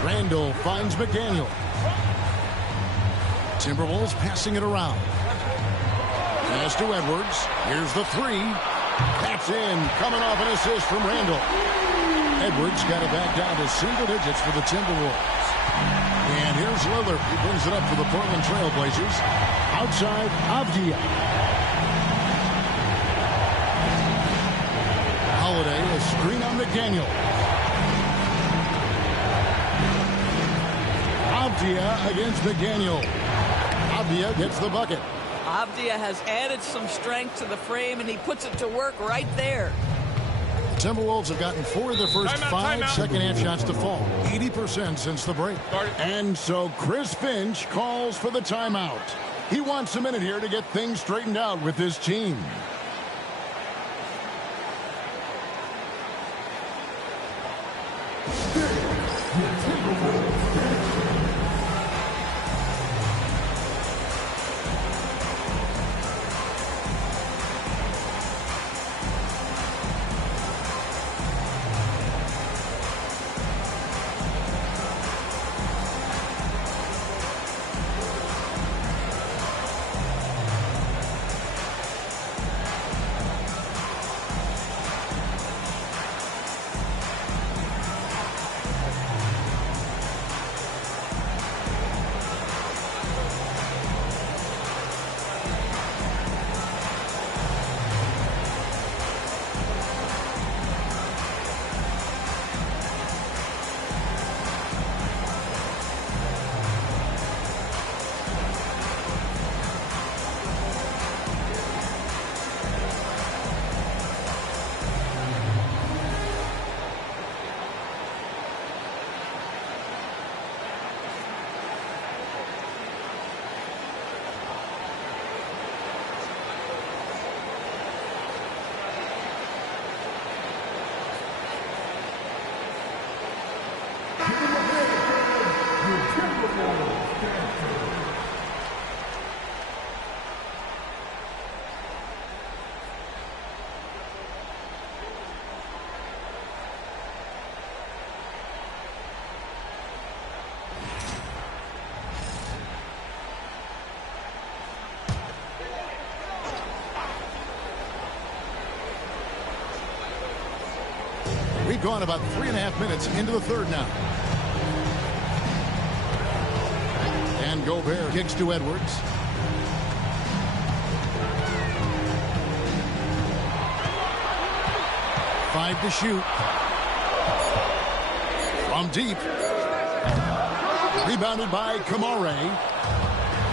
Randall finds McDaniel. Timberwolves passing it around. Pass to Edwards. Here's the 3. That's in. Coming off an assist from Randall. Edwards got it back down to single digits for the Timberwolves. And here's Lillard. He brings it up for the Portland Trailblazers. Outside, Avdia. Holiday, a screen on McDaniel. Avdia against McDaniel. Avdia gets the bucket. Avdia has added some strength to the frame, and he puts it to work right there. The Timberwolves have gotten 4 of their first 5 second-half shots to fall. 80% since the break. And so Chris Finch calls for the timeout. He wants a minute here to get things straightened out with his team. We've gone about 3.5 minutes into the third now. And Gobert kicks to Edwards. Five to shoot. From deep. Rebounded by Cocofri.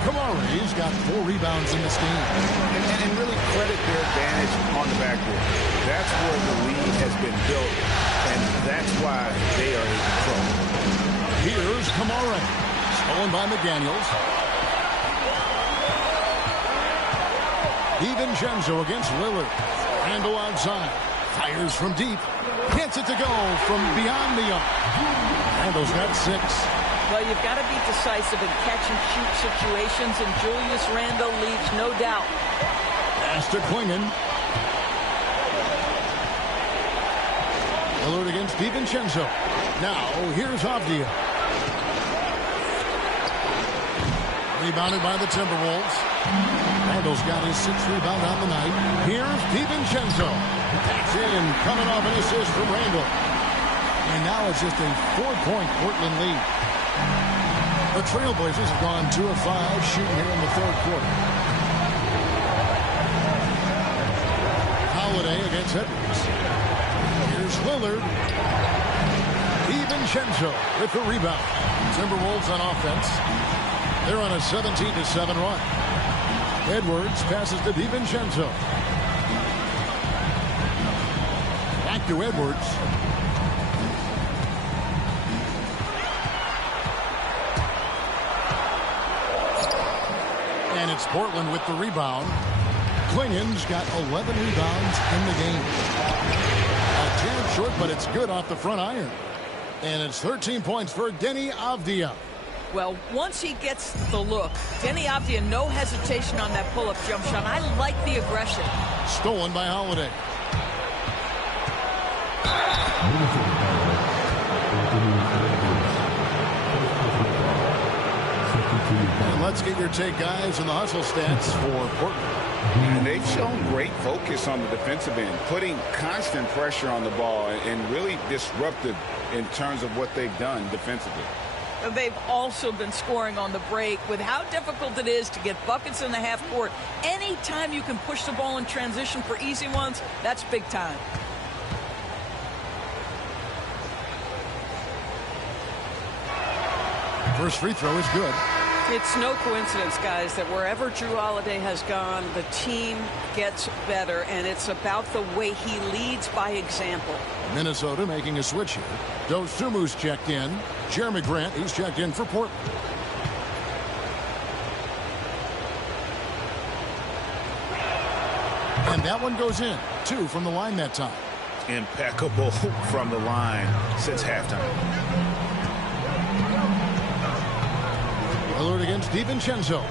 Cocofri's got 4 rebounds in this game. And really credit their advantage on the backboard. That's where the lead has been built, and that's why they are in control. Here's Cocofri. Stolen by McDaniels. DiVincenzo against Lillard. Randle outside. Fires from deep. Gets it to go from beyond the arc. Randle's got 6. Well, you've got to be decisive in catch-and-shoot situations, and Julius Randle leaves no doubt. Pass to Klingon. Lillard against DiVincenzo. Now, here's Avdia. Rebounded by the Timberwolves. Randle's got his 6th rebound on the night. Here's DiVincenzo. That's in, coming off an assist from Randle. And now it's just a 4-point Portland lead. The Trailblazers have gone 2 of 5 shooting here in the third quarter. Holiday against Edwards. Here's Lillard. DiVincenzo with the rebound. Timberwolves on offense. They're on a 17-7 run. Edwards passes to DiVincenzo. Back to Edwards. And it's Portland with the rebound. Klingon's got 11 rebounds in the game. A tad short, but it's good off the front iron. And it's 13 points for Deni Avdia. Well, once he gets the look, Deni Avdia, no hesitation on that pull-up jump shot. I like the aggression. Stolen by Holiday. And let's get your take, guys, on the hustle stats for Portland. And they've shown great focus on the defensive end, putting constant pressure on the ball and really disruptive in terms of what they've done defensively. They've also been scoring on the break. With how difficult it is to get buckets in the half court, anytime you can push the ball in transition for easy ones, that's big time. First free throw is good. It's no coincidence, guys, that wherever Jrue Holiday has gone, the team gets better, and it's about the way he leads by example. Minnesota making a switch here. Dosumu's checked in. Jeremy Grant, he's checked in for Portland. And that one goes in. 2 from the line that time. Impeccable from the line since halftime. Lillard against DiVincenzo.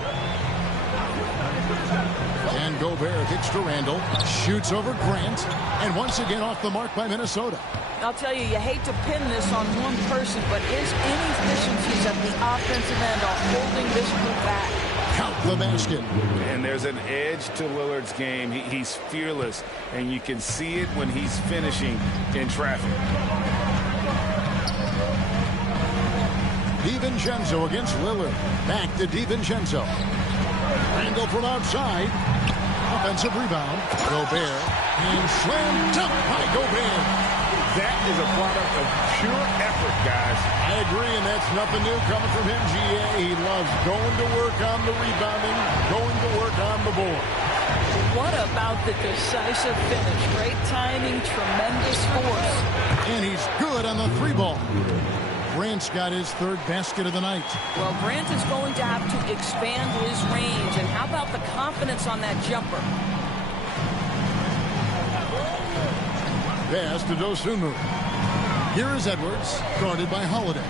And Gobert kicks to Randle. Shoots over Grant. And once again off the mark by Minnesota. I'll tell you, you hate to pin this on one person, but his inefficiencies at the offensive end are holding this group back. Count the basket. And there's an edge to Lillard's game. He's fearless, and you can see it when he's finishing in traffic. DiVincenzo against Lillard. Back to DiVincenzo. Randle from outside. Offensive rebound. Gobert. And slam dunk by Gobert. That is a product of pure effort, guys. I agree, and that's nothing new coming from him, GA. He loves going to work on the rebounding, going to work on the board. What about the decisive finish? Great timing, tremendous force. And he's good on the 3-ball. Grant's got his 3rd basket of the night. Well, Grant is going to have to expand his range. And how about the confidence on that jumper? Pass to Dosunmu. Here is Edwards, guarded by Holiday.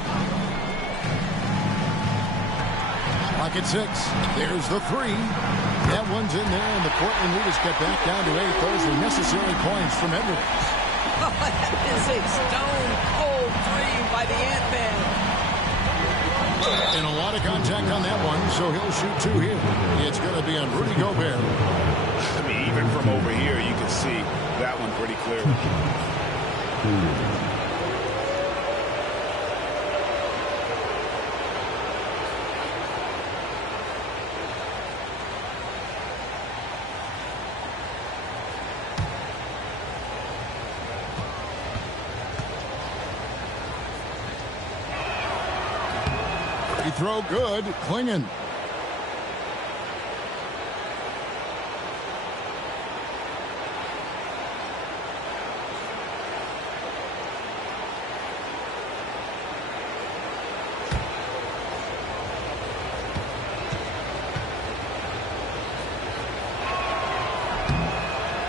Clock at 6. There's the 3. That one's in there, and the Portland lead is cut back down to 8. Those are necessary points from Edwards. Oh, that is a stone-cold 3 by the Ant-Man. And a lot of contact on that one, so he'll shoot 2 here. It's going to be on Rudy Gobert. I mean, even from over here, you can see that one pretty clearly. Throw good, Klingon.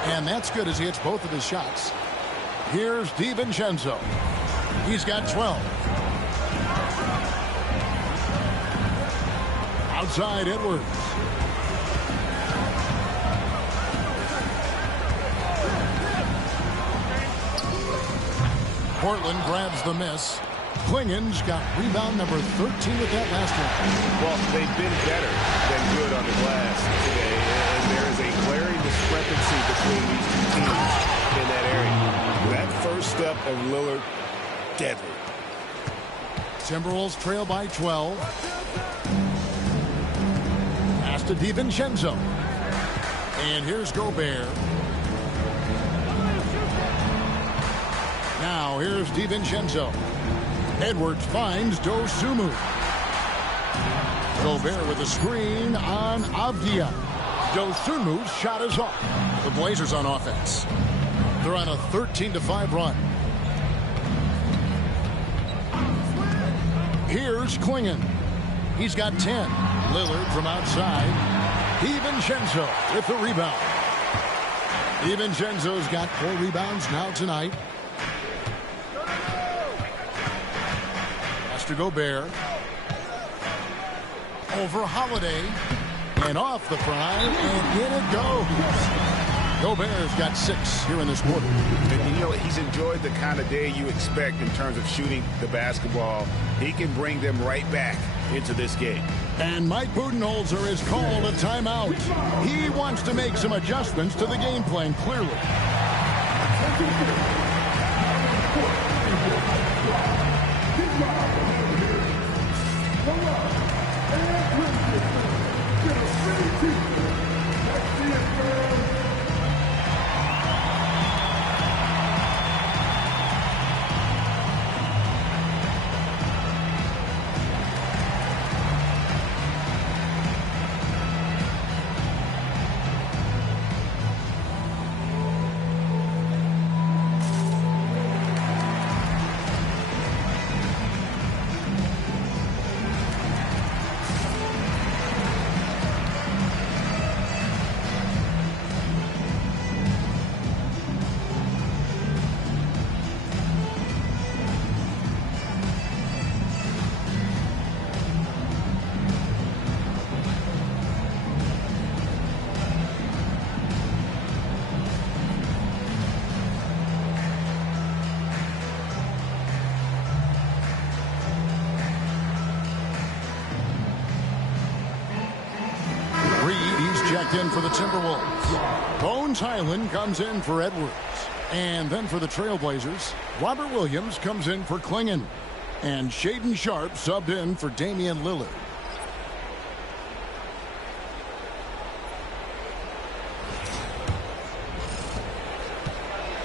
And that's good as he hits both of his shots. Here's DiVincenzo. He's got 12. Outside Edwards. Portland grabs the miss. Klingon's got rebound number 13 with that last one. Well, they've been better than good on the glass today, and there is a glaring discrepancy between these two teams in that area. That first step of Lillard, deadly. Timberwolves trail by 12. To DiVincenzo. And here's Gobert. Now here's DiVincenzo. Edwards finds Dosunmu. Gobert with a screen on Avdia. Dosunmu's shot is off. The Blazers on offense. They're on a 13-5 run. Here's Klingon. He's got 10. Lillard from outside. DiVincenzo with the rebound. DiVincenzo's got 4 rebounds now tonight. Pass to Gobert. Over Holiday. And off the prime. And in it goes. Gobert's got 6 here in this quarter. And you know, he's enjoyed the kind of day you expect in terms of shooting the basketball. He can bring them right back into this game. And Mike Budenholzer has called a timeout. He wants to make some adjustments to the game plan, clearly. In for the Timberwolves. Bones Highland comes in for Edwards. And then for the Trailblazers, Robert Williams comes in for Klingon. And Shaedon Sharpe subbed in for Damian Lillard.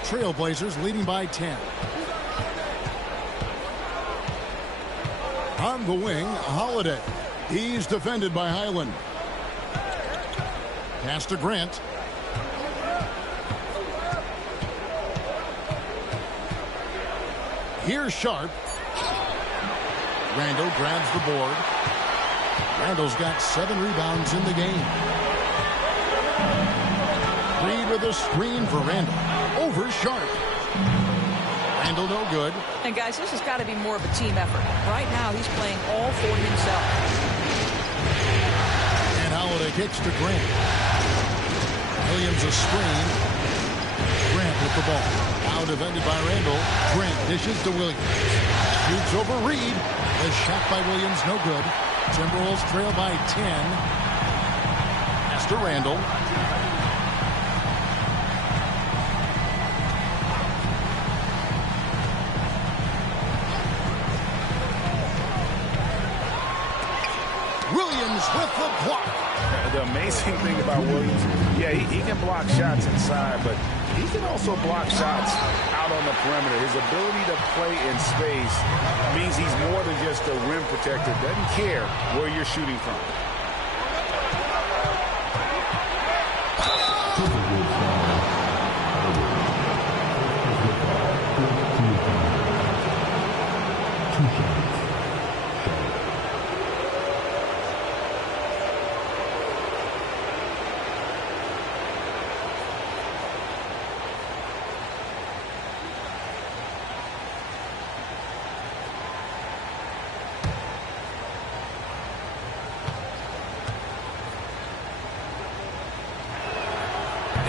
Trailblazers leading by 10. On the wing, Holiday. He's defended by Highland. Pass to Grant. Here's Sharpe. Randall grabs the board. Randall's got 7 rebounds in the game. Reed with a screen for Randall. Over Sharpe. Randall no good. And guys, this has got to be more of a team effort. Right now, he's playing all for himself. kicks to Grant. Williams a screen. Grant with the ball. Now defended by Randall. Grant dishes to Williams. Shoots over Reed. The shot by Williams, no good. Timberwolves trail by 10. Pass to Randall. Williams with the block. The amazing thing about Williams, yeah, he can block shots inside, but he can also block shots out on the perimeter. His ability to play in space means he's more than just a rim protector. Doesn't care where you're shooting from.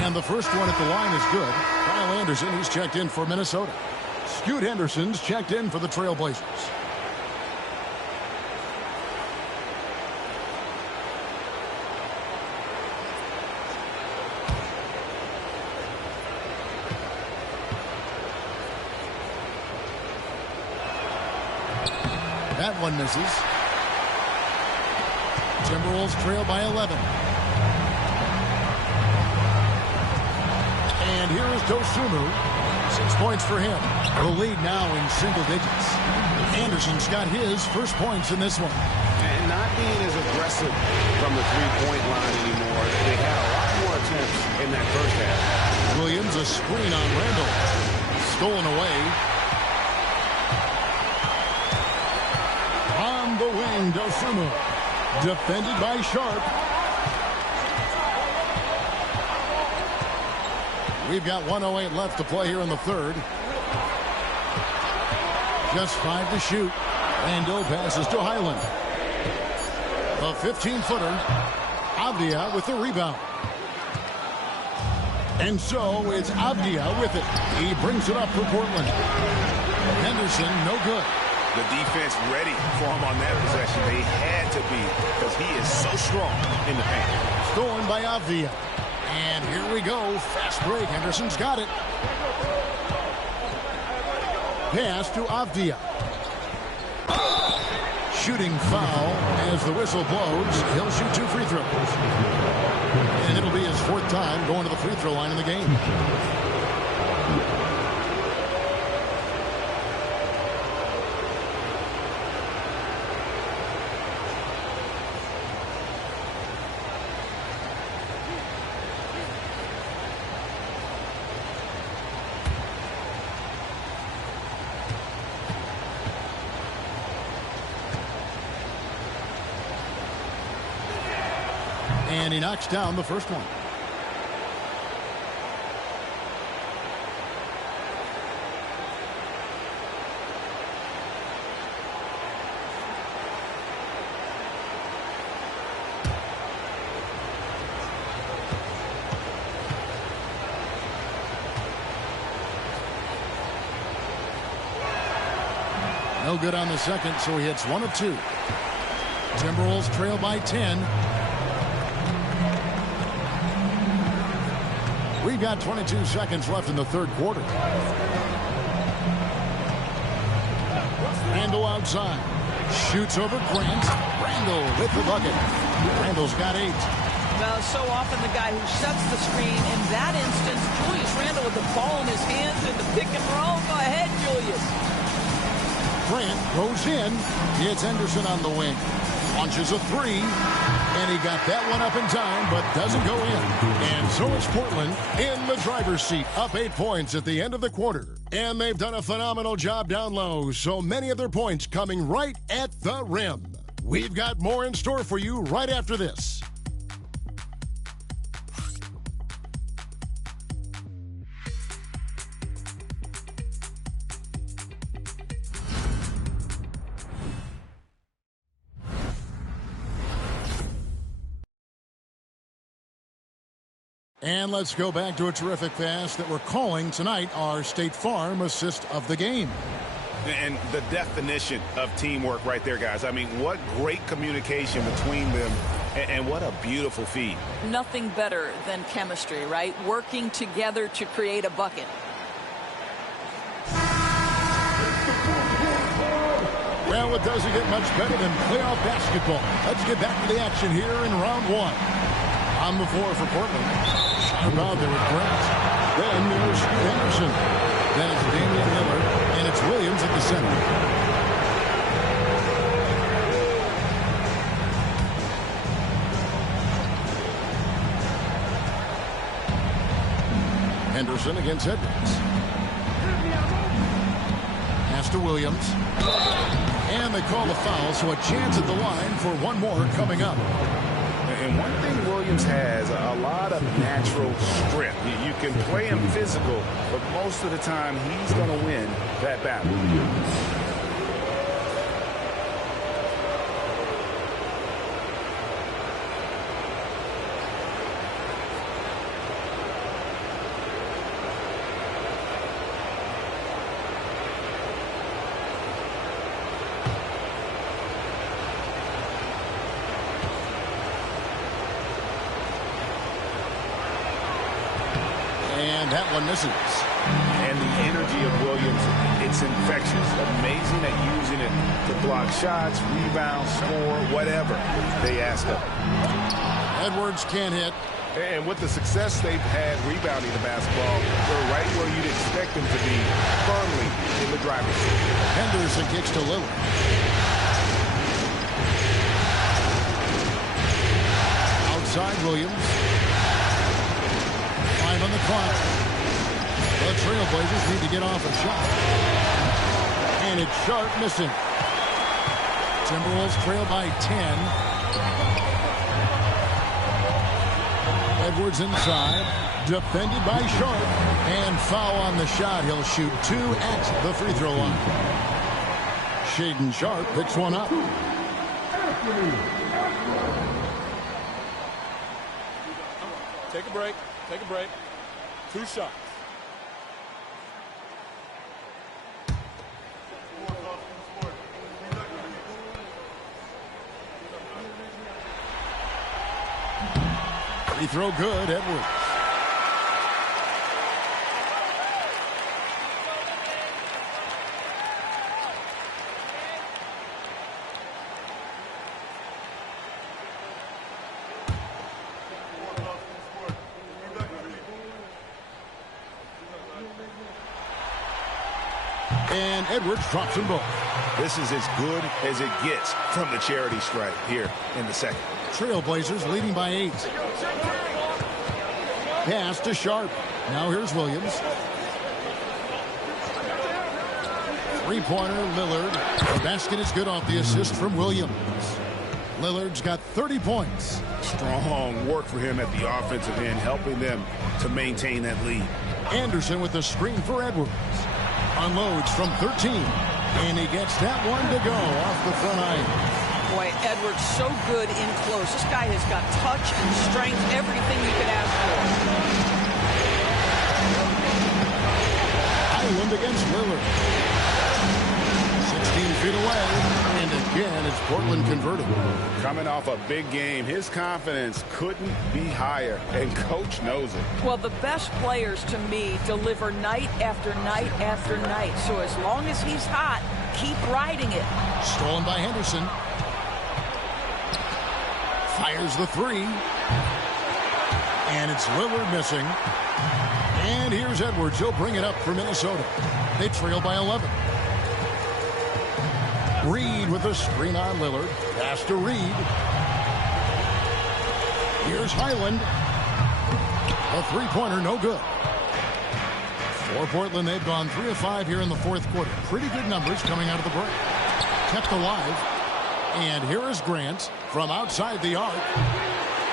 And the first one at the line is good. Kyle Anderson, he's checked in for Minnesota. Scoot Henderson's checked in for the Trailblazers. That one misses. Timberwolves trail by 11. And here is Dosunmu. 6 points for him. The lead now in single digits. Anderson's got his first points in this one. And not being as aggressive from the three-point line anymore. They had a lot more attempts in that first half. Williams a screen on Randall. Stolen away. On the wing, Dosunmu. Defended by Sharp. We've got 1:08 left to play here in the third. Just 5 to shoot. Randall passes to Highland. A 15-footer. Avdia with the rebound. And so it's Avdia with it. He brings it up for Portland. Henderson, no good. The defense ready for him on that possession. They had to be because he is so strong in the paint. Stolen by Avdia. And here we go. Fast break. Henderson's got it. Pass to Avdia. Shooting foul as the whistle blows. He'll shoot 2 free throws. And it'll be his 4th time going to the free throw line in the game. And he knocks down the first one. No good on the second, so he hits 1 of 2. Timberwolves trail by 10. We've got 22 seconds left in the third quarter. Randall outside. Shoots over Grant. Randall with the bucket. Randall's got 8. Well, so often the guy who sets the screen, in that instance, Julius Randall with the ball in his hands in the pick and roll. Go ahead, Julius. Grant goes in. It's Henderson on the wing. Launches a 3. And he got that one up in time, but doesn't go in. And so it's Portland in the driver's seat, up 8 points at the end of the quarter. And they've done a phenomenal job down low, so many of their points coming right at the rim. We've got more in store for you right after this. And let's go back to a terrific pass that we're calling tonight our State Farm assist of the game. And the definition of teamwork right there, guys. I mean, what great communication between them, and what a beautiful feed. Nothing better than chemistry, right? Working together to create a bucket. Well, it doesn't get much better than playoff basketball. Let's get back to the action here in round one. On the floor for Portland. Sharp out there with Grant. Then there's Henderson. Then it's Damian Lillard. And it's Williams at the center. Henderson against Edwards. Pass to Williams. And they call the foul, so a chance at the line for one more coming up. And one thing Williams has, a lot of natural strength. You can play him physical, but most of the time he's going to win that battle. And that one misses. And the energy of Williams, it's infectious. Amazing at using it to block shots, rebound, score, whatever they ask of him. Edwards can't hit. And with the success they've had rebounding the basketball, they're right where you'd expect them to be, firmly in the driver's seat. Henderson kicks to Lillard. Outside Williams. 5 on the clock. The Trailblazers need to get off a shot. And it's Sharp missing. Timberwolves trail by 10. Edwards inside. Defended by Sharp. And foul on the shot. He'll shoot 2 at the free throw line. Shaedon Sharp picks one up. Take a break. Take a break. 2 shots. Free throw good, Edwards. And Edwards drops them both. This is as good as it gets from the charity stripe here in the second. Trailblazers leading by 8. Pass to Sharp. Now here's Williams. Three-pointer, Lillard. The basket is good off the assist from Williams. Lillard's got 30 points. Strong work for him at the offensive end, helping them to maintain that lead. Anderson with the screen for Edwards. Unloads from 13. And he gets that one to go off the front iron. Boy, Edwards so good in close. This guy has got touch and strength, everything you could ask for. Island against Lillard. 16 feet away. And again, it's Portland converted. Coming off a big game, his confidence couldn't be higher, and coach knows it. Well, the best players to me deliver night after night after night. So as long as he's hot, keep riding it. Stolen by Henderson. Fires the 3. And it's Lillard missing. And here's Edwards. He'll bring it up for Minnesota. They trail by 11. Reed with a screen on Lillard. Pass to Reed. Here's Highland. A three-pointer, no good. For Portland, they've gone 3 of 5 here in the fourth quarter. Pretty good numbers coming out of the break. Kept alive. And here is Grant from outside the arc.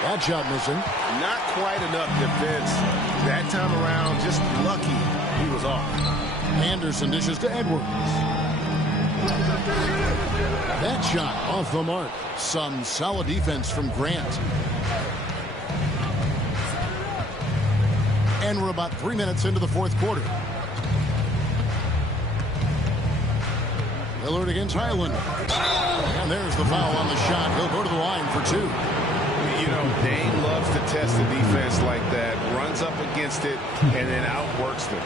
That shot missing. Not quite enough defense that time around. Just lucky he was off. Anderson dishes to Edwards. That shot off the mark. Some solid defense from Grant. And we're about 3 minutes into the fourth quarter. Lillard against Highland. And there's the foul on the shot. He'll go to the line for 2. You know, Dane loves to test the defense like that. Runs up against it and then outworks them.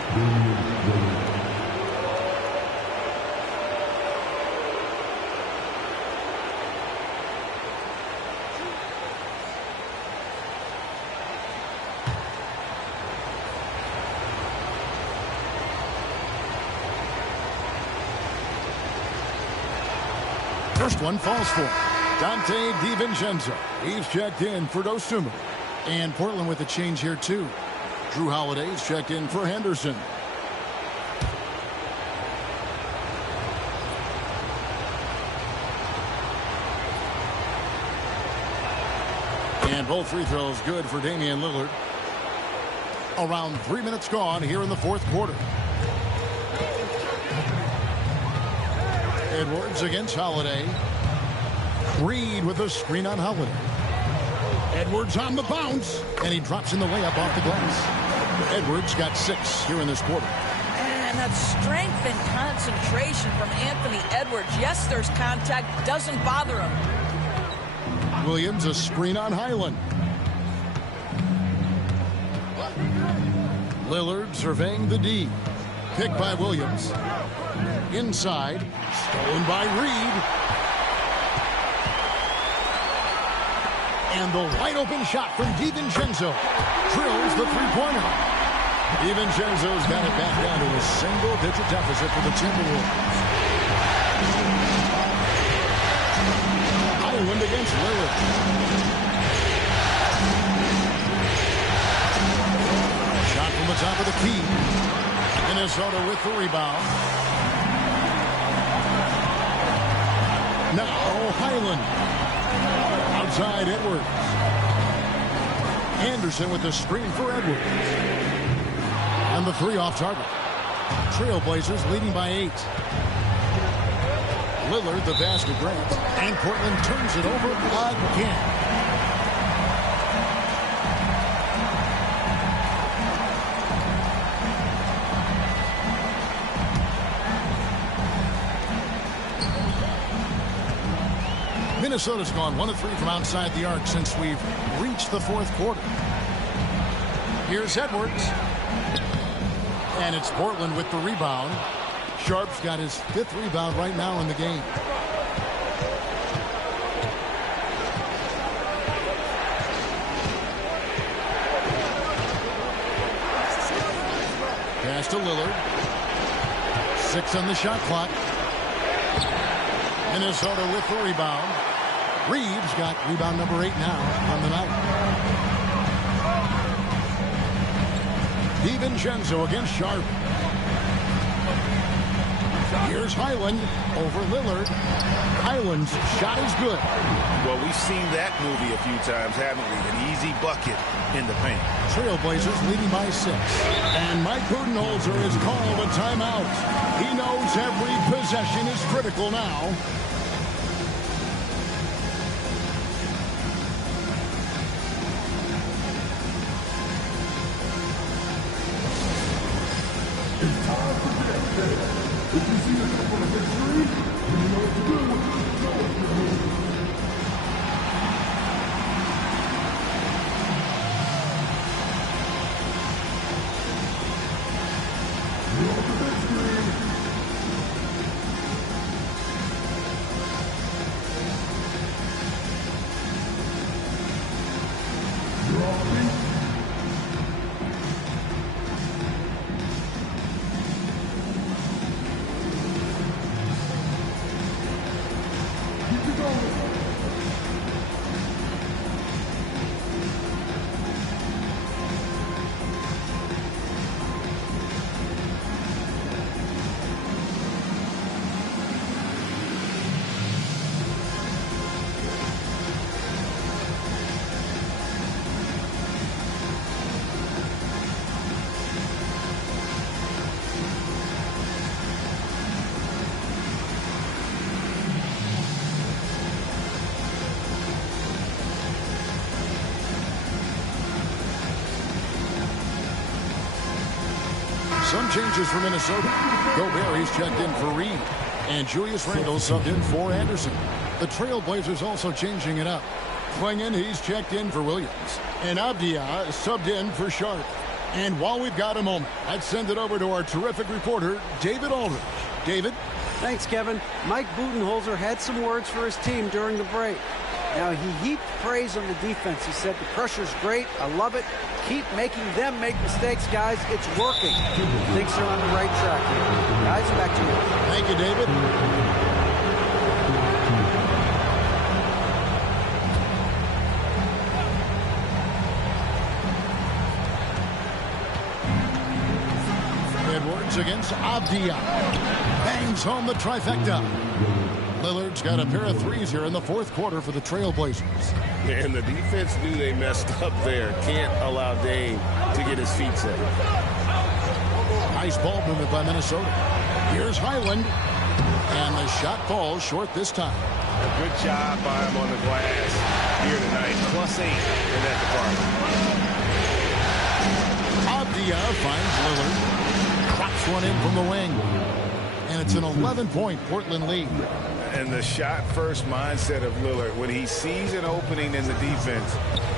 First one falls for Dante DiVincenzo. He's checked in for Dosunmu. And Portland with a change here, too. Drew Holiday's checked in for Henderson. And both free throws good for Damian Lillard. Around 3 minutes gone here in the fourth quarter. Edwards against Holiday. Reed with a screen on Holiday. Edwards on the bounce, and he drops in the layup off the glass. Edwards got 6 here in this quarter. And that strength and concentration from Anthony Edwards. Yes, there's contact. Doesn't bother him. Williams a screen on Highland. Lillard surveying the D. Picked by Williams. Inside. Stolen by Reed. And the wide open shot from DiVincenzo. Drills the three-pointer. DiVincenzo's got it back down to a single-digit deficit for the Timberwolves. Highland against Lillard. Shot from the top of the key. Minnesota with the rebound. Now Highland. Outside Edwards. Anderson with the screen for Edwards. And the 3 off target. Trailblazers leading by 8. Lillard the basket grant. And Portland turns it over again. Minnesota's gone 1 of 3 from outside the arc since we've reached the fourth quarter. Here's Edwards. And it's Portland with the rebound. Sharp's got his 5th rebound right now in the game. Pass to Lillard. 6 on the shot clock. Minnesota with the rebound. Reeves got rebound number 8 now on the night. DiVincenzo against Sharp. Here's Highland over Lillard. Highland's shot is good. Well, we've seen that movie a few times, haven't we? An easy bucket in the paint. Trailblazers leading by 6. And Mike Budenholzer has called a timeout. He knows every possession is critical now. If you see a couple of history, you know what to do. You're off the big screen. You're off the beat. Keep it going. Some changes for Minnesota. Gobert is checked in for Reed. And Julius Randle subbed in for Anderson. The Trailblazers also changing it up. Klingon, he's checked in for Williams. And Avdia subbed in for Sharp. And while we've got a moment, let's send it over to our terrific reporter, David Aldridge. David? Thanks, Kevin. Mike Budenholzer had some words for his team during the break. Now, he heaped praise on the defense. He said, the pressure's great. I love it. Keep making them make mistakes, guys. It's working. Thinks they're on the right track here. Guys, back to you. Thank you, David. Edwards against Avdia. Bangs home the trifecta. Lillard's got a pair of threes here in the fourth quarter for the Trailblazers. Man, the defense knew they messed up there. Can't allow Dame to get his feet set. Nice ball movement by Minnesota. Here's Highland. And the shot falls short this time. A good job by him on the glass here tonight. +8 in that department. Avdia finds Lillard. Drops one in from the wing. And it's an 11-point Portland lead. And the shot-first mindset of Lillard, when he sees an opening in the defense,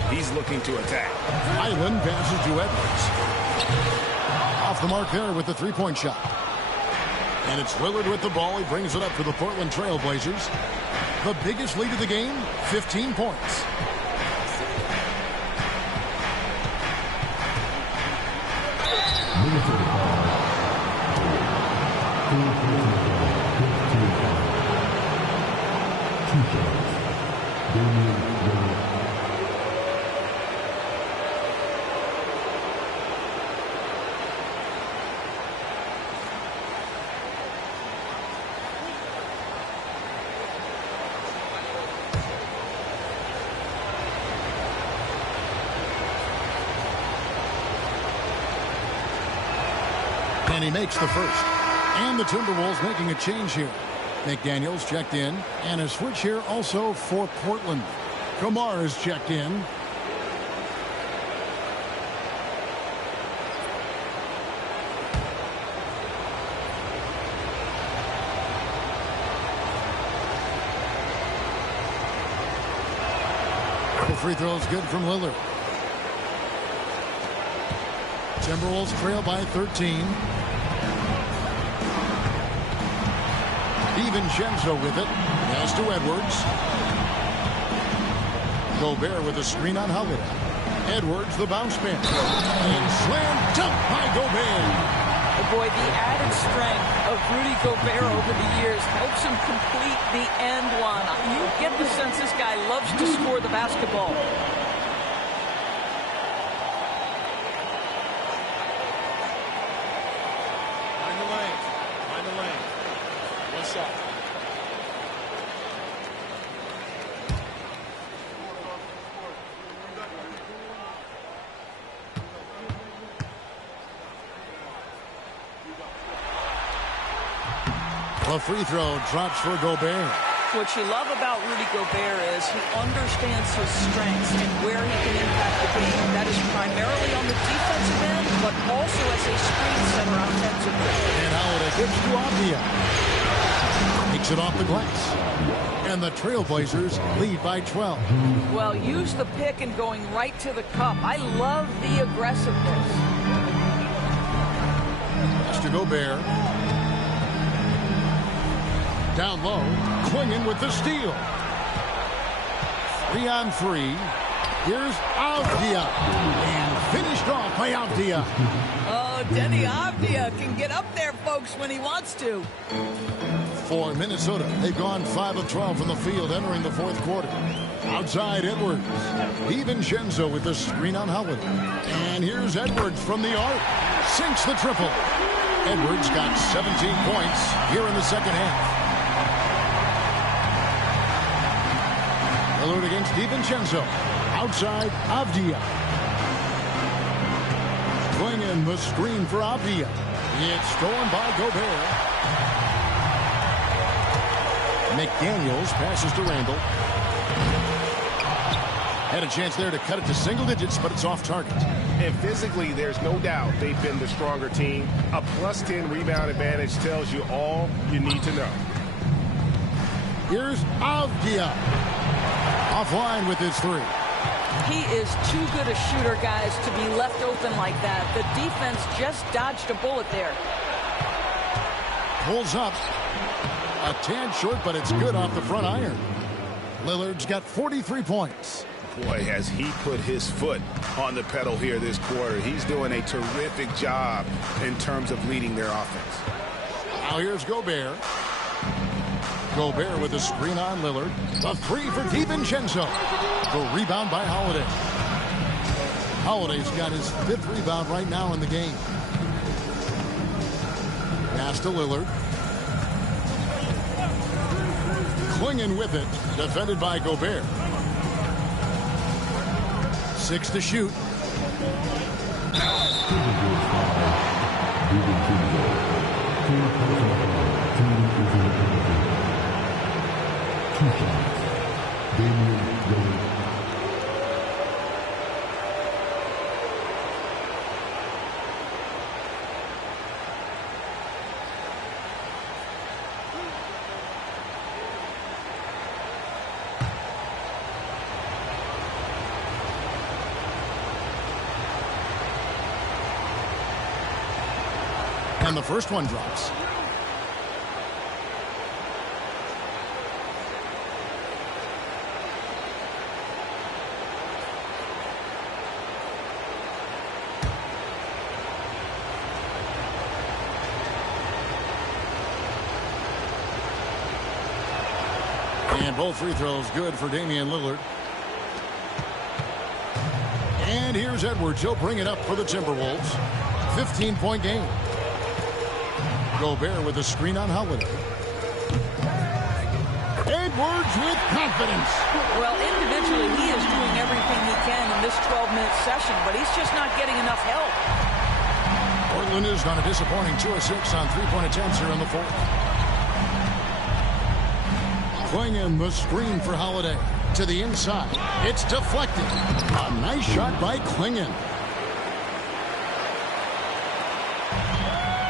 he's looking to attack. Highland passes to Edwards. Off the mark there with the three-point shot. And it's Lillard with the ball. He brings it up for the Portland Trailblazers. The biggest lead of the game, 15 points. And he makes the first. And the Timberwolves making a change here. McDaniels checked in. And a switch here also for Portland. Kamar is checked in. The free throw is good from Lillard. Timberwolves trail by 13. DiVincenzo with it. Pass to Edwards. Gobert with a screen on Holiday. Edwards, the bounce pass. And slam dunk by Gobert. Oh boy, the added strength of Rudy Gobert over the years helps him complete the end one. You get the sense this guy loves to score the basketball. A free throw drops for Gobert. What you love about Rudy Gobert is he understands his strengths and where he can impact the game. That is primarily on the defensive end, but also as a screen setter offensively. And Holiday gives to Avdia. Takes it off the glass. And the Trailblazers lead by 12. Well, use the pick and going right to the cup. I love the aggressiveness. Pass to Gobert. Down low, Klingon with the steal. 3-on-3. Here's Avdia. And finished off by Avdia. Oh, Denny Avdia can get up there, folks, when he wants to. For Minnesota, they've gone 5 of 12 from the field entering the fourth quarter. Outside Edwards. DiVincenzo with the screen on Howard. And here's Edwards from the arc. Sinks the triple. Edwards got 17 points here in the second half. Lillard against DiVincenzo. Outside, Avdia. Klingon the screen for Avdia. It's stolen by Gobert. McDaniels passes to Randle. Had a chance there to cut it to single digits, but it's off target. And physically, there's no doubt they've been the stronger team. A plus 10 rebound advantage tells you all you need to know. Here's Avdia. Offline with his three. He is too good a shooter, guys, to be left open like that. The defense just dodged a bullet there. Pulls up. A tad short, but it's good off the front iron. Lillard's got 43 points. Boy, has he put his foot on the pedal here this quarter. He's doing a terrific job in terms of leading their offense. Now here's Gobert. Gobert with a screen on Lillard. The three for DiVincenzo. The rebound by Holiday. Holiday's got his 5th rebound right now in the game. Pass to Lillard. Clinging with it. Defended by Gobert. 6 to shoot. And the first one drops. And both free throws good for Damian Lillard. And here's Edwards. He'll bring it up for the Timberwolves. 15-point game. Gobert with a screen on Holiday. Edwards with confidence. Well, individually, he is doing everything he can in this 12-minute session, but he's just not getting enough help. Portland is on a disappointing 2 of 6 on three-point attempts here in the 4th. Clinging the screen for Holiday. To the inside. It's deflected. A nice shot by Clinging.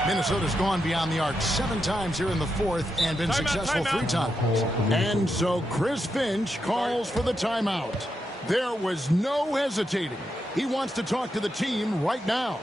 Minnesota's gone beyond the arc 7 times here in the 4th and been successful 3 times. And so Chris Finch calls for the timeout. There was no hesitating. He wants to talk to the team right now.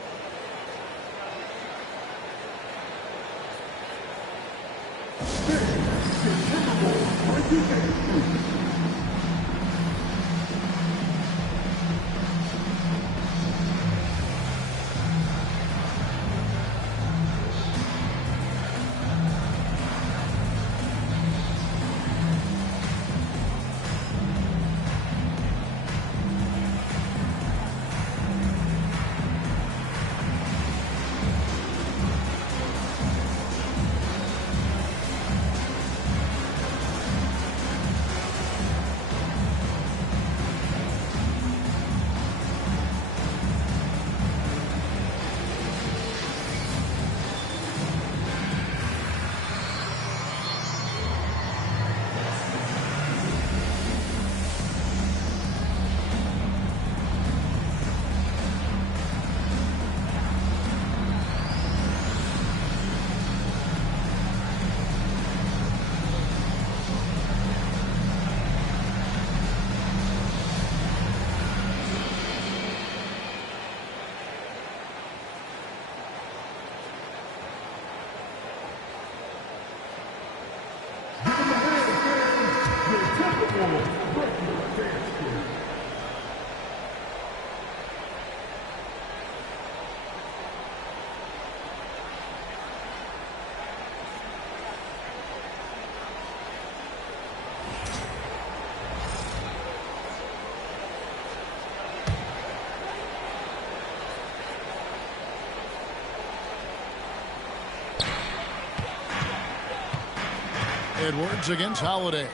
Edwards against Holiday.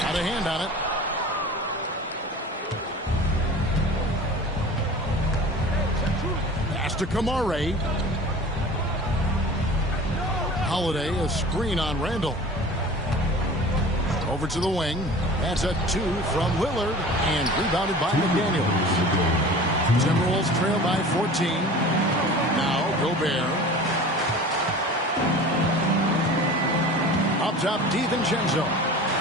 Got a hand on it. Pass to Kamare. Holiday, a screen on Randall. Over to the wing. That's a 2 from Lillard and rebounded by McDaniels. Timberwolves trail by 14. Now Gobert. Up top, DiVincenzo.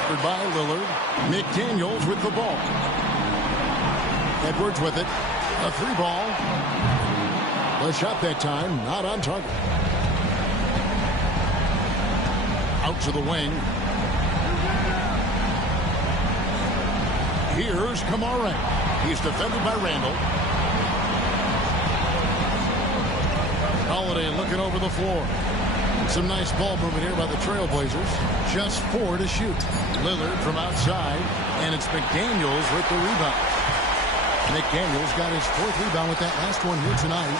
Covered by Lillard. McDaniels with the ball. Edwards with it. A 3-ball. The shot that time, not on target. Out to the wing. Here's Kamara. He's defended by Randall. Holiday looking over the floor. Some nice ball movement here by the Trailblazers. Just 4 to shoot. Lillard from outside, and it's McDaniels with the rebound. McDaniels got his 4th rebound with that last one here tonight.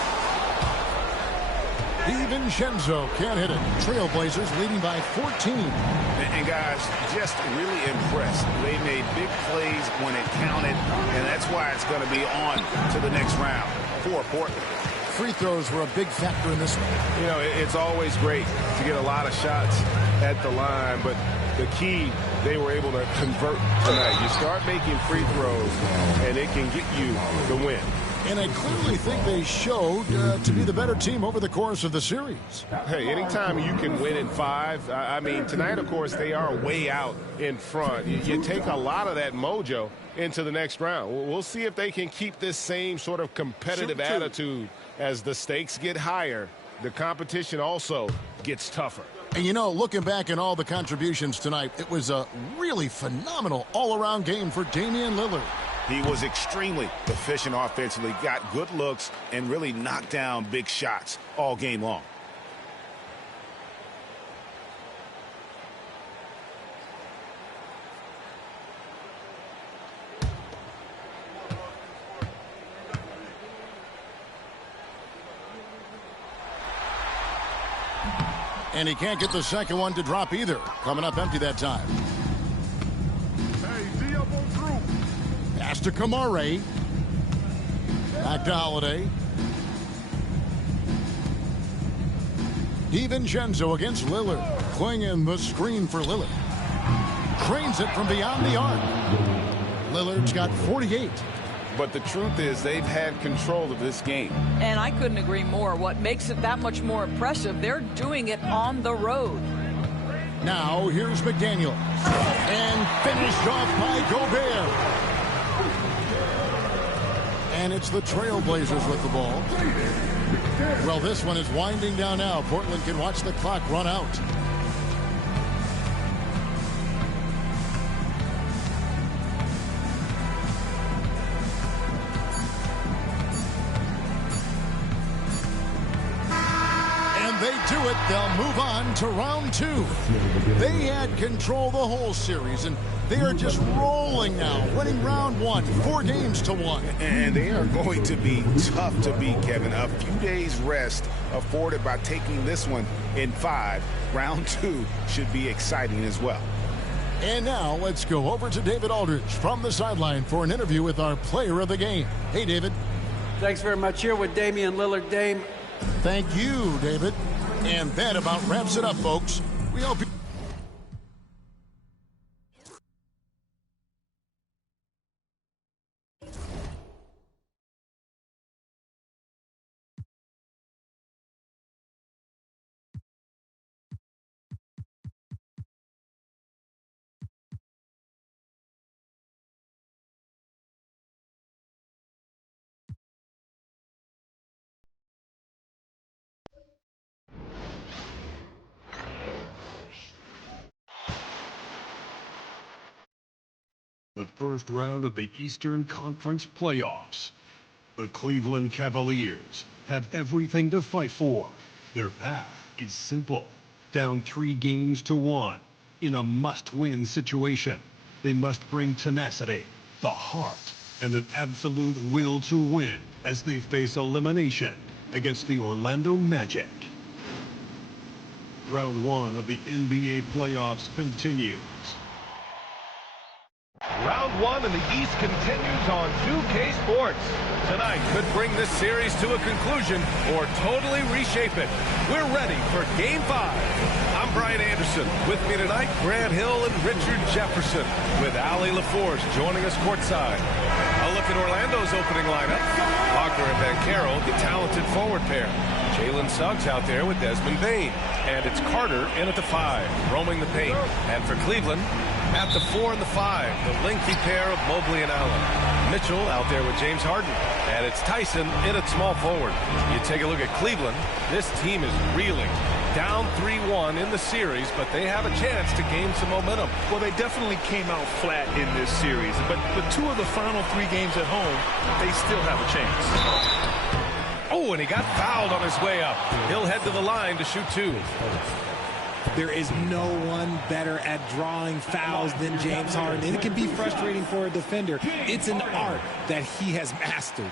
DiVincenzo can't hit it. Trailblazers leading by 14. And guys, just really impressed. They made big plays when it counted, and that's why it's going to be on to the next round for Portland. Free throws were a big factor in this one. You know, it's always great to get a lot of shots at the line, but the key, they were able to convert tonight. You start making free throws, and it can get you the win. And I clearly think they showed to be the better team over the course of the series. Hey, anytime you can win in 5, I mean, tonight, of course, they are way out in front. You take a lot of that mojo into the next round. We'll see if they can keep this same sort of competitive attitude as the stakes get higher. The competition also gets tougher. And, you know, looking back at all the contributions tonight, it was a really phenomenal all-around game for Damian Lillard. He was extremely efficient offensively, got good looks, and really knocked down big shots all game long. And he can't get the second one to drop either. Coming up empty that time. Hey, D up on through. Pass to Kamara. Back to Holiday. DiVincenzo against Lillard. Clinging the screen for Lillard. Cranes it from beyond the arc. Lillard's got 48. But the truth is they've had control of this game. And I couldn't agree more. What makes it that much more impressive, they're doing it on the road. Now here's McDaniels. And finished off by Gobert. And it's the Trailblazers with the ball. Well, this one is winding down now. Portland can watch the clock run out. Do it, they'll move on to round 2. They had control the whole series, and they are just rolling now, winning round 1, 4 games to 1. And they are going to be tough to beat, Kevin. A few days rest afforded by taking this one in 5. Round 2 should be exciting as well. And now let's go over to David Aldridge from the sideline for an interview with our player of the game. Hey, David. Thanks very much. Here with Damian Lillard. Dame. Thank you, David. And that about wraps it up, folks. We hope you... The first round of the Eastern Conference playoffs. The Cleveland Cavaliers have everything to fight for. Their path is simple. Down 3 games to 1. In a must-win situation, they must bring tenacity, the heart, and an absolute will to win as they face elimination against the Orlando Magic. Round 1 of the NBA playoffs continues. Round 1 in the East continues on 2K Sports. Tonight could bring this series to a conclusion or totally reshape it. We're ready for Game 5. I'm Brian Anderson. With me tonight, Grant Hill and Richard Jefferson, with Allie LaForce joining us courtside. A look at Orlando's opening lineup. Wagner and Banchero, the talented forward pair. Jalen Suggs out there with Desmond Bane. And it's Carter in at the 5, roaming the paint. And for Cleveland, at the 4 and the 5, the lengthy pair of Mobley and Allen. Mitchell out there with James Harden. And it's Tyson in at small forward. You take a look at Cleveland. This team is reeling. Down 3-1 in the series, but they have a chance to gain some momentum. Well, they definitely came out flat in this series, but 2 of the final 3 games at home, they still have a chance. Oh, and he got fouled on his way up. He'll head to the line to shoot 2. There is no one better at drawing fouls than James Harden, and it can be frustrating for a defender. It's an art that he has mastered.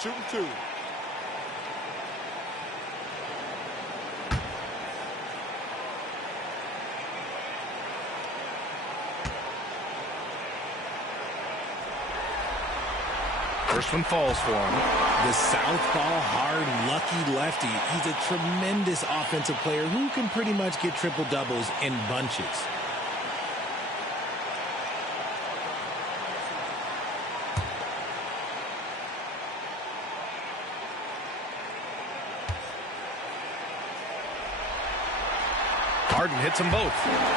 Shooting 2. First one falls for him. The southpaw, hard, lucky lefty. He's a tremendous offensive player who can pretty much get triple-doubles in bunches. Harden hits them both.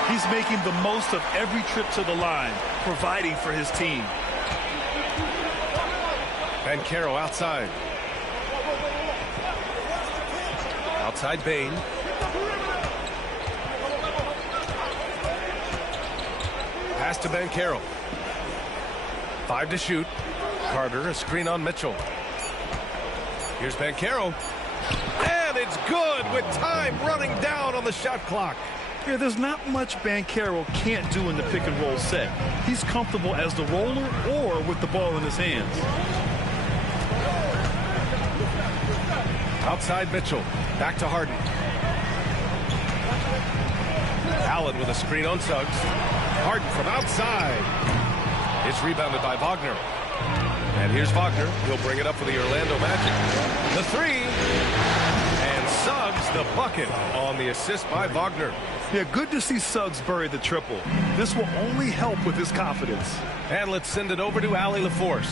He's making the most of every trip to the line, providing for his team. Banchero outside. Outside Bane. Pass to Banchero. 5 to shoot. Carter, a screen on Mitchell. Here's Banchero. And it's good with time running down on the shot clock. Yeah, there's not much Banchero can't do in the pick-and-roll set. He's comfortable as the roller or with the ball in his hands. Outside Mitchell. Back to Harden. Allen with a screen on Suggs. Harden from outside. It's rebounded by Wagner. And here's Wagner. He'll bring it up for the Orlando Magic. The 3. And Suggs the bucket on the assist by Wagner. Yeah, good to see Suggs bury the triple. This will only help with his confidence. And let's send it over to Allie LaForce.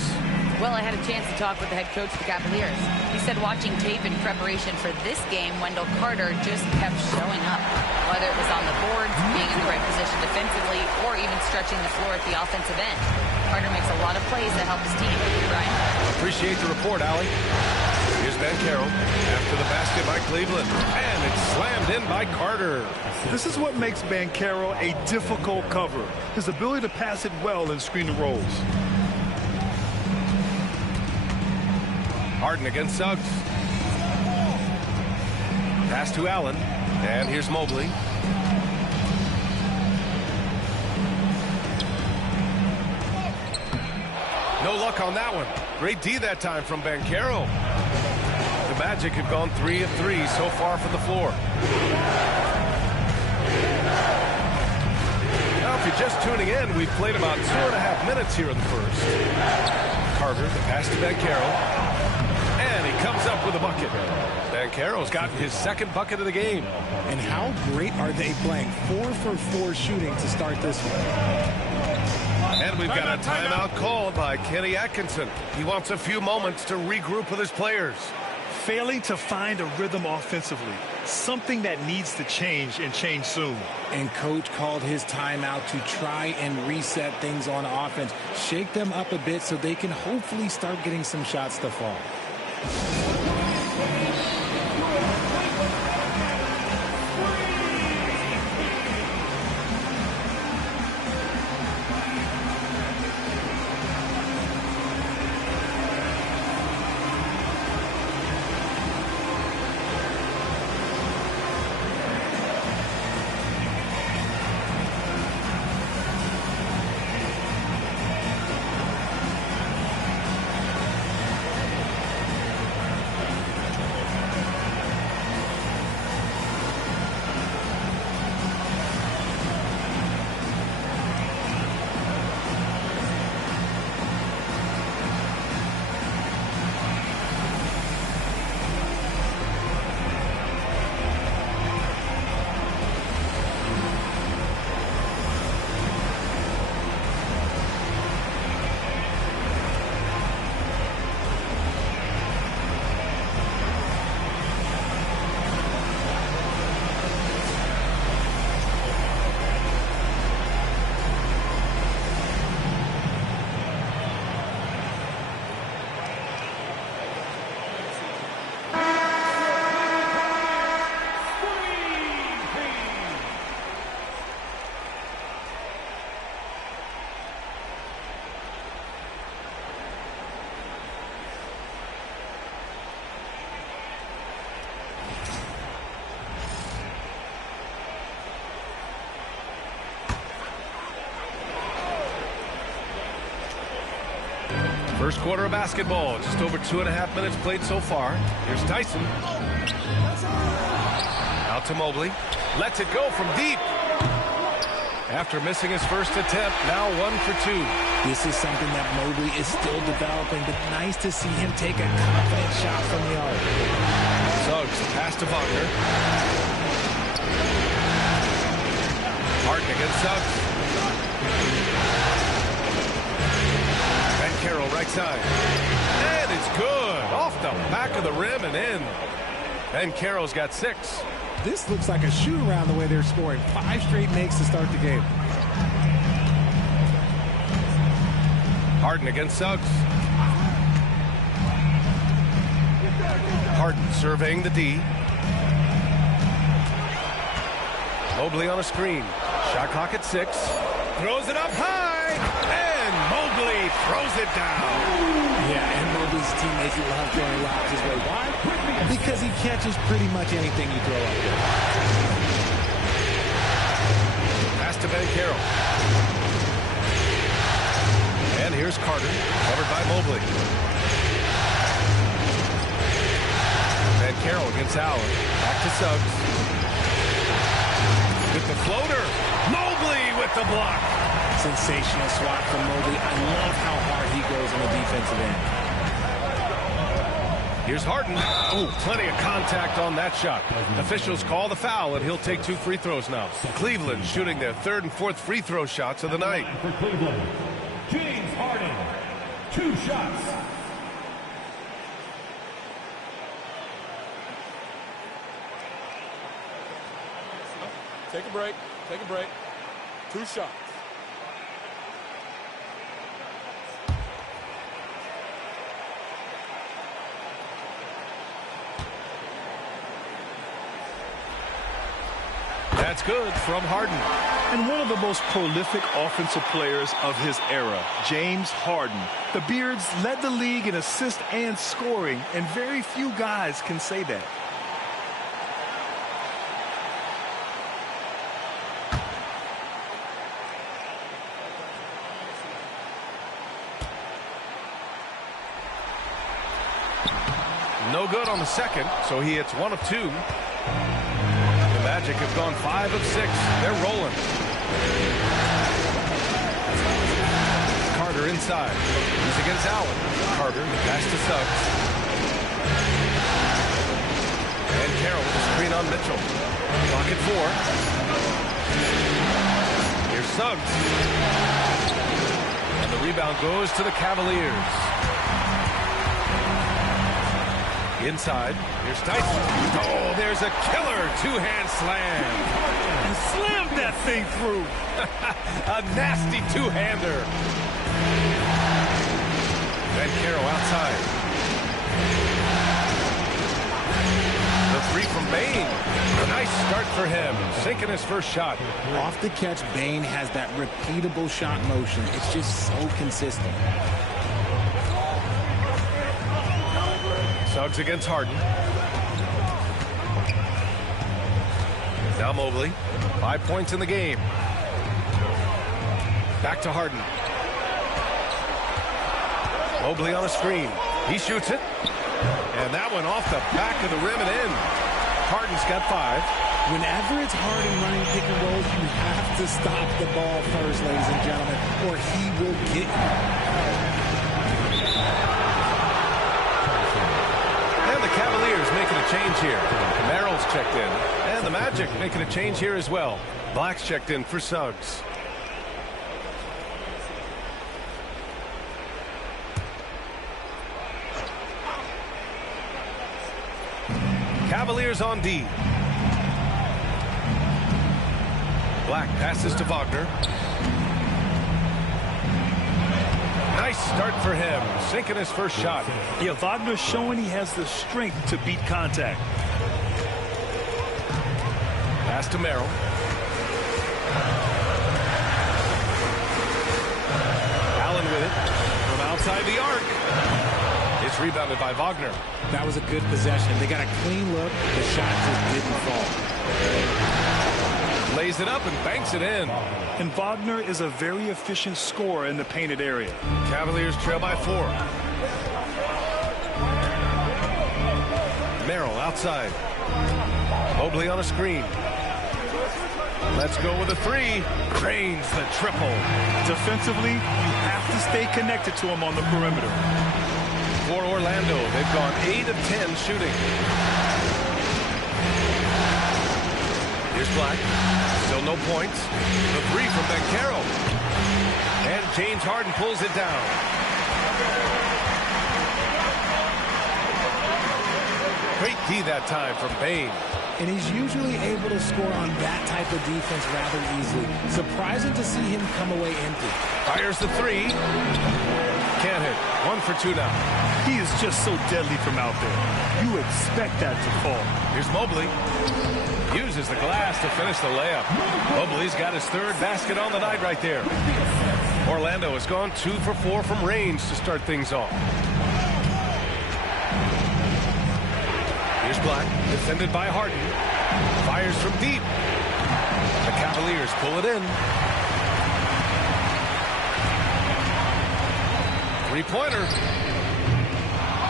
Well, I had a chance to talk with the head coach of the Cavaliers. He said watching tape in preparation for this game, Wendell Carter just kept showing up. Whether it was on the boards, being in the right position defensively, or even stretching the floor at the offensive end. Carter makes a lot of plays that help his team. Brian. Appreciate the report, Allie. Here's Banchero after the basket by Cleveland. And it's slammed in by Carter. This is what makes Banchero a difficult cover. His ability to pass it well in screen and rolls. Harden against Suggs. Pass to Allen. And here's Mobley. No luck on that one. Great D that time from Banchero. The Magic have gone 3 of 3 so far from the floor. Now, if you're just tuning in, we've played about 2.5 minutes here in the first. Carter, the pass to Banchero. And he comes up with a bucket. Banchero's gotten his second bucket of the game. And how great are they playing? 4 for 4 shooting to start this one. And we've got a timeout called by Kenny Atkinson. He wants a few moments to regroup with his players. Failing to find a rhythm offensively. Something that needs to change and change soon. And coach called his timeout to try and reset things on offense. Shake them up a bit so they can hopefully start getting some shots to fall. First quarter of basketball. Just over 2.5 minutes played so far. Here's Tyson. Out to Mobley. Lets it go from deep. After missing his first attempt, now 1 for 2. This is something that Mobley is still developing, but nice to see him take a confident shot from the arc. Suggs pass to Wagner. Harden against Suggs. Ben Carroll right side. And it's good. Off the back of the rim and in. Ben Carroll's got 6. This looks like a shoot-around the way they're scoring. 5 straight makes to start the game. Harden against Suggs. Harden surveying the D. Mobley on a screen. Shot clock at 6. Throws it up high. And Mobley throws it down. Yeah, and Mobley's teammates love throwing lobs his way. Why? Because he catches pretty much anything you throw up there. Pass to Ben Carroll. And here's Carter, covered by Mobley. Ben Carroll against Allen. Back to Suggs. With the floater. Mobley with the block. Sensational swat from Mobley. I love how hard he goes on the defensive end. Here's Harden. Oh, plenty of contact on that shot. Officials call the foul, and he'll take 2 free throws now. Cleveland shooting their 3rd and 4th free throw shots of the night. For Cleveland, James Harden, 2 shots. Take a break. Take a break. 2 shots. That's good from Harden. And one of the most prolific offensive players of his era, James Harden. The Beards led the league in assists and scoring, and very few guys can say that. No good on the second, so he hits 1 of 2. The Magic have gone 5 of 6. They're rolling. Carter inside. He's against Allen. Carter, pass to Suggs. And Carroll with a screen on Mitchell. Clock at 4. Here's Suggs. And the rebound goes to the Cavaliers. Inside, here's Tyson. Oh, there's a killer 2-hand slam. And slammed that thing through. A nasty 2-hander. Ben Carroll outside. The 3 from Bane. A nice start for him, sinking his first shot. Off the catch, Bane has that repeatable shot motion. It's just so consistent. Suggs against Harden. Now Mobley. 5 points in the game. Back to Harden. Mobley on a screen. He shoots it. And that one off the back of the rim and in. Harden's got 5. Whenever it's Harden running pick and rolls, you have to stop the ball first, ladies and gentlemen, or he will get you. And the Cavaliers making a change here. Merrill's checked in. And the Magic making a change here as well. Black's checked in for Suggs. Cavaliers on D. Black passes to Wagner. Nice start for him, sinking his first shot. Yeah, Wagner's showing he has the strength to beat contact. Pass to Merrill. Allen with it from outside the arc. It's rebounded by Wagner. That was a good possession. They got a clean look. The shot just didn't fall. Lays it up and banks it in. And Wagner is a very efficient scorer in the painted area. Cavaliers trail by 4. Merrill outside. Mobley on a screen. Let's go with a 3. Drains the triple. Defensively, you have to stay connected to him on the perimeter. For Orlando, they've gone 8 of 10 shooting. Here's Black. Still no points. The 3 from Banchero. And James Harden pulls it down. Great D that time from Bane. And he's usually able to score on that type of defense rather easily. Surprising to see him come away empty. Fires the 3. Can't hit. 1 for 2 now. He is just so deadly from out there. You expect that to fall. Here's Mobley. Uses the glass to finish the layup. Mobley's got his 3rd basket on the night right there. Orlando has gone 2 for 4 from range to start things off. Here's Black, defended by Harden. Fires from deep. The Cavaliers pull it in. 3-pointer.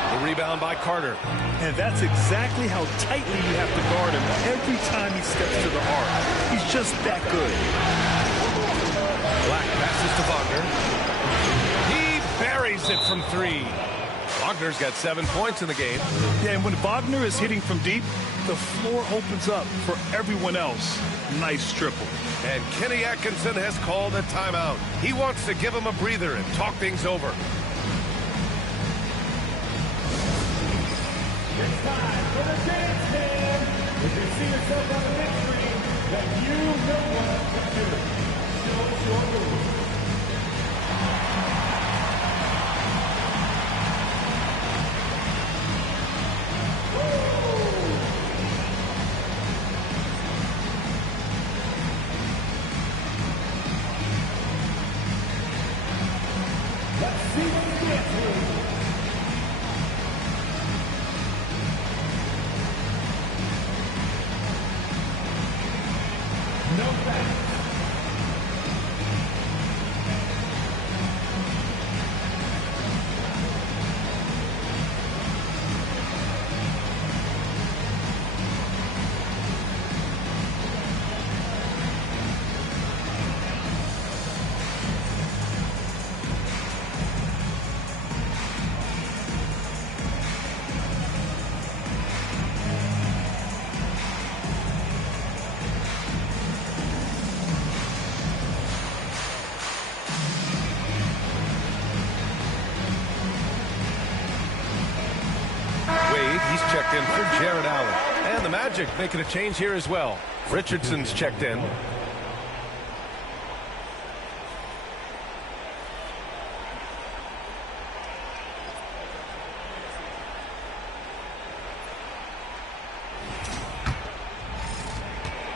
The rebound by Carter. And that's exactly how tightly you have to guard him every time he steps to the arc. He's just that good. Black passes to Wagner. He buries it from 3. Wagner's got 7 points in the game. Yeah, and when Wagner is hitting from deep, the floor opens up for everyone else. Nice triple. And Kenny Atkinson has called a timeout. He wants to give him a breather and talk things over. It's time for the dance man. If you see yourself on the big screen, then you know what to do. Show your move. Let's see what the dance move. No thanks. He's checked in for Jared Allen. And the Magic making a change here as well. Richardson's checked in.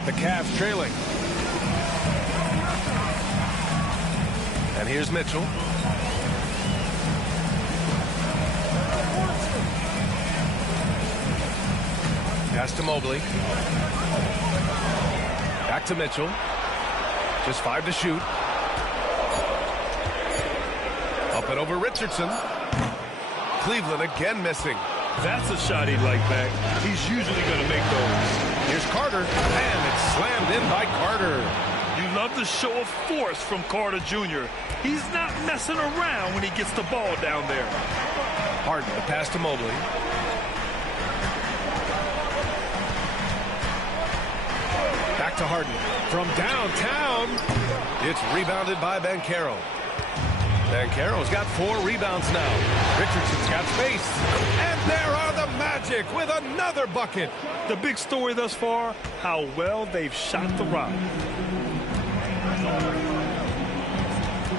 The Cavs trailing. And here's Mitchell. Pass to Mobley. Back to Mitchell. Just 5 to shoot. Up and over Richardson. Cleveland again missing. That's a shot he'd like back. He's usually going to make those. Here's Carter. And it's slammed in by Carter. You love the show of force from Carter Jr. He's not messing around when he gets the ball down there. Harden, the pass to Mobley. Back to Harden. From downtown, it's rebounded by Banchero. Banchero's got 4 rebounds now. Richardson's got space. And there are the Magic with another bucket. The big story thus far, how well they've shot the rock.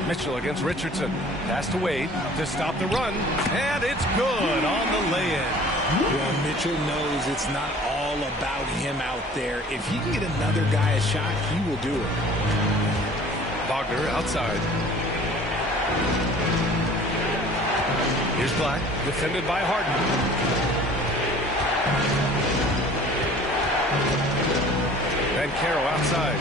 Mitchell against Richardson. Pass to Wade to stop the run. And it's good on the lay-in. Well, Mitchell knows it's not all about him out there. If he can get another guy a shot, he will do it. Wagner outside. Here's Black, defended by Harden. Banchero outside.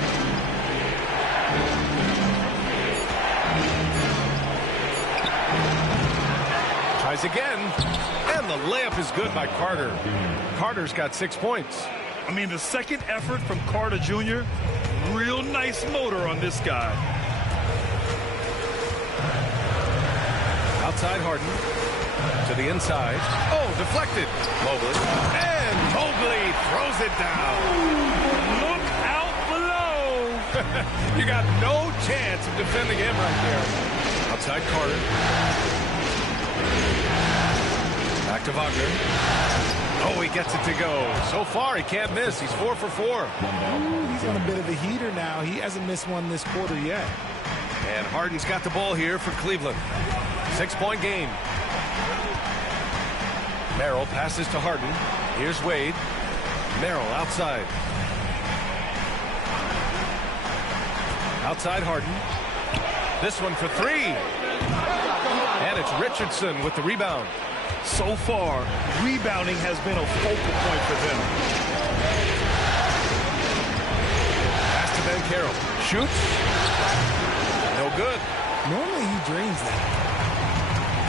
Tries again, and the layup is good by Carter. Carter's got 6 points. I mean, the second effort from Carter Jr., real nice motor on this guy. Outside Harden. To the inside. Oh, deflected. Mobley. And Mobley throws it down. Look out below. You got no chance of defending him right there. Outside Carter. Back to Wagner. Oh, he gets it to go. So far, he can't miss. He's 4 for 4. Ooh, he's on a bit of a heater now. He hasn't missed one this quarter yet. And Harden's got the ball here for Cleveland. 6-point game. Merrill passes to Harden. Here's Wade. Merrill outside. Outside Harden. This one for 3. And it's Richardson with the rebound. So far, rebounding has been a focal point for them. Pass to Banchero. Shoots. No good. Normally he drains that.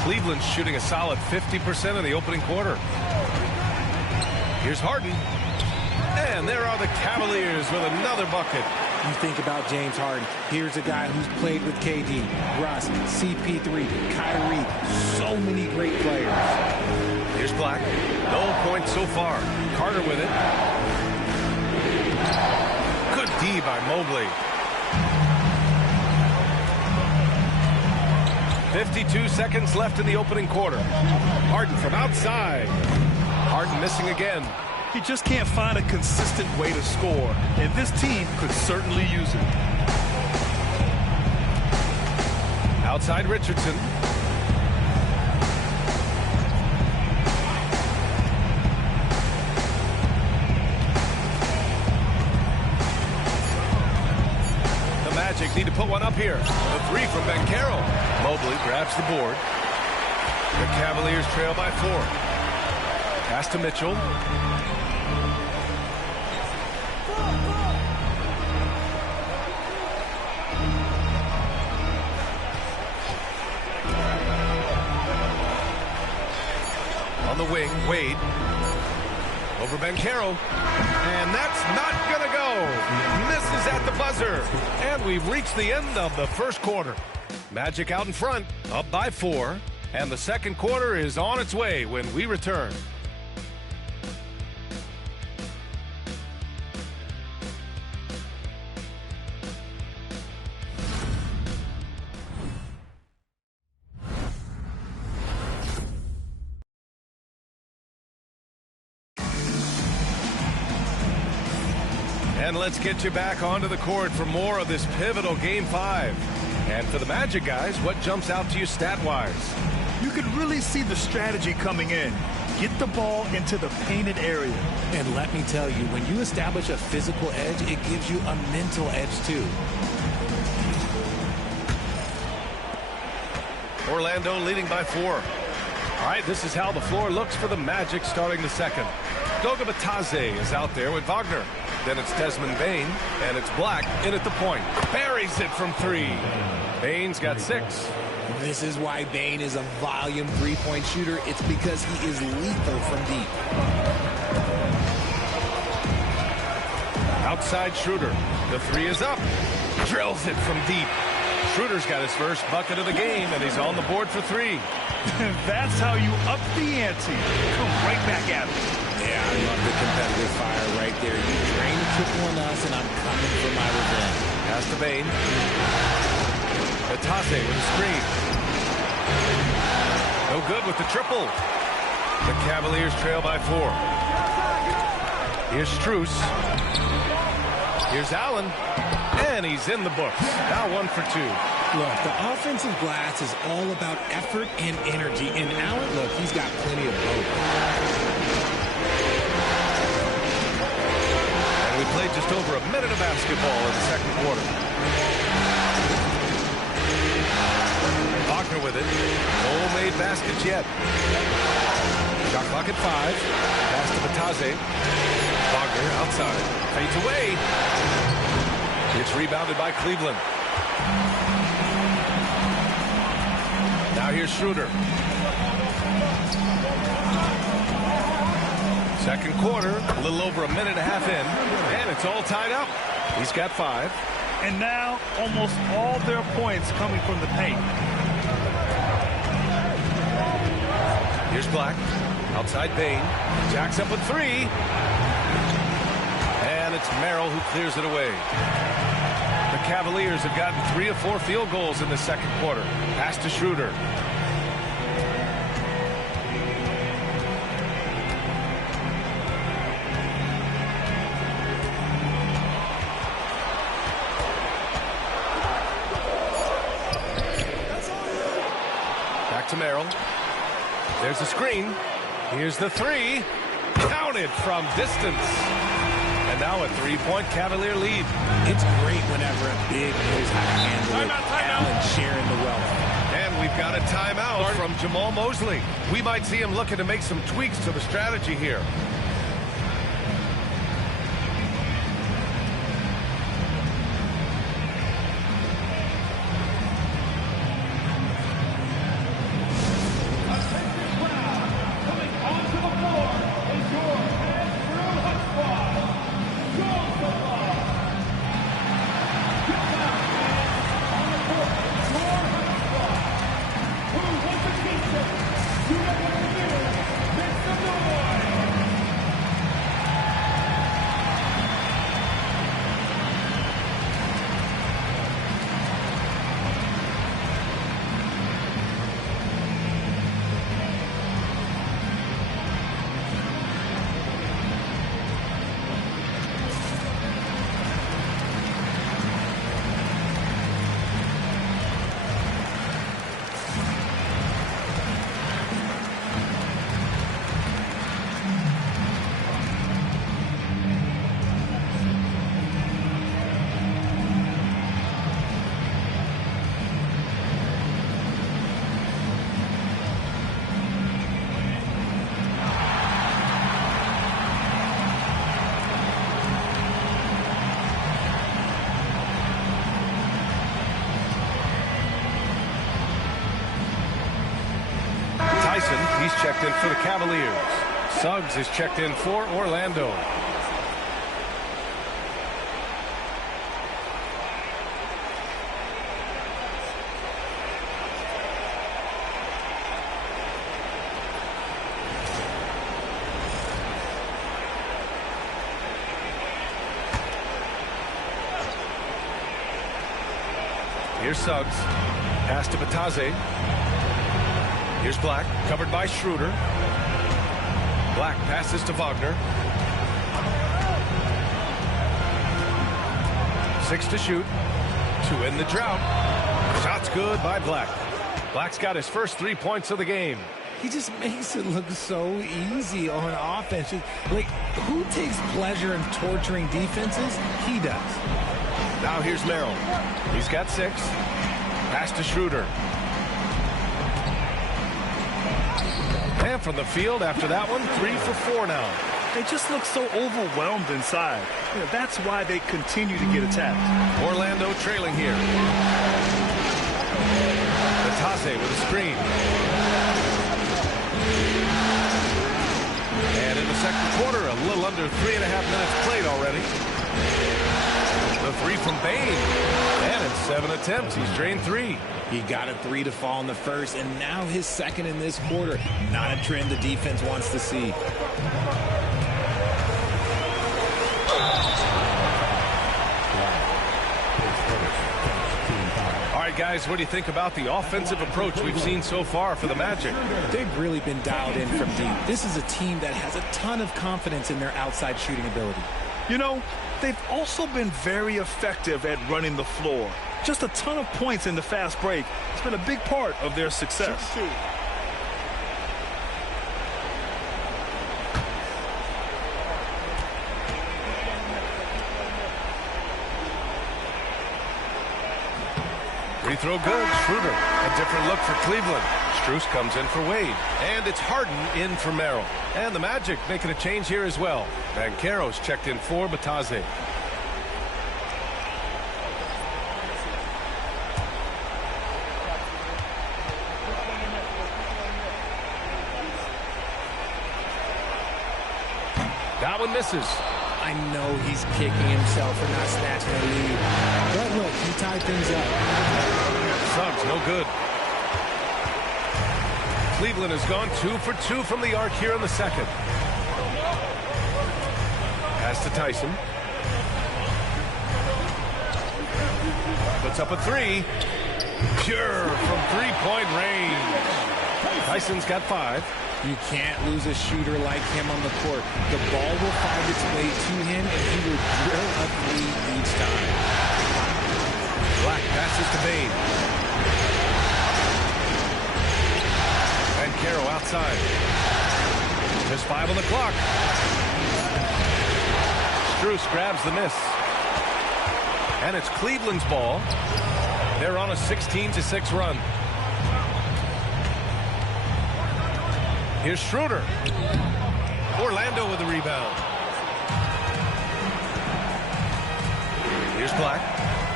Cleveland's shooting a solid 50% in the opening quarter. Here's Harden. And there are the Cavaliers with another bucket. You think about James Harden. Here's a guy who's played with KD, Russ, CP3, Kyrie. So many great players. Here's Black. No points so far. Carter with it. Good D by Mobley. 52 seconds left in the opening quarter. Harden from outside. Harden missing again. He just can't find a consistent way to score, and this team could certainly use it. Outside Richardson. The Magic need to put one up here. The 3 from Banchero. Mobley grabs the board. The Cavaliers trail by 4. Pass to Mitchell. On the wing, Wade. Over Banchero. And that's not going to go. Misses at the buzzer. And we've reached the end of the first quarter. Magic out in front, up by 4. And the second quarter is on its way when we return. And let's get you back onto the court for more of this pivotal Game 5. And for the Magic guys, what jumps out to you stat-wise? You can really see the strategy coming in. Get the ball into the painted area. And let me tell you, when you establish a physical edge, it gives you a mental edge too. Orlando leading by 4. All right, this is how the floor looks for the Magic starting the second. Goga Bitadze is out there with Wagner. Then it's Desmond Bane, and it's Black in at the point. Buries it from 3. Bane's got 6. This is why Bane is a volume three-point shooter. It's because he is lethal from deep. Outside Schroeder. The 3 is up. Drills it from deep. Schroeder's got his first bucket of the game, and he's on the board for 3. That's how you up the ante. Come right back at it. Yeah, I love the competitive fire right there. You drain the triple on us, and I'm coming for my revenge. Pass to Bane. Bitadze with a screen. No good with the triple. The Cavaliers trail by 4. Here's Strus. Here's Allen. And he's in the books. Now 1 for 2. Look, the offensive glass is all about effort and energy. And Allen, look, he's got plenty of both. And we played just over a minute of basketball in the second quarter. Wagner with it. No made baskets yet. Shot clock at 5. Pass to Bitadze. Wagner outside. Fades away. It's rebounded by Cleveland. Now here's Schroeder. Second quarter, a little over a minute and a half in, and it's all tied up. He's got 5. And now almost all their points coming from the paint. Here's Black. Outside Bain. Jacks up with 3. And it's Merrill who clears it away. The Cavaliers have gotten 3 of 4 field goals in the second quarter. Pass to Schroeder. Back to Merrill. There's the screen. Here's the 3. Counted from distance. And now a 3-point Cavalier lead. It's great whenever a big knows how to handle it. Allen sharing the wealth. And we've got a timeout from Jamal Mosley. We might see him looking to make some tweaks to the strategy here. He's checked in for the Cavaliers. Suggs is checked in for Orlando. Here's Suggs. Pass to Batase. Here's Black, covered by Schroeder. Black passes to Wagner. 6 to shoot. To end the drought. Shot's good by Black. Black's got his first 3 points of the game. He just makes it look so easy on offense. Like, who takes pleasure in torturing defenses? He does. Now here's Merrill. He's got 6. Pass to Schroeder. And from the field after that one, 3 for 4 now. They just look so overwhelmed inside. You know, that's why they continue to get attacked. Orlando trailing here. Batase with a screen. And in the second quarter, a little under 3.5 minutes played already. The 3 from Bain. And in 7 attempts, he's drained 3. He got a 3 to fall in the first, and now his second in this quarter. Not a trend the defense wants to see. All right, guys, what do you think about the offensive approach we've seen so far for the Magic? They've really been dialed in from deep. This is a team that has a ton of confidence in their outside shooting ability. You know, they've also been very effective at running the floor. Just a ton of points in the fast break. It's been a big part of their success. free throw good. Schroeder, a different look for Cleveland. Strus comes in for Wade. And it's Harden in for Merrill. And the Magic making a change here as well. Banchero's checked in for Batase. That one misses. I know he's kicking himself for not snatching the lead. But look, he tied things up. Suggs, no good. Cleveland has gone 2 for 2 from the arc here in the second. Pass to Tyson. Puts up a 3. Pure from three-point range. Tyson's got 5. You can't lose a shooter like him on the court. The ball will find its way to him, and he will drill a 3 each time. Black passes to Bane. And Caro outside. Just 5 on the clock. Strus grabs the miss. And it's Cleveland's ball. They're on a 16-6 run. Here's Schroeder. Orlando with the rebound. Here's Black.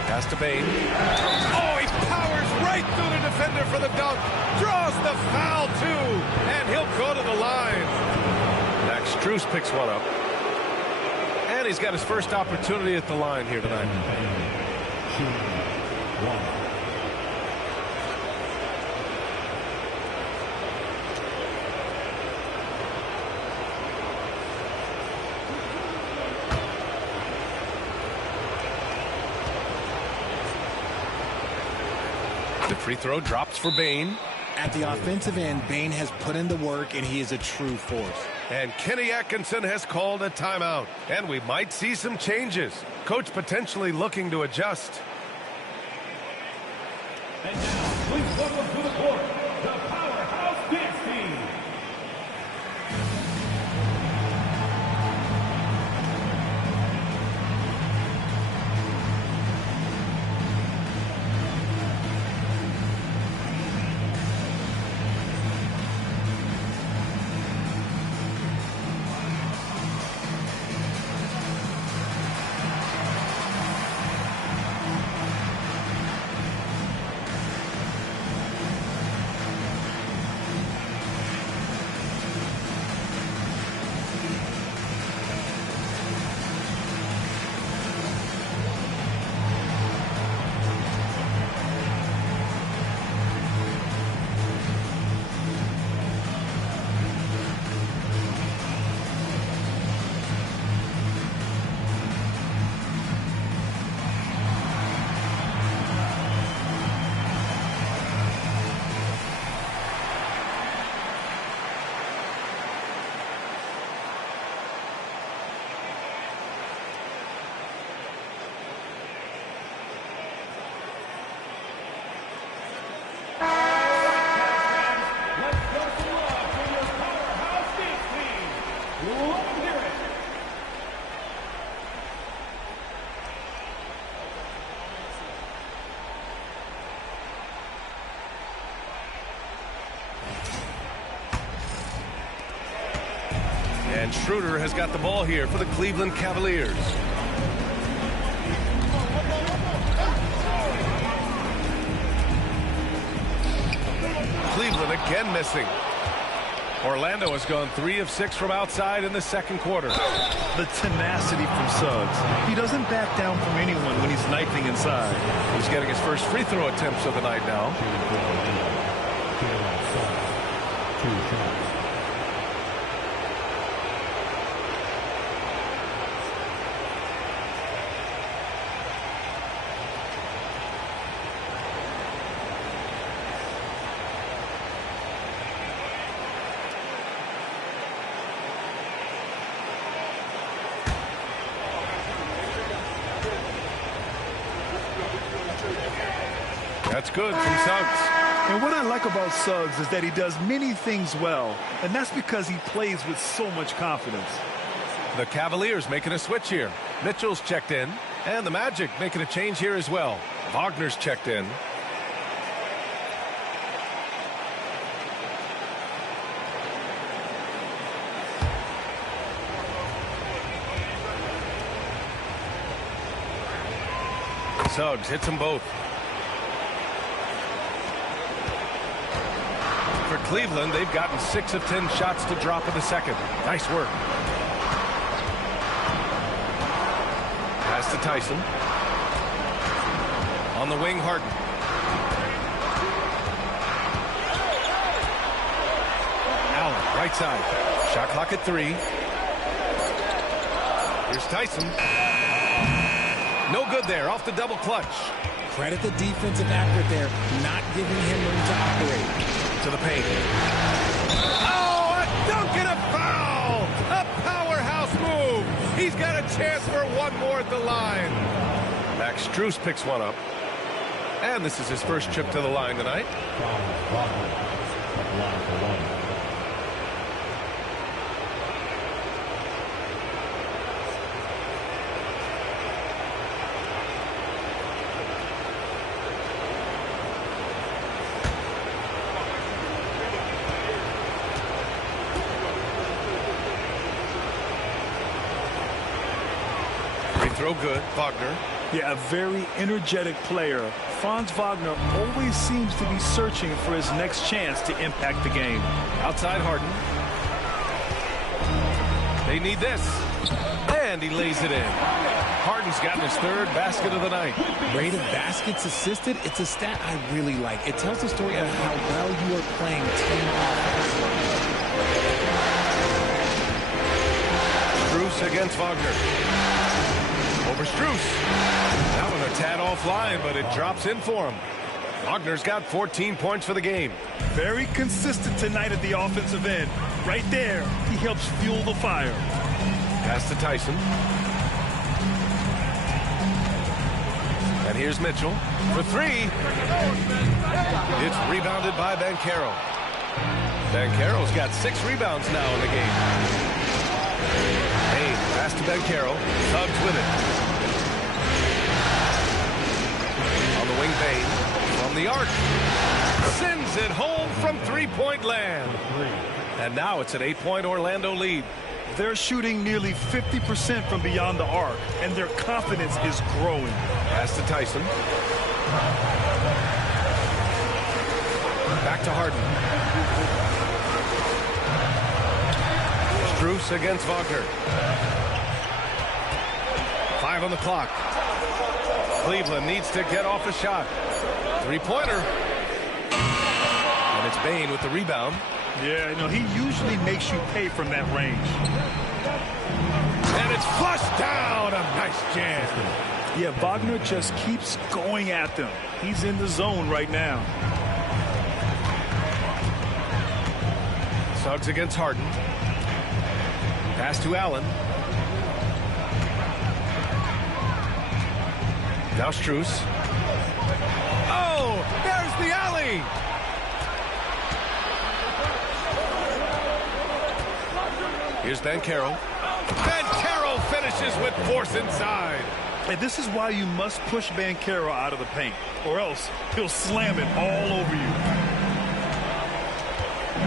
Pass to Bane. Oh, he powers right through the defender for the dunk. Draws the foul, too. And he'll go to the line. Max Strus picks one up. And he's got his first opportunity at the line here tonight. 2-1. The free throw drops for Bane. At the offensive end, Bane has put in the work, and he is a true force. And Kenny Atkinson has called a timeout. And we might see some changes. Coach potentially looking to adjust. And now, please welcome to the court, the Powerhouse Dance Team. And Schroeder has got the ball here for the Cleveland Cavaliers. Cleveland again missing. Orlando has gone 3 of 6 from outside in the second quarter. The tenacity from Suggs. He doesn't back down from anyone when he's knifing inside. He's getting his first free throw attempts of the night now. That's good from Suggs. And what I like about Suggs is that he does many things well, and that's because he plays with so much confidence. The Cavaliers making a switch here. Mitchell's checked in, and the Magic making a change here as well. Wagner's checked in. Suggs hits them both. For Cleveland, they've gotten 6 of 10 shots to drop in the second. Nice work. Pass to Tyson. On the wing, Harden. Allen, right side. Shot clock at 3. Here's Tyson. No good there, off the double clutch. Credit the defensive effort there, not giving him room to operate. To the paint. Oh, a dunk and a foul! A powerhouse move. He's got a chance for one more at the line. Max Strus picks one up. And this is his first trip to the line tonight. Throw good. Wagner. Yeah, a very energetic player. Franz Wagner always seems to be searching for his next chance to impact the game. Outside Harden. They need this. And he lays it in. Harden's gotten his 3rd basket of the night. Rate of baskets assisted, it's a stat I really like. It tells the story of how well you are playing team offense. Strus against Wagner. Over Strus. That one a tad offline, but it drops in for him. Wagner's got 14 points for the game. Very consistent tonight at the offensive end. Right there, he helps fuel the fire. Pass to Tyson. And here's Mitchell for 3. It's rebounded by Banchero. Banchero's got 6 rebounds now in the game. Hey, pass to Banchero. Suggs with it. On the wing, Bain. From the arc. Sends it home from 3-point land. And now it's an 8-point Orlando lead. They're shooting nearly 50% from beyond the arc, and their confidence is growing. Pass to Tyson. Back to Harden. Strus against Wagner. 5 on the clock. Cleveland needs to get off a shot. 3-pointer. And it's Bain with the rebound. Yeah, he usually makes you pay from that range. And it's flushed down. A nice jam. Yeah, Wagner just keeps going at them. He's in the zone right now. Suggs against Harden. Pass to Allen. Now Strus. Oh, there's the alley. Here's Banchero. Banchero finishes with force inside. And this is why you must push Banchero out of the paint, or else he'll slam it all over you.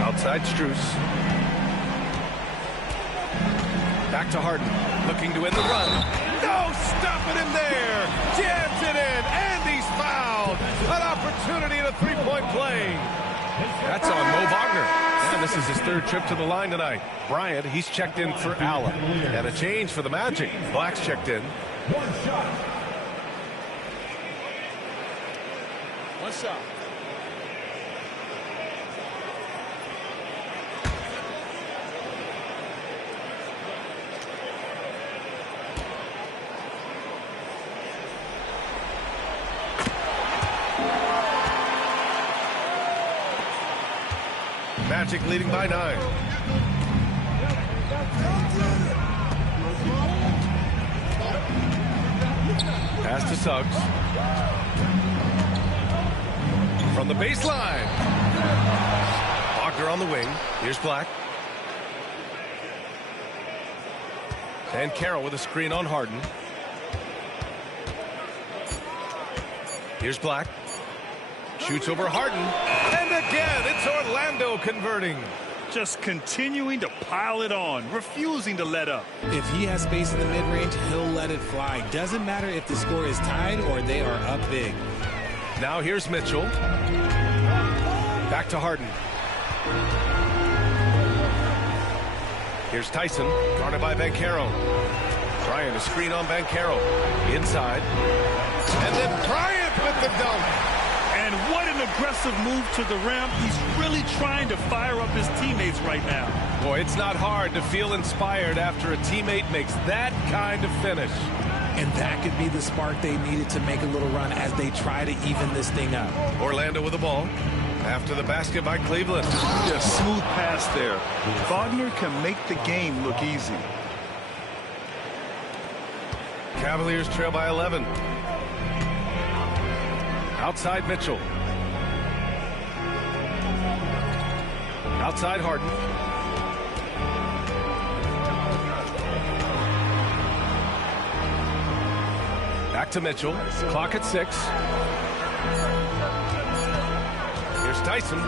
Outside Strus. Back to Harden. Looking to win the run. No stopping him there. Jams it in, and he's fouled. An opportunity at a 3-point play. That's on Mo Wagner. And this is his 3rd trip to the line tonight. Bryant, he's checked in for Allen. And a change for the Magic. Black's checked in. One shot. One shot. Magic leading by 9. Pass to Suggs. From the baseline. Wagner on the wing. Here's Black. And Carroll with a screen on Harden. Here's Black. Shoots over Harden. And again, it's Orlando converting. just continuing to pile it on, refusing to let up. If he has space in the mid-range, he'll let it fly. Doesn't matter if the score is tied or they are up big. Now here's Mitchell. Back to Harden. Here's Tyson, guarded by Banchero. Bryant, a screen on Banchero. Inside. And then Bryant with the dunk. And what an aggressive move to the rim. He's really trying to fire up his teammates right now. Boy, it's not hard to feel inspired after a teammate makes that kind of finish. And that could be the spark they needed to make a little run as they try to even this thing up. Orlando with the ball. After the basket by Cleveland. Yeah, smooth pass there. Wagner can make the game look easy. Cavaliers trail by 11. Outside Mitchell. Outside Harden. Back to Mitchell. Clock at 6. Here's Tyson.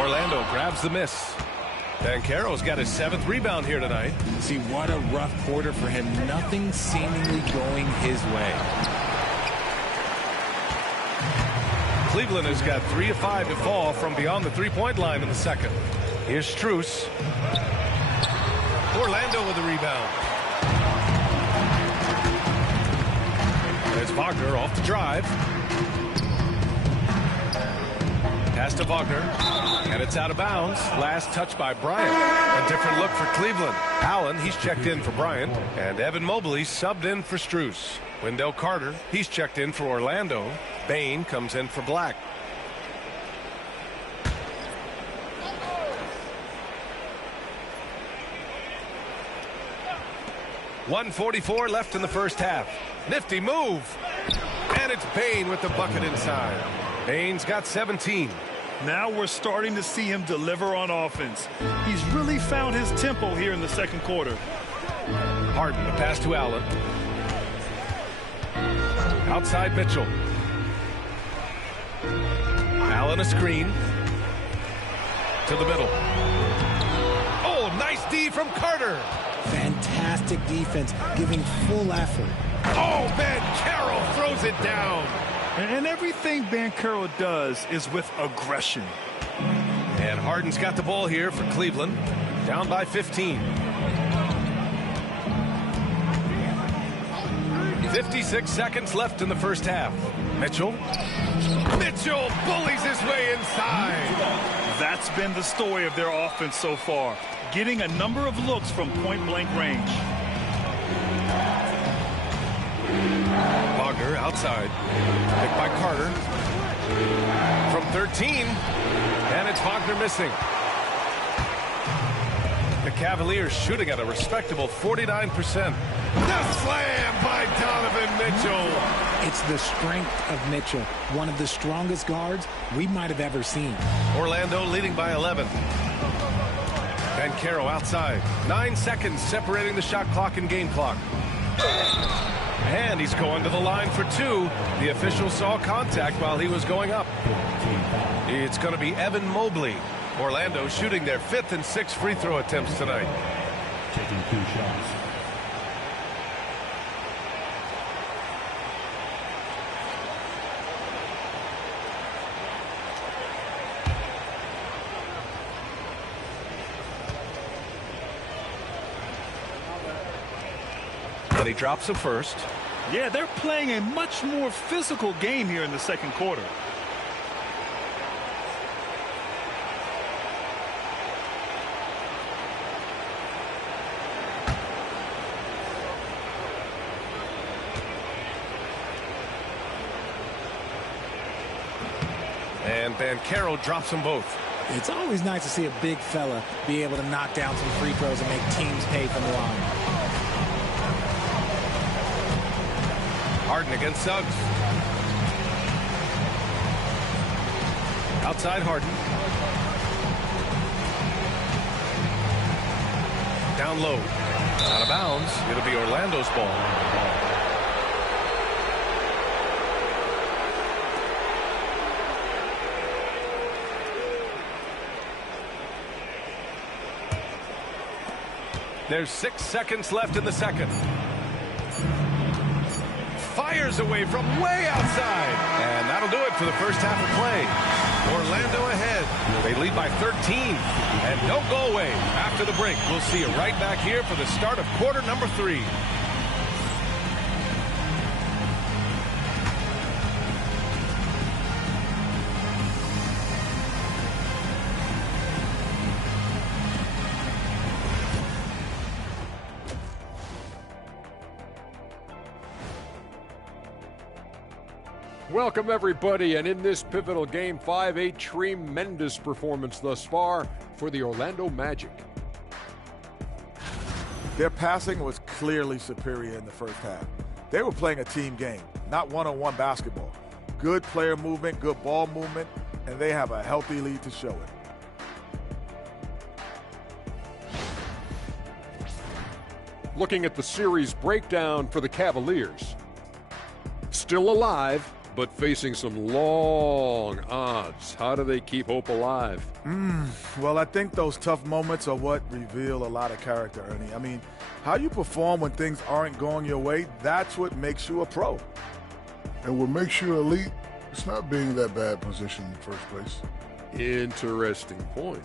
Orlando grabs the miss. Banchero's got his 7th rebound here tonight. See, what a rough quarter for him. Nothing seemingly going his way. Cleveland has got 3 of 5 to fall from beyond the three-point line in the second. Here's Strus. Orlando with the rebound. There's Wagner off the drive. Pass to Wagner. And it's out of bounds. Last touch by Bryant. A different look for Cleveland. Allen, he's checked in for Bryant. And Evan Mobley subbed in for Strus. Wendell Carter, he's checked in for Orlando. Bain comes in for Black. .144 left in the first half. Nifty move. And it's Bain with the bucket inside. Bain's got 17. Now we're starting to see him deliver on offense. He's really found his tempo here in the second quarter. Harden, the pass to Allen. Outside Mitchell. Allen a screen. To the middle. Oh, nice D from Carter. Fantastic defense, giving full effort. Oh, Banchero throws it down. And everything Banchero does is with aggression. And Harden's got the ball here for Cleveland. Down by 15. 56 seconds left in the first half. Mitchell. Mitchell bullies his way inside. That's been the story of their offense so far. Getting a number of looks from point-blank range. Wagner outside. Picked by Carter. From 13. And it's Wagner missing. The Cavaliers shooting at a respectable 49%. The slam by Donovan Mitchell. It's the strength of Mitchell, one of the strongest guards we might have ever seen. Orlando leading by 11. Banchero outside. 9 seconds separating the shot clock and game clock. And he's going to the line for 2. The official saw contact while he was going up. It's going to be Evan Mobley. Orlando shooting their 5th and 6th free throw attempts tonight. Taking 2 shots. And he drops the first. Yeah, they're playing a much more physical game here in the second quarter. And Banchero drops them both. It's always nice to see a big fella be able to knock down some free throws and make teams pay from the line. Harden against Suggs. Outside Harden. Down low. Out of bounds. It'll be Orlando's ball. There's 6 seconds left in the second. Fires away from way outside. And that'll do it for the first half of play. Orlando ahead. They lead by 13. And don't go away. After the break, we'll see you right back here for the start of quarter number 3. Welcome, everybody, and in this pivotal Game 5, a tremendous performance thus far for the Orlando Magic. Their passing was clearly superior in the first half. They were playing a team game, not one-on-one basketball. Good player movement, good ball movement, and they have a healthy lead to show it. Looking at the series breakdown for the Cavaliers. Still alive, but facing some long odds. How do they keep hope alive? Well, I think those tough moments are what reveal a lot of character, Ernie. I mean, how you perform when things aren't going your way, that's what makes you a pro. And what makes you elite, it's not being that bad position in the first place. Interesting point.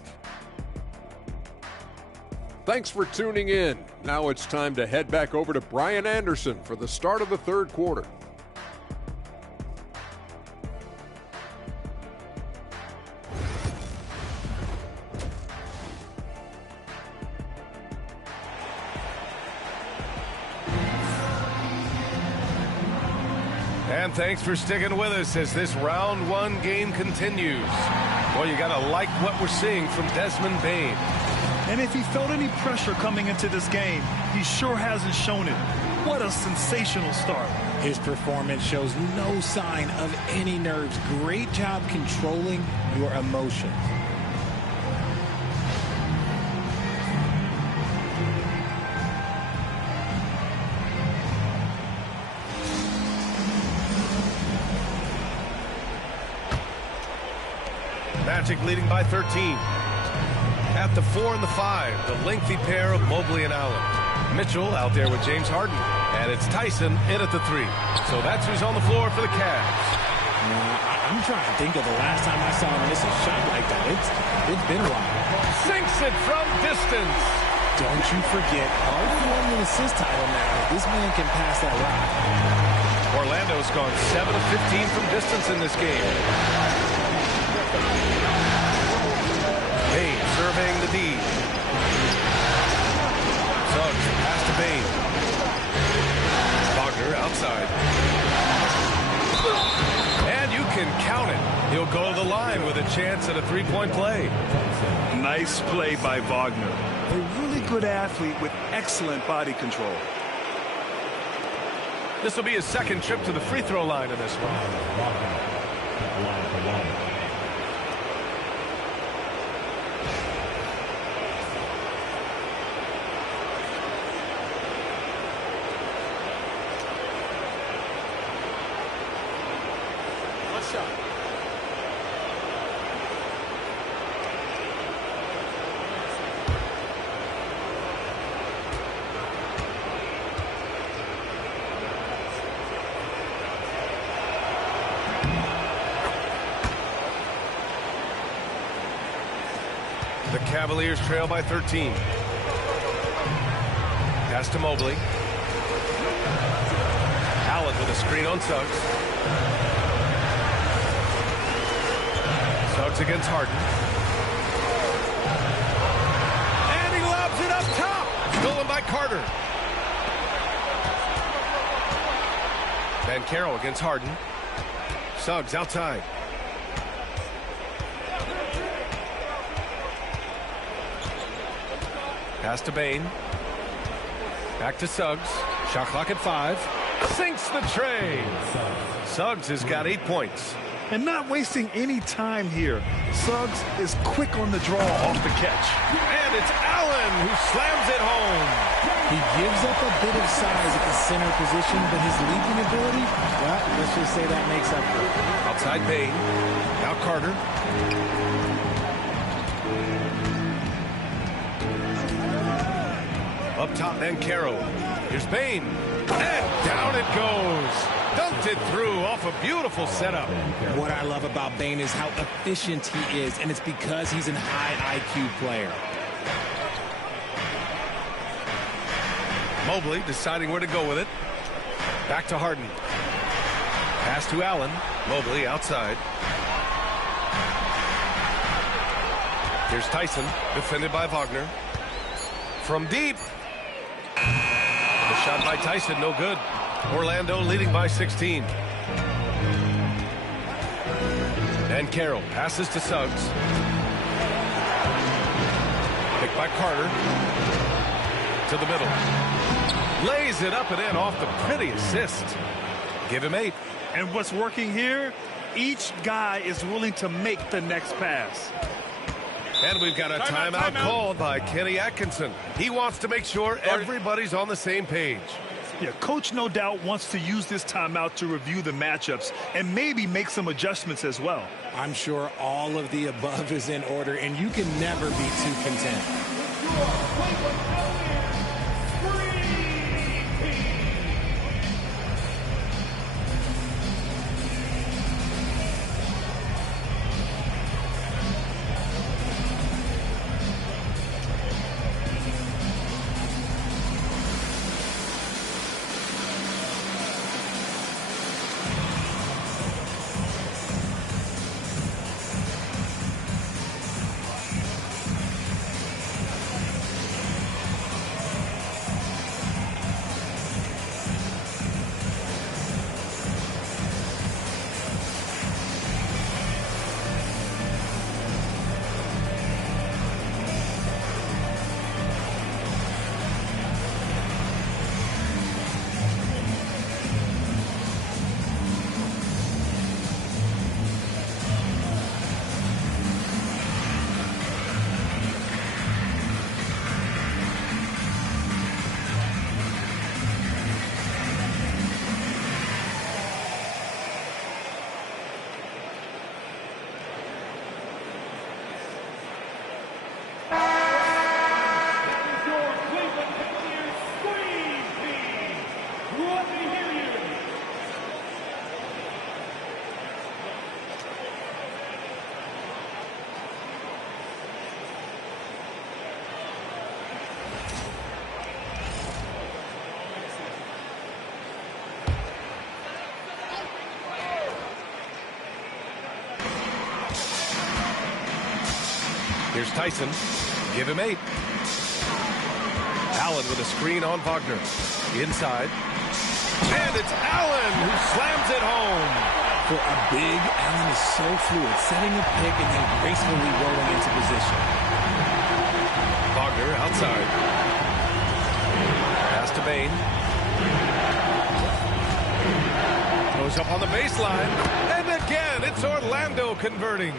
Thanks for tuning in. Now it's time to head back over to Brian Anderson for the start of the third quarter. And thanks for sticking with us as this round 1 game continues. Well, you got to like what we're seeing from Desmond Bane. And if he felt any pressure coming into this game, he sure hasn't shown it. What a sensational start. His performance shows no sign of any nerves. Great job controlling your emotions. Magic leading by 13. At the 4 and the 5, the lengthy pair of Mobley and Allen. Mitchell out there with James Harden. And it's Tyson in at the 3. So that's who's on the floor for the Cavs. I'm trying to think of the last time I saw him miss a shot like that. It's been a while. Sinks it from distance. Don't you forget, already won an assist title now. This man can pass that rock. Orlando's gone 7 of 15 from distance in this game. Bane surveying the D. Suggs pass to Bane. Wagner outside. And you can count it. He'll go to the line with a chance at a three-point play. Nice play by Wagner. A really good athlete with excellent body control. This will be his second trip to the free throw line in this one. The Cavaliers trail by 13. Pass to Mobley. Allen with a screen on Suggs. Suggs against Harden. And he lobs it up top. Stolen by Carter. Van Carroll against Harden. Suggs outside. Pass to Bane. Back to Suggs. Shot clock at 5. Sinks the tray. Suggs has got 8 points. And not wasting any time here. Suggs is quick on the draw off the catch. And it's Allen who slams it home. He gives up a bit of size at the center position, but his leaping ability, well, let's just say that makes up for it. Outside Bane. Now Carter. Up top, Bancaro. Here's Bain. And down it goes. Dunked it through off a beautiful setup. What I love about Bain is how efficient he is, and it's because he's an high IQ player. Mobley deciding where to go with it. Back to Harden. Pass to Allen. Mobley outside. Here's Tyson, defended by Wagner. From deep. The shot by Tyson, no good. Orlando leading by 16. And Carroll passes to Suggs. Picked by Carter. To the middle. Lays it up and in off the pretty assist. Give him 8. And what's working here, each guy is willing to make the next pass. And we've got a timeout called by Kenny Atkinson. He wants to make sure everybody's on the same page. Yeah, coach no doubt wants to use this timeout to review the matchups and maybe make some adjustments as well. I'm sure all of the above is in order, and you can never be too content. Here's Tyson. Give him 8. Allen with a screen on Wagner. Inside. And it's Allen who slams it home. For a big, Allen is so fluid, setting a pick and then gracefully rolling into position. Wagner outside. Pass to Bain. Goes up on the baseline. And again, it's Orlando converting.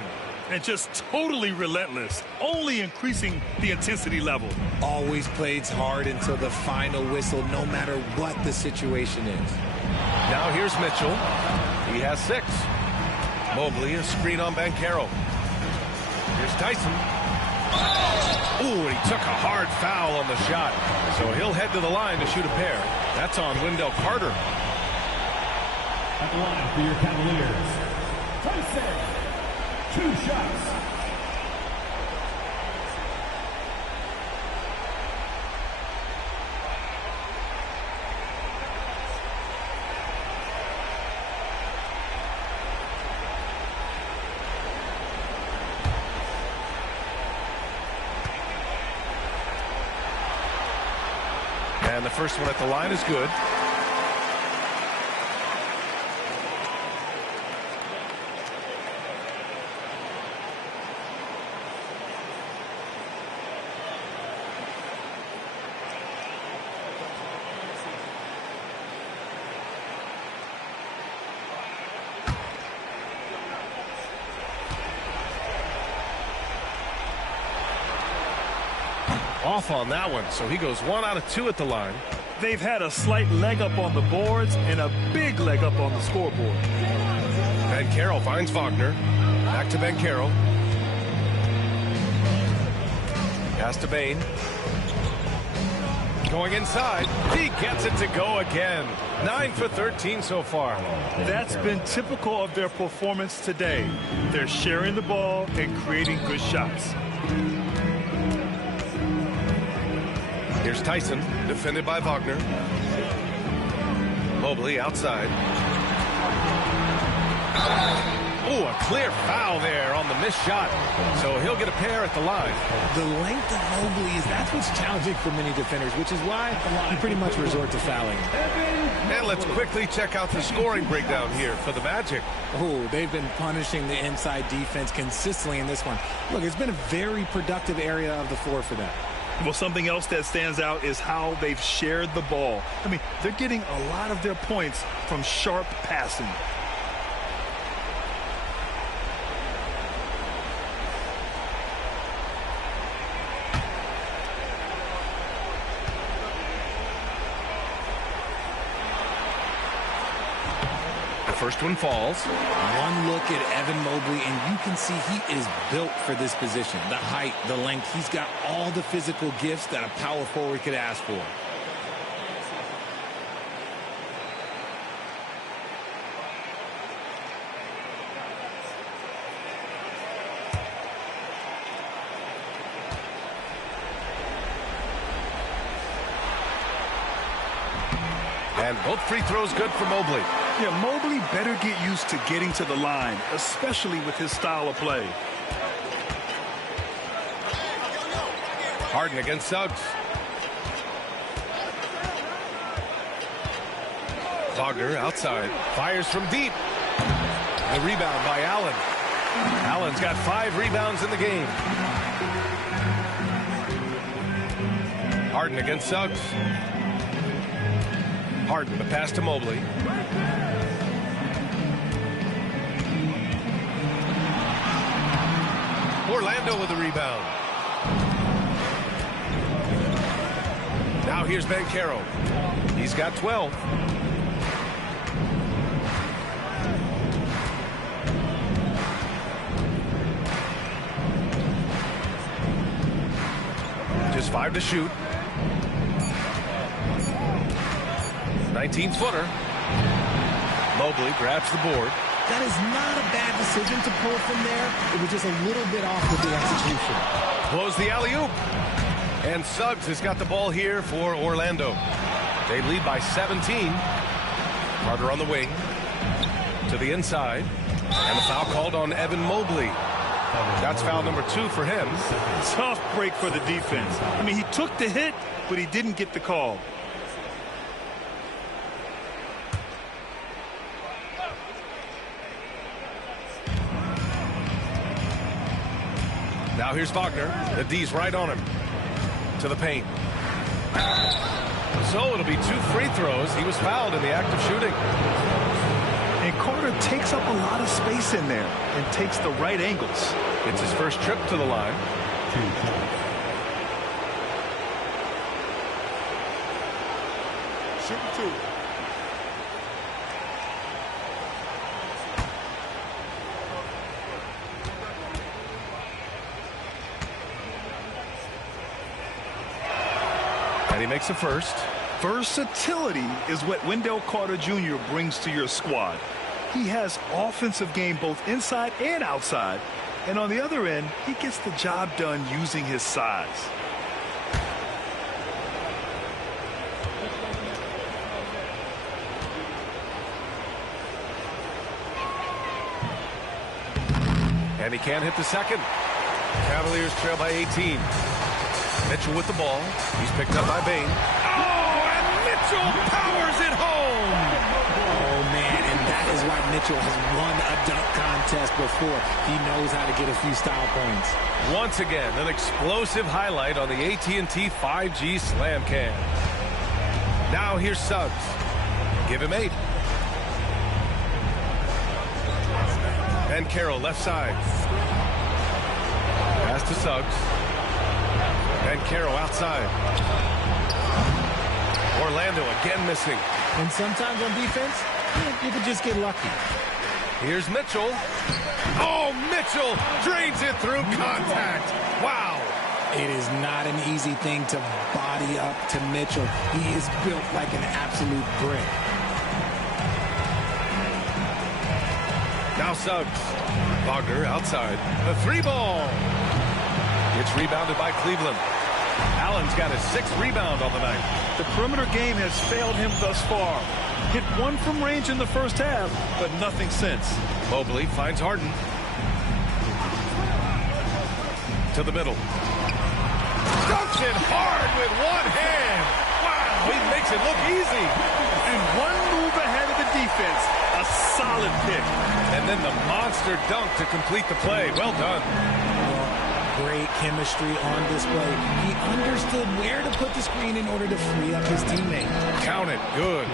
And just totally relentless, only increasing the intensity level. Always plays hard until the final whistle, no matter what the situation is. Now here's Mitchell. He has 6. Mobley, a screen on Bancaro. Here's Tyson. Ooh, and he took a hard foul on the shot. So he'll head to the line to shoot a pair. That's on Wendell Carter. At the line for your Cavaliers, Tyson. 2 shots. And the first one at the line is good. Off on that one, so he goes 1 out of 2 at the line. They've had a slight leg up on the boards and a big leg up on the scoreboard. Bancaro finds Wagner. Back to Bancaro. Pass to Bain. Going inside. He gets it to go again. 9 for 13 so far. That's been typical of their performance today. They're sharing the ball and creating good shots. Here's Tyson, defended by Wagner. Mobley outside. Oh, a clear foul there on the missed shot. So he'll get a pair at the line. The length of Mobley that's what's challenging for many defenders, which is why you pretty much resort to fouling. And let's quickly check out the scoring breakdown here for the Magic. Oh, they've been punishing the inside defense consistently in this one. Look, it's been a very productive area of the floor for them. Well, something else that stands out is how they've shared the ball. I mean, they're getting a lot of their points from sharp passing. First one falls. One look at Evan Mobley, and you can see he is built for this position. The height, the length, he's got all the physical gifts that a power forward could ask for. And both free throws good for Mobley. Yeah, Mobley better get used to getting to the line, especially with his style of play. Harden against Suggs. Wagner outside. Fires from deep. The rebound by Allen. Allen's got 5 rebounds in the game. Harden against Suggs. Harden, the pass to Mobley. Orlando with the rebound. Now here's Banchero. He's got 12. Just 5 to shoot. 19-footer. Mobley grabs the board. That is not a bad decision to pull from there. It was just a little bit off with the execution. Blows the alley-oop. And Suggs has got the ball here for Orlando. They lead by 17. Carter on the wing. To the inside. And the foul called on Evan Mobley. That's foul number 2 for him. Tough break for the defense. I mean, he took the hit, but he didn't get the call. Now here's Wagner. The D's right on him. To the paint. So it'll be 2 free throws. He was fouled in the act of shooting. And Carter takes up a lot of space in there and takes the right angles. It's his first trip to the line. Shoot 2. And he makes the first. Versatility is what Wendell Carter Jr. brings to your squad. He has offensive game both inside and outside. And on the other end, he gets the job done using his size. And he can't hit the second. Cavaliers trail by 18. Mitchell with the ball. He's picked up by Bain. Oh, and Mitchell powers it home. Oh, man, and that is why Mitchell has won a dunk contest before. He knows how to get a few style points. Once again, an explosive highlight on the AT&T 5G Slam Cam. Now here's Suggs. Give him 8. And Carroll left side. Pass to Suggs. And Carroll outside. Orlando again missing. And sometimes on defense, you can just get lucky. Here's Mitchell. Oh, Mitchell drains it through contact. Wow. It is not an easy thing to body up to Mitchell. He is built like an absolute brick. Now Suggs. Wagner outside. The 3-ball. It's rebounded by Cleveland. Allen's got his 6th rebound on the night. The perimeter game has failed him thus far. Hit one from range in the first half, but nothing since. Mobley finds Harden. To the middle. Dunks it hard with one hand. Wow, he makes it look easy. And one move ahead of the defense. A solid pick. And then the monster dunk to complete the play. Well done. Great chemistry on display. He understood where to put the screen in order to free up his teammate. Count it. Good.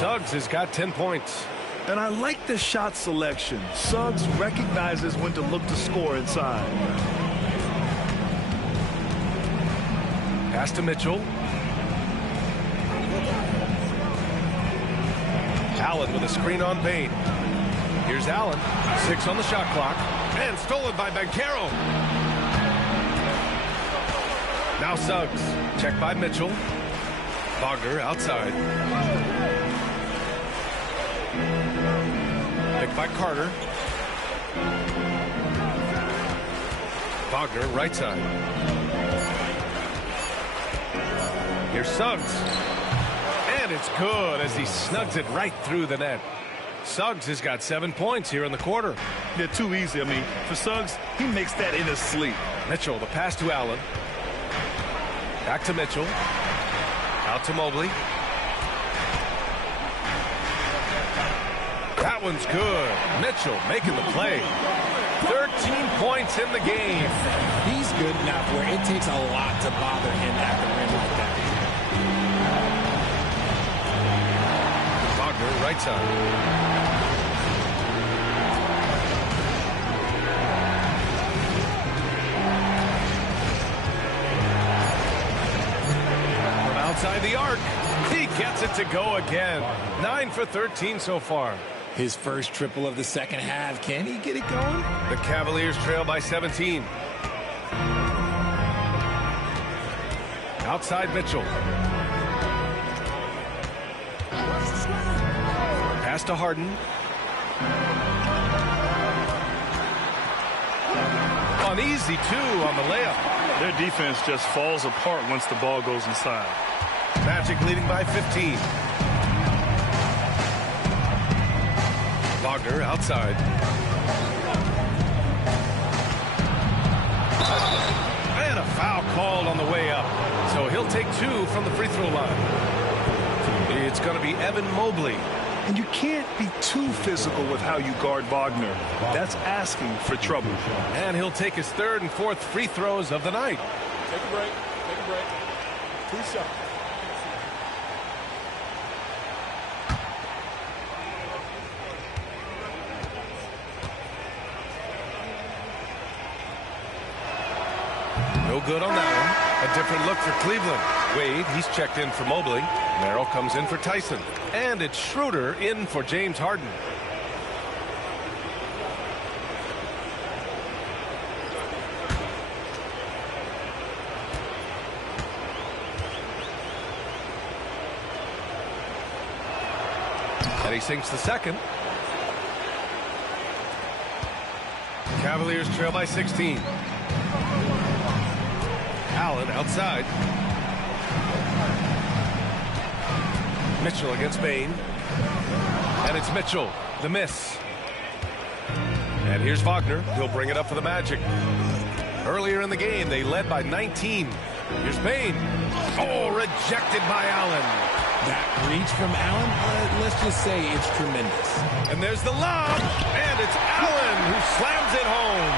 Suggs has got 10 points. And I like the shot selection. Suggs recognizes when to look to score inside. Pass to Mitchell. Allen with a screen on Payne. Here's Allen. 6 on the shot clock. And stolen by Banchero. Now Suggs. Checked by Mitchell. Wagner outside. Picked by Carter. Wagner right side. Here's Suggs. And it's good as he snugs it right through the net. Suggs has got 7 points here in the quarter. They're too easy. I mean, for Suggs, he makes that in his sleep. Mitchell, the pass to Allen. Back to Mitchell. Out to Mobley. That one's good. Mitchell making the play. 13 points in the game. He's good enough where it takes a lot to bother him at the rim like that. Wagner, right side. From outside the arc, he gets it to go again. 9 for 13 so far. His first triple of the second half. Can he get it going? The Cavaliers trail by 17. Outside Mitchell. Pass to Harden. An easy 2 on the layup. Their defense just falls apart once the ball goes inside. Magic leading by 15. Wagner outside. And a foul called on the way up. So he'll take 2 from the free throw line. It's going to be Evan Mobley. And you can't be too physical with how you guard Wagner. That's asking for trouble. And he'll take his 3rd and 4th free throws of the night. Take a break. Take a break. 2 shots. No good on that one. A different look for Cleveland. Wade, he's checked in for Mobley. Merrill comes in for Tyson. And it's Schroeder in for James Harden. And he sinks the second. Cavaliers trail by 16. Allen outside. Mitchell against Payne. And it's Mitchell. The miss. And here's Wagner. He'll bring it up for the Magic. Earlier in the game, they led by 19. Here's Payne. Oh, rejected by Allen. That reach from Allen, let's just say it's tremendous. And there's the lob. And it's Allen who slams it home.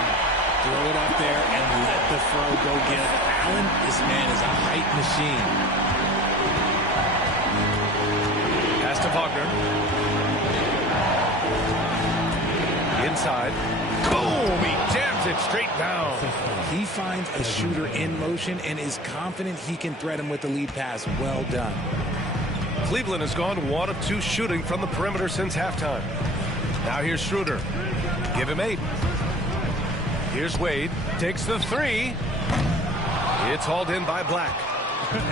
Throw it up there and let the throw go get it. Allen, this man is a height machine. Pass to Wagner. Inside. Boom! He jams it straight down. He finds a shooter in motion and is confident he can thread him with the lead pass. Well done. Cleveland has gone 1 of 2 shooting from the perimeter since halftime. Now here's Schroeder. Give him 8. Here's Wade. Takes the 3. It's hauled in by Black.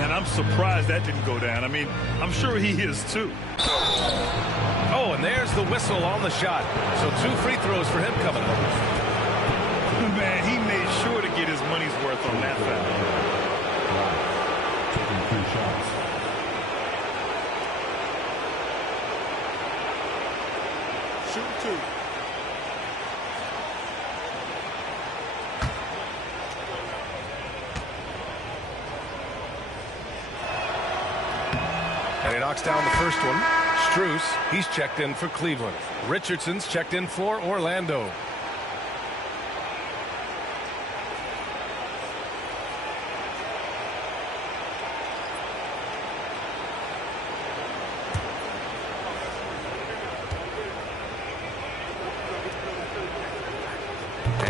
And I'm surprised that didn't go down. I mean, I'm sure he is too. Oh, and there's the whistle on the shot. So 2 free throws for him coming up. Man, he made sure to get his money's worth on that foul. Taking 3 shots. Shoot 2. And he knocks down the first one. Strus, he's checked in for Cleveland. Richardson's checked in for Orlando.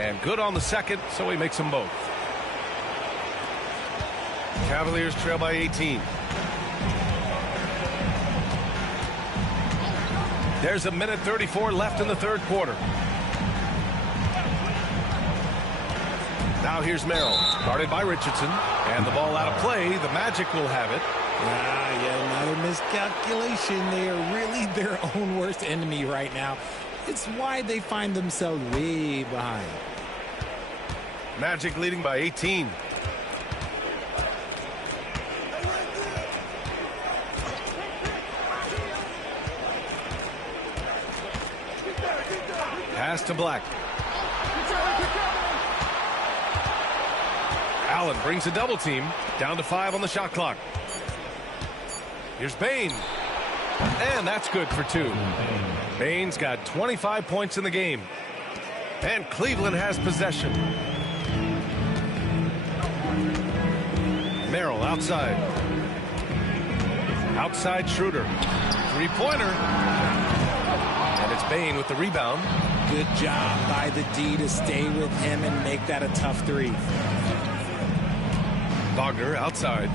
And good on the second, so he makes them both. Cavaliers trail by 18. There's 1:34 left in the third quarter. Now here's Merrill, guarded by Richardson, and the ball out of play. The Magic will have it. Yeah, another miscalculation. They are really their own worst enemy right now. It's why they find themselves way behind. Magic leading by 18. Pass to Black. Allen brings a double team. Down to 5 on the shot clock. Here's Bane. And that's good for 2. Bane's got 25 points in the game. And Cleveland has possession. Merrill outside. Outside Schroeder. 3-pointer. And it's Bane with the rebound. Good job by the D to stay with him and make that a tough 3. Wagner outside.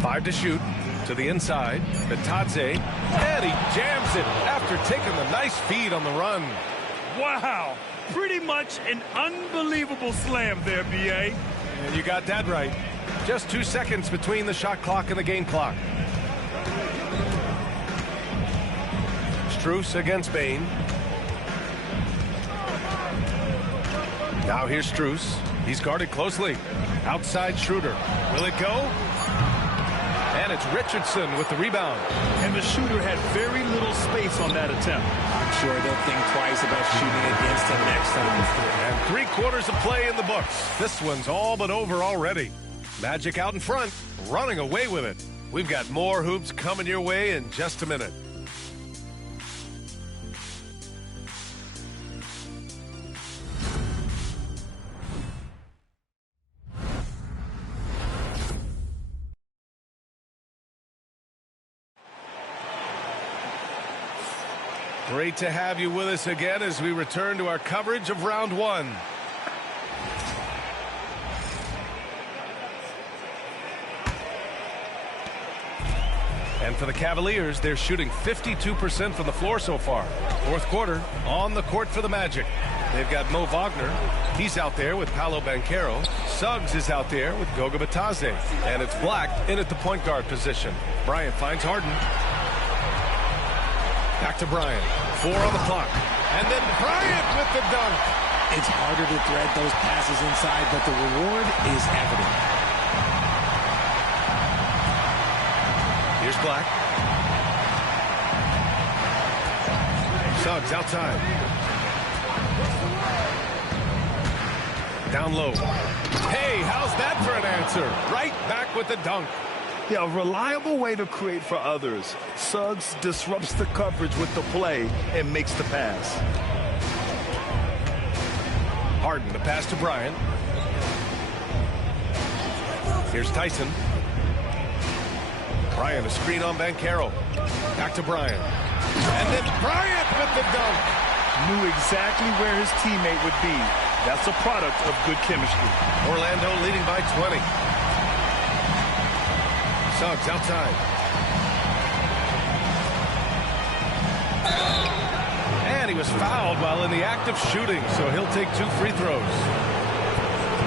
Five to shoot. To the inside. Bitadze. And he jams it after taking the nice feed on the run. Wow. Pretty much an unbelievable slam there, B.A. And you got that right. Just 2 seconds between the shot clock and the game clock. Strus against Bane. Now here's Strus. He's guarded closely. Outside Schroeder. Will it go? And it's Richardson with the rebound. And the shooter had very little space on that attempt. I'm sure they'll think twice about shooting against him next time. And 3 quarters of play in the books. This one's all but over already. Magic out in front, running away with it. We've got more hoops coming your way in just a minute. Great to have you with us again as we return to our coverage of round 1. And for the Cavaliers, they're shooting 52% from the floor so far. Fourth quarter, on the court for the Magic. They've got Mo Wagner. He's out there with Paolo Banchero. Suggs is out there with Goga Bitadze. And it's Black in at the point guard position. Bryant finds Harden. Back to Bryant. 4 on the clock. And then Bryant with the dunk. It's harder to thread those passes inside, but the reward is evident. Here's Black. Suggs outside. Down low. Hey, how's that for an answer? Right back with the dunk. Yeah, a reliable way to create for others. Suggs disrupts the coverage with the play and makes the pass. Harden, the pass to Bryant. Here's Tyson. Bryant, a screen on Banchero. Back to Bryant. And then Bryant with the dunk. Knew exactly where his teammate would be. That's a product of good chemistry. Orlando leading by 20. Suggs outside. was fouled while in the act of shooting, so he'll take 2 free throws.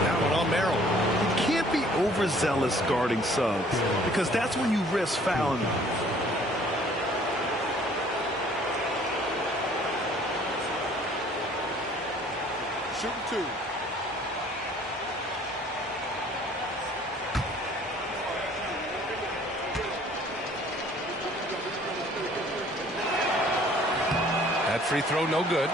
Now one on Merrill. You can't be overzealous guarding Suggs because that's when you risk fouling them. Shooting 2. That free throw no good.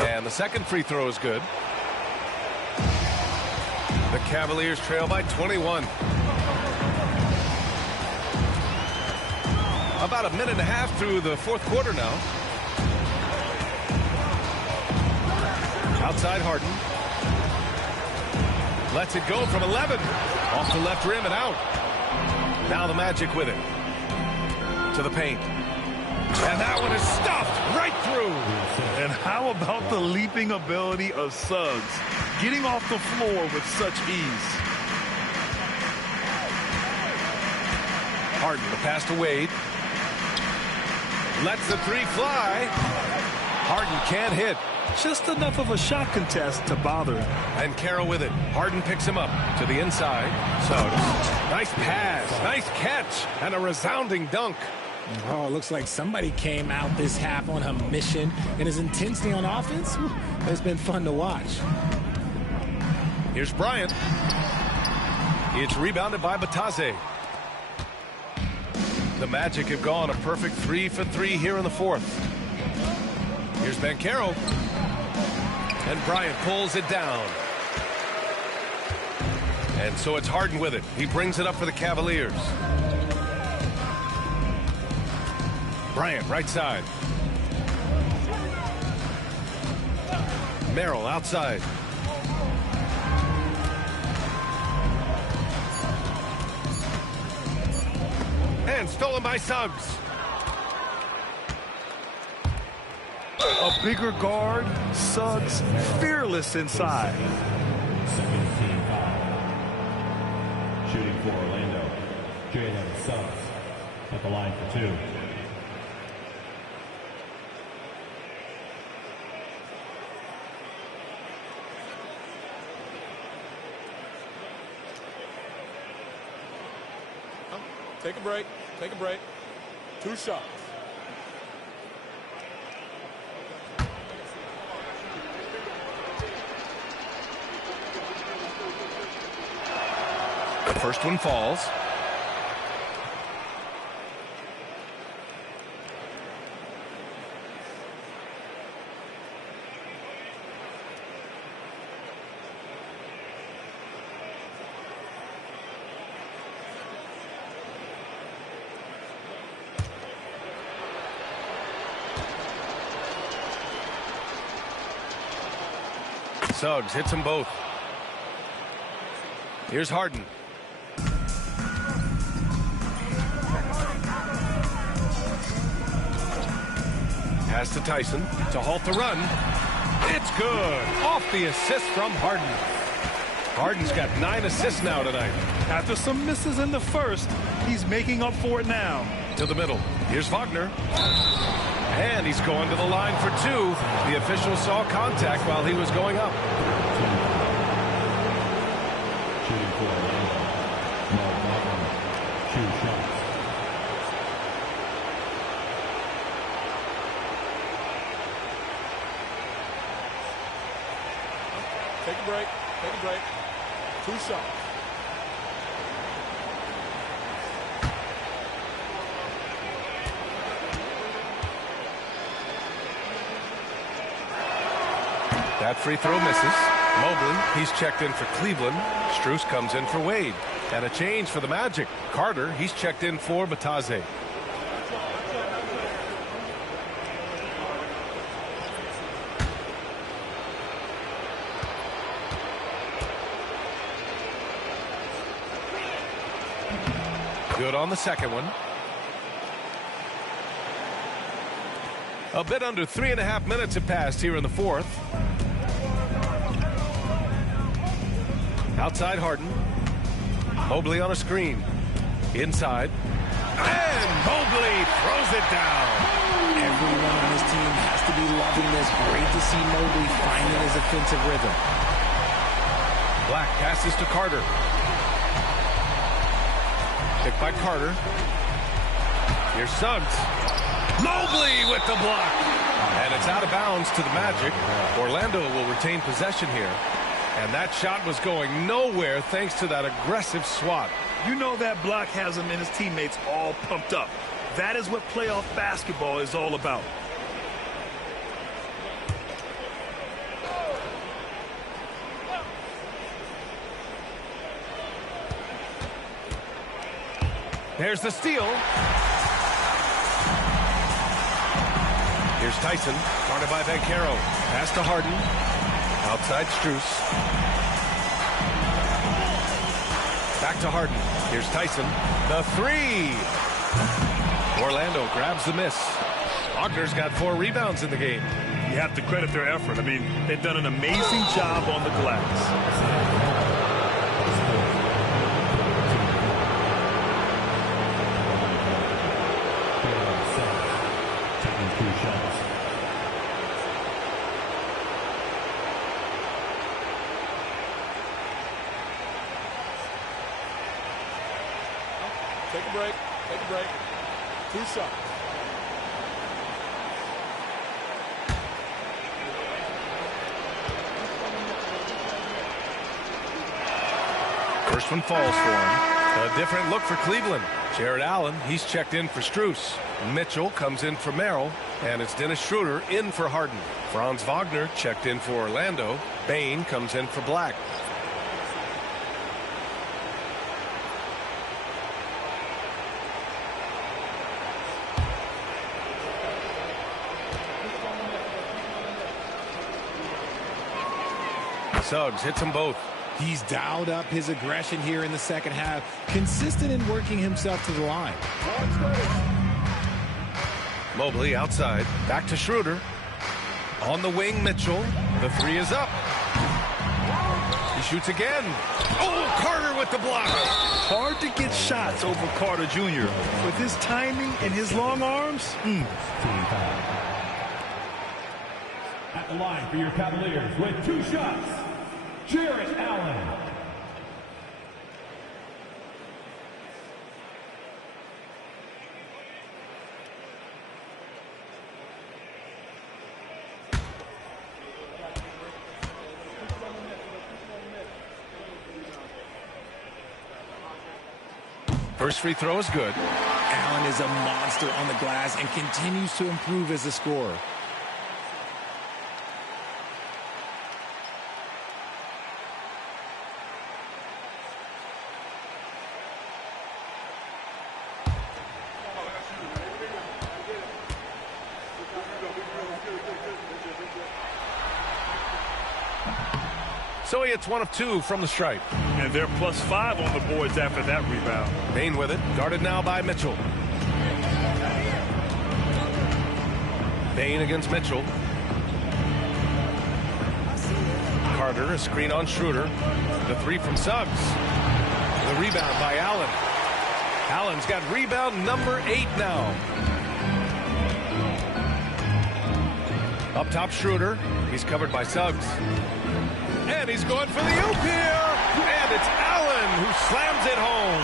And the second free throw is good. The Cavaliers trail by 21. About a minute and a half through the fourth quarter now. Outside Harden. Lets it go from 11. Off the left rim and out. Now the Magic with it. To the paint. And that one is stuffed right through. And how about the leaping ability of Suggs? Getting off the floor with such ease. Harden, the pass to Wade. Lets the 3 fly. Harden can't hit. Just enough of a shot contest to bother him. And Carroll with it. Harden picks him up to the inside. Suggs. Nice pass. Nice catch. And a resounding dunk. Oh, it looks like somebody came out this half on a mission, and his intensity on offense has been fun to watch. Here's Bryant. It's rebounded by Batase. The Magic have gone a perfect 3 for 3 here in the fourth. Here's Banchero. And Bryant pulls it down. And so it's Harden with it. He brings it up for the Cavaliers. Bryant, right side. Merrill outside. And stolen by Suggs. A bigger guard, Suggs, fearless inside. Second team foul. Shooting for Orlando, Jalen Suggs at the line for 2. Take a break. Take a break. 2 shots. The first one falls. Suggs hits them both. Here's Harden. Pass to Tyson to halt the run. It's good. Off the assist from Harden. Harden's got 9 assists now tonight. After some misses in the first, he's making up for it now. To the middle. Here's Wagner. And he's going to the line for 2. The official saw contact while he was going up. Shooting for Orlando, Wagner, 2 shots. Take a break. Take a break. 2 shots. That free throw misses. Moblin, he's checked in for Cleveland. Strus comes in for Wade. And a change for the Magic. Carter, he's checked in for Batase. Good on the second one. A bit under 3.5 minutes have passed here in the fourth. Outside Harden. Mobley on a screen. Inside. And Mobley throws it down. Everyone on his team has to be loving this. Great to see Mobley finding his offensive rhythm. Black passes to Carter. Picked by Carter. Here's Suggs. Mobley with the block. And it's out of bounds to the Magic. Orlando will retain possession here. And that shot was going nowhere thanks to that aggressive swat. You know that block has him and his teammates all pumped up. That is what playoff basketball is all about. There's the steal. Here's Tyson, guarded by Banchero. Pass to Harden. Outside Strus. Back to Harden. Here's Tyson. The three. Orlando grabs the miss. Wagner's got 4 rebounds in the game. You have to credit their effort. I mean, they've done an amazing job on the glass. Take a break. Take a break. 2 shots. First one falls for him. A different look for Cleveland. Jared Allen, he's checked in for Strus. Mitchell comes in for Merrill. And it's Dennis Schroeder in for Harden. Franz Wagner checked in for Orlando. Bain comes in for Black. Suggs hits them both. He's dialed up his aggression here in the second half, consistent in working himself to the line. Mobley outside, back to Schroeder. On the wing, Mitchell. The three is up. He shoots again. Oh, Carter with the block. Hard to get shots over Carter Jr. With his timing and his long arms. At the line for your Cavaliers with 2 shots, Jared Allen. First free throw is good. Allen is a monster on the glass and continues to improve as a scorer. So he hits 1 of 2 from the stripe. And they're +5 on the boards after that rebound. Bain with it, guarded now by Mitchell. Bain against Mitchell. Carter, a screen on Schroeder. The three from Suggs. The rebound by Allen. Allen's got rebound number 8 now. Up top, Schroeder. He's covered by Suggs. And he's going for the oop here. And it's Allen who slams it home.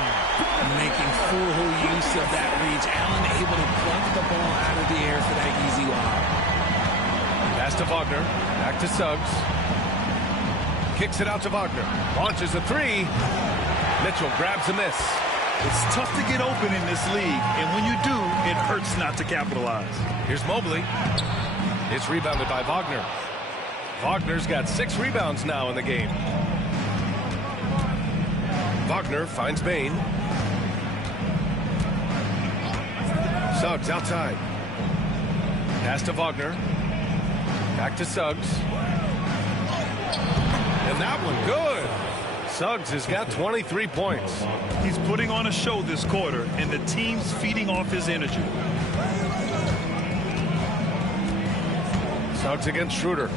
Making full use of that reach. Allen able to plunk the ball out of the air for that easy lob. Pass to Wagner. Back to Suggs. Kicks it out to Wagner. Launches a 3. Mitchell grabs a miss. It's tough to get open in this league. And when you do, it hurts not to capitalize. Here's Mobley. It's rebounded by Wagner. Wagner's got 6 rebounds now in the game. Wagner finds Bain. Suggs outside. Pass to Wagner. Back to Suggs. And that one good. Suggs has got 23 points. He's putting on a show this quarter, and the team's feeding off his energy. Suggs against Schroeder.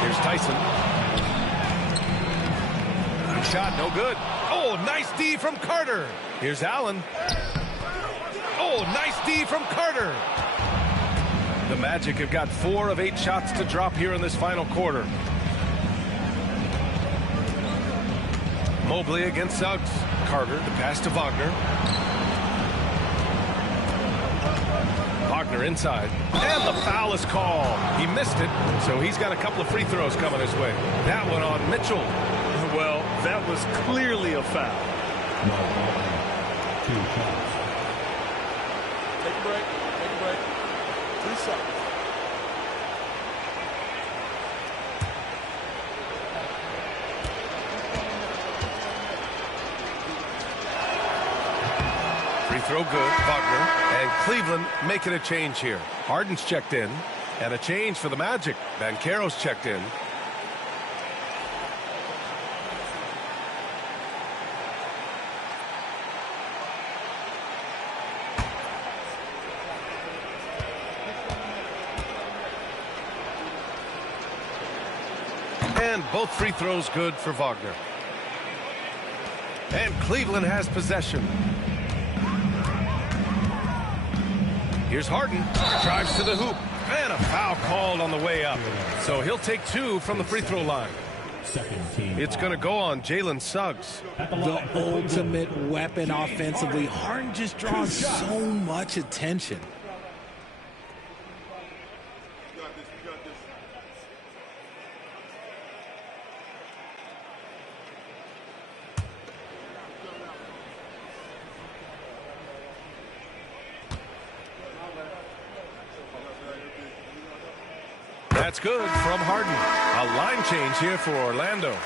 Here's Tyson. Good shot, no good. Oh, nice D from Carter. Here's Allen. Oh, nice D from Carter. The Magic have got 4 of 8 shots to drop here in this final quarter. Mobley against Suggs. Carter, the pass to Wagner. Wagner inside. And the foul is called. He missed it, so he's got a couple of free throws coming his way. That one on Mitchell. Well, that was clearly a foul. No, 2 shots. Take a break. Take a break. 3 seconds. Free throw good, Wagner. And Cleveland making a change here. Harden's checked in. And a change for the Magic. Banchero's checked in. And both free throws good for Wagner. And Cleveland has possession. Here's Harden. Drives to the hoop. And a foul called on the way up. So he'll take 2 from the free throw line. It's going to go on Jalen Suggs. The ultimate weapon offensively. Harden just draws so much attention. That's good from Harden. A line change here for Orlando.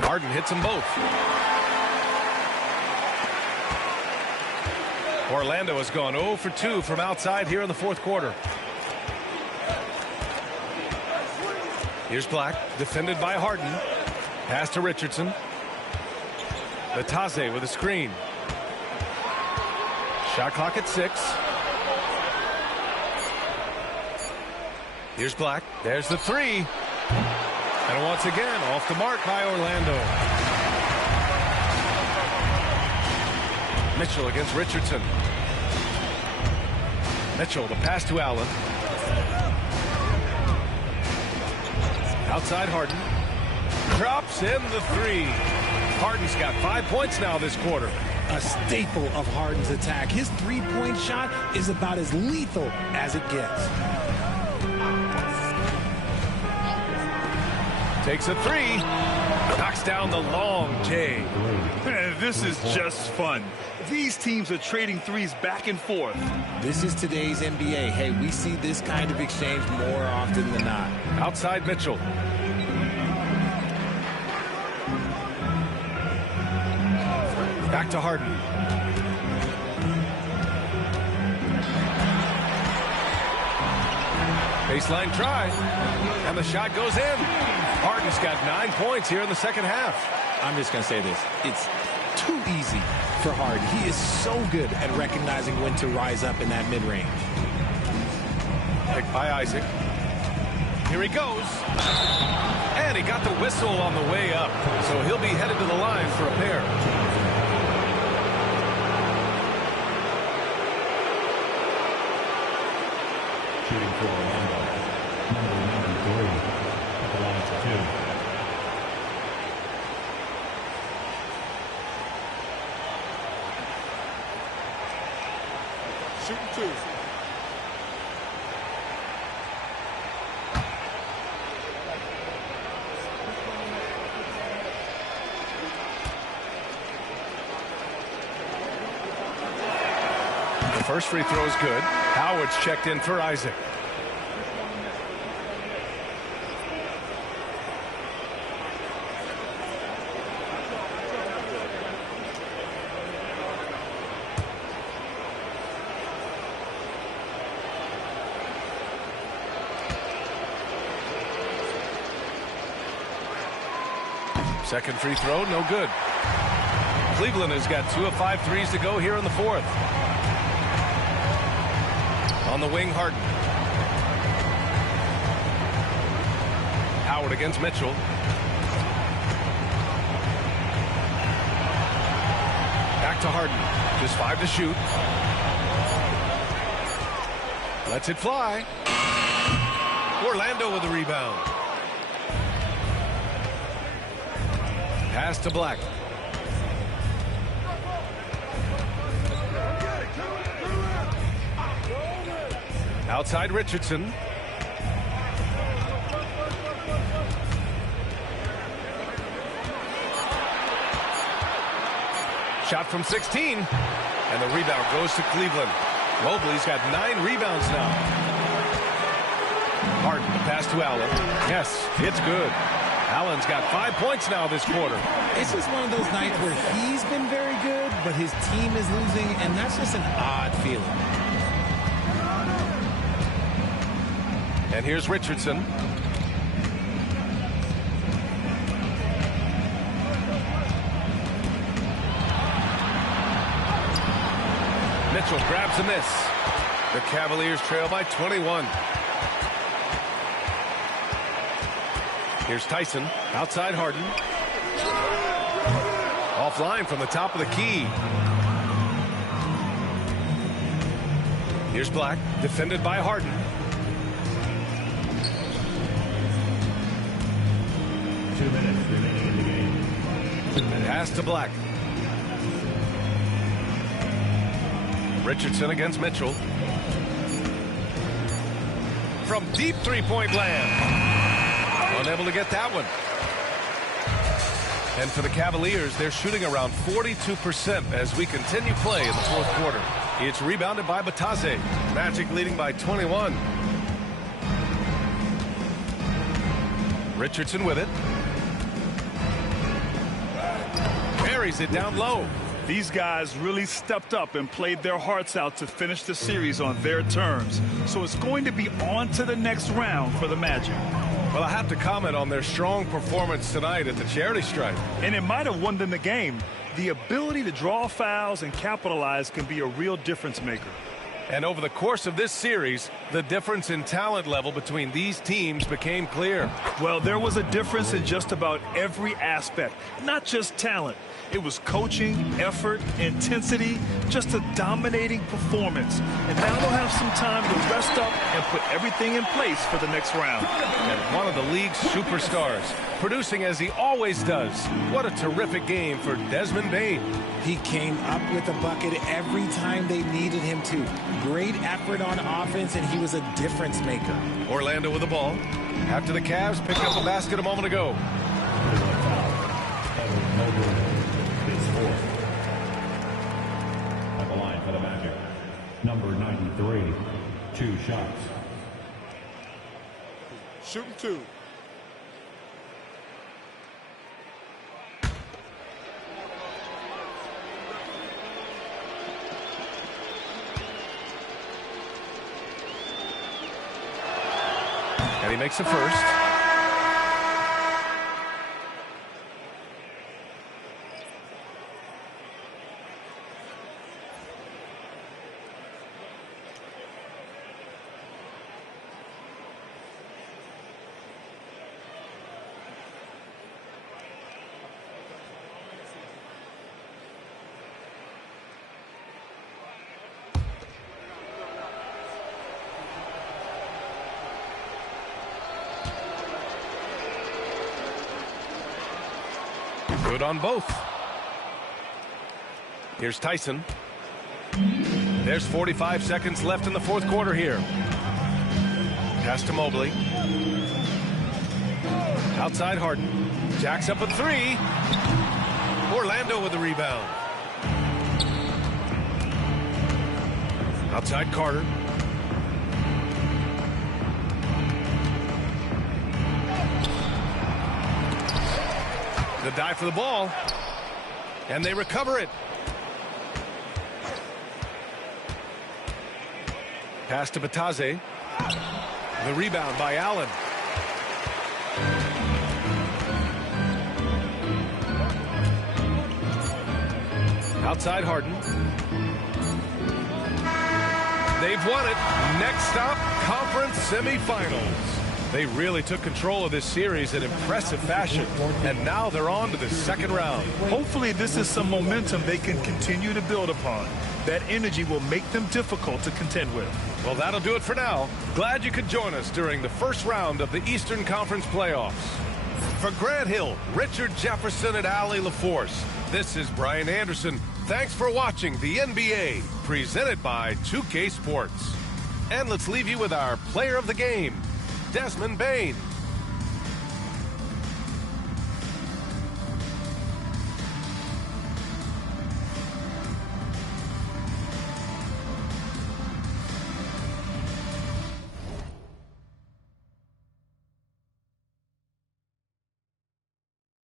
Harden hits them both. Orlando has gone 0 for 2 from outside here in the fourth quarter. Here's Black, defended by Harden. Pass to Richardson. Batase with a screen. Shot clock at 6. Here's Black. There's the 3. And once again, off the mark by Orlando. Mitchell against Richardson. Mitchell, the pass to Allen. Outside Harden. Drops in the 3. Harden's got 5 points now this quarter. A staple of Harden's attack. His three-point shot is about as lethal as it gets. Takes a 3. Knocks down the long J. This is just fun. These teams are trading threes back and forth. This is today's NBA. Hey, we see this kind of exchange more often than not. Outside Mitchell. Back to Harden. Baseline try. And the shot goes in. Harden's got 9 points here in the second half. I'm just going to say this. It's too easy for Harden. He is so good at recognizing when to rise up in that mid-range. Picked by Isaac. Here he goes. And he got the whistle on the way up. So he'll be headed to the line for a pair. Shooting for Orlando. Number 93 at the line for 2. Shooting 2. First free throw is good. Howard's checked in for Isaac. Second free throw, no good. Cleveland has got 2 of 5 threes to go here in the fourth. On the wing, Harden. Howard against Mitchell. Back to Harden. Just 5 to shoot. Lets it fly. Orlando with the rebound. Pass to Black. Outside Richardson. Shot from 16. And the rebound goes to Cleveland. Mobley's got 9 rebounds now. Harden, the pass to Allen. Yes, it's good. Allen's got 5 points now this quarter. It's just one of those nights where he's been very good, but his team is losing, and that's just an odd feeling. And here's Richardson. Mitchell grabs a miss. The Cavaliers trail by 21. Here's Tyson, outside Harden. Offline from the top of the key. Here's Black, defended by Harden. Pass to Black. Richardson against Mitchell. From deep three-point land. Unable to get that one. And for the Cavaliers, they're shooting around 42% as we continue play in the fourth quarter. It's rebounded by Batase. Magic leading by 21. Richardson with it. Carries it down low. These guys really stepped up and played their hearts out to finish the series on their terms. So it's going to be on to the next round for the Magic. Well, I have to comment on their strong performance tonight at the charity stripe. And it might have won them the game. The ability to draw fouls and capitalize can be a real difference maker. And over the course of this series, the difference in talent level between these teams became clear. Well, there was a difference in just about every aspect, not just talent. It was coaching, effort, intensity, just a dominating performance. And now they'll have some time to rest up and put everything in place for the next round. And one of the league's superstars, producing as he always does. What a terrific game for Desmond Bane. He came up with a bucket every time they needed him to. Great effort on offense, and he was a difference maker. Orlando with the ball. After the Cavs picked up the basket a moment ago. At the line for the Magic, number 93, 2 shots. Shooting 2. And he makes the first. Good on both. Here's Tyson. There's 45 seconds left in the fourth quarter here. Pass to Mobley. Outside Harden. Jacks up a 3. Orlando with the rebound. Outside Carter. The dive for the ball. And they recover it. Pass to Batase. The rebound by Allen. Outside Harden. They've won it. Next stop, conference semifinals. They really took control of this series in impressive fashion, and now they're on to the second round. Hopefully this is some momentum they can continue to build upon. That energy will make them difficult to contend with. Well, that'll do it for now. Glad you could join us during the first round of the Eastern Conference playoffs. For Grant Hill, Richard Jefferson, and Allie LaForce, this is Brian Anderson. Thanks for watching the NBA, presented by 2K Sports. And let's leave you with our player of the game, Desmond Bane.